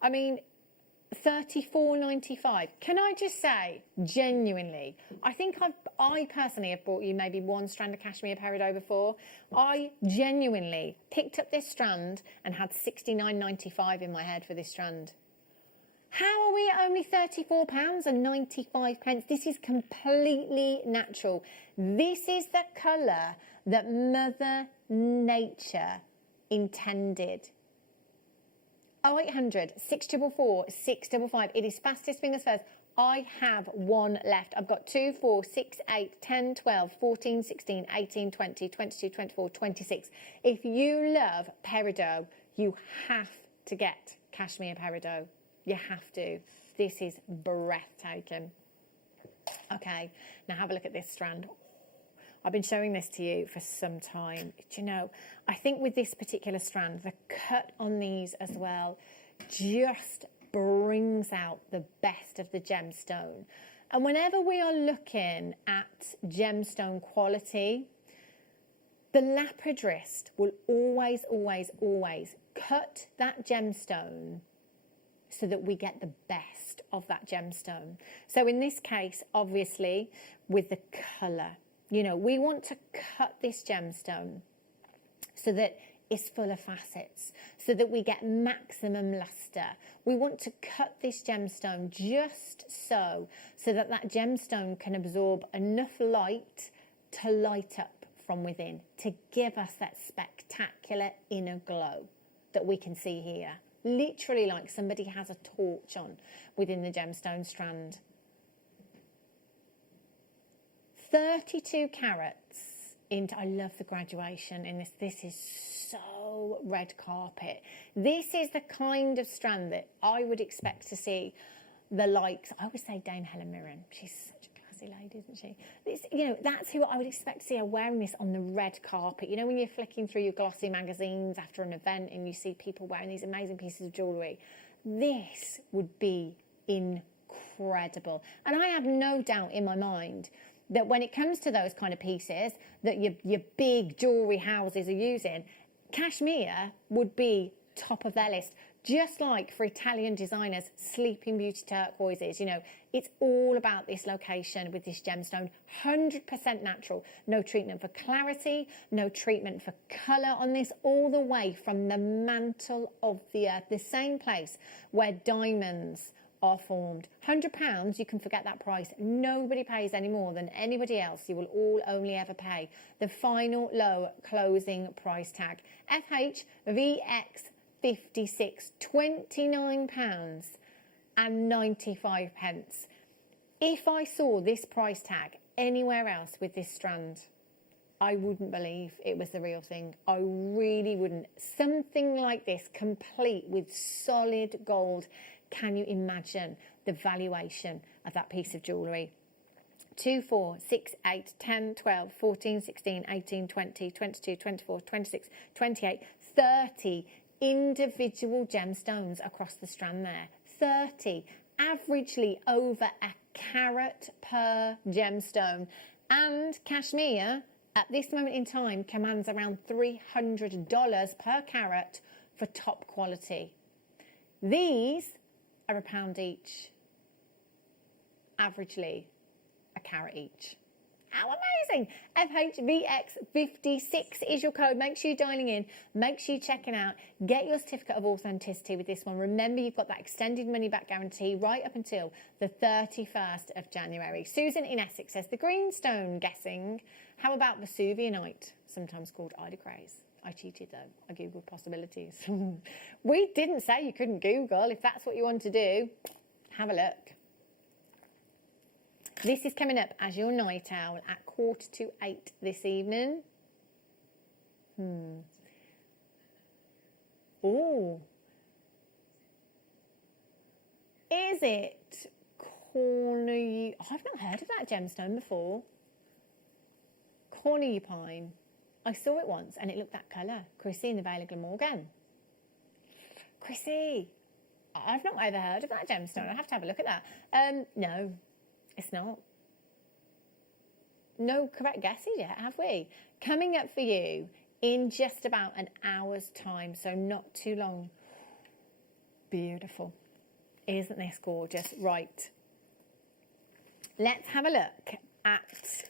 I mean, $34.95. Can I just say, genuinely, I think I personally have bought you maybe one strand of cashmere peridot before. I genuinely picked up this strand and had $69.95 in my head for this strand. How are we at only £34.95? This is completely natural. This is the colour that Mother Nature intended. 0800 644 655. It is fastest fingers first. I have one left. I've got 2, 4, 6, 8, 10, 12, 14, 16, 18, 20, 22, 24, 26. If you love peridot, you have to get cashmere peridot. You have to. This is breathtaking. Okay, now have a look at this strand. I've been showing this to you for some time. Do you know, I think with this particular strand, the cut on these as well just brings out the best of the gemstone. And whenever we are looking at gemstone quality, the lapidrist will always, always, always cut that gemstone so that we get the best of that gemstone. So in this case, obviously, with the colour, you know, we want to cut this gemstone so that it's full of facets, so that we get maximum luster. We want to cut this gemstone just so that that gemstone can absorb enough light to light up from within, to give us that spectacular inner glow that we can see here. Literally like somebody has a torch on within the gemstone strand. 32 carats into, I love the graduation in this. This is so red carpet. This is the kind of strand that I would expect to see the likes. I always say Dame Helen Mirren. She's such a classy lady, isn't she? This, you know, that's who I would expect to see her wearing this on the red carpet. You know, when you're flicking through your glossy magazines after an event and you see people wearing these amazing pieces of jewellery, this would be incredible. And I have no doubt in my mind that when it comes to those kind of pieces that your big jewellery houses are using, cashmere would be top of their list. Just like for Italian designers, Sleeping Beauty turquoises, you know, it's all about this location with this gemstone. 100% natural. No treatment for clarity, no treatment for colour on this, all the way from the mantle of the earth, the same place where diamonds are formed. £100, you can forget that price. Nobody pays any more than anybody else. You will all only ever pay the final low closing price tag. FH VX 56, £29.95. If I saw this price tag anywhere else with this strand, I wouldn't believe it was the real thing. I really wouldn't. Something like this, complete with solid gold. Can you imagine the valuation of that piece of jewellery? 2, 4, 6, 8, 10, 12, 14, 16, 18, 20, 22, 24, 26, 28, 30 individual gemstones across the strand there. 30, averagely over a carat per gemstone. And cashmere, at this moment in time, commands around $300 per carat for top quality. These are £1 each, averagely a carat each. How amazing! FHVX56 is your code. Make sure you're dialing in. Make sure you're checking out. Get your certificate of authenticity with this one. Remember, you've got that extended money back guarantee right up until the 31st of January. Susan in Essex says, the greenstone guessing. How about Vesuvianite, sometimes called Ida Craze? I cheated though. I googled possibilities. We didn't say you couldn't Google. If that's what you want to do, have a look. This is coming up as your night owl at 7:45 this evening. Oh. Is it cornu? I've not heard of that gemstone before. Cornupine. I saw it once and it looked that colour. Chrissy in the Vale of Glamorgan. Chrissy, I've not ever heard of that gemstone. I have to have a look at that. No, it's not. No correct guesses yet, have we? Coming up for you in just about an hour's time, so not too long. Beautiful. Isn't this gorgeous? Right. Let's have a look at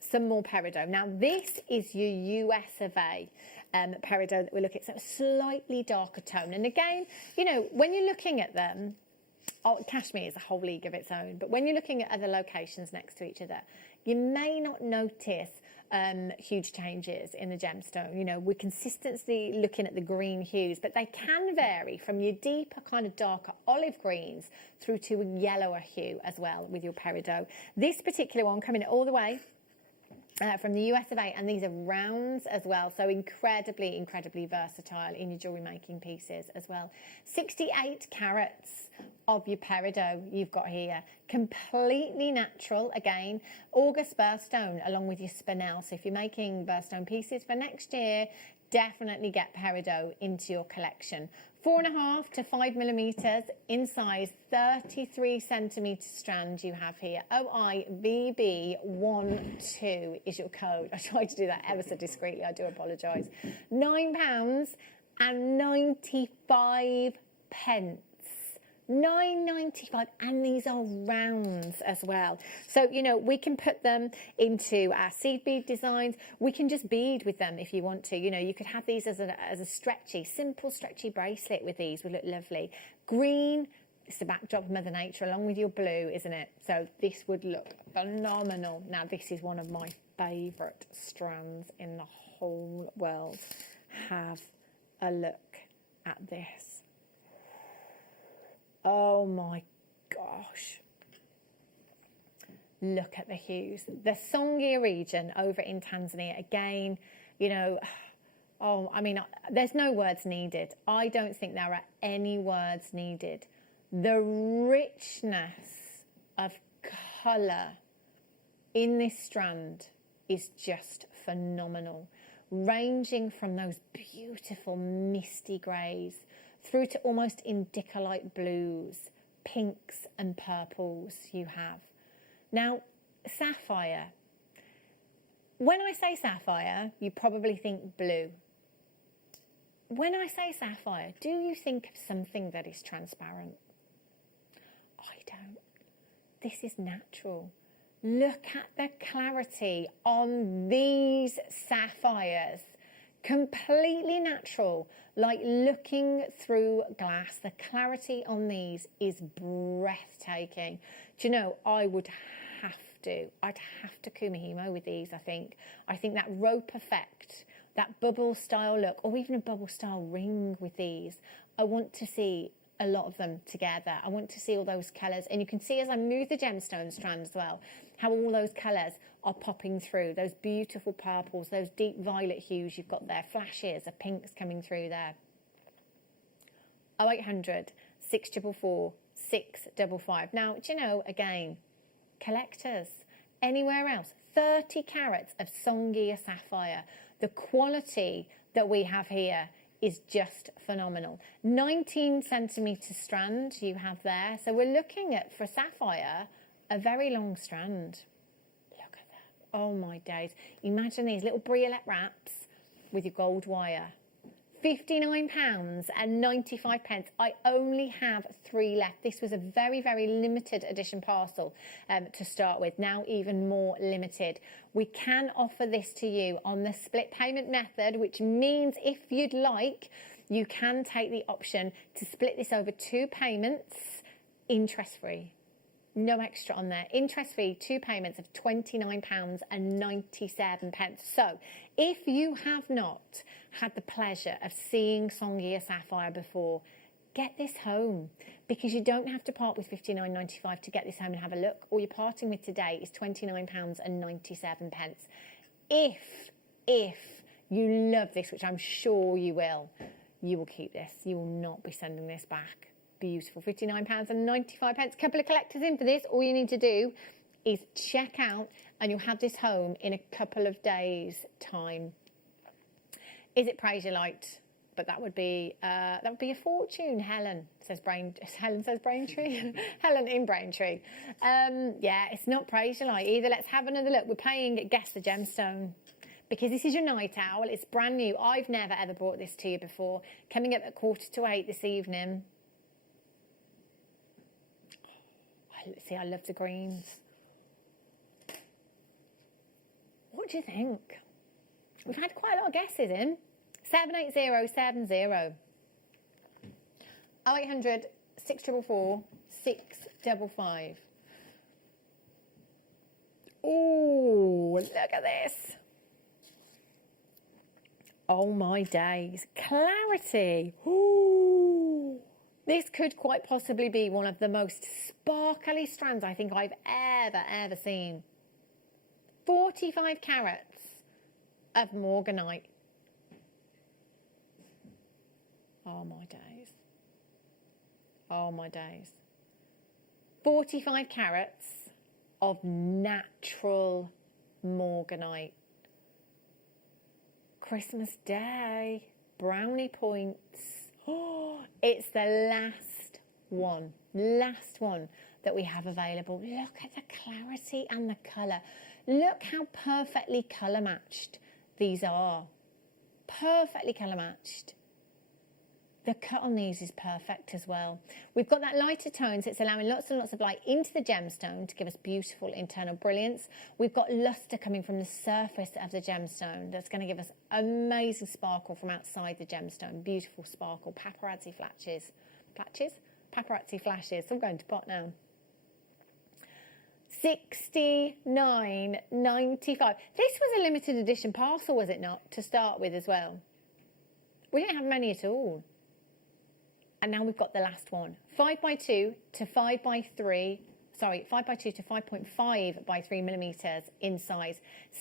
some more peridot. Now, this is your US of A peridot that we're looking at. So a slightly darker tone. And again, you know, when you're looking at them, cashmere is a whole league of its own. But when you're looking at other locations next to each other, you may not notice huge changes in the gemstone. You know, we're consistently looking at the green hues, but they can vary from your deeper kind of darker olive greens through to a yellower hue as well with your peridot. This particular one coming all the way from the US of A, and these are rounds as well, so incredibly versatile in your jewellery making pieces as well. 68 carats of your peridot you've got here, completely natural. Again, August birthstone along with your spinel. So if you're making birthstone pieces for next year, definitely get peridot into your collection. 4.5 to 5 millimeters in size, 33 centimeter strand you have here. OIVB12 is your code. I tried to do that ever so discreetly, I do apologise. £9.95. $9.95, and these are rounds as well. So, you know, we can put them into our seed bead designs. We can just bead with them if you want to. You know, you could have these as a simple stretchy bracelet with these. Would look lovely. Green, it's the backdrop of Mother Nature along with your blue, isn't it? So this would look phenomenal. Now, this is one of my favourite strands in the whole world. Have a look at this. Oh my gosh. Look at the hues. The Songea region over in Tanzania, again, you know, oh, I mean, there's no words needed. I don't think there are any words needed. The richness of colour in this strand is just phenomenal, ranging from those beautiful misty greys through to almost indica-like blues, pinks and purples you have. Now, sapphire. When I say sapphire, you probably think blue. When I say sapphire, do you think of something that is transparent? I don't. This is natural. Look at the clarity on these sapphires. Completely natural, like looking through glass. The clarity on these is breathtaking. Do you know, I'd have to kumihimo with these, I think. I think that rope effect, that bubble style look, or even a bubble style ring with these, I want to see a lot of them together. I want to see all those colours, and you can see as I move the gemstone strand as well, how all those colours are popping through, those beautiful purples, those deep violet hues you've got there, flashes of pinks coming through there. 0800 644 655. Now, do you know, again, collectors, anywhere else, 30 carats of Songea sapphire. The quality that we have here is just phenomenal. 19 centimetre strand you have there. So we're looking at, for sapphire, a very long strand. Look at that. Oh my days. Imagine these little briolette wraps with your gold wire. £59.95. I only have 3 left. This was a very, very limited edition parcel to start with, now even more limited. We can offer this to you on the split payment method, which means if you'd like, you can take the option to split this over 2 payments, interest-free. No extra on there. Interest-free, 2 payments of £29.97. So, if you have not had the pleasure of seeing Songea sapphire before, get this home, because you don't have to part with £59.95 to get this home and have a look. All you're parting with today is £29.97. If you love this, which I'm sure you will keep this. You will not be sending this back. Beautiful, £59.95. Couple of collectors in for this. All you need to do is check out, and you'll have this home in a couple of days' time. Is it praise you liked? But that would be a fortune. Helen says Braintree. Helen in Braintree. Yeah, it's not praise you like either. Let's have another look. We're paying Guess the Gemstone, because this is your night owl. It's brand new. I've never ever brought this to you before. Coming up at 7:45 this evening. see, I love the greens. What do you think? We've had quite a lot of guesses in. 78070. 0800 644 655. Oh, look at this. Oh my days. Clarity. Ooh. This could quite possibly be one of the most sparkly strands I think I've ever seen. 45 carats of morganite. Oh my days. Oh my days. 45 carats of natural morganite. Christmas Day, brownie points. Oh, it's the last one that we have available. Look at the clarity and the colour. Look how perfectly colour matched these are. Perfectly colour matched. The cut on these is perfect as well. We've got that lighter tone, so it's allowing lots and lots of light into the gemstone to give us beautiful internal brilliance. We've got lustre coming from the surface of the gemstone that's going to give us amazing sparkle from outside the gemstone. Beautiful sparkle, paparazzi flashes. Paparazzi flashes. I'm going to pot now. $69.95. This was a limited edition parcel, was it not, to start with as well? We didn't have many at all. And now we've got the last one. 5x2 to 5x3, sorry, 5x2 to 5.5 by 3 millimetres in size.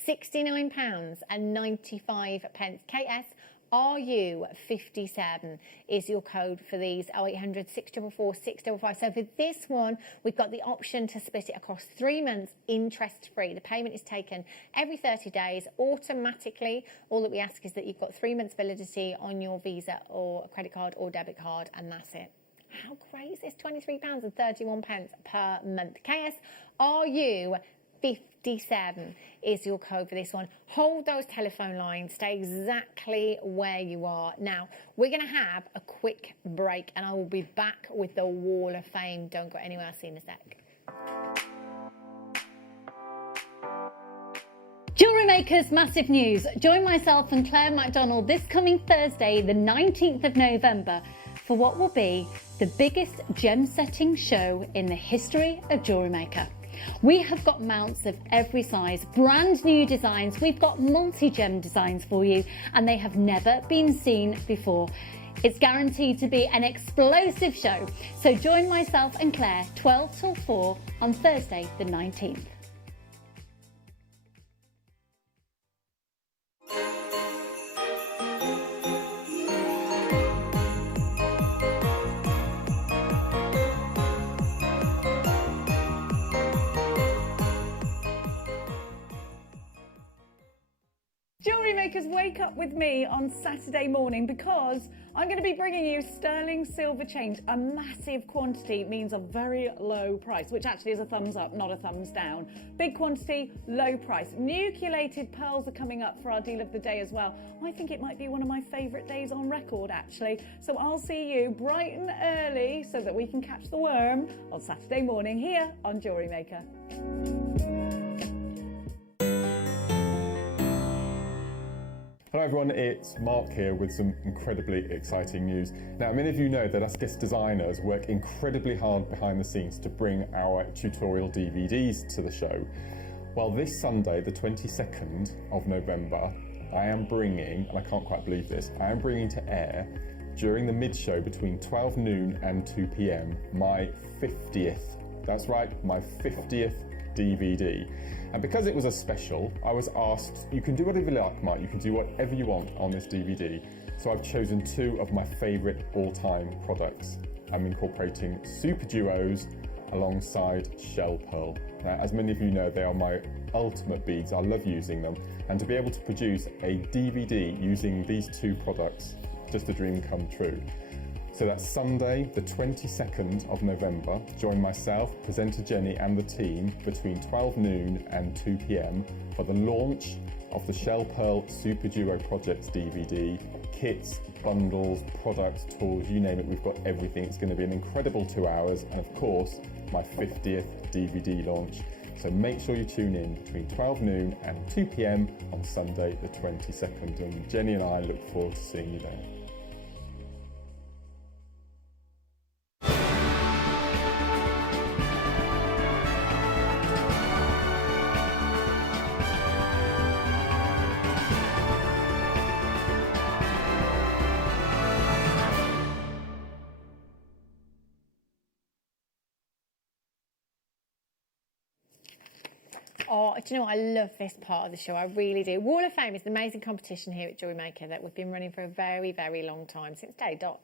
£69.95. KS RU57 is your code for these. 0800 644 655. So for this one, we've got the option to split it across 3 months interest free. The payment is taken every 30 days automatically. All that we ask is that you've got 3 months validity on your Visa or a credit card or debit card, and that's it. How great is this? £23.31 per month. KS RU57 is your code for this one. Hold those telephone lines, stay exactly where you are. Now, we're going to have a quick break and I will be back with the Wall of Fame. Don't go anywhere, I'll see you in a sec. JewelleryMaker's massive news. Join myself and Claire MacDonald this coming Thursday, the 19th of November, for what will be the biggest gem setting show in the history of JewelleryMaker. We have got mounts of every size, brand new designs. We've got multi-gem designs for you, and they have never been seen before. It's guaranteed to be an explosive show. So join myself and Claire 12 till 4 on Thursday the 19th. JewelleryMakers, wake up with me on Saturday morning because I'm going to be bringing you sterling silver change. A massive quantity means a very low price, which actually is a thumbs up, not a thumbs down. Big quantity, low price. Nucleated pearls are coming up for our deal of the day as well. I think it might be one of my favourite days on record, actually. So I'll see you bright and early so that we can catch the worm on Saturday morning here on JewelleryMaker. Hello everyone, it's Mark here with some incredibly exciting news. Now, many of you know that us guest designers work incredibly hard behind the scenes to bring our tutorial DVDs to the show. Well, this Sunday, the 22nd of November, I am bringing, and I can't quite believe this, I am bringing to air, during the mid-show between 12 noon and 2 p.m, my 50th, that's right, my 50th DVD. And because it was a special, I was asked, you can do whatever you like, Mike, you can do whatever you want on this DVD. So I've chosen 2 of my favourite all-time products. I'm incorporating Super Duos alongside Shell Pearl. Now, as many of you know, they are my ultimate beads. I love using them. And to be able to produce a DVD using these 2 products, just a dream come true. So that's Sunday, the 22nd of November. Join myself, presenter Jenny and the team between 12 noon and 2 p.m. for the launch of the Shell Pearl Super Duo Projects DVD, kits, bundles, products, tools, you name it, we've got everything. It's going to be an incredible 2 hours, and of course, my 50th DVD launch. So make sure you tune in between 12 noon and 2 p.m. on Sunday the 22nd, and Jenny and I look forward to seeing you there. Oh, do you know what? I love this part of the show. I really do. Wall of Fame is an amazing competition here at JewelleryMaker that we've been running for a very, very long time, since day dot.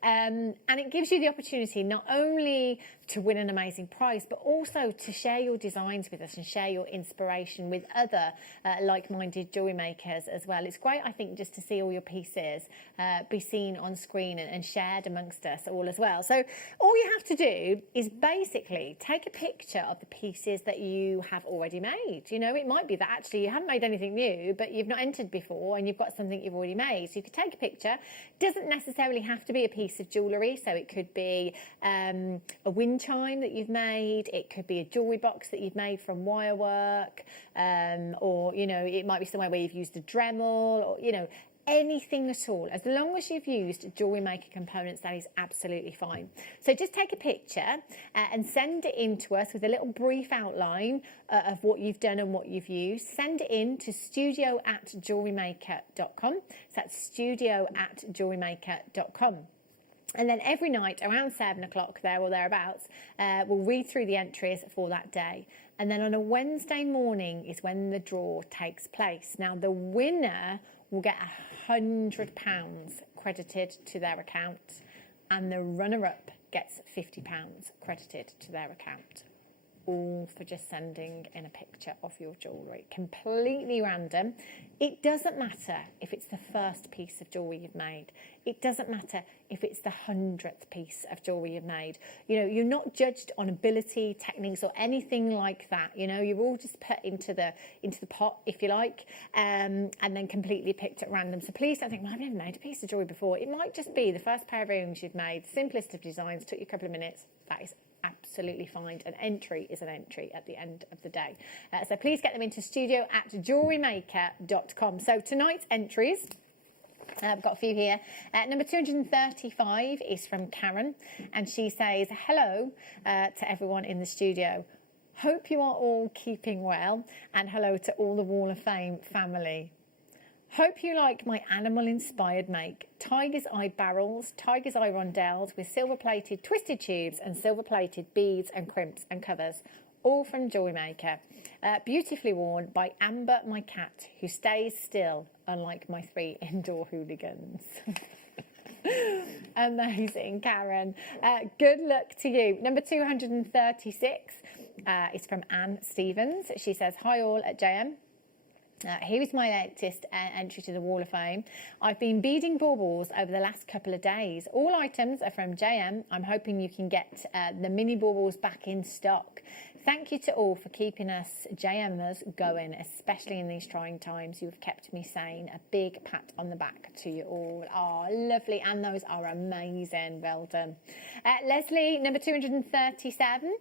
And it gives you the opportunity not only to win an amazing prize, but also to share your designs with us and share your inspiration with other like-minded jewellery makers as well. It's great, I think, just to see all your pieces be seen on screen and shared amongst us all as well. So all you have to do is basically take a picture of the pieces that you have already made. You know, it might be that actually you haven't made anything new, but you've not entered before and you've got something you've already made. So you could take a picture. Doesn't necessarily have to be a piece of jewellery. So it could be a wind chime that you've made. It could be a jewellery box that you've made from wire work, or, you know, it might be somewhere where you've used a Dremel, or, you know, anything at all. As long as you've used JewelleryMaker components, that is absolutely fine. So just take a picture and send it in to us with a little brief outline of what you've done and what you've used. Send it in to studio@jewellerymaker.com. So that's studio@jewellerymaker.com. And then every night around 7 o'clock, there or thereabouts, we'll read through the entries for that day. And then on a Wednesday morning is when the draw takes place. Now, the winner will get £100 credited to their account, and the runner-up gets £50 credited to their account. All for just sending in a picture of your jewellery. Completely random. It doesn't matter if it's the first piece of jewellery you've made. It doesn't matter if it's the 100th piece of jewellery you've made. You know, you're not judged on ability, techniques, or anything like that. You know, you're all just put into the pot, if you like, and then completely picked at random. So please don't think, well, I've never made a piece of jewellery before. It might just be the first pair of earrings you've made, simplest of designs, took you a couple of minutes. That is absolutely fine. An entry is an entry at the end of the day. So please get them into studio@jewellerymaker.com. So tonight's entries, I've got a few here. Number 235 is from Karen, and she says, hello to everyone in the studio. Hope you are all keeping well, and hello to all the Wall of Fame family. Hope you like my animal-inspired make. Tiger's eye barrels, tiger's eye rondelles with silver-plated twisted tubes and silver-plated beads and crimps and covers, all from JewelleryMaker. Beautifully worn by Amber, my cat, who stays still, unlike my 3 indoor hooligans. Amazing, Karen. Good luck to you. Number 236 is from Anne Stevens. She says, hi all at JM. Here is my latest entry to the Wall of Fame. I've been beading baubles over the last couple of days. All items are from JM. I'm hoping you can get the mini baubles back in stock. Thank you to all for keeping us JMers going, especially in these trying times. You've kept me sane. A big pat on the back to you all. Oh, lovely. And those are amazing. Well done. Leslie, number 237.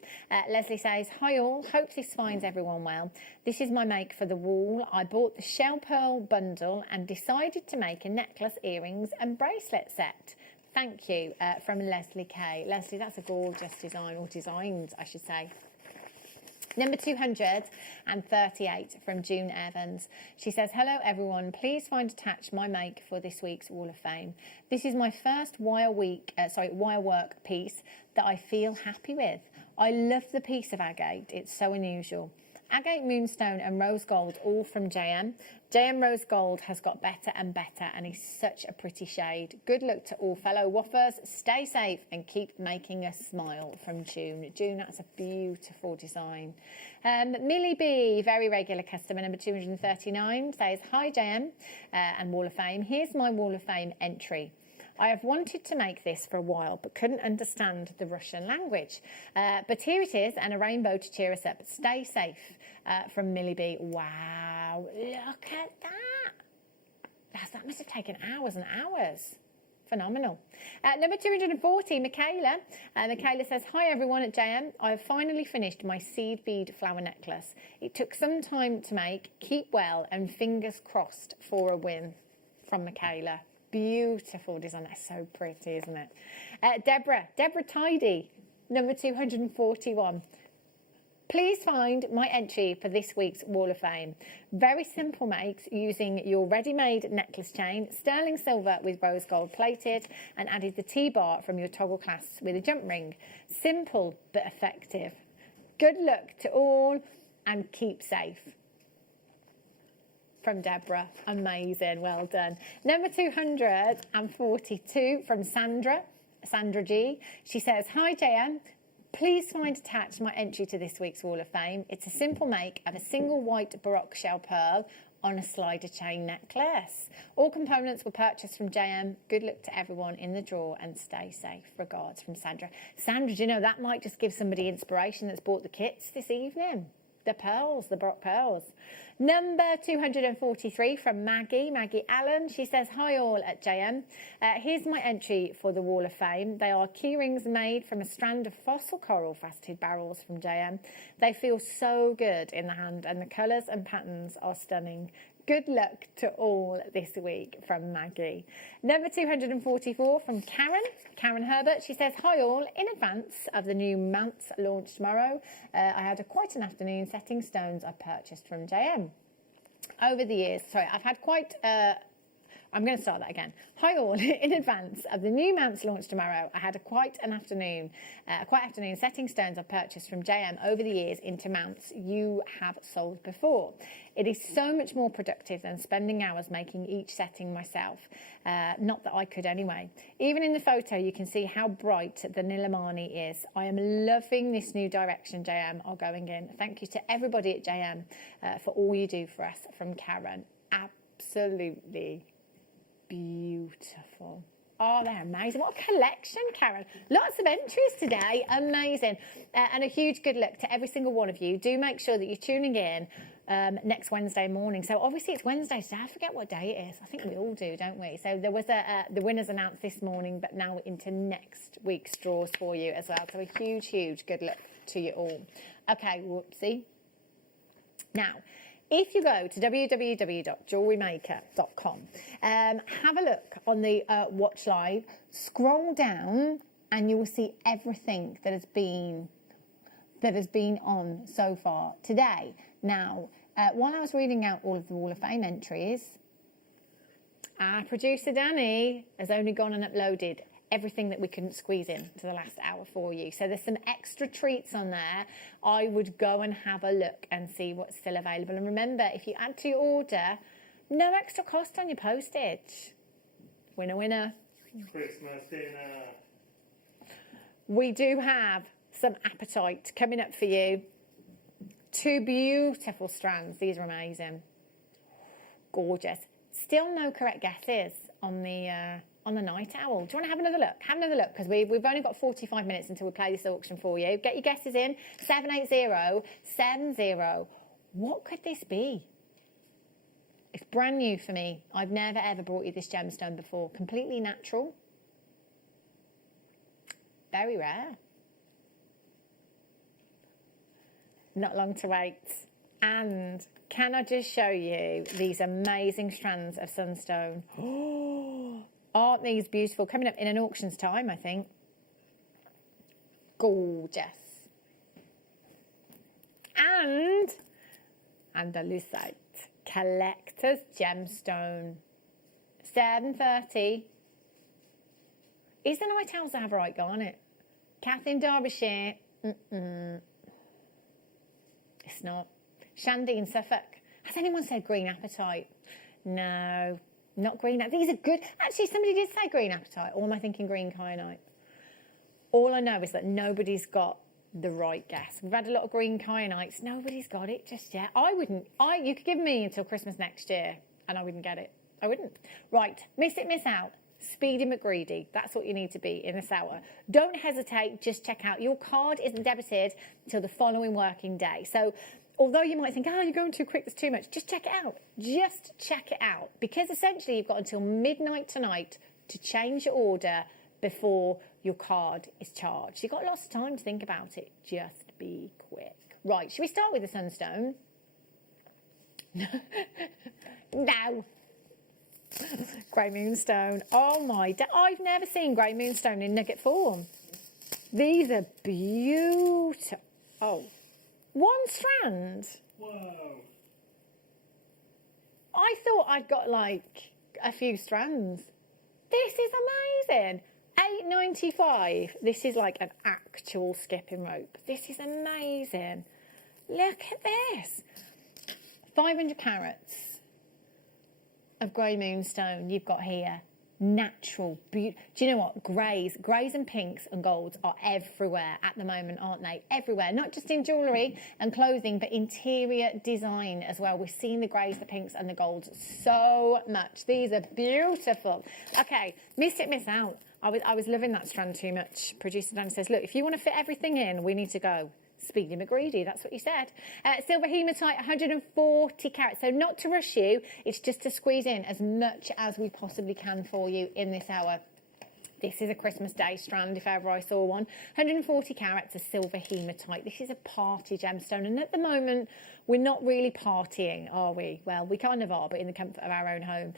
Leslie says, hi all. Hope this finds everyone well. This is my make for the wall. I bought the Shell Pearl bundle and decided to make a necklace, earrings and bracelet set. Thank you, from Leslie K. Leslie, that's a gorgeous design, or designs, I should say. Number 238 from June Evans. She says, hello everyone, please find attached my make for this week's Wall of Fame. This is my first wire work piece that I feel happy with. I love the piece of agate, it's so unusual. Agate Moonstone and Rose Gold, all from JM. JM Rose Gold has got better and better and is such a pretty shade. Good luck to all fellow woffers. Stay safe and keep making us smile, from June. June, that's a beautiful design. Millie B, very regular customer, number 239, says, hi JM and Wall of Fame. Here's my Wall of Fame entry. I have wanted to make this for a while, but couldn't understand the Russian language. But here it is, and a rainbow to cheer us up. Stay safe, from Millie B. Wow, look at that. That must have taken hours and hours. Phenomenal. Number 240, Michaela. Michaela says, hi everyone at JM. I have finally finished my seed bead flower necklace. It took some time to make. Keep well and fingers crossed for a win. From Michaela. Beautiful design. That's so pretty, isn't it? Deborah Tidy, number 241. Please find my entry for this week's Wall of Fame. Very simple makes using your ready-made necklace chain, sterling silver with rose gold plated, and added the T-bar from your toggle clasps with a jump ring. Simple but effective. Good luck to all and keep safe. From Deborah. Amazing. Well done. Number 242 from Sandra G. She says, hi JM. Please find attached my entry to this week's Wall of Fame. It's a simple make of a single white Baroque shell pearl on a slider chain necklace. All components were purchased from JM. Good luck to everyone in the draw and stay safe. Regards from Sandra. Sandra, do you know, that might just give somebody inspiration that's bought the kits this evening. The pearls, the Baroque pearls. Number 243 from Maggie Allen. She says, hi all at JM. Here's my entry for the Wall of Fame. They are key rings made from a strand of fossil coral faceted barrels from JM. They feel so good in the hand and the colours and patterns are stunning. Good luck to all this week from Maggie. Number 244 from Karen Herbert. She says, hi all, in advance of the new mounts launch tomorrow, I had quite an afternoon setting stones I purchased from JM. Over the years, I've had quite I'm going to start that again. Hi all, in advance of the new mounts launch tomorrow, I had quite afternoon setting stones I purchased from JM over the years into mounts you have sold before. It is so much more productive than spending hours making each setting myself. Not that I could anyway. Even in the photo, you can see how bright the Nilamani is. I am loving this new direction JM are going in. Thank you to everybody at JM for all you do for us. From Karen. Absolutely beautiful. Oh, they're amazing. What a collection, Karen. Lots of entries today. Amazing. And a huge good luck to every single one of you. Do make sure that you're tuning in next Wednesday morning. So obviously it's Wednesday, so I forget what day it is. I think we all do, don't we? So there was the winners announced this morning, but now we're into next week's draws for you as well. So a huge good luck to you all. Okay, whoopsie. Now, if you go to www.JewelleryMaker.com, have a look on the Watch Live, scroll down, and you will see everything that has been on so far today. Now, while I was reading out all of the Wall of Fame entries, our producer Danny has only gone and uploaded everything that we couldn't squeeze in to the last hour for you. So there's some extra treats on there. I would go and have a look and see what's still available. And remember, if you add to your order, no extra cost on your postage. Winner, winner. Christmas dinner. We do have some appetite coming up for you. 2 beautiful strands. These are amazing. Gorgeous. Still no correct guesses on the night owl. Do you want to have another look? Have another look, because we've only got 45 minutes until we play this auction for you. Get your guesses in. 78070. What could this be? It's brand new for me. I've never ever brought you this gemstone before. Completely natural. Very rare. Not long to wait. And can I just show you these amazing strands of sunstone? Oh, aren't these beautiful? Coming up in an auction's time, I think. Gorgeous. And Andalusite collector's gemstone. 730. Is the Night Owl Zavarite garnet? Kathy in Derbyshire. It's not. Shandy in Suffolk. Has anyone said green apatite? No, not green. These are good. Actually, somebody did say green apatite. Or am I thinking green kyanite? All I know is that nobody's got the right guess. We've had a lot of green kyanites. Nobody's got it just yet. You could give me until Christmas next year and I wouldn't get it. I wouldn't. Right, miss it, miss out. Speedy McGreedy. That's what you need to be in this hour. Don't hesitate, just check out. Your card isn't debited until the following working day. So although you might think, oh, you're going too quick, there's too much, just check it out. Just check it out. Because essentially you've got until midnight tonight to change your order before your card is charged. You've got lots of time to think about it. Just be quick. Right, should we start with the sunstone? No. Grey moonstone. Oh my, I've never seen grey moonstone in nugget form. These are beautiful. Oh, one strand. Whoa. I thought I'd got like a few strands. This is amazing. £8.95. This is like an actual skipping rope. This is amazing. Look at this. 500 carats of grey moonstone you've got here. Natural, beauty. Do you know what? Greys and pinks and golds are everywhere at the moment, aren't they? Everywhere. Not just in jewellery and clothing, but interior design as well. We're seeing the greys, the pinks and the golds so much. These are beautiful. Okay, miss it, miss out. I was loving that strand too much. Producer Dan says, look, if you want to fit everything in, we need to go. Speedy McGreedy, that's what you said. Silver hematite, 140 carats. So not to rush you, it's just to squeeze in as much as we possibly can for you in this hour. This is a Christmas Day strand, if ever I saw one. 140 carats of silver hematite. This is a party gemstone, and at the moment, we're not really partying, are we? Well, we kind of are, but in the comfort of our own home.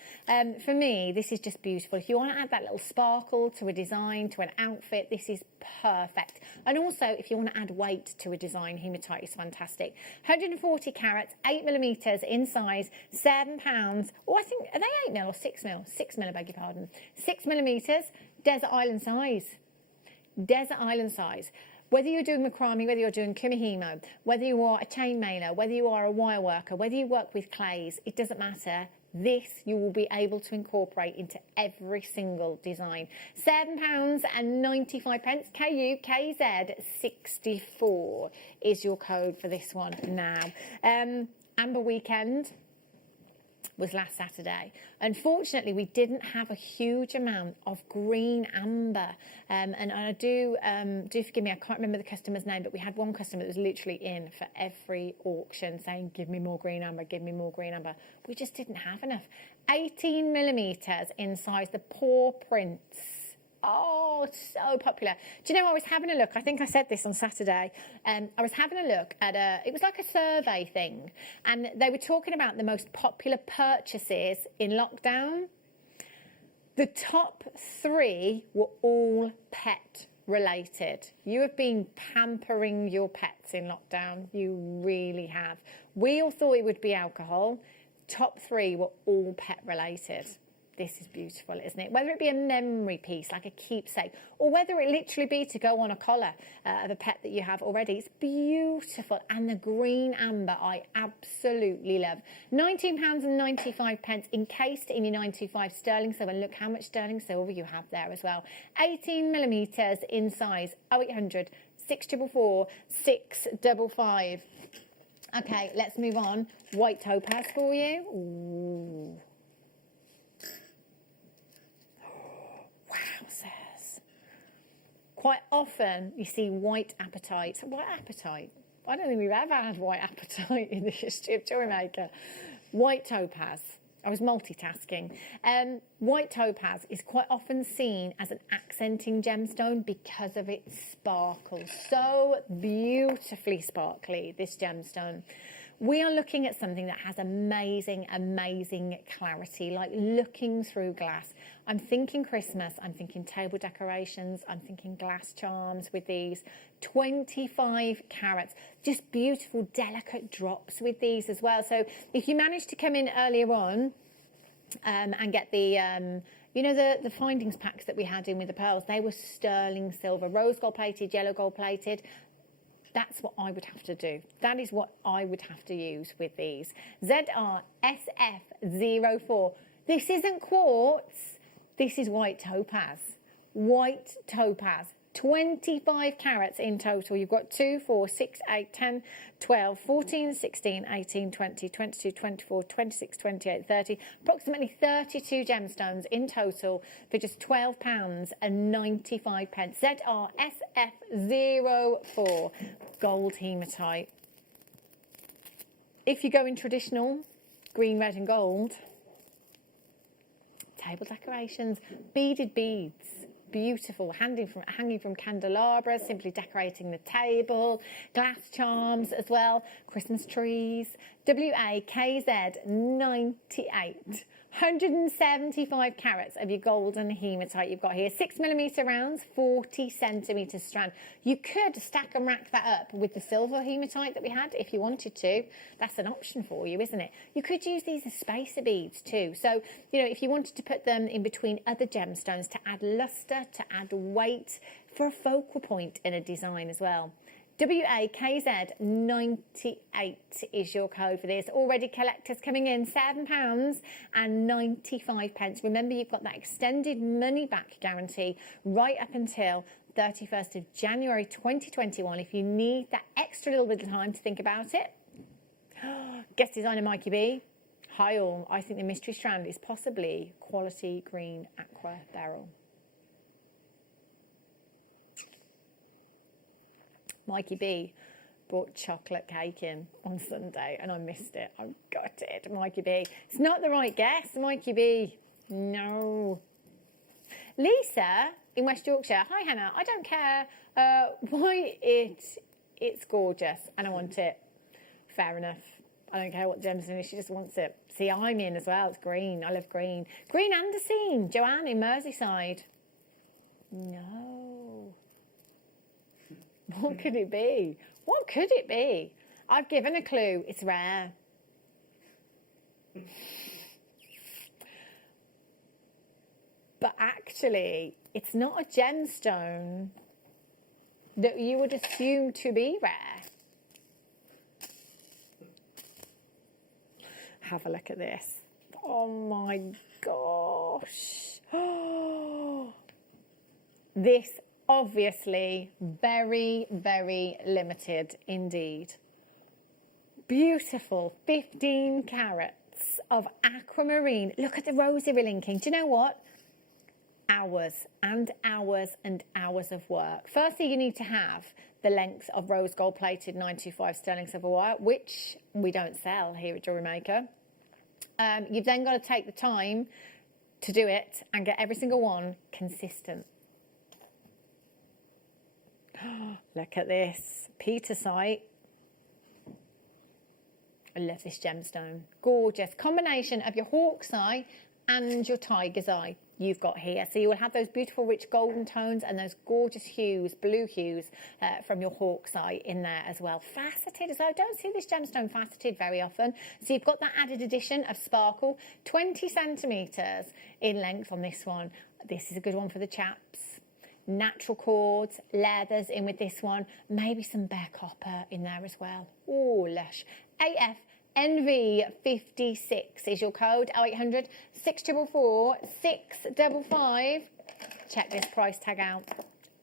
For me, this is just beautiful. If you want to add that little sparkle to a design, to an outfit, this is perfect. And also, if you want to add weight to a design, hematite is fantastic. 140 carats, 8mm in size, £7. Oh, I think, are they 8mm or 6mm? 6mm, I beg your pardon. 6mm. Desert island size. Desert island size. Whether you're doing macrame, whether you're doing kumihimo, whether you are a chain mailer, whether you are a wire worker, whether you work with clays, it doesn't matter. This you will be able to incorporate into every single design. £7.95. KUKZ 64 is your code for this one now. Amber Weekend was last Saturday. Unfortunately, we didn't have a huge amount of green amber. And I do forgive me, I can't remember the customer's name, but we had one customer that was literally in for every auction saying, give me more green amber, give me more green amber. We just didn't have enough. 18mm in size, the paw prints. Oh, so popular. Do you know, I was having a look, I think I said this on Saturday, I was having a look at it was like a survey thing, and they were talking about the most popular purchases in lockdown. The top 3 were all pet related. You have been pampering your pets in lockdown. You really have. We all thought it would be alcohol. Top 3 were all pet related. This is beautiful, isn't it? Whether it be a memory piece, like a keepsake, or whether it literally be to go on a collar of a pet that you have already, it's beautiful. And the green amber, I absolutely love. £19.95 encased in your 925 sterling silver. And look how much sterling silver you have there as well. 18mm in size, 0800 644 655. Okay, let's move on. White topaz for you. Ooh. Wowzers. Quite often you see white apatite. White apatite? I don't think we've ever had white apatite in the history of JewelleryMaker. White topaz. I was multitasking. White topaz is quite often seen as an accenting gemstone because of its sparkle. So beautifully sparkly, this gemstone. We are looking at something that has amazing, amazing clarity, like looking through glass. I'm thinking Christmas, I'm thinking table decorations, I'm thinking glass charms with these. 25 carats, just beautiful, delicate drops with these as well. So if you manage to come in earlier on and get the... you know, the findings packs that we had in with the pearls, they were sterling silver, rose gold plated, yellow gold plated. That's what I would have to do. That is what I would have to use with these. ZRSF04. This isn't quartz. This is white topaz. White topaz. 25 carats in total. You've got 2, 4, 6, 8, 10, 12, 14, 16, 18, 20, 22, 24, 26, 28, 30, approximately 32 gemstones in total for just £12.95. ZRSF04 gold hematite. If you go in traditional, green, red and gold, table decorations, beaded beads, beautiful, hanging from candelabras, simply decorating the table, glass charms as well, Christmas trees. WAKZ 98. 175 carats of your golden hematite you've got here. 6mm rounds, 40cm strand. You could stack and rack that up with the silver hematite that we had if you wanted to. That's an option for you, isn't it? You could use these as spacer beads too. So, you know, if you wanted to put them in between other gemstones to add luster, to add weight, for a focal point in a design as well. WAKZ 98 is your code for this. Already collectors coming in, £7.95. Remember, you've got that extended money back guarantee right up until 31st of January 2021. If you need that extra little bit of time to think about it. Guest designer Mikey B. Hi all. I think the mystery strand is possibly quality green aqua beryl. Mikey B brought chocolate cake in on Sunday and I missed it. I got it, Mikey B. It's not the right guess, Mikey B. No. Lisa in West Yorkshire. Hi, Hannah. I don't care why it's gorgeous and I want it. Fair enough. I don't care what gemstone is. She just wants it. See, I'm in as well. It's green. I love green. Green Andesine. Joanne in Merseyside. No. What could it be? What could it be? I've given a clue. It's rare. But actually, it's not a gemstone that you would assume to be rare. Have a look at this. Oh my gosh. This obviously very, very limited indeed. Beautiful 15 carats of aquamarine. Look at the rosary linking. Do you know what? Hours and hours and hours of work. Firstly, you need to have the length of rose gold plated 925 sterling silver wire, which we don't sell here at JewelleryMaker. You've then got to take the time to do it and get every single one consistent. Look at this petersite. I love this gemstone. Gorgeous combination of your hawk's eye and your tiger's eye you've got here. So you will have those beautiful rich golden tones and those gorgeous hues, blue hues from your hawk's eye in there as well. Faceted as well. I don't see this gemstone faceted very often. So you've got that added addition of sparkle. 20 centimetres in length on this one. This is a good one for the chaps. Natural cords, leathers in with this one, maybe some bare copper in there as well. Oh, lush. AFNV56 is your code, 0800 644 655. Check this price tag out.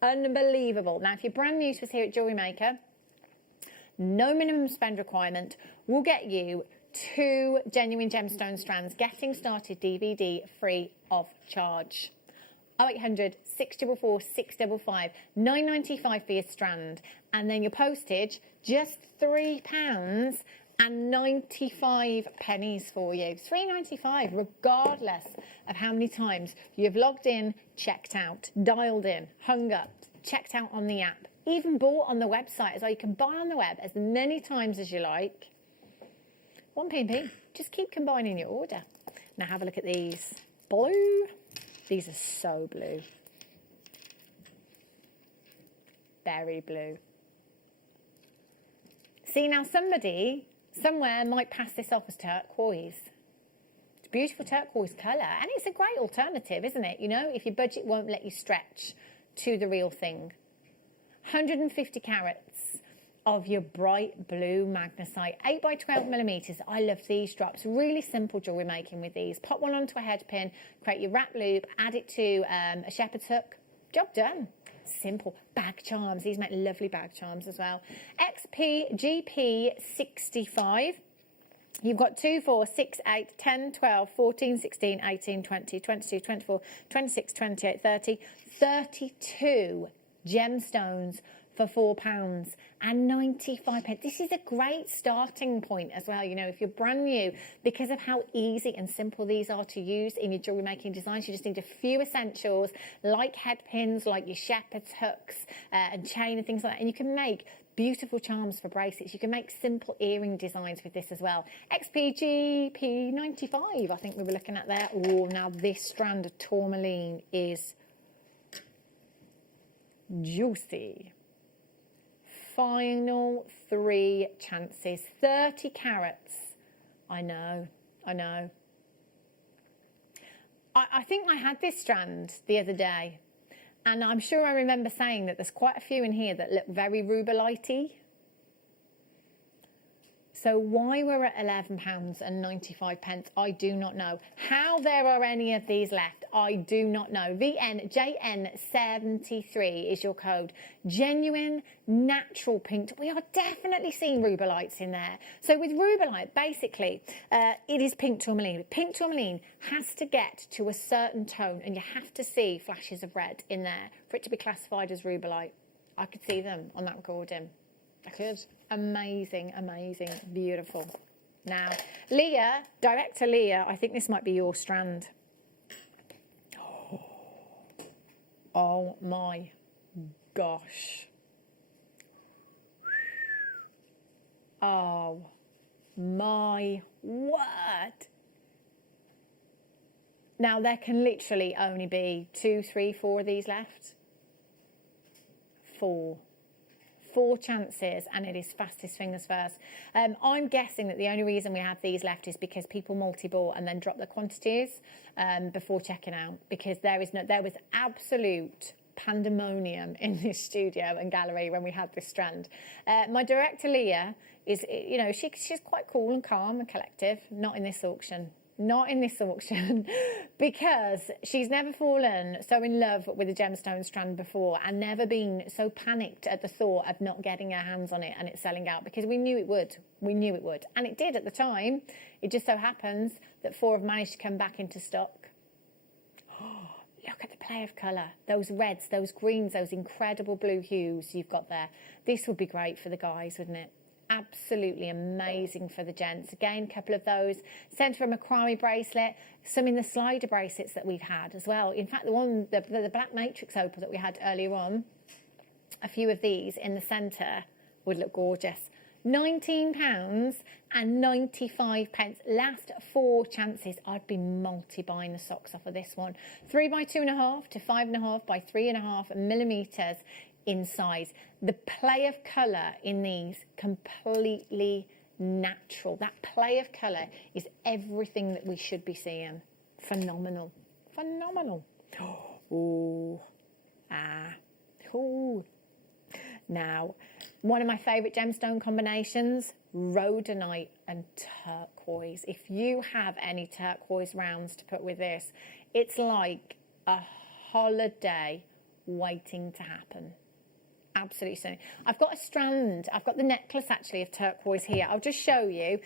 Unbelievable. Now, if you're brand new to us here at JewelleryMaker, no minimum spend requirement will get you 2 genuine gemstone strands, getting started DVD free of charge. 0800 644 655, £9.95 for your strand, and then your postage just £3.95 for you. £3.95 regardless of how many times you've logged in, checked out, dialed in, hung up, checked out on the app, even bought on the website as well. You can buy on the web as many times as you like. 1p&p. Just keep combining your order. Now have a look at these. Blue. These are so blue. Berry blue. See, now somebody somewhere might pass this off as turquoise. It's a beautiful turquoise colour, and it's a great alternative, isn't it? You know, if your budget won't let you stretch to the real thing. 150 carats of your bright blue magnesite, 8 by 12 millimetres. I love these drops. Really simple jewellery making with these. Pop one onto a head pin, create your wrap loop, add it to a shepherd's hook. Job done. simple. Bag charms. These make lovely bag charms as well. XPGP65. You've got 2, 4, 6, 8, 10, 12, 14, 16, 18, 20, 22, 24, 26, 28, 30, 32 gemstones for £4.95. This is a great starting point as well. You know, if you're brand new, because of how easy and simple these are to use in your jewellery making designs, you just need a few essentials like head pins, like your shepherd's hooks and chain and things like that. And you can make beautiful charms for bracelets. You can make simple earring designs with this as well. XPGP95, I think we were looking at there. Oh, now this strand of tourmaline is juicy. Final 3 chances. 30 carats. I know. I think I had this strand the other day, and I'm sure I remember saying that there's quite a few in here that look very rubellite-y. So why we're at £11.95, I do not know. How there are any of these left, I do not know. VNJN73 is your code. Genuine, natural pink. We are definitely seeing rubellites in there. So with rubellite, basically, it is pink tourmaline. Pink tourmaline has to get to a certain tone, and you have to see flashes of red in there for it to be classified as rubellite. I could see them on that recording. I could. Amazing, amazing, beautiful. Now, Leah, Director Leah, I think this might be your strand. Oh my gosh. Oh my word. Now, there can literally only be 2, 3, 4 of these left. 4 chances, and it is fastest fingers first. I'm guessing that the only reason we have these left is because people multi-bought and then drop the quantities before checking out, because there was absolute pandemonium in this studio and gallery when we had this strand. My director Leah is, you know, she's quite cool and calm and collective. Not in this auction. Not in this auction, because she's never fallen so in love with a gemstone strand before and never been so panicked at the thought of not getting her hands on it and it selling out, because we knew it would. We knew it would. And it did at the time. It just so happens that 4 have managed to come back into stock. Oh, look at the play of colour. Those reds, those greens, those incredible blue hues you've got there. This would be great for the guys, wouldn't it? Absolutely amazing for the gents. Again, a couple of those sent from a macrame bracelet, some in the slider bracelets that we've had as well. In fact, the black matrix opal that we had earlier on, a few of these in the centre would look gorgeous. £19.95. Last 4 chances. I'd be multi-buying the socks off of this one. 3 by 2.5 to 5.5 by 3.5 millimetres in size. The play of colour in these, completely natural. That play of colour is everything that we should be seeing. Phenomenal. Phenomenal. Oh. Oh. Now, one of my favourite gemstone combinations, rhodonite and turquoise. If you have any turquoise rounds to put with this, it's like a holiday waiting to happen. Absolutely stunning. I've got a strand, I've got the necklace actually of turquoise here. I'll just show you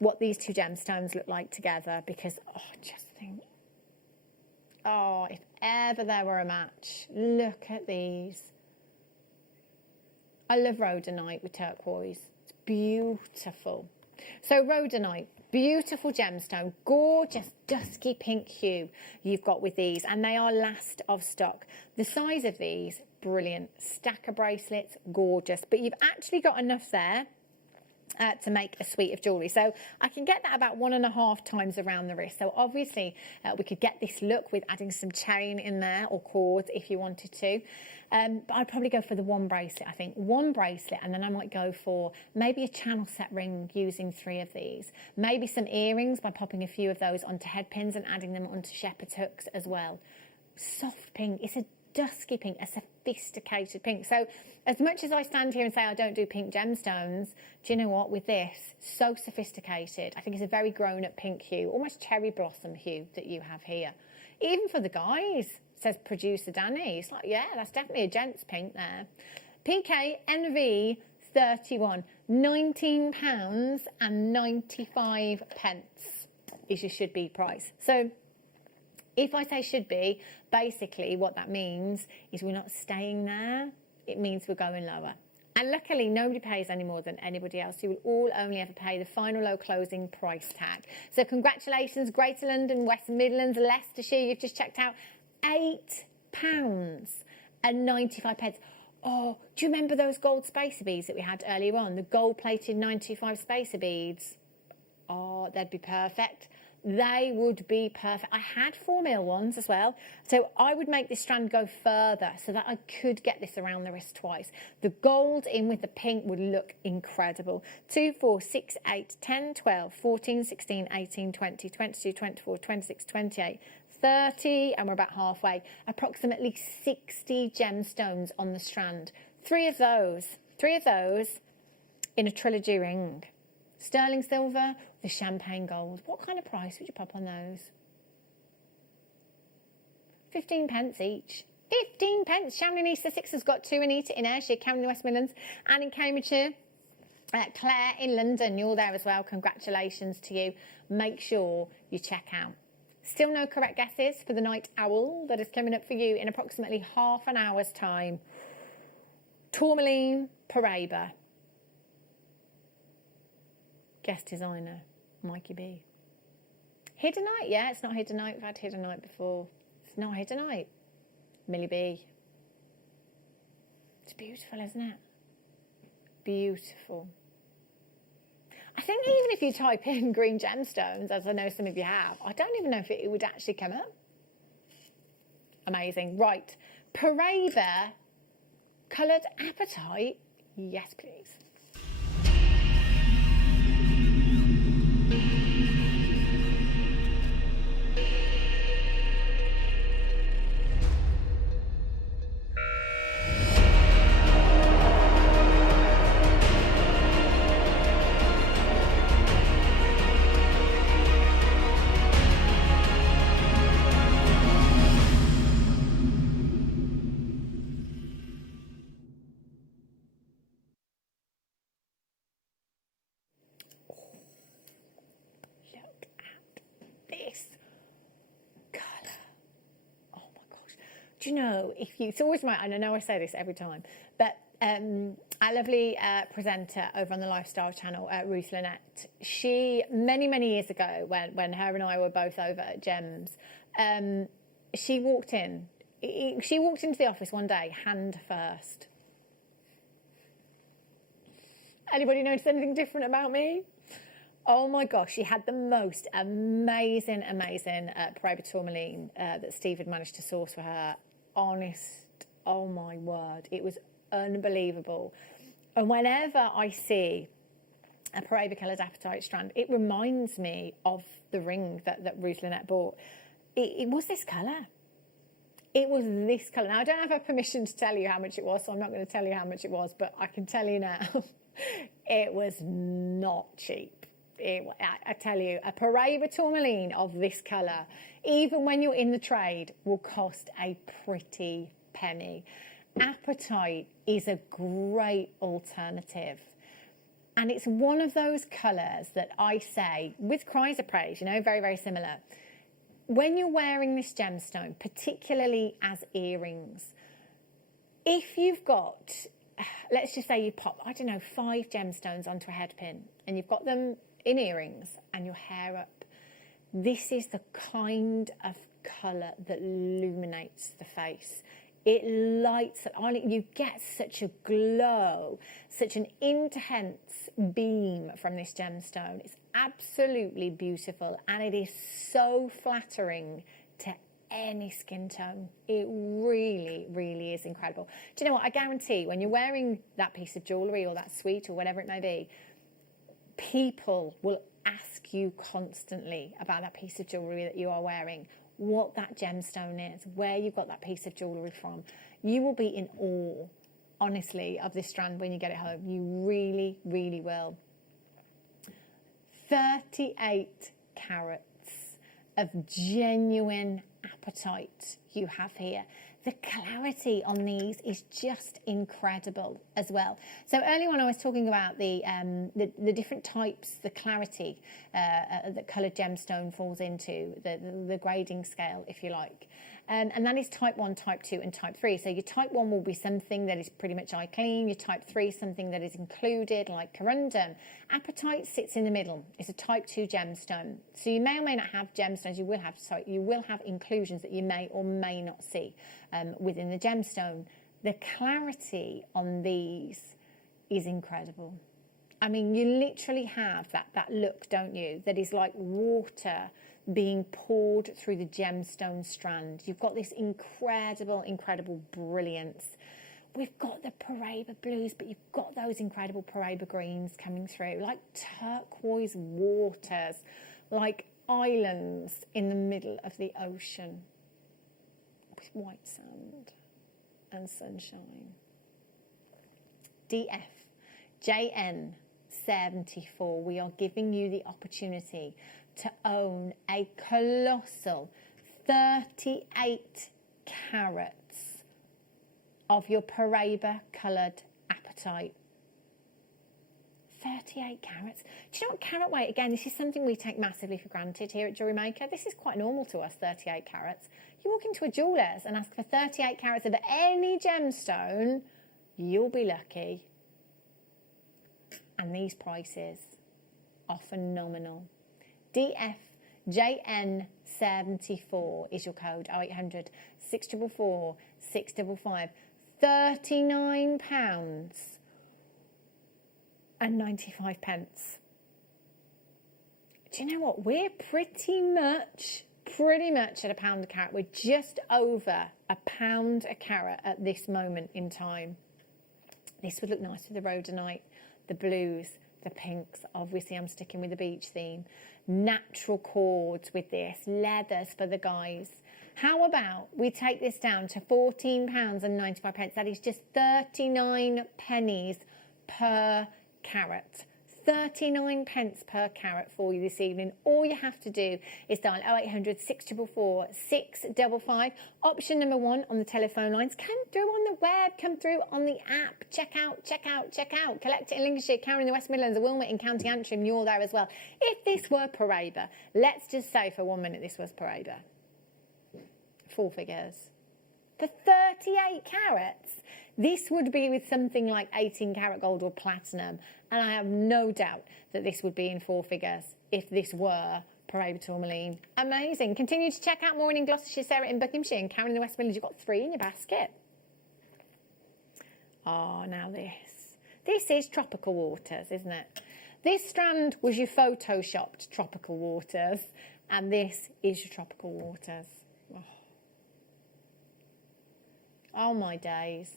what these 2 gemstones look like together, because, just think, if ever there were a match. Look at these. I love rhodonite with turquoise. It's beautiful. So rhodonite, beautiful gemstone, gorgeous dusky pink hue you've got with these, and they are last of stock. The size of these, brilliant. Stack of bracelets, gorgeous. But you've actually got enough there to make a suite of jewellery. So I can get that about 1.5 times around the wrist. So obviously we could get this look with adding some chain in there or cords if you wanted to. But I'd probably go for the 1 bracelet, I think. 1 bracelet, and then I might go for maybe a channel set ring using 3 of these. Maybe some earrings by popping a few of those onto head pins and adding them onto shepherd's hooks as well. Soft pink. It's a dusky pink, a sophisticated pink. So as much as I stand here and say I don't do pink gemstones, do you know what? With this, so sophisticated. I think it's a very grown-up pink hue, almost cherry blossom hue that you have here. Even for the guys, says producer Danny. It's like, yeah, that's definitely a gent's pink there. PKNV 31, £19.95 is your should be price. So if I say should be, basically what that means is we're not staying there. It means we're going lower. And luckily, nobody pays any more than anybody else. You will all only ever pay the final low closing price tag. So congratulations, Greater London, West Midlands, Leicestershire, you've just checked out £8.95. Oh, do you remember those gold spacer beads that we had earlier on? The gold-plated 925 spacer beads? Oh, they'd be perfect. They would be perfect. I had 4mm ones as well, so I would make this strand go further so that I could get this around the wrist twice. The gold in with the pink would look incredible. 2, 4, 6, 8, 10, 12, 14, 16, 18, 20, 22, 24, 26, 28, 30, and we're about halfway. Approximately 60 gemstones on the strand. Three of those in a trilogy ring. Sterling silver, the champagne gold. What kind of price would you pop on those? 15 pence each. 15 pence. Shamlin East Sussex has got 2. Anita in Ayrshire, Camden, West Midlands, and in Cambridgeshire. Claire in London, you're there as well. Congratulations to you. Make sure you check out. Still no correct guesses for the night owl that is coming up for you in approximately half an hour's time. Tourmaline Paraiba. Guest designer, Mikey B. Hiddenite, yeah, it's not Hiddenite. We've had Hiddenite before. It's not Hiddenite. Millie B. It's beautiful, isn't it? Beautiful. I think even if you type in green gemstones, as I know some of you have, I don't even know if it would actually come up. Amazing. Right. Paraiba coloured apatite. Yes, please. Do you know, if you, it's always my, and I know I say this every time, but our lovely presenter over on the Lifestyle Channel, Ruth Lynette, she, many years ago, when her and I were both over at Gems, she walked into the office one day, hand first. Anybody notice anything different about me? Oh my gosh, she had the most amazing Paraiba tourmaline that Steve had managed to source for her. Honest, oh my word, it was unbelievable. And whenever I see a Paraiba coloured apatite strand, it reminds me of the ring that Ruth Lynette bought. It was this colour. It was this colour. Now, I don't have her permission to tell you how much it was, so I'm not going to tell you how much it was, but I can tell you now, it was not cheap. I tell you, a Paraiba tourmaline of this colour, even when you're in the trade, will cost a pretty penny. Apatite is a great alternative. And it's one of those colours that I say, with chrysoprase, you know, very similar. When you're wearing this gemstone, particularly as earrings, if you've got, let's just say you pop, I don't know, 5 gemstones onto a head pin, and you've got them in earrings and your hair up, this is the kind of colour that illuminates the face. It lights it on. You get such a glow, such an intense beam from this gemstone. It's absolutely beautiful, and it is so flattering to any skin tone. It really is incredible. Do you know what? I guarantee when you're wearing that piece of jewellery or that suite or whatever it may be, people will ask you constantly about that piece of jewellery that you are wearing, what that gemstone is, where you got that piece of jewellery from. You will be in awe, honestly, of this strand when you get it home. You really will. 38 carats of genuine apatite you have here. The clarity on these is just incredible as well. So earlier on I was talking about the different types, the clarity that coloured gemstone falls into, the grading scale, if you like. And that is type 1, type 2 and type 3. So your type 1 will be something that is pretty much eye clean. Your type 3 is something that is included, like corundum. Apatite sits in the middle. It's a type 2 gemstone. So you may or may not have gemstones. You will have inclusions that you may or may not see within the gemstone. The clarity on these is incredible. I mean, you literally have that look, don't you? That is like water being poured through the gemstone strand. You've got this incredible brilliance. We've got the Paraiba blues, but you've got those incredible Paraiba greens coming through, like turquoise waters, like islands in the middle of the ocean with white sand and sunshine. DF, JN 74, we are giving you the opportunity to own a colossal 38 carats of your Paraiba coloured apatite. 38 carats. Do you know what carat weight? Again, this is something we take massively for granted here at JewelleryMaker. This is quite normal to us, 38 carats. You walk into a jeweller's and ask for 38 carats of any gemstone, you'll be lucky. And these prices are phenomenal. DFJN74 is your code, 0800 644 655. £39.95. Do you know what? We're pretty much at a pound a carat. We're just over £1 a carat at this moment in time. This would look nice with the rhodonite, the blues, the pinks. Obviously, I'm sticking with the beach theme. Natural cords with this, leathers for the guys. How about we take this down to £14.95? That is just 39 pennies per carat. 39 pence per carat for you this evening. All you have to do is dial 0800 644 655. Option number 1 on the telephone lines. Come through on the web, come through on the app. Check out. Collect it in Lincolnshire, Carry in the West Midlands, Wilmot in County Antrim. You're there as well. If this were Paraiba, let's just say for 1 minute this was Paraiba. 4 figures. For 38 carats. This would be with something like 18 karat gold or platinum, and I have no doubt that this would be in 4 figures if this were Paraiba tourmaline. Amazing. Continue to check out more in Gloucestershire, Sarah in Buckinghamshire, and Karen in the West Midlands. You've got 3 in your basket. Oh, now this. This is tropical waters, isn't it? This strand was your photoshopped tropical waters, and this is your tropical waters. Oh my days.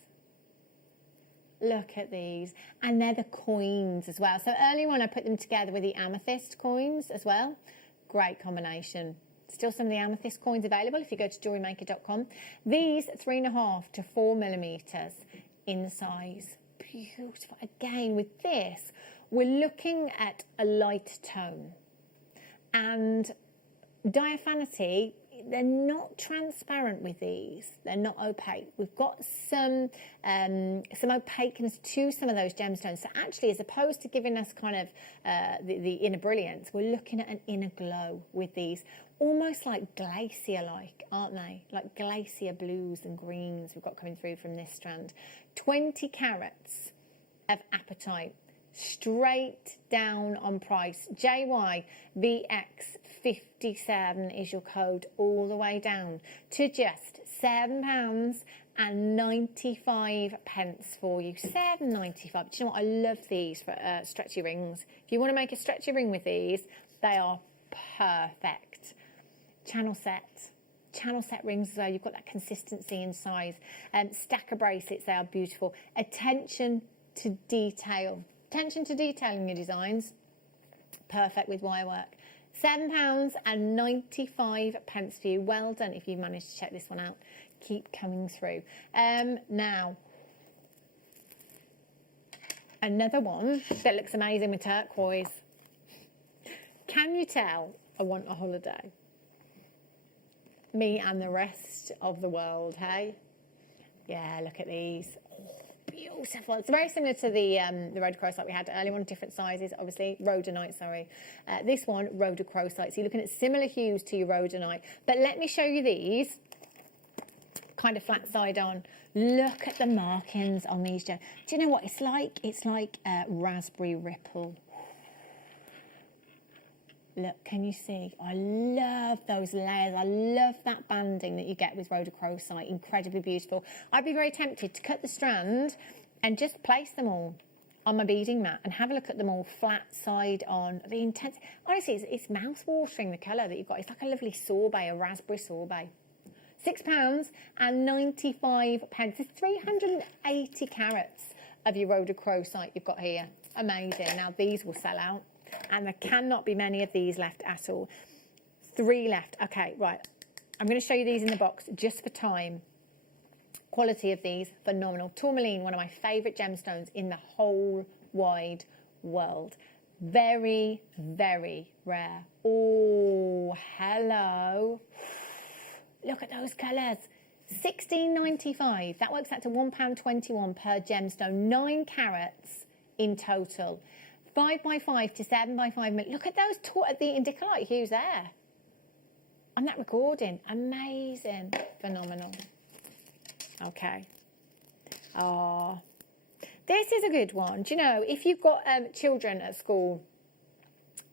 Look at these. And they're the coins as well. So earlier on I put them together with the amethyst coins as well. Great combination. Still some of the amethyst coins available if you go to JewelleryMaker.com. These 3.5 to 4 millimeters in size. Beautiful. Again, with this, we're looking at a light tone. And diaphanity, they're not transparent with these. They're not opaque. We've got some opaqueness to some of those gemstones. So actually, as opposed to giving us kind of the inner brilliance, we're looking at an inner glow with these. Almost like glacier-like, aren't they? Like glacier blues and greens we've got coming through from this strand. 20 carats of apatite. Straight down on price. JYVX57 is your code, all the way down to just £7.95 for you. £7.95. Do you know what? I love these for stretchy rings. If you want to make a stretchy ring with these, they are perfect. Channel set rings as well. You've got that consistency in size. Stacker bracelets, they are beautiful. Attention to detail. Attention to detail in your designs. Perfect with wire work. £7.95 for you. Well done if you've managed to check this one out. Keep coming through. Now, another one that looks amazing with turquoise. Can you tell I want a holiday? Me and the rest of the world, hey? Yeah, look at these. Beautiful. It's very similar to the rhodochrosite we had earlier on, different sizes, obviously. Rhodonite, sorry. This one, rhodochrosite. So you're looking at similar hues to your rhodonite. But let me show you these, kind of flat side on. Look at the markings on these. Do you know what it's like? It's like a raspberry ripple. Look, can you see? I love those layers. I love that banding that you get with rhodochrosite. Incredibly beautiful. I'd be very tempted to cut the strand and just place them all on my beading mat and have a look at them all flat side on. The intense, honestly, it's mouth-watering, the colour that you've got. It's like a lovely sorbet, a raspberry sorbet. £6.95. There's 380 carats of your rhodochrosite you've got here. Amazing. Now, these will sell out. And there cannot be many of these left at all. 3 left. Okay, right. I'm going to show you these in the box just for time. Quality of these, phenomenal. Tourmaline, one of my favourite gemstones in the whole wide world. Very, very rare. Oh, hello. Look at those colours. £16.95. That works out to £1.21 per gemstone. 9 carats in total. 5x5 to 7x5. Look at those the indicolite hues there. On that recording. Amazing. Phenomenal. Okay. Oh, this is a good one. Do you know, if you've got children at school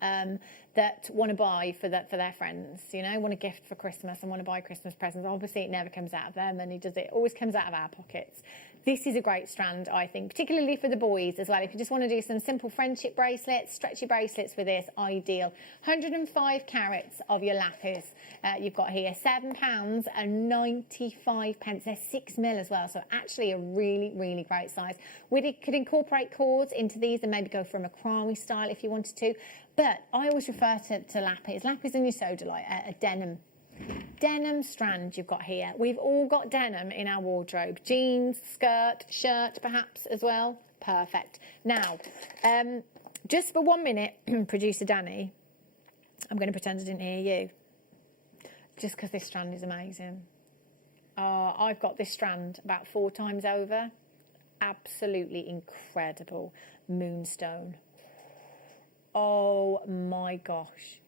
that want to buy for their friends, you know, want a gift for Christmas and want to buy Christmas presents, obviously it never comes out of their money, does it? It always comes out of our pockets. This is a great strand, I think, particularly for the boys as well. If you just want to do some simple friendship bracelets, stretchy bracelets with this, ideal. 105 carats of your lapis you've got here. £7.95. They're 6 mil as well, so actually a really, really great size. We could incorporate cords into these and maybe go for a macrame style if you wanted to. But I always refer to lapis. Lapis and your sodalite, a denim strand you've got here. We've all got denim in our wardrobe. Jeans, skirt, shirt perhaps as well. Perfect. Now, just for 1 minute, producer Danny, I'm going to pretend I didn't hear you. Just because this strand is amazing. I've got this strand about 4 times over. Absolutely incredible moonstone. Oh my gosh.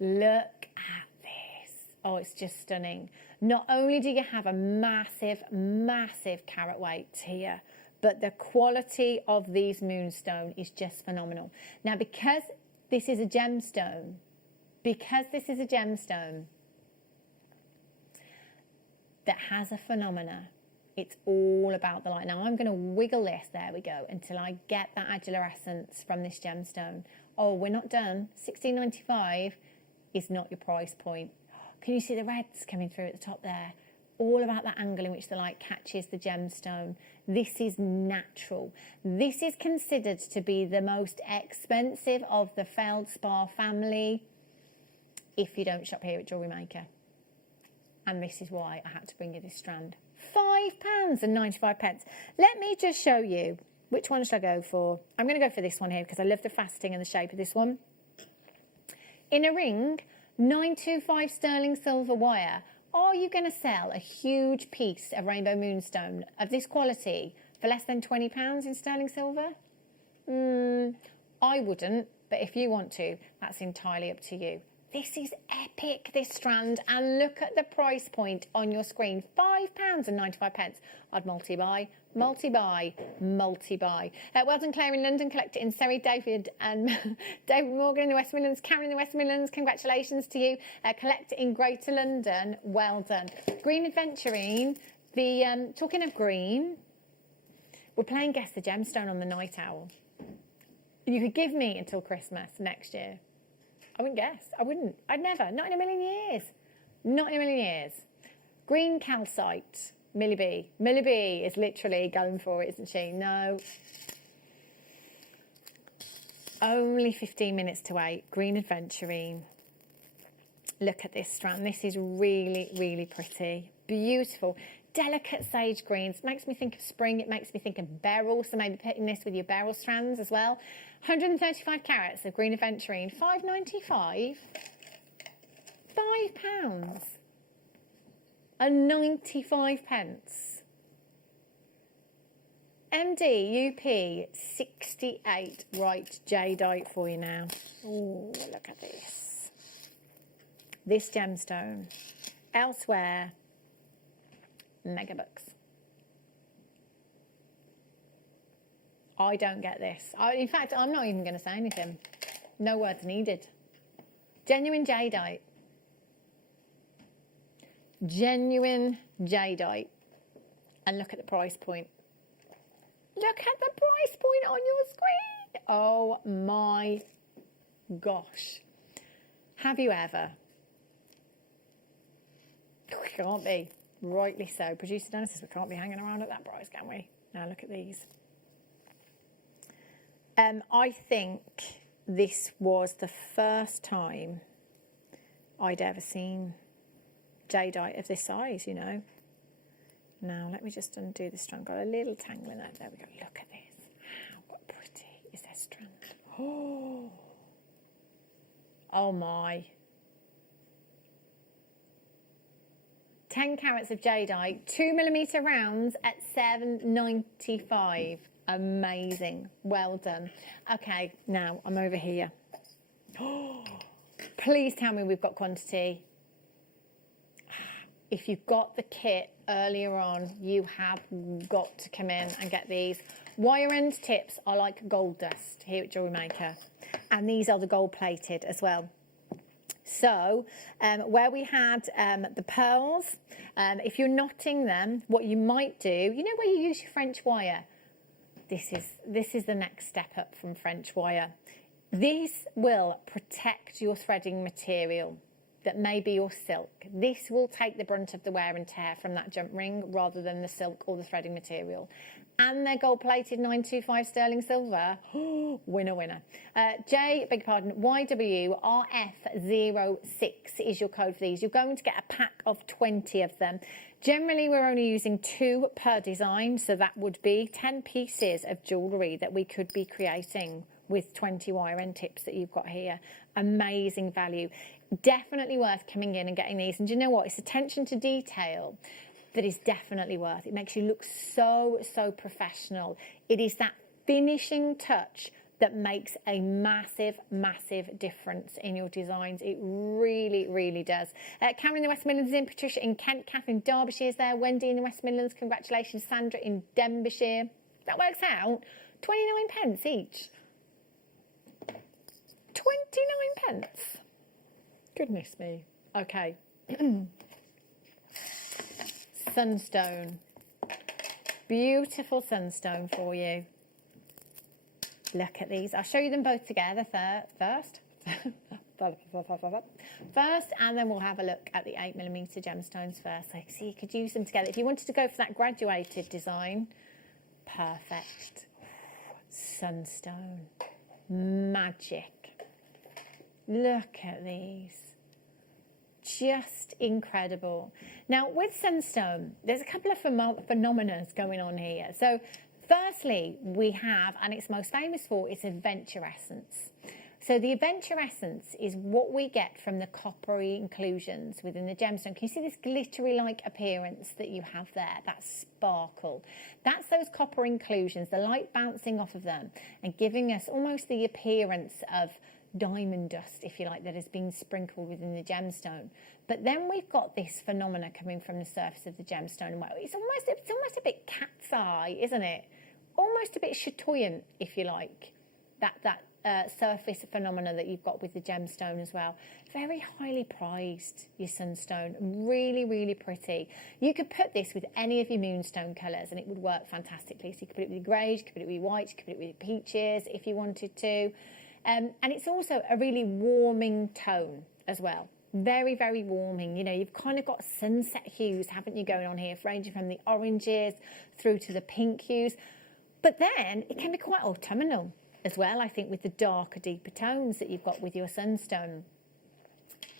Look at this. Oh, it's just stunning. Not only do you have a massive, massive carat weight here, but the quality of these moonstone is just phenomenal. Now, because this is a gemstone, that has a phenomena, it's all about the light. Now, I'm going to wiggle this, there we go, until I get that adularescence from this gemstone. Oh, we're not done. £16.95 is not your price point. Can you see the reds coming through at the top there? All about that angle in which the light catches the gemstone. This is natural. This is considered to be the most expensive of the feldspar family if you don't shop here at JewelleryMaker. And this is why I had to bring you this strand. £5.95. Let me just show you. Which one should I go for? I'm going to go for this one here because I love the faceting and the shape of this one. In a ring, 925 sterling silver wire. Are you going to sell a huge piece of rainbow moonstone of this quality for less than £20 in sterling silver? I wouldn't, but if you want to, that's entirely up to you. This is epic, this strand, and look at the price point on your screen. £5.95. I'd multi-buy, multi-buy, multi-buy. Well done, Claire in London. Collect it in Surrey. David and David Morgan in the West Midlands. Karen in the West Midlands, congratulations to you. Collect it in Greater London. Well done. Green Adventurine. Talking of green, we're playing Guess the Gemstone on the Night Owl. You could give me until Christmas next year. I wouldn't guess. I wouldn't. I'd never. Not in a million years. Not in a million years. Green calcite. Millie B. Millie B is literally going for it, isn't she? No. Only 15 minutes to wait. Green Adventurine. Look at this strand. This is really, really pretty. Beautiful. Delicate sage greens. Makes me think of spring. It makes me think of beryl. So maybe putting this with your beryl strands as well. 135 carats of Green Adventurine. £5.95. £5.95. MD UP 68. Right, jadeite for you now. Oh, look at this. This gemstone. Elsewhere, megabucks. I don't get this. In fact, I'm not even going to say anything. No words needed. Genuine jadeite. Genuine jadeite. And look at the price point. Look at the price point on your screen. Oh my gosh. Have you ever? We can't be. Rightly so. Producer Dennis says we can't be hanging around at that price, can we? Now look at these. I think this was the first time I'd ever seen jadeite of this size, you know. Now, let me just undo the strand. Got a little tangle in that. There we go. Look at this. How pretty is this strand? Oh, oh my. 10 carats of jadeite, 2mm rounds at £7.95. Amazing. Well done. Okay, now I'm over here. Please tell me we've got quantity. If you've got the kit earlier on, you have got to come in and get these. Wire end tips are like gold dust here at JewelleryMaker. And these are the gold plated as well. So, where we had the pearls, if you're knotting them, what you might do, you know where you use your French wire? This is the next step up from French wire. This will protect your threading material that may be your silk. This will take the brunt of the wear and tear from that jump ring rather than the silk or the threading material. And they're gold plated 925 sterling silver. Winner, winner. Beg your pardon, YWRF06 is your code for these. You're going to get a pack of 20 of them. Generally, we're only using 2 per design, so that would be 10 pieces of jewellery that we could be creating with 20 wire end tips that you've got here. Amazing value. Definitely worth coming in and getting these. And do you know what? It's attention to detail that is definitely worth. It makes you look so, so professional. It is that finishing touch that makes a massive, massive difference in your designs. It really, really does. Cameron in the West Midlands is in, Patricia in Kent, Catherine in Derbyshire is there, Wendy in the West Midlands, congratulations, Sandra in Denbighshire. That works out 29 pence each. 29 pence. Goodness me. Okay. Sunstone. Beautiful sunstone for you. Look at these. I'll show you them both together first. First, and then we'll have a look at the 8mm gemstones first. So you could use them together. If you wanted to go for that graduated design, perfect. Sunstone. Magic. Look at these. Just incredible. Now, with sunstone, there's a couple of phenomena going on here. So, firstly, we have, and it's most famous for, it's adventurescence. So the adventurescence is what we get from the coppery inclusions within the gemstone. Can you see this glittery-like appearance that you have there? That sparkle. That's those copper inclusions, the light bouncing off of them and giving us almost the appearance of diamond dust, if you like, that has been sprinkled within the gemstone. But then we've got this phenomena coming from the surface of the gemstone. Well, it's almost a bit cat's eye, isn't it? Almost a bit chatoyant, if you like, that surface phenomena that you've got with the gemstone as well. Very highly prized, your sunstone. Really, really pretty. You could put this with any of your moonstone colours and it would work fantastically. So you could put it with your greys, you could put it with your whites, you could put it with your peaches if you wanted to. And it's also a really warming tone as well. Very, very warming. You know, you've kind of got sunset hues, haven't you, going on here, ranging from the oranges through to the pink hues. But then it can be quite autumnal as well, I think, with the darker, deeper tones that you've got with your sunstone.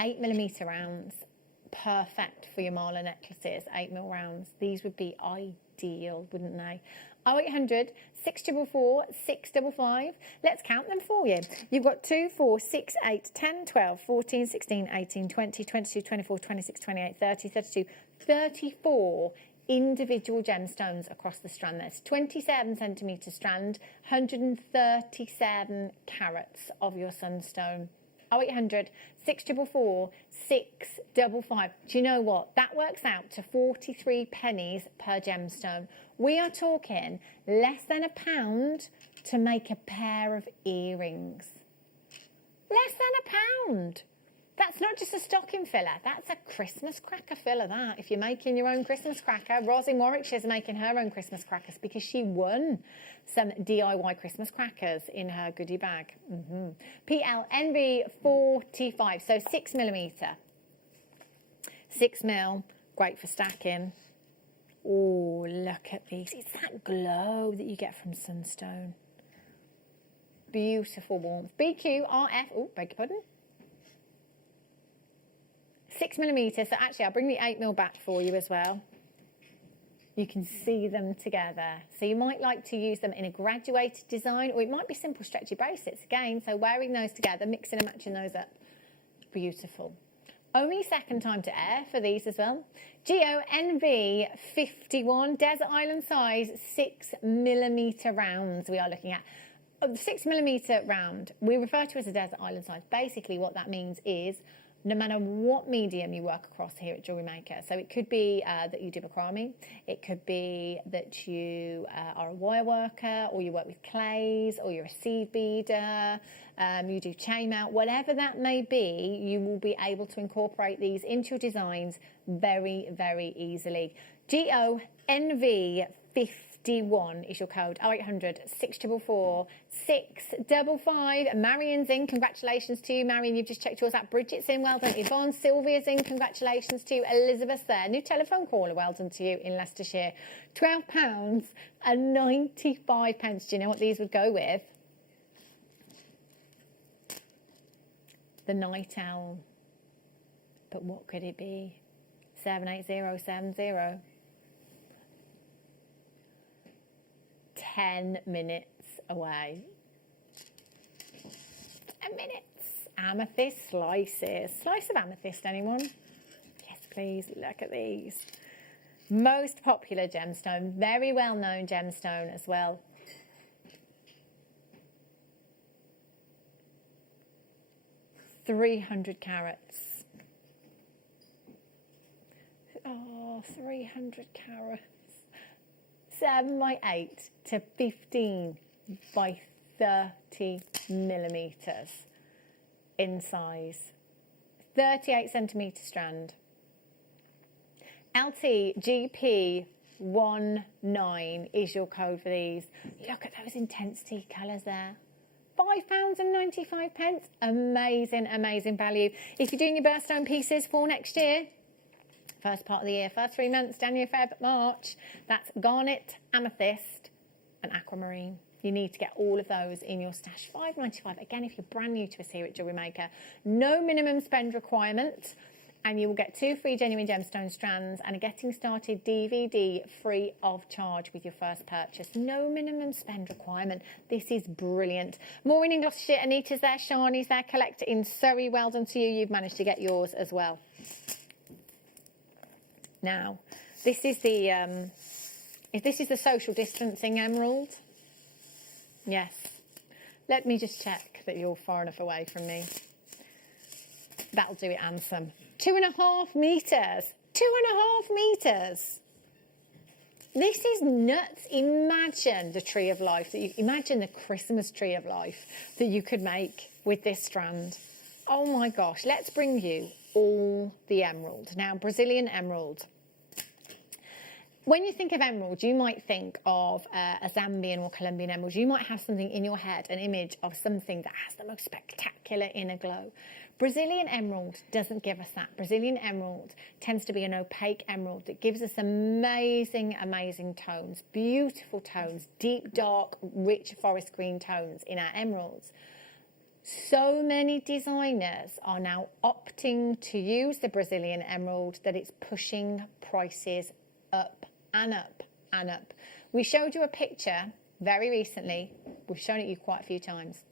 8mm rounds, perfect for your mala necklaces, 8mm rounds. These would be ideal, wouldn't they? 0800 644 655. Let's count them for you. You've got 2, 4, 6, 8, 10, 12, 14, 16, 18, 20, 22, 24, 26, 28, 30, 32, 34 individual gemstones across the strand. There's 27 centimetre strand, 137 carats of your sunstone. 0800 644 655. Do you know what? That works out to 43 pennies per gemstone. We are talking less than £1 to make a pair of earrings. Less than £1. That's not just a stocking filler, that's a Christmas cracker filler, that. If you're making your own Christmas cracker, Ros in Warwickshire's making her own Christmas crackers because she won some DIY Christmas crackers in her goodie bag. PLNV 45, so 6mm. 6mm, great for stacking. Oh, look at these. It's that glow that you get from sunstone. Beautiful warmth. BQRF, oh, beg your pardon. 6mm, so actually I'll bring the 8mm back for you as well. You can see them together. So you might like to use them in a graduated design, or it might be simple stretchy bracelets again. So wearing those together, mixing and matching those up. Beautiful. Only second time to air for these as well. GONV 51, desert island size, 6mm rounds we are looking at. The 6mm round, we refer to as a desert island size. Basically what that means is no matter what medium you work across here at JewelleryMaker. So it could be that you do macrame, it could be that you are a wire worker, or you work with clays, or you're a seed beader, you do chainmail, whatever that may be, you will be able to incorporate these into your designs very, very easily. GONV 51 is your code. 0800 644 655. Marion's in. Congratulations to you, Marion. You've just checked yours out. Bridget's in. Well done. Yvonne. Sylvia's in. Congratulations to you. Elizabeth's there. New telephone caller. Well done to you in Leicestershire. £12 and 95 pence. Do you know what these would go with? The night owl. But what could it be? 78070. 10 minutes away. 10 minutes. Amethyst slices. Slice of amethyst, anyone? Yes, please. Look at these. Most popular gemstone. Very well known gemstone as well. $300 carats. Oh, 300 carats. 7 by 8 to 15 by 30 millimeters in size. 38 centimeter strand. LTGP 19 is your code for these. Look at those intensity colours there. £5 and 95 pence. Amazing, amazing value. If you're doing your birthstone pieces for next year, first part of the year, first 3 months, January, Feb, March, that's garnet, amethyst and aquamarine. You need to get all of those in your stash. £5.95. Again, if you're brand new to us here at JewelleryMaker, no minimum spend requirement, and you will get 2 free genuine gemstone strands and a getting started DVD free of charge with your first purchase. No minimum spend requirement. This is brilliant. Maureen in Gloucestershire, Anita's there, Shani's there, Collector in Surrey. Well done to you. You've managed to get yours as well. Now, this is the social distancing emerald. Yes. Let me just check that you're far enough away from me. That'll do it, Ansem. 2.5 metres. 2.5 metres. This is nuts. Imagine the tree of life imagine the Christmas tree of life that you could make with this strand. Oh my gosh. Let's bring you all the emerald. Now, Brazilian emerald. When you think of emerald, you might think of a Zambian or Colombian emerald. You might have something in your head, an image of something that has the most spectacular inner glow. Brazilian emerald doesn't give us that. Brazilian emerald tends to be an opaque emerald that gives us amazing, amazing tones, beautiful tones, deep, dark, rich forest green tones in our emeralds. So many designers are now opting to use the Brazilian emerald that it's pushing prices up and up and up. We showed you a picture very recently, we've shown it you quite a few times,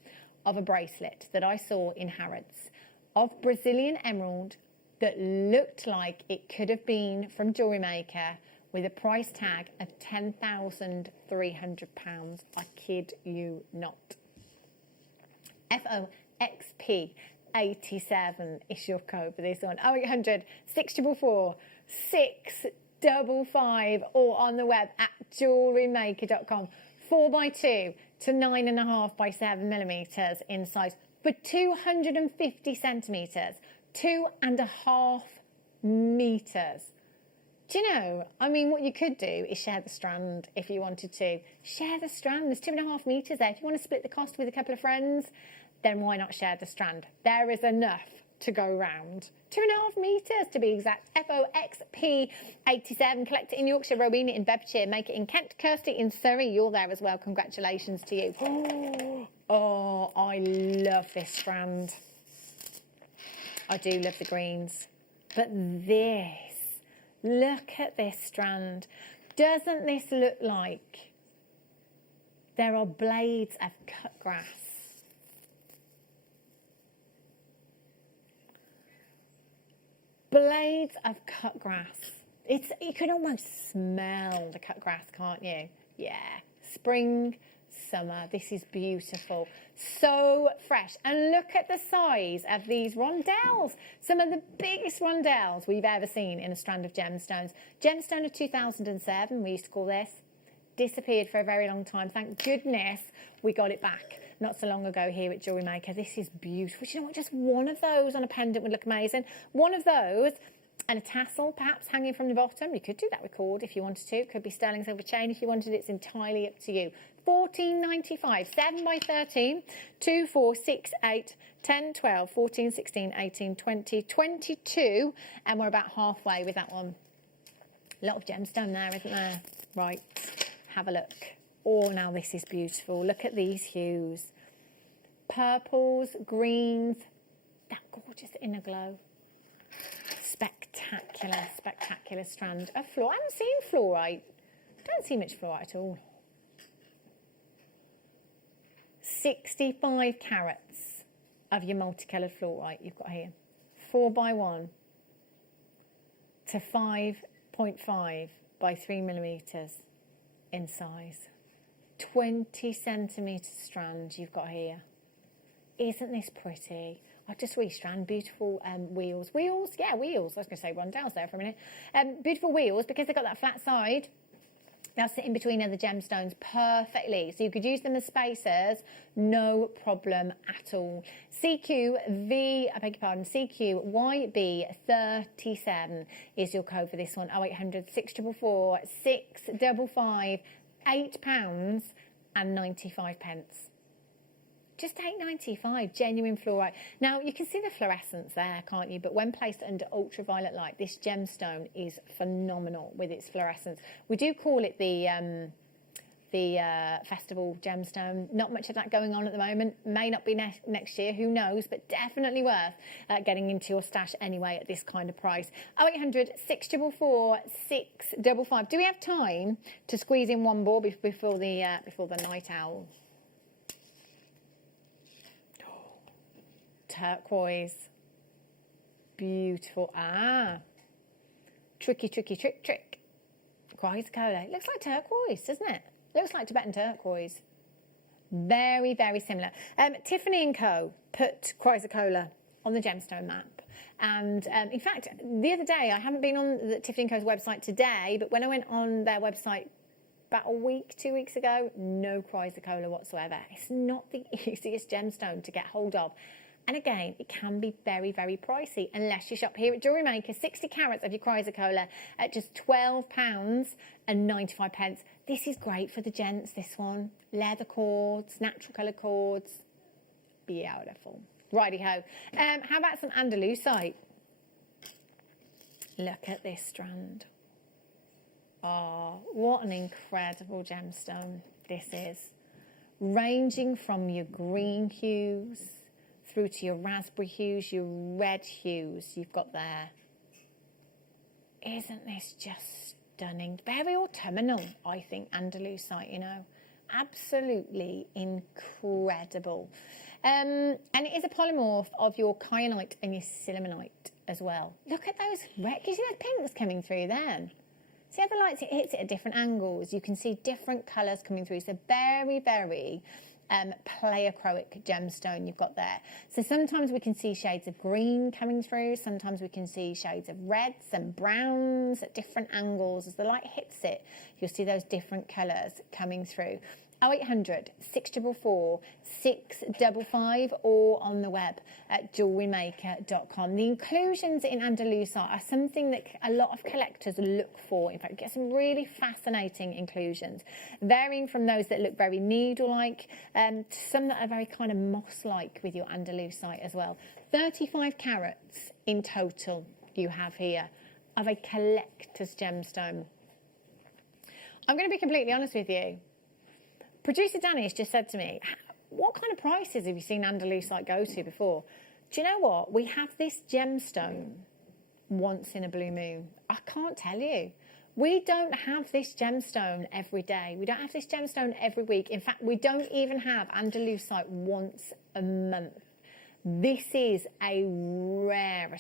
of a bracelet that I saw in Harrods of Brazilian emerald that looked like it could have been from JewelleryMaker with a price tag of £10,300. I kid you not. FOXP 87 is your code for this one. 0800 644 655 or on the web at jewellerymaker.com. 4x2 to 9.5 by 7 millimeters in size for 250 centimeters, 2.5 meters. Do you know, I mean, what you could do is share the strand if you wanted to. Share the strand. There's 2.5 meters there. If you want to split the cost with a couple of friends, then why not share the strand? There is enough to go round. 2.5 meters to be exact. FOXP 87. Collect it in Yorkshire, Rowena in Bedfordshire. Make it in Kent, Kirsty in Surrey. You're there as well. Congratulations to you. Oh, I love this strand. I do love the greens. But this, look at this strand. Doesn't this look like there are blades of cut grass? Blades of cut grass. You can almost smell the cut grass, can't you? Yeah. Spring, summer. This is beautiful. So fresh. And look at the size of these rondelles. Some of the biggest rondelles we've ever seen in a strand of gemstones. Gemstone of 2007, we used to call this. Disappeared for a very long time. Thank goodness we got it back not so long ago here at JewelleryMaker. This is beautiful. Do you know what? Just one of those on a pendant would look amazing. One of those and a tassel perhaps hanging from the bottom. You could do that with cord if you wanted to. It could be sterling silver chain if you wanted. It's entirely up to you. £14.95, 7x13, 2, 4, 6, 8, 10, 12, 14, 16, 18, 20, 22, and we're about halfway with that one. A lot of gemstone there, isn't there? Right, have a look. Oh, now this is beautiful. Look at these hues. Purples, greens, that gorgeous inner glow. Spectacular, spectacular strand of fluorite. I haven't seen fluorite. Don't see much fluorite at all. 65 carats of your multicoloured fluorite you've got here. 4x1 to 5.5 by 3 millimeters in size. 20 centimetre strand you've got here. Isn't this pretty? I just restrand beautiful wheels. Wheels? Yeah, wheels. I was going to say rondelles there for a minute. Beautiful wheels because they've got that flat side. They'll sit in between other gemstones perfectly. So you could use them as spacers, no problem at all. CQYB37 is your code for this one. 0800 644 655, £8.95. Just £8.95, genuine fluorite. Now, you can see the fluorescence there, can't you? But when placed under ultraviolet light, this gemstone is phenomenal with its fluorescence. We do call it the festival gemstone. Not much of that going on at the moment. May not be next year, who knows, but definitely worth getting into your stash anyway at this kind of price. 0800 644 655. Do we have time to squeeze in one more before the night owl? Turquoise. Beautiful. Trick. Chrysocolla. It looks like turquoise, doesn't it? Looks like Tibetan turquoise. Very, very similar. Tiffany & Co. put chrysocolla on the gemstone map. And in fact, the other day, I haven't been on the Tiffany & Co.'s website today, but when I went on their website about a week, 2 weeks ago, no chrysocolla whatsoever. It's not the easiest gemstone to get hold of. And again, it can be very, very pricey unless you shop here at JewelleryMaker. 60 carats of your chrysocolla at just £12.95. This is great for the gents, this one. Leather cords, natural colour cords. Beautiful. Righty-ho. How about some Andalusite? Look at this strand. Oh, what an incredible gemstone this is. Ranging from your green hues through to your raspberry hues, your red hues you've got there. Isn't this just stunning, very autumnal, I think, Andalusite, you know. Absolutely incredible. And it is a polymorph of your kyanite and your sillimanite as well. Look at those red, you see those pinks coming through there? See how the light hits it at different angles? You can see different colours coming through. So very, very pleochroic gemstone you've got there. So sometimes we can see shades of green coming through. Sometimes we can see shades of reds and browns at different angles. As the light hits it, you'll see those different colours coming through. 0800 644 655 or on the web at JewelleryMaker.com. The inclusions in Andalusite are something that a lot of collectors look for. In fact, you get some really fascinating inclusions, varying from those that look very needle-like to some that are very kind of moss-like with your Andalusite as well. 35 carats in total you have here of a collector's gemstone. I'm going to be completely honest with you. Producer Danny has just said to me, what kind of prices have you seen Andalusite go to before? Do you know what? We have this gemstone once in a blue moon. I can't tell you. We don't have this gemstone every day. We don't have this gemstone every week. In fact, we don't even have Andalusite once a month. This is a rarity.